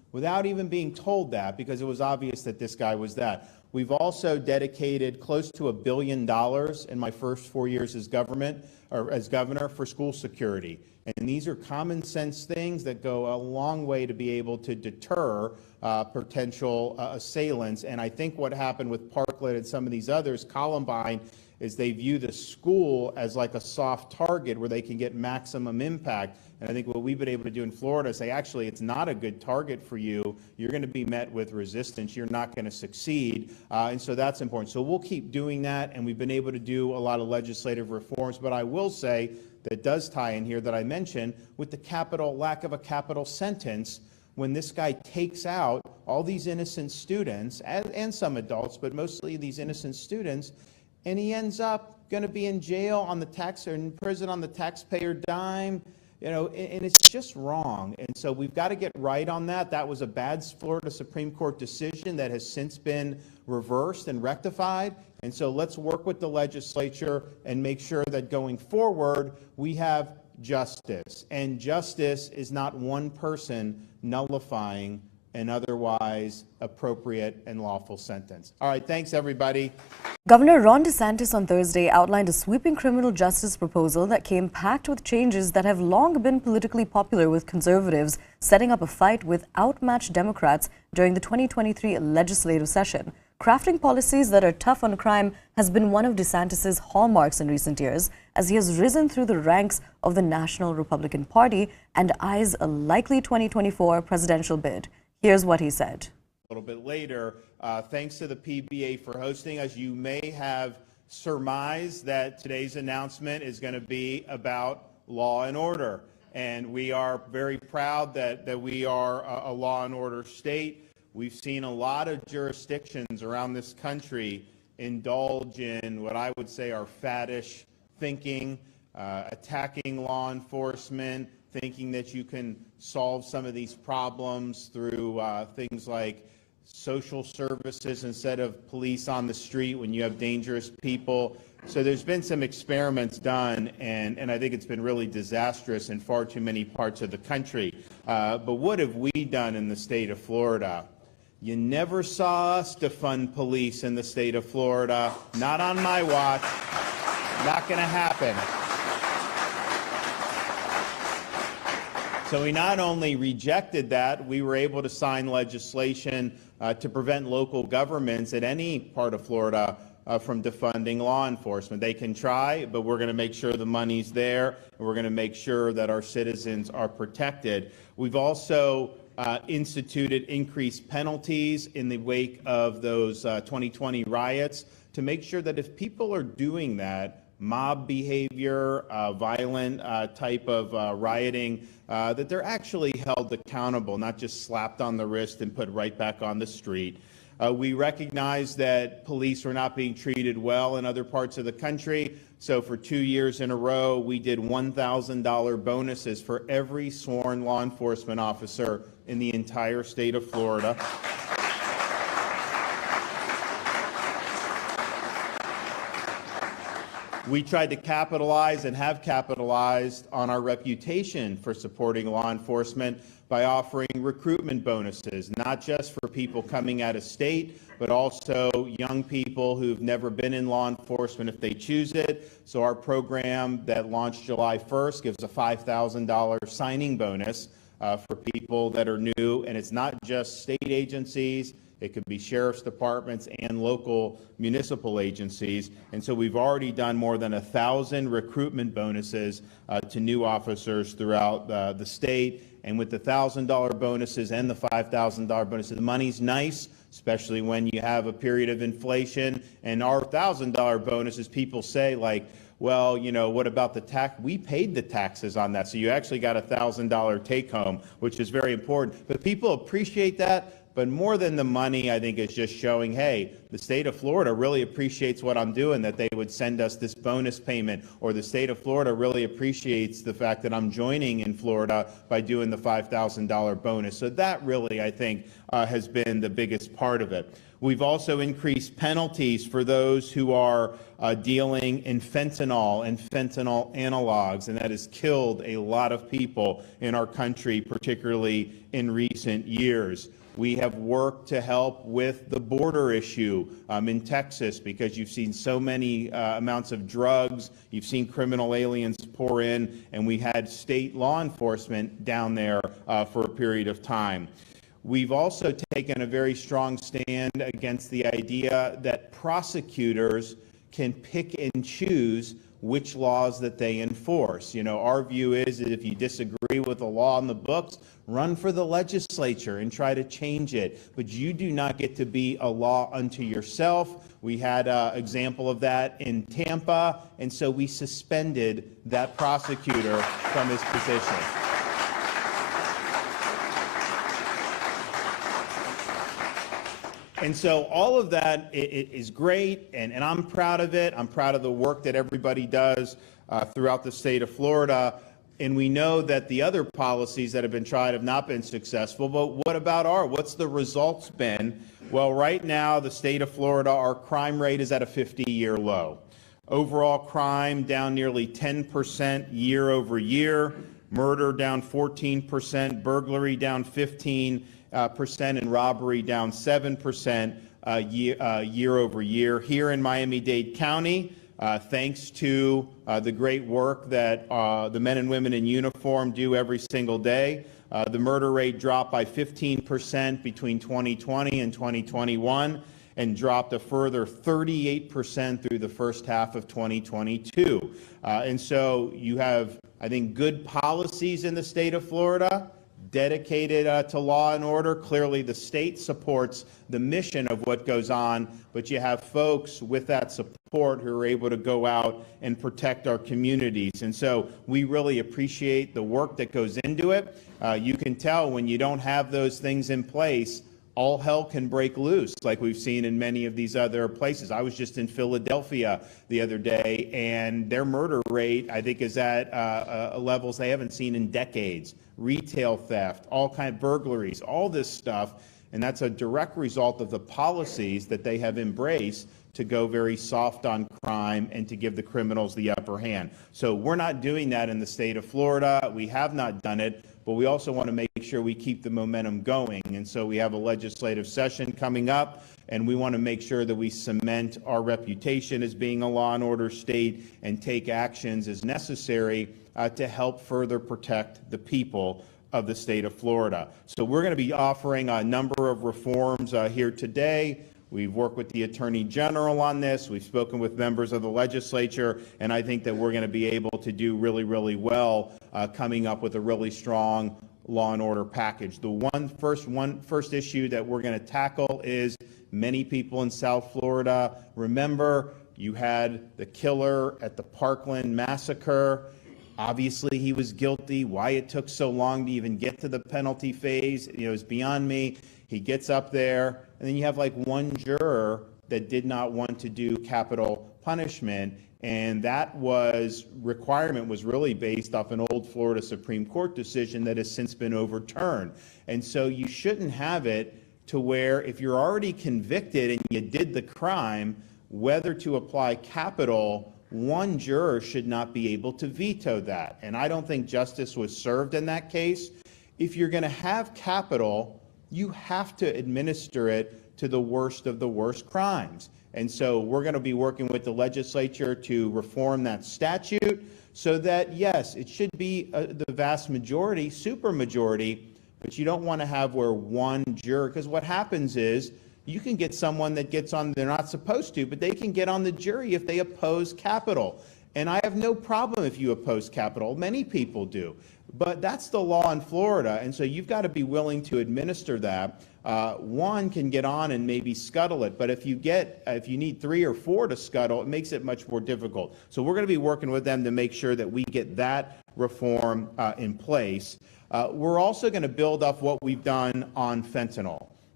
without even being told that, because it was obvious that this guy was that. We've also dedicated close to $1 billion in my first 4 years as governor for school security. And these are common sense things that go a long way to be able to deter potential assailants. And I think what happened with Parkland and some of these others, Columbine, is they view the school as like a soft target where they can get maximum impact. And I think what we've been able to do in Florida is say, actually, it's not a good target for you. You're going to be met with resistance. You're not going to succeed. And so that's important. So we'll keep doing that. And we've been able to do a lot of legislative reforms. But I will say that does tie in here that I mentioned with the lack of a capital sentence. When this guy takes out all these innocent students and some adults, but mostly these innocent students, and he ends up going to be in jail on or in prison on the taxpayer dime, and it's just wrong. And so we've got to get right on that. That was a bad Florida Supreme Court decision that has since been reversed and rectified. And so let's work with the legislature and make sure that going forward we have justice. And justice is not one person nullifying an otherwise appropriate and lawful sentence. All right, thanks everybody. Governor Ron DeSantis on Thursday outlined a sweeping criminal justice proposal that came packed with changes that have long been politically popular with conservatives, setting up a fight with outmatched Democrats during the 2023 legislative session. Crafting policies that are tough on crime has been one of DeSantis' hallmarks in recent years, as he has risen through the ranks of the National Republican Party and eyes a likely 2024 presidential bid. Here's what he said. A little bit later, thanks to the PBA for hosting us. You may have surmised that today's announcement is going to be about law and order. And we are very proud that we are a law and order state. We've seen a lot of jurisdictions around this country indulge in what I would say are faddish thinking, attacking law enforcement, thinking that you can solve some of these problems through things like social services instead of police on the street when you have dangerous people. So there's been some experiments done, and I think it's been really disastrous in far too many parts of the country. But what have we done in the state of Florida? You never saw us defund police in the state of Florida. Not on my watch. Not going to happen. So we not only rejected that, we were able to sign legislation to prevent local governments in any part of Florida from defunding law enforcement. They can try, but we're going to make sure the money's there, and we're going to make sure that our citizens are protected. We've also instituted increased penalties in the wake of those 2020 riots to make sure that if people are doing that, mob behavior, violent type of rioting, that they're actually held accountable, not just slapped on the wrist and put right back on the street. We recognize that police are not being treated well in other parts of the country. So for 2 years in a row, we did $1,000 bonuses for every sworn law enforcement officer in the entire state of Florida. We tried to capitalize and have capitalized on our reputation for supporting law enforcement by offering recruitment bonuses, not just for people coming out of state, but also young people who've never been in law enforcement if they choose it. So our program that launched July 1st gives a $5,000 signing bonus for people that are new, and it's not just state agencies. It could be sheriff's departments and local municipal agencies. And so we've already done more than 1,000 recruitment bonuses to new officers throughout the state. And with the $1,000 bonuses and the $5,000 bonuses, the money's nice, especially when you have a period of inflation. And our $1,000 bonuses, people say, like, well, you know, what about the tax? We paid the taxes on that. So you actually got a $1,000 take home, which is very important. But people appreciate that. But more than the money, I think, is just showing, hey, the state of Florida really appreciates what I'm doing, that they would send us this bonus payment, or the state of Florida really appreciates the fact that I'm joining in Florida by doing the $5,000 bonus. So that really, I think, has been the biggest part of it. We've also increased penalties for those who are dealing in fentanyl and fentanyl analogs, and that has killed a lot of people in our country, particularly in recent years. We have worked to help with the border issue in Texas, because you've seen so many amounts of drugs, you've seen criminal aliens pour in, and we had state law enforcement down there for a period of time. We've also taken a very strong stand against the idea that prosecutors can pick and choose which laws that they enforce. You know, our view is that if you disagree with the law in the books, run for the legislature and try to change it. But you do not get to be a law unto yourself. We had an example of that in Tampa, and so we suspended that prosecutor from his position. And so all of that is great, and I'm proud of it. I'm proud of the work that everybody does throughout the state of Florida. And we know that the other policies that have been tried have not been successful. But what about what's the results been? Well, right now, the state of Florida, our crime rate is at a 50-year low. Overall crime down nearly 10% year over year. Murder down 14%. Burglary down 15%, and robbery down 7% year over year. Here in Miami-Dade County, thanks to the great work that the men and women in uniform do every single day, the murder rate dropped by 15% between 2020 and 2021, and dropped a further 38% through the first half of 2022. And so you have, I think, good policies in the state of Florida, dedicated to law and order. Clearly, the state supports the mission of what goes on, but you have folks with that support who are able to go out and protect our communities. And so we really appreciate the work that goes into it. You can tell when you don't have those things in place, all hell can break loose, like we've seen in many of these other places. I was just in Philadelphia the other day, and their murder rate, I think, is at levels they haven't seen in decades. Retail theft, all kind of burglaries, all this stuff, and that's a direct result of the policies that they have embraced to go very soft on crime and to give the criminals the upper hand. So we're not doing that in the state of Florida. We have not done it, but we also want to make sure we keep the momentum going. And so we have a legislative session coming up, and we want to make sure that we cement our reputation as being a law and order state and take actions as necessary to help further protect the people of the state of Florida. So we're going to be offering a number of reforms here today. We've worked with the Attorney General on this. We've spoken with members of the legislature, and I think that we're going to be able to do really, really well coming up with a really strong law and order package. The first issue that we're going to tackle is many people in South Florida. Remember, you had the killer at the Parkland massacre. Obviously, he was guilty. Why it took so long to even get to the penalty phase, is beyond me. He gets up there, and then you have like one juror that did not want to do capital punishment, and that requirement was really based off an old Florida Supreme Court decision that has since been overturned. And so you shouldn't have it to where if you're already convicted and you did the crime, whether to apply capital, one juror should not be able to veto that. And I don't think justice was served in that case. If you're going to have capital, you have to administer it to the worst of the worst crimes. And so we're going to be working with the legislature to reform that statute so that, yes, it should be the vast majority, supermajority, but you don't want to have where one juror, because what happens is you can get someone that gets on, they're not supposed to, but they can get on the jury if they oppose capital. And I have no problem if you oppose capital. Many people do. But that's the law in Florida, and so you've got to be willing to administer that. One can get on and maybe scuttle it, but if you need 3 or 4 to scuttle, it makes it much more difficult. So we're going to be working with them to make sure that we get that reform in place. We're also going to build up what we've done on fentanyl.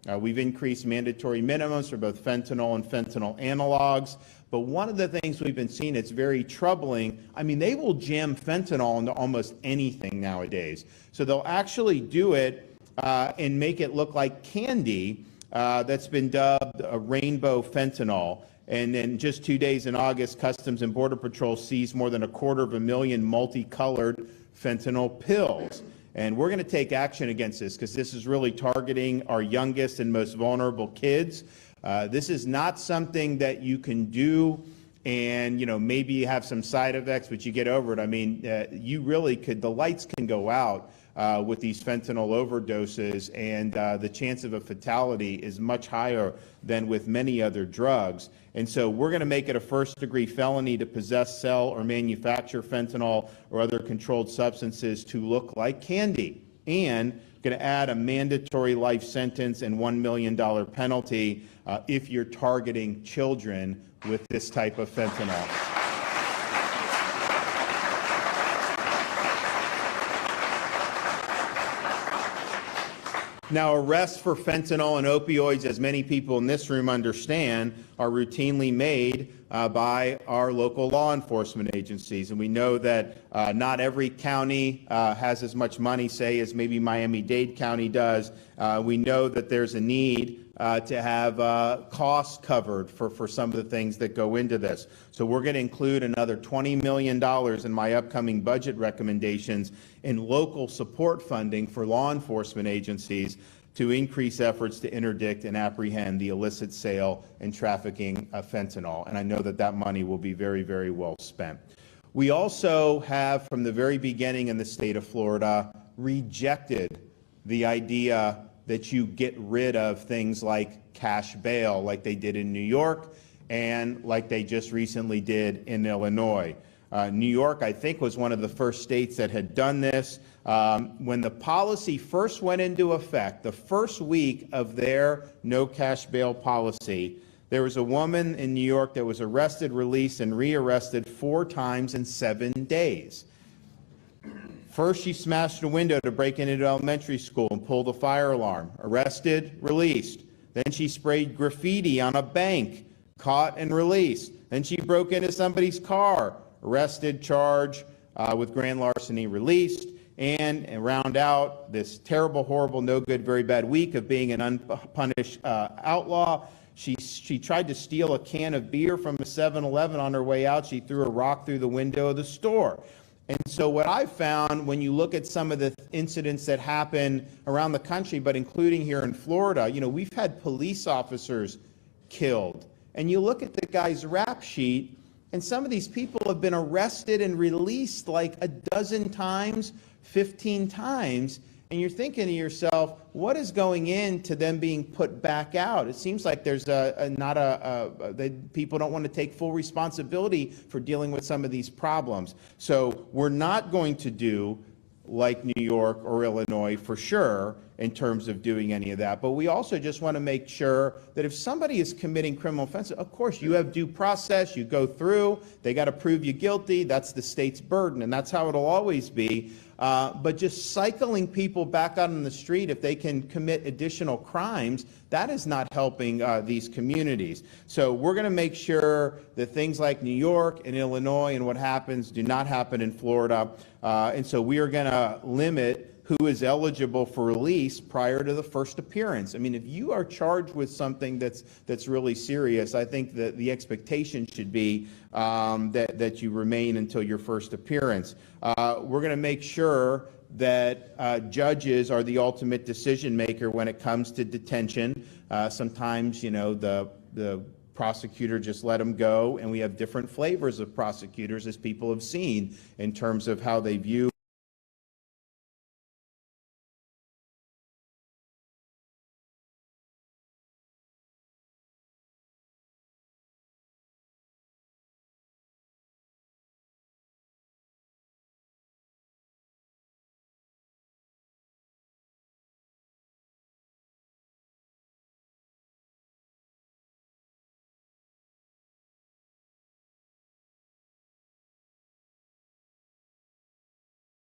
We've increased mandatory minimums for both fentanyl and fentanyl analogs. But one of the things we've been seeing that's very troubling, I mean, they will jam fentanyl into almost anything nowadays. So they'll actually do it and make it look like candy that's been dubbed a rainbow fentanyl. And then just 2 days in August, Customs and Border Patrol seized more than 250,000 multicolored fentanyl pills. And we're going to take action against this because this is really targeting our youngest and most vulnerable kids. This is not something that you can do and, you know, maybe you have some side effects, but you get over it. I mean, you really could, the lights can go out with these fentanyl overdoses, and the chance of a fatality is much higher than with many other drugs. And so we're going to make it a first-degree felony to possess, sell, or manufacture fentanyl or other controlled substances to look like candy. And going to add a mandatory life sentence and $1 million penalty if you're targeting children with this type of fentanyl. Now, arrests for fentanyl and opioids, as many people in this room understand, are routinely made by our local law enforcement agencies. And we know that not every county has as much money, say, as maybe Miami-Dade County does. We know that there's a need to have costs covered for some of the things that go into this. So we're going to include another $20 million in my upcoming budget recommendations in local support funding for law enforcement agencies to increase efforts to interdict and apprehend the illicit sale and trafficking of fentanyl. And I know that that money will be very, very well spent. We also have, from the very beginning in the state of Florida, rejected the idea that you get rid of things like cash bail, like they did in New York and like they just recently did in Illinois. New York, I think, was one of the first states that had done this. When the policy first went into effect, the first week of their no cash bail policy, there was a woman in New York that was arrested, released, and rearrested 4 times in 7 days. First, she smashed a window to break into an elementary school and pulled a fire alarm. Arrested, released. Then she sprayed graffiti on a bank, caught and released. Then she broke into somebody's car, arrested, charged with grand larceny, released. And round out this terrible, horrible, no good, very bad week of being an unpunished outlaw. She tried to steal a can of beer from a 7-Eleven on her way out. She threw a rock through the window of the store. And so what I found when you look at some of the incidents that happen around the country, but including here in Florida, you know, we've had police officers killed. And you look at the guy's rap sheet, and some of these people have been arrested and released like a dozen times, 15 times. And you're thinking to yourself, what is going into them being put back out? It seems like there's people don't want to take full responsibility for dealing with some of these problems. So we're not going to do like New York or Illinois for sure in terms of doing any of that. But we also just want to make sure that if somebody is committing criminal offenses, of course, you have due process, you go through, they got to prove you guilty, that's the state's burden, and that's how it'll always be. But just cycling people back out on the street, if they can commit additional crimes, that is not helping these communities. So we're going to make sure that things like New York and Illinois and what happens do not happen in Florida. And so we are going to limit who is eligible for release prior to the first appearance. I mean, if you are charged with something that's really serious, I think that the expectation should be that you remain until your first appearance. We're going to make sure that judges are the ultimate decision maker when it comes to detention. Sometimes, you know, the prosecutor just let them go, and we have different flavors of prosecutors, as people have seen, in terms of how they view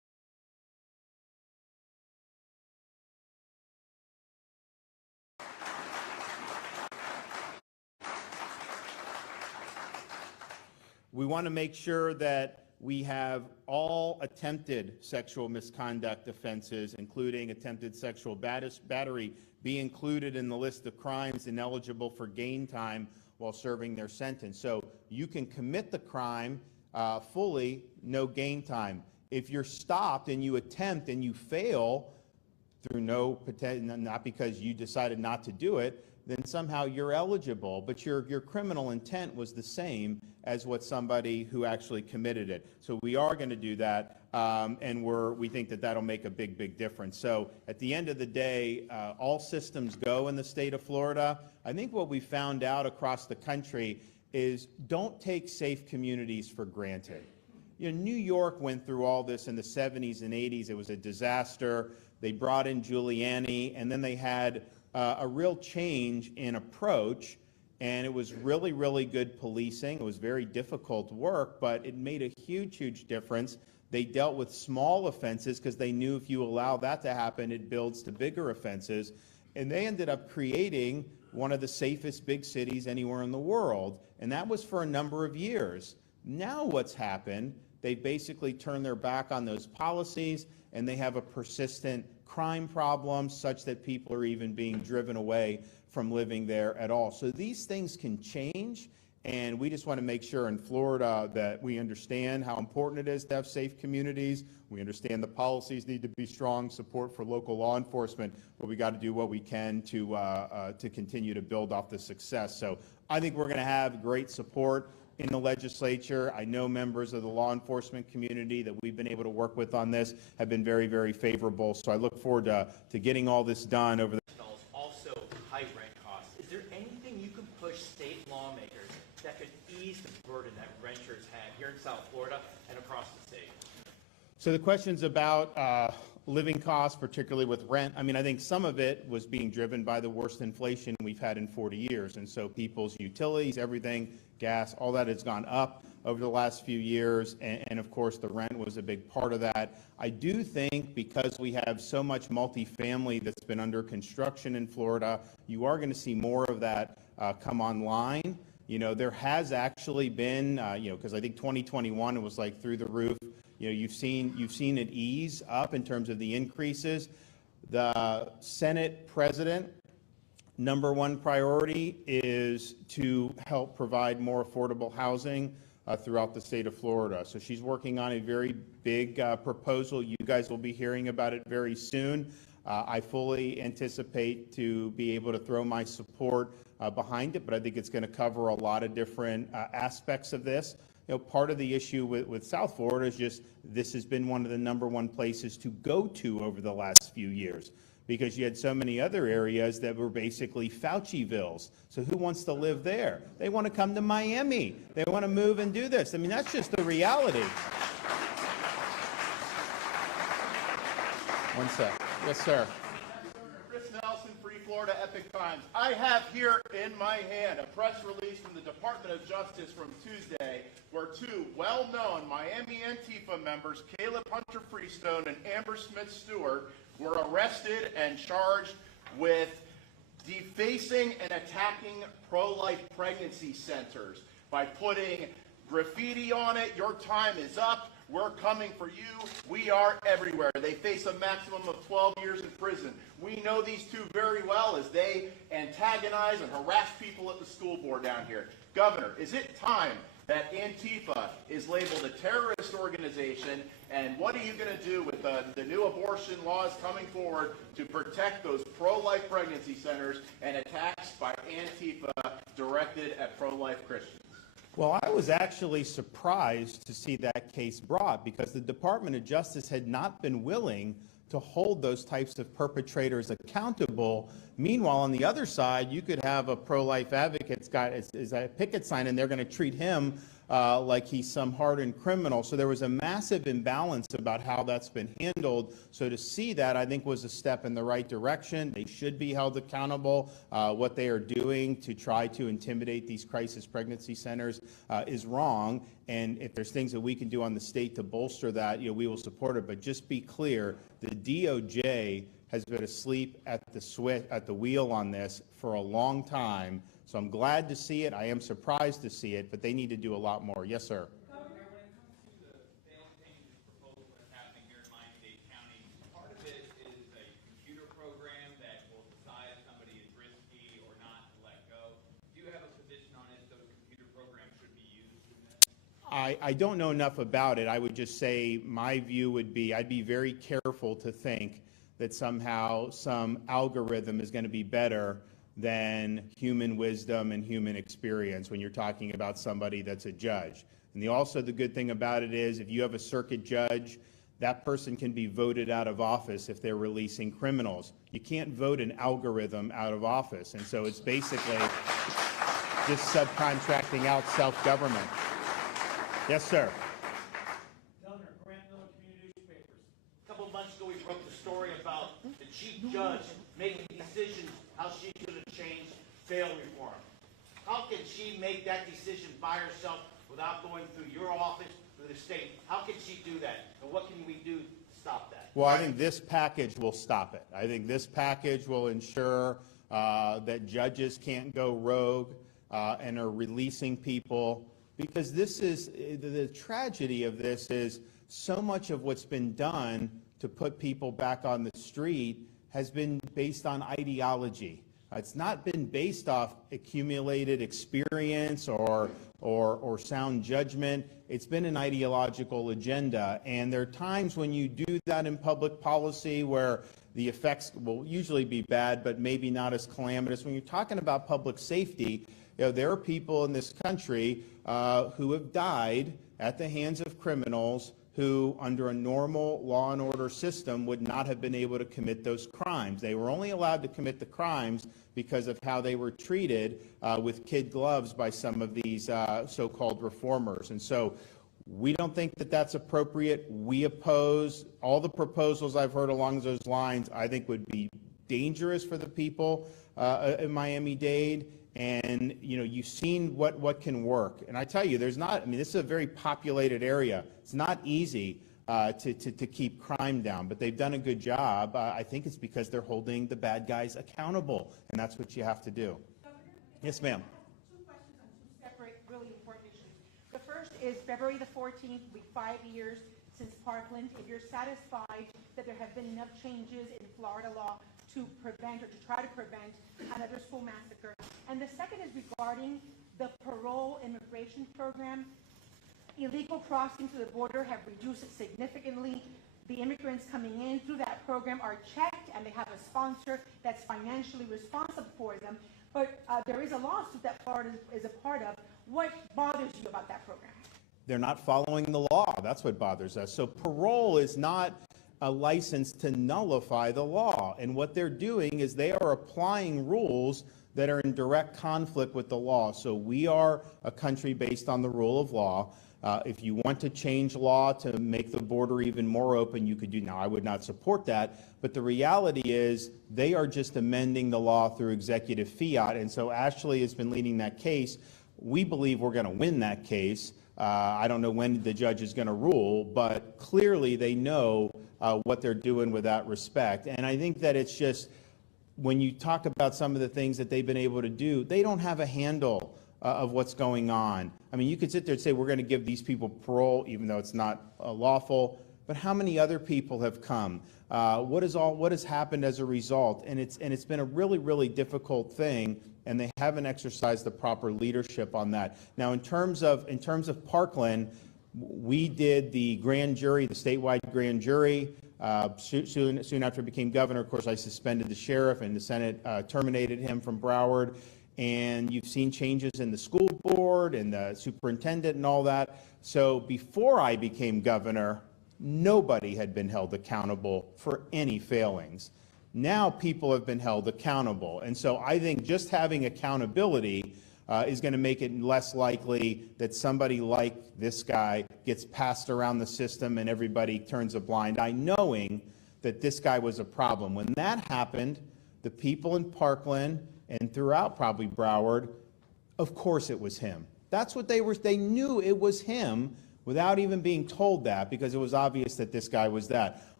We want to make sure that we have all attempted sexual misconduct offenses, including attempted sexual battery, be included in the list of crimes ineligible for gain time while serving their sentence. So you can commit the crime fully, no gain time. If you're stopped and you attempt and you fail through not because you decided not to do it, then somehow you're eligible, but your criminal intent was the same as what somebody who actually committed it. So we are going to do that, and we think that that'll make a big difference. So at the end of the day, all systems go in the state of Florida. I think what we found out across the country is don't take safe communities for granted. You know, New York went through all this in the 70s and 80s. It was a disaster. They brought in Giuliani, and then they had a real change in approach, and it was really good policing. It was very difficult work, but it made a huge difference. They dealt with small offenses because they knew if you allow that to happen, it builds to bigger offenses. And they ended up creating one of the safest big cities anywhere in the world, and that was for a number of years. Now what's happened, they basically turned their back on those policies, and they have a persistent crime problem such that people are even being driven away from living there at all. So these things can change, and we just want to make sure in Florida that we understand how important it is to have safe communities. We understand the policies need to be strong, support for local law enforcement, but we got to do what we can to continue to build off the success. So I think we're going to have great support in the legislature. I know members of the law enforcement community that we've been able to work with on this have been very favorable. So I look forward to getting all this done over the also high rent costs. Is there anything you can push state lawmakers that could ease the burden that renters have here in South Florida and across the state? So the question's about living costs, particularly with rent. I mean, I think some of it was being driven by the worst inflation we've had in 40 years. And so people's utilities, everything, gas, all that has gone up over the last few years. And of course, the rent was a big part of that. I do think because we have so much multifamily that's been under construction in Florida, you are going to see more of that come online. You know, there has actually been, because I think 2021, it was like through the roof. You know, you've seen it ease up in terms of the increases. The Senate president, number one priority is to help provide more affordable housing throughout the state of Florida. So she's working on a very big proposal. You guys will be hearing about it very soon. I fully anticipate to be able to throw my support behind it, but I think it's going to cover a lot of different aspects of this. You know, part of the issue with South Florida is just this has been one of the number one places to go to over the last few years because you had so many other areas that were basically Faucivilles. So who wants to live there? They want to come to Miami. They want to move and do this. I mean, that's just the reality. One sec. Yes, sir. Free Florida Epic Times. I have here in my hand a press release from the Department of Justice from Tuesday where two well-known Miami Antifa members, Caleb Hunter Freestone and Amber Smith Stewart, were arrested and charged with defacing and attacking pro-life pregnancy centers by putting graffiti on it. Your time is up. We're coming for you. We are everywhere. They face a maximum of 12 years in prison. We know these two very well as they antagonize and harass people at the school board down here. Governor, is it time that Antifa is labeled a terrorist organization? And what are you going to do with the new abortion laws coming forward to protect those pro-life pregnancy centers and attacks by Antifa directed at pro-life Christians? Well, I was actually surprised to see that case brought because the Department of Justice had not been willing to hold those types of perpetrators accountable. Meanwhile, on the other side, you could have a pro-life advocate's got is a picket sign, and they're going to treat him like he's some hardened criminal. So there was a massive imbalance about how that's been handled. So to see that, I think, was a step in the right direction. They should be held accountable. What they are doing to try to intimidate these crisis pregnancy centers is wrong. And if there's things that we can do on the state to bolster that, we will support it. But just be clear, the DOJ has been asleep at the wheel on this for a long time. So I'm glad to see it. I am surprised to see it, but they need to do a lot more. Yes, sir. Governor, when it comes to the bail changes proposal that's happening here in Miami-Dade County, part of it is a computer program that will decide if somebody is risky or not to let go. Do you have a position on if those computer programs should be used in this? I don't know enough about it. I would just say my view would be I'd be very careful to think that somehow some algorithm is going to be better than human wisdom and human experience when you're talking about somebody that's a judge. And also the good thing about it is if you have a circuit judge, that person can be voted out of office if they're releasing criminals. You can't vote an algorithm out of office. And so it's basically just subcontracting out self-government. Yes, sir. Governor, Grant Miller Community Newspapers. A couple of months ago, we broke the story about the chief judge making decisions how she's going to change bail reform. How can she make that decision by herself without going through your office, through the state? How can she do that? And what can we do to stop that? Well, I think this package will stop it. I think this package will ensure that judges can't go rogue and are releasing people, because this is the tragedy of this is so much of what's been done to put people back on the street has been based on ideology. It's not been based off accumulated experience or sound judgment. It's been an ideological agenda. And there are times when you do that in public policy where the effects will usually be bad, but maybe not as calamitous. When you're talking about public safety, there are people in this country who have died at the hands of criminals who, under a normal law and order system, would not have been able to commit those crimes. They were only allowed to commit the crimes because of how they were treated with kid gloves by some of these so-called reformers. And so we don't think that that's appropriate. We oppose all the proposals I've heard along those lines. I think would be dangerous for the people in Miami-Dade. And, you've seen what can work. And I tell you, this is a very populated area. It's not easy to keep crime down, but they've done a good job. I think it's because they're holding the bad guys accountable, and that's what you have to do. Yes, ma'am. Two questions on two separate, really important issues. The first is February the 14th, will be 5 years since Parkland. If you're satisfied that there have been enough changes in Florida law to prevent or to try to prevent another school massacre. And the second is regarding the parole immigration program. Illegal crossings to the border have reduced significantly. The immigrants coming in through that program are checked and they have a sponsor that's financially responsible for them. But there is a lawsuit that Florida is a part of. What bothers you about that program? They're not following the law. That's what bothers us. So parole is not a license to nullify the law. And what they're doing is they are applying rules that are in direct conflict with the law. So we are a country based on the rule of law. If you want to change law to make the border even more open, you could do. Now, I would not support that, but the reality is they are just amending the law through executive fiat. And so Ashley has been leading that case. We believe we're going to win that case. I don't know when the judge is going to rule, but clearly they know what they're doing with that respect. And I think that it's just, when you talk about some of the things that they've been able to do, they don't have a handle of what's going on. I mean, you could sit there and say, we're going to give these people parole, even though it's not lawful, but how many other people have come? What has happened as a result? And it's been a really, really difficult thing, and they haven't exercised the proper leadership on that. Now, in terms of Parkland, we did the grand jury, the statewide grand jury. Soon after I became governor, of course, I suspended the sheriff, and the Senate terminated him from Broward. And you've seen changes in the school board and the superintendent and all that. So before I became governor, nobody had been held accountable for any failings. Now people have been held accountable. And so I think just having accountability is going to make it less likely that somebody like this guy gets passed around the system and everybody turns a blind eye, knowing that this guy was a problem. When that happened, the people in Parkland and throughout probably Broward, of course it was him. That's what they knew it was him without even being told that, because it was obvious that this guy was that.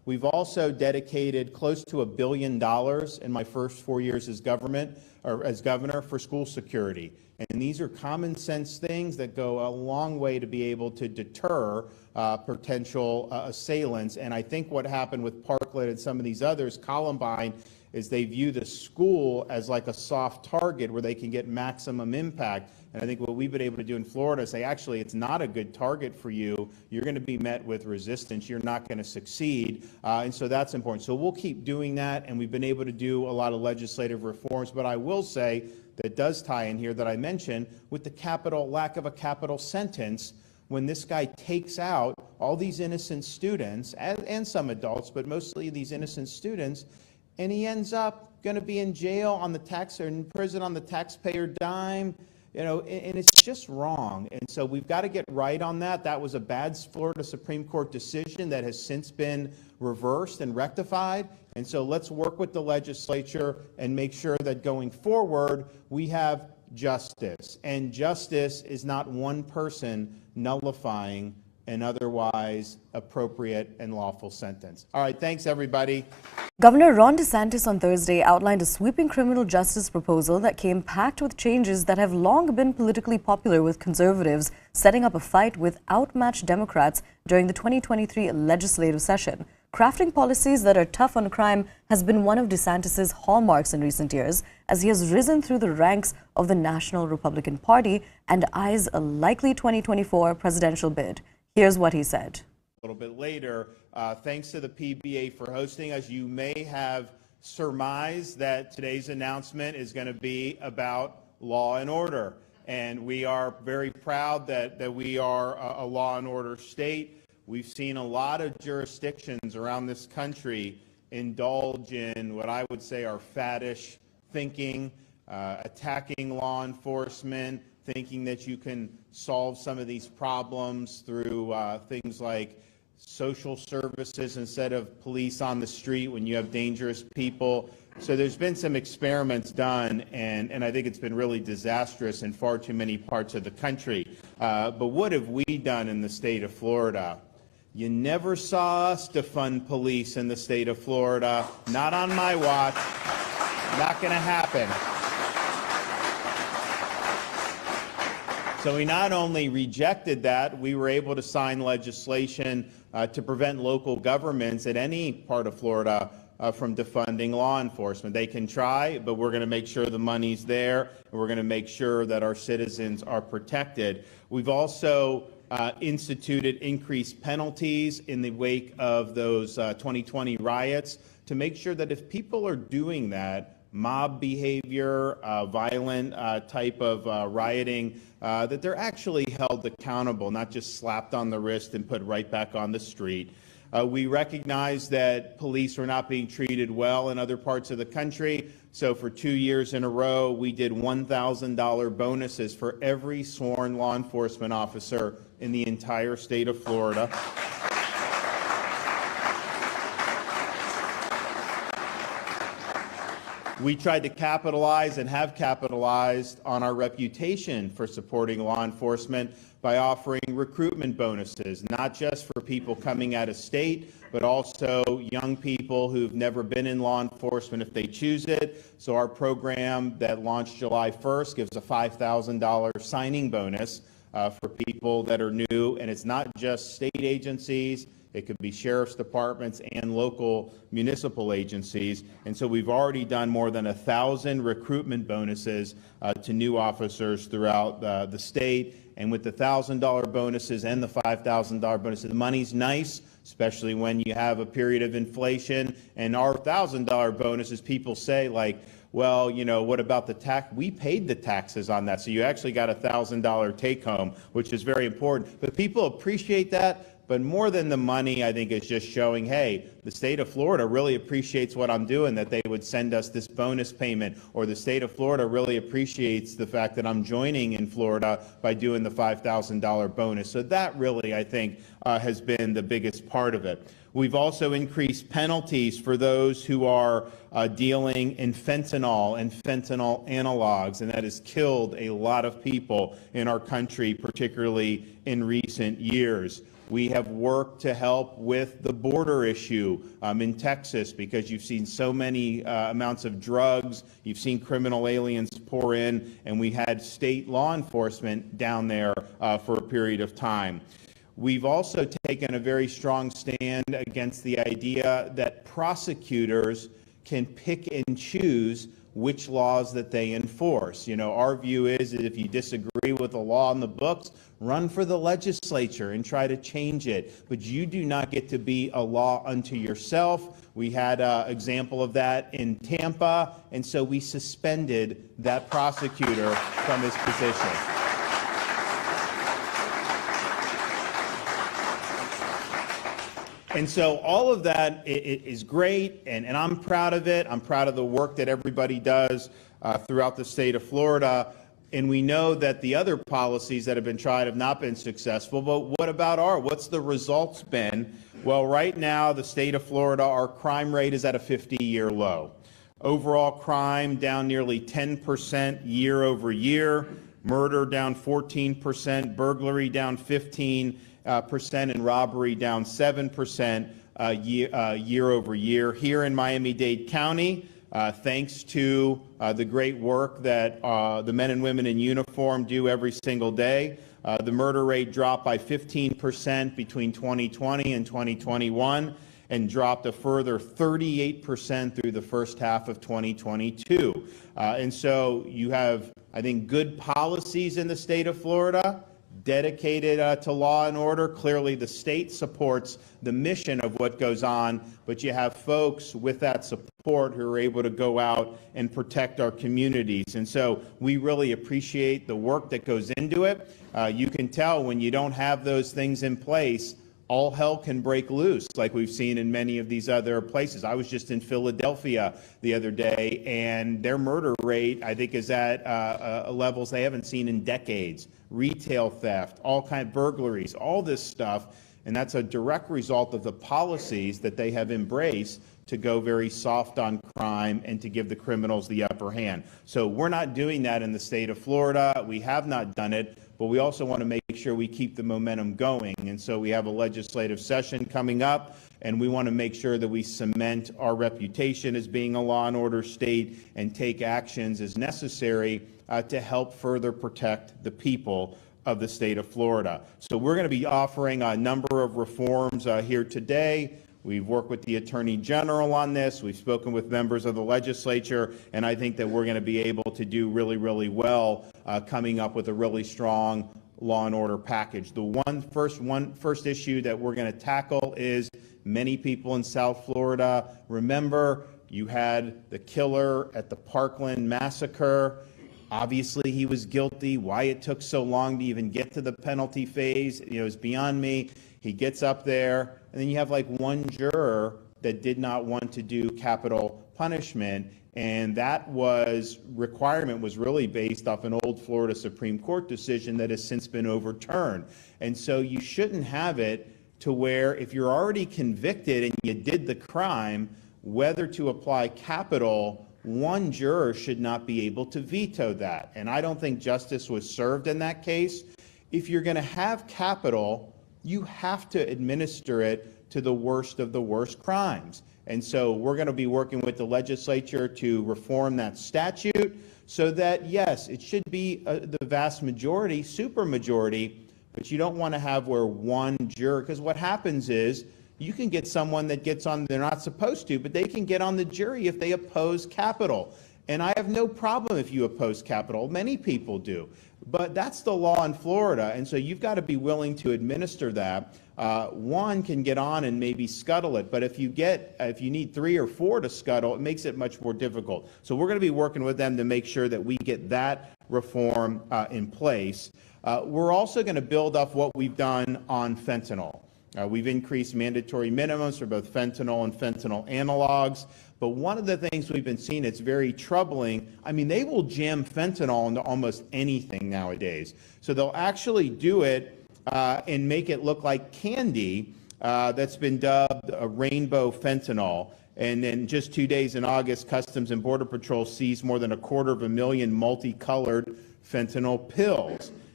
We've also dedicated close to $1 billion in my first 4 years as governor for school security. And these are common sense things that go a long way to be able to deter potential assailants. And I think what happened with Parkland and some of these others, Columbine, is they view the school as like a soft target where they can get maximum impact. And I think what we've been able to do in Florida is say, actually, it's not a good target for you. You're going to be met with resistance. You're not going to succeed. And so that's important. So we'll keep doing that. And we've been able to do a lot of legislative reforms. But I will say that does tie in here that I mentioned with the lack of a capital sentence. When this guy takes out all these innocent students and some adults, but mostly these innocent students, and he ends up going to be in jail on or in prison on the taxpayer dime, and it's just wrong. And so we've got to get right on that. That was a bad Florida Supreme Court decision that has since been reversed and rectified. And so let's work with the legislature and make sure that going forward we have justice. And justice is not one person nullifying an otherwise appropriate and lawful sentence. All right, thanks everybody. Governor Ron DeSantis on Thursday outlined a sweeping criminal justice proposal that came packed with changes that have long been politically popular with conservatives, setting up a fight with outmatched Democrats during the 2023 legislative session. Crafting policies that are tough on crime has been one of DeSantis' hallmarks in recent years, as he has risen through the ranks of the National Republican Party and eyes a likely 2024 presidential bid. Here's what he said. A little bit later, thanks to the PBA for hosting us. You may have surmised that today's announcement is going to be about law and order. And we are very proud that we are a law and order state. We've seen a lot of jurisdictions around this country indulge in what I would say are faddish thinking, attacking law enforcement, thinking that you can solve some of these problems through things like social services instead of police on the street when you have dangerous people. So there's been some experiments done, and I think it's been really disastrous in far too many parts of the country. But what have we done in the state of Florida? You never saw us defund police in the state of Florida. Not on my watch. Not going to happen. So we not only rejected that, we were able to sign legislation to prevent local governments in any part of Florida from defunding law enforcement. They can try, but we're going to make sure the money's there, and we're going to make sure that our citizens are protected. We've also instituted increased penalties in the wake of those 2020 riots to make sure that if people are doing that, mob behavior, violent type of rioting, that they're actually held accountable, not just slapped on the wrist and put right back on the street. We recognize that police are not being treated well in other parts of the country. So for 2 years in a row, we did $1,000 bonuses for every sworn law enforcement officer in the entire state of Florida. We tried to capitalize and have capitalized on our reputation for supporting law enforcement by offering recruitment bonuses, not just for people coming out of state, but also young people who've never been in law enforcement if they choose it. So our program that launched July 1st gives a $5,000 signing bonus for people that are new, and it's not just state agencies. It could be sheriff's departments and local municipal agencies. And so we've already done more than 1,000 recruitment bonuses to new officers throughout the state. And with the $1,000 bonuses and the $5,000 bonuses, the money's nice, especially when you have a period of inflation. And our $1,000 bonuses, people say, like, well, you know, what about the tax? We paid the taxes on that. So you actually got a $1,000 take home, which is very important. But people appreciate that. But more than the money, I think, is just showing, hey, the state of Florida really appreciates what I'm doing, that they would send us this bonus payment, or the state of Florida really appreciates the fact that I'm joining in Florida by doing the $5,000 bonus. So that really, I think, has been the biggest part of it. We've also increased penalties for those who are dealing in fentanyl and fentanyl analogs, and that has killed a lot of people in our country, particularly in recent years. We have worked to help with the border issue in Texas, because you've seen so many amounts of drugs, you've seen criminal aliens pour in, and we had state law enforcement down there for a period of time. We've also taken a very strong stand against the idea that prosecutors can pick and choose which laws that they enforce. You know, our view is that if you disagree with the law in the books, run for the legislature and try to change it. But you do not get to be a law unto yourself. We had an example of that in Tampa, and so we suspended that prosecutor from his position. And so all of that is great, and I'm proud of it. I'm proud of the work that everybody does throughout the state of Florida. And we know that the other policies that have been tried have not been successful. But what about what's the results been? Well, right now, the state of Florida, our crime rate is at a 50-year low. Overall crime down nearly 10% year over year. Murder down 14%. Burglary down 15%, and robbery down 7% year over year. Here in Miami-Dade County, thanks to the great work that the men and women in uniform do every single day, the murder rate dropped by 15% between 2020 and 2021, and dropped a further 38% through the first half of 2022. And so you have, I think, good policies in the state of Florida, dedicated to law and order. Clearly, the state supports the mission of what goes on, but you have folks with that support who are able to go out and protect our communities. And so we really appreciate the work that goes into it. You can tell when you don't have those things in place, all hell can break loose, like we've seen in many of these other places. I was just in Philadelphia the other day, and their murder rate, I think, is at levels they haven't seen in decades. Retail theft, all kind of burglaries, all this stuff, and that's a direct result of the policies that they have embraced to go very soft on crime and to give the criminals the upper hand. So we're not doing that in the state of Florida. We have not done it, but we also want to make sure we keep the momentum going. And so we have a legislative session coming up, and we want to make sure that we cement our reputation as being a law and order state and take actions as necessary to help further protect the people of the state of Florida. So we're going to be offering a number of reforms here today. We've worked with the Attorney General on this. We've spoken with members of the legislature, and I think that we're going to be able to do really, really well coming up with a really strong law and order package. The first issue that we're going to tackle is many people in South Florida. Remember, you had the killer at the Parkland massacre. Obviously, he was guilty. Why it took so long to even get to the penalty phase, is beyond me. He gets up there, and then you have like one juror that did not want to do capital punishment, and that requirement was really based off an old Florida Supreme Court decision that has since been overturned. And so you shouldn't have it to where if you're already convicted and you did the crime, whether to apply capital, one juror should not be able to veto that. And I don't think justice was served in that case. If you're going to have capital, you have to administer it to the worst of the worst crimes. And so we're going to be working with the legislature to reform that statute so that, yes, it should be the vast majority, supermajority, but you don't want to have where one juror, because what happens is you can get someone that gets on, they're not supposed to, but they can get on the jury if they oppose capital. And I have no problem if you oppose capital. Many people do. But that's the law in Florida, and so you've got to be willing to administer that. One can get on and maybe scuttle it, but if you need 3 or 4 to scuttle, it makes it much more difficult. So we're going to be working with them to make sure that we get that reform in place. We're also going to build up what we've done on fentanyl. We've increased mandatory minimums for both fentanyl and fentanyl analogs. But one of the things we've been seeing that's very troubling, I mean, they will jam fentanyl into almost anything nowadays. So they'll actually do it and make it look like candy that's been dubbed a rainbow fentanyl. And then just 2 days in August, Customs and Border Patrol seized more than 250,000 multicolored fentanyl pills.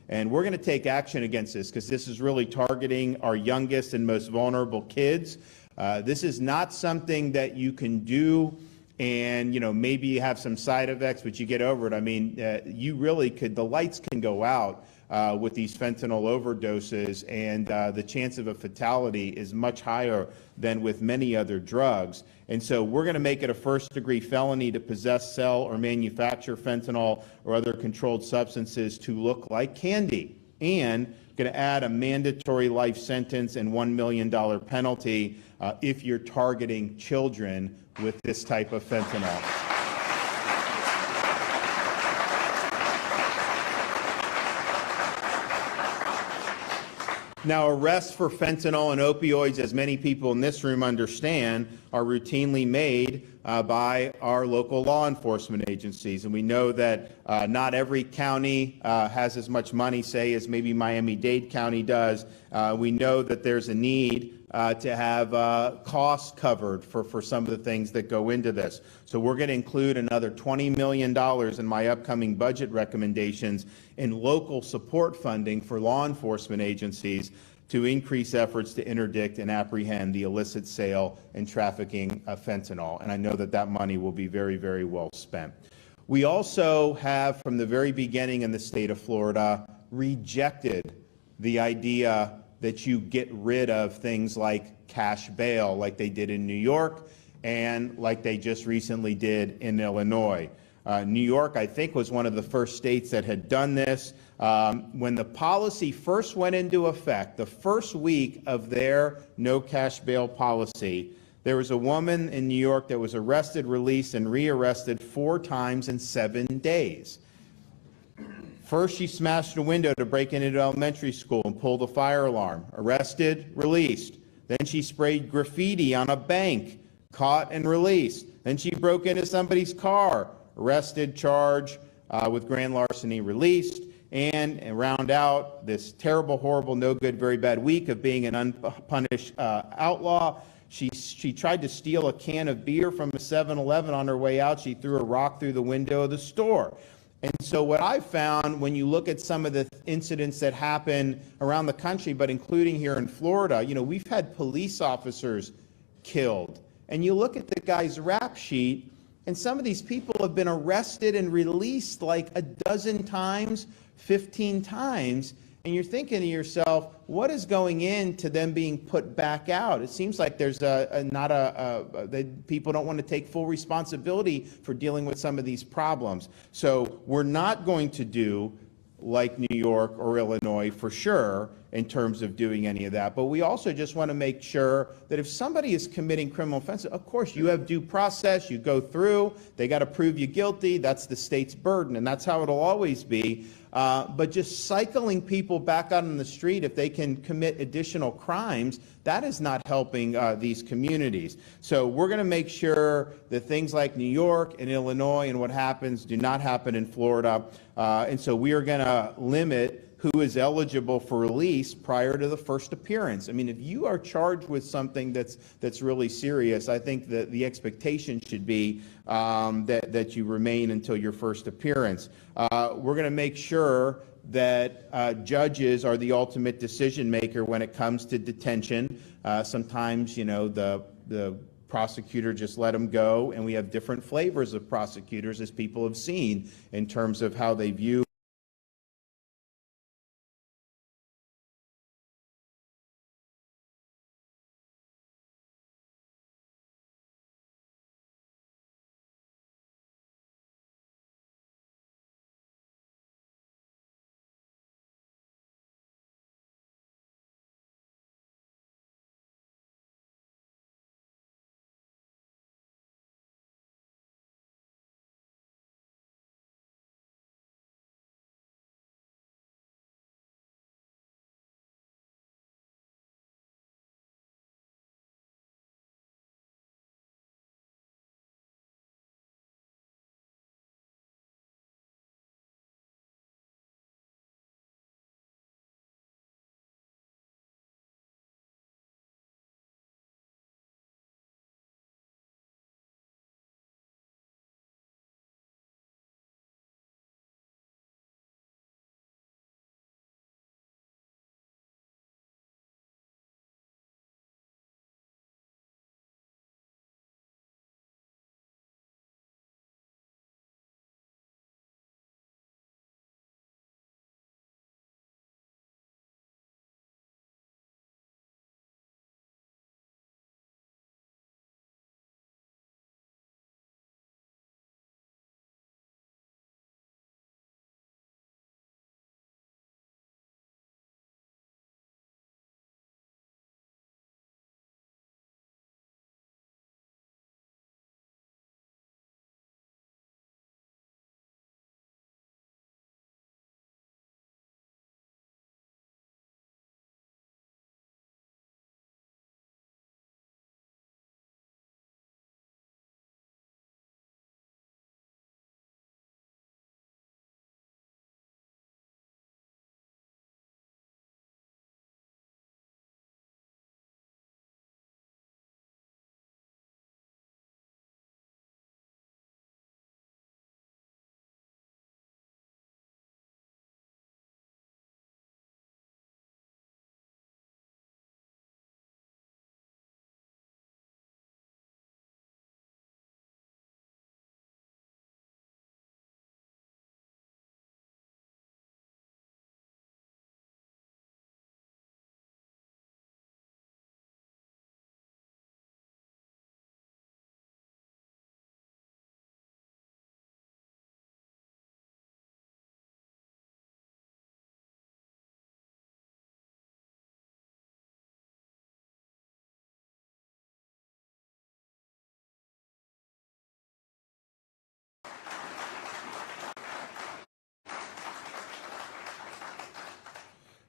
And we're going to take action against this because this is really targeting our youngest and most vulnerable kids. This is not something that you can do and, maybe you have some side effects, but you get over it. I mean, you really could, the lights can go out with these fentanyl overdoses, and the chance of a fatality is much higher than with many other drugs. And so we're going to make it a first-degree felony to possess, sell, or manufacture fentanyl or other controlled substances to look like candy, and going to add a mandatory life sentence and $1 million penalty if you're targeting children with this type of fentanyl. Now, arrests for fentanyl and opioids, as many people in this room understand, are routinely made by our local law enforcement agencies. And we know that not every county has as much money, say, as maybe Miami-Dade County does. We know that there's a need to have costs covered for some of the things that go into this. So we're going to include another $20 million in my upcoming budget recommendations in local support funding for law enforcement agencies to increase efforts to interdict and apprehend the illicit sale and trafficking of fentanyl. And I know that that money will be very, very well spent. We also have, from the very beginning in the state of Florida, rejected the idea that you get rid of things like cash bail, like they did in New York and like they just recently did in Illinois. New York, I think, was one of the first states that had done this. When the policy first went into effect, the first week of their no cash bail policy, there was a woman in New York that was arrested, released, and rearrested 4 times in 7 days. First, she smashed a window to break into an elementary school and pulled a fire alarm. Arrested, released. Then she sprayed graffiti on a bank, caught and released. Then she broke into somebody's car, arrested, charged with grand larceny, released. And round out this terrible, horrible, no good, very bad week of being an unpunished outlaw. She tried to steal a can of beer from a 7-Eleven on her way out. She threw a rock through the window of the store. And so what I found when you look at some of the incidents that happen around the country, but including here in Florida, we've had police officers killed. And you look at the guy's rap sheet, and some of these people have been arrested and released like a dozen times, 15 times. And you're thinking to yourself, what is going into them being put back out? It seems like there's people don't want to take full responsibility for dealing with some of these problems. So we're not going to do like New York or Illinois for sure in terms of doing any of that. But we also just want to make sure that if somebody is committing criminal offenses, of course you have due process, you go through, they got to prove you guilty, that's the state's burden, and that's how it'll always be. But just cycling people back out on the street if they can commit additional crimes, that is not helping these communities. So we're going to make sure that things like New York and Illinois and what happens do not happen in Florida. And so we are going to limit who is eligible for release prior to the first appearance. I mean, if you are charged with something that's really serious, I think that the expectation should be that you remain until your first appearance. We're going to make sure that judges are the ultimate decision maker when it comes to detention. Sometimes, the prosecutor just let them go, and we have different flavors of prosecutors, as people have seen, in terms of how they view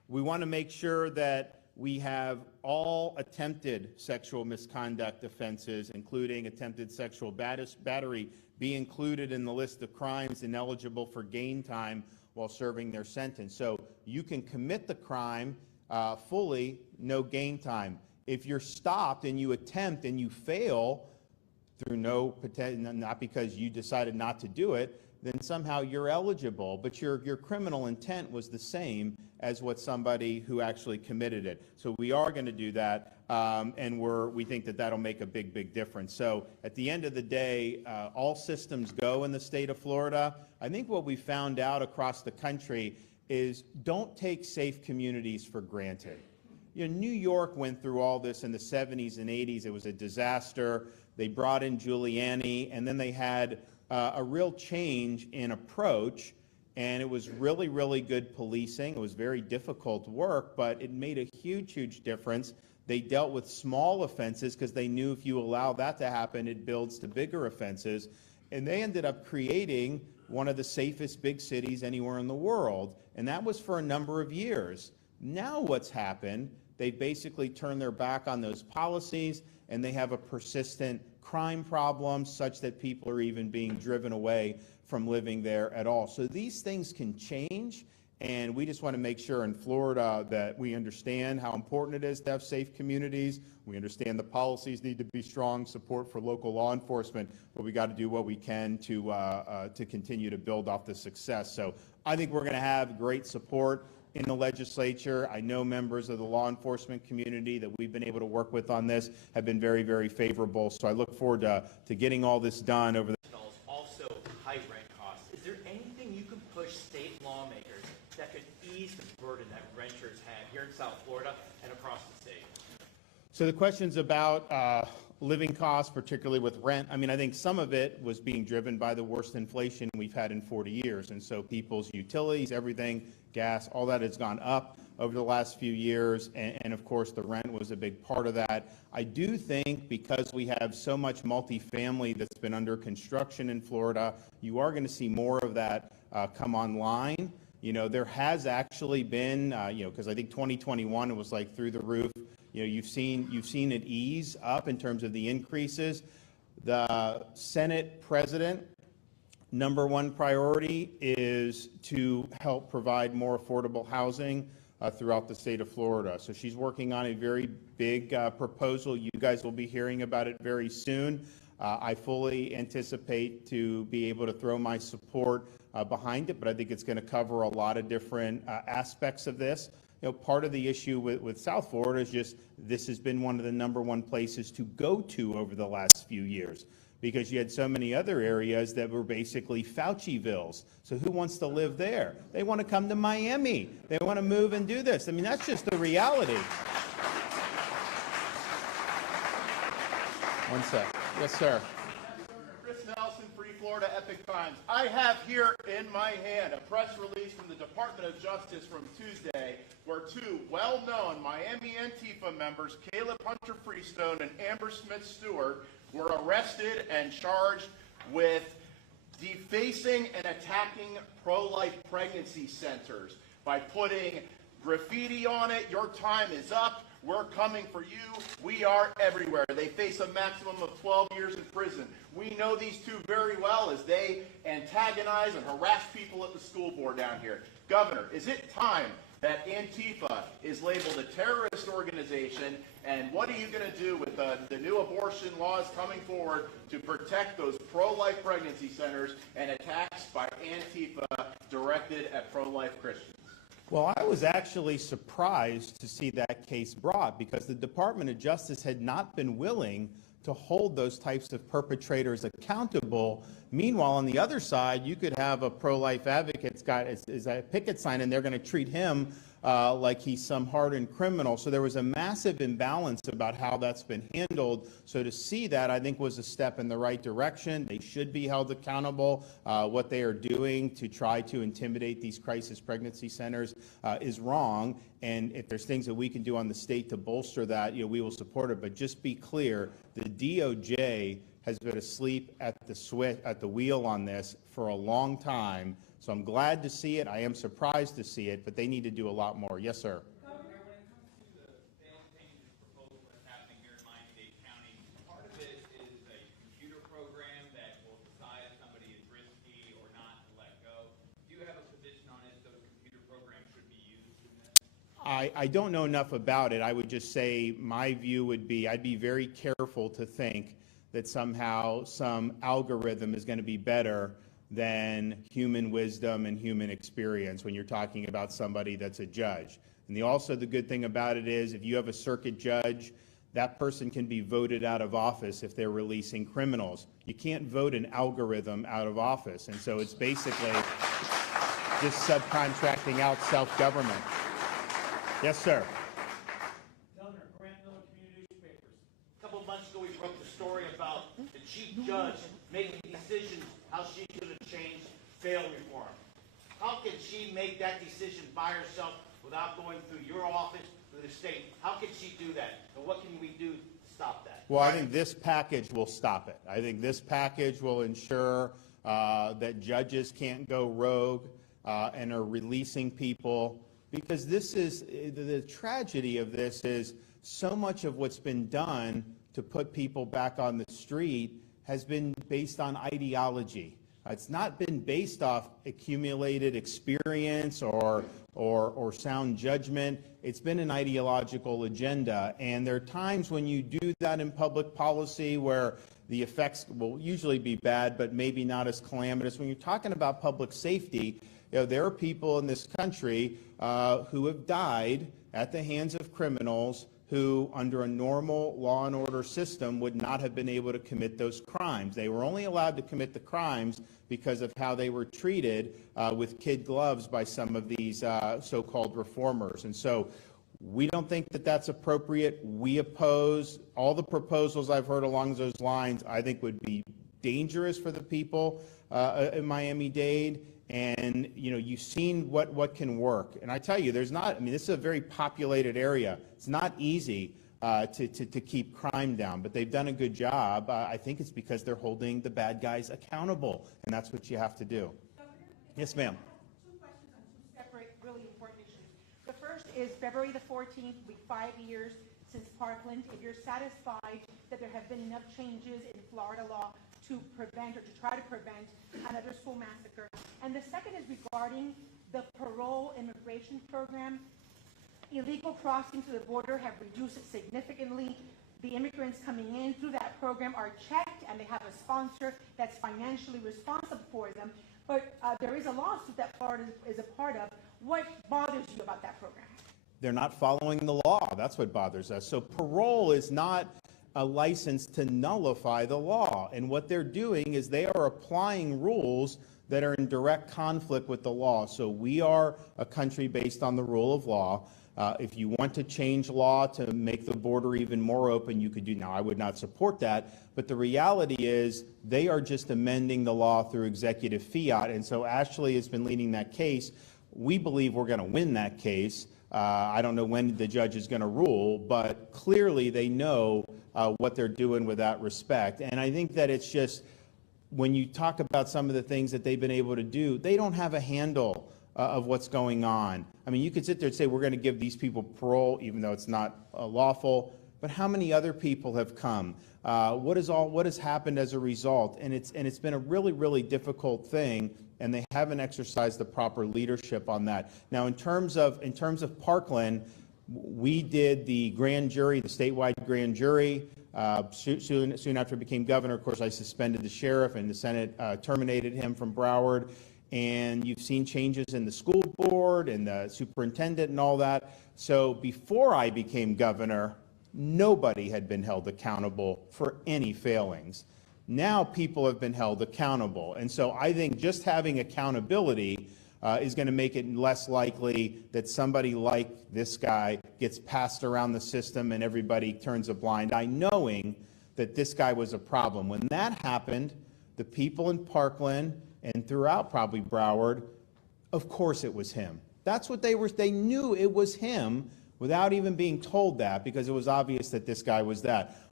We want to make sure that we have all attempted sexual misconduct offenses, including attempted sexual battery, be included in the list of crimes ineligible for gain time while serving their sentence. So you can commit the crime fully, no gain time. If you're stopped and you attempt and you fail through not because you decided not to do it, then somehow you're eligible, but your criminal intent was the same as what somebody who actually committed it. So we are going to do that, and we think that that'll make a big difference. So at the end of the day, all systems go in the state of Florida. I think what we found out across the country is don't take safe communities for granted. You know, New York went through all this in the 70s and 80s. It was a disaster. They brought in Giuliani, and then they had a real change in approach, and it was really good policing. It was very difficult work, but it made a huge difference. They dealt with small offenses because they knew if you allow that to happen, it builds to bigger offenses. And they ended up creating one of the safest big cities anywhere in the world, and that was for a number of years. Now what's happened, they basically turned their back on those policies, and they have a persistent crime problem such that people are even being driven away from living there at all. So these things can change, and we just want to make sure in Florida that we understand how important it is to have safe communities. We understand the policies need to be strong, support for local law enforcement, but we got to do what we can to continue to build off the success. So I think we're going to have great support in the legislature. I know members of the law enforcement community that we've been able to work with on this have been very favorable. So I look forward to getting all this done over the also high rent costs. Is there anything you can push state lawmakers that could ease the burden that renters have here in South Florida and across the state? So the questions about living costs, particularly with rent, I mean, I think some of it was being driven by the worst inflation we've had in 40 years. And so people's utilities, everything, gas, all that has gone up over the last few years. And of course, the rent was a big part of that. I do think because we have so much multifamily that's been under construction in Florida, you are going to see more of that come online. You know, there has actually been, because I think 2021 it was like through the roof. You know, you've seen it ease up in terms of the increases. The Senate president, number one priority is to help provide more affordable housing throughout the state of Florida. So she's working on a very big proposal. You guys will be hearing about it very soon. I fully anticipate to be able to throw my support behind it, but I think it's going to cover a lot of different aspects of this. You know, part of the issue with South Florida is just this has been one of the number one places to go to over the last few years because you had so many other areas that were basically Faucivilles. So who wants to live there? They want to come to Miami. They want to move and do this. I mean, that's just the reality. One sec. Yes, sir. Free Florida Epic Times. I have here in my hand a press release from the Department of Justice from Tuesday where two well-known Miami Antifa members, Caleb Hunter Freestone and Amber Smith Stewart, were arrested and charged with defacing and attacking pro-life pregnancy centers by putting graffiti on it. Your time is up. We're coming for you. We are everywhere. They face a maximum of 12 years in prison. We know these two very well as they antagonize and harass people at the school board down here. Governor, is it time that Antifa is labeled a terrorist organization? And what are you going to do with the new abortion laws coming forward to protect those pro-life pregnancy centers and attacks by Antifa directed at pro-life Christians? Well, I was actually surprised to see that case brought because the Department of Justice had not been willing to hold those types of perpetrators accountable. Meanwhile, on the other side, you could have a pro-life advocate's got is a picket sign, and they're going to treat him like he's some hardened criminal. So there was a massive imbalance about how that's been handled. So to see that, I think, was a step in the right direction. They should be held accountable. What they are doing to try to intimidate these crisis pregnancy centers is wrong. And if there's things that we can do on the state to bolster that, we will support it. But just be clear, the DOJ has been asleep at the wheel on this for a long time. So I'm glad to see it. I am surprised to see it, but they need to do a lot more. Yes, sir. Governor, when it comes to the bail changes proposal that's happening here in Miami-Dade County, part of it is a computer program that will decide if somebody is risky or not to let go. Do you have a position on if those computer programs should be used in this? I don't know enough about it. I would just say my view would be I'd be very careful to think that somehow some algorithm is going to be better than human wisdom and human experience when you're talking about somebody that's a judge. And also the good thing about it is if you have a circuit judge, that person can be voted out of office if they're releasing criminals. You can't vote an algorithm out of office. And so it's basically just subcontracting out self-government. Yes, sir. Governor, Grant Miller Community Newspapers. A couple of months ago, we broke the story about the chief judge making decisions how she's going to change bail reform. How can she make that decision by herself without going through your office, through the state? How can she do that? And what can we do to stop that? Well, I think this package will stop it. I think this package will ensure that judges can't go rogue and are releasing people, because this is the tragedy of this is so much of what's been done to put people back on the street has been based on ideology. It's not been based off accumulated experience or sound judgment. It's been an ideological agenda. And there are times when you do that in public policy where the effects will usually be bad, but maybe not as calamitous. When you're talking about public safety, there are people in this country who have died at the hands of criminals who, under a normal law and order system, would not have been able to commit those crimes. They were only allowed to commit the crimes because of how they were treated with kid gloves by some of these so-called reformers. And so we don't think that that's appropriate. We oppose all the proposals I've heard along those lines. I think would be dangerous for the people in Miami-Dade. And, you've seen what can work. And I tell you, this is a very populated area. It's not easy to keep crime down, but they've done a good job. I think it's because they're holding the bad guys accountable, and that's what you have to do. Yes, ma'am. Two questions on two separate, really important issues. The first is February the 14th, will be 5 years since Parkland. If you're satisfied that there have been enough changes in Florida law to prevent or to try to prevent another school massacre. And the second is regarding the parole immigration program. Illegal crossings to the border have reduced significantly. The immigrants coming in through that program are checked, and they have a sponsor that's financially responsible for them. But there is a lawsuit that Florida is a part of. What bothers you about that program? They're not following the law. That's what bothers us. So parole is not a license to nullify the law. And what they're doing is they are applying rules that are in direct conflict with the law. So we are a country based on the rule of law. If you want to change law to make the border even more open, you could do. Now, I would not support that, but the reality is they are just amending the law through executive fiat. And so Ashley has been leading that case. We believe we're going to win that case. I don't know when the judge is going to rule, but clearly they know what they're doing with that respect. And I think that it's just, when you talk about some of the things that they've been able to do, they don't have a handle of what's going on. I mean, you could sit there and say, we're going to give these people parole, even though it's not lawful, but how many other people have come? What has happened as a result? And it's been a really, really difficult thing, and they haven't exercised the proper leadership on that. Now, in terms of Parkland, we did the grand jury, the statewide grand jury. Soon after I became governor, of course, I suspended the sheriff, and the Senate terminated him from Broward. And you've seen changes in the school board and the superintendent and all that. So before I became governor, nobody had been held accountable for any failings. Now people have been held accountable. And so I think just having accountability is going to make it less likely that somebody like this guy gets passed around the system and everybody turns a blind eye, knowing that this guy was a problem. When that happened, the people in Parkland and throughout probably Broward, of course it was him. That's what they knew it was him without even being told that, because it was obvious that this guy was that.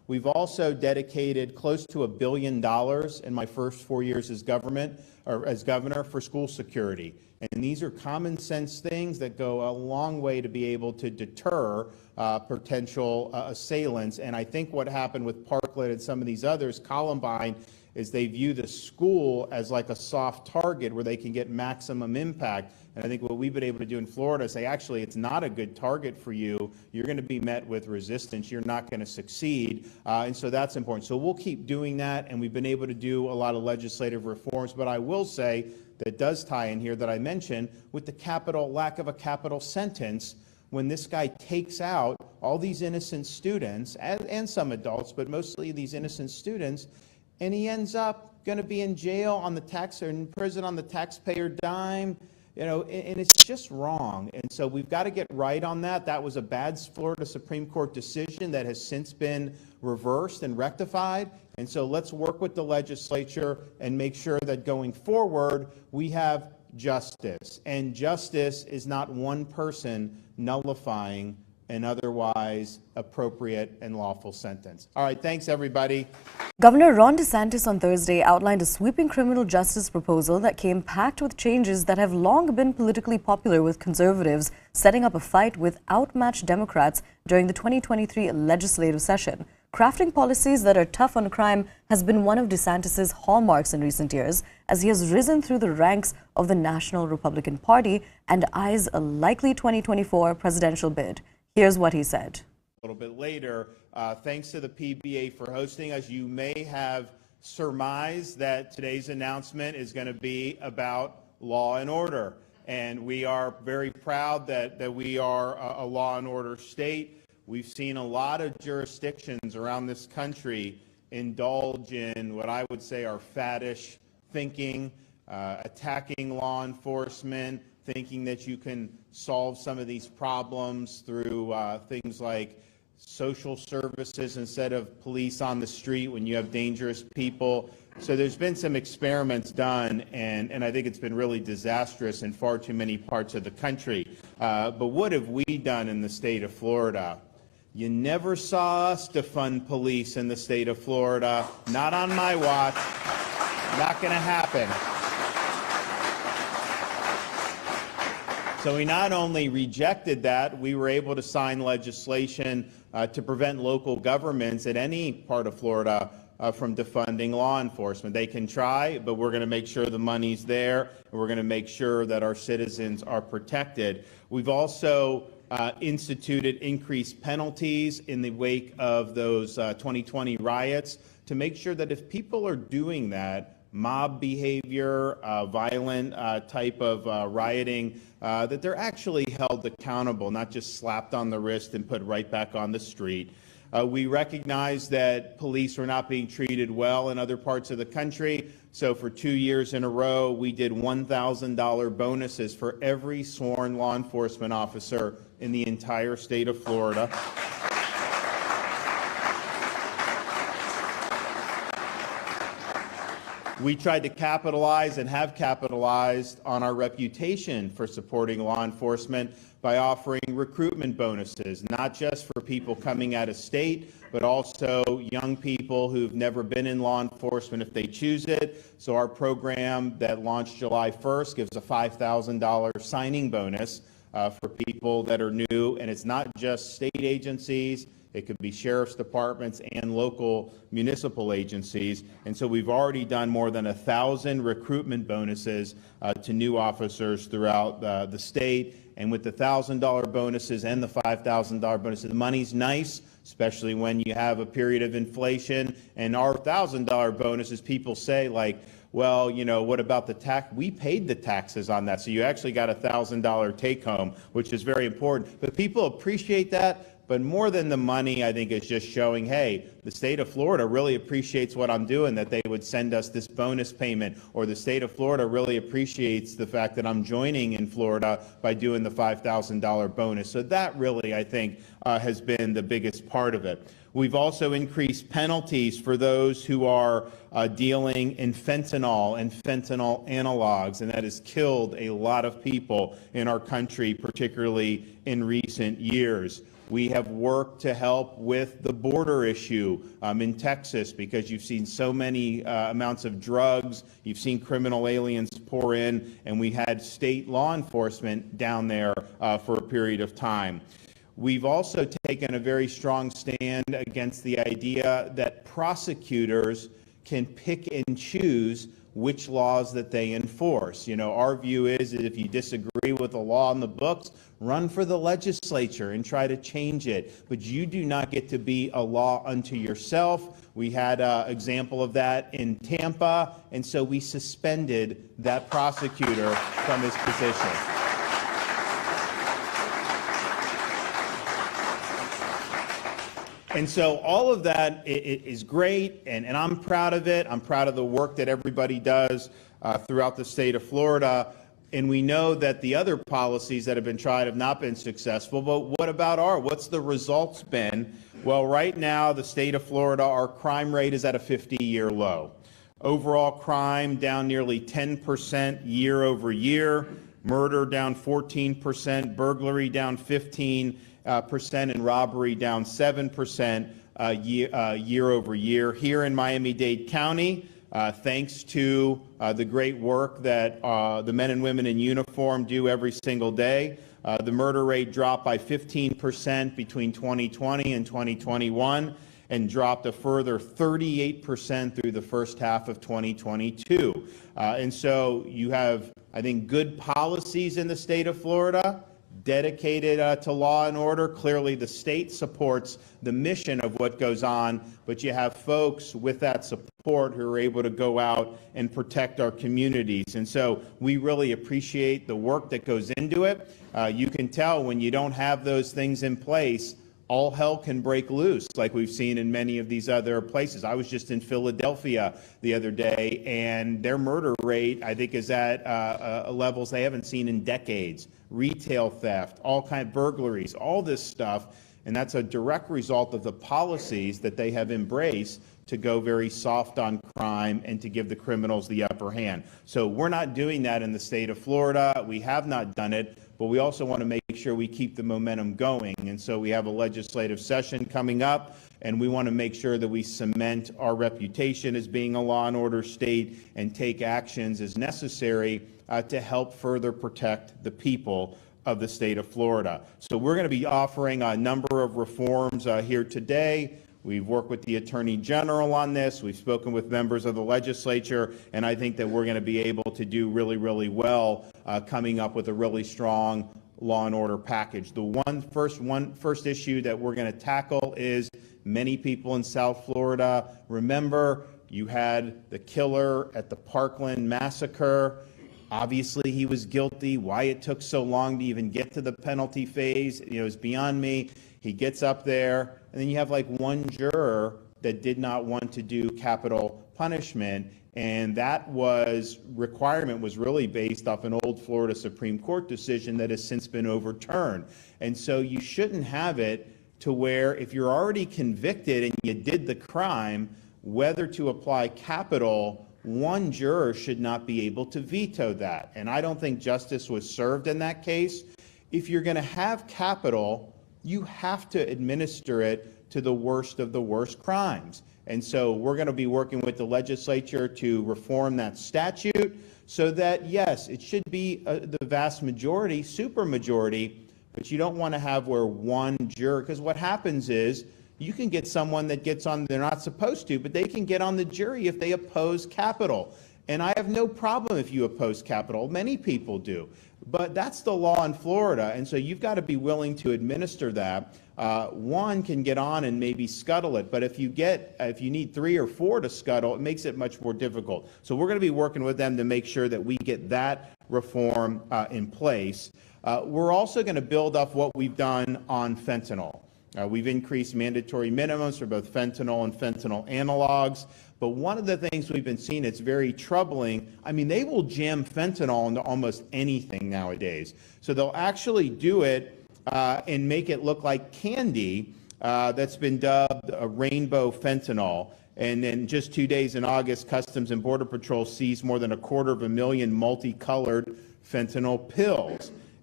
We've also dedicated close to $1 billion in my first 4 years as governor for school security. And these are common sense things that go a long way to be able to deter potential assailants. And I think what happened with Parkland and some of these others, Columbine, is they view the school as like a soft target where they can get maximum impact. And I think what we've been able to do in Florida is say, actually, it's not a good target for you. You're going to be met with resistance. You're not going to succeed. And so that's important. So we'll keep doing that. And we've been able to do a lot of legislative reforms. But I will say that does tie in here that I mentioned with the lack of a capital sentence. When this guy takes out all these innocent students and some adults, but mostly these innocent students, and he ends up going to be in jail on the or in prison on the taxpayer dime, and it's just wrong. And so we've got to get right on that. That was a bad Florida Supreme Court decision that has since been reversed and rectified. And so let's work with the legislature and make sure that going forward we have justice. And justice is not one person nullifying an otherwise appropriate and lawful sentence. All right, thanks everybody. Governor Ron DeSantis on Thursday outlined a sweeping criminal justice proposal that came packed with changes that have long been politically popular with conservatives, setting up a fight with outmatched Democrats during the 2023 legislative session. Crafting policies that are tough on crime has been one of DeSantis' hallmarks in recent years, as he has risen through the ranks of the National Republican Party and eyes a likely 2024 presidential bid. Here's what he said. A little bit later, thanks to the PBA for hosting us. You may have surmised that today's announcement is going to be about law and order. And we are very proud that we are a law and order state. We've seen a lot of jurisdictions around this country indulge in what I would say are faddish thinking, attacking law enforcement, thinking that you can solve some of these problems through things like social services instead of police on the street when you have dangerous people. So there's been some experiments done, and I think it's been really disastrous in far too many parts of the country. But what have we done in the state of Florida? You never saw us defund police in the state of Florida. Not on my watch. Not going to happen. So we not only rejected that, we were able to sign legislation to prevent local governments at any part of Florida from defunding law enforcement. They can try, but we're going to make sure the money's there, and we're going to make sure that our citizens are protected. We've also instituted increased penalties in the wake of those 2020 riots to make sure that if people are doing that, mob behavior, violent type of rioting, that they're actually held accountable, not just slapped on the wrist and put right back on the street. We recognize that police are not being treated well in other parts of the country. So for 2 years in a row, we did $1,000 bonuses for every sworn law enforcement officer in the entire state of Florida. We tried to capitalize and have capitalized on our reputation for supporting law enforcement by offering recruitment bonuses, not just for people coming out of state, but also young people who've never been in law enforcement if they choose it. So our program that launched July 1st gives a $5,000 signing bonus for people that are new, and it's not just state agencies. It could be sheriff's departments and local municipal agencies. And so we've already done more than 1,000 recruitment bonuses to new officers throughout the state. And with the $1,000 bonuses and the $5,000 bonuses, the money's nice, especially when you have a period of inflation. And our $1,000 bonuses, people say, like, well, you know, what about the tax? We paid the taxes on that. So you actually got a $1,000 take home, which is very important. But people appreciate that. But more than the money, I think it's just showing, hey, the state of Florida really appreciates what I'm doing, that they would send us this bonus payment, or the state of Florida really appreciates the fact that I'm joining in Florida by doing the $5,000 bonus. So that really, I think, has been the biggest part of it. We've also increased penalties for those who are dealing in fentanyl and fentanyl analogs, and that has killed a lot of people in our country, particularly in recent years. We have worked to help with the border issue in Texas, because you've seen so many amounts of drugs, you've seen criminal aliens pour in, and we had state law enforcement down there for a period of time. We've also taken a very strong stand against the idea that prosecutors can pick and choose which laws that they enforce. You know, our view is that if you disagree with the law in the books, run for the legislature and try to change it. But you do not get to be a law unto yourself. We had an example of that in Tampa, and so we suspended that prosecutor from his position. And so all of that is great, and I'm proud of it. I'm proud of the work that everybody does throughout the state of Florida. And we know that the other policies that have been tried have not been successful, but what about what's the results been? Well, right now, the state of Florida, our crime rate is at a 50-year low. Overall crime down nearly 10% year over year, murder down 14%, burglary down 15%, and robbery down 7% year over year. Here in Miami-Dade County, thanks to the great work that the men and women in uniform do every single day, the murder rate dropped by 15% between 2020 and 2021, and dropped a further 38% through the first half of 2022. And so you have, I think, good policies in the state of Florida, dedicated to law and order. Clearly, the state supports the mission of what goes on, but you have folks with that support who are able to go out and protect our communities. And so we really appreciate the work that goes into it. You can tell when you don't have those things in place, all hell can break loose, like we've seen in many of these other places. I was just in Philadelphia the other day, and their murder rate, I think, is at levels they haven't seen in decades. Retail theft, all kinds of burglaries, all this stuff, and that's a direct result of the policies that they have embraced to go very soft on crime and to give the criminals the upper hand. So we're not doing that in the state of Florida. We have not done it, but we also want to make sure we keep the momentum going. And so we have a legislative session coming up, and we want to make sure that we cement our reputation as being a law and order state and take actions as necessary to help further protect the people of the state of Florida. So we're going to be offering a number of reforms here today. We've worked with the Attorney General on this. We've spoken with members of the legislature, and I think that we're going to be able to do really, really well coming up with a really strong law and order package. The first issue that we're going to tackle is many people in South Florida. Remember, you had the killer at the Parkland massacre. Obviously, he was guilty. Why it took so long to even get to the penalty phase, is beyond me. He gets up there, and then you have like one juror that did not want to do capital punishment, and that requirement was really based off an old Florida Supreme Court decision that has since been overturned. And so you shouldn't have it to where if you're already convicted and you did the crime, whether to apply capital, one juror should not be able to veto that. And I don't think justice was served in that case. If you're going to have capital, you have to administer it to the worst of the worst crimes. And so we're going to be working with the legislature to reform that statute so that, yes, it should be the vast majority, supermajority, but you don't want to have where one juror, because what happens is you can get someone that gets on, they're not supposed to, but they can get on the jury if they oppose capital. And I have no problem if you oppose capital. Many people do. But that's the law in Florida, and so you've got to be willing to administer that. One can get on and maybe scuttle it, but if you need 3 or 4 to scuttle, it makes it much more difficult. So we're going to be working with them to make sure that we get that reform in place. We're also going to build up what we've done on fentanyl. We've increased mandatory minimums for both fentanyl and fentanyl analogs. But one of the things we've been seeing that's very troubling, I mean, they will jam fentanyl into almost anything nowadays. So they'll actually do it and make it look like candy that's been dubbed a rainbow fentanyl. And then just 2 days in August, Customs and Border Patrol seized more than 250,000 multicolored fentanyl pills.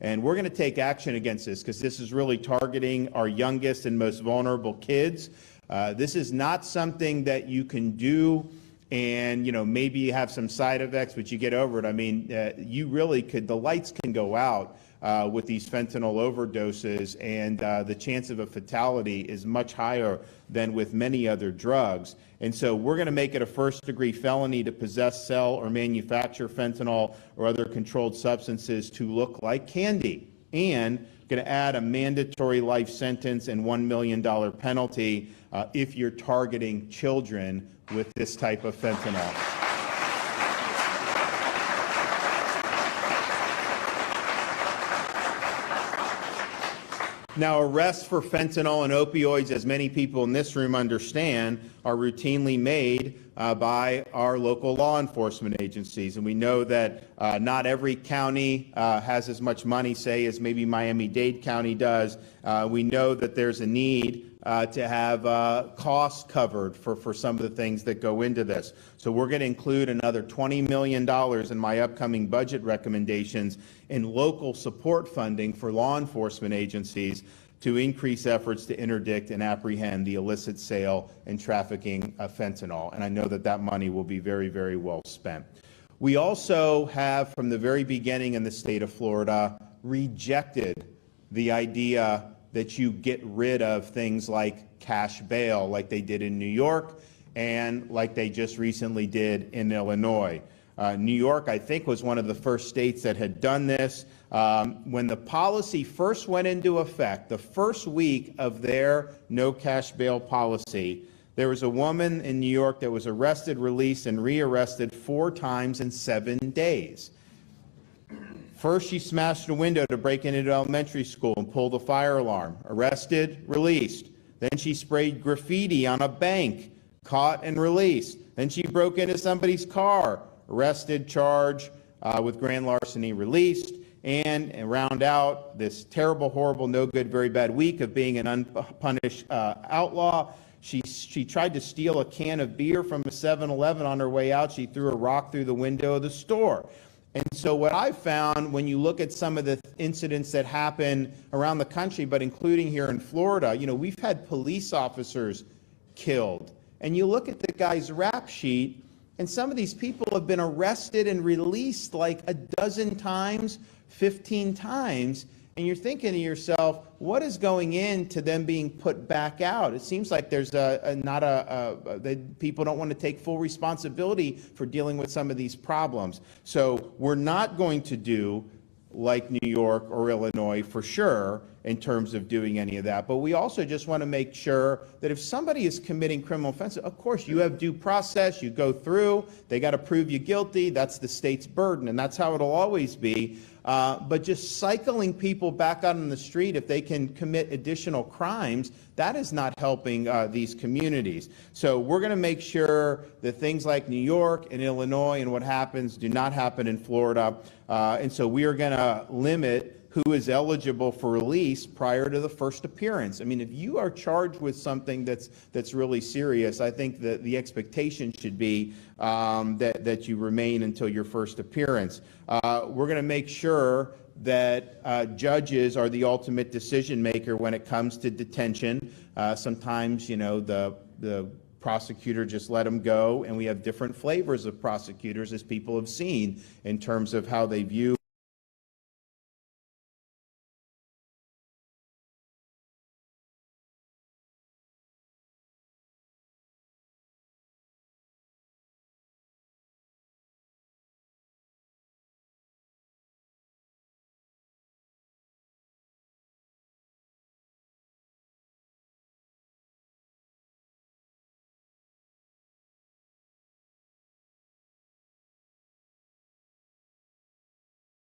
And we're going to take action against this because this is really targeting our youngest and most vulnerable kids. This is not something that you can do and, maybe you have some side effects, but you get over it. I mean, you really could, the lights can go out with these fentanyl overdoses, and the chance of a fatality is much higher than with many other drugs. And so we're going to make it a first-degree felony to possess, sell, or manufacture fentanyl or other controlled substances to look like candy, and going to add a mandatory life sentence and $1 million penalty if you're targeting children with this type of fentanyl. Now, arrests for fentanyl and opioids, as many people in this room understand, are routinely made by our local law enforcement agencies. And we know that not every county has as much money, say, as maybe Miami-Dade County does. We know that there's a need to have costs covered for some of the things that go into this. So we're going to include another $20 million in my upcoming budget recommendations in local support funding for law enforcement agencies to increase efforts to interdict and apprehend the illicit sale and trafficking of fentanyl. And I know that that money will be very, very well spent. We also have, from the very beginning in the state of Florida, rejected the idea that you get rid of things like cash bail, like they did in New York and like they just recently did in Illinois. New York, I think, was one of the first states that had done this. When the policy first went into effect, the first week of their no cash bail policy, there was a woman in New York that was arrested, released, and rearrested 4 times in 7 days. First, she smashed a window to break into elementary school and pulled a fire alarm. Arrested, released. Then she sprayed graffiti on a bank, caught and released. Then she broke into somebody's car, arrested, charged with grand larceny, released. And round out this terrible, horrible, no good, very bad week of being an unpunished outlaw. She tried to steal a can of beer from a 7-Eleven on her way out. She threw a rock through the window of the store. And so what I found when you look at some of the incidents that happen around the country, but including here in Florida, we've had police officers killed. And you look at the guy's rap sheet, and some of these people have been arrested and released like a dozen times, 15 times. And you're thinking to yourself, what is going into them being put back out? It seems like there's people don't want to take full responsibility for dealing with some of these problems. So we're not going to do like New York or Illinois for sure in terms of doing any of that. But we also just want to make sure that if somebody is committing criminal offenses, of course, you have due process, you go through, they got to prove you guilty, that's the state's burden, and that's how it'll always be. But just cycling people back out on the street if they can commit additional crimes, that is not helping these communities. So we're going to make sure that things like New York and Illinois and what happens do not happen in Florida. And so we are going to limit who is eligible for release prior to the first appearance. I mean, if you are charged with something that's really serious, I think that the expectation should be that you remain until your first appearance. We're going to make sure that judges are the ultimate decision maker when it comes to detention. Sometimes, the prosecutor just let them go, and we have different flavors of prosecutors, as people have seen, in terms of how they view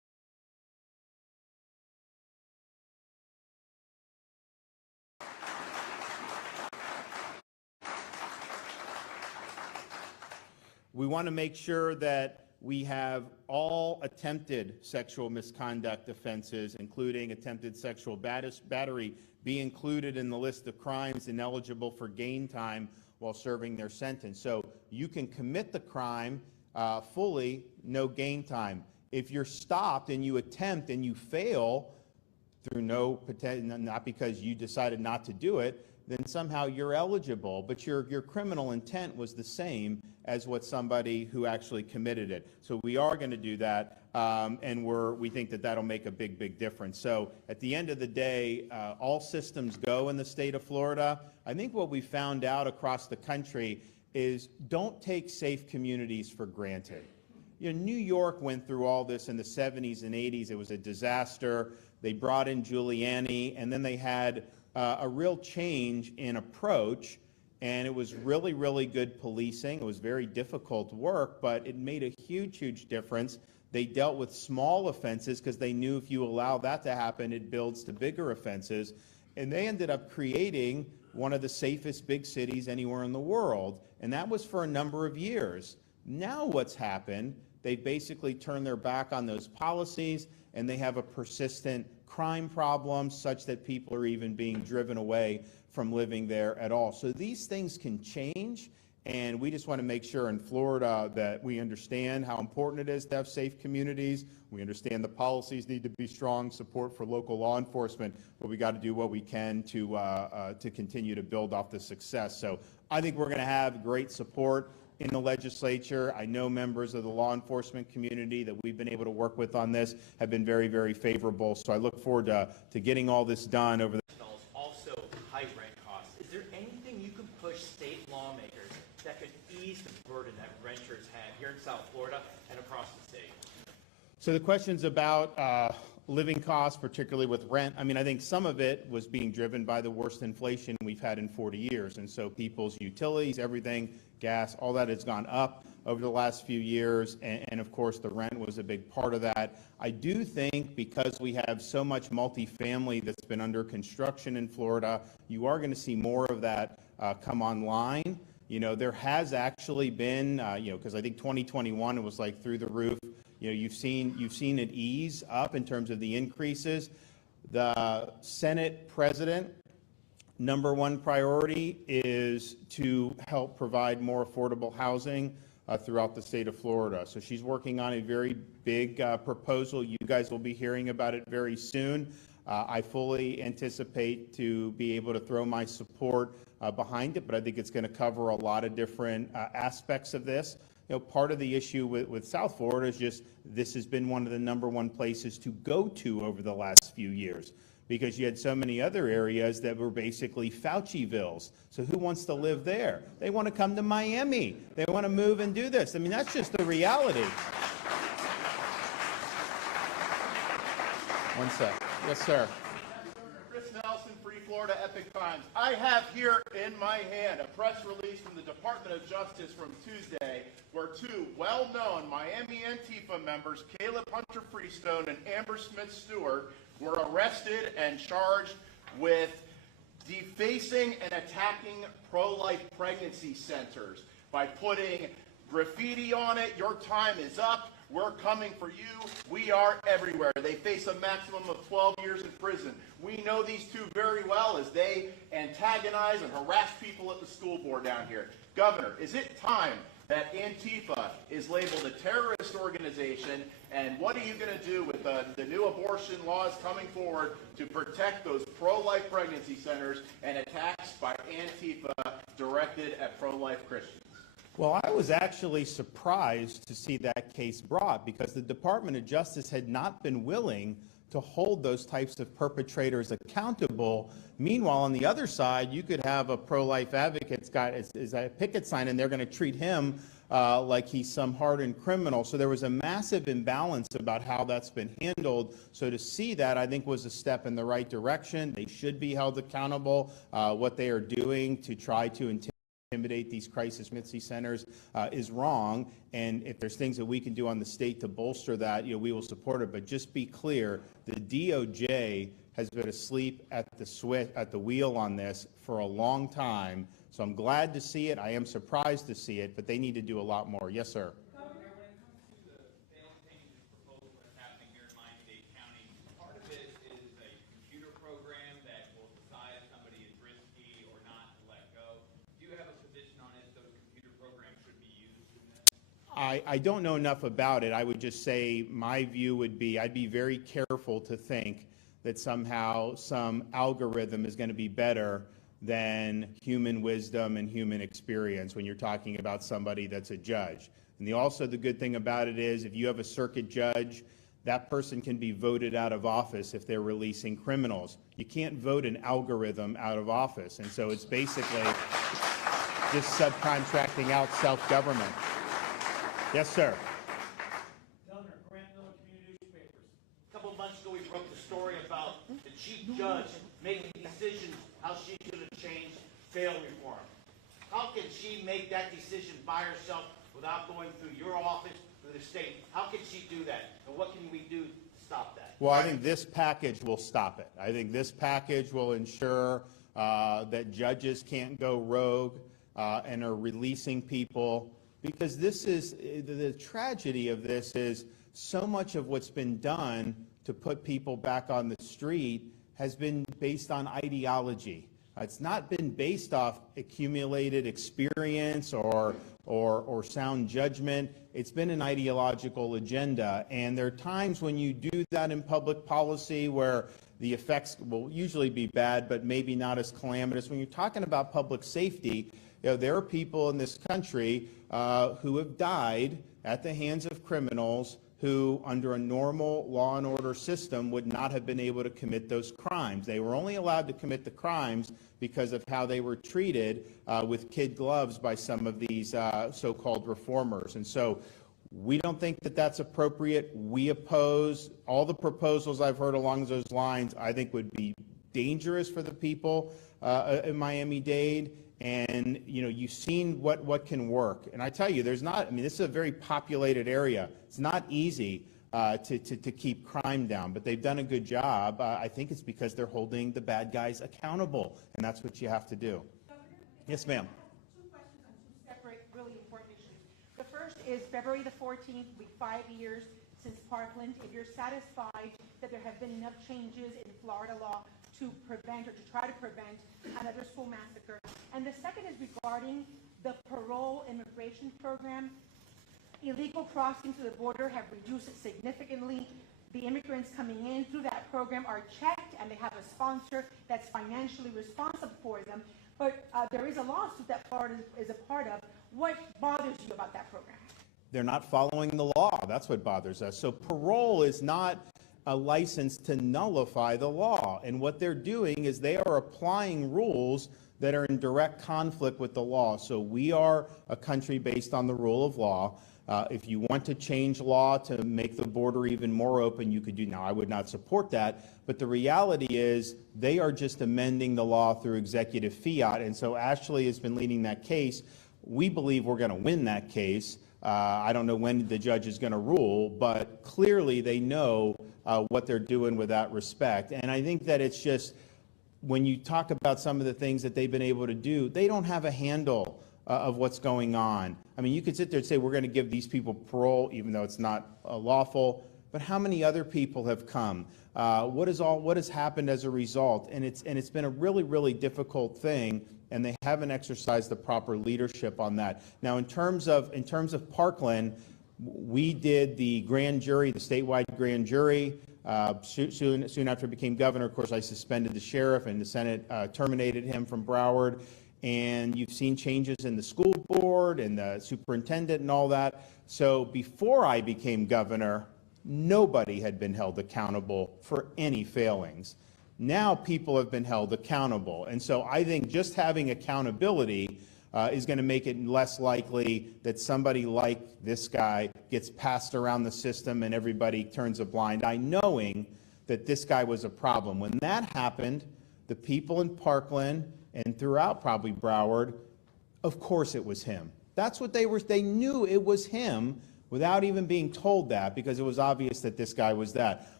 We want to make sure that we have all attempted sexual misconduct offenses, including attempted sexual battery, be included in the list of crimes ineligible for gain time while serving their sentence. So you can commit the crime fully, no gain time. If you're stopped and you attempt and you fail through not because you decided not to do it, then somehow you're eligible, but your criminal intent was the same as what somebody who actually committed it. So we are going to do that, and we think that that'll make a big difference. So at the end of the day, all systems go in the state of Florida. I think what we found out across the country is don't take safe communities for granted. You know, New York went through all this in the 70s and 80s. It was a disaster. They brought in Giuliani, and then they had a real change in approach, and it was really good policing. It was very difficult work, but it made a huge difference. They dealt with small offenses because they knew if you allow that to happen, it builds to bigger offenses. And they ended up creating one of the safest big cities anywhere in the world, and that was for a number of years. Now what's happened, they basically turned their back on those policies, and they have a persistent crime problem such that people are even being driven away from living there at all. So these things can change, and we just want to make sure in Florida that we understand how important it is to have safe communities. We understand the policies need to be strong, support for local law enforcement, but we got to do what we can to continue to build off the success. So I think we're going to have great support in the legislature. I know members of the law enforcement community that we've been able to work with on this have been very favorable. So I look forward to getting all this done over the also high rent costs. Is there anything you can push state lawmakers that could ease the burden that renters have here in South Florida and across the state? So the questions about living costs, particularly with rent, I mean, I think some of it was being driven by the worst inflation we've had in 40 years. And so people's utilities, everything, gas, all that has gone up over the last few years. And of course, the rent was a big part of that. I do think because we have so much multifamily that's been under construction in Florida, you are going to see more of that come online. You know, there has actually been, because I think 2021, it was like through the roof. You know, you've seen it ease up in terms of the increases. The Senate president, number one priority is to help provide more affordable housing throughout the state of Florida. So she's working on a very big proposal. You guys will be hearing about it very soon. I fully anticipate to be able to throw my support behind it, but I think it's going to cover a lot of different aspects of this. You know, part of the issue with South Florida is just this has been one of the number one places to go to over the last few years because you had so many other areas that were basically Faucivilles. So who wants to live there? They want to come to Miami. They want to move and do this. I mean, that's just the reality. One sec. Yes, sir. Free Florida Epic Times. I have here in my hand a press release from the Department of Justice from Tuesday where two well-known Miami Antifa members, Caleb Hunter Freestone and Amber Smith Stewart, were arrested and charged with defacing and attacking pro-life pregnancy centers by putting graffiti on it. Your time is up. We're coming for you. We are everywhere. They face a maximum of 12 years in prison. We know these two very well as they antagonize and harass people at the school board down here. Governor, is it time that Antifa is labeled a terrorist organization? And what are you going to do with the new abortion laws coming forward to protect those pro-life pregnancy centers and attacks by Antifa directed at pro-life Christians? Well, I was actually surprised to see that case brought because the Department of Justice had not been willing to hold those types of perpetrators accountable. Meanwhile, on the other side, you could have a pro-life advocate's got a picket sign, and they're going to treat him like he's some hardened criminal. So there was a massive imbalance about how that's been handled. So to see that, I think, was a step in the right direction. They should be held accountable. What they are doing to try to intimidate these crisis pregnancy centers is wrong, and if there's things that we can do on the state to bolster that, we will support it. But just be clear, the DOJ has been asleep at the wheel on this for a long time. So I'm glad to see it. I am surprised to see it, but they need to do a lot more. Yes, sir. Governor, when it comes to the bail changes proposal that's happening here in Miami-Dade County, part of it is a computer program that will decide if somebody is risky or not to let go. Do you have a position on if those computer programs should be used in this? I don't know enough about it. I would just say my view would be I'd be very careful to think that somehow some algorithm is going to be better than human wisdom and human experience when you're talking about somebody that's a judge. And also the good thing about it is if you have a circuit judge, that person can be voted out of office if they're releasing criminals. You can't vote an algorithm out of office. And so it's basically just subcontracting out self-government. Yes, sir. Governor, Grant Miller Community Newspapers. A couple of months ago, we broke the story about the chief judge making decisions how she's going to change bail reform. How can she make that decision by herself without going through your office, through the state? How can she do that? And what can we do to stop that? Well, I think this package will stop it. I think this package will ensure that judges can't go rogue and are releasing people, because this is the tragedy of this is so much of what's been done to put people back on the street has been based on ideology. It's not been based off accumulated experience or sound judgment. It's been an ideological agenda. And there are times when you do that in public policy where the effects will usually be bad, but maybe not as calamitous. When you're talking about public safety, there are people in this country who have died at the hands of criminals who, under a normal law and order system, would not have been able to commit those crimes. They were only allowed to commit the crimes because of how they were treated with kid gloves by some of these so-called reformers. And so we don't think that that's appropriate. We oppose all the proposals I've heard along those lines. I think would be dangerous for the people in Miami-Dade. And, you've seen what can work. And I tell you, this is a very populated area. It's not easy to keep crime down, but they've done a good job. I think it's because they're holding the bad guys accountable, and that's what you have to do. Yes, ma'am. Two questions on two separate, really important issues. The first is February the 14th, will be 5 years since Parkland. If you're satisfied that there have been enough changes in Florida law to prevent or to try to prevent another school massacre. And the second is regarding the parole immigration program. Illegal crossings to the border have reduced significantly. The immigrants coming in through that program are checked and they have a sponsor that's financially responsible for them. But there is a lawsuit that Florida is a part of. What bothers you about that program? They're not following the law. That's what bothers us. So parole is not a license to nullify the law. And what they're doing is they are applying rules that are in direct conflict with the law. So we are a country based on the rule of law. If you want to change law to make the border even more open, you could do. Now, I would not support that, but the reality is they are just amending the law through executive fiat. And so Ashley has been leading that case. We believe we're going to win that case. I don't know when the judge is going to rule, but clearly they know what they're doing with that respect. And I think that it's just, when you talk about some of the things that they've been able to do, they don't have a handle of what's going on. I mean, you could sit there and say, we're going to give these people parole, even though it's not lawful, but how many other people have come? What has happened as a result? And it's been a really, really difficult thing, and they haven't exercised the proper leadership on that. Now, in terms of Parkland, we did the grand jury, the statewide grand jury. Soon after I became governor, of course, I suspended the sheriff, and the Senate terminated him from Broward. And you've seen changes in the school board and the superintendent and all that. So before I became governor, nobody had been held accountable for any failings. Now people have been held accountable. And so I think just having accountability is going to make it less likely that somebody like this guy gets passed around the system and everybody turns a blind eye, knowing that this guy was a problem. When that happened, the people in Parkland and throughout probably Broward, of course it was him. That's what they knew it was him without even being told that, because it was obvious that this guy was that.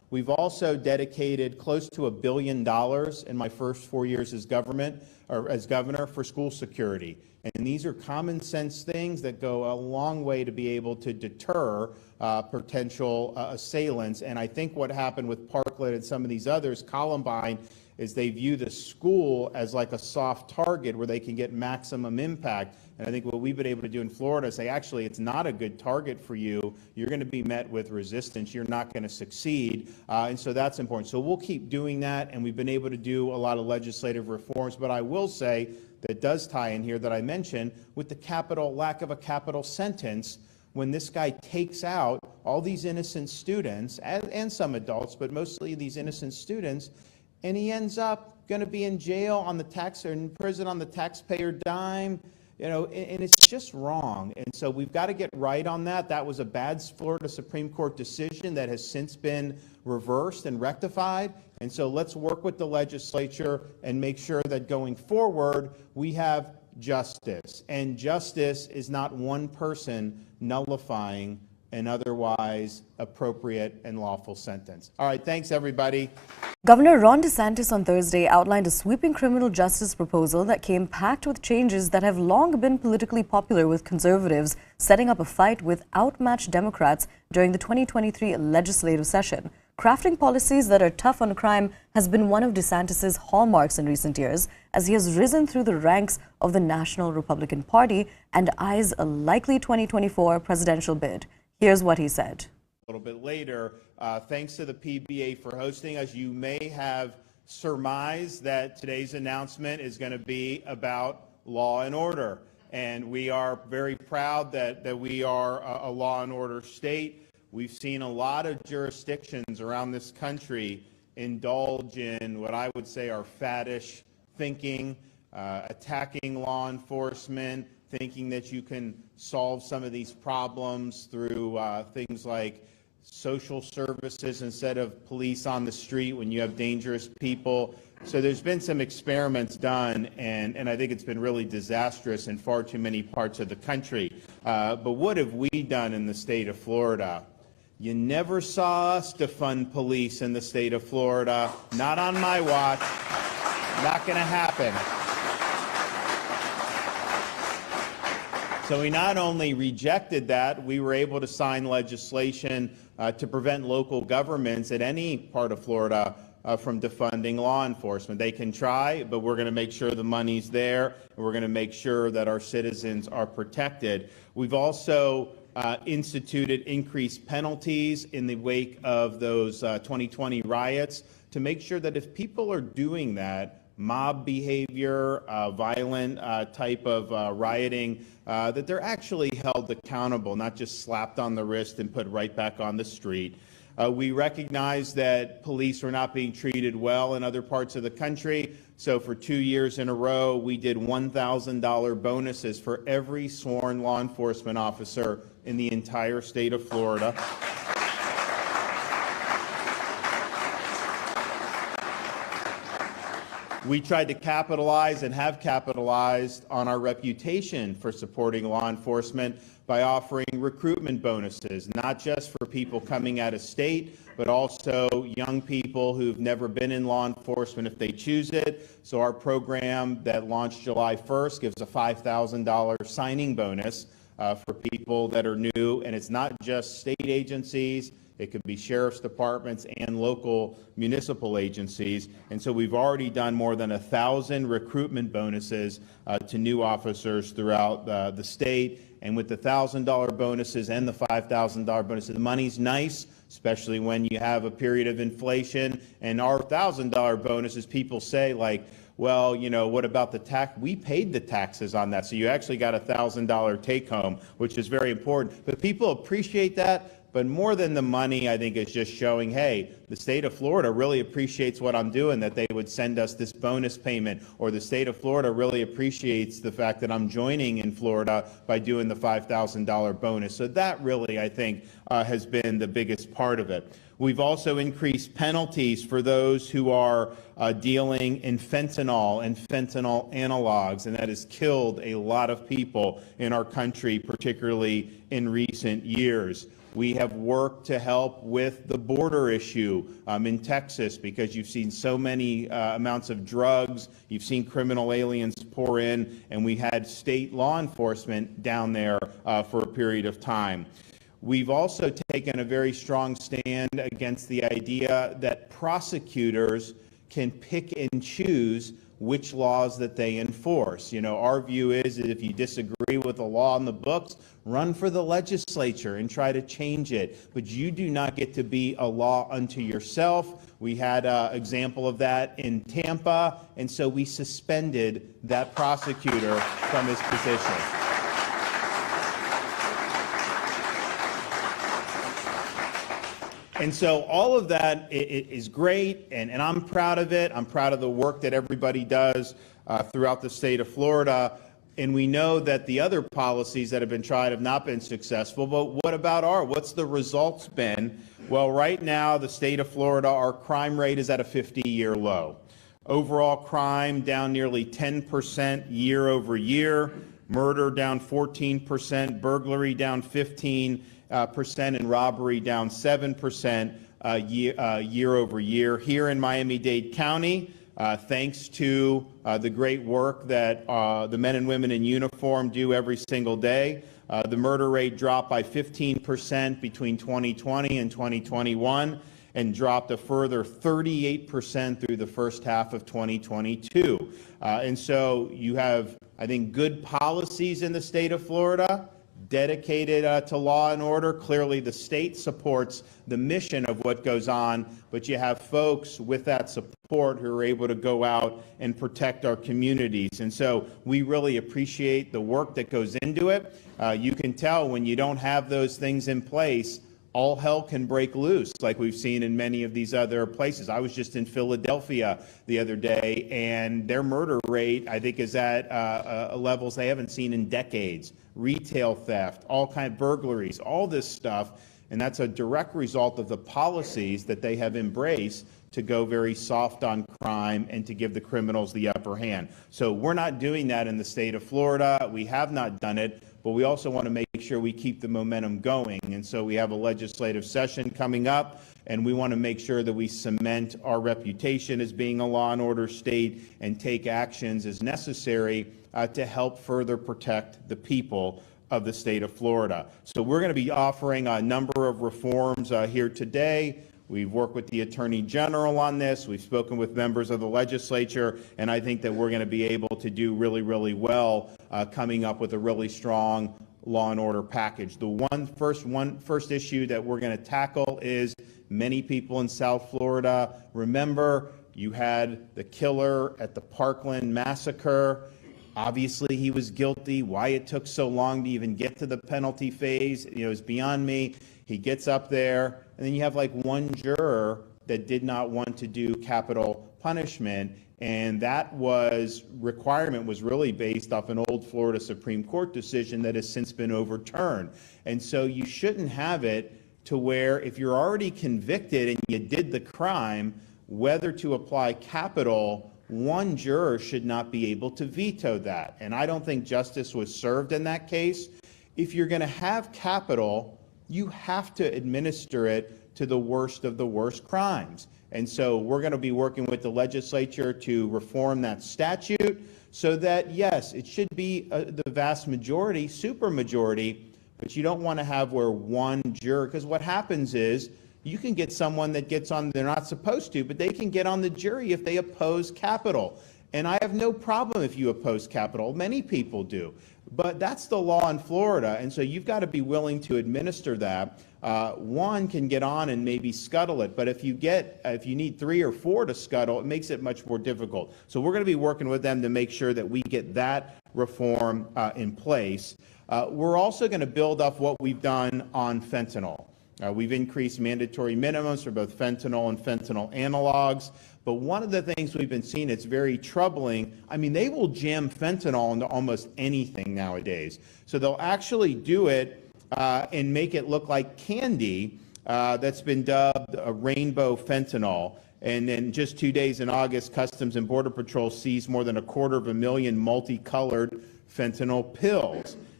We've also dedicated close to $1 billion in my first 4 years as governor for school security. And these are common sense things that go a long way to be able to deter potential assailants. And I think what happened with Parkland and some of these others, Columbine, is they view the school as like a soft target where they can get maximum impact. And I think what we've been able to do in Florida is say, actually, it's not a good target for you. You're going to be met with resistance. You're not going to succeed. And so that's important. So we'll keep doing that. And we've been able to do a lot of legislative reforms. But I will say that does tie in here that I mentioned with the lack of a capital sentence. When this guy takes out all these innocent students and some adults, but mostly these innocent students, and he ends up going to be in jail on or in prison on the taxpayer dime, and it's just wrong. And so we've got to get right on that. That was a bad Florida Supreme Court decision that has since been reversed and rectified. And so let's work with the legislature and make sure that going forward we have justice. And justice is not one person nullifying an otherwise appropriate and lawful sentence. All right, thanks everybody. Governor Ron DeSantis on Thursday outlined a sweeping criminal justice proposal that came packed with changes that have long been politically popular with conservatives, setting up a fight with outmatched Democrats during the 2023 legislative session. Crafting policies that are tough on crime has been one of DeSantis' hallmarks in recent years, as he has risen through the ranks of the National Republican Party and eyes a likely 2024 presidential bid. Here's what he said. A little bit later, thanks to the PBA for hosting us. You may have surmised that today's announcement is going to be about law and order. And we are very proud that we are a law and order state. We've seen a lot of jurisdictions around this country indulge in what I would say are faddish thinking, attacking law enforcement, thinking that you can solve some of these problems through things like social services instead of police on the street when you have dangerous people. So there's been some experiments done, and I think it's been really disastrous in far too many parts of the country. But what have we done in the state of Florida? You never saw us defund police in the state of Florida. Not on my watch. Not going to happen. So we not only rejected that, we were able to sign legislation to prevent local governments at any part of Florida from defunding law enforcement. They can try, but we're going to make sure the money's there, and we're going to make sure that our citizens are protected. We've also instituted increased penalties in the wake of those 2020 riots to make sure that if people are doing that, mob behavior, violent type of rioting, that they're actually held accountable, not just slapped on the wrist and put right back on the street. We recognize that police are not being treated well in other parts of the country. So for 2 years in a row, we did $1,000 bonuses for every sworn law enforcement officer in the entire state of Florida. We tried to capitalize and have capitalized on our reputation for supporting law enforcement by offering recruitment bonuses, not just for people coming out of state, but also young people who've never been in law enforcement if they choose it. So our program that launched July 1st gives a $5,000 signing bonus for people that are new, and it's not just state agencies. It could be sheriff's departments and local municipal agencies. And so we've already done more than 1,000 recruitment bonuses to new officers throughout the state. And with the $1,000 bonuses and the $5,000 bonuses, the money's nice, especially when you have a period of inflation. And our $1,000 bonuses, people say, like, well, you know, what about the tax? We paid the taxes on that. So you actually got a $1,000 take home, which is very important. But people appreciate that. But more than the money, I think, is just showing, hey, the state of Florida really appreciates what I'm doing, that they would send us this bonus payment, or the state of Florida really appreciates the fact that I'm joining in Florida by doing the $5,000 bonus. So that really, I think, has been the biggest part of it. We've also increased penalties for those who are dealing in fentanyl and fentanyl analogs, and that has killed a lot of people in our country, particularly in recent years. We have worked to help with the border issue in Texas, because you've seen so many amounts of drugs, you've seen criminal aliens pour in, and we had state law enforcement down there for a period of time. We've also taken a very strong stand against the idea that prosecutors can pick and choose which laws that they enforce. You know, our view is that if you disagree with the law in the books, run for the legislature and try to change it. But you do not get to be a law unto yourself. We had an example of that in Tampa, and so we suspended that prosecutor from his position. And so all of that is great, and I'm proud of it. I'm proud of the work that everybody does throughout the state of Florida. And we know that the other policies that have been tried have not been successful. But what about what's the results been? Well, right now, the state of Florida, our crime rate is at a 50-year low. Overall crime down nearly 10% year over year. Murder down 14%. Burglary down 15%, and robbery down 7% year over year. Here in Miami-Dade County, thanks to the great work that the men and women in uniform do every single day, the murder rate dropped by 15% between 2020 and 2021, and dropped a further 38% through the first half of 2022. And so you have, I think, good policies in the state of Florida, dedicated to law and order. Clearly, the state supports the mission of what goes on, but you have folks with that support who are able to go out and protect our communities. And so we really appreciate the work that goes into it. You can tell when you don't have those things in place, all hell can break loose, like we've seen in many of these other places. I was just in Philadelphia the other day, and their murder rate, I think, is at levels they haven't seen in decades. Retail theft, all kind of burglaries, all this stuff, and that's a direct result of the policies that they have embraced to go very soft on crime and to give the criminals the upper hand. So we're not doing that in the state of Florida. We have not done it, but we also want to make sure we keep the momentum going. And so we have a legislative session coming up, and we want to make sure that we cement our reputation as being a law and order state and take actions as necessary to help further protect the people of the state of Florida. So we're going to be offering a number of reforms here today. We've worked with the Attorney General on this. We've spoken with members of the legislature, and I think that we're going to be able to do really, really well coming up with a really strong law and order package. The first issue that we're going to tackle is many people in South Florida. Remember, you had the killer at the Parkland massacre. Obviously, he was guilty. Why it took so long to even get to the penalty phase, is beyond me. He gets up there, and then you have like one juror that did not want to do capital punishment, and that requirement was really based off an old Florida Supreme Court decision that has since been overturned. And so you shouldn't have it to where if you're already convicted and you did the crime, whether to apply capital, one juror should not be able to veto that. And I don't think justice was served in that case. If you're going to have capital, you have to administer it to the worst of the worst crimes. And so we're going to be working with the legislature to reform that statute so that, yes, it should be the vast majority, supermajority, but you don't want to have where one juror, because what happens is you can get someone that gets on, they're not supposed to, but they can get on the jury if they oppose capital. And I have no problem if you oppose capital. Many people do. But that's the law in Florida, and so you've got to be willing to administer that. One can get on and maybe scuttle it, but if you need 3 or 4 to scuttle, it makes it much more difficult. So we're going to be working with them to make sure that we get that reform in place. We're also going to build up what we've done on fentanyl. We've increased mandatory minimums for both fentanyl and fentanyl analogs. But one of the things we've been seeing that's very troubling, I mean, they will jam fentanyl into almost anything nowadays. So they'll actually do it and make it look like candy that's been dubbed a rainbow fentanyl. And then just 2 days in August, Customs and Border Patrol seized more than 250,000 multicolored fentanyl pills.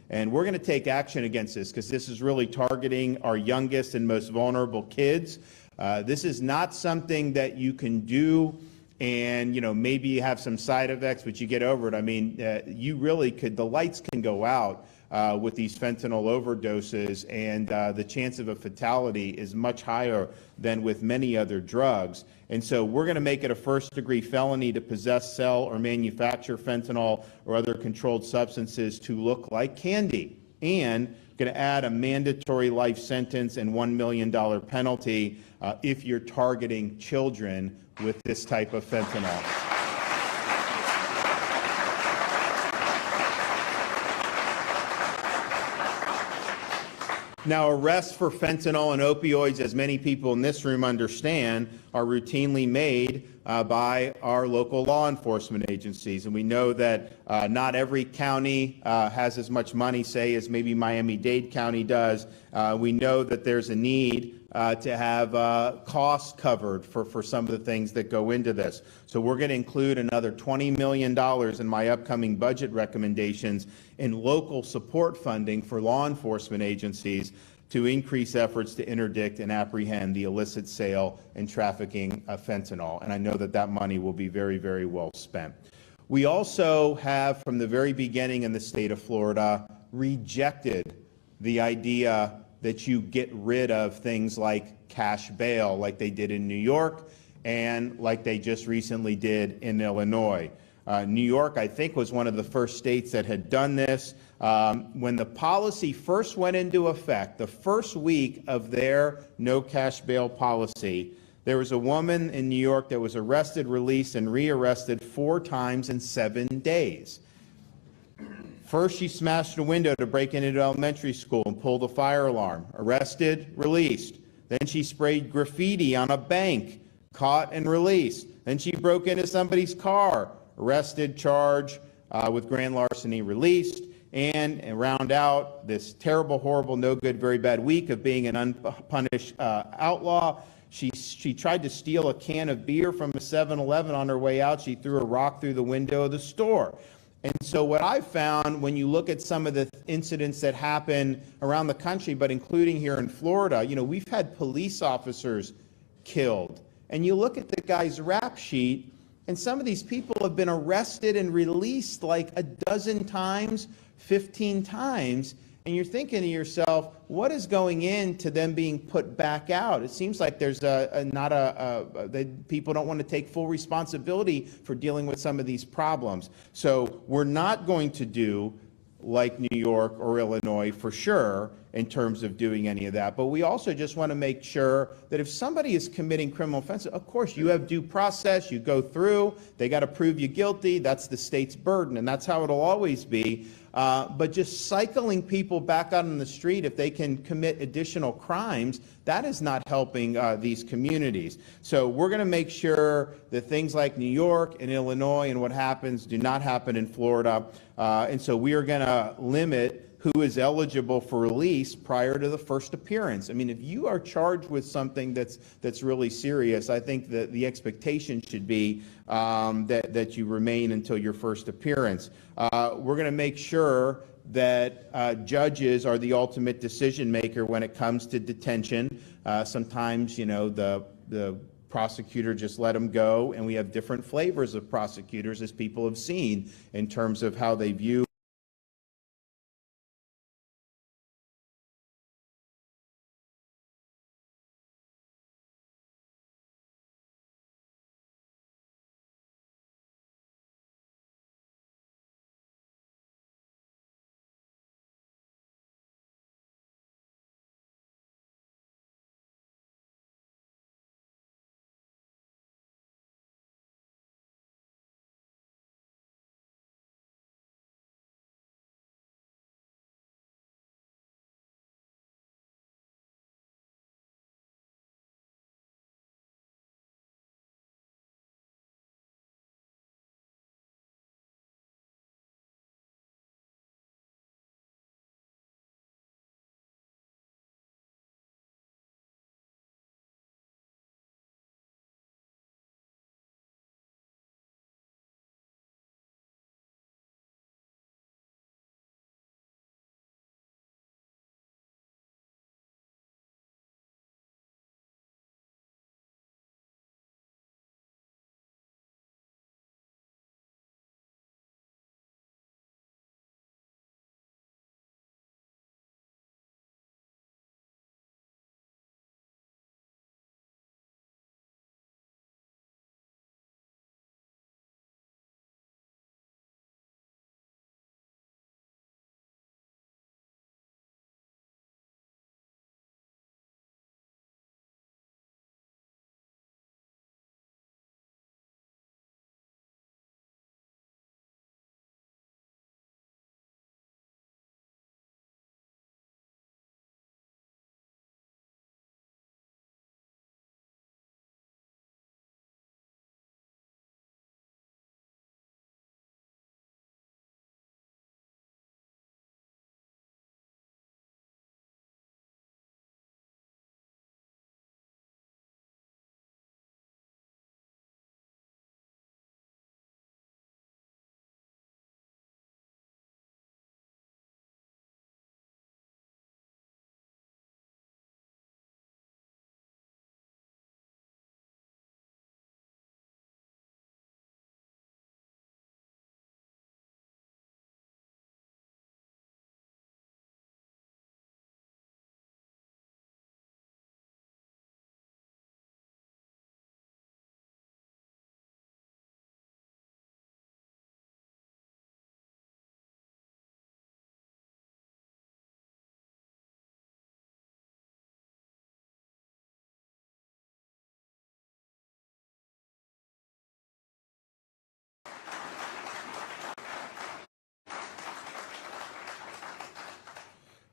And we're going to take action against this because this is really targeting our youngest and most vulnerable kids. This is not something that you can do and, maybe you have some side effects, but you get over it. I mean, you really could, the lights can go out with these fentanyl overdoses, and the chance of a fatality is much higher than with many other drugs. And so we're going to make it a first-degree felony to possess, sell, or manufacture fentanyl or other controlled substances to look like candy, and going to add a mandatory life sentence and $1 million penalty if you're targeting children with this type of fentanyl. Now, arrests for fentanyl and opioids, as many people in this room understand, are routinely made by our local law enforcement agencies. And we know that not every county has as much money, say, as maybe Miami-Dade County does. We know that there's a need to have costs covered for some of the things that go into this. So we're going to include another $20 million in my upcoming budget recommendations in local support funding for law enforcement agencies to increase efforts to interdict and apprehend the illicit sale and trafficking of fentanyl. And I know that that money will be very, very well spent. We also have, from the very beginning in the state of Florida, rejected the idea that you get rid of things like cash bail, like they did in New York and like they just recently did in Illinois. New York, I think, was one of the first states that had done this. When the policy first went into effect, the first week of their no cash bail policy, there was a woman in New York that was arrested, released, and rearrested 4 times in 7 days. First, she smashed a window to break into an elementary school and pulled a fire alarm. Arrested, released. Then she sprayed graffiti on a bank, caught and released. Then she broke into somebody's car, arrested, charged with grand larceny, released. And round out this terrible, horrible, no good, very bad week of being an unpunished outlaw. She tried to steal a can of beer from a 7-Eleven on her way out. She threw a rock through the window of the store. And so what I found when you look at some of the incidents that happen around the country, but including here in Florida, we've had police officers killed. And you look at the guy's rap sheet, and some of these people have been arrested and released like a dozen times, 15 times. And you're thinking to yourself, what is going into them being put back out? It seems like there's people don't want to take full responsibility for dealing with some of these problems. So we're not going to do like New York or Illinois for sure in terms of doing any of that. But we also just want to make sure that if somebody is committing criminal offenses, of course, you have due process, you go through, they got to prove you guilty, that's the state's burden, and that's how it'll always be. But just cycling people back out on the street, if they can commit additional crimes, that is not helping these communities. So we're going to make sure that things like New York and Illinois and what happens do not happen in Florida. And so we are going to limit who is eligible for release prior to the first appearance. I mean, if you are charged with something that's really serious, I think that the expectation should be that you remain until your first appearance. We're going to make sure that judges are the ultimate decision maker when it comes to detention. Sometimes, the prosecutor just let them go, and we have different flavors of prosecutors, as people have seen, in terms of how they view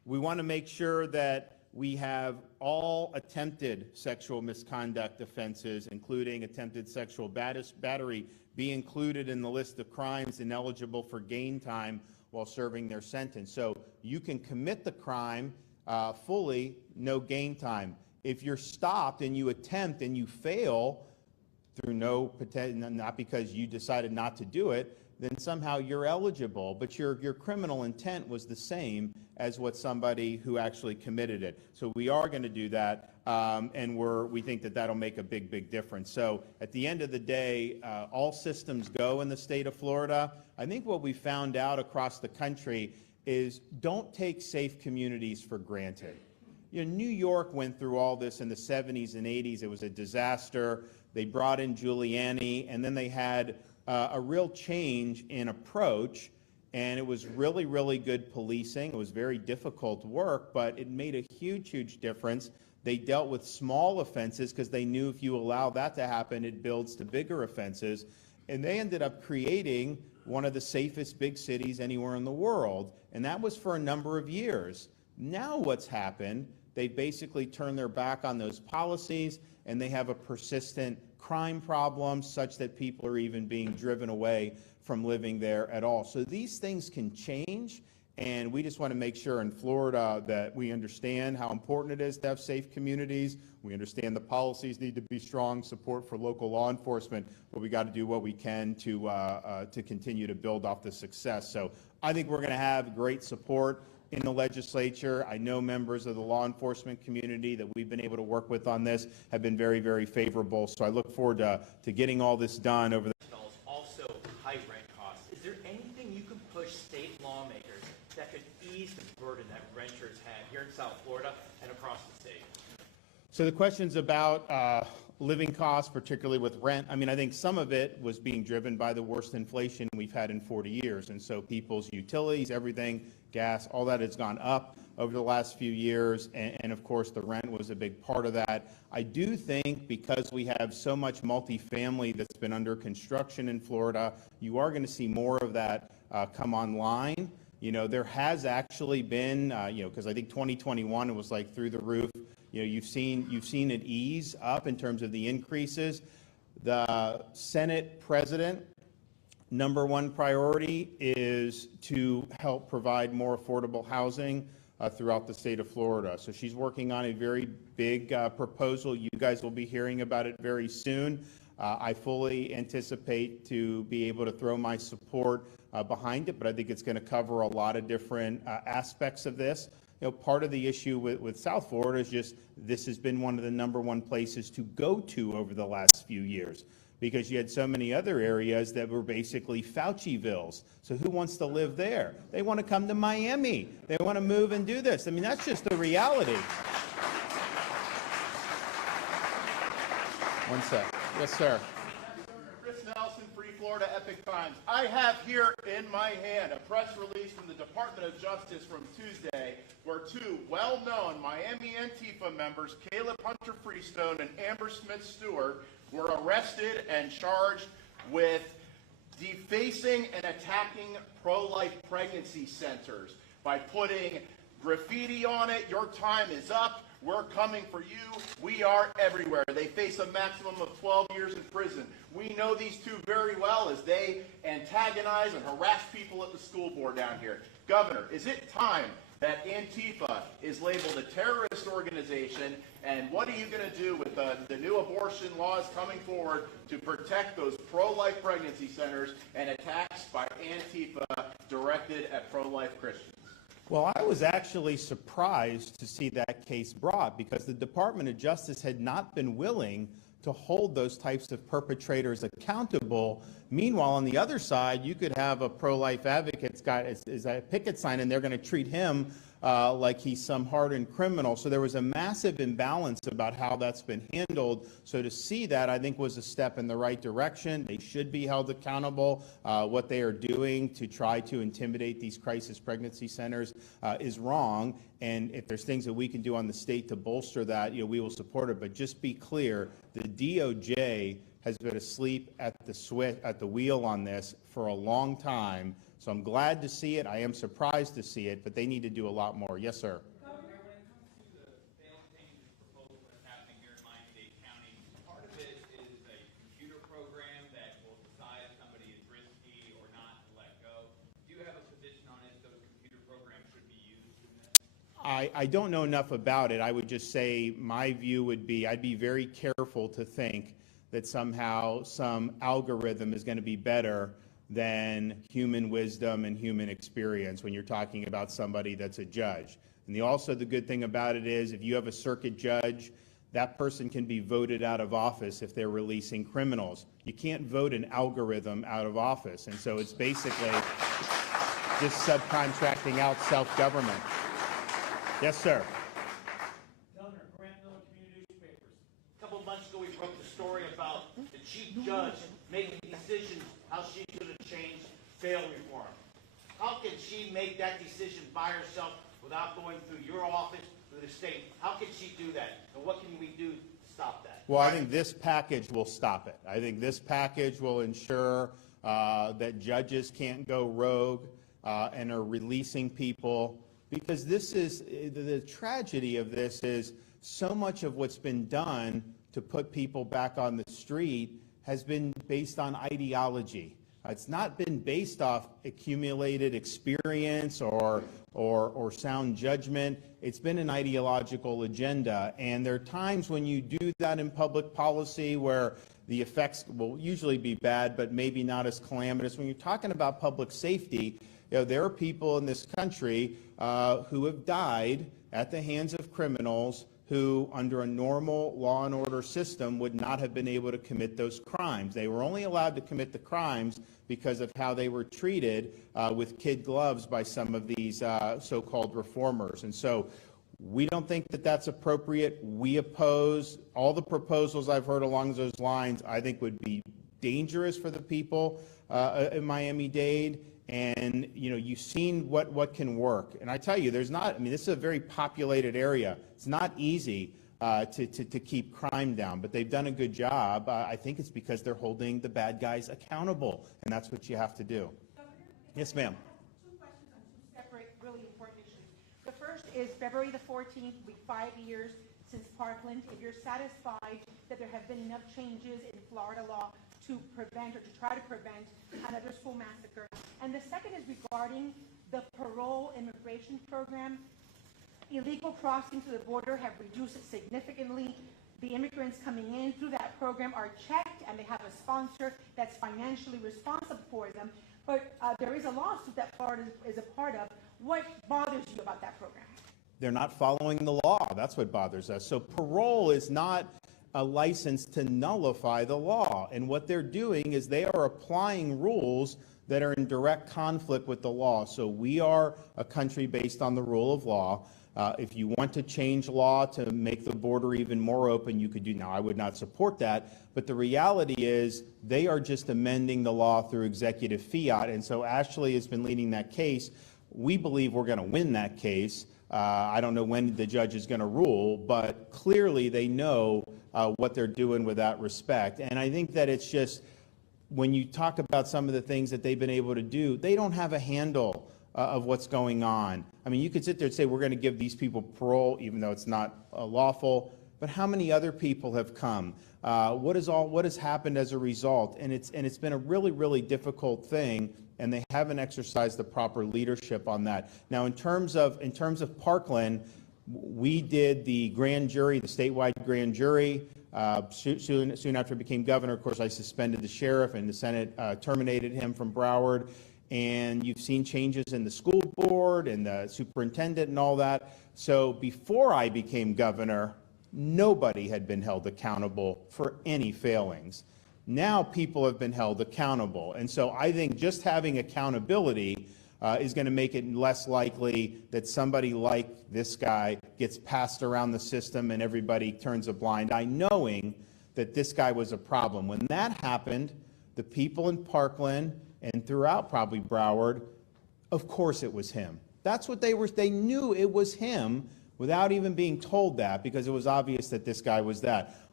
We want to make sure that we have all attempted sexual misconduct offenses, including attempted sexual battery, be included in the list of crimes ineligible for gain time while serving their sentence. So you can commit the crime fully, no gain time. If you're stopped and you attempt and you fail through not because you decided not to do it, then somehow you're eligible, but your criminal intent was the same as what somebody who actually committed it. So we are going to do that, and we think that that'll make a big difference. So at the end of the day, all systems go in the state of Florida. I think what we found out across the country is don't take safe communities for granted. You know, New York went through all this in the 70s and 80s. It was a disaster. They brought in Giuliani, and then they had a real change in approach, and it was really good policing. It was very difficult work, but it made a huge difference. They dealt with small offenses because they knew if you allow that to happen, it builds to bigger offenses. And they ended up creating one of the safest big cities anywhere in the world, and that was for a number of years. Now what's happened, they basically turned their back on those policies, and they have a persistent crime problem such that people are even being driven away from living there at all. So these things can change, and we just want to make sure in Florida that we understand how important it is to have safe communities. We understand the policies need to be strong, support for local law enforcement, but we got to do what we can to continue to build off the success. So I think we're going to have great support in the legislature. I know members of the law enforcement community that we've been able to work with on this have been very favorable. So I look forward to getting all this done over the also high rent costs. Is there anything you can push state lawmakers that could ease the burden that renters have here in South Florida and across the state? So the question's about living costs, particularly with rent. I mean, I think some of it was being driven by the worst inflation we've had in 40 years. And so people's utilities, everything, gas, all that has gone up over the last few years. And of course, the rent was a big part of that. I do think because we have so much multifamily that's been under construction in Florida, you are going to see more of that come online. You know, there has actually been, because I think 2021, it was like through the roof. You know, you've seen it ease up in terms of the increases. The Senate president, number one priority is to help provide more affordable housing throughout the state of Florida. So she's working on a very big proposal. You guys will be hearing about it very soon. I fully anticipate to be able to throw my support behind it, but I think it's going to cover a lot of different aspects of this. You know, part of the issue with South Florida is just this has been one of the number one places to go to over the last few years because you had so many other areas that were basically Faucivilles. So who wants to live there? They want to come to Miami. They want to move and do this. I mean, that's just the reality. One sec. Yes, sir. Free Florida Epic Times. I have here in my hand a press release from the Department of Justice from Tuesday where two well-known Miami Antifa members, Caleb Hunter Freestone and Amber Smith Stewart, were arrested and charged with defacing and attacking pro-life pregnancy centers by putting graffiti on it. Your time is up. We're coming for you. We are everywhere. They face a maximum of 12 years in prison. We know these two very well as they antagonize and harass people at the school board down here. Governor, is it time that Antifa is labeled a terrorist organization? And what are you going to do with the new abortion laws coming forward to protect those pro-life pregnancy centers and attacks by Antifa directed at pro-life Christians? Well, I was actually surprised to see that case brought because the Department of Justice had not been willing to hold those types of perpetrators accountable. Meanwhile, on the other side, you could have a pro-life advocate's got is a picket sign, and they're going to treat him like he's some hardened criminal. So there was a massive imbalance about how that's been handled. So to see that, I think, was a step in the right direction. They should be held accountable. What they are doing to try to intimidate these crisis pregnancy centers is wrong. And if there's things that we can do on the state to bolster that, we will support it. But just be clear, the DOJ has been asleep at the wheel on this for a long time. So I'm glad to see it. I am surprised to see it, but they need to do a lot more. Yes, sir. Governor, when it comes to the bail changes proposal that's happening here in Miami-Dade County, part of it is a computer program that will decide if somebody is risky or not to let go. Do you have a position on if those computer programs should be used in this? I don't know enough about it. I would just say my view would be I'd be very careful to think that somehow some algorithm is going to be better than human wisdom and human experience when you're talking about somebody that's a judge. And also the good thing about it is if you have a circuit judge, that person can be voted out of office if they're releasing criminals. You can't vote an algorithm out of office. And so it's basically just subcontracting out self-government. Yes, sir. Governor, Grant Miller Community Newspapers. A couple of months ago, we broke the story about the chief judge making decisions how she's going to change bail reform. How can she make that decision by herself without going through your office, through the state? How can she do that? And what can we do to stop that? Well, I think this package will stop it. I think this package will ensure that judges can't go rogue and are releasing people, because this is the tragedy of this is so much of what's been done to put people back on the street has been based on ideology. It's not been based off accumulated experience or sound judgment. It's been an ideological agenda. And there are times when you do that in public policy where the effects will usually be bad, but maybe not as calamitous. When you're talking about public safety, there are people in this country who have died at the hands of criminals who, under a normal law and order system, would not have been able to commit those crimes. They were only allowed to commit the crimes because of how they were treated with kid gloves by some of these so-called reformers. And so we don't think that that's appropriate. We oppose all the proposals I've heard along those lines. I think would be dangerous for the people in Miami-Dade. And, you've seen what can work. And I tell you, this is a very populated area. It's not easy to keep crime down, but they've done a good job. I think it's because they're holding the bad guys accountable, and that's what you have to do. Yes, ma'am. Two questions on two separate, really important issues. The first is February the 14th, will be 5 years since Parkland. If you're satisfied that there have been enough changes in Florida law to prevent or to try to prevent another school massacre. And the second is regarding the parole immigration program. Illegal crossings to the border have reduced significantly. The immigrants coming in through that program are checked and they have a sponsor that's financially responsible for them. But there is a lawsuit that Florida is a part of. What bothers you about that program? They're not following the law. That's what bothers us. So parole is not a license to nullify the law. And what they're doing is they are applying rules that are in direct conflict with the law. So we are a country based on the rule of law. If you want to change law to make the border even more open, you could do. Now, I would not support that, but the reality is they are just amending the law through executive fiat. And so Ashley has been leading that case. We believe we're going to win that case. I don't know when the judge is going to rule, but clearly they know what they're doing with that respect. And I think that it's just, when you talk about some of the things that they've been able to do, they don't have a handle of what's going on. I mean, you could sit there and say, we're going to give these people parole, even though it's not lawful, but how many other people have come? What has happened as a result? And it's been a really, really difficult thing, and they haven't exercised the proper leadership on that. Now, in terms of Parkland, we did the grand jury, the statewide grand jury. Soon after I became governor, of course, I suspended the sheriff, and the Senate terminated him from Broward. And you've seen changes in the school board and the superintendent and all that. So before I became governor, nobody had been held accountable for any failings. Now people have been held accountable. And so I think just having accountability is going to make it less likely that somebody like this guy gets passed around the system and everybody turns a blind eye, knowing that this guy was a problem. When that happened, the people in Parkland and throughout probably Broward, of course it was him. That's what they knew it was him without even being told that, because it was obvious that this guy was that.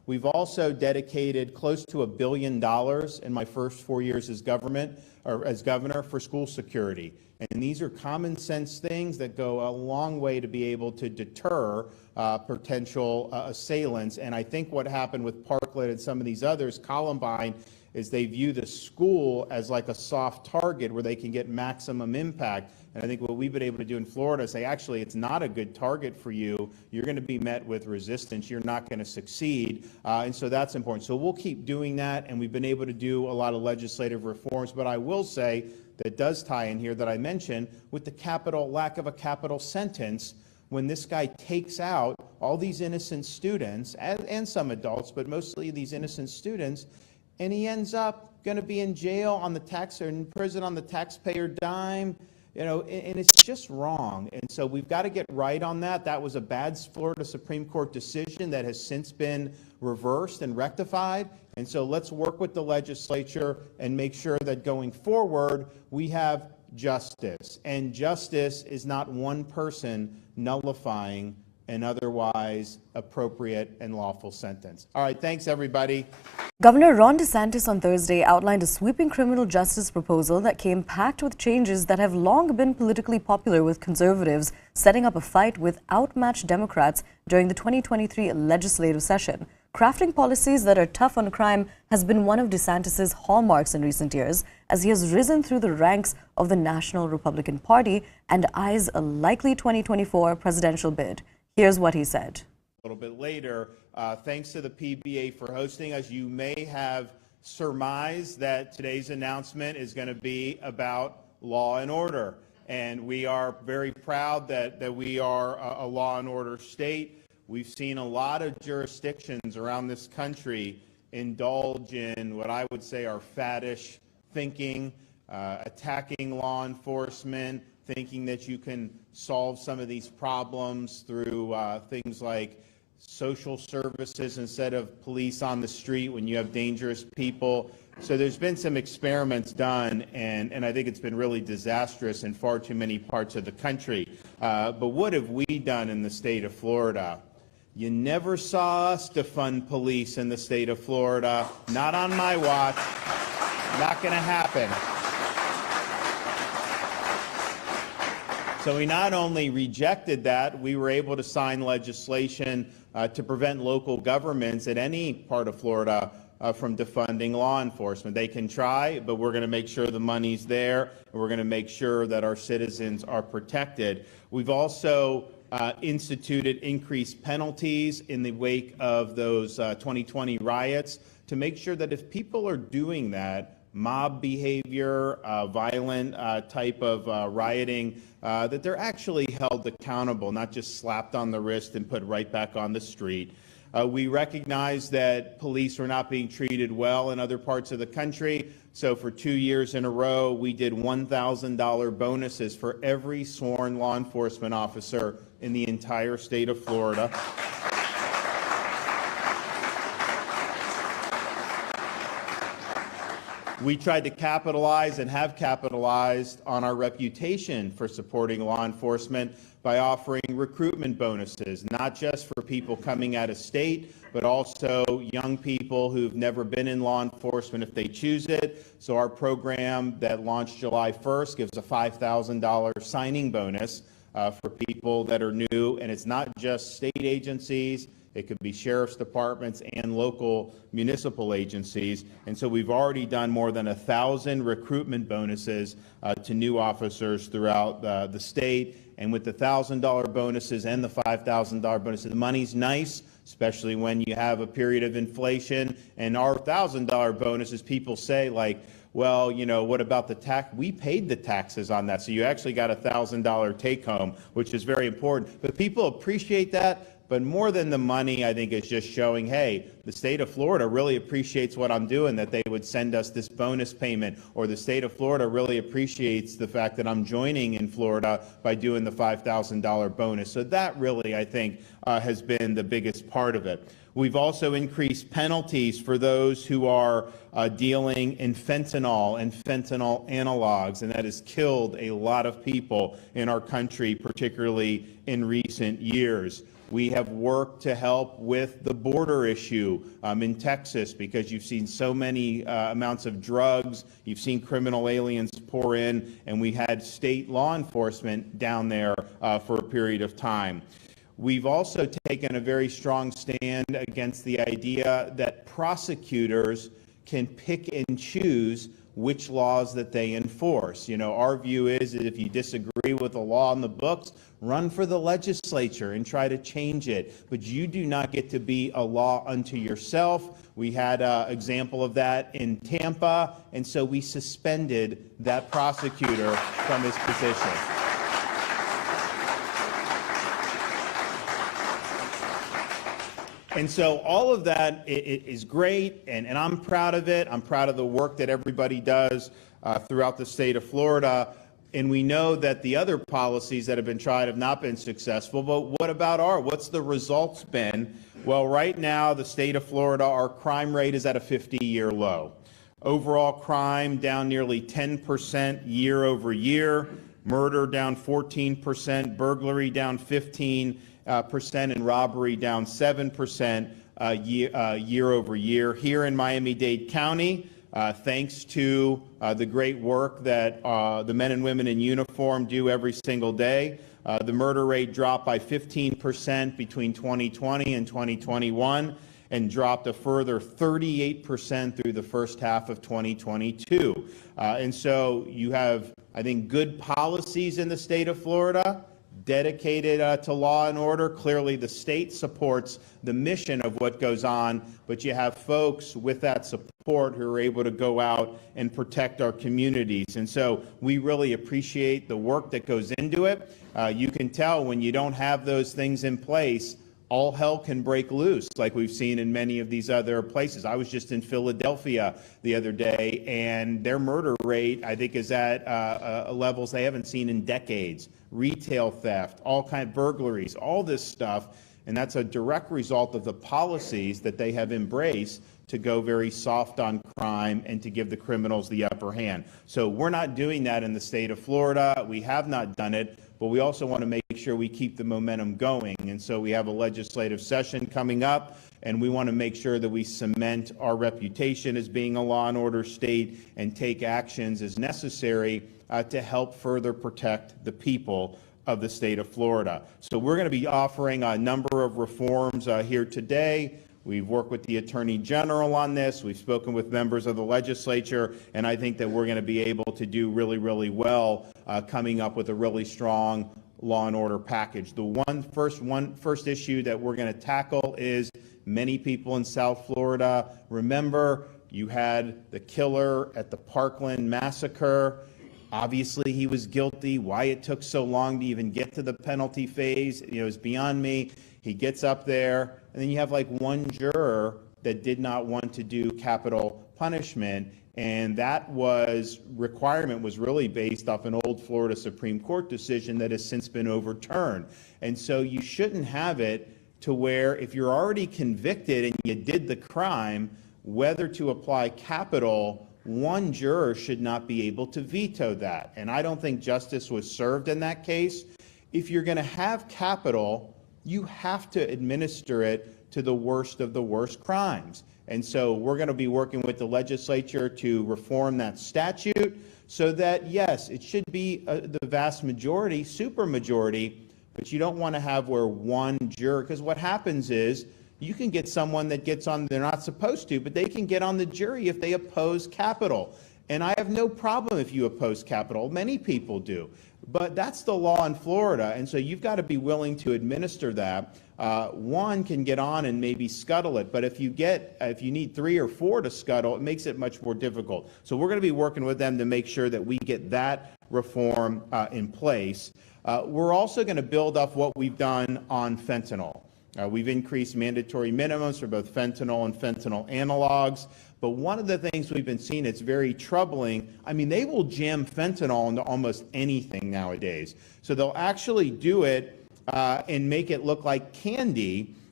We've also dedicated close to $1 billion in my first 4 years as governor for school security. And these are common sense things that go a long way to be able to deter potential assailants. And I think what happened with Parkland and some of these others, Columbine, is they view the school as like a soft target where they can get maximum impact. And I think what we've been able to do in Florida is say, actually, it's not a good target for you. You're going to be met with resistance. You're not going to succeed. And so that's important. So we'll keep doing that. And we've been able to do a lot of legislative reforms. But I will say that does tie in here that I mentioned with the lack of a capital sentence. When this guy takes out all these innocent students and some adults, but mostly these innocent students, and he ends up going to be in jail on or in prison on the taxpayer dime, and it's just wrong. And so we've got to get right on that. That was a bad Florida Supreme Court decision that has since been reversed and rectified. And so let's work with the legislature and make sure that going forward we have justice. And justice is not one person nullifying an otherwise appropriate and lawful sentence. All right, thanks everybody. Governor Ron DeSantis on Thursday outlined a sweeping criminal justice proposal that came packed with changes that have long been politically popular with conservatives, setting up a fight with outmatched Democrats during the 2023 legislative session. Crafting policies that are tough on crime has been one of DeSantis' hallmarks in recent years, as he has risen through the ranks of the National Republican Party and eyes a likely 2024 presidential bid. Here's what he said. A little bit later, thanks to the PBA for hosting us. You may have surmised that today's announcement is going to be about law and order. And we are very proud that we are a law and order state. We've seen a lot of jurisdictions around this country indulge in what I would say are faddish thinking, attacking law enforcement, thinking that you can solve some of these problems through things like social services instead of police on the street when you have dangerous people. So there's been some experiments done, and I think it's been really disastrous in far too many parts of the country. But what have we done in the state of Florida? You never saw us defund police in the state of Florida. Not on my watch. Not going to happen. So we not only rejected that, we were able to sign legislation to prevent local governments in any part of Florida from defunding law enforcement. They can try, but we're going to make sure the money's there, and we're going to make sure that our citizens are protected. We've also instituted increased penalties in the wake of those 2020 riots to make sure that if people are doing that, mob behavior, violent type of rioting, that they're actually held accountable, not just slapped on the wrist and put right back on the street. We recognize that police are not being treated well in other parts of the country. So for 2 years in a row, we did $1,000 bonuses for every sworn law enforcement officer in the entire state of Florida. We tried to capitalize and have capitalized on our reputation for supporting law enforcement by offering recruitment bonuses, not just for people coming out of state, but also young people who've never been in law enforcement if they choose it. So our program that launched July 1st gives a $5,000 signing bonus for people that are new, and it's not just state agencies. It could be sheriff's departments and local municipal agencies. And so we've already done more than 1,000 recruitment bonuses to new officers throughout the state. And with the $1,000 bonuses and the $5,000 bonuses, the money's nice, especially when you have a period of inflation. And our $1,000 bonuses, people say, like, well, you know, what about the tax? We paid the taxes on that. So you actually got a $1,000 take home, which is very important. But people appreciate that. But more than the money, I think it's just showing, hey, the state of Florida really appreciates what I'm doing, that they would send us this bonus payment, or the state of Florida really appreciates the fact that I'm joining in Florida by doing the $5,000 bonus. So that really, I think, has been the biggest part of it. We've also increased penalties for those who are dealing in fentanyl and fentanyl analogs, and that has killed a lot of people in our country, particularly in recent years. We have worked to help with the border issue in Texas, because you've seen so many amounts of drugs, you've seen criminal aliens pour in, and we had state law enforcement down there for a period of time. We've also taken a very strong stand against the idea that prosecutors can pick and choose which laws that they enforce. You know, our view is that if you disagree with the law in the books, run for the legislature and try to change it. But you do not get to be a law unto yourself. We had an example of that in Tampa, and so we suspended that prosecutor from his position. And so all of that is great, and I'm proud of it. I'm proud of the work that everybody does throughout the state of Florida. And we know that the other policies that have been tried have not been successful. But what about what's the results been? Well, right now, the state of Florida, our crime rate is at a 50-year low. Overall crime down nearly 10% year over year. Murder down 14%. Burglary down 15%, and robbery down 7% year over year. Here in Miami-Dade County, thanks to the great work that the men and women in uniform do every single day, the murder rate dropped by 15% between 2020 and 2021, and dropped a further 38% through the first half of 2022. And so you have, I think, good policies in the state of Florida, dedicated to law and order. Clearly, the state supports the mission of what goes on, but you have folks with that support who are able to go out and protect our communities. And so we really appreciate the work that goes into it. You can tell when you don't have those things in place, all hell can break loose, like we've seen in many of these other places. I was just in Philadelphia the other day, and their murder rate, I think, is at levels they haven't seen in decades. Retail theft, all kind of burglaries, all this stuff, and that's a direct result of the policies that they have embraced to go very soft on crime and to give the criminals the upper hand. So we're not doing that in the state of Florida. We have not done it, but we also want to make sure we keep the momentum going. And so we have a legislative session coming up, and we want to make sure that we cement our reputation as being a law and order state and take actions as necessary to help further protect the people of the state of Florida. So we're going to be offering a number of reforms here today. We've worked with the Attorney General on this. We've spoken with members of the legislature, and I think that we're going to be able to do really, really well coming up with a really strong law and order package. The first issue that we're going to tackle is many people in South Florida. Remember, you had the killer at the Parkland massacre. Obviously, he was guilty. Why it took so long to even get to the penalty phase, is beyond me. He gets up there, and then you have like one juror that did not want to do capital punishment, and that requirement was really based off an old Florida Supreme Court decision that has since been overturned. And so you shouldn't have it to where if you're already convicted and you did the crime, whether to apply capital, one juror should not be able to veto that. And I don't think justice was served in that case. If you're going to have capital, you have to administer it to the worst of the worst crimes. And so we're going to be working with the legislature to reform that statute so that, yes, it should be the vast majority, supermajority, but you don't want to have where one juror, because what happens is you can get someone that gets on, they're not supposed to, but they can get on the jury if they oppose capital. And I have no problem if you oppose capital. Many people do. But that's the law in Florida, and so you've got to be willing to administer that. One can get on and maybe scuttle it, but if you need 3 or 4 to scuttle, it makes it much more difficult. So we're going to be working with them to make sure that we get that reform in place. We're also going to build up what we've done on fentanyl. We've increased mandatory minimums for both fentanyl and fentanyl analogs. But one of the things we've been seeing that's very troubling, I mean, they will jam fentanyl into almost anything nowadays. So they'll actually do it and make it look like candy.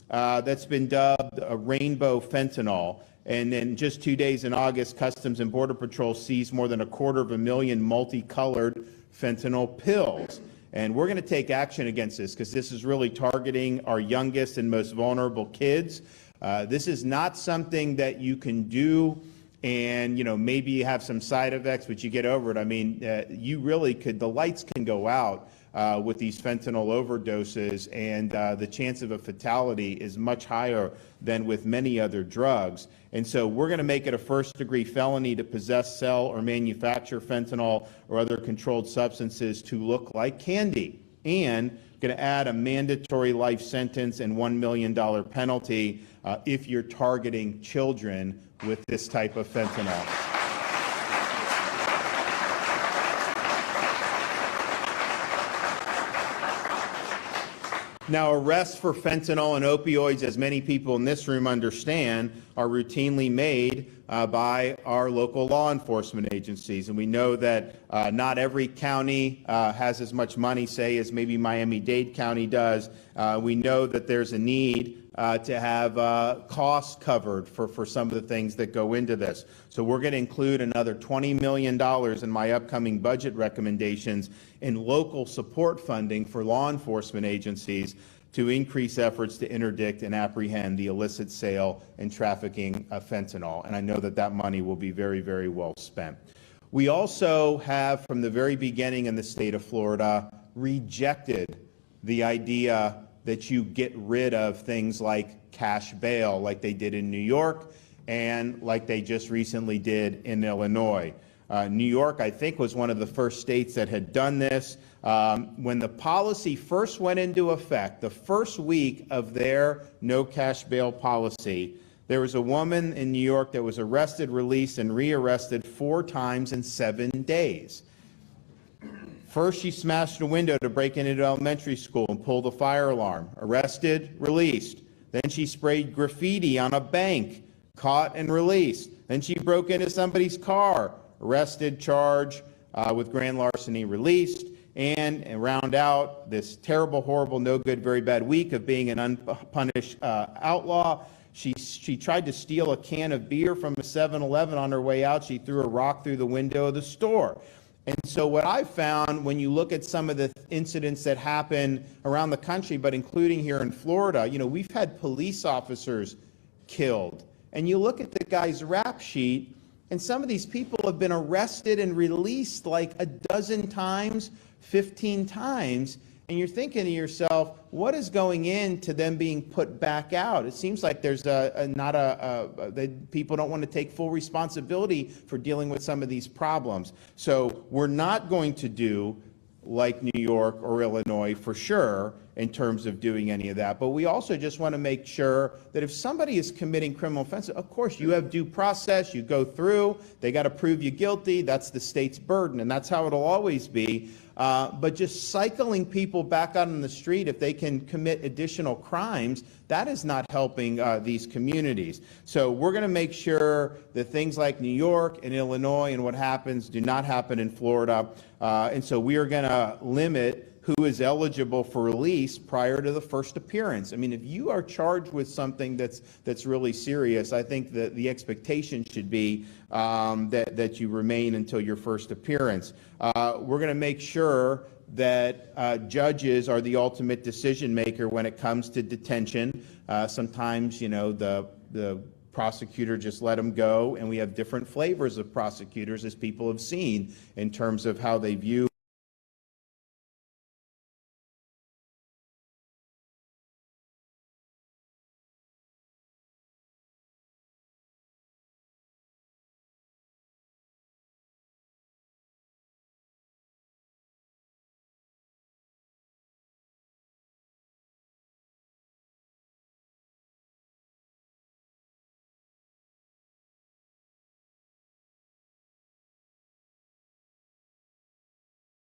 that's been dubbed a rainbow fentanyl. And in just 2 days in August, Customs and Border Patrol seized more than 250,000 multicolored fentanyl pills. And we're going to take action against this because this is really targeting our youngest and most vulnerable kids. This is not something that you can do and, maybe you have some side effects, but you get over it. I mean, you really could, the lights can go out with these fentanyl overdoses, and the chance of a fatality is much higher than with many other drugs. And so we're going to make it a first-degree felony to possess, sell, or manufacture fentanyl or other controlled substances to look like candy, and going to add a mandatory life sentence and $1 million penalty if you're targeting children with this type of fentanyl. Now, arrests for fentanyl and opioids, as many people in this room understand, are routinely made by our local law enforcement agencies. And we know that not every county has as much money, say, as maybe Miami-Dade County does. We know that there's a need to have costs covered for some of the things that go into this. So we're going to include another $20 million in my upcoming budget recommendations in local support funding for law enforcement agencies to increase efforts to interdict and apprehend the illicit sale and trafficking of fentanyl. And I know that that money will be very, very well spent. We also have, from the very beginning in the state of Florida, rejected the idea that you get rid of things like cash bail, like they did in New York and like they just recently did in Illinois. New York, I think, was one of the first states that had done this. When the policy first went into effect, the first week of their no cash bail policy, there was a woman in New York that was arrested, released, and rearrested 4 times in 7 days. First, she smashed a window to break into an elementary school and pulled a fire alarm. Arrested, released. Then she sprayed graffiti on a bank, caught and released. Then she broke into somebody's car, arrested, charged with grand larceny, released. And round out this terrible, horrible, no good, very bad week of being an unpunished outlaw. She tried to steal a can of beer from a 7-Eleven on her way out. She threw a rock through the window of the store. And so what I've found when you look at some of the incidents that happen around the country, but including here in Florida, we've had police officers killed. And you look at the guy's rap sheet, and some of these people have been arrested and released like a dozen times, 15 times. And you're thinking to yourself, what is going into them being put back out? It seems like there's people don't want to take full responsibility for dealing with some of these problems. So we're not going to do like New York or Illinois for sure in terms of doing any of that. But we also just want to make sure that if somebody is committing criminal offenses, of course you have due process, you go through, they got to prove you guilty, that's the state's burden, and that's how it'll always be. But just cycling people back out on the street if they can commit additional crimes, that is not helping these communities. So we're going to make sure that things like New York and Illinois and what happens do not happen in Florida. And so we are going to limit who is eligible for release prior to the first appearance. I mean, if you are charged with something that's really serious, I think that the expectation should be that you remain until your first appearance. We're going to make sure that judges are the ultimate decision maker when it comes to detention. Sometimes, the prosecutor just let them go, and we have different flavors of prosecutors, as people have seen, in terms of how they view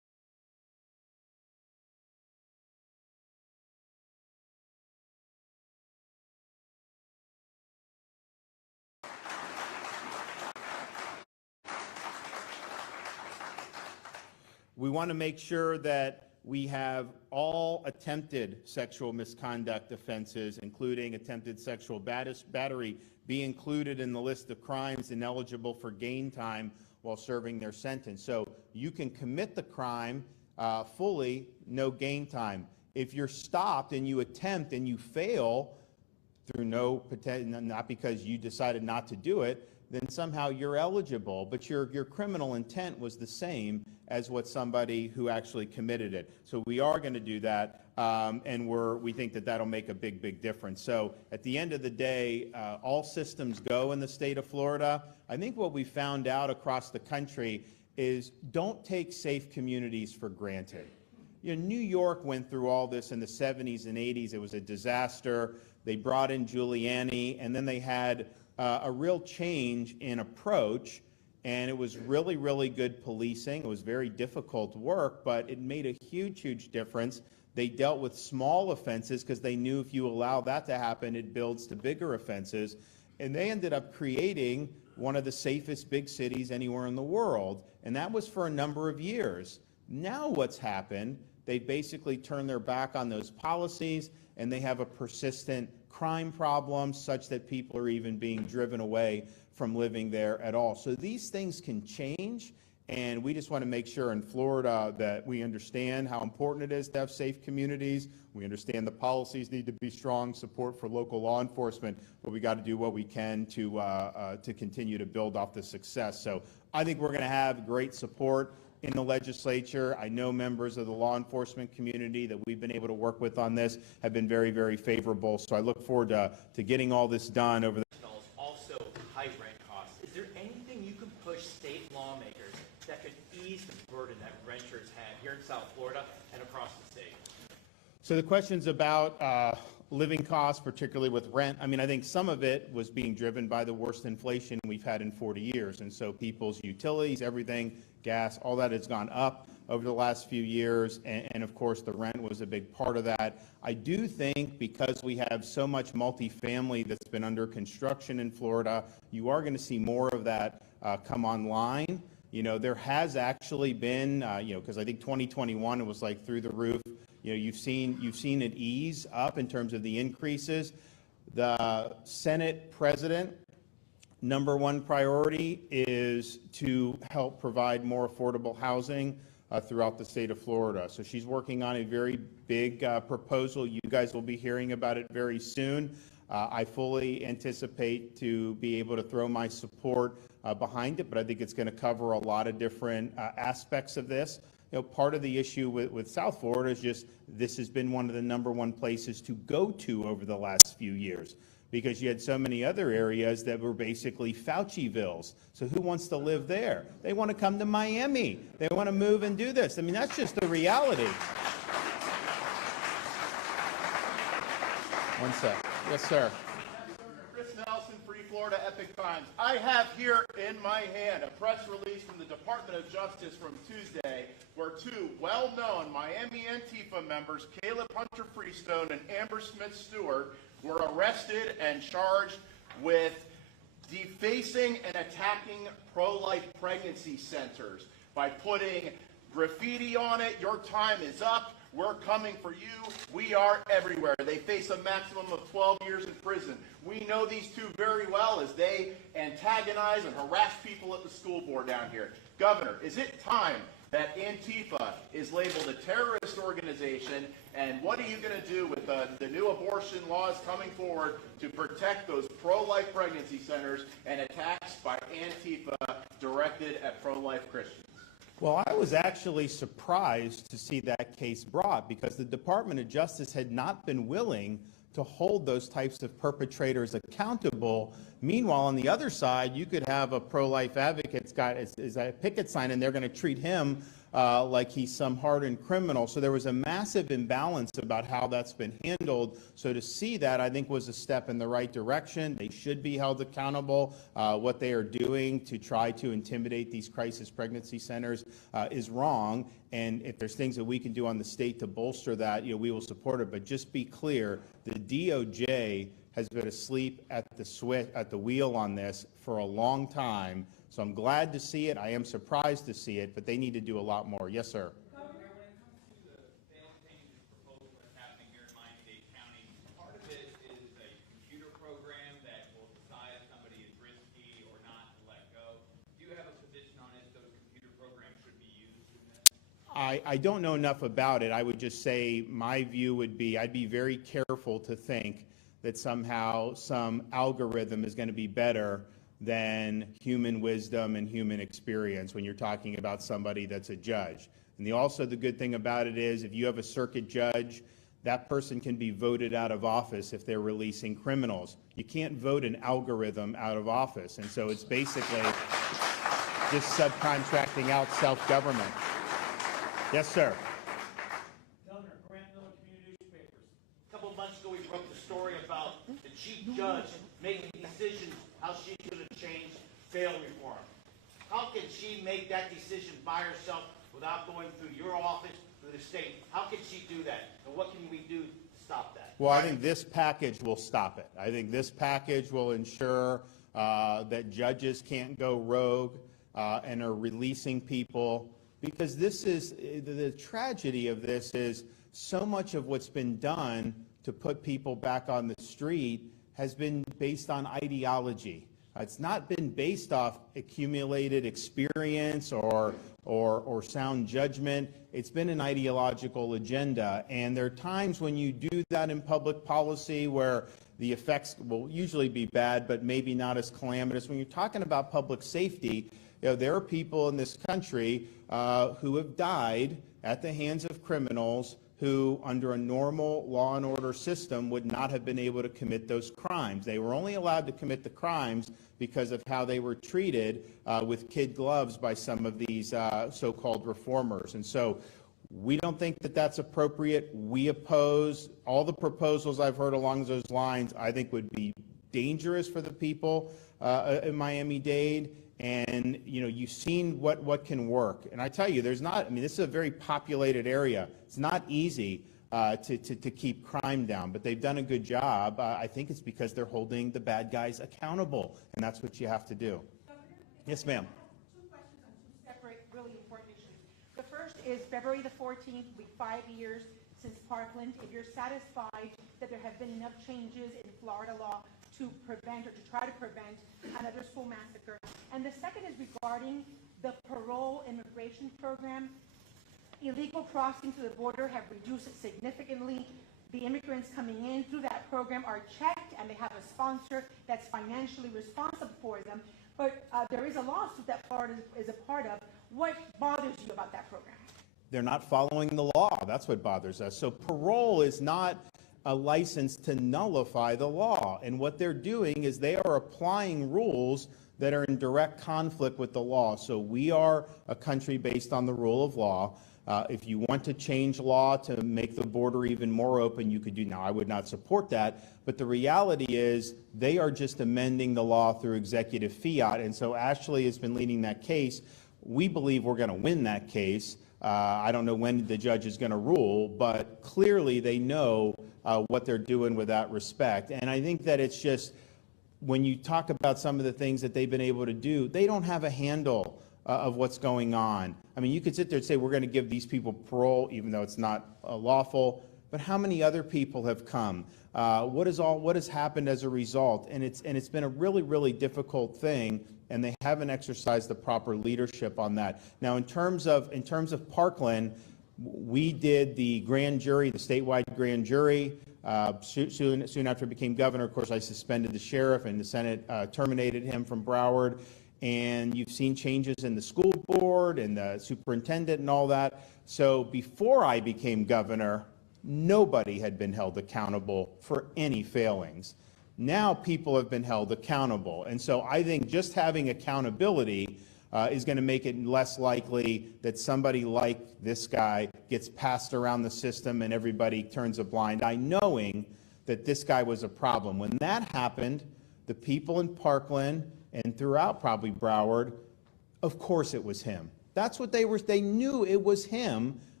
We want to make sure that we have all attempted sexual misconduct offenses, including attempted sexual battery, be included in the list of crimes ineligible for gain time while serving their sentence. So you can commit the crime fully, no gain time. If you're stopped and you attempt and you fail through not because you decided not to do it, then somehow you're eligible, but your criminal intent was the same as what somebody who actually committed it. So we are going to do that, and we think that that'll make a big difference. So at the end of the day, all systems go in the state of Florida. I think what we found out across the country is don't take safe communities for granted. You know, New York went through all this in the 70s and 80s. It was a disaster. They brought in Giuliani, and then they had a real change in approach, and it was really good policing. It was very difficult work, but it made a huge difference. They dealt with small offenses because they knew if you allow that to happen, it builds to bigger offenses. And they ended up creating one of the safest big cities anywhere in the world, and that was for a number of years. Now what's happened, they basically turned their back on those policies, and they have a persistent crime problem such that people are even being driven away from living there at all. So these things can change, and we just want to make sure in Florida that we understand how important it is to have safe communities. We understand the policies need to be strong, support for local law enforcement, but we got to do what we can to continue to build off the success. So I think we're going to have great support in the legislature. I know members of the law enforcement community that we've been able to work with on this have been very favorable. So I look forward to getting all this done over the also high rent costs. Is there anything you can push state lawmakers that could ease the burden that renters have here in South Florida and across the state? So the question's about living costs, particularly with rent. I mean, I think some of it was being driven by the worst inflation we've had in 40 years. And so people's utilities, everything, gas, all that has gone up over the last few years. And of course, the rent was a big part of that. I do think because we have so much multifamily that's been under construction in Florida, you are going to see more of that come online. You know, there has actually been, because I think 2021, it was like through the roof. You know, you've seen it ease up in terms of the increases. The Senate president, number one priority is to help provide more affordable housing throughout the state of Florida. So she's working on a very big proposal. You guys will be hearing about it very soon. I fully anticipate to be able to throw my support behind it, but I think it's going to cover a lot of different aspects of this. You know, part of the issue with South Florida is just this has been one of the number one places to go to over the last few years because you had so many other areas that were basically Faucivilles. So who wants to live there? They want to come to Miami. They want to move and do this. I mean, that's just the reality. One sec. Yes, sir. Free Florida Epic Times. I have here in my hand a press release from the Department of Justice from Tuesday where two well-known Miami Antifa members, Caleb Hunter Freestone and Amber Smith Stewart, were arrested and charged with defacing and attacking pro-life pregnancy centers by putting graffiti on it. Your time is up. We're coming for you. We are everywhere. They face a maximum of 12 years in prison. We know these two very well as they antagonize and harass people at the school board down here. Governor, is it time that Antifa is labeled a terrorist organization? And what are you going to do with the new abortion laws coming forward to protect those pro-life pregnancy centers and attacks by Antifa directed at pro-life Christians? Well, I was actually surprised to see that case brought because the Department of Justice had not been willing to hold those types of perpetrators accountable. Meanwhile, on the other side, you could have a pro-life advocate's got is a picket sign, and they're going to treat him like he's some hardened criminal. So there was a massive imbalance about how that's been handled. So to see that, I think, was a step in the right direction. They should be held accountable. What they are doing to try to intimidate these crisis pregnancy centers is wrong. And if there's things that we can do on the state to bolster that, we will support it. But just be clear, the DOJ has been asleep at the wheel on this for a long time. So I'm glad to see it. I am surprised to see it, but they need to do a lot more. Yes, sir. Governor, when it comes to the bail changes proposal that's happening here in Miami-Dade County, part of it is a computer program that will decide if somebody is risky or not to let go. Do you have a position on if those computer programs should be used in this? I don't know enough about it. I would just say my view would be I'd be very careful to think that somehow some algorithm is going to be better than human wisdom and human experience when you're talking about somebody that's a judge. And also the good thing about it is if you have a circuit judge, that person can be voted out of office if they're releasing criminals. You can't vote an algorithm out of office. And so it's basically just subcontracting out self-government. Yes, sir. Governor, Grant Miller Community Newspapers. A couple of months ago, we broke the story about the chief judge making decisions how she's going to change bail reform. How can she make that decision by herself without going through your office, through the state? How can she do that? And what can we do to stop that? Well, I think this package will stop it. I think this package will ensure that judges can't go rogue and are releasing people, because this is the tragedy of this is so much of what's been done to put people back on the street has been based on ideology. It's not been based off accumulated experience or sound judgment. It's been an ideological agenda. And there are times when you do that in public policy where the effects will usually be bad, but maybe not as calamitous. When you're talking about public safety, there are people in this country who have died at the hands of criminals who, under a normal law and order system, would not have been able to commit those crimes. They were only allowed to commit the crimes because of how they were treated with kid gloves by some of these so-called reformers. And so we don't think that that's appropriate. We oppose all the proposals I've heard along those lines. I think would be dangerous for the people in Miami-Dade. And, you've seen what can work. And I tell you, this is a very populated area. It's not easy to keep crime down, but they've done a good job. I think it's because they're holding the bad guys accountable, and that's what you have to do. Yes, ma'am. Two questions on two separate, really important issues. The first is February the 14th, will be 5 years since Parkland. If you're satisfied that there have been enough changes in Florida law to prevent or to try to prevent another school massacre. And the second is regarding the parole immigration program. Illegal crossings to the border have reduced significantly. The immigrants coming in through that program are checked and they have a sponsor that's financially responsible for them. But there is a lawsuit that Florida is a part of. What bothers you about that program? They're not following the law. That's what bothers us. So parole is not a license to nullify the law. And what they're doing is they are applying rules that are in direct conflict with the law. So we are a country based on the rule of law. If you want to change law to make the border even more open, you could do. Now, I would not support that, but the reality is they are just amending the law through executive fiat. And so Ashley has been leading that case. We believe we're going to win that case. I don't know when the judge is going to rule, but clearly they know what they're doing with that respect. And I think that it's just, when you talk about some of the things that they've been able to do, they don't have a handle of what's going on. I mean, you could sit there and say, we're going to give these people parole, even though it's not lawful, but how many other people have come? What has happened as a result? And it's been a really, really difficult thing, and they haven't exercised the proper leadership on that. Now, in terms of Parkland, we did the grand jury, the statewide grand jury. Soon after I became governor, of course, I suspended the sheriff, and the Senate terminated him from Broward. And you've seen changes in the school board and the superintendent and all that. So before I became governor, nobody had been held accountable for any failings. Now people have been held accountable. And so I think just having accountability is going to make it less likely that somebody like this guy gets passed around the system and everybody turns a blind eye, knowing that this guy was a problem. When that happened, the people in Parkland and throughout probably Broward, of course it was him. That's what they knew it was him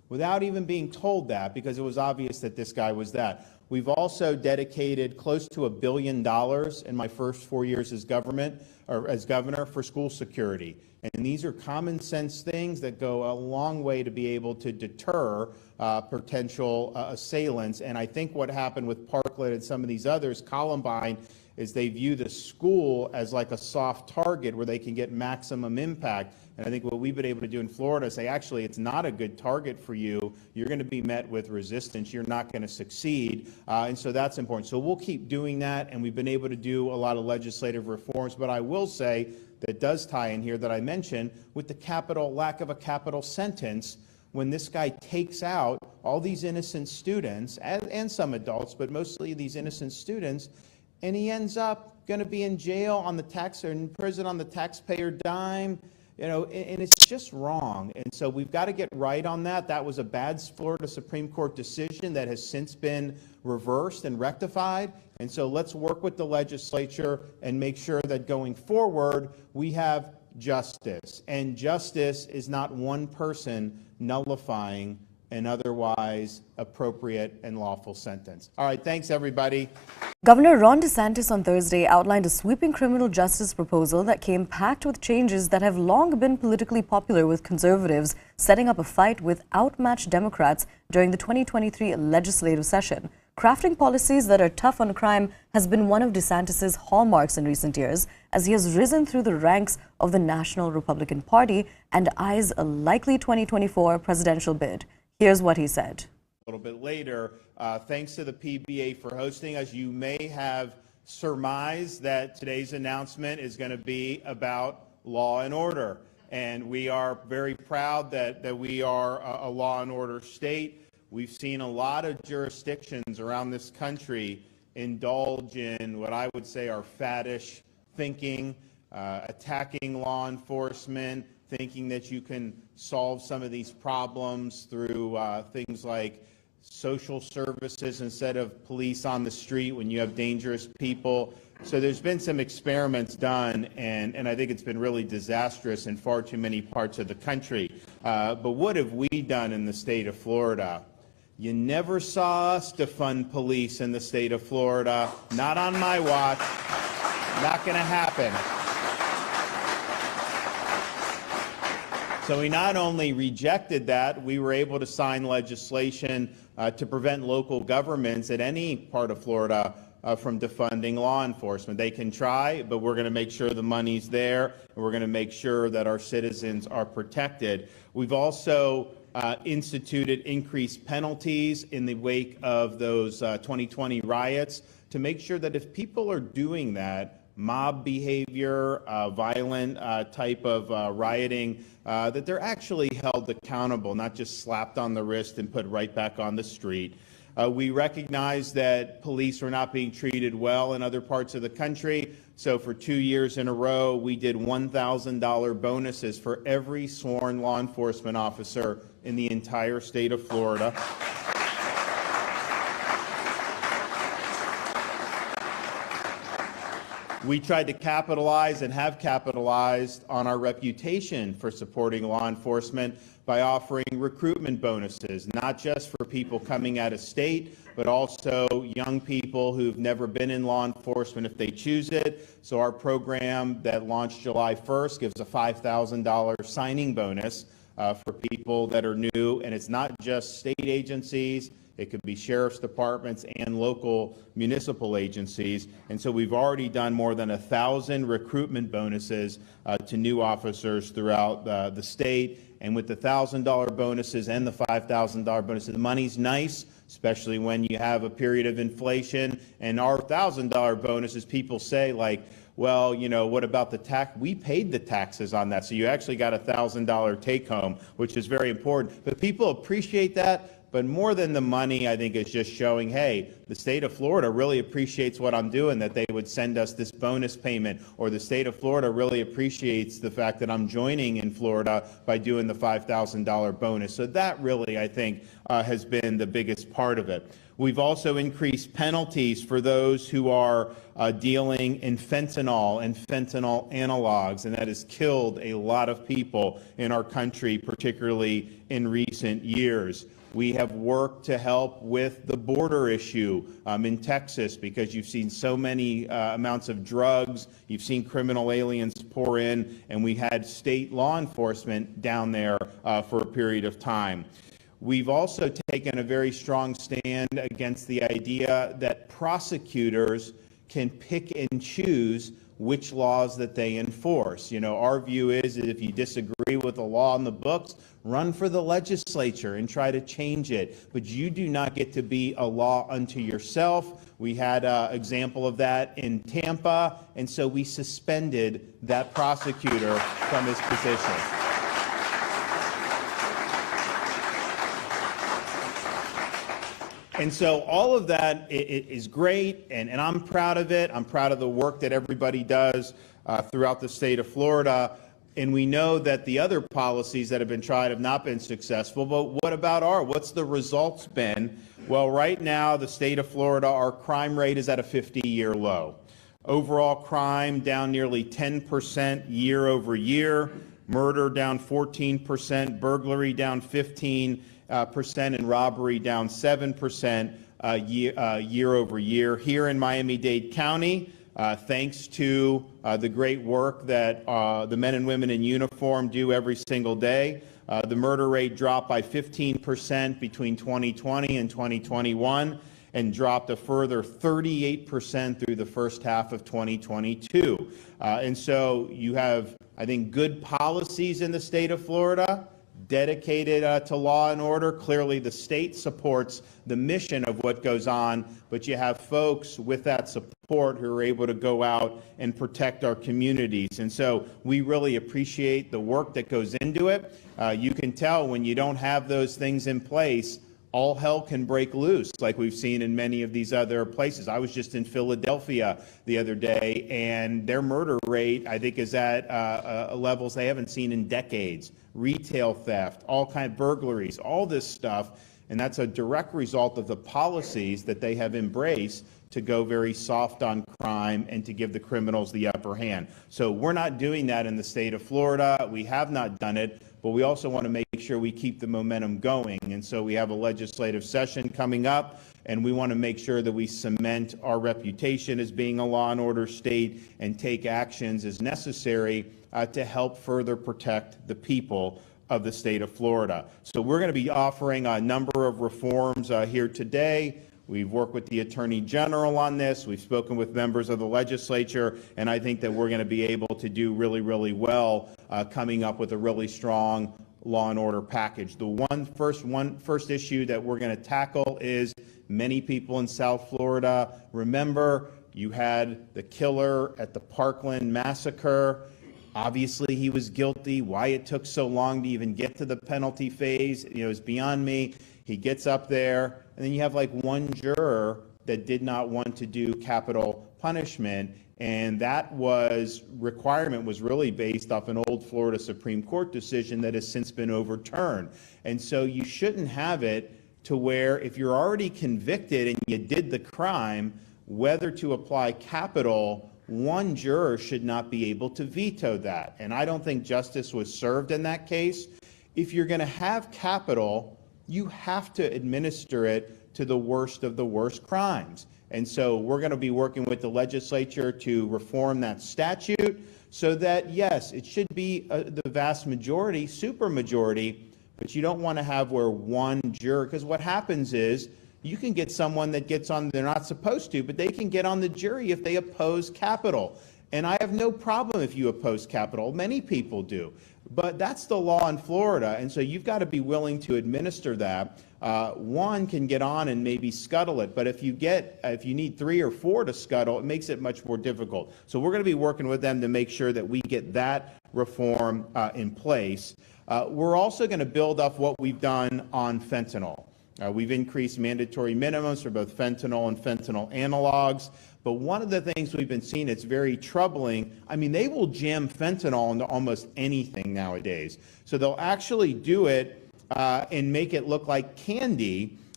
without even being told that, because it was obvious that this guy was that. We've also dedicated close to $1 billion in my first 4 years as governor for school security. And these are common sense things that go a long way to be able to deter potential assailants. And I think what happened with Parkland and some of these others, Columbine, is they view the school as like a soft target where they can get maximum impact. And I think what we've been able to do in Florida is say, actually, it's not a good target for you. You're going to be met with resistance. You're not going to succeed. And so that's important. So we'll keep doing that. And we've been able to do a lot of legislative reforms. But I will say that does tie in here that I mentioned with the lack of a capital sentence. When this guy takes out all these innocent students and some adults, but mostly these innocent students, and he ends up going to be in jail on or in prison on the taxpayer dime, and it's just wrong. And so we've got to get right on that. That was a bad Florida Supreme Court decision that has since been reversed and rectified. And so let's work with the legislature and make sure that going forward we have justice. And justice is not one person nullifying an otherwise appropriate and lawful sentence. All right, thanks everybody. Governor Ron DeSantis on Thursday outlined a sweeping criminal justice proposal that came packed with changes that have long been politically popular with conservatives, setting up a fight with outmatched Democrats during the 2023 legislative session. Crafting policies that are tough on crime has been one of DeSantis' hallmarks in recent years, as he has risen through the ranks of the National Republican Party and eyes a likely 2024 presidential bid. Here's what he said. A little bit later, thanks to the PBA for hosting us. You may have surmised that today's announcement is going to be about law and order. And we are very proud that we are a law and order state. We've seen a lot of jurisdictions around this country indulge in what I would say are faddish thinking, attacking law enforcement, thinking that you can solve some of these problems through things like social services instead of police on the street when you have dangerous people. So there's been some experiments done, and I think it's been really disastrous in far too many parts of the country. But what have we done in the state of Florida? You never saw us defund police in the state of Florida. Not on my watch. Not going to happen. So we not only rejected that, we were able to sign legislation to prevent local governments at any part of Florida from defunding law enforcement. They can try, but we're going to make sure the money's there, and we're going to make sure that our citizens are protected. We've also instituted increased penalties in the wake of those 2020 riots to make sure that if people are doing that, mob behavior, violent type of rioting, that they're actually held accountable, not just slapped on the wrist and put right back on the street. We recognize that police are not being treated well in other parts of the country. So for 2 years in a row, we did $1,000 bonuses for every sworn law enforcement officer in the entire state of Florida. We tried to capitalize and have capitalized on our reputation for supporting law enforcement by offering recruitment bonuses, not just for people coming out of state, but also young people who've never been in law enforcement if they choose it. So our program that launched July 1st gives a $5,000 signing bonus for people that are new, and it's not just state agencies. It could be sheriff's departments and local municipal agencies. And so we've already done more than 1,000 recruitment bonuses to new officers throughout the state. And with the $1,000 bonuses and the $5,000 bonuses, the money's nice, especially when you have a period of inflation. And our $1,000 bonuses, people say, like, well, you know, what about the tax? We paid the taxes on that. So you actually got a $1,000 take home, which is very important. But people appreciate that. But more than the money, I think, is just showing, hey, the state of Florida really appreciates what I'm doing, that they would send us this bonus payment, or the state of Florida really appreciates the fact that I'm joining in Florida by doing the $5,000 bonus. So that really, I think, has been the biggest part of it. We've also increased penalties for those who are dealing in fentanyl and fentanyl analogs, and that has killed a lot of people in our country, particularly in recent years. We have worked to help with the border issue in Texas, because you've seen so many amounts of drugs, you've seen criminal aliens pour in, and we had state law enforcement down there for a period of time. We've also taken a very strong stand against the idea that prosecutors can pick and choose which laws that they enforce. You know, our view is that if you disagree with the law in the books, run for the legislature and try to change it. But you do not get to be a law unto yourself. We had an example of that in Tampa, and so we suspended that prosecutor from his position. And so all of that is great, and I'm proud of it. I'm proud of the work that everybody does throughout the state of Florida. And we know that the other policies that have been tried have not been successful. But what about what's the results been? Well, right now, the state of Florida, our crime rate is at a 50-year low. Overall crime down nearly 10% year over year. Murder down 14%. Burglary down 15%, and robbery down 7% year over year. Here in Miami-Dade County, thanks to the great work that the men and women in uniform do every single day, the murder rate dropped by 15% between 2020 and 2021, and dropped a further 38% through the first half of 2022. And so you have, I think, good policies in the state of Florida, dedicated to law and order. Clearly, the state supports the mission of what goes on, but you have folks with that support who are able to go out and protect our communities. And so we really appreciate the work that goes into it. You can tell when you don't have those things in place, all hell can break loose, like we've seen in many of these other places. I was just in Philadelphia the other day, and their murder rate, I think, is at levels they haven't seen in decades. Retail theft, all kind of burglaries, all this stuff, and that's a direct result of the policies that they have embraced to go very soft on crime and to give the criminals the upper hand. So we're not doing that in the state of Florida. We have not done it, but we also want to make sure we keep the momentum going. And so we have a legislative session coming up, and we want to make sure that we cement our reputation as being a law and order state and take actions as necessary to help further protect the people of the state of Florida. So we're going to be offering a number of reforms here today. We've worked with the Attorney General on this. We've spoken with members of the legislature, and I think that we're going to be able to do really, really well coming up with a really strong law and order package. The first issue that we're going to tackle is many people in South Florida. Remember, you had the killer at the Parkland massacre. Obviously, he was guilty. Why it took so long to even get to the penalty phase, is beyond me. He gets up there, and then you have like one juror that did not want to do capital punishment, and that requirement was really based off an old Florida Supreme Court decision that has since been overturned. And so you shouldn't have it to where if you're already convicted and you did the crime, whether to apply capital, one juror should not be able to veto that. And I don't think justice was served in that case. If you're going to have capital, you have to administer it to the worst of the worst crimes. And so we're going to be working with the legislature to reform that statute so that, yes, it should be the vast majority, supermajority, but you don't want to have where one juror, because what happens is you can get someone that gets on, they're not supposed to, but they can get on the jury if they oppose capital. And I have no problem if you oppose capital. Many people do. But that's the law in Florida, and so you've got to be willing to administer that. One can get on and maybe scuttle it, but if you need 3 or 4 to scuttle, it makes it much more difficult. So we're going to be working with them to make sure that we get that reform in place. We're also going to build up what we've done on fentanyl. We've increased mandatory minimums for both fentanyl and fentanyl analogs. But one of the things we've been seeing that's very troubling, I mean, they will jam fentanyl into almost anything nowadays. So they'll actually do it and make it look like candy.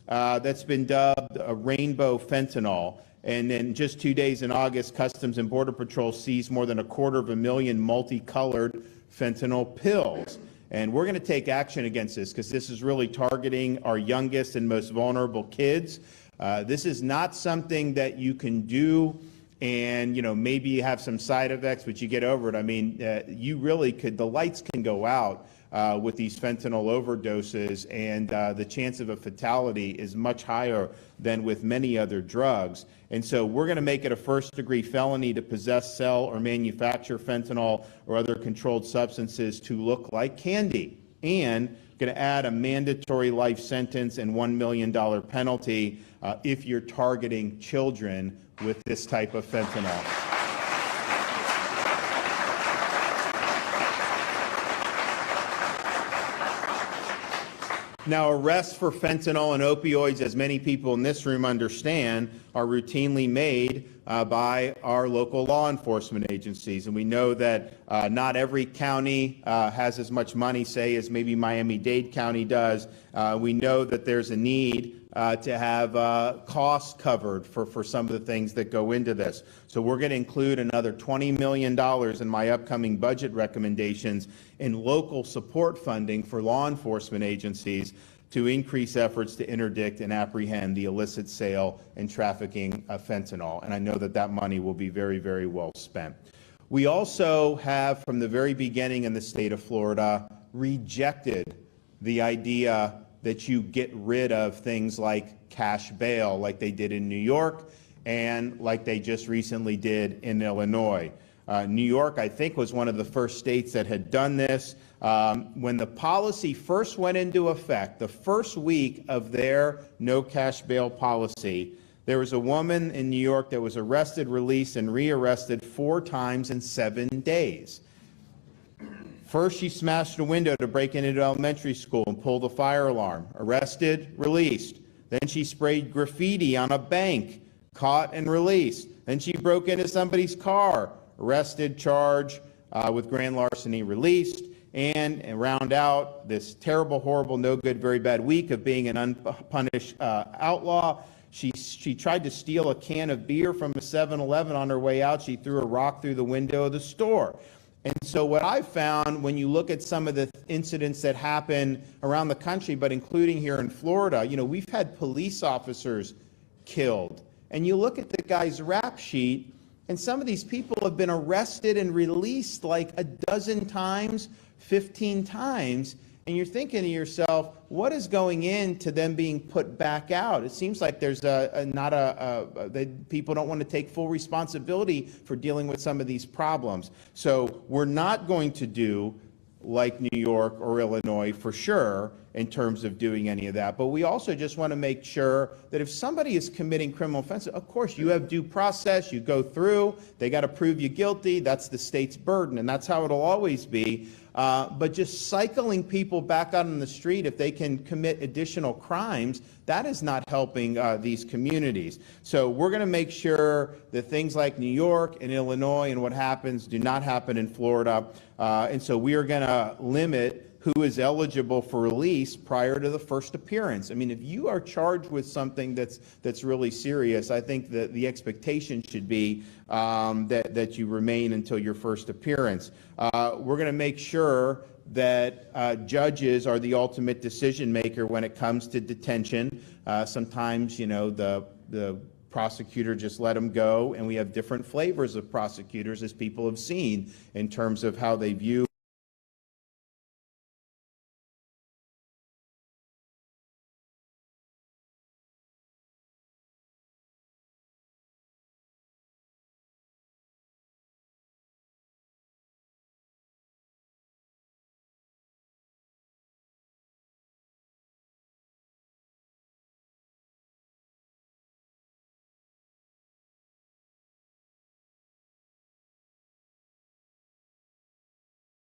that's been dubbed a rainbow fentanyl. And in just 2 days in August, Customs and Border Patrol seized more than 250,000 multicolored fentanyl pills. And we're going to take action against this because this is really targeting our youngest and most vulnerable kids. This is not something that you can do and, maybe you have some side effects, but you get over it. I mean, you really could, the lights can go out with these fentanyl overdoses, and the chance of a fatality is much higher than with many other drugs. And so we're going to make it a first-degree felony to possess, sell, or manufacture fentanyl or other controlled substances to look like candy. And going to add a mandatory life sentence and $1 million penalty if you're targeting children with this type of fentanyl. Now, arrests for fentanyl and opioids, as many people in this room understand, are routinely made by our local law enforcement agencies. And we know that not every county has as much money, say, as maybe Miami-Dade County does. We know that there's a need to have costs covered for some of the things that go into this. So we're going to include another $20 million in my upcoming budget recommendations in local support funding for law enforcement agencies to increase efforts to interdict and apprehend the illicit sale and trafficking of fentanyl. And I know that that money will be very, very well spent. We also have, from the very beginning in the state of Florida, rejected the idea that you get rid of things like cash bail, like they did in New York and like they just recently did in Illinois. New York, I think, was one of the first states that had done this. When the policy first went into effect, the first week of their no cash bail policy, there was a woman in New York that was arrested, released, and rearrested 4 times in 7 days. First, she smashed a window to break into an elementary school and pulled a fire alarm. Arrested, released. Then she sprayed graffiti on a bank, caught and released. Then she broke into somebody's car, arrested, charged with grand larceny, released. And round out this terrible, horrible, no good, very bad week of being an unpunished outlaw. She tried to steal a can of beer from a 7-Eleven on her way out. She threw a rock through the window of the store. And so what I've found when you look at some of the incidents that happen around the country, but including here in Florida, we've had police officers killed. And you look at the guy's rap sheet, and some of these people have been arrested and released like a dozen times, 15 times. And you're thinking to yourself, what is going into them being put back out? It seems like there's people don't want to take full responsibility for dealing with some of these problems. So we're not going to do like New York or Illinois for sure in terms of doing any of that. But we also just want to make sure that if somebody is committing criminal offenses, of course you have due process, you go through, they got to prove you guilty, that's the state's burden, and that's how it'll always be. But just cycling people back out on the street if they can commit additional crimes, that is not helping these communities. So we're going to make sure that things like New York and Illinois and what happens do not happen in Florida. And so we are going to limit who is eligible for release prior to the first appearance. I mean, if you are charged with something that's really serious, I think that the expectation should be that you remain until your first appearance. We're going to make sure that judges are the ultimate decision maker when it comes to detention. Sometimes, the prosecutor just let them go, and we have different flavors of prosecutors, as people have seen, in terms of how they view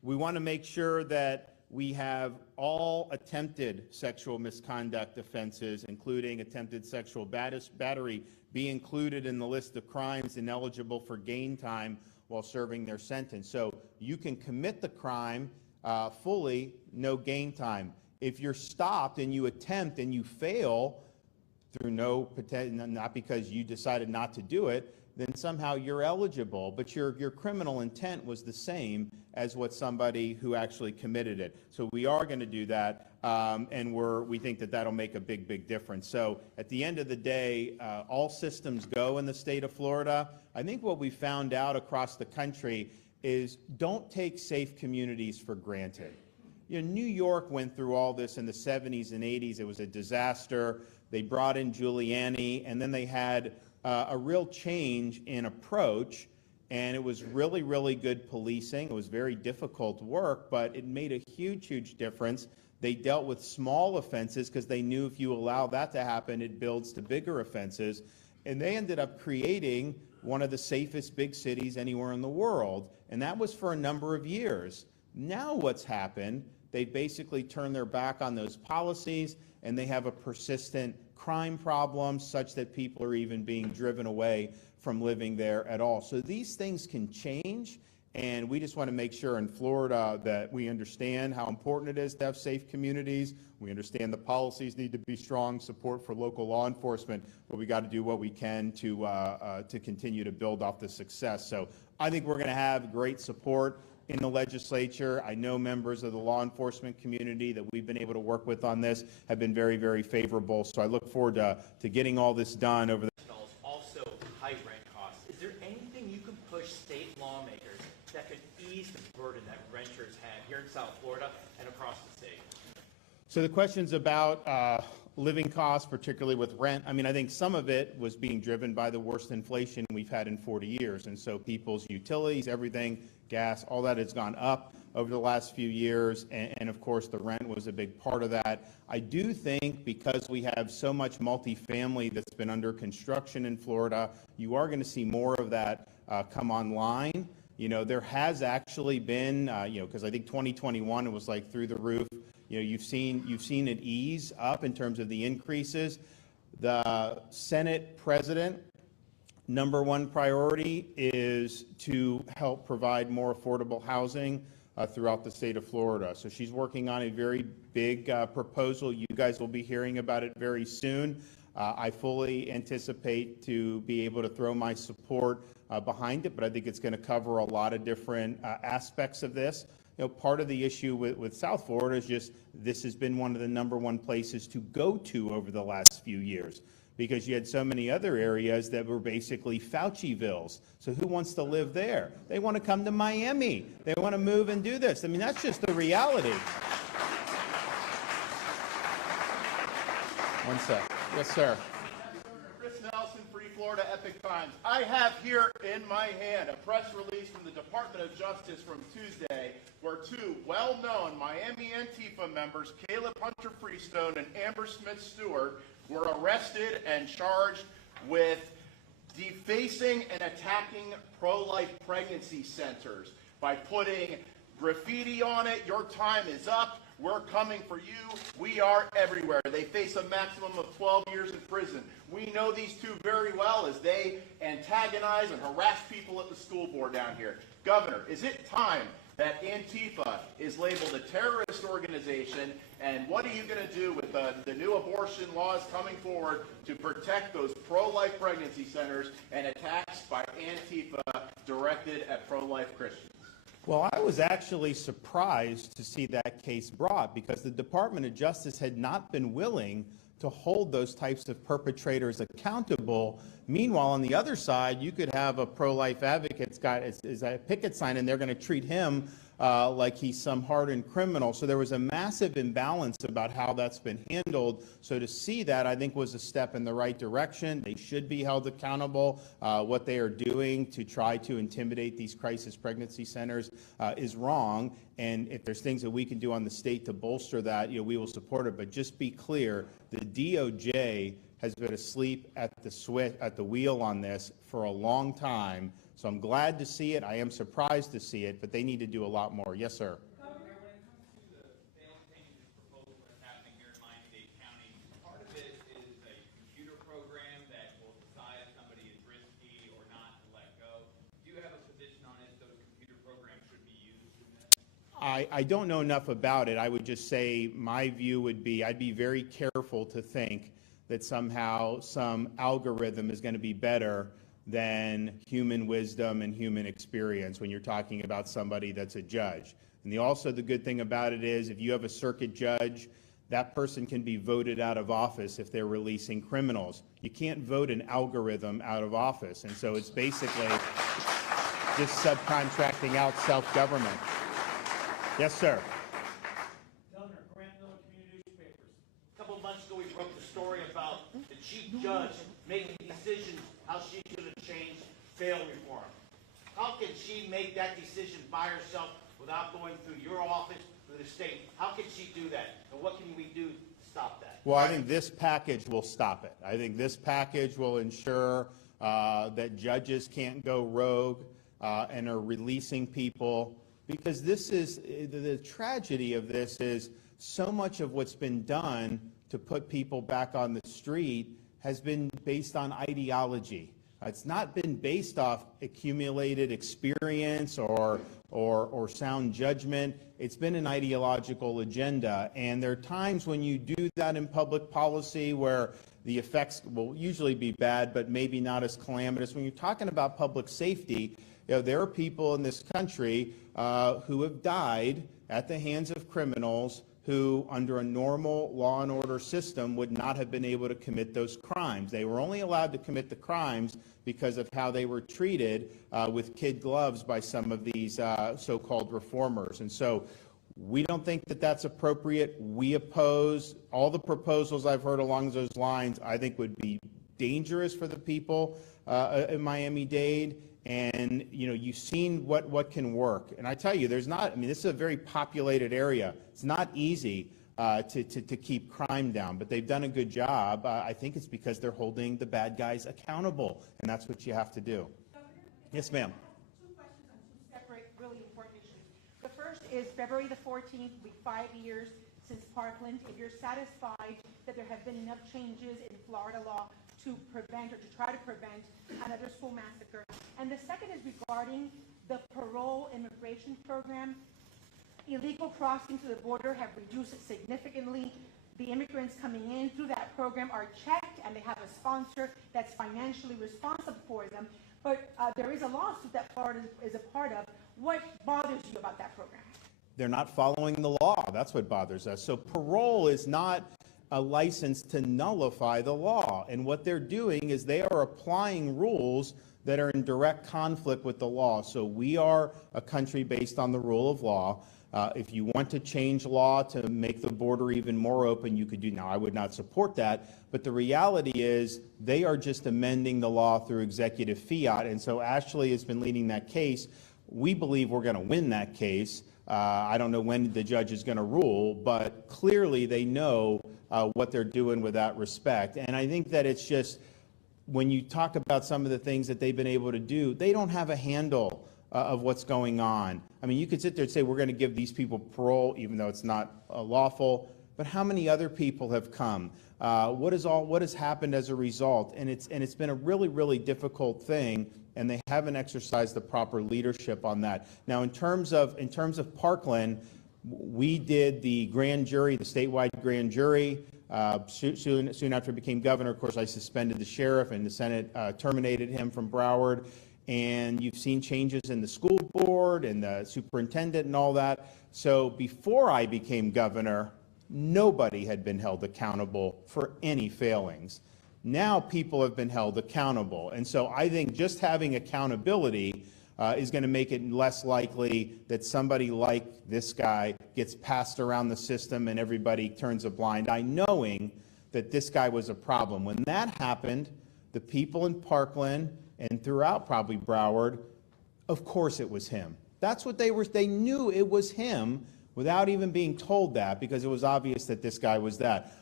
We want to make sure that we have all attempted sexual misconduct offenses, including attempted sexual battery, be included in the list of crimes ineligible for gain time while serving their sentence. So you can commit the crime fully, no gain time. If you're stopped and you attempt and you fail through not because you decided not to do it, then somehow you're eligible, but your criminal intent was the same as what somebody who actually committed it. So we are going to do that, and we think that that'll make a big difference. So at the end of the day, all systems go in the state of Florida. I think what we found out across the country is don't take safe communities for granted. You know, New York went through all this in the 70s and 80s. It was a disaster. They brought in Giuliani, and then they had a real change in approach, and it was really good policing. It was very difficult work, but it made a huge difference. They dealt with small offenses because they knew if you allow that to happen, it builds to bigger offenses. And they ended up creating one of the safest big cities anywhere in the world, and that was for a number of years. Now what's happened, they basically turned their back on those policies, and they have a persistent crime problem such that people are even being driven away from living there at all. So these things can change, and we just want to make sure in Florida that we understand how important it is to have safe communities. We understand the policies need to be strong, support for local law enforcement, but we got to do what we can to continue to build off the success. So I think we're going to have great support in the legislature. I know members of the law enforcement community that we've been able to work with on this have been very favorable. So I look forward to getting all this done over the also high rent costs. Is there anything you can push state lawmakers that could ease the burden that renters have here in South Florida and across the state? So the question's about living costs, particularly with rent. I mean, I think some of it was being driven by the worst inflation we've had in 40 years. And so people's utilities, everything, gas, all that has gone up over the last few years. And of course, the rent was a big part of that. I do think because we have so much multifamily that's been under construction in Florida, you are going to see more of that come online. You know, there has actually been, because I think 2021, it was like through the roof. You know, you've seen it ease up in terms of the increases. The Senate president, number one priority is to help provide more affordable housing throughout the state of Florida. So she's working on a very big proposal. You guys will be hearing about it very soon. I fully anticipate to be able to throw my support behind it, but I think it's going to cover a lot of different aspects of this. You know, part of the issue with South Florida is just this has been one of the number one places to go to over the last few years because you had so many other areas that were basically Faucivilles. So who wants to live there? They want to come to Miami. They want to move and do this. I mean, that's just the reality. One sec. Yes, sir. Free Florida Epic Times. I have here in my hand a press release from the Department of Justice from Tuesday where two well-known Miami Antifa members, Caleb Hunter Freestone and Amber Smith Stewart, were arrested and charged with defacing and attacking pro-life pregnancy centers by putting graffiti on it. Your time is up. We're coming for you. We are everywhere. They face a maximum of 12 years in prison. We know these two very well as they antagonize and harass people at the school board down here. Governor, is it time that Antifa is labeled a terrorist organization? And what are you going to do with the new abortion laws coming forward to protect those pro-life pregnancy centers and attacks by Antifa directed at pro-life Christians? Well, I was actually surprised to see that case brought because the Department of Justice had not been willing to hold those types of perpetrators accountable. Meanwhile, on the other side, you could have a pro-life advocate's got is a picket sign, and they're going to treat him like he's some hardened criminal. So there was a massive imbalance about how that's been handled. So to see that, I think, was a step in the right direction. They should be held accountable. What they are doing to try to intimidate these crisis pregnancy centers is wrong. And if there's things that we can do on the state to bolster that, we will support it. But just be clear, the DOJ has been asleep at the wheel on this for a long time. So I'm glad to see it. I am surprised to see it, but they need to do a lot more. Yes, sir. Governor, when it comes to the bail changes proposal that's happening here in Miami-Dade County, part of it is a computer program that will decide if somebody is risky or not to let go. Do you have a position on if those computer programs should be used in this? I don't know enough about it. I would just say my view would be I'd be very careful to think that somehow some algorithm is going to be better than human wisdom and human experience when you're talking about somebody that's a judge. And also the good thing about it is if you have a circuit judge, that person can be voted out of office if they're releasing criminals. You can't vote an algorithm out of office. And so it's basically just subcontracting out self-government. Yes, sir. Governor, Grant Miller Community Newspapers. A couple of months ago, we broke the story about the chief judge making decisions how she's going to change bail reform. How can she make that decision by herself without going through your office, through the state? How can she do that? And what can we do to stop that? Well, I think this package will stop it. I think this package will ensure that judges can't go rogue and are releasing people, because this is the tragedy of this is so much of what's been done to put people back on the street has been based on ideology. It's not been based off accumulated experience or sound judgment. It's been an ideological agenda. And there are times when you do that in public policy where the effects will usually be bad, but maybe not as calamitous. When you're talking about public safety, there are people in this country who have died at the hands of criminals who, under a normal law and order system, would not have been able to commit those crimes. They were only allowed to commit the crimes because of how they were treated with kid gloves by some of these so-called reformers. And so we don't think that that's appropriate. We oppose all the proposals I've heard along those lines. I think would be dangerous for the people in Miami-Dade. And, you've seen what can work. And I tell you, this is a very populated area. It's not easy to keep crime down, but they've done a good job. I think it's because they're holding the bad guys accountable, and that's what you have to do. Yes, ma'am. Two questions on two separate, really important issues. The first is February the 14th, will be 5 years since Parkland. If you're satisfied that there have been enough changes in Florida law to prevent or to try to prevent another school massacre. And the second is regarding the parole immigration program. Illegal crossings to the border have reduced significantly. The immigrants coming in through that program are checked and they have a sponsor that's financially responsible for them. But there is a lawsuit that Florida is a part of. What bothers you about that program? They're not following the law. That's what bothers us. So parole is not a license to nullify the law. And what they're doing is they are applying rules that are in direct conflict with the law. So we are a country based on the rule of law. If you want to change law to make the border even more open, you could do. Now, I would not support that, but the reality is they are just amending the law through executive fiat. And so Ashley has been leading that case. We believe we're going to win that case. I don't know when the judge is going to rule, but clearly they know what they're doing with that respect. And I think that it's just, when you talk about some of the things that they've been able to do, they don't have a handle of what's going on. I mean, you could sit there and say, we're going to give these people parole, even though it's not lawful, but how many other people have come? What has happened as a result? And it's been a really, really difficult thing, and they haven't exercised the proper leadership on that. Now, in terms of Parkland, we did the grand jury, the statewide grand jury. Soon after I became governor, of course, I suspended the sheriff, and the Senate terminated him from Broward. And you've seen changes in the school board and the superintendent and all that. So before I became governor, nobody had been held accountable for any failings. Now people have been held accountable. And so I think just having accountability is going to make it less likely that somebody like this guy gets passed around the system and everybody turns a blind eye, knowing that this guy was a problem. When that happened, the people in Parkland and throughout probably Broward, of course it was him. That's what they knew it was him without even being told that, because it was obvious that this guy was that.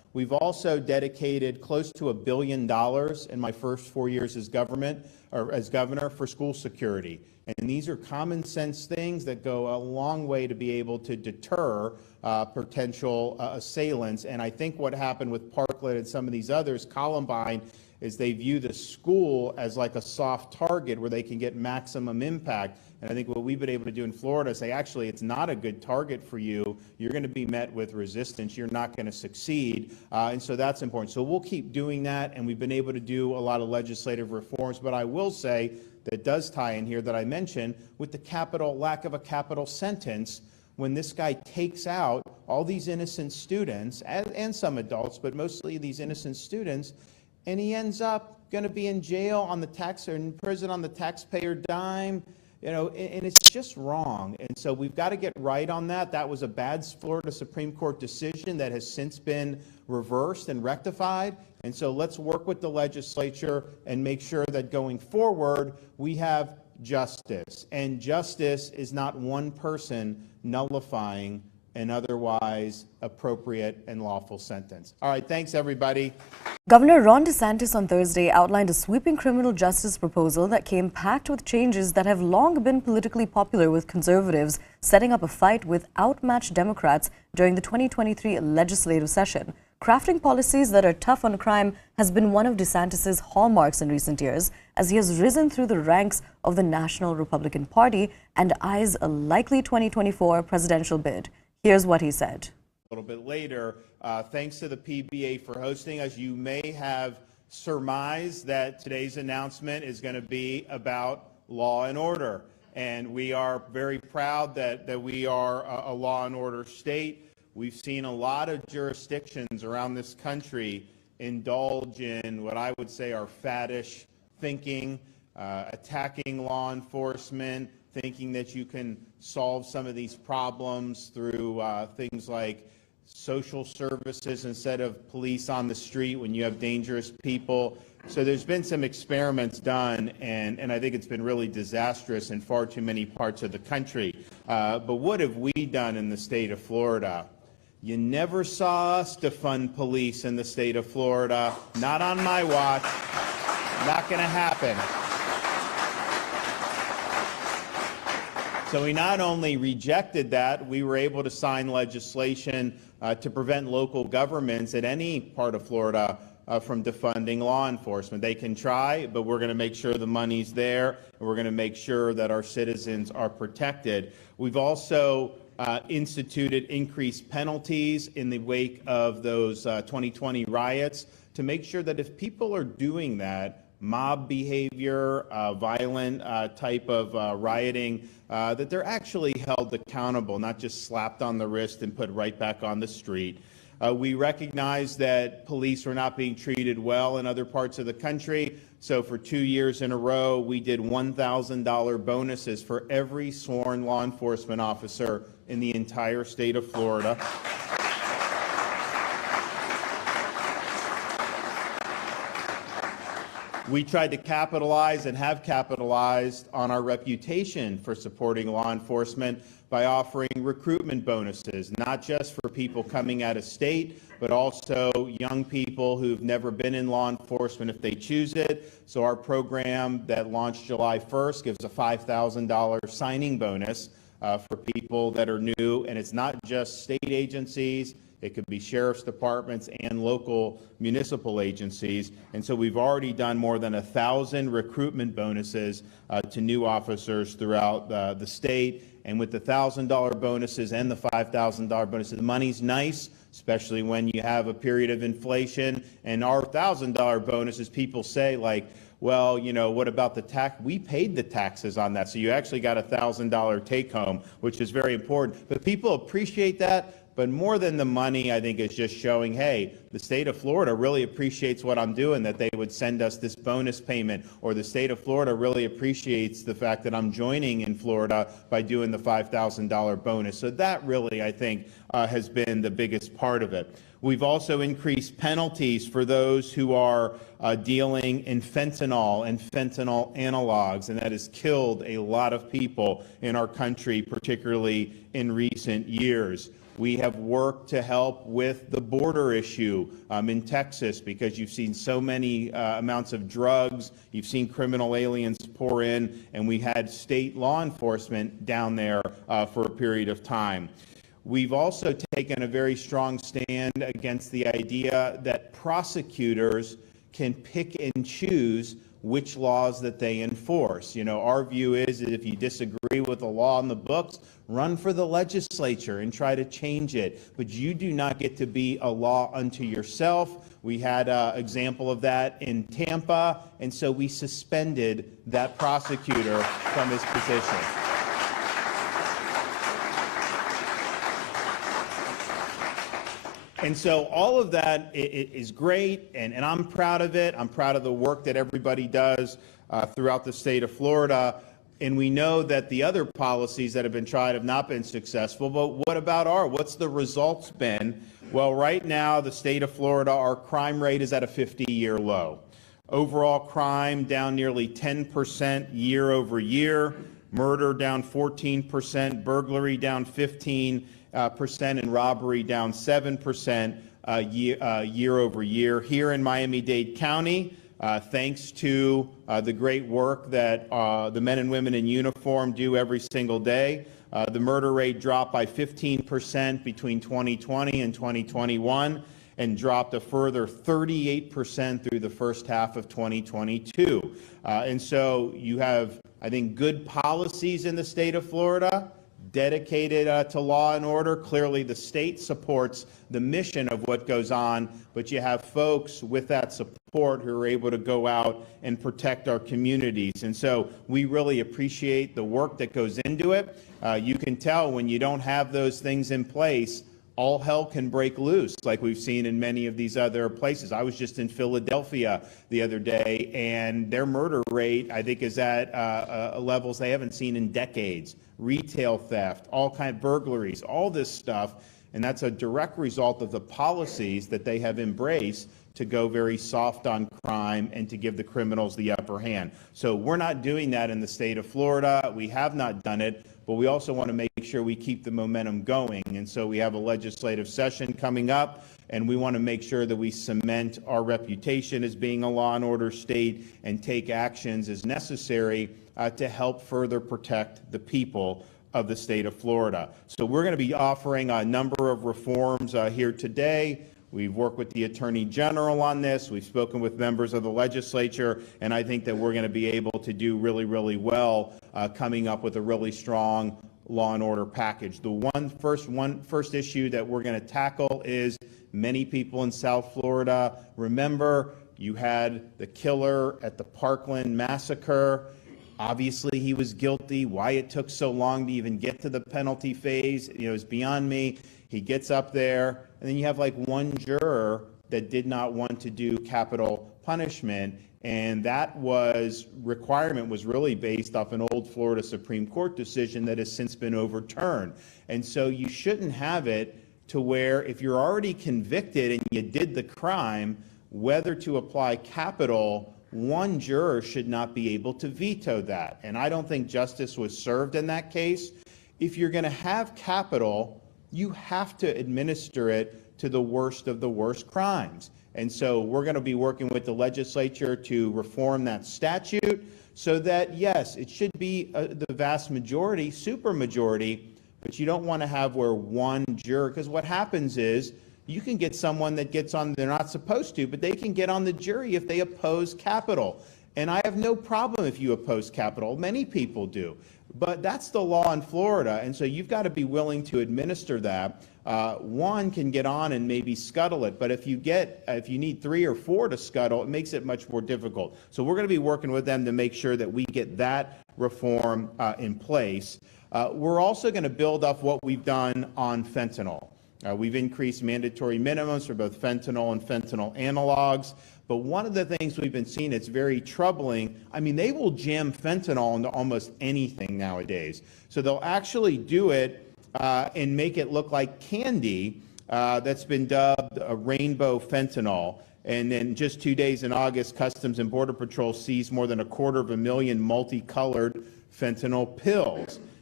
We've also dedicated close to $1 billion in my first 4 years as governor for school security. And these are common sense things that go a long way to be able to deter potential assailants. And I think what happened with Parkland and some of these others, Columbine, is they view the school as like a soft target where they can get maximum impact. And I think what we've been able to do in Florida is say, actually, it's not a good target for you. You're going to be met with resistance. You're not going to succeed. And so that's important. So we'll keep doing that. And we've been able to do a lot of legislative reforms. But I will say that does tie in here that I mentioned with the lack of a capital sentence. When this guy takes out all these innocent students and some adults, but mostly these innocent students, and he ends up going to be in jail on or in prison on the taxpayer dime, and it's just wrong. And so we've got to get right on that. That was a bad Florida Supreme Court decision that has since been reversed and rectified. And so let's work with the legislature and make sure that going forward we have justice. And justice is not one person nullifying an otherwise appropriate and lawful sentence. All right, thanks everybody. Governor Ron DeSantis on Thursday outlined a sweeping criminal justice proposal that came packed with changes that have long been politically popular with conservatives, setting up a fight with outmatched Democrats during the 2023 legislative session. Crafting policies that are tough on crime has been one of DeSantis' hallmarks in recent years, as he has risen through the ranks of the National Republican Party and eyes a likely 2024 presidential bid. Here's what he said. A little bit later, thanks to the PBA for hosting us. You may have surmised that today's announcement is going to be about law and order. And we are very proud that we are a law and order state. We've seen a lot of jurisdictions around this country indulge in what I would say are faddish thinking, attacking law enforcement, thinking that you can solve some of these problems through things like social services instead of police on the street when you have dangerous people. So there's been some experiments done, and I think it's been really disastrous in far too many parts of the country. But what have we done in the state of Florida? You never saw us defund police in the state of Florida. Not on my watch. Not going to happen. So we not only rejected that, we were able to sign legislation to prevent local governments in any part of Florida from defunding law enforcement. They can try, but we're going to make sure the money's there, and we're going to make sure that our citizens are protected. We've also instituted increased penalties in the wake of those 2020 riots to make sure that if people are doing that, mob behavior, violent type of rioting, that they're actually held accountable, not just slapped on the wrist and put right back on the street. We recognize that police are not being treated well in other parts of the country. So for 2 years in a row, we did $1,000 bonuses for every sworn law enforcement officer in the entire state of Florida. We tried to capitalize and have capitalized on our reputation for supporting law enforcement by offering recruitment bonuses, not just for people coming out of state, but also young people who've never been in law enforcement if they choose it. So our program that launched July 1st gives a $5,000 signing bonus for people that are new, and it's not just state agencies. It could be sheriff's departments and local municipal agencies. And so we've already done more than 1,000 recruitment bonuses to new officers throughout the state. And with the $1,000 bonuses and the $5,000 bonuses, the money's nice, especially when you have a period of inflation. And our $1,000 bonuses, people say, like, well, you know, what about the tax? We paid the taxes on that. So you actually got a $1,000 take home, which is very important. But people appreciate that. But more than the money, I think, is just showing, hey, the state of Florida really appreciates what I'm doing, that they would send us this bonus payment, or the state of Florida really appreciates the fact that I'm joining in Florida by doing the $5,000 bonus. So that really, I think, has been the biggest part of it. We've also increased penalties for those who are dealing in fentanyl and fentanyl analogs, and that has killed a lot of people in our country, particularly in recent years. We have worked to help with the border issue in Texas, because you've seen so many amounts of drugs, you've seen criminal aliens pour in, and we had state law enforcement down there for a period of time. We've also taken a very strong stand against the idea that prosecutors can pick and choose which laws that they enforce. You know, our view is that if you disagree with the law in the books, run for the legislature and try to change it. But you do not get to be a law unto yourself. We had an example of that in Tampa, and so we suspended that prosecutor from his position. And so all of that is great, and I'm proud of it. I'm proud of the work that everybody does throughout the state of Florida. And we know that the other policies that have been tried have not been successful, but what about what's the results been? Well, right now, the state of Florida, our crime rate is at a 50-year low. Overall crime down nearly 10% year over year, murder down 14%, burglary down 15%, and robbery down 7% year over year. Here in Miami-Dade County, thanks to the great work that the men and women in uniform do every single day, the murder rate dropped by 15% between 2020 and 2021, and dropped a further 38% through the first half of 2022. And so you have, I think, good policies in the state of Florida, dedicated to law and order. Clearly, the state supports the mission of what goes on, but you have folks with that support who are able to go out and protect our communities. And so we really appreciate the work that goes into it. You can tell when you don't have those things in place, all hell can break loose, like we've seen in many of these other places. I was just in Philadelphia the other day, and their murder rate, I think, is at levels they haven't seen in decades. Retail theft, all kind of burglaries, all this stuff, and that's a direct result of the policies that they have embraced to go very soft on crime and to give the criminals the upper hand. So we're not doing that in the state of Florida. We have not done it, but we also want to make sure we keep the momentum going. And so we have a legislative session coming up, and we want to make sure that we cement our reputation as being a law and order state and take actions as necessary to help further protect the people of the state of Florida. So we're going to be offering a number of reforms here today. We've worked with the Attorney General on this. We've spoken with members of the legislature, and I think that we're going to be able to do really, really well coming up with a really strong law and order package. The first issue that we're going to tackle is many people in South Florida. Remember, you had the killer at the Parkland massacre. Obviously, he was guilty. Why it took so long to even get to the penalty phase, is beyond me. He gets up there, and then you have like one juror that did not want to do capital punishment, and that requirement was really based off an old Florida Supreme Court decision that has since been overturned. And so you shouldn't have it to where if you're already convicted and you did the crime, whether to apply capital, one juror should not be able to veto that. And I don't think justice was served in that case. If you're going to have capital, you have to administer it to the worst of the worst crimes. And so we're going to be working with the legislature to reform that statute so that, yes, it should be the vast majority, supermajority, but you don't want to have where one juror, because what happens is you can get someone that gets on, they're not supposed to, but they can get on the jury if they oppose capital. And I have no problem if you oppose capital. Many people do. But that's the law in Florida, and so you've got to be willing to administer that. One can get on and maybe scuttle it, but if you need 3 or 4 to scuttle, it makes it much more difficult. So we're going to be working with them to make sure that we get that reform in place. We're also going to build up what we've done on fentanyl. We've increased mandatory minimums for both fentanyl and fentanyl analogs. But one of the things we've been seeing that's very troubling, I mean, they will jam fentanyl into almost anything nowadays. So they'll actually do it and make it look like candy that's been dubbed a rainbow fentanyl. And then just 2 days in August, Customs and Border Patrol seized more than 250,000 multicolored fentanyl pills.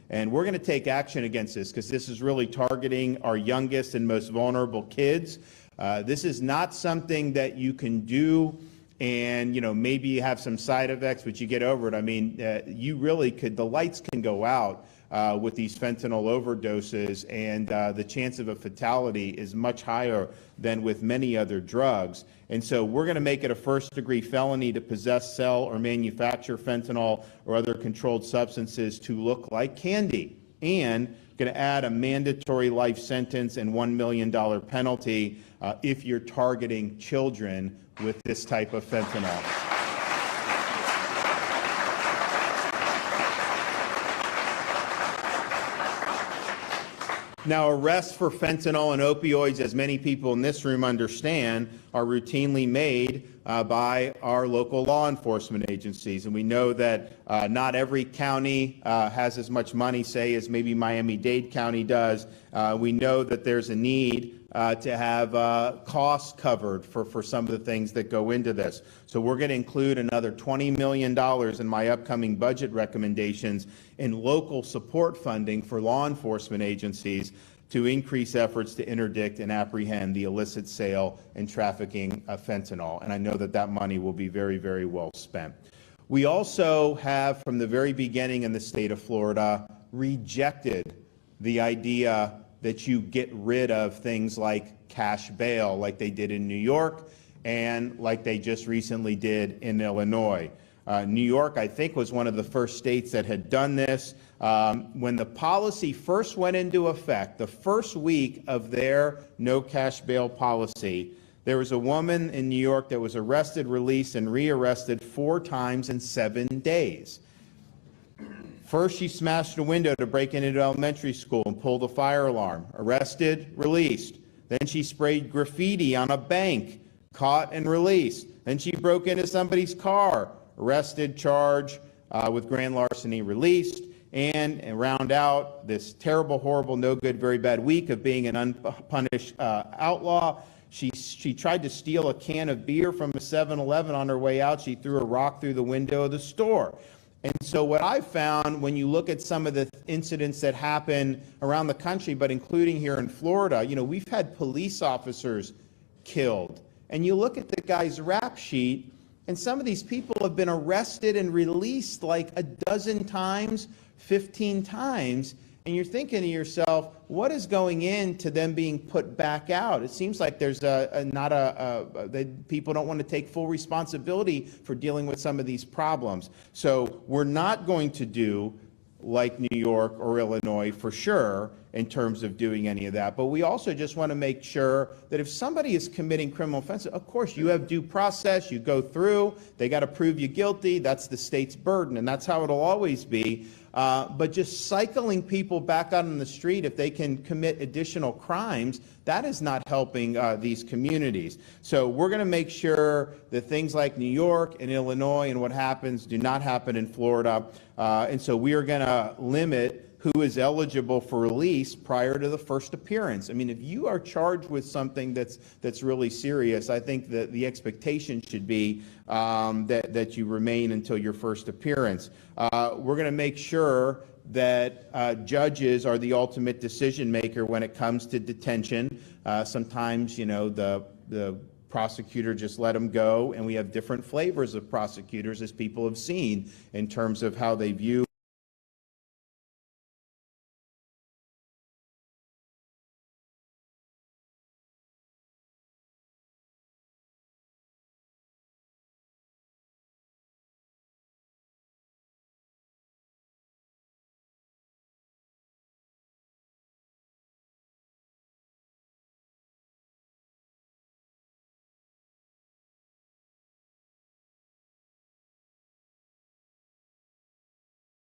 And we're going to take action against this because this is really targeting our youngest and most vulnerable kids. This is not something that you can do and, maybe you have some side effects, but you get over it. I mean, you really could, the lights can go out with these fentanyl overdoses, and the chance of a fatality is much higher than with many other drugs. And so we're going to make it a first-degree felony to possess, sell, or manufacture fentanyl or other controlled substances to look like candy, and going to add a mandatory life sentence and $1 million penalty if you're targeting children with this type of fentanyl. Now, arrests for fentanyl and opioids, as many people in this room understand, are routinely made by our local law enforcement agencies. And we know that not every county has as much money, say, as maybe Miami-Dade County does. We know that there's a need to have costs covered for some of the things that go into this. So we're going to include another $20 million in my upcoming budget recommendations in local support funding for law enforcement agencies to increase efforts to interdict and apprehend the illicit sale and trafficking of fentanyl. And I know that that money will be very, very well spent. We also have, from the very beginning in the state of Florida, rejected the idea that you get rid of things like cash bail, like they did in New York and like they just recently did in Illinois. New York, I think, was one of the first states that had done this. When the policy first went into effect, the first week of their no cash bail policy, there was a woman in New York that was arrested, released, and rearrested 4 times in 7 days. First, she smashed a window to break into an elementary school and pulled a fire alarm. Arrested, released. Then she sprayed graffiti on a bank, caught and released. Then she broke into somebody's car, arrested, charged with grand larceny, released. And round out this terrible, horrible, no good, very bad week of being an unpunished outlaw. She tried to steal a can of beer from a 7-Eleven on her way out. She threw a rock through the window of the store. And so what I found when you look at some of the incidents that happen around the country, but including here in Florida, we've had police officers killed. And you look at the guy's rap sheet, and some of these people have been arrested and released like a dozen times, 15 times. And you're thinking to yourself, what is going into them being put back out? It seems like there's people don't want to take full responsibility for dealing with some of these problems. So we're not going to do like New York or Illinois for sure in terms of doing any of that. But we also just want to make sure that if somebody is committing criminal offenses, of course you have due process, you go through, they got to prove you guilty, that's the state's burden, and that's how it'll always be. But just cycling people back out on the street, if they can commit additional crimes, that is not helping these communities. So we're going to make sure that things like New York and Illinois and what happens do not happen in Florida. And so we are going to limit who is eligible for release prior to the first appearance. I mean, if you are charged with something that's really serious, I think that the expectation should be that you remain until your first appearance. We're going to make sure that judges are the ultimate decision maker when it comes to detention. Sometimes, the prosecutor just let them go, and we have different flavors of prosecutors, as people have seen, in terms of how they view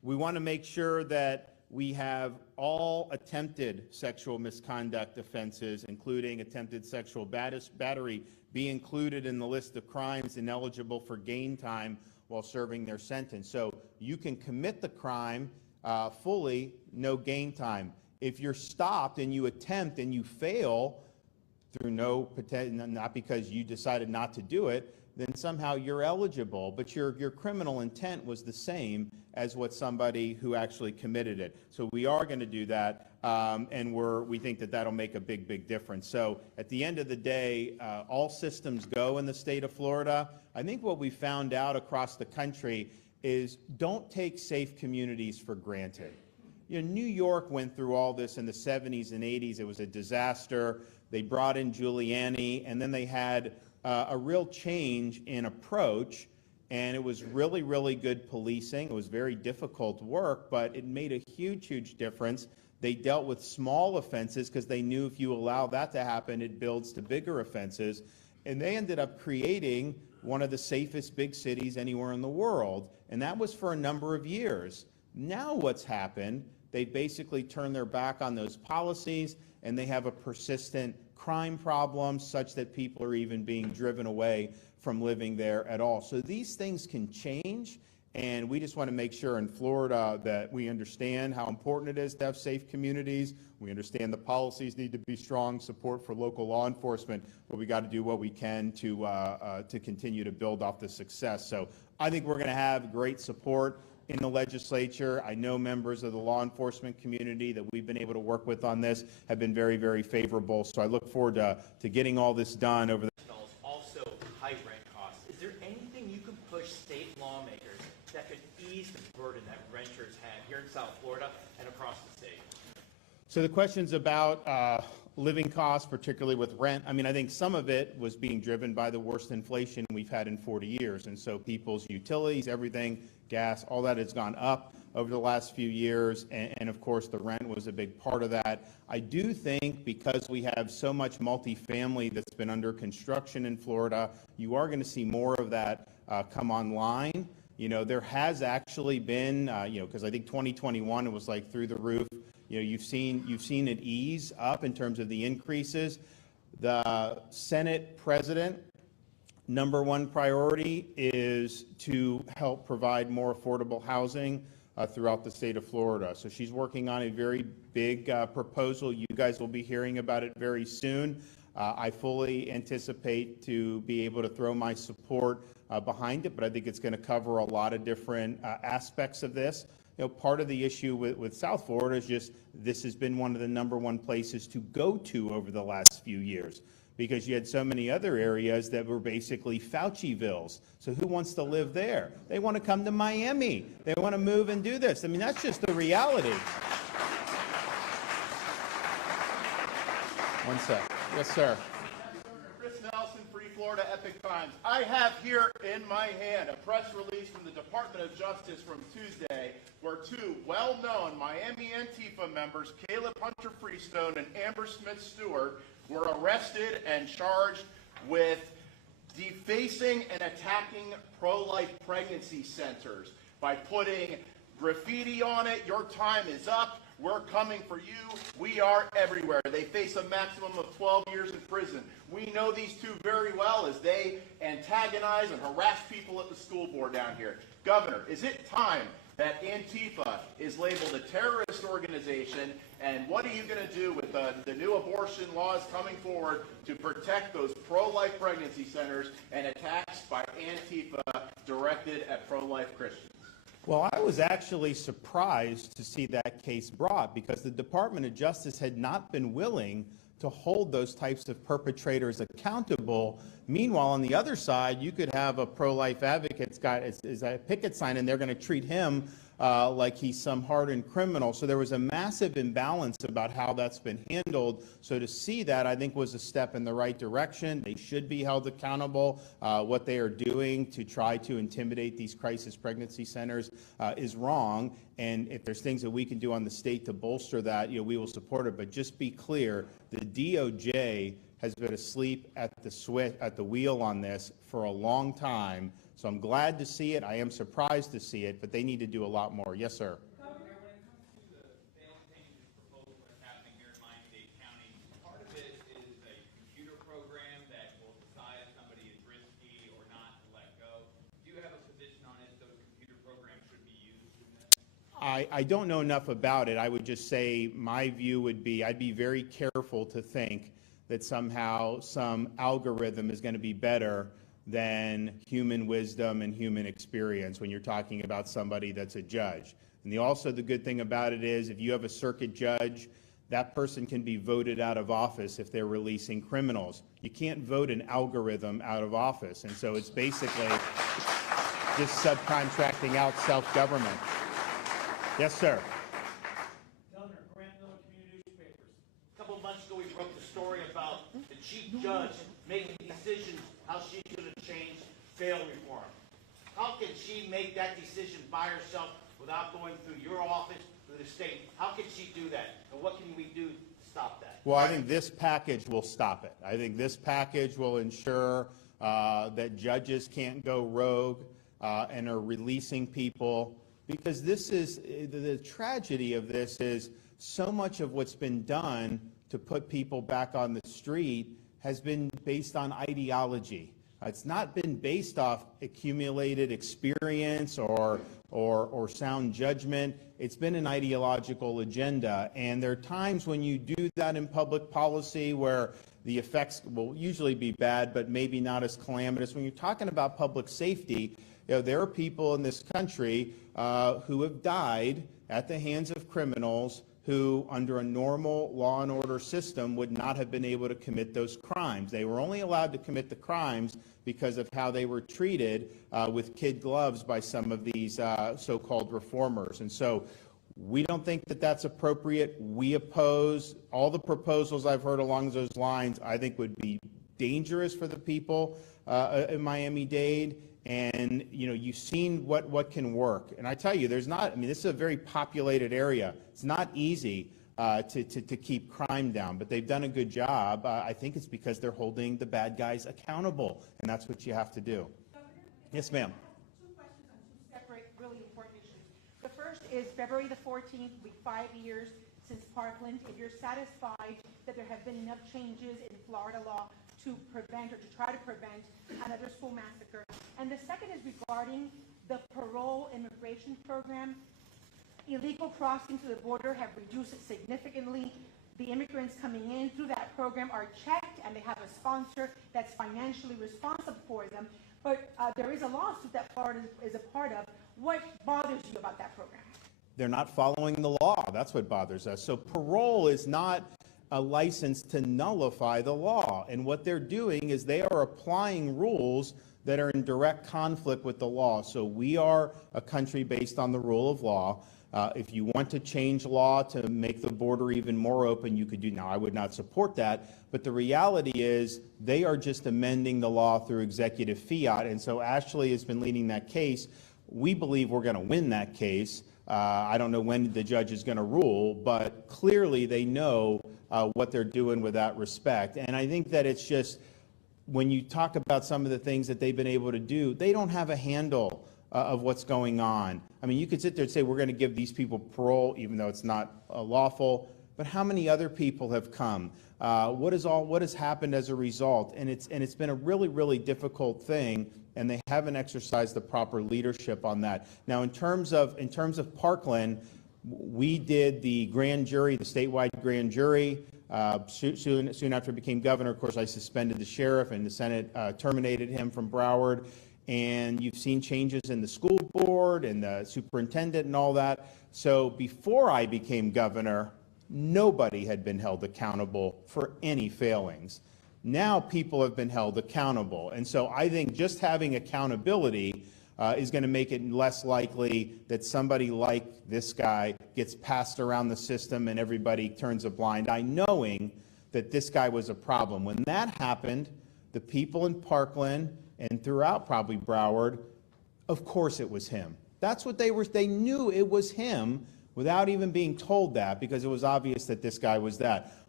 We want to make sure that we have all attempted sexual misconduct offenses, including attempted sexual battery, be included in the list of crimes ineligible for gain time while serving their sentence. So you can commit the crime fully, no gain time. If you're stopped and you attempt and you fail through not because you decided not to do it, then somehow you're eligible, but your criminal intent was the same as what somebody who actually committed it. So we are going to do that, and we think that that'll make a big difference. So at the end of the day, all systems go in the state of Florida. I think what we found out across the country is don't take safe communities for granted. You know, New York went through all this in the 70s and 80s. It was a disaster. They brought in Giuliani, and then they had a real change in approach, and it was really good policing. It was very difficult work, but it made a huge difference. They dealt with small offenses because they knew if you allow that to happen, it builds to bigger offenses. And they ended up creating one of the safest big cities anywhere in the world, and that was for a number of years. Now what's happened, they basically turned their back on those policies, and they have a persistent crime problem such that people are even being driven away from living there at all. So these things can change, and we just want to make sure in Florida that we understand how important it is to have safe communities. We understand the policies need to be strong, support for local law enforcement, but we got to do what we can to continue to build off the success. So I think we're going to have great support in the legislature. I know members of the law enforcement community that we've been able to work with on this have been very favorable. So I look forward to getting all this done over the also high rent costs. Is there anything you can push state lawmakers that could ease the burden that renters have here in South Florida and across the state? So the question's about living costs, particularly with rent. I mean, I think some of it was being driven by the worst inflation we've had in 40 years. And so people's utilities, everything, gas, all that has gone up over the last few years. And of course, the rent was a big part of that. I do think because we have so much multifamily that's been under construction in Florida, you are going to see more of that come online. You know, there has actually been, because I think 2021, it was like through the roof. You know, you've seen it ease up in terms of the increases. The Senate president, number one priority is to help provide more affordable housing throughout the state of Florida. So she's working on a very big proposal. You guys will be hearing about it very soon. I fully anticipate to be able to throw my support behind it, but I think it's going to cover a lot of different aspects of this. You know, part of the issue with South Florida is just this has been one of the number one places to go to over the last few years because you had so many other areas that were basically Faucivilles. So who wants to live there? They want to come to Miami. They want to move and do this. I mean, that's just the reality. One sec. Yes, sir. Florida Epic Times. I have here in my hand a press release from the Department of Justice from Tuesday where two well-known Miami Antifa members, Caleb Hunter Freestone and Amber Smith Stewart, were arrested and charged with defacing and attacking pro-life pregnancy centers by putting graffiti on it. Your time is up. We're coming for you. We are everywhere. They face a maximum of 12 years in prison. We know these two very well as they antagonize and harass people at the school board down here. Governor, is it time that Antifa is labeled a terrorist organization? And what are you going to do with the new abortion laws coming forward to protect those pro-life pregnancy centers and attacks by Antifa directed at pro-life Christians? Well, I was actually surprised to see that case brought because the Department of Justice had not been willing to hold those types of perpetrators accountable. Meanwhile, on the other side, you could have a pro-life advocate's got is a picket sign, and they're going to treat him like he's some hardened criminal. So there was a massive imbalance about how that's been handled. So to see that, I think, was a step in the right direction. They should be held accountable. What they are doing to try to intimidate these crisis pregnancy centers is wrong. And if there's things that we can do on the state to bolster that, we will support it. But just be clear, the DOJ has been asleep at the wheel on this for a long time. So I'm glad to see it. I am surprised to see it, but they need to do a lot more. Yes, sir. Governor, when it comes to the bail changes proposal that's happening here in Miami-Dade County, part of it is a computer program that will decide if somebody is risky or not to let go. Do you have a position on if those computer programs should be used in this? I don't know enough about it. I would just say my view would be I'd be very careful to think that somehow some algorithm is going to be better than human wisdom and human experience when you're talking about somebody that's a judge. And also the good thing about it is if you have a circuit judge, that person can be voted out of office if they're releasing criminals. You can't vote an algorithm out of office. And so it's basically just subcontracting out self-government. Yes, sir. Governor, Grant Miller Community Newspapers. A couple of months ago, we broke the story about the chief judge making decisions how she's going to change bail reform. How can she make that decision by herself without going through your office, through the state? How can she do that? And what can we do to stop that? Well, I think this package will stop it. I think this package will ensure that judges can't go rogue and are releasing people, because this is the tragedy of this is so much of what's been done to put people back on the street has been based on ideology. It's not been based off accumulated experience or sound judgment. It's been an ideological agenda. And there are times when you do that in public policy where the effects will usually be bad, but maybe not as calamitous. When you're talking about public safety, there are people in this country who have died at the hands of criminals who, under a normal law and order system, would not have been able to commit those crimes. They were only allowed to commit the crimes because of how they were treated with kid gloves by some of these so-called reformers. And so we don't think that that's appropriate. We oppose all the proposals I've heard along those lines. I think would be dangerous for the people in Miami-Dade. And, you've seen what can work. And I tell you, this is a very populated area. It's not easy to keep crime down, but they've done a good job. I think it's because they're holding the bad guys accountable, and that's what you have to do. Yes, ma'am. Two questions on two separate, really important issues. The first is February the 14th, will be 5 years since Parkland. If you're satisfied that there have been enough changes in Florida law to prevent or to try to prevent another school massacre. And the second is regarding the parole immigration program. Illegal crossings to the border have reduced significantly. The immigrants coming in through that program are checked and they have a sponsor that's financially responsible for them. But there is a lawsuit that Florida is a part of. What bothers you about that program? They're not following the law. That's what bothers us. So parole is not a license to nullify the law. And what they're doing is they are applying rules that are in direct conflict with the law. So we are a country based on the rule of law. If you want to change law to make the border even more open, you could do. Now, I would not support that, but the reality is they are just amending the law through executive fiat. And so Ashley has been leading that case. We believe we're going to win that case. I don't know when the judge is going to rule, but clearly they know what they're doing with that respect. And I think that it's just, when you talk about some of the things that they've been able to do, they don't have a handle of what's going on. I mean, you could sit there and say, we're going to give these people parole, even though it's not lawful, but how many other people have come? What has happened as a result? And it's been a really, really difficult thing, and they haven't exercised the proper leadership on that. Now, in terms of Parkland, we did the grand jury, the statewide grand jury. Soon after I became governor, of course, I suspended the sheriff, and the Senate terminated him from Broward. And you've seen changes in the school board and the superintendent and all that. So before I became governor, nobody had been held accountable for any failings. Now people have been held accountable. And so I think just having accountability is going to make it less likely that somebody like this guy gets passed around the system and everybody turns a blind eye, knowing that this guy was a problem. When that happened, the people in Parkland and throughout probably Broward, of course it was him. That's what they knew it was him without even being told that, because it was obvious that this guy was that.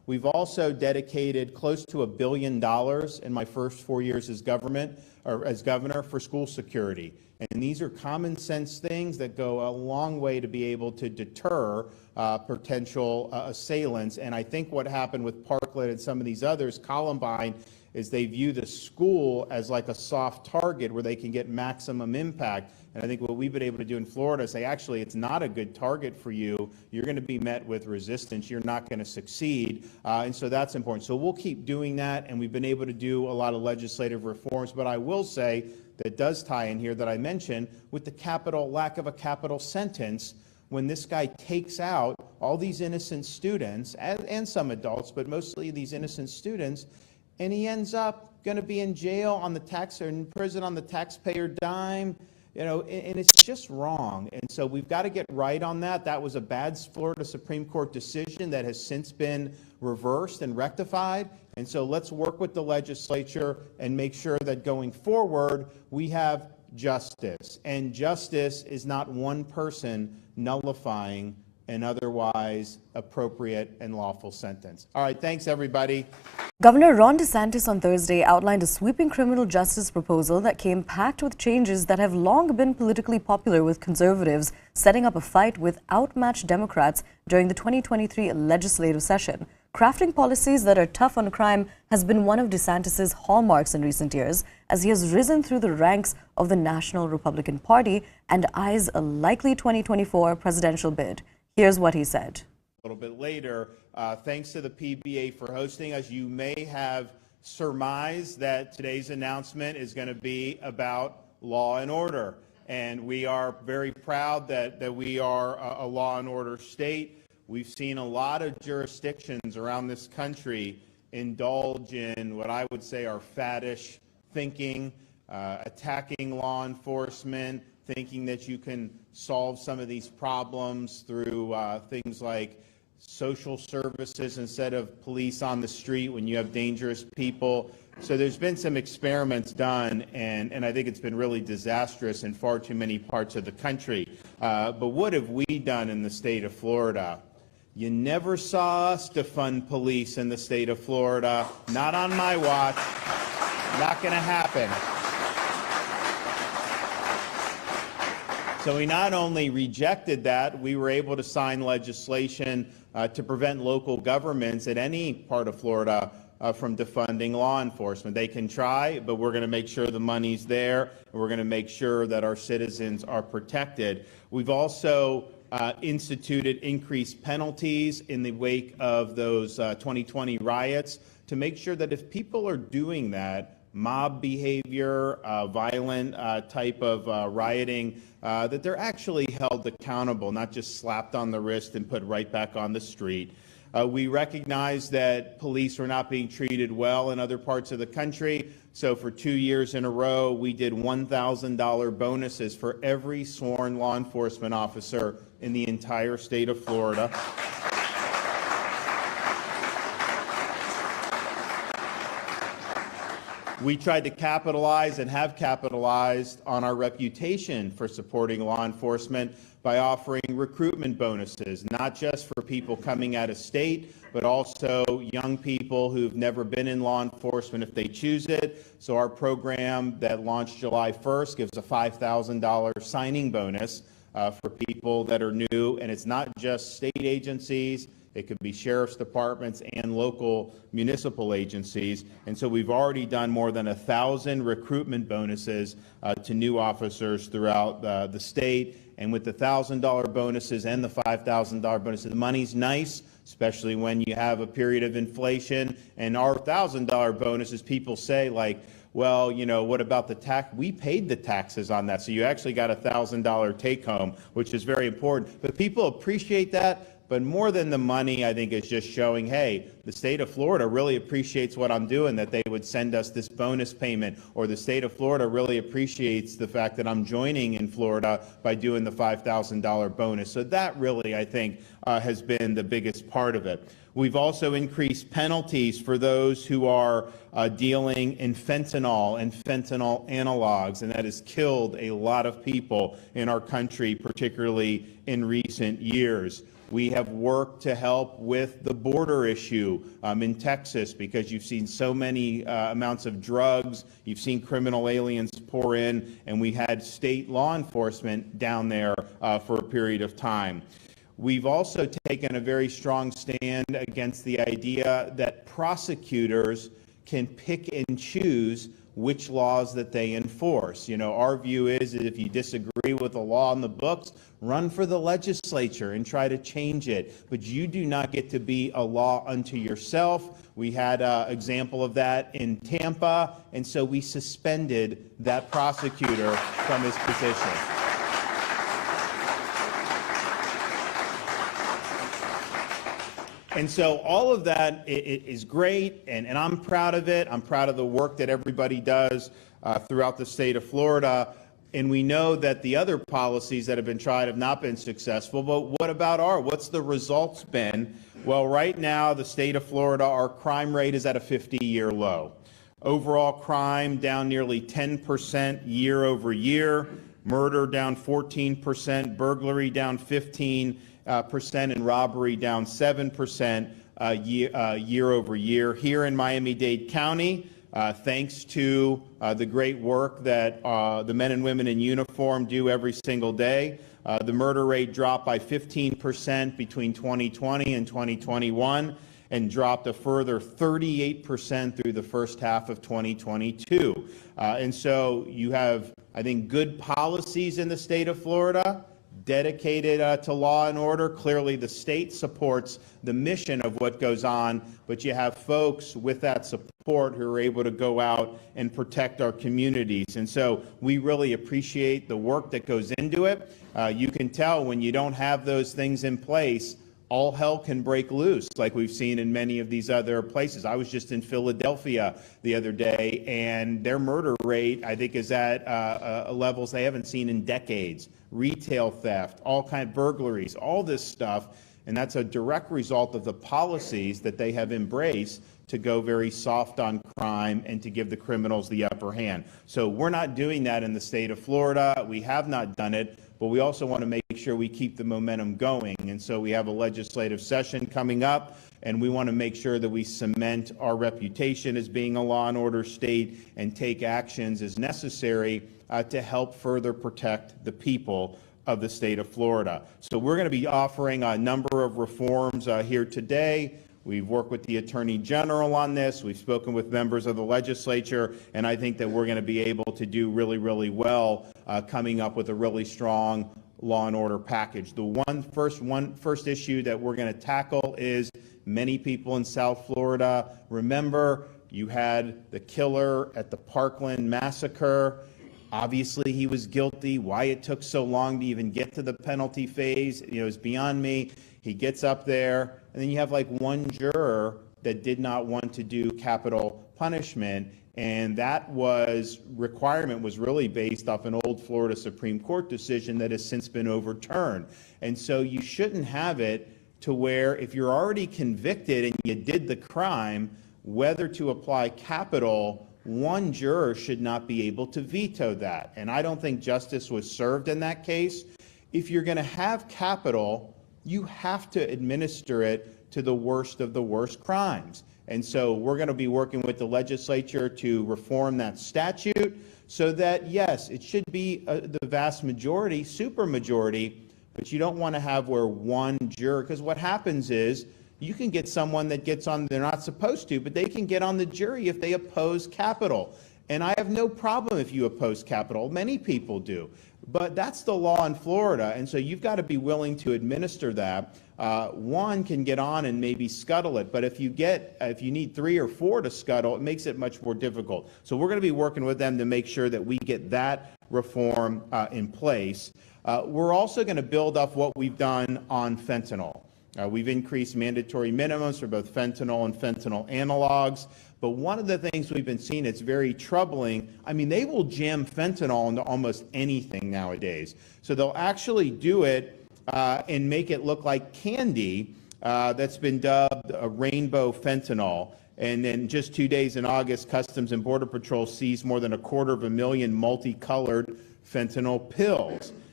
We've also dedicated close to $1 billion in my first 4 years as governor for school security. And these are common sense things that go a long way to be able to deter potential assailants. And I think what happened with Parkland and some of these others, Columbine, is they view the school as like a soft target where they can get maximum impact. And I think what we've been able to do in Florida is say, actually, it's not a good target for you. You're going to be met with resistance. You're not going to succeed. And so that's important. So we'll keep doing that. And we've been able to do a lot of legislative reforms. But I will say that does tie in here that I mentioned with the lack of a capital sentence. When this guy takes out all these innocent students and some adults, but mostly these innocent students, and he ends up going to be in jail on or in prison on the taxpayer dime, and it's just wrong. And so we've got to get right on that. That was a bad Florida Supreme Court decision that has since been reversed and rectified. And so let's work with the legislature and make sure that going forward we have justice. And justice is not one person nullifying an otherwise appropriate and lawful sentence. All right, thanks everybody. Governor Ron DeSantis on Thursday outlined a sweeping criminal justice proposal that came packed with changes that have long been politically popular with conservatives, setting up a fight with outmatched Democrats during the 2023 legislative session. Crafting policies that are tough on crime has been one of DeSantis' hallmarks in recent years, as he has risen through the ranks of the National Republican Party and eyes a likely 2024 presidential bid. Here's what he said. A little bit later, thanks to the PBA for hosting us. You may have surmised that today's announcement is going to be about law and order. And we are very proud that we are a law and order state. We've seen a lot of jurisdictions around this country indulge in what I would say are faddish thinking, attacking law enforcement, thinking that you can solve some of these problems through things like social services instead of police on the street when you have dangerous people. So there's been some experiments done, and I think it's been really disastrous in far too many parts of the country. But what have we done in the state of Florida? You never saw us defund police in the state of Florida. Not on my watch. Not going to happen. So we not only rejected that, we were able to sign legislation to prevent local governments in any part of Florida from defunding law enforcement. They can try, but we're going to make sure the money's there, and we're going to make sure that our citizens are protected. We've also instituted increased penalties in the wake of those 2020 riots to make sure that if people are doing that, mob behavior, violent type of rioting, that they're actually held accountable, not just slapped on the wrist and put right back on the street. We recognize that police are not being treated well in other parts of the country. So for 2 years in a row, we did $1,000 bonuses for every sworn law enforcement officer in the entire state of Florida. We tried to capitalize and have capitalized on our reputation for supporting law enforcement by offering recruitment bonuses, not just for people coming out of state, but also young people who've never been in law enforcement if they choose it. So our program that launched July 1st gives a $5,000 signing bonus for people that are new, and it's not just state agencies. It could be sheriff's departments and local municipal agencies. And so we've already done more than 1,000 recruitment bonuses to new officers throughout the state. And with the $1,000 bonuses and the $5,000 bonuses, the money's nice, especially when you have a period of inflation. And our $1,000 bonuses, people say, like, well, you know, what about the tax? We paid the taxes on that. So you actually got a $1,000 take home, which is very important. But people appreciate that. But more than the money, I think, is just showing, hey, the state of Florida really appreciates what I'm doing, that they would send us this bonus payment, or the state of Florida really appreciates the fact that I'm joining in Florida by doing the $5,000 bonus. So that really, I think, has been the biggest part of it. We've also increased penalties for those who are dealing in fentanyl and fentanyl analogs, and that has killed a lot of people in our country, particularly in recent years. We have worked to help with the border issue in Texas, because you've seen so many amounts of drugs, you've seen criminal aliens pour in, and we had state law enforcement down there for a period of time. We've also taken a very strong stand against the idea that prosecutors can pick and choose which laws that they enforce. You know, our view is that if you disagree with the law in the books, run for the legislature and try to change it. But you do not get to be a law unto yourself. We had an example of that in Tampa, and so we suspended that prosecutor from his position. And so all of that is great, and I'm proud of it. I'm proud of the work that everybody does throughout the state of Florida. And we know that the other policies that have been tried have not been successful. But what about what's the results been? Well, right now, the state of Florida, our crime rate is at a 50-year low. Overall crime down nearly 10% year over year. Murder down 14%. Burglary down 15%, and robbery down 7% year over year. Here in Miami-Dade County, thanks to the great work that the men and women in uniform do every single day, the murder rate dropped by 15% between 2020 and 2021, and dropped a further 38% through the first half of 2022. And so you have, I think, good policies in the state of Florida, dedicated to law and order. Clearly, the state supports the mission of what goes on, but you have folks with that support who are able to go out and protect our communities. And so we really appreciate the work that goes into it. You can tell when you don't have those things in place, all hell can break loose, like we've seen in many of these other places. I was just in Philadelphia the other day, and their murder rate, I think, is at levels they haven't seen in decades. Retail theft, all kind of burglaries, all this stuff, and that's a direct result of the policies that they have embraced to go very soft on crime and to give the criminals the upper hand. So we're not doing that in the state of Florida. We have not done it, but we also want to make sure we keep the momentum going. And so we have a legislative session coming up, and we want to make sure that we cement our reputation as being a law and order state and take actions as necessary to help further protect the people of the state of Florida. So we're going to be offering a number of reforms here today. We've worked with the Attorney General on this. We've spoken with members of the legislature, and I think that we're going to be able to do really, really well coming up with a really strong law and order package. The first issue that we're going to tackle is many people in South Florida. Remember, you had the killer at the Parkland massacre. Obviously, he was guilty. Why it took so long to even get to the penalty phase, is beyond me. He gets up there, and then you have like one juror that did not want to do capital punishment, and that requirement was really based off an old Florida Supreme Court decision that has since been overturned. And so you shouldn't have it to where if you're already convicted and you did the crime, whether to apply capital, one juror should not be able to veto that. And I don't think justice was served in that case. If you're going to have capital, you have to administer it to the worst of the worst crimes. And so we're going to be working with the legislature to reform that statute so that, yes, it should be the vast majority, supermajority, but you don't want to have where one juror, because what happens is you can get someone that gets on, they're not supposed to, but they can get on the jury if they oppose capital. And I have no problem if you oppose capital. Many people do. But that's the law in Florida, and so you've got to be willing to administer that. One can get on and maybe scuttle it, but if you need 3 or 4 to scuttle, it makes it much more difficult. So we're going to be working with them to make sure that we get that reform in place. We're also going to build up what we've done on fentanyl. We've increased mandatory minimums for both fentanyl and fentanyl analogs. But one of the things we've been seeing that's very troubling, I mean, they will jam fentanyl into almost anything nowadays. So they'll actually do it and make it look like candy that's been dubbed a rainbow fentanyl. And then just 2 days in August, Customs and Border Patrol seized more than 250,000 multicolored fentanyl pills.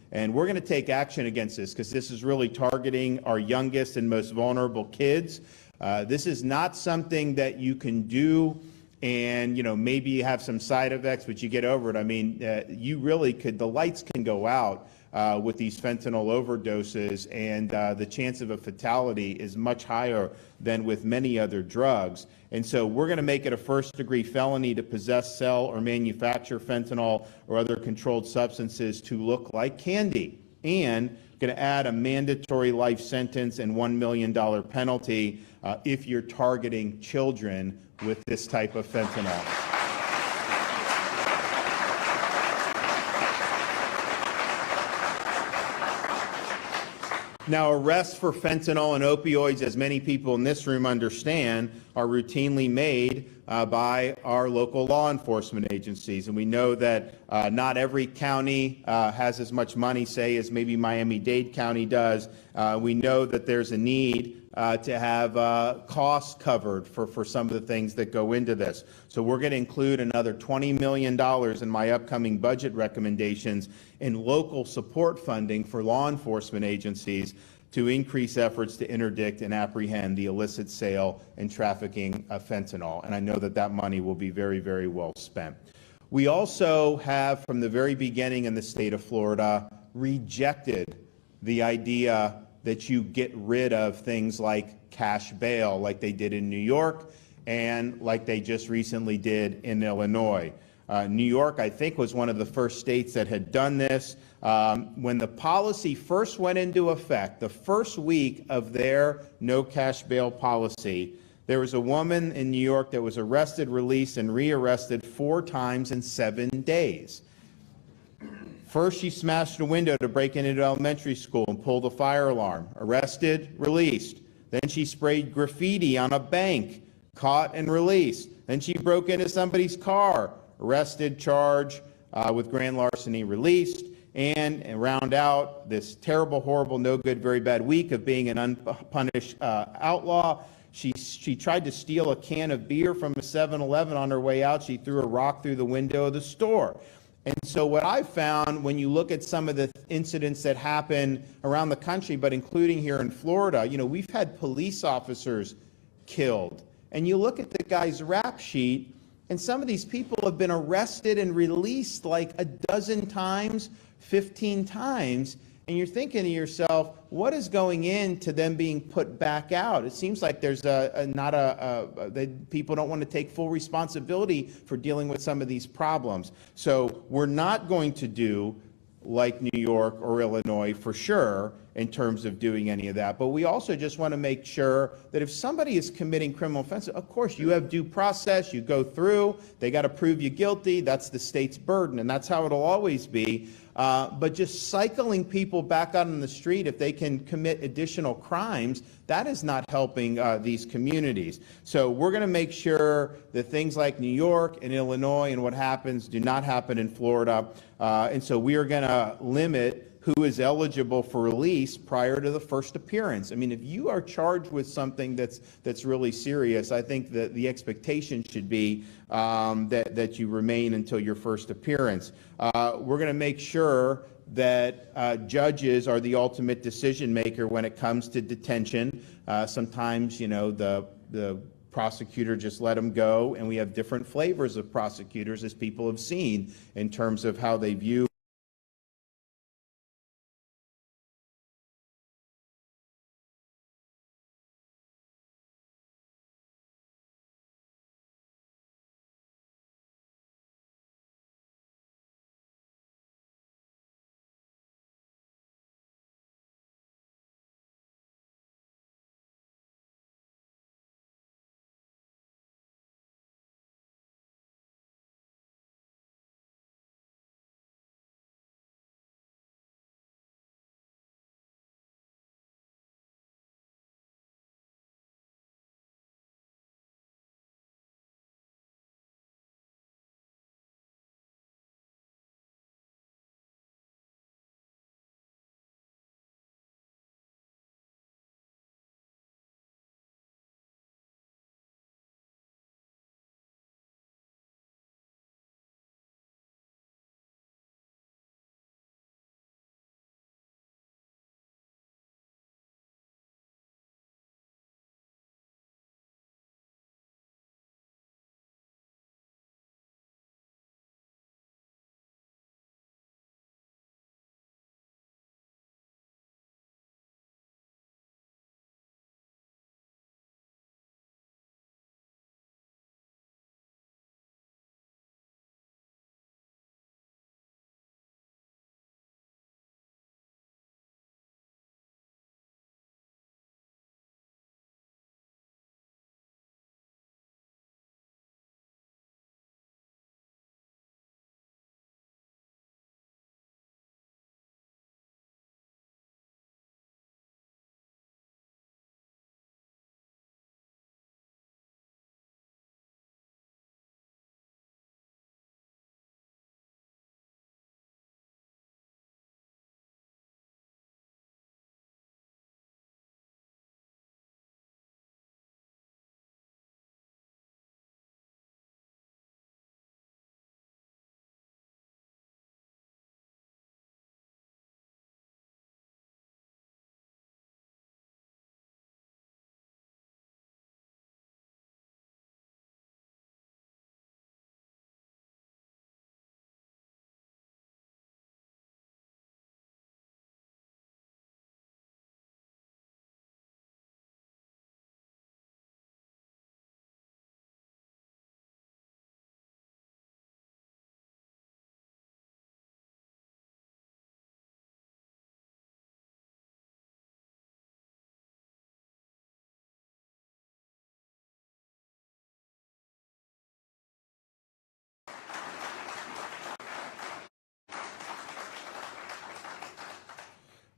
And we're going to take action against this because this is really targeting our youngest and most vulnerable kids. This is not something that you can do and, maybe you have some side effects, but you get over it. I mean, you really could, the lights can go out with these fentanyl overdoses, and the chance of a fatality is much higher than with many other drugs. And so we're going to make it a first-degree felony to possess, sell, or manufacture fentanyl or other controlled substances to look like candy, and going to add a mandatory life sentence and $1 million penalty if you're targeting children with this type of fentanyl. Now, arrests for fentanyl and opioids, as many people in this room understand, are routinely made by our local law enforcement agencies. And we know that not every county has as much money, say, as maybe Miami-Dade County does. We know that there's a need to have costs covered for some of the things that go into this. So we're going to include another $20 million in my upcoming budget recommendations in local support funding for law enforcement agencies to increase efforts to interdict and apprehend the illicit sale and trafficking of fentanyl. And I know that that money will be very, very well spent. We also have, from the very beginning in the state of Florida, rejected the idea that you get rid of things like cash bail, like they did in New York and like they just recently did in Illinois. New York, I think, was one of the first states that had done this. When the policy first went into effect, the first week of their no cash bail policy, there was a woman in New York that was arrested, released, and rearrested 4 times in 7 days. First, she smashed a window to break into an elementary school and pulled a fire alarm. Arrested, released. Then she sprayed graffiti on a bank, caught and released. Then she broke into somebody's car, arrested, charged with grand larceny, released. And round out this terrible, horrible, no good, very bad week of being an unpunished outlaw. She tried to steal a can of beer from a 7-Eleven on her way out. She threw a rock through the window of the store. And so what I've found when you look at some of the incidents that happen around the country, but including here in Florida, we've had police officers killed. And you look at the guy's rap sheet, and some of these people have been arrested and released like a dozen times, 15 times. And you're thinking to yourself, what is going into them being put back out? It seems like there's people don't want to take full responsibility for dealing with some of these problems. So we're not going to do like New York or Illinois for sure in terms of doing any of that. But we also just want to make sure that if somebody is committing criminal offenses, of course, you have due process, you go through, they got to prove you guilty. That's the state's burden, and that's how it'll always be. But just cycling people back out on the street, if they can commit additional crimes, that is not helping these communities. So we're going to make sure that things like New York and Illinois and what happens do not happen in Florida. And so we are going to limit who is eligible for release prior to the first appearance. I mean, if you are charged with something that's really serious, I think that the expectation should be that you remain until your first appearance. We're going to make sure that judges are the ultimate decision maker when it comes to detention. Sometimes, the prosecutor just let them go, and we have different flavors of prosecutors, as people have seen, in terms of how they view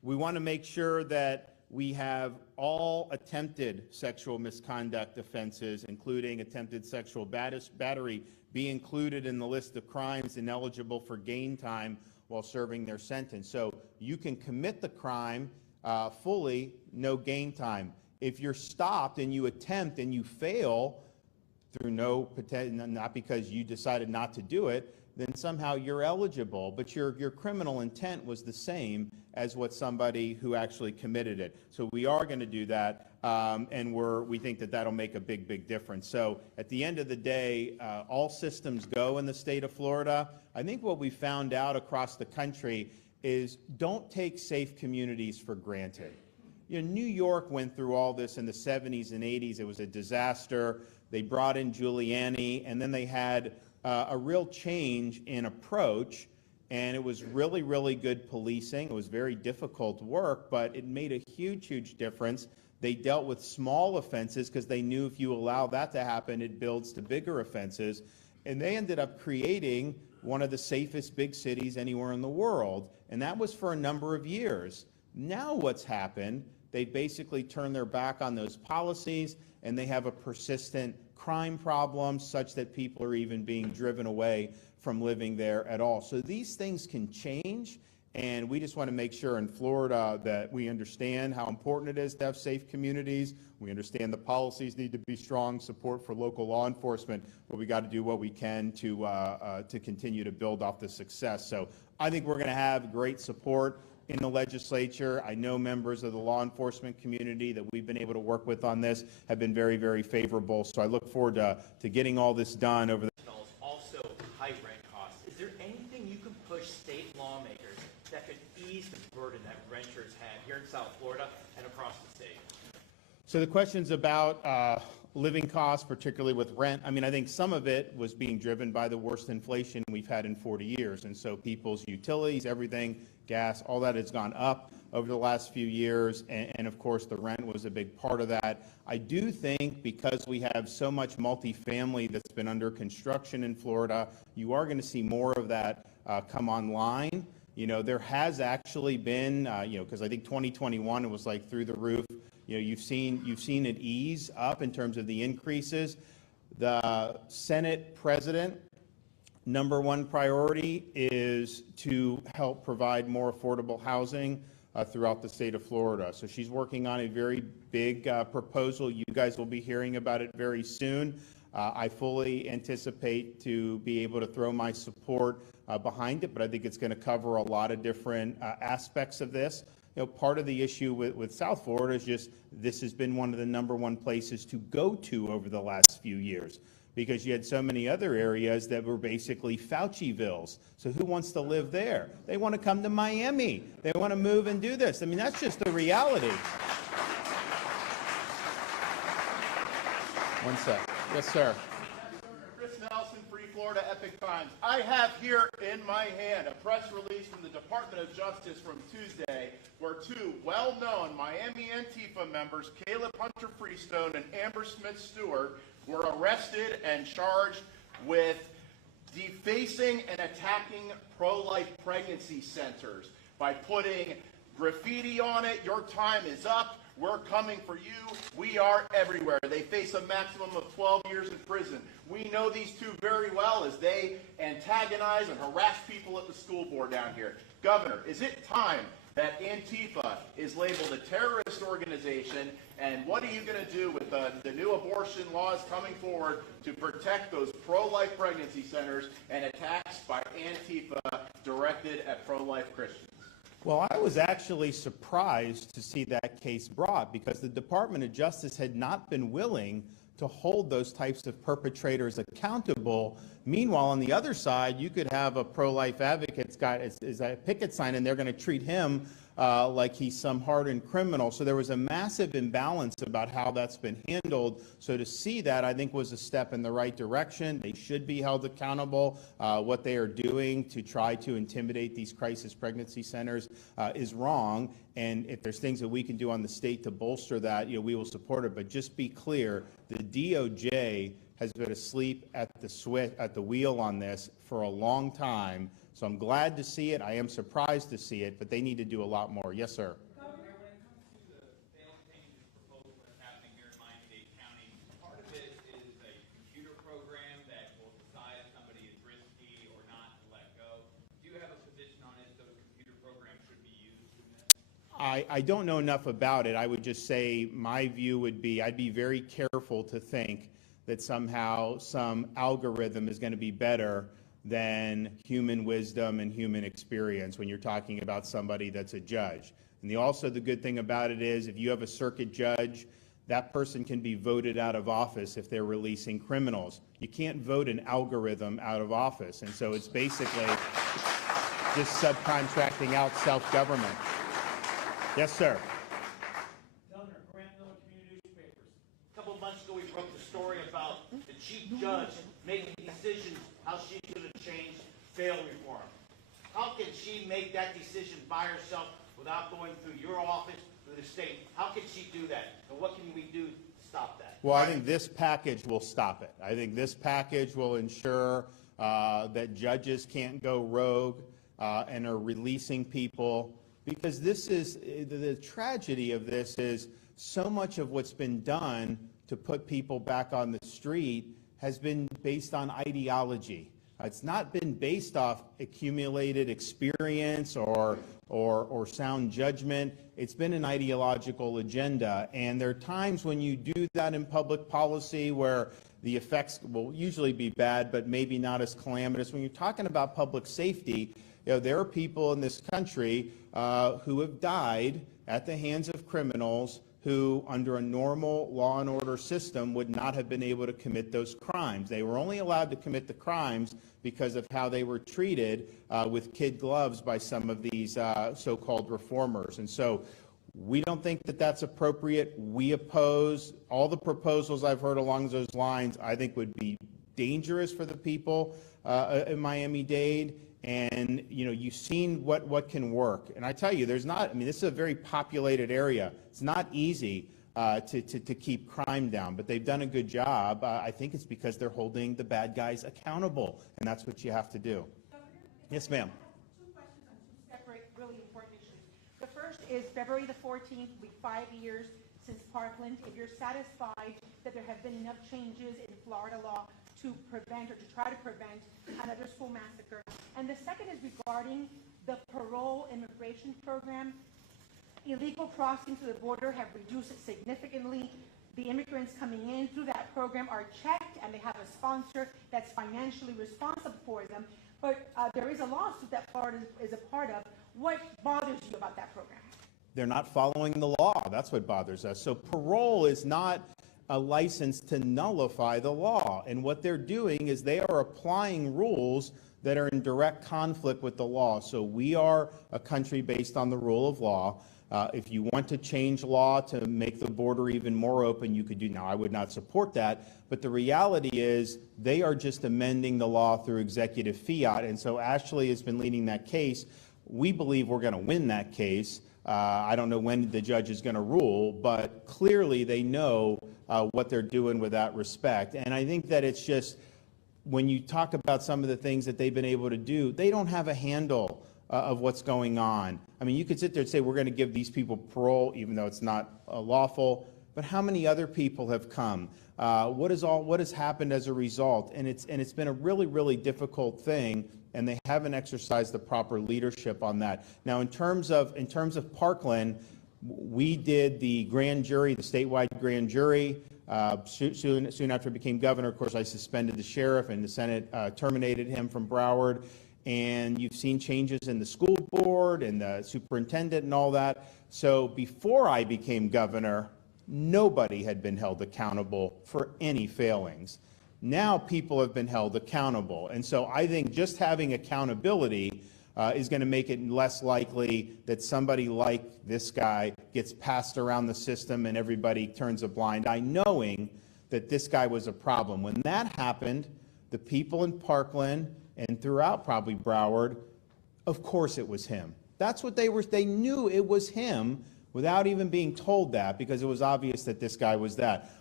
We want to make sure that we have all attempted sexual misconduct offenses, including attempted sexual battery, be included in the list of crimes ineligible for gain time while serving their sentence. So you can commit the crime fully, no gain time. If you're stopped and you attempt and you fail through not because you decided not to do it, then somehow you're eligible, but your criminal intent was the same as what somebody who actually committed it. So we are going to do that, and we think that that'll make a big difference. So at the end of the day, all systems go in the state of Florida. I think what we found out across the country is don't take safe communities for granted. You know, New York went through all this in the 70s and 80s. It was a disaster. They brought in Giuliani, and then they had a real change in approach, and it was really good policing. It was very difficult work, but it made a huge difference. They dealt with small offenses because they knew if you allow that to happen, it builds to bigger offenses. And they ended up creating one of the safest big cities anywhere in the world, and that was for a number of years. Now what's happened, they basically turned their back on those policies, and they have a persistent crime problem such that people are even being driven away from living there at all. So these things can change, and we just want to make sure in Florida that we understand how important it is to have safe communities. We understand the policies need to be strong, support for local law enforcement, but we got to do what we can to continue to build off the success. So I think we're going to have great support in the legislature. I know members of the law enforcement community that we've been able to work with on this have been very favorable. So I look forward to getting all this done over the also high rent costs. Is there anything you can push state lawmakers that could ease the burden that renters have here in South Florida and across the state? So the questions about living costs, particularly with rent, I mean, I think some of it was being driven by the worst inflation we've had in 40 years. And so people's utilities, everything, gas, all that has gone up over the last few years. And of course, the rent was a big part of that. I do think because we have so much multifamily that's been under construction in Florida, you are going to see more of that come online. You know, there has actually been, because I think 2021, it was like through the roof. You know, you've seen it ease up in terms of the increases. The Senate president, number one priority is to help provide more affordable housing throughout the state of Florida. So she's working on a very big proposal. You guys will be hearing about it very soon. I fully anticipate to be able to throw my support behind it, but I think it's going to cover a lot of different aspects of this. You know, part of the issue with South Florida is just this has been one of the number one places to go to over the last few years because you had so many other areas that were basically Faucivilles. So who wants to live there? They want to come to Miami. They want to move and do this. I mean, that's just the reality. One sec. Yes, sir. Free Florida Epic Times. I have here in my hand a press release from the Department of Justice from Tuesday where two well-known Miami Antifa members, Caleb Hunter Freestone and Amber Smith Stewart, were arrested and charged with defacing and attacking pro-life pregnancy centers by putting graffiti on it. Your time is up. We're coming for you. We are everywhere. They face a maximum of 12 years in prison. We know these two very well as they antagonize and harass people at the school board down here. Governor, is it time that Antifa is labeled a terrorist organization? And what are you going to do with the new abortion laws coming forward to protect those pro-life pregnancy centers and attacks by Antifa directed at pro-life Christians? Well, I was actually surprised to see that case brought because the Department of Justice had not been willing to hold those types of perpetrators accountable. Meanwhile, on the other side, you could have a pro-life advocate's got is a picket sign, and they're going to treat him like he's some hardened criminal. So there was a massive imbalance about how that's been handled. So to see that, I think, was a step in the right direction. They should be held accountable. What they are doing to try to intimidate these crisis pregnancy centers is wrong. And if there's things that we can do on the state to bolster that, we will support it. But just be clear, the DOJ has been asleep at the wheel on this for a long time. So I'm glad to see it. I am surprised to see it, but they need to do a lot more. Yes, sir. Governor, when it comes to the bail changes proposal that's happening here in Miami-Dade County, part of it is a computer program that will decide if somebody is risky or not to let go. Do you have a position on if those computer programs should be used in this? I don't know enough about it. I would just say my view would be I'd be very careful to think that somehow some algorithm is going to be better than human wisdom and human experience when you're talking about somebody that's a judge. And also the good thing about it is if you have a circuit judge, that person can be voted out of office if they're releasing criminals. You can't vote an algorithm out of office. And so it's basically just subcontracting out self-government. Yes, sir. Governor, Grant Miller Community Newspapers. A couple of months ago, we broke the story about the chief judge making decisions how she's going to change bail reform. How can she make that decision by herself without going through your office, through the state? How can she do that? And what can we do to stop that? Well, I think this package will stop it. I think this package will ensure that judges can't go rogue and are releasing people, because this is the tragedy of this is so much of what's been done to put people back on the street has been based on ideology. It's not been based off accumulated experience or sound judgment. It's been an ideological agenda. And there are times when you do that in public policy where the effects will usually be bad, but maybe not as calamitous. When you're talking about public safety, there are people in this country who have died at the hands of criminals who, under a normal law and order system, would not have been able to commit those crimes. They were only allowed to commit the crimes because of how they were treated with kid gloves by some of these so-called reformers. And so we don't think that that's appropriate. We oppose all the proposals I've heard along those lines. I think would be dangerous for the people in Miami-Dade. And, you've seen what can work. And I tell you, this is a very populated area. It's not easy to keep crime down, but they've done a good job. I think it's because they're holding the bad guys accountable, and that's what you have to do. Yes, ma'am. Two questions on two separate, really important issues. The first is February the 14th, will be 5 years since Parkland. If you're satisfied that there have been enough changes in Florida law to prevent or to try to prevent another school massacre. And the second is regarding the parole immigration program. Illegal crossings to the border have reduced significantly. The immigrants coming in through that program are checked and they have a sponsor that's financially responsible for them. But there is a lawsuit that Florida is a part of. What bothers you about that program? They're not following the law. That's what bothers us. So parole is not a license to nullify the law. And what they're doing is they are applying rules that are in direct conflict with the law. So we are a country based on the rule of law. If you want to change law to make the border even more open, you could do. Now, I would not support that, but the reality is they are just amending the law through executive fiat. And so Ashley has been leading that case. We believe we're going to win that case. I don't know when the judge is going to rule, but clearly they know what they're doing with that respect. And I think that it's just, when you talk about some of the things that they've been able to do, they don't have a handle of what's going on. I mean, you could sit there and say, we're going to give these people parole, even though it's not lawful, but how many other people have come? What has happened as a result? And it's been a really, really difficult thing, and they haven't exercised the proper leadership on that. Now, in terms of Parkland, we did the grand jury, the statewide grand jury. Soon after I became governor, of course, I suspended the sheriff, and the Senate terminated him from Broward. And you've seen changes in the school board and the superintendent and all that. So before I became governor, nobody had been held accountable for any failings. Now people have been held accountable. And so I think just having accountability is going to make it less likely that somebody like this guy gets passed around the system and everybody turns a blind eye, knowing that this guy was a problem. When that happened, the people in Parkland and throughout probably Broward, of course it was him. That's what they knew it was him without even being told that, because it was obvious that this guy was that.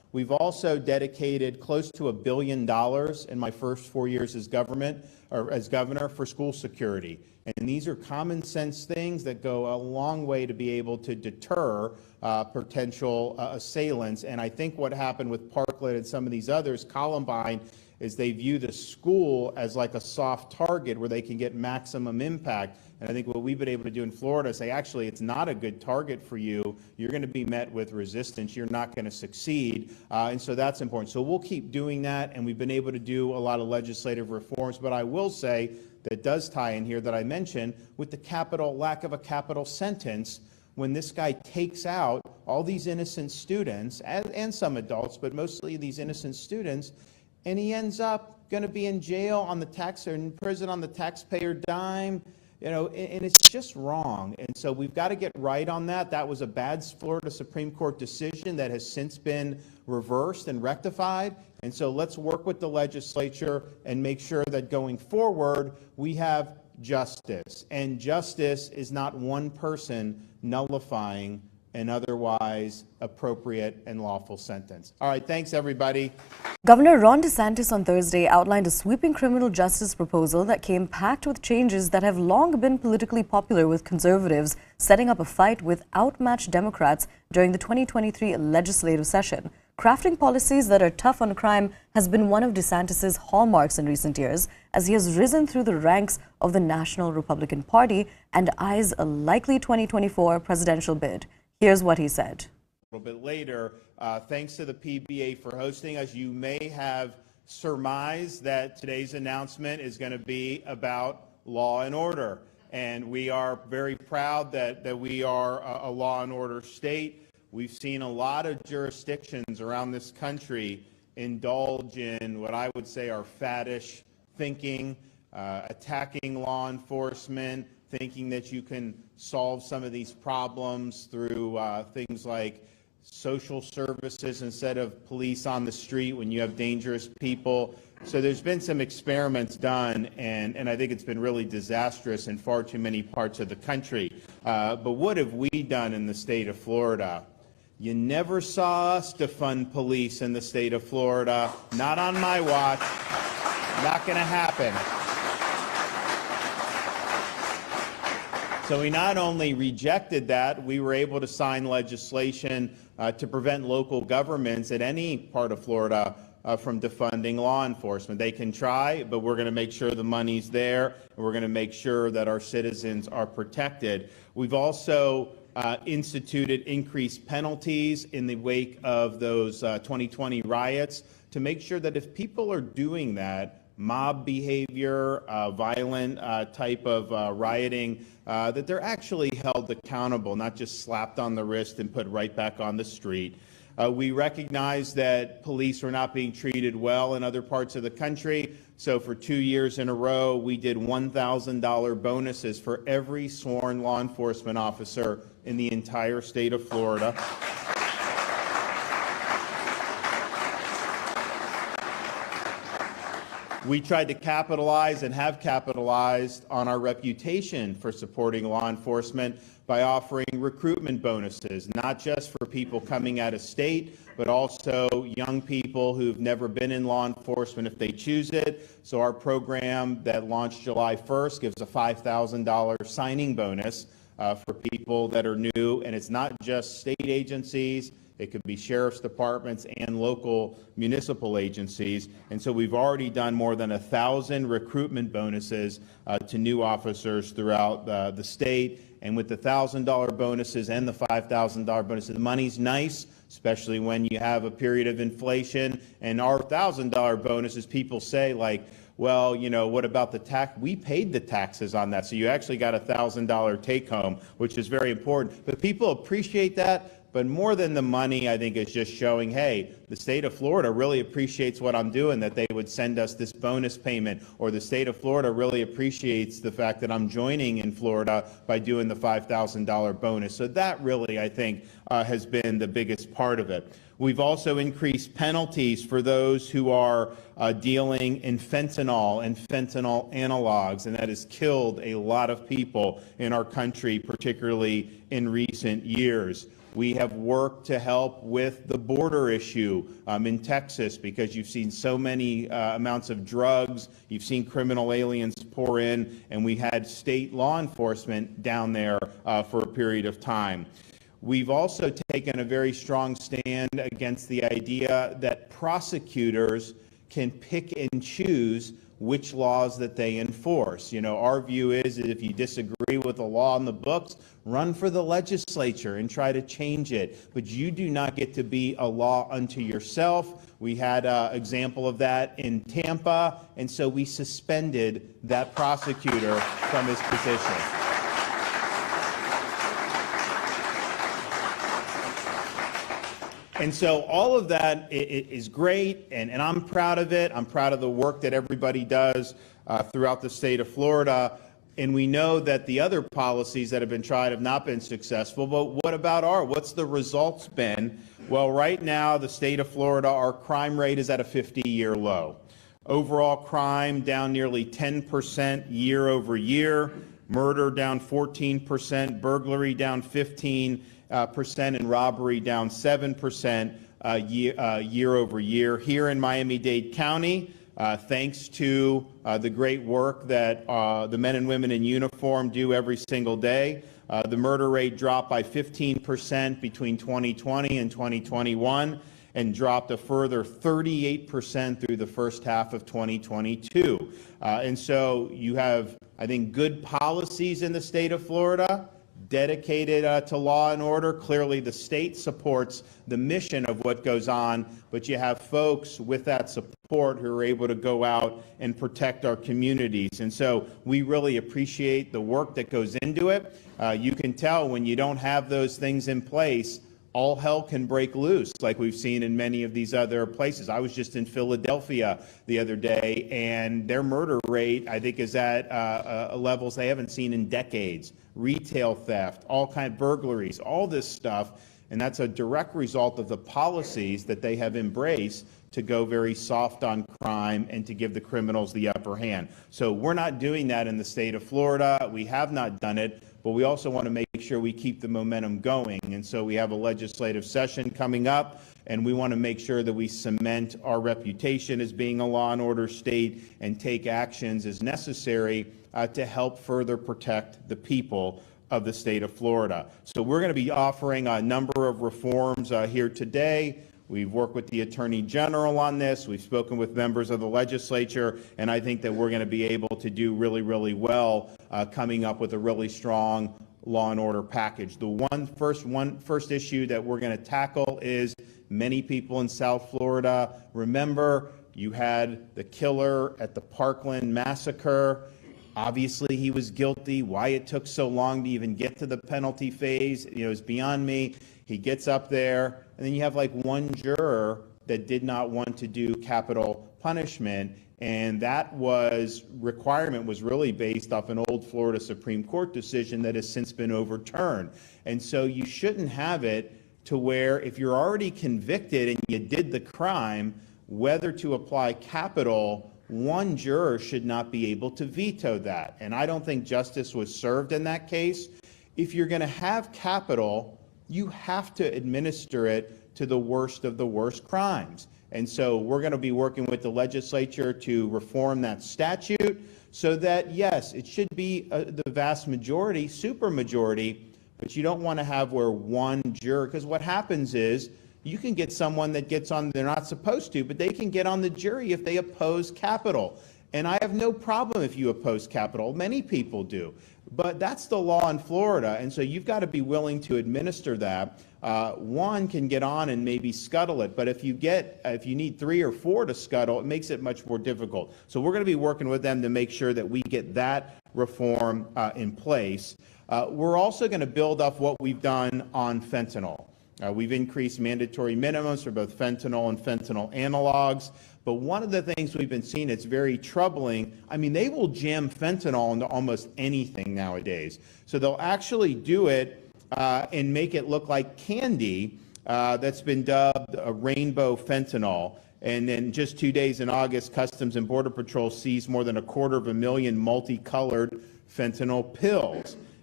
We've also dedicated close to $1 billion in my first 4 years as governor for school security. And these are common sense things that go a long way to be able to deter potential assailants. And I think what happened with Parkland and some of these others, Columbine, is they view the school as like a soft target where they can get maximum impact. And I think what we've been able to do in Florida is say, actually, it's not a good target for you. You're going to be met with resistance. You're not going to succeed. And so that's important. So we'll keep doing that. And we've been able to do a lot of legislative reforms. But I will say that does tie in here that I mentioned with the lack of a capital sentence. When this guy takes out all these innocent students and some adults, but mostly these innocent students, and he ends up going to be in jail on the or in prison on the taxpayer dime, and it's just wrong. And so we've got to get right on that. That was a bad Florida Supreme Court decision that has since been reversed and rectified. And so let's work with the legislature and make sure that going forward we have justice. And justice is not one person nullifying an otherwise appropriate and lawful sentence. All right, thanks everybody. Governor Ron DeSantis on Thursday outlined a sweeping criminal justice proposal that came packed with changes that have long been politically popular with conservatives, setting up a fight with outmatched Democrats during the 2023 legislative session. Crafting policies that are tough on crime has been one of DeSantis' hallmarks in recent years, as he has risen through the ranks of the National Republican Party and eyes a likely 2024 presidential bid. Here's what he said. A little bit later, thanks to the PBA for hosting us. You may have surmised that today's announcement is going to be about law and order. And we are very proud that we are a law and order state. We've seen a lot of jurisdictions around this country indulge in what I would say are faddish thinking, attacking law enforcement, thinking that you can solve some of these problems through things like social services instead of police on the street when you have dangerous people. So there's been some experiments done, and I think it's been really disastrous in far too many parts of the country. But what have we done in the state of Florida? You never saw us defund police in the state of Florida. Not on my watch. Not going to happen. So we not only rejected that, we were able to sign legislation to prevent local governments at any part of Florida from defunding law enforcement. They can try, but we're going to make sure the money's there, and we're going to make sure that our citizens are protected. We've also instituted increased penalties in the wake of those 2020 riots to make sure that if people are doing that, mob behavior, violent type of rioting, that they're actually held accountable, not just slapped on the wrist and put right back on the street. We recognize that police are not being treated well in other parts of the country. So for 2 years in a row, we did $1,000 bonuses for every sworn law enforcement officer in the entire state of Florida. We tried to capitalize and have capitalized on our reputation for supporting law enforcement by offering recruitment bonuses, not just for people coming out of state, but also young people who've never been in law enforcement if they choose it. So our program that launched July 1st gives a $5,000 signing bonus for people that are new, and it's not just state agencies. It could be sheriff's departments and local municipal agencies. And so we've already done more than 1,000 recruitment bonuses to new officers throughout the state. And with the $1,000 bonuses and the $5,000 bonuses, the money's nice, especially when you have a period of inflation. And our $1,000 bonuses, people say, like, well, you know, what about the tax? We paid the taxes on that. So you actually got a $1,000 take home, which is very important. But people appreciate that. But more than the money, I think, is just showing, hey, the state of Florida really appreciates what I'm doing, that they would send us this bonus payment, or the state of Florida really appreciates the fact that I'm joining in Florida by doing the $5,000 bonus. So that really, I think, has been the biggest part of it. We've also increased penalties for those who are dealing in fentanyl and fentanyl analogs, and that has killed a lot of people in our country, particularly in recent years. We have worked to help with the border issue in Texas, because you've seen so many amounts of drugs, you've seen criminal aliens pour in, and we had state law enforcement down there for a period of time. We've also taken a very strong stand against the idea that prosecutors can pick and choose which laws that they enforce. You know, our view is that if you disagree with the law in the books, run for the legislature and try to change it. But you do not get to be a law unto yourself. We had an example of that in Tampa, and so we suspended that prosecutor from his position. And so all of that is great, and I'm proud of it. I'm proud of the work that everybody does throughout the state of Florida. And we know that the other policies that have been tried have not been successful. But what about what's the results been? Well, right now, the state of Florida, our crime rate is at a 50-year low. Overall crime down nearly 10% year over year. Murder down 14%. Burglary down 15%, and robbery down 7% year over year. Here in Miami-Dade County, thanks to the great work that the men and women in uniform do every single day, the murder rate dropped by 15% between 2020 and 2021, and dropped a further 38% through the first half of 2022. And so you have, I think, good policies in the state of Florida, dedicated to law and order. Clearly, the state supports the mission of what goes on, but you have folks with that support who are able to go out and protect our communities. And so we really appreciate the work that goes into it. You can tell when you don't have those things in place, all hell can break loose, like we've seen in many of these other places. I was just in Philadelphia the other day, and their murder rate, I think, is at levels they haven't seen in decades. Retail theft, all kinds of burglaries, all this stuff, and that's a direct result of the policies that they have embraced to go very soft on crime and to give the criminals the upper hand. So we're not doing that in the state of Florida. We have not done it, but we also want to make sure we keep the momentum going. And so we have a legislative session coming up, and we want to make sure that we cement our reputation as being a law and order state and take actions as necessary to help further protect the people of the state of Florida. So we're going to be offering a number of reforms here today. We've worked with the Attorney General on this. We've spoken with members of the legislature, and I think that we're going to be able to do really, really well coming up with a really strong law and order package. The first issue that we're going to tackle is many people in South Florida. Remember, you had the killer at the Parkland massacre. Obviously, he was guilty. Why it took so long to even get to the penalty phase, is beyond me. He gets up there, and then you have like one juror that did not want to do capital punishment, and that requirement was really based off an old Florida Supreme Court decision that has since been overturned. And so you shouldn't have it to where if you're already convicted and you did the crime, whether to apply capital, one juror should not be able to veto that. And I don't think justice was served in that case. If you're going to have capital, you have to administer it to the worst of the worst crimes. And so we're going to be working with the legislature to reform that statute so that, yes, it should be the vast majority, supermajority, but you don't want to have where one juror, because what happens is you can get someone that gets on, they're not supposed to, but they can get on the jury if they oppose capital. And I have no problem if you oppose capital. Many people do. But that's the law in Florida, and so you've got to be willing to administer that. One can get on and maybe scuttle it, but if you need 3 or 4 to scuttle, it makes it much more difficult. So we're going to be working with them to make sure that we get that reform in place. We're also going to build up what we've done on fentanyl. We've increased mandatory minimums for both fentanyl and fentanyl analogs. But one of the things we've been seeing that's very troubling, I mean, they will jam fentanyl into almost anything nowadays. So they'll actually do it and make it look like candy that's been dubbed a rainbow fentanyl. And then just 2 days in August, Customs and Border Patrol seized more than 250,000 multicolored fentanyl pills.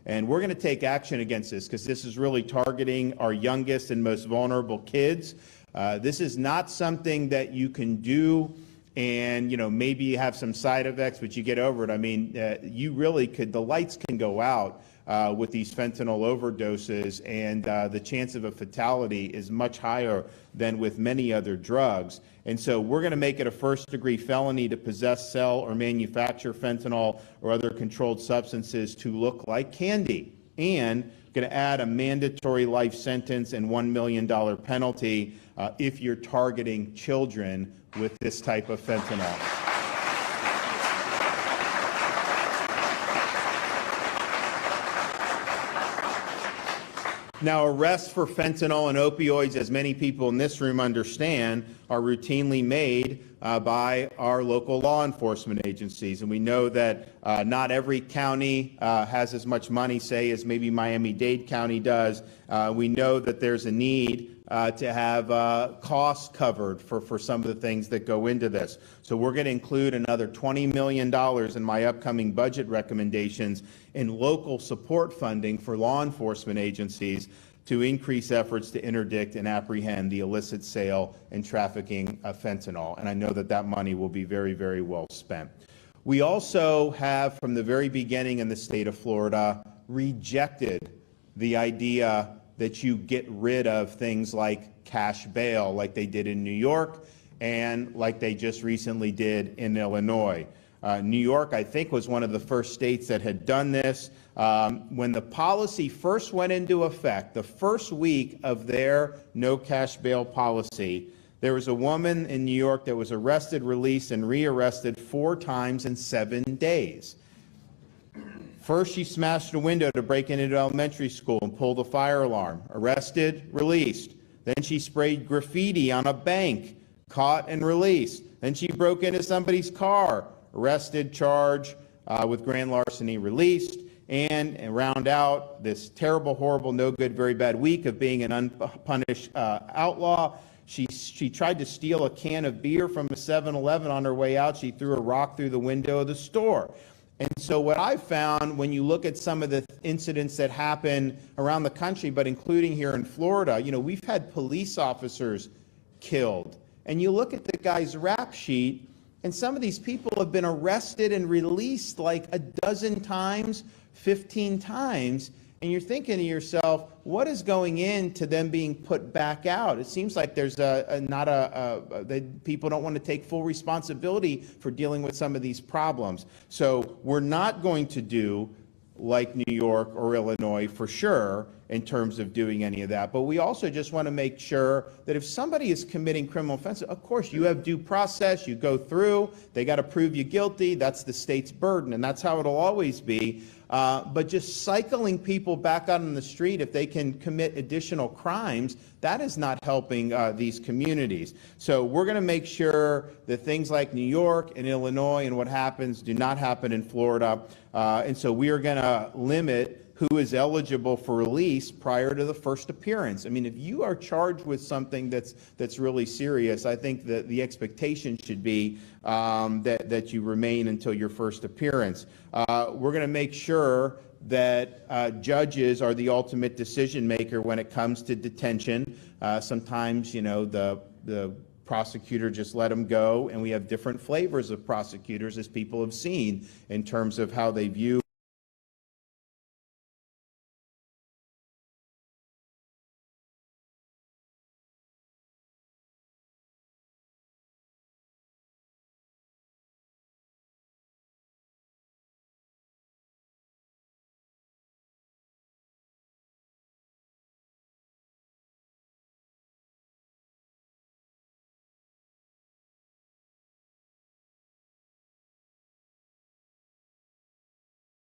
And we're going to take action against this because this is really targeting our youngest and most vulnerable kids. This is not something that you can do and, maybe you have some side effects, but you get over it. I mean, you really could, the lights can go out with these fentanyl overdoses, and the chance of a fatality is much higher than with many other drugs. And so we're going to make it a first-degree felony to possess, sell, or manufacture fentanyl or other controlled substances to look like candy, and going to add a mandatory life sentence and $1 million penalty if you're targeting children with this type of fentanyl. Now, arrests for fentanyl and opioids, as many people in this room understand, are routinely made by our local law enforcement agencies. And we know that not every county has as much money, say, as maybe Miami-Dade County does. We know that there's a need to have costs covered for some of the things that go into this. So we're going to include another $20 million in my upcoming budget recommendations in local support funding for law enforcement agencies to increase efforts to interdict and apprehend the illicit sale and trafficking of fentanyl. And I know that that money will be very, very well spent. We also have, from the very beginning in the state of Florida, rejected the idea that you get rid of things like cash bail, like they did in New York and like they just recently did in Illinois. New York, I think, was one of the first states that had done this. When the policy first went into effect, the first week of their no cash bail policy, there was a woman in New York that was arrested, released, and rearrested 4 times in 7 days. First, she smashed a window to break into elementary school and pulled a fire alarm. Arrested, released. Then she sprayed graffiti on a bank, caught and released. Then she broke into somebody's car, arrested, charged with grand larceny, released. And round out this terrible, horrible, no good, very bad week of being an unpunished outlaw. She tried to steal a can of beer from a 7-Eleven on her way out. She threw a rock through the window of the store. And so what I've found when you look at some of the incidents that happen around the country, but including here in Florida, we've had police officers killed. And you look at the guy's rap sheet, and some of these people have been arrested and released like a dozen times, 15 times. And you're thinking to yourself, what is going into them being put back out? It seems like there's people don't want to take full responsibility for dealing with some of these problems. So we're not going to do like New York or Illinois for sure in terms of doing any of that. But we also just want to make sure that if somebody is committing criminal offenses, of course, you have due process, you go through, they got to prove you guilty, that's the state's burden, and that's how it'll always be. But just cycling people back out on the street if they can commit additional crimes, that is not helping these communities. So we're going to make sure that things like New York and Illinois and what happens do not happen in Florida. And so we are going to limit who is eligible for release prior to the first appearance. I mean, if you are charged with something that's really serious, I think that the expectation should be that you remain until your first appearance. We're going to make sure that judges are the ultimate decision maker when it comes to detention. Sometimes, the prosecutor just let them go, and we have different flavors of prosecutors, as people have seen, in terms of how they view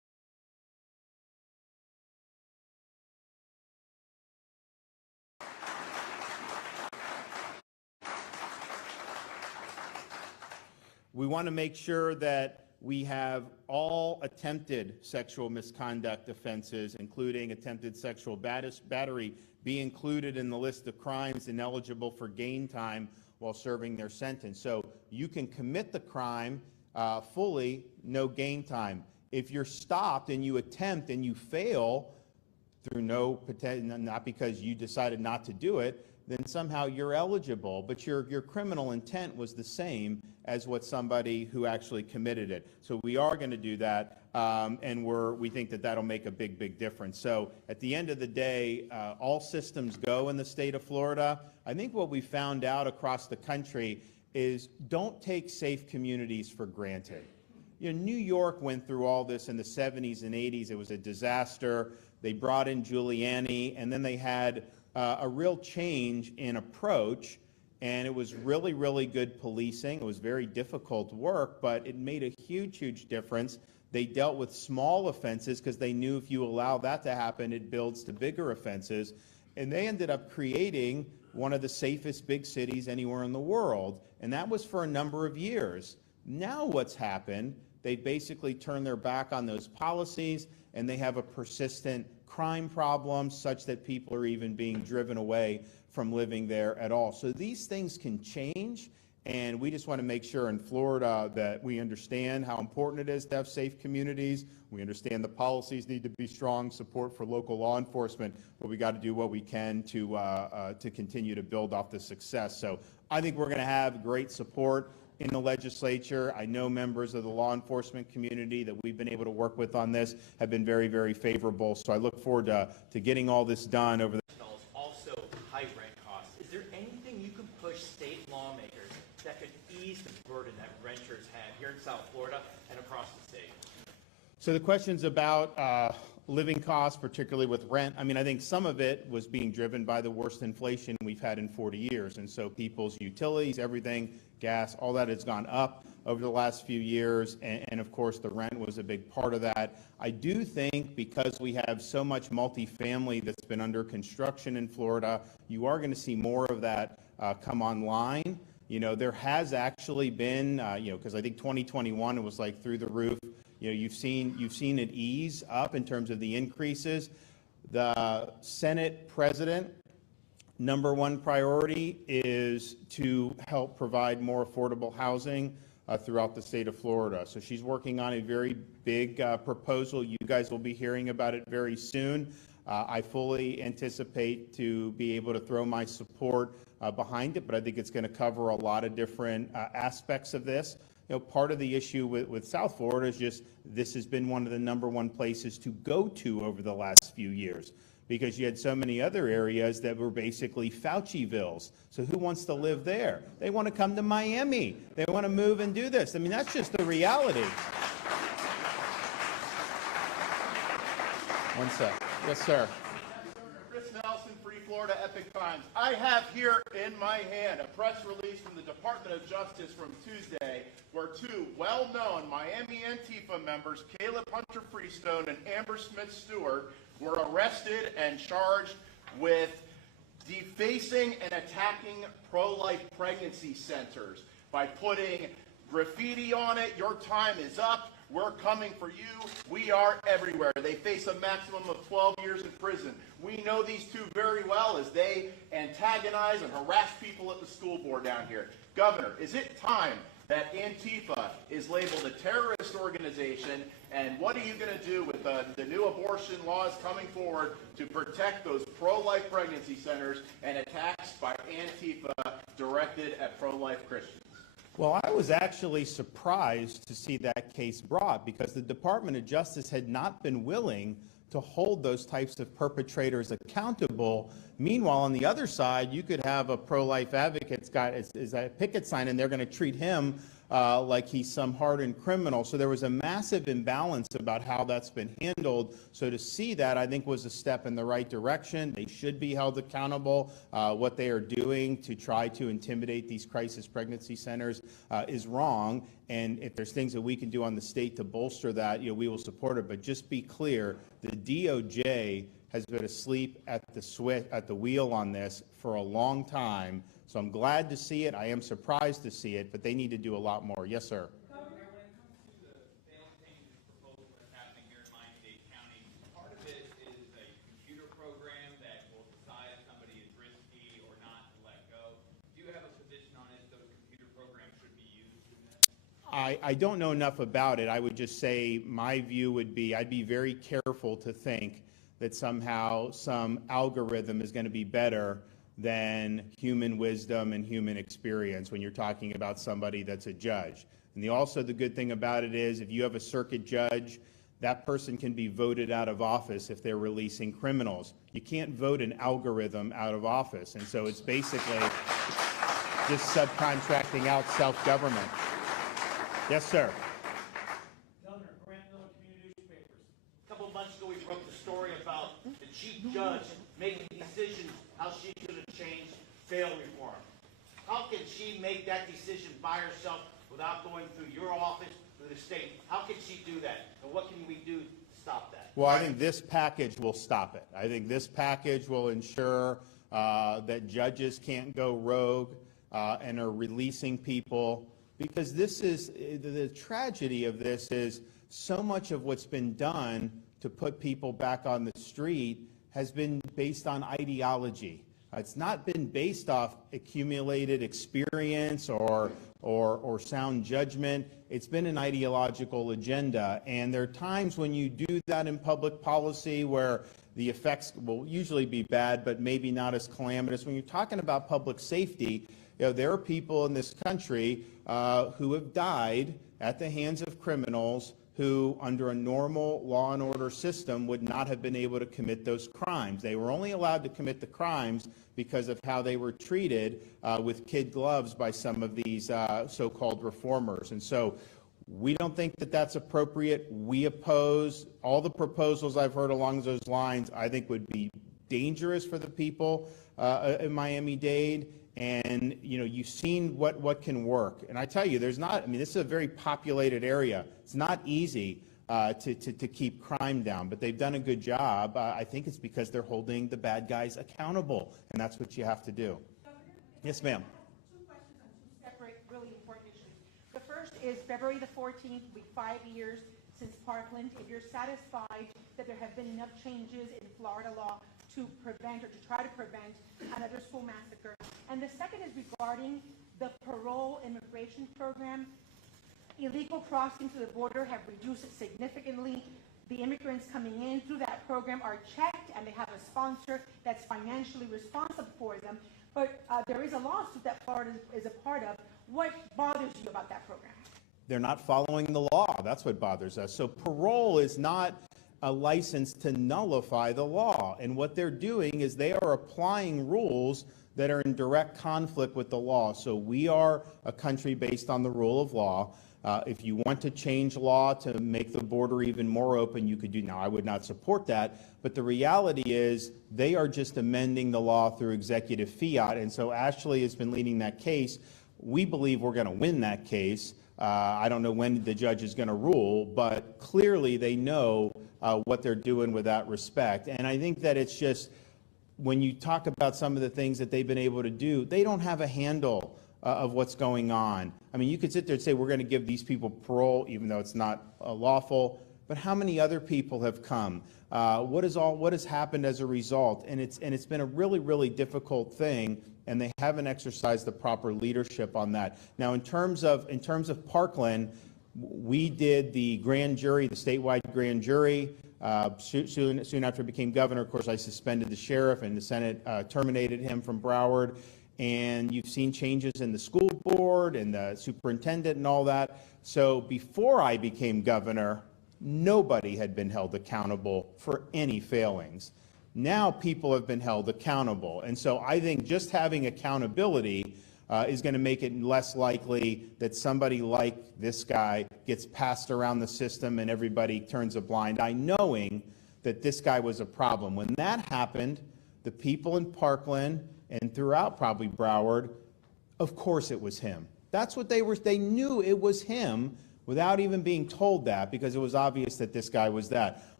We want to make sure that we have all attempted sexual misconduct offenses, including attempted sexual battery, be included in the list of crimes ineligible for gain time while serving their sentence. So you can commit the crime fully, no gain time. If you're stopped and you attempt and you fail through not because you decided not to do it, then somehow you're eligible, but your criminal intent was the same as what somebody who actually committed it. So we are going to do that, and we think that that'll make a big difference. So at the end of the day, all systems go in the state of Florida. I think what we found out across the country is don't take safe communities for granted. You know, New York went through all this in the 70s and 80s. It was a disaster. They brought in Giuliani, and then they had a real change in approach, and it was really good policing. It was very difficult work, but it made a huge difference. They dealt with small offenses because they knew if you allow that to happen, it builds to bigger offenses. And they ended up creating one of the safest big cities anywhere in the world, and that was for a number of years. Now what's happened, they basically turned their back on those policies, and they have a persistent crime problem such that people are even being driven away from living there at all. So these things can change, and we just want to make sure in Florida that we understand how important it is to have safe communities. We understand the policies need to be strong, support for local law enforcement, but we got to do what we can to continue to build off the success. So I think we're going to have great support in the legislature. I know members of the law enforcement community that we've been able to work with on this have been very favorable. So I look forward to getting all this done over the also high rent costs. Is there anything you can push state lawmakers that could ease the burden that renters have here in South Florida and across the state? So the question's about living costs, particularly with rent. I mean, I think some of it was being driven by the worst inflation we've had in 40 years. And so people's utilities, everything, gas, all that has gone up over the last few years. And of course, the rent was a big part of that. I do think because we have so much multifamily that's been under construction in Florida, you are going to see more of that come online. You know, there has actually been, because I think 2021, it was like through the roof. You know, you've seen it ease up in terms of the increases. The Senate president, number one priority is to help provide more affordable housing throughout the state of Florida. So she's working on a very big proposal. You guys will be hearing about it very soon. I fully anticipate to be able to throw my support behind it, but I think it's going to cover a lot of different aspects of this. You know, part of the issue with South Florida is just this has been one of the number one places to go to over the last few years because you had so many other areas that were basically Faucivilles. So who wants to live there? They want to come to Miami. They want to move and do this. I mean, that's just the reality. One sec. Yes, sir. Free Florida Epic Times. I have here in my hand a press release from the Department of Justice from Tuesday where two well-known Miami Antifa members, Caleb Hunter Freestone and Amber Smith Stewart, were arrested and charged with defacing and attacking pro-life pregnancy centers by putting graffiti on it. Your time is up. We're coming for you. We are everywhere. They face a maximum of 12 years in prison. We know these two very well as they antagonize and harass people at the school board down here. Governor, is it time that Antifa is labeled a terrorist organization? And what are you going to do with the new abortion laws coming forward to protect those pro-life pregnancy centers and attacks by Antifa directed at pro-life Christians? Well, I was actually surprised to see that case brought because the Department of Justice had not been willing to hold those types of perpetrators accountable. Meanwhile, on the other side, you could have a pro-life advocate's got is a picket sign, and they're going to treat him like he's some hardened criminal. So there was a massive imbalance about how that's been handled. So to see that, I think, was a step in the right direction. They should be held accountable. What they are doing to try to intimidate these crisis pregnancy centers is wrong. And if there's things that we can do on the state to bolster that, we will support it. But just be clear, the DOJ has been asleep at the wheel on this for a long time. So I'm glad to see it. I am surprised to see it, but they need to do a lot more. Yes, sir. Governor, when it comes to the bail changes proposal that's happening here in Miami-Dade County, part of it is a computer program that will decide if somebody is risky or not to let go. Do you have a position on if those computer programs should be used in this? I don't know enough about it. I would just say my view would be I'd be very careful to think that somehow some algorithm is going to be better than human wisdom and human experience when you're talking about somebody that's a judge. And also the good thing about it is if you have a circuit judge, that person can be voted out of office if they're releasing criminals. You can't vote an algorithm out of office. And so it's basically just subcontracting out self-government. Yes, sir. Governor, Grant Miller Community Newspapers. A couple of months ago, we broke the story about the chief judge making decisions how she should have changed bail reform. How can she make that decision by herself without going through your office, through the state? How can she do that? And what can we do to stop that? Well, I think this package will stop it. I think this package will ensure that judges can't go rogue and are releasing people, because this is the tragedy of this is so much of what's been done to put people back on the street has been based on ideology. It's not been based off accumulated experience or sound judgment. It's been an ideological agenda. And there are times when you do that in public policy where the effects will usually be bad, but maybe not as calamitous. When you're talking about public safety, there are people in this country who have died at the hands of criminals who, under a normal law and order system, would not have been able to commit those crimes. They were only allowed to commit the crimes because of how they were treated with kid gloves by some of these so-called reformers. And so we don't think that that's appropriate. We oppose all the proposals I've heard along those lines. I think would be dangerous for the people in Miami-Dade. And, you've seen what can work. And I tell you, this is a very populated area. It's not easy to keep crime down, but they've done a good job. I think it's because they're holding the bad guys accountable, and that's what you have to do. Yes, ma'am. Two questions on two separate, really important issues. The first is February the 14th, will be 5 years since Parkland. If you're satisfied that there have been enough changes in Florida law to prevent or to try to prevent another school massacre. And the second is regarding the parole immigration program. Illegal crossings to the border have reduced significantly. The immigrants coming in through that program are checked, and they have a sponsor that's financially responsible for them. But there is a lawsuit that Florida is a part of. What bothers you about that program? They're not following the law. That's what bothers us. So parole is not a license to nullify the law. And what they're doing is they are applying rules that are in direct conflict with the law. So we are a country based on the rule of law. If you want to change law to make the border even more open, you could do. Now, I would not support that, but the reality is they are just amending the law through executive fiat. And so Ashley has been leading that case. We believe we're going to win that case. I don't know when the judge is going to rule, but clearly they know what they're doing with that respect. And I think that it's just, when you talk about some of the things that they've been able to do, they don't have a handle of what's going on. I mean, you could sit there and say, we're going to give these people parole, even though it's not lawful, but how many other people have come? What has happened as a result? And it's been a really, really difficult thing, and they haven't exercised the proper leadership on that. Now, in terms of Parkland, we did the grand jury, the statewide grand jury. Soon after I became governor, of course, I suspended the sheriff, and the Senate terminated him from Broward. And you've seen changes in the school board and the superintendent and all that. So before I became governor, nobody had been held accountable for any failings. Now people have been held accountable. And so I think just having accountability is going to make it less likely that somebody like this guy gets passed around the system and everybody turns a blind eye, knowing that this guy was a problem. When that happened, the people in Parkland and throughout probably Broward, of course it was him. That's what they knew it was him without even being told that, because it was obvious that this guy was that.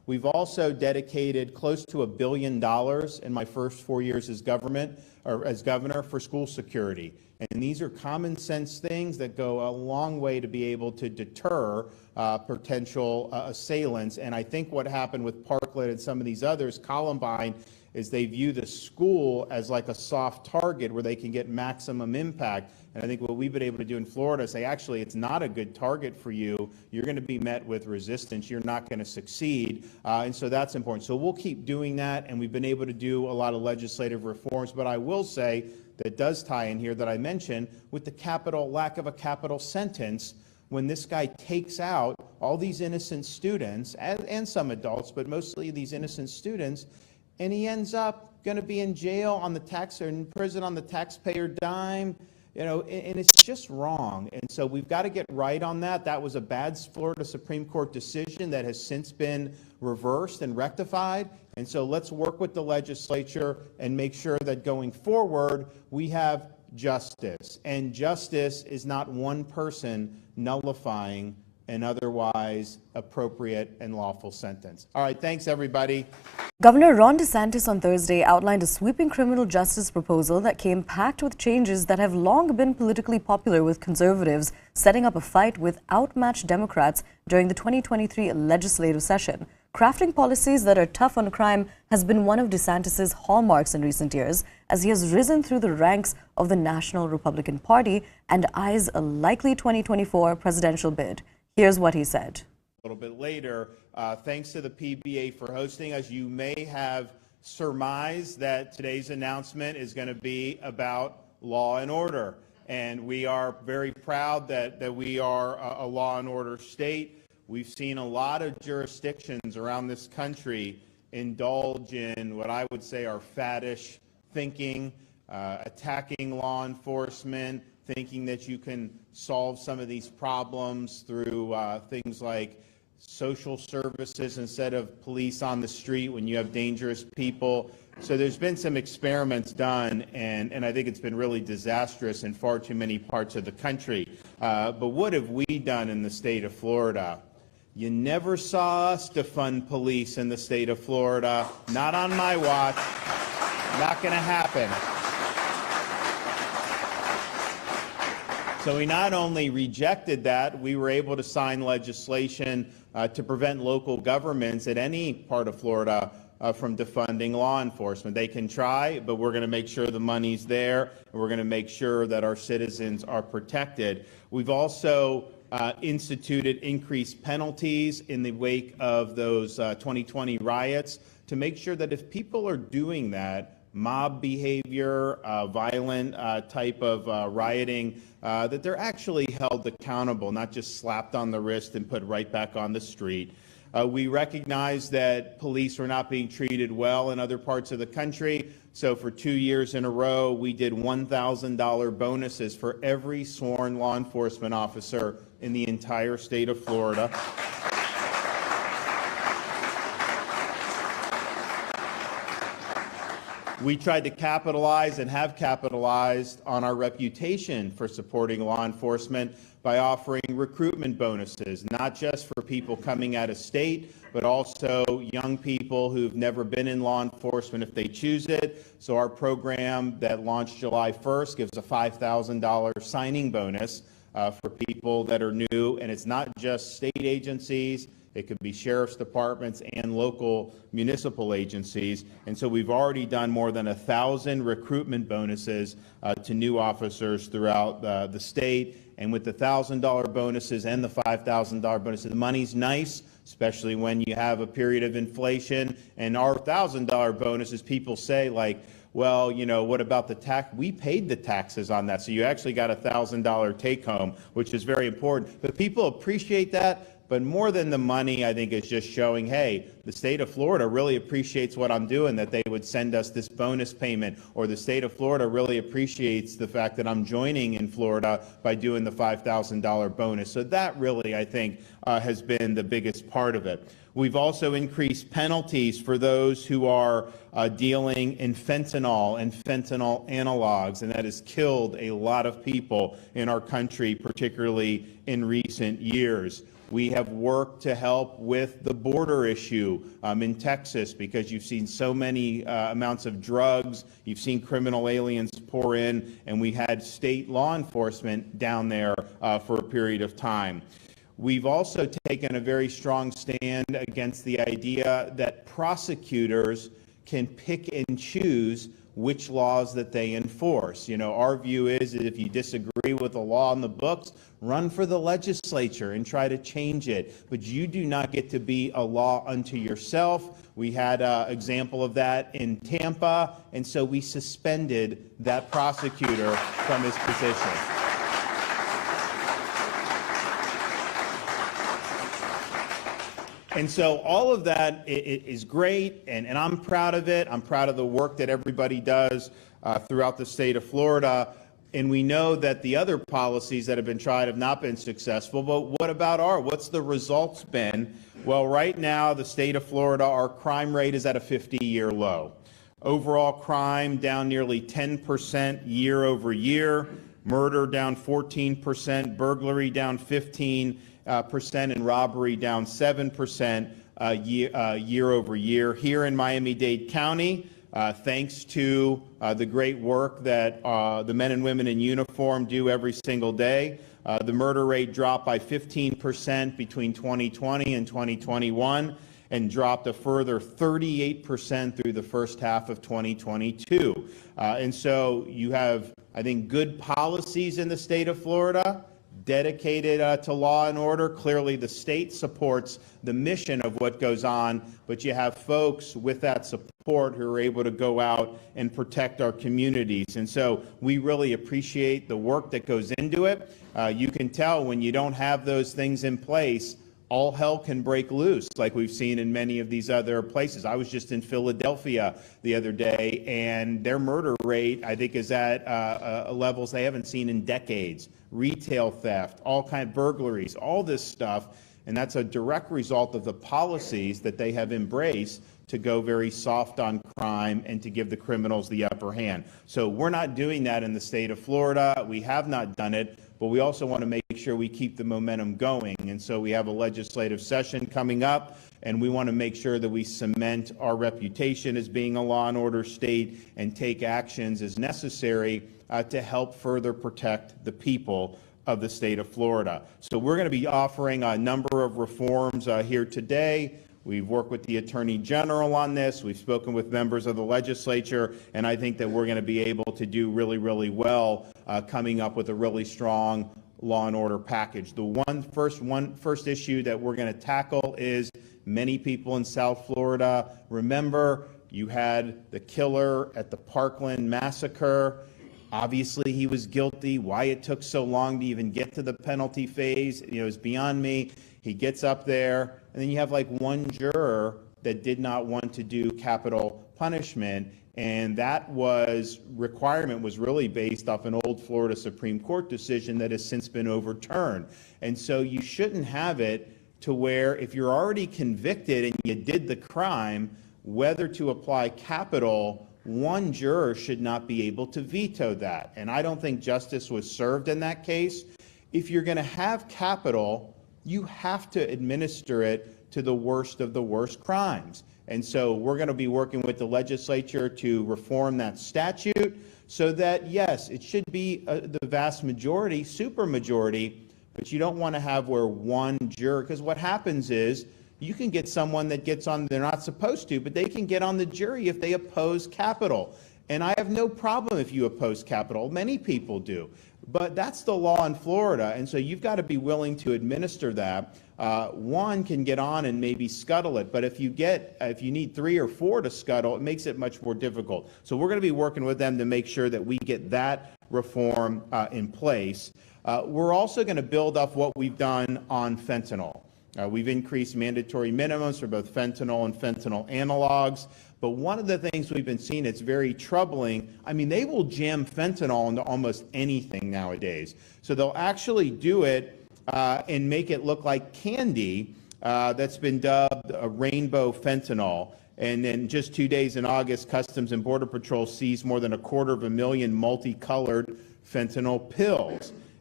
We've also dedicated close to $1 billion in my first 4 years as governor for school security. And these are common sense things that go a long way to be able to deter potential assailants. And I think what happened with Parkland and some of these others, Columbine, is they view the school as like a soft target where they can get maximum impact. And I think what we've been able to do in Florida is say, actually, it's not a good target for you. You're going to be met with resistance. You're not going to succeed. And so that's important. So we'll keep doing that. And we've been able to do a lot of legislative reforms. But I will say that does tie in here that I mentioned with the lack of a capital sentence. When this guy takes out all these innocent students and some adults, but mostly these innocent students, and he ends up going to be in jail on the or in prison on the taxpayer dime, and it's just wrong. And so we've got to get right on that. That was a bad Florida Supreme Court decision that has since been reversed and rectified. And so let's work with the legislature and make sure that going forward we have justice. And justice is not one person nullifying an otherwise appropriate and lawful sentence. All right, thanks everybody. Governor Ron DeSantis on Thursday outlined a sweeping criminal justice proposal that came packed with changes that have long been politically popular with conservatives, setting up a fight with outmatched Democrats during the 2023 legislative session. Crafting policies that are tough on crime has been one of DeSantis' hallmarks in recent years, as he has risen through the ranks of the National Republican Party and eyes a likely 2024 presidential bid. Here's what he said. A little bit later, thanks to the PBA for hosting us. You may have surmised that today's announcement is going to be about law and order. And we are very proud that we are a law and order state. We've seen a lot of jurisdictions around this country indulge in what I would say are faddish thinking, attacking law enforcement, thinking that you can solve some of these problems through things like social services instead of police on the street when you have dangerous people. So there's been some experiments done, and I think it's been really disastrous in far too many parts of the country. But what have we done in the state of Florida? You never saw us defund police in the state of Florida. Not on my watch. Not going to happen. So we not only rejected that, we were able to sign legislation to prevent local governments at any part of Florida from defunding law enforcement. They can try, but we're going to make sure the money's there, and we're going to make sure that our citizens are protected. We've also instituted increased penalties in the wake of those 2020 riots to make sure that if people are doing that, mob behavior, violent type of rioting, that they're actually held accountable, not just slapped on the wrist and put right back on the street. We recognize that police were not being treated well in other parts of the country, so for 2 years in a row, we did $1,000 bonuses for every sworn law enforcement officer in the entire state of Florida. We tried to capitalize and have capitalized on our reputation for supporting law enforcement by offering recruitment bonuses, not just for people coming out of state, but also young people who've never been in law enforcement if they choose it. So our program that launched July 1st gives a $5,000 signing bonus for people that are new, and it's not just state agencies. It could be sheriff's departments and local municipal agencies. And so we've already done more than 1,000 recruitment bonuses to new officers throughout the state. And with the $1,000 bonuses and the $5,000 bonuses, the money's nice, especially when you have a period of inflation. And our $1,000 bonuses, people say, like, well, you know, what about the tax? We paid the taxes on that. So you actually got a $1,000 take home, which is very important. But people appreciate that. But more than the money, I think it's just showing, hey, the state of Florida really appreciates what I'm doing, that they would send us this bonus payment, or the state of Florida really appreciates the fact that I'm joining in Florida by doing the $5,000 bonus. So that really, I think, has been the biggest part of it. We've also increased penalties for those who are dealing in fentanyl and fentanyl analogs, and that has killed a lot of people in our country, particularly in recent years. We have worked to help with the border issue in Texas, because you've seen so many amounts of drugs, you've seen criminal aliens pour in, and we had state law enforcement down there for a period of time. We've also taken a very strong stand against the idea that prosecutors can pick and choose which laws that they enforce. You know, our view is that if you disagree with the law in the books, run for the legislature and try to change it. But you do not get to be a law unto yourself. We had an example of that in Tampa, and so we suspended that prosecutor from his position. And so all of that is great, and I'm proud of it. I'm proud of the work that everybody does throughout the state of Florida. And we know that the other policies that have been tried have not been successful, but what about what's the results been? Well, right now, the state of Florida, our crime rate is at a 50-year low. Overall crime down nearly 10% year over year, murder down 14%, burglary down 15%, and robbery down 7% year over year. Here in Miami-Dade County, thanks to the great work that the men and women in uniform do every single day, the murder rate dropped by 15% between 2020 and 2021, and dropped a further 38% through the first half of 2022. And so you have, I think, good policies in the state of Florida, dedicated to law and order. Clearly, the state supports the mission of what goes on, but you have folks with that support who are able to go out and protect our communities. And so we really appreciate the work that goes into it. You can tell when you don't have those things in place, all hell can break loose, like we've seen in many of these other places. I was just in Philadelphia the other day, and their murder rate, I think, is at levels they haven't seen in decades. Retail theft, all kind of burglaries, all this stuff, and that's a direct result of the policies that they have embraced to go very soft on crime and to give the criminals the upper hand. So we're not doing that in the state of Florida. We have not done it, but we also want to make sure we keep the momentum going. And so we have a legislative session coming up, and we want to make sure that we cement our reputation as being a law and order state and take actions as necessary to help further protect the people of the state of Florida. So we're going to be offering a number of reforms here today. We've worked with the Attorney General on this. We've spoken with members of the legislature, and I think that we're going to be able to do really, really well coming up with a really strong law and order package. The first issue that we're going to tackle is many people in South Florida. Remember, you had the killer at the Parkland massacre. Obviously, he was guilty. Why it took so long to even get to the penalty phase, is beyond me. He gets up there, and then you have like one juror that did not want to do capital punishment, and that requirement was really based off an old Florida Supreme Court decision that has since been overturned. And so you shouldn't have it to where if you're already convicted and you did the crime, whether to apply capital, one juror should not be able to veto that. And I don't think justice was served in that case. If you're going to have capital, you have to administer it to the worst of the worst crimes. And so we're going to be working with the legislature to reform that statute so that, yes, it should be the vast majority, supermajority, but you don't want to have where one juror, because what happens is you can get someone that gets on, they're not supposed to, but they can get on the jury if they oppose capital. And I have no problem if you oppose capital. Many people do. But that's the law in Florida, and so you've got to be willing to administer that. One can get on and maybe scuttle it, but if you need 3 or 4 to scuttle, it makes it much more difficult. So we're going to be working with them to make sure that we get that reform in place. We're also going to build up what we've done on fentanyl. We've increased mandatory minimums for both fentanyl and fentanyl analogs. But one of the things we've been seeing that's very troubling, I mean, they will jam fentanyl into almost anything nowadays. So they'll actually do it and make it look like candy that's been dubbed a rainbow fentanyl. And then just 2 days in August, Customs and Border Patrol seized more than 250,000 multicolored fentanyl pills.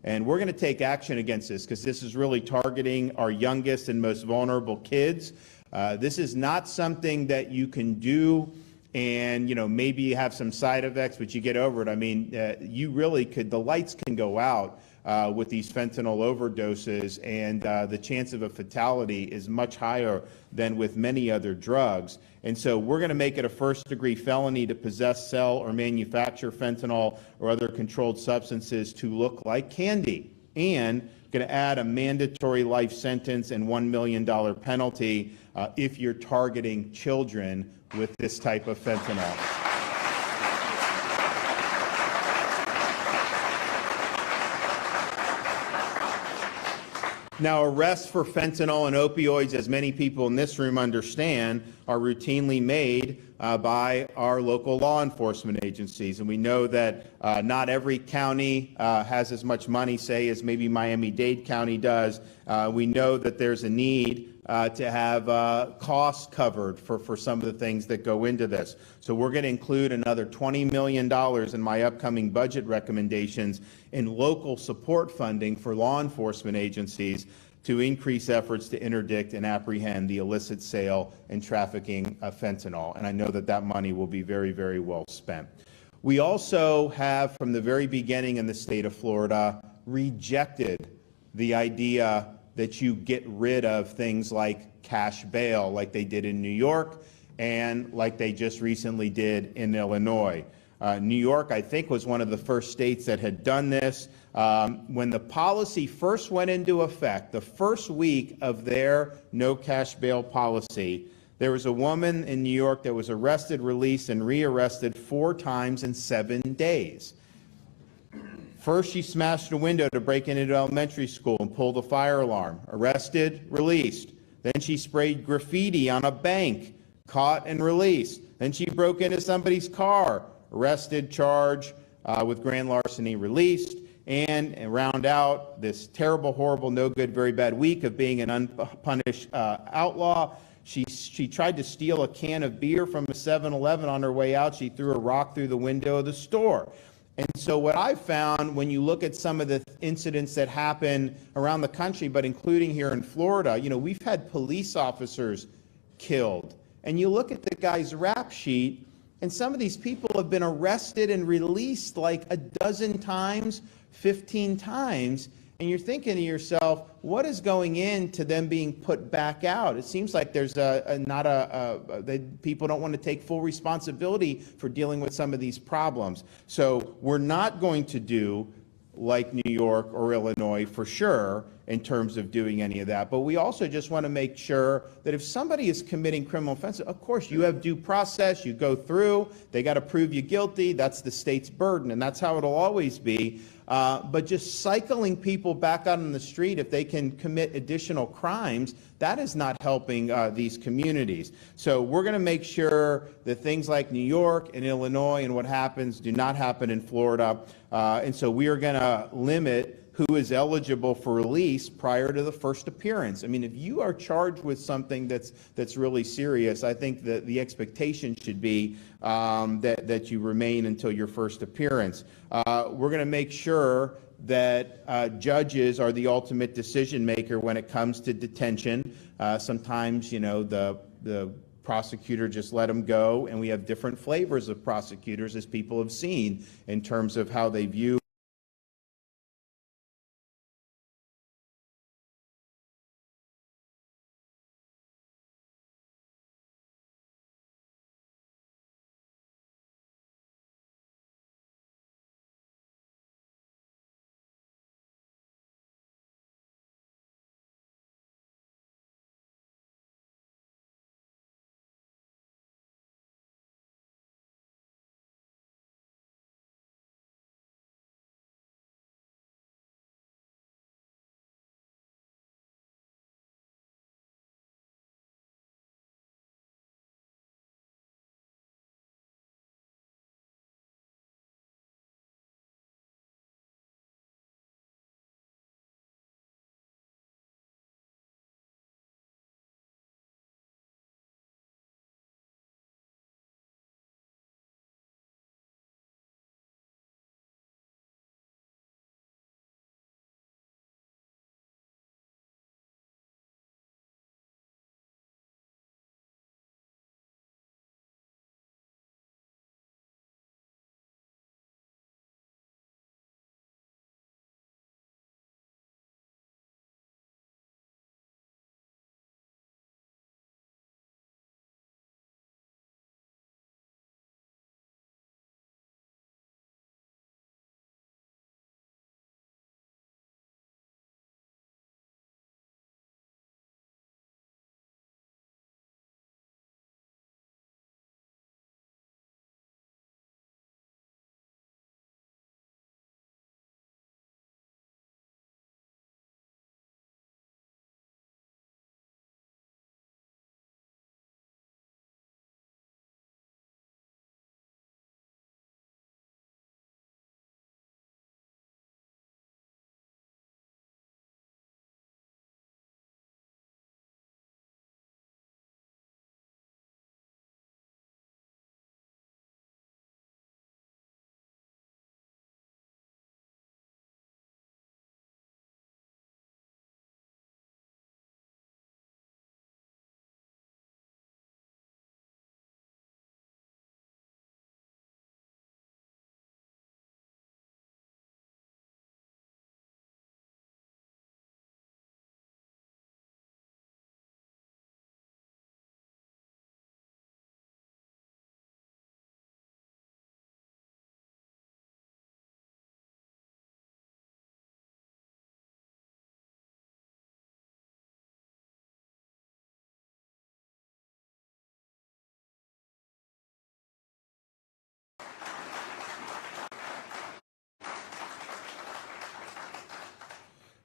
And we're going to take action against this because this is really targeting our youngest and most vulnerable kids. This is not something that you can do and, maybe you have some side effects, but you get over it. I mean, you really could, the lights can go out with these fentanyl overdoses, and the chance of a fatality is much higher than with many other drugs. And so we're going to make it a first-degree felony to possess, sell, or manufacture fentanyl or other controlled substances to look like candy, and going to add a mandatory life sentence and $1 million penalty if you're targeting children with this type of fentanyl. Now, arrests for fentanyl and opioids, as many people in this room understand, are routinely made by our local law enforcement agencies. And we know that not every county has as much money, say, as maybe Miami-Dade County does. We know that there's a need to have costs covered for some of the things that go into this. So we're going to include another $20 million in my upcoming budget recommendations in local support funding for law enforcement agencies to increase efforts to interdict and apprehend the illicit sale and trafficking of fentanyl. And I know that that money will be very, very well spent. We also have, from the very beginning in the state of Florida, rejected the idea that you get rid of things like cash bail, like they did in New York and like they just recently did in Illinois. New York, I think, was one of the first states that had done this. When the policy first went into effect, the first week of their no cash bail policy, there was a woman in New York that was arrested, released, and rearrested 4 times in 7 days. First, she smashed a window to break into elementary school and pulled a fire alarm. Arrested, released. Then she sprayed graffiti on a bank, caught and released. Then she broke into somebody's car, arrested, charged with grand larceny, released. And round out this terrible, horrible, no good, very bad week of being an unpunished outlaw. She tried to steal a can of beer from a 7-Eleven on her way out. She threw a rock through the window of the store. And so what I've found when you look at some of the incidents that happen around the country, but including here in Florida, we've had police officers killed. And you look at the guy's rap sheet, and some of these people have been arrested and released like a dozen times, 15 times. And you're thinking to yourself, what is going into them being put back out? It seems like there's people don't want to take full responsibility for dealing with some of these problems. So we're not going to do like New York or Illinois for sure in terms of doing any of that. But we also just want to make sure that if somebody is committing criminal offenses, of course, you have due process, you go through, they got to prove you guilty, that's the state's burden, and that's how it'll always be. But just cycling people back out on the street if they can commit additional crimes, that is not helping these communities. So we're going to make sure that things like New York and Illinois and what happens do not happen in Florida. And so we are going to limit who is eligible for release prior to the first appearance. I mean, if you are charged with something that's really serious, I think that the expectation should be that you remain until your first appearance. We're going to make sure that judges are the ultimate decision maker when it comes to detention. Sometimes, the prosecutor just let them go, and we have different flavors of prosecutors, as people have seen, in terms of how they view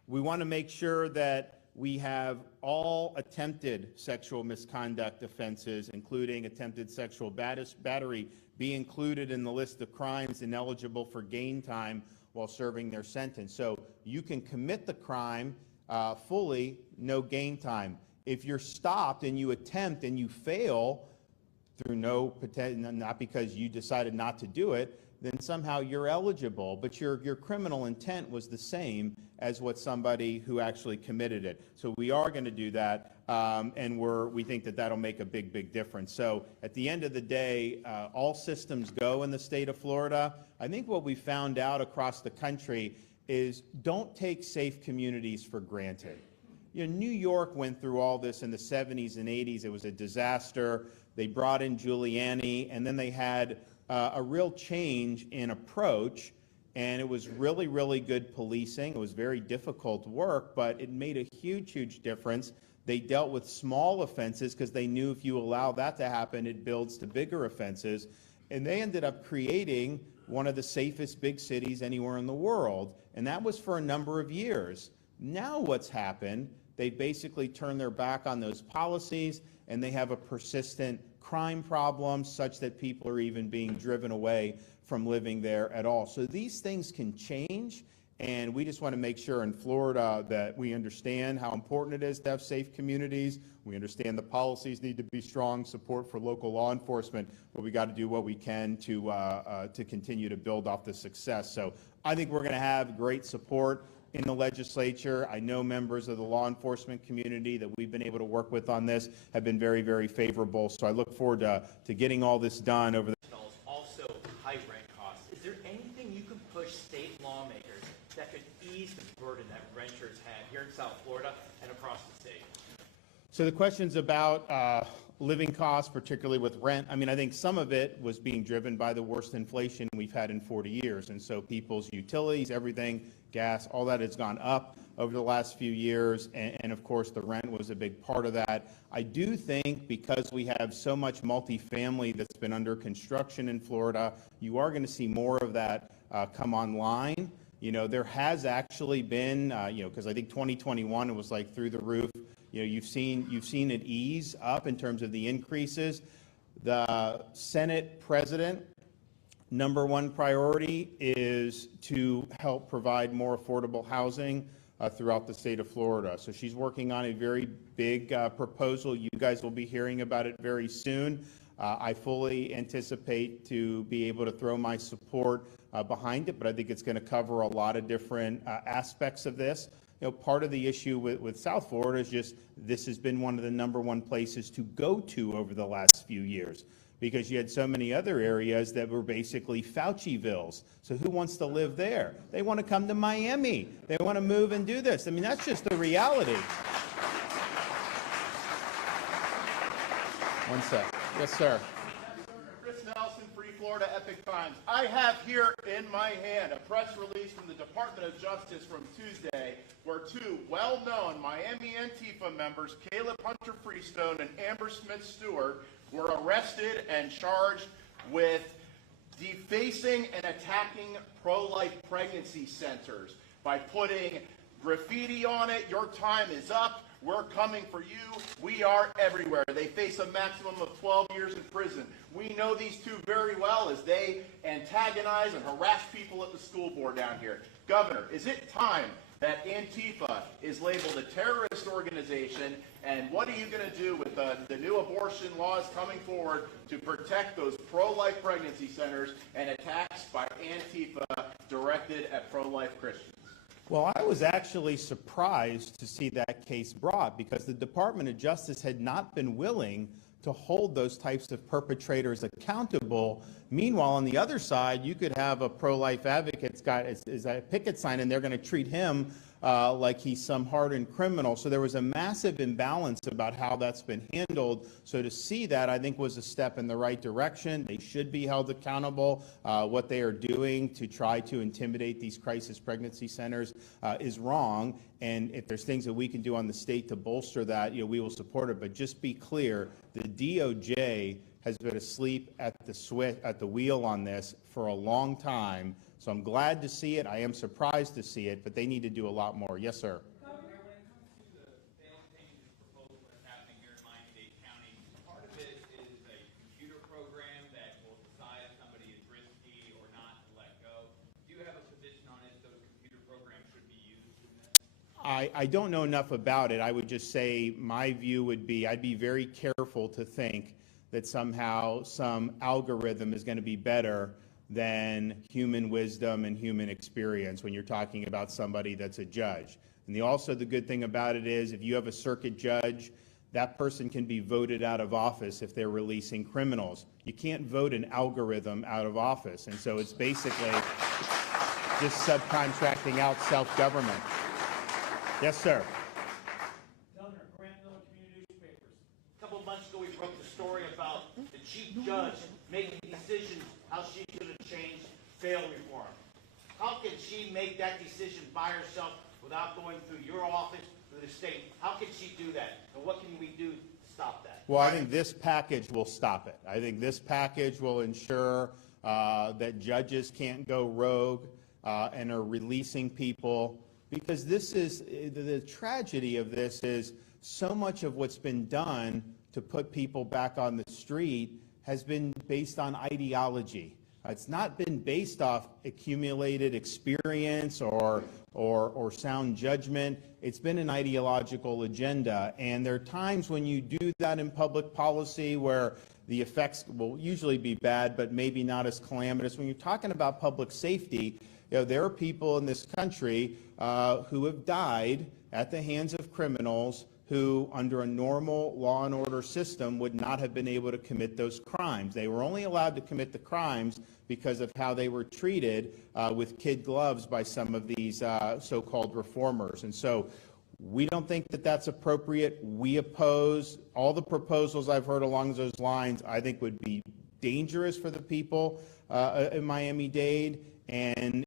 We want to make sure that we have all attempted sexual misconduct offenses, including attempted sexual battery, be included in the list of crimes ineligible for gain time while serving their sentence. So you can commit the crime fully, no gain time. If you're stopped and you attempt and you fail through not because you decided not to do it, then somehow you're eligible, but your criminal intent was the same as what somebody who actually committed it. So we are going to do that, and we think that that'll make a big, big difference. So at the end of the day, all systems go in the state of Florida. I think what we found out across the country is don't take safe communities for granted. You know, New York went through all this in the 70s and 80s. It was a disaster. They brought in Giuliani, and then they had a real change in approach, and it was really, really good policing. It was very difficult work, but it made a huge, huge difference. They dealt with small offenses because they knew if you allow that to happen, it builds to bigger offenses. And they ended up creating one of the safest big cities anywhere in the world, and that was for a number of years. Now what's happened, they basically turned their back on those policies, and they have a persistent crime problem such that people are even being driven away from living there at all. So these things can change, and we just want to make sure in Florida that we understand how important it is to have safe communities. We understand the policies need to be strong, support for local law enforcement, but we got to do what we can to continue to build off the success. So I think we're going to have great support in the legislature. I know members of the law enforcement community that we've been able to work with on this have been very, very favorable. So I look forward to getting all this done over the also high rent costs. Is there anything you can push state lawmakers that could ease the burden that renters have here in South Florida and across the state? So the questions about living costs, particularly with rent, I mean, I think some of it was being driven by the worst inflation we've had in 40 years. And so people's utilities, everything, gas, all that has gone up over the last few years. And of course, the rent was a big part of that. I do think because we have so much multifamily that's been under construction in Florida, you are going to see more of that come online. You know, there has actually been, because I think 2021, it was like through the roof. You know, you've seen it ease up in terms of the increases. The Senate president, number one priority is to help provide more affordable housing throughout the state of Florida. So she's working on a very big proposal. You guys will be hearing about it very soon. I fully anticipate to be able to throw my support behind it, but I think it's going to cover a lot of different aspects of this. You know, part of the issue with South Florida is just this has been one of the number one places to go to over the last few years because you had so many other areas that were basically Faucivilles. So who wants to live there? They want to come to Miami. They want to move and do this. I mean, that's just the reality. One sec. Yes, sir. Free Florida Epic Times. I have here in my hand a press release from the Department of Justice from Tuesday where two well-known Miami Antifa members, Caleb Hunter Freestone and Amber Smith Stewart, were arrested and charged with defacing and attacking pro-life pregnancy centers by putting graffiti on it, "Your time is up, we're coming for you, we are everywhere." They face a maximum of 12 years in prison. We know these two very well as they antagonize and harass people at the school board down here. Governor, is it time that Antifa is labeled a terrorist organization, and what are you going to do with the new abortion laws coming forward to protect those pro-life pregnancy centers and attacks by Antifa directed at pro-life Christians? Well, I was actually surprised to see that case brought because the Department of Justice had not been willing to hold those types of perpetrators accountable. Meanwhile, on the other side, you could have a pro-life advocate's got a picket sign, and they're going to treat him like he's some hardened criminal. So there was a massive imbalance about how that's been handled. So to see that, I think, was a step in the right direction. They should be held accountable. What they are doing to try to intimidate these crisis pregnancy centers is wrong. And if there's things that we can do on the state to bolster that, we will support it. But just be clear, the DOJ has been asleep at the wheel on this for a long time. So I'm glad to see it. I am surprised to see it, but they need to do a lot more. Yes, sir. Governor, when it comes to the bail changes proposal that's happening here in Miami-Dade County, part of it is a computer program that will decide if somebody is risky or not to let go. Do you have a position on if those computer programs should be used in this? I don't know enough about it. I would just say my view would be I'd be very careful to think that somehow some algorithm is going to be better than human wisdom and human experience when you're talking about somebody that's a judge. And also the good thing about it is if you have a circuit judge, that person can be voted out of office if they're releasing criminals. You can't vote an algorithm out of office. And so it's basically just subcontracting out self-government. Yes, sir. Governor, Grant Miller Community Newspapers. A couple of months ago, we broke the story about the chief judge making decisions how she should have changed bail reform. How can she make that decision by herself without going through your office, through the state? How can she do that? And what can we do to stop that? Well, I think this package will stop it. I think this package will ensure that judges can't go rogue and are releasing people, because this is the tragedy of this is so much of what's been done to put people back on the street has been based on ideology. It's not been based off accumulated experience or sound judgment. It's been an ideological agenda. And there are times when you do that in public policy where the effects will usually be bad, but maybe not as calamitous. When you're talking about public safety, there are people in this country who have died at the hands of criminals who, under a normal law and order system, would not have been able to commit those crimes. They were only allowed to commit the crimes because of how they were treated with kid gloves by some of these so-called reformers. And so we don't think that that's appropriate. We oppose all the proposals I've heard along those lines. I think would be dangerous for the people in Miami-Dade. And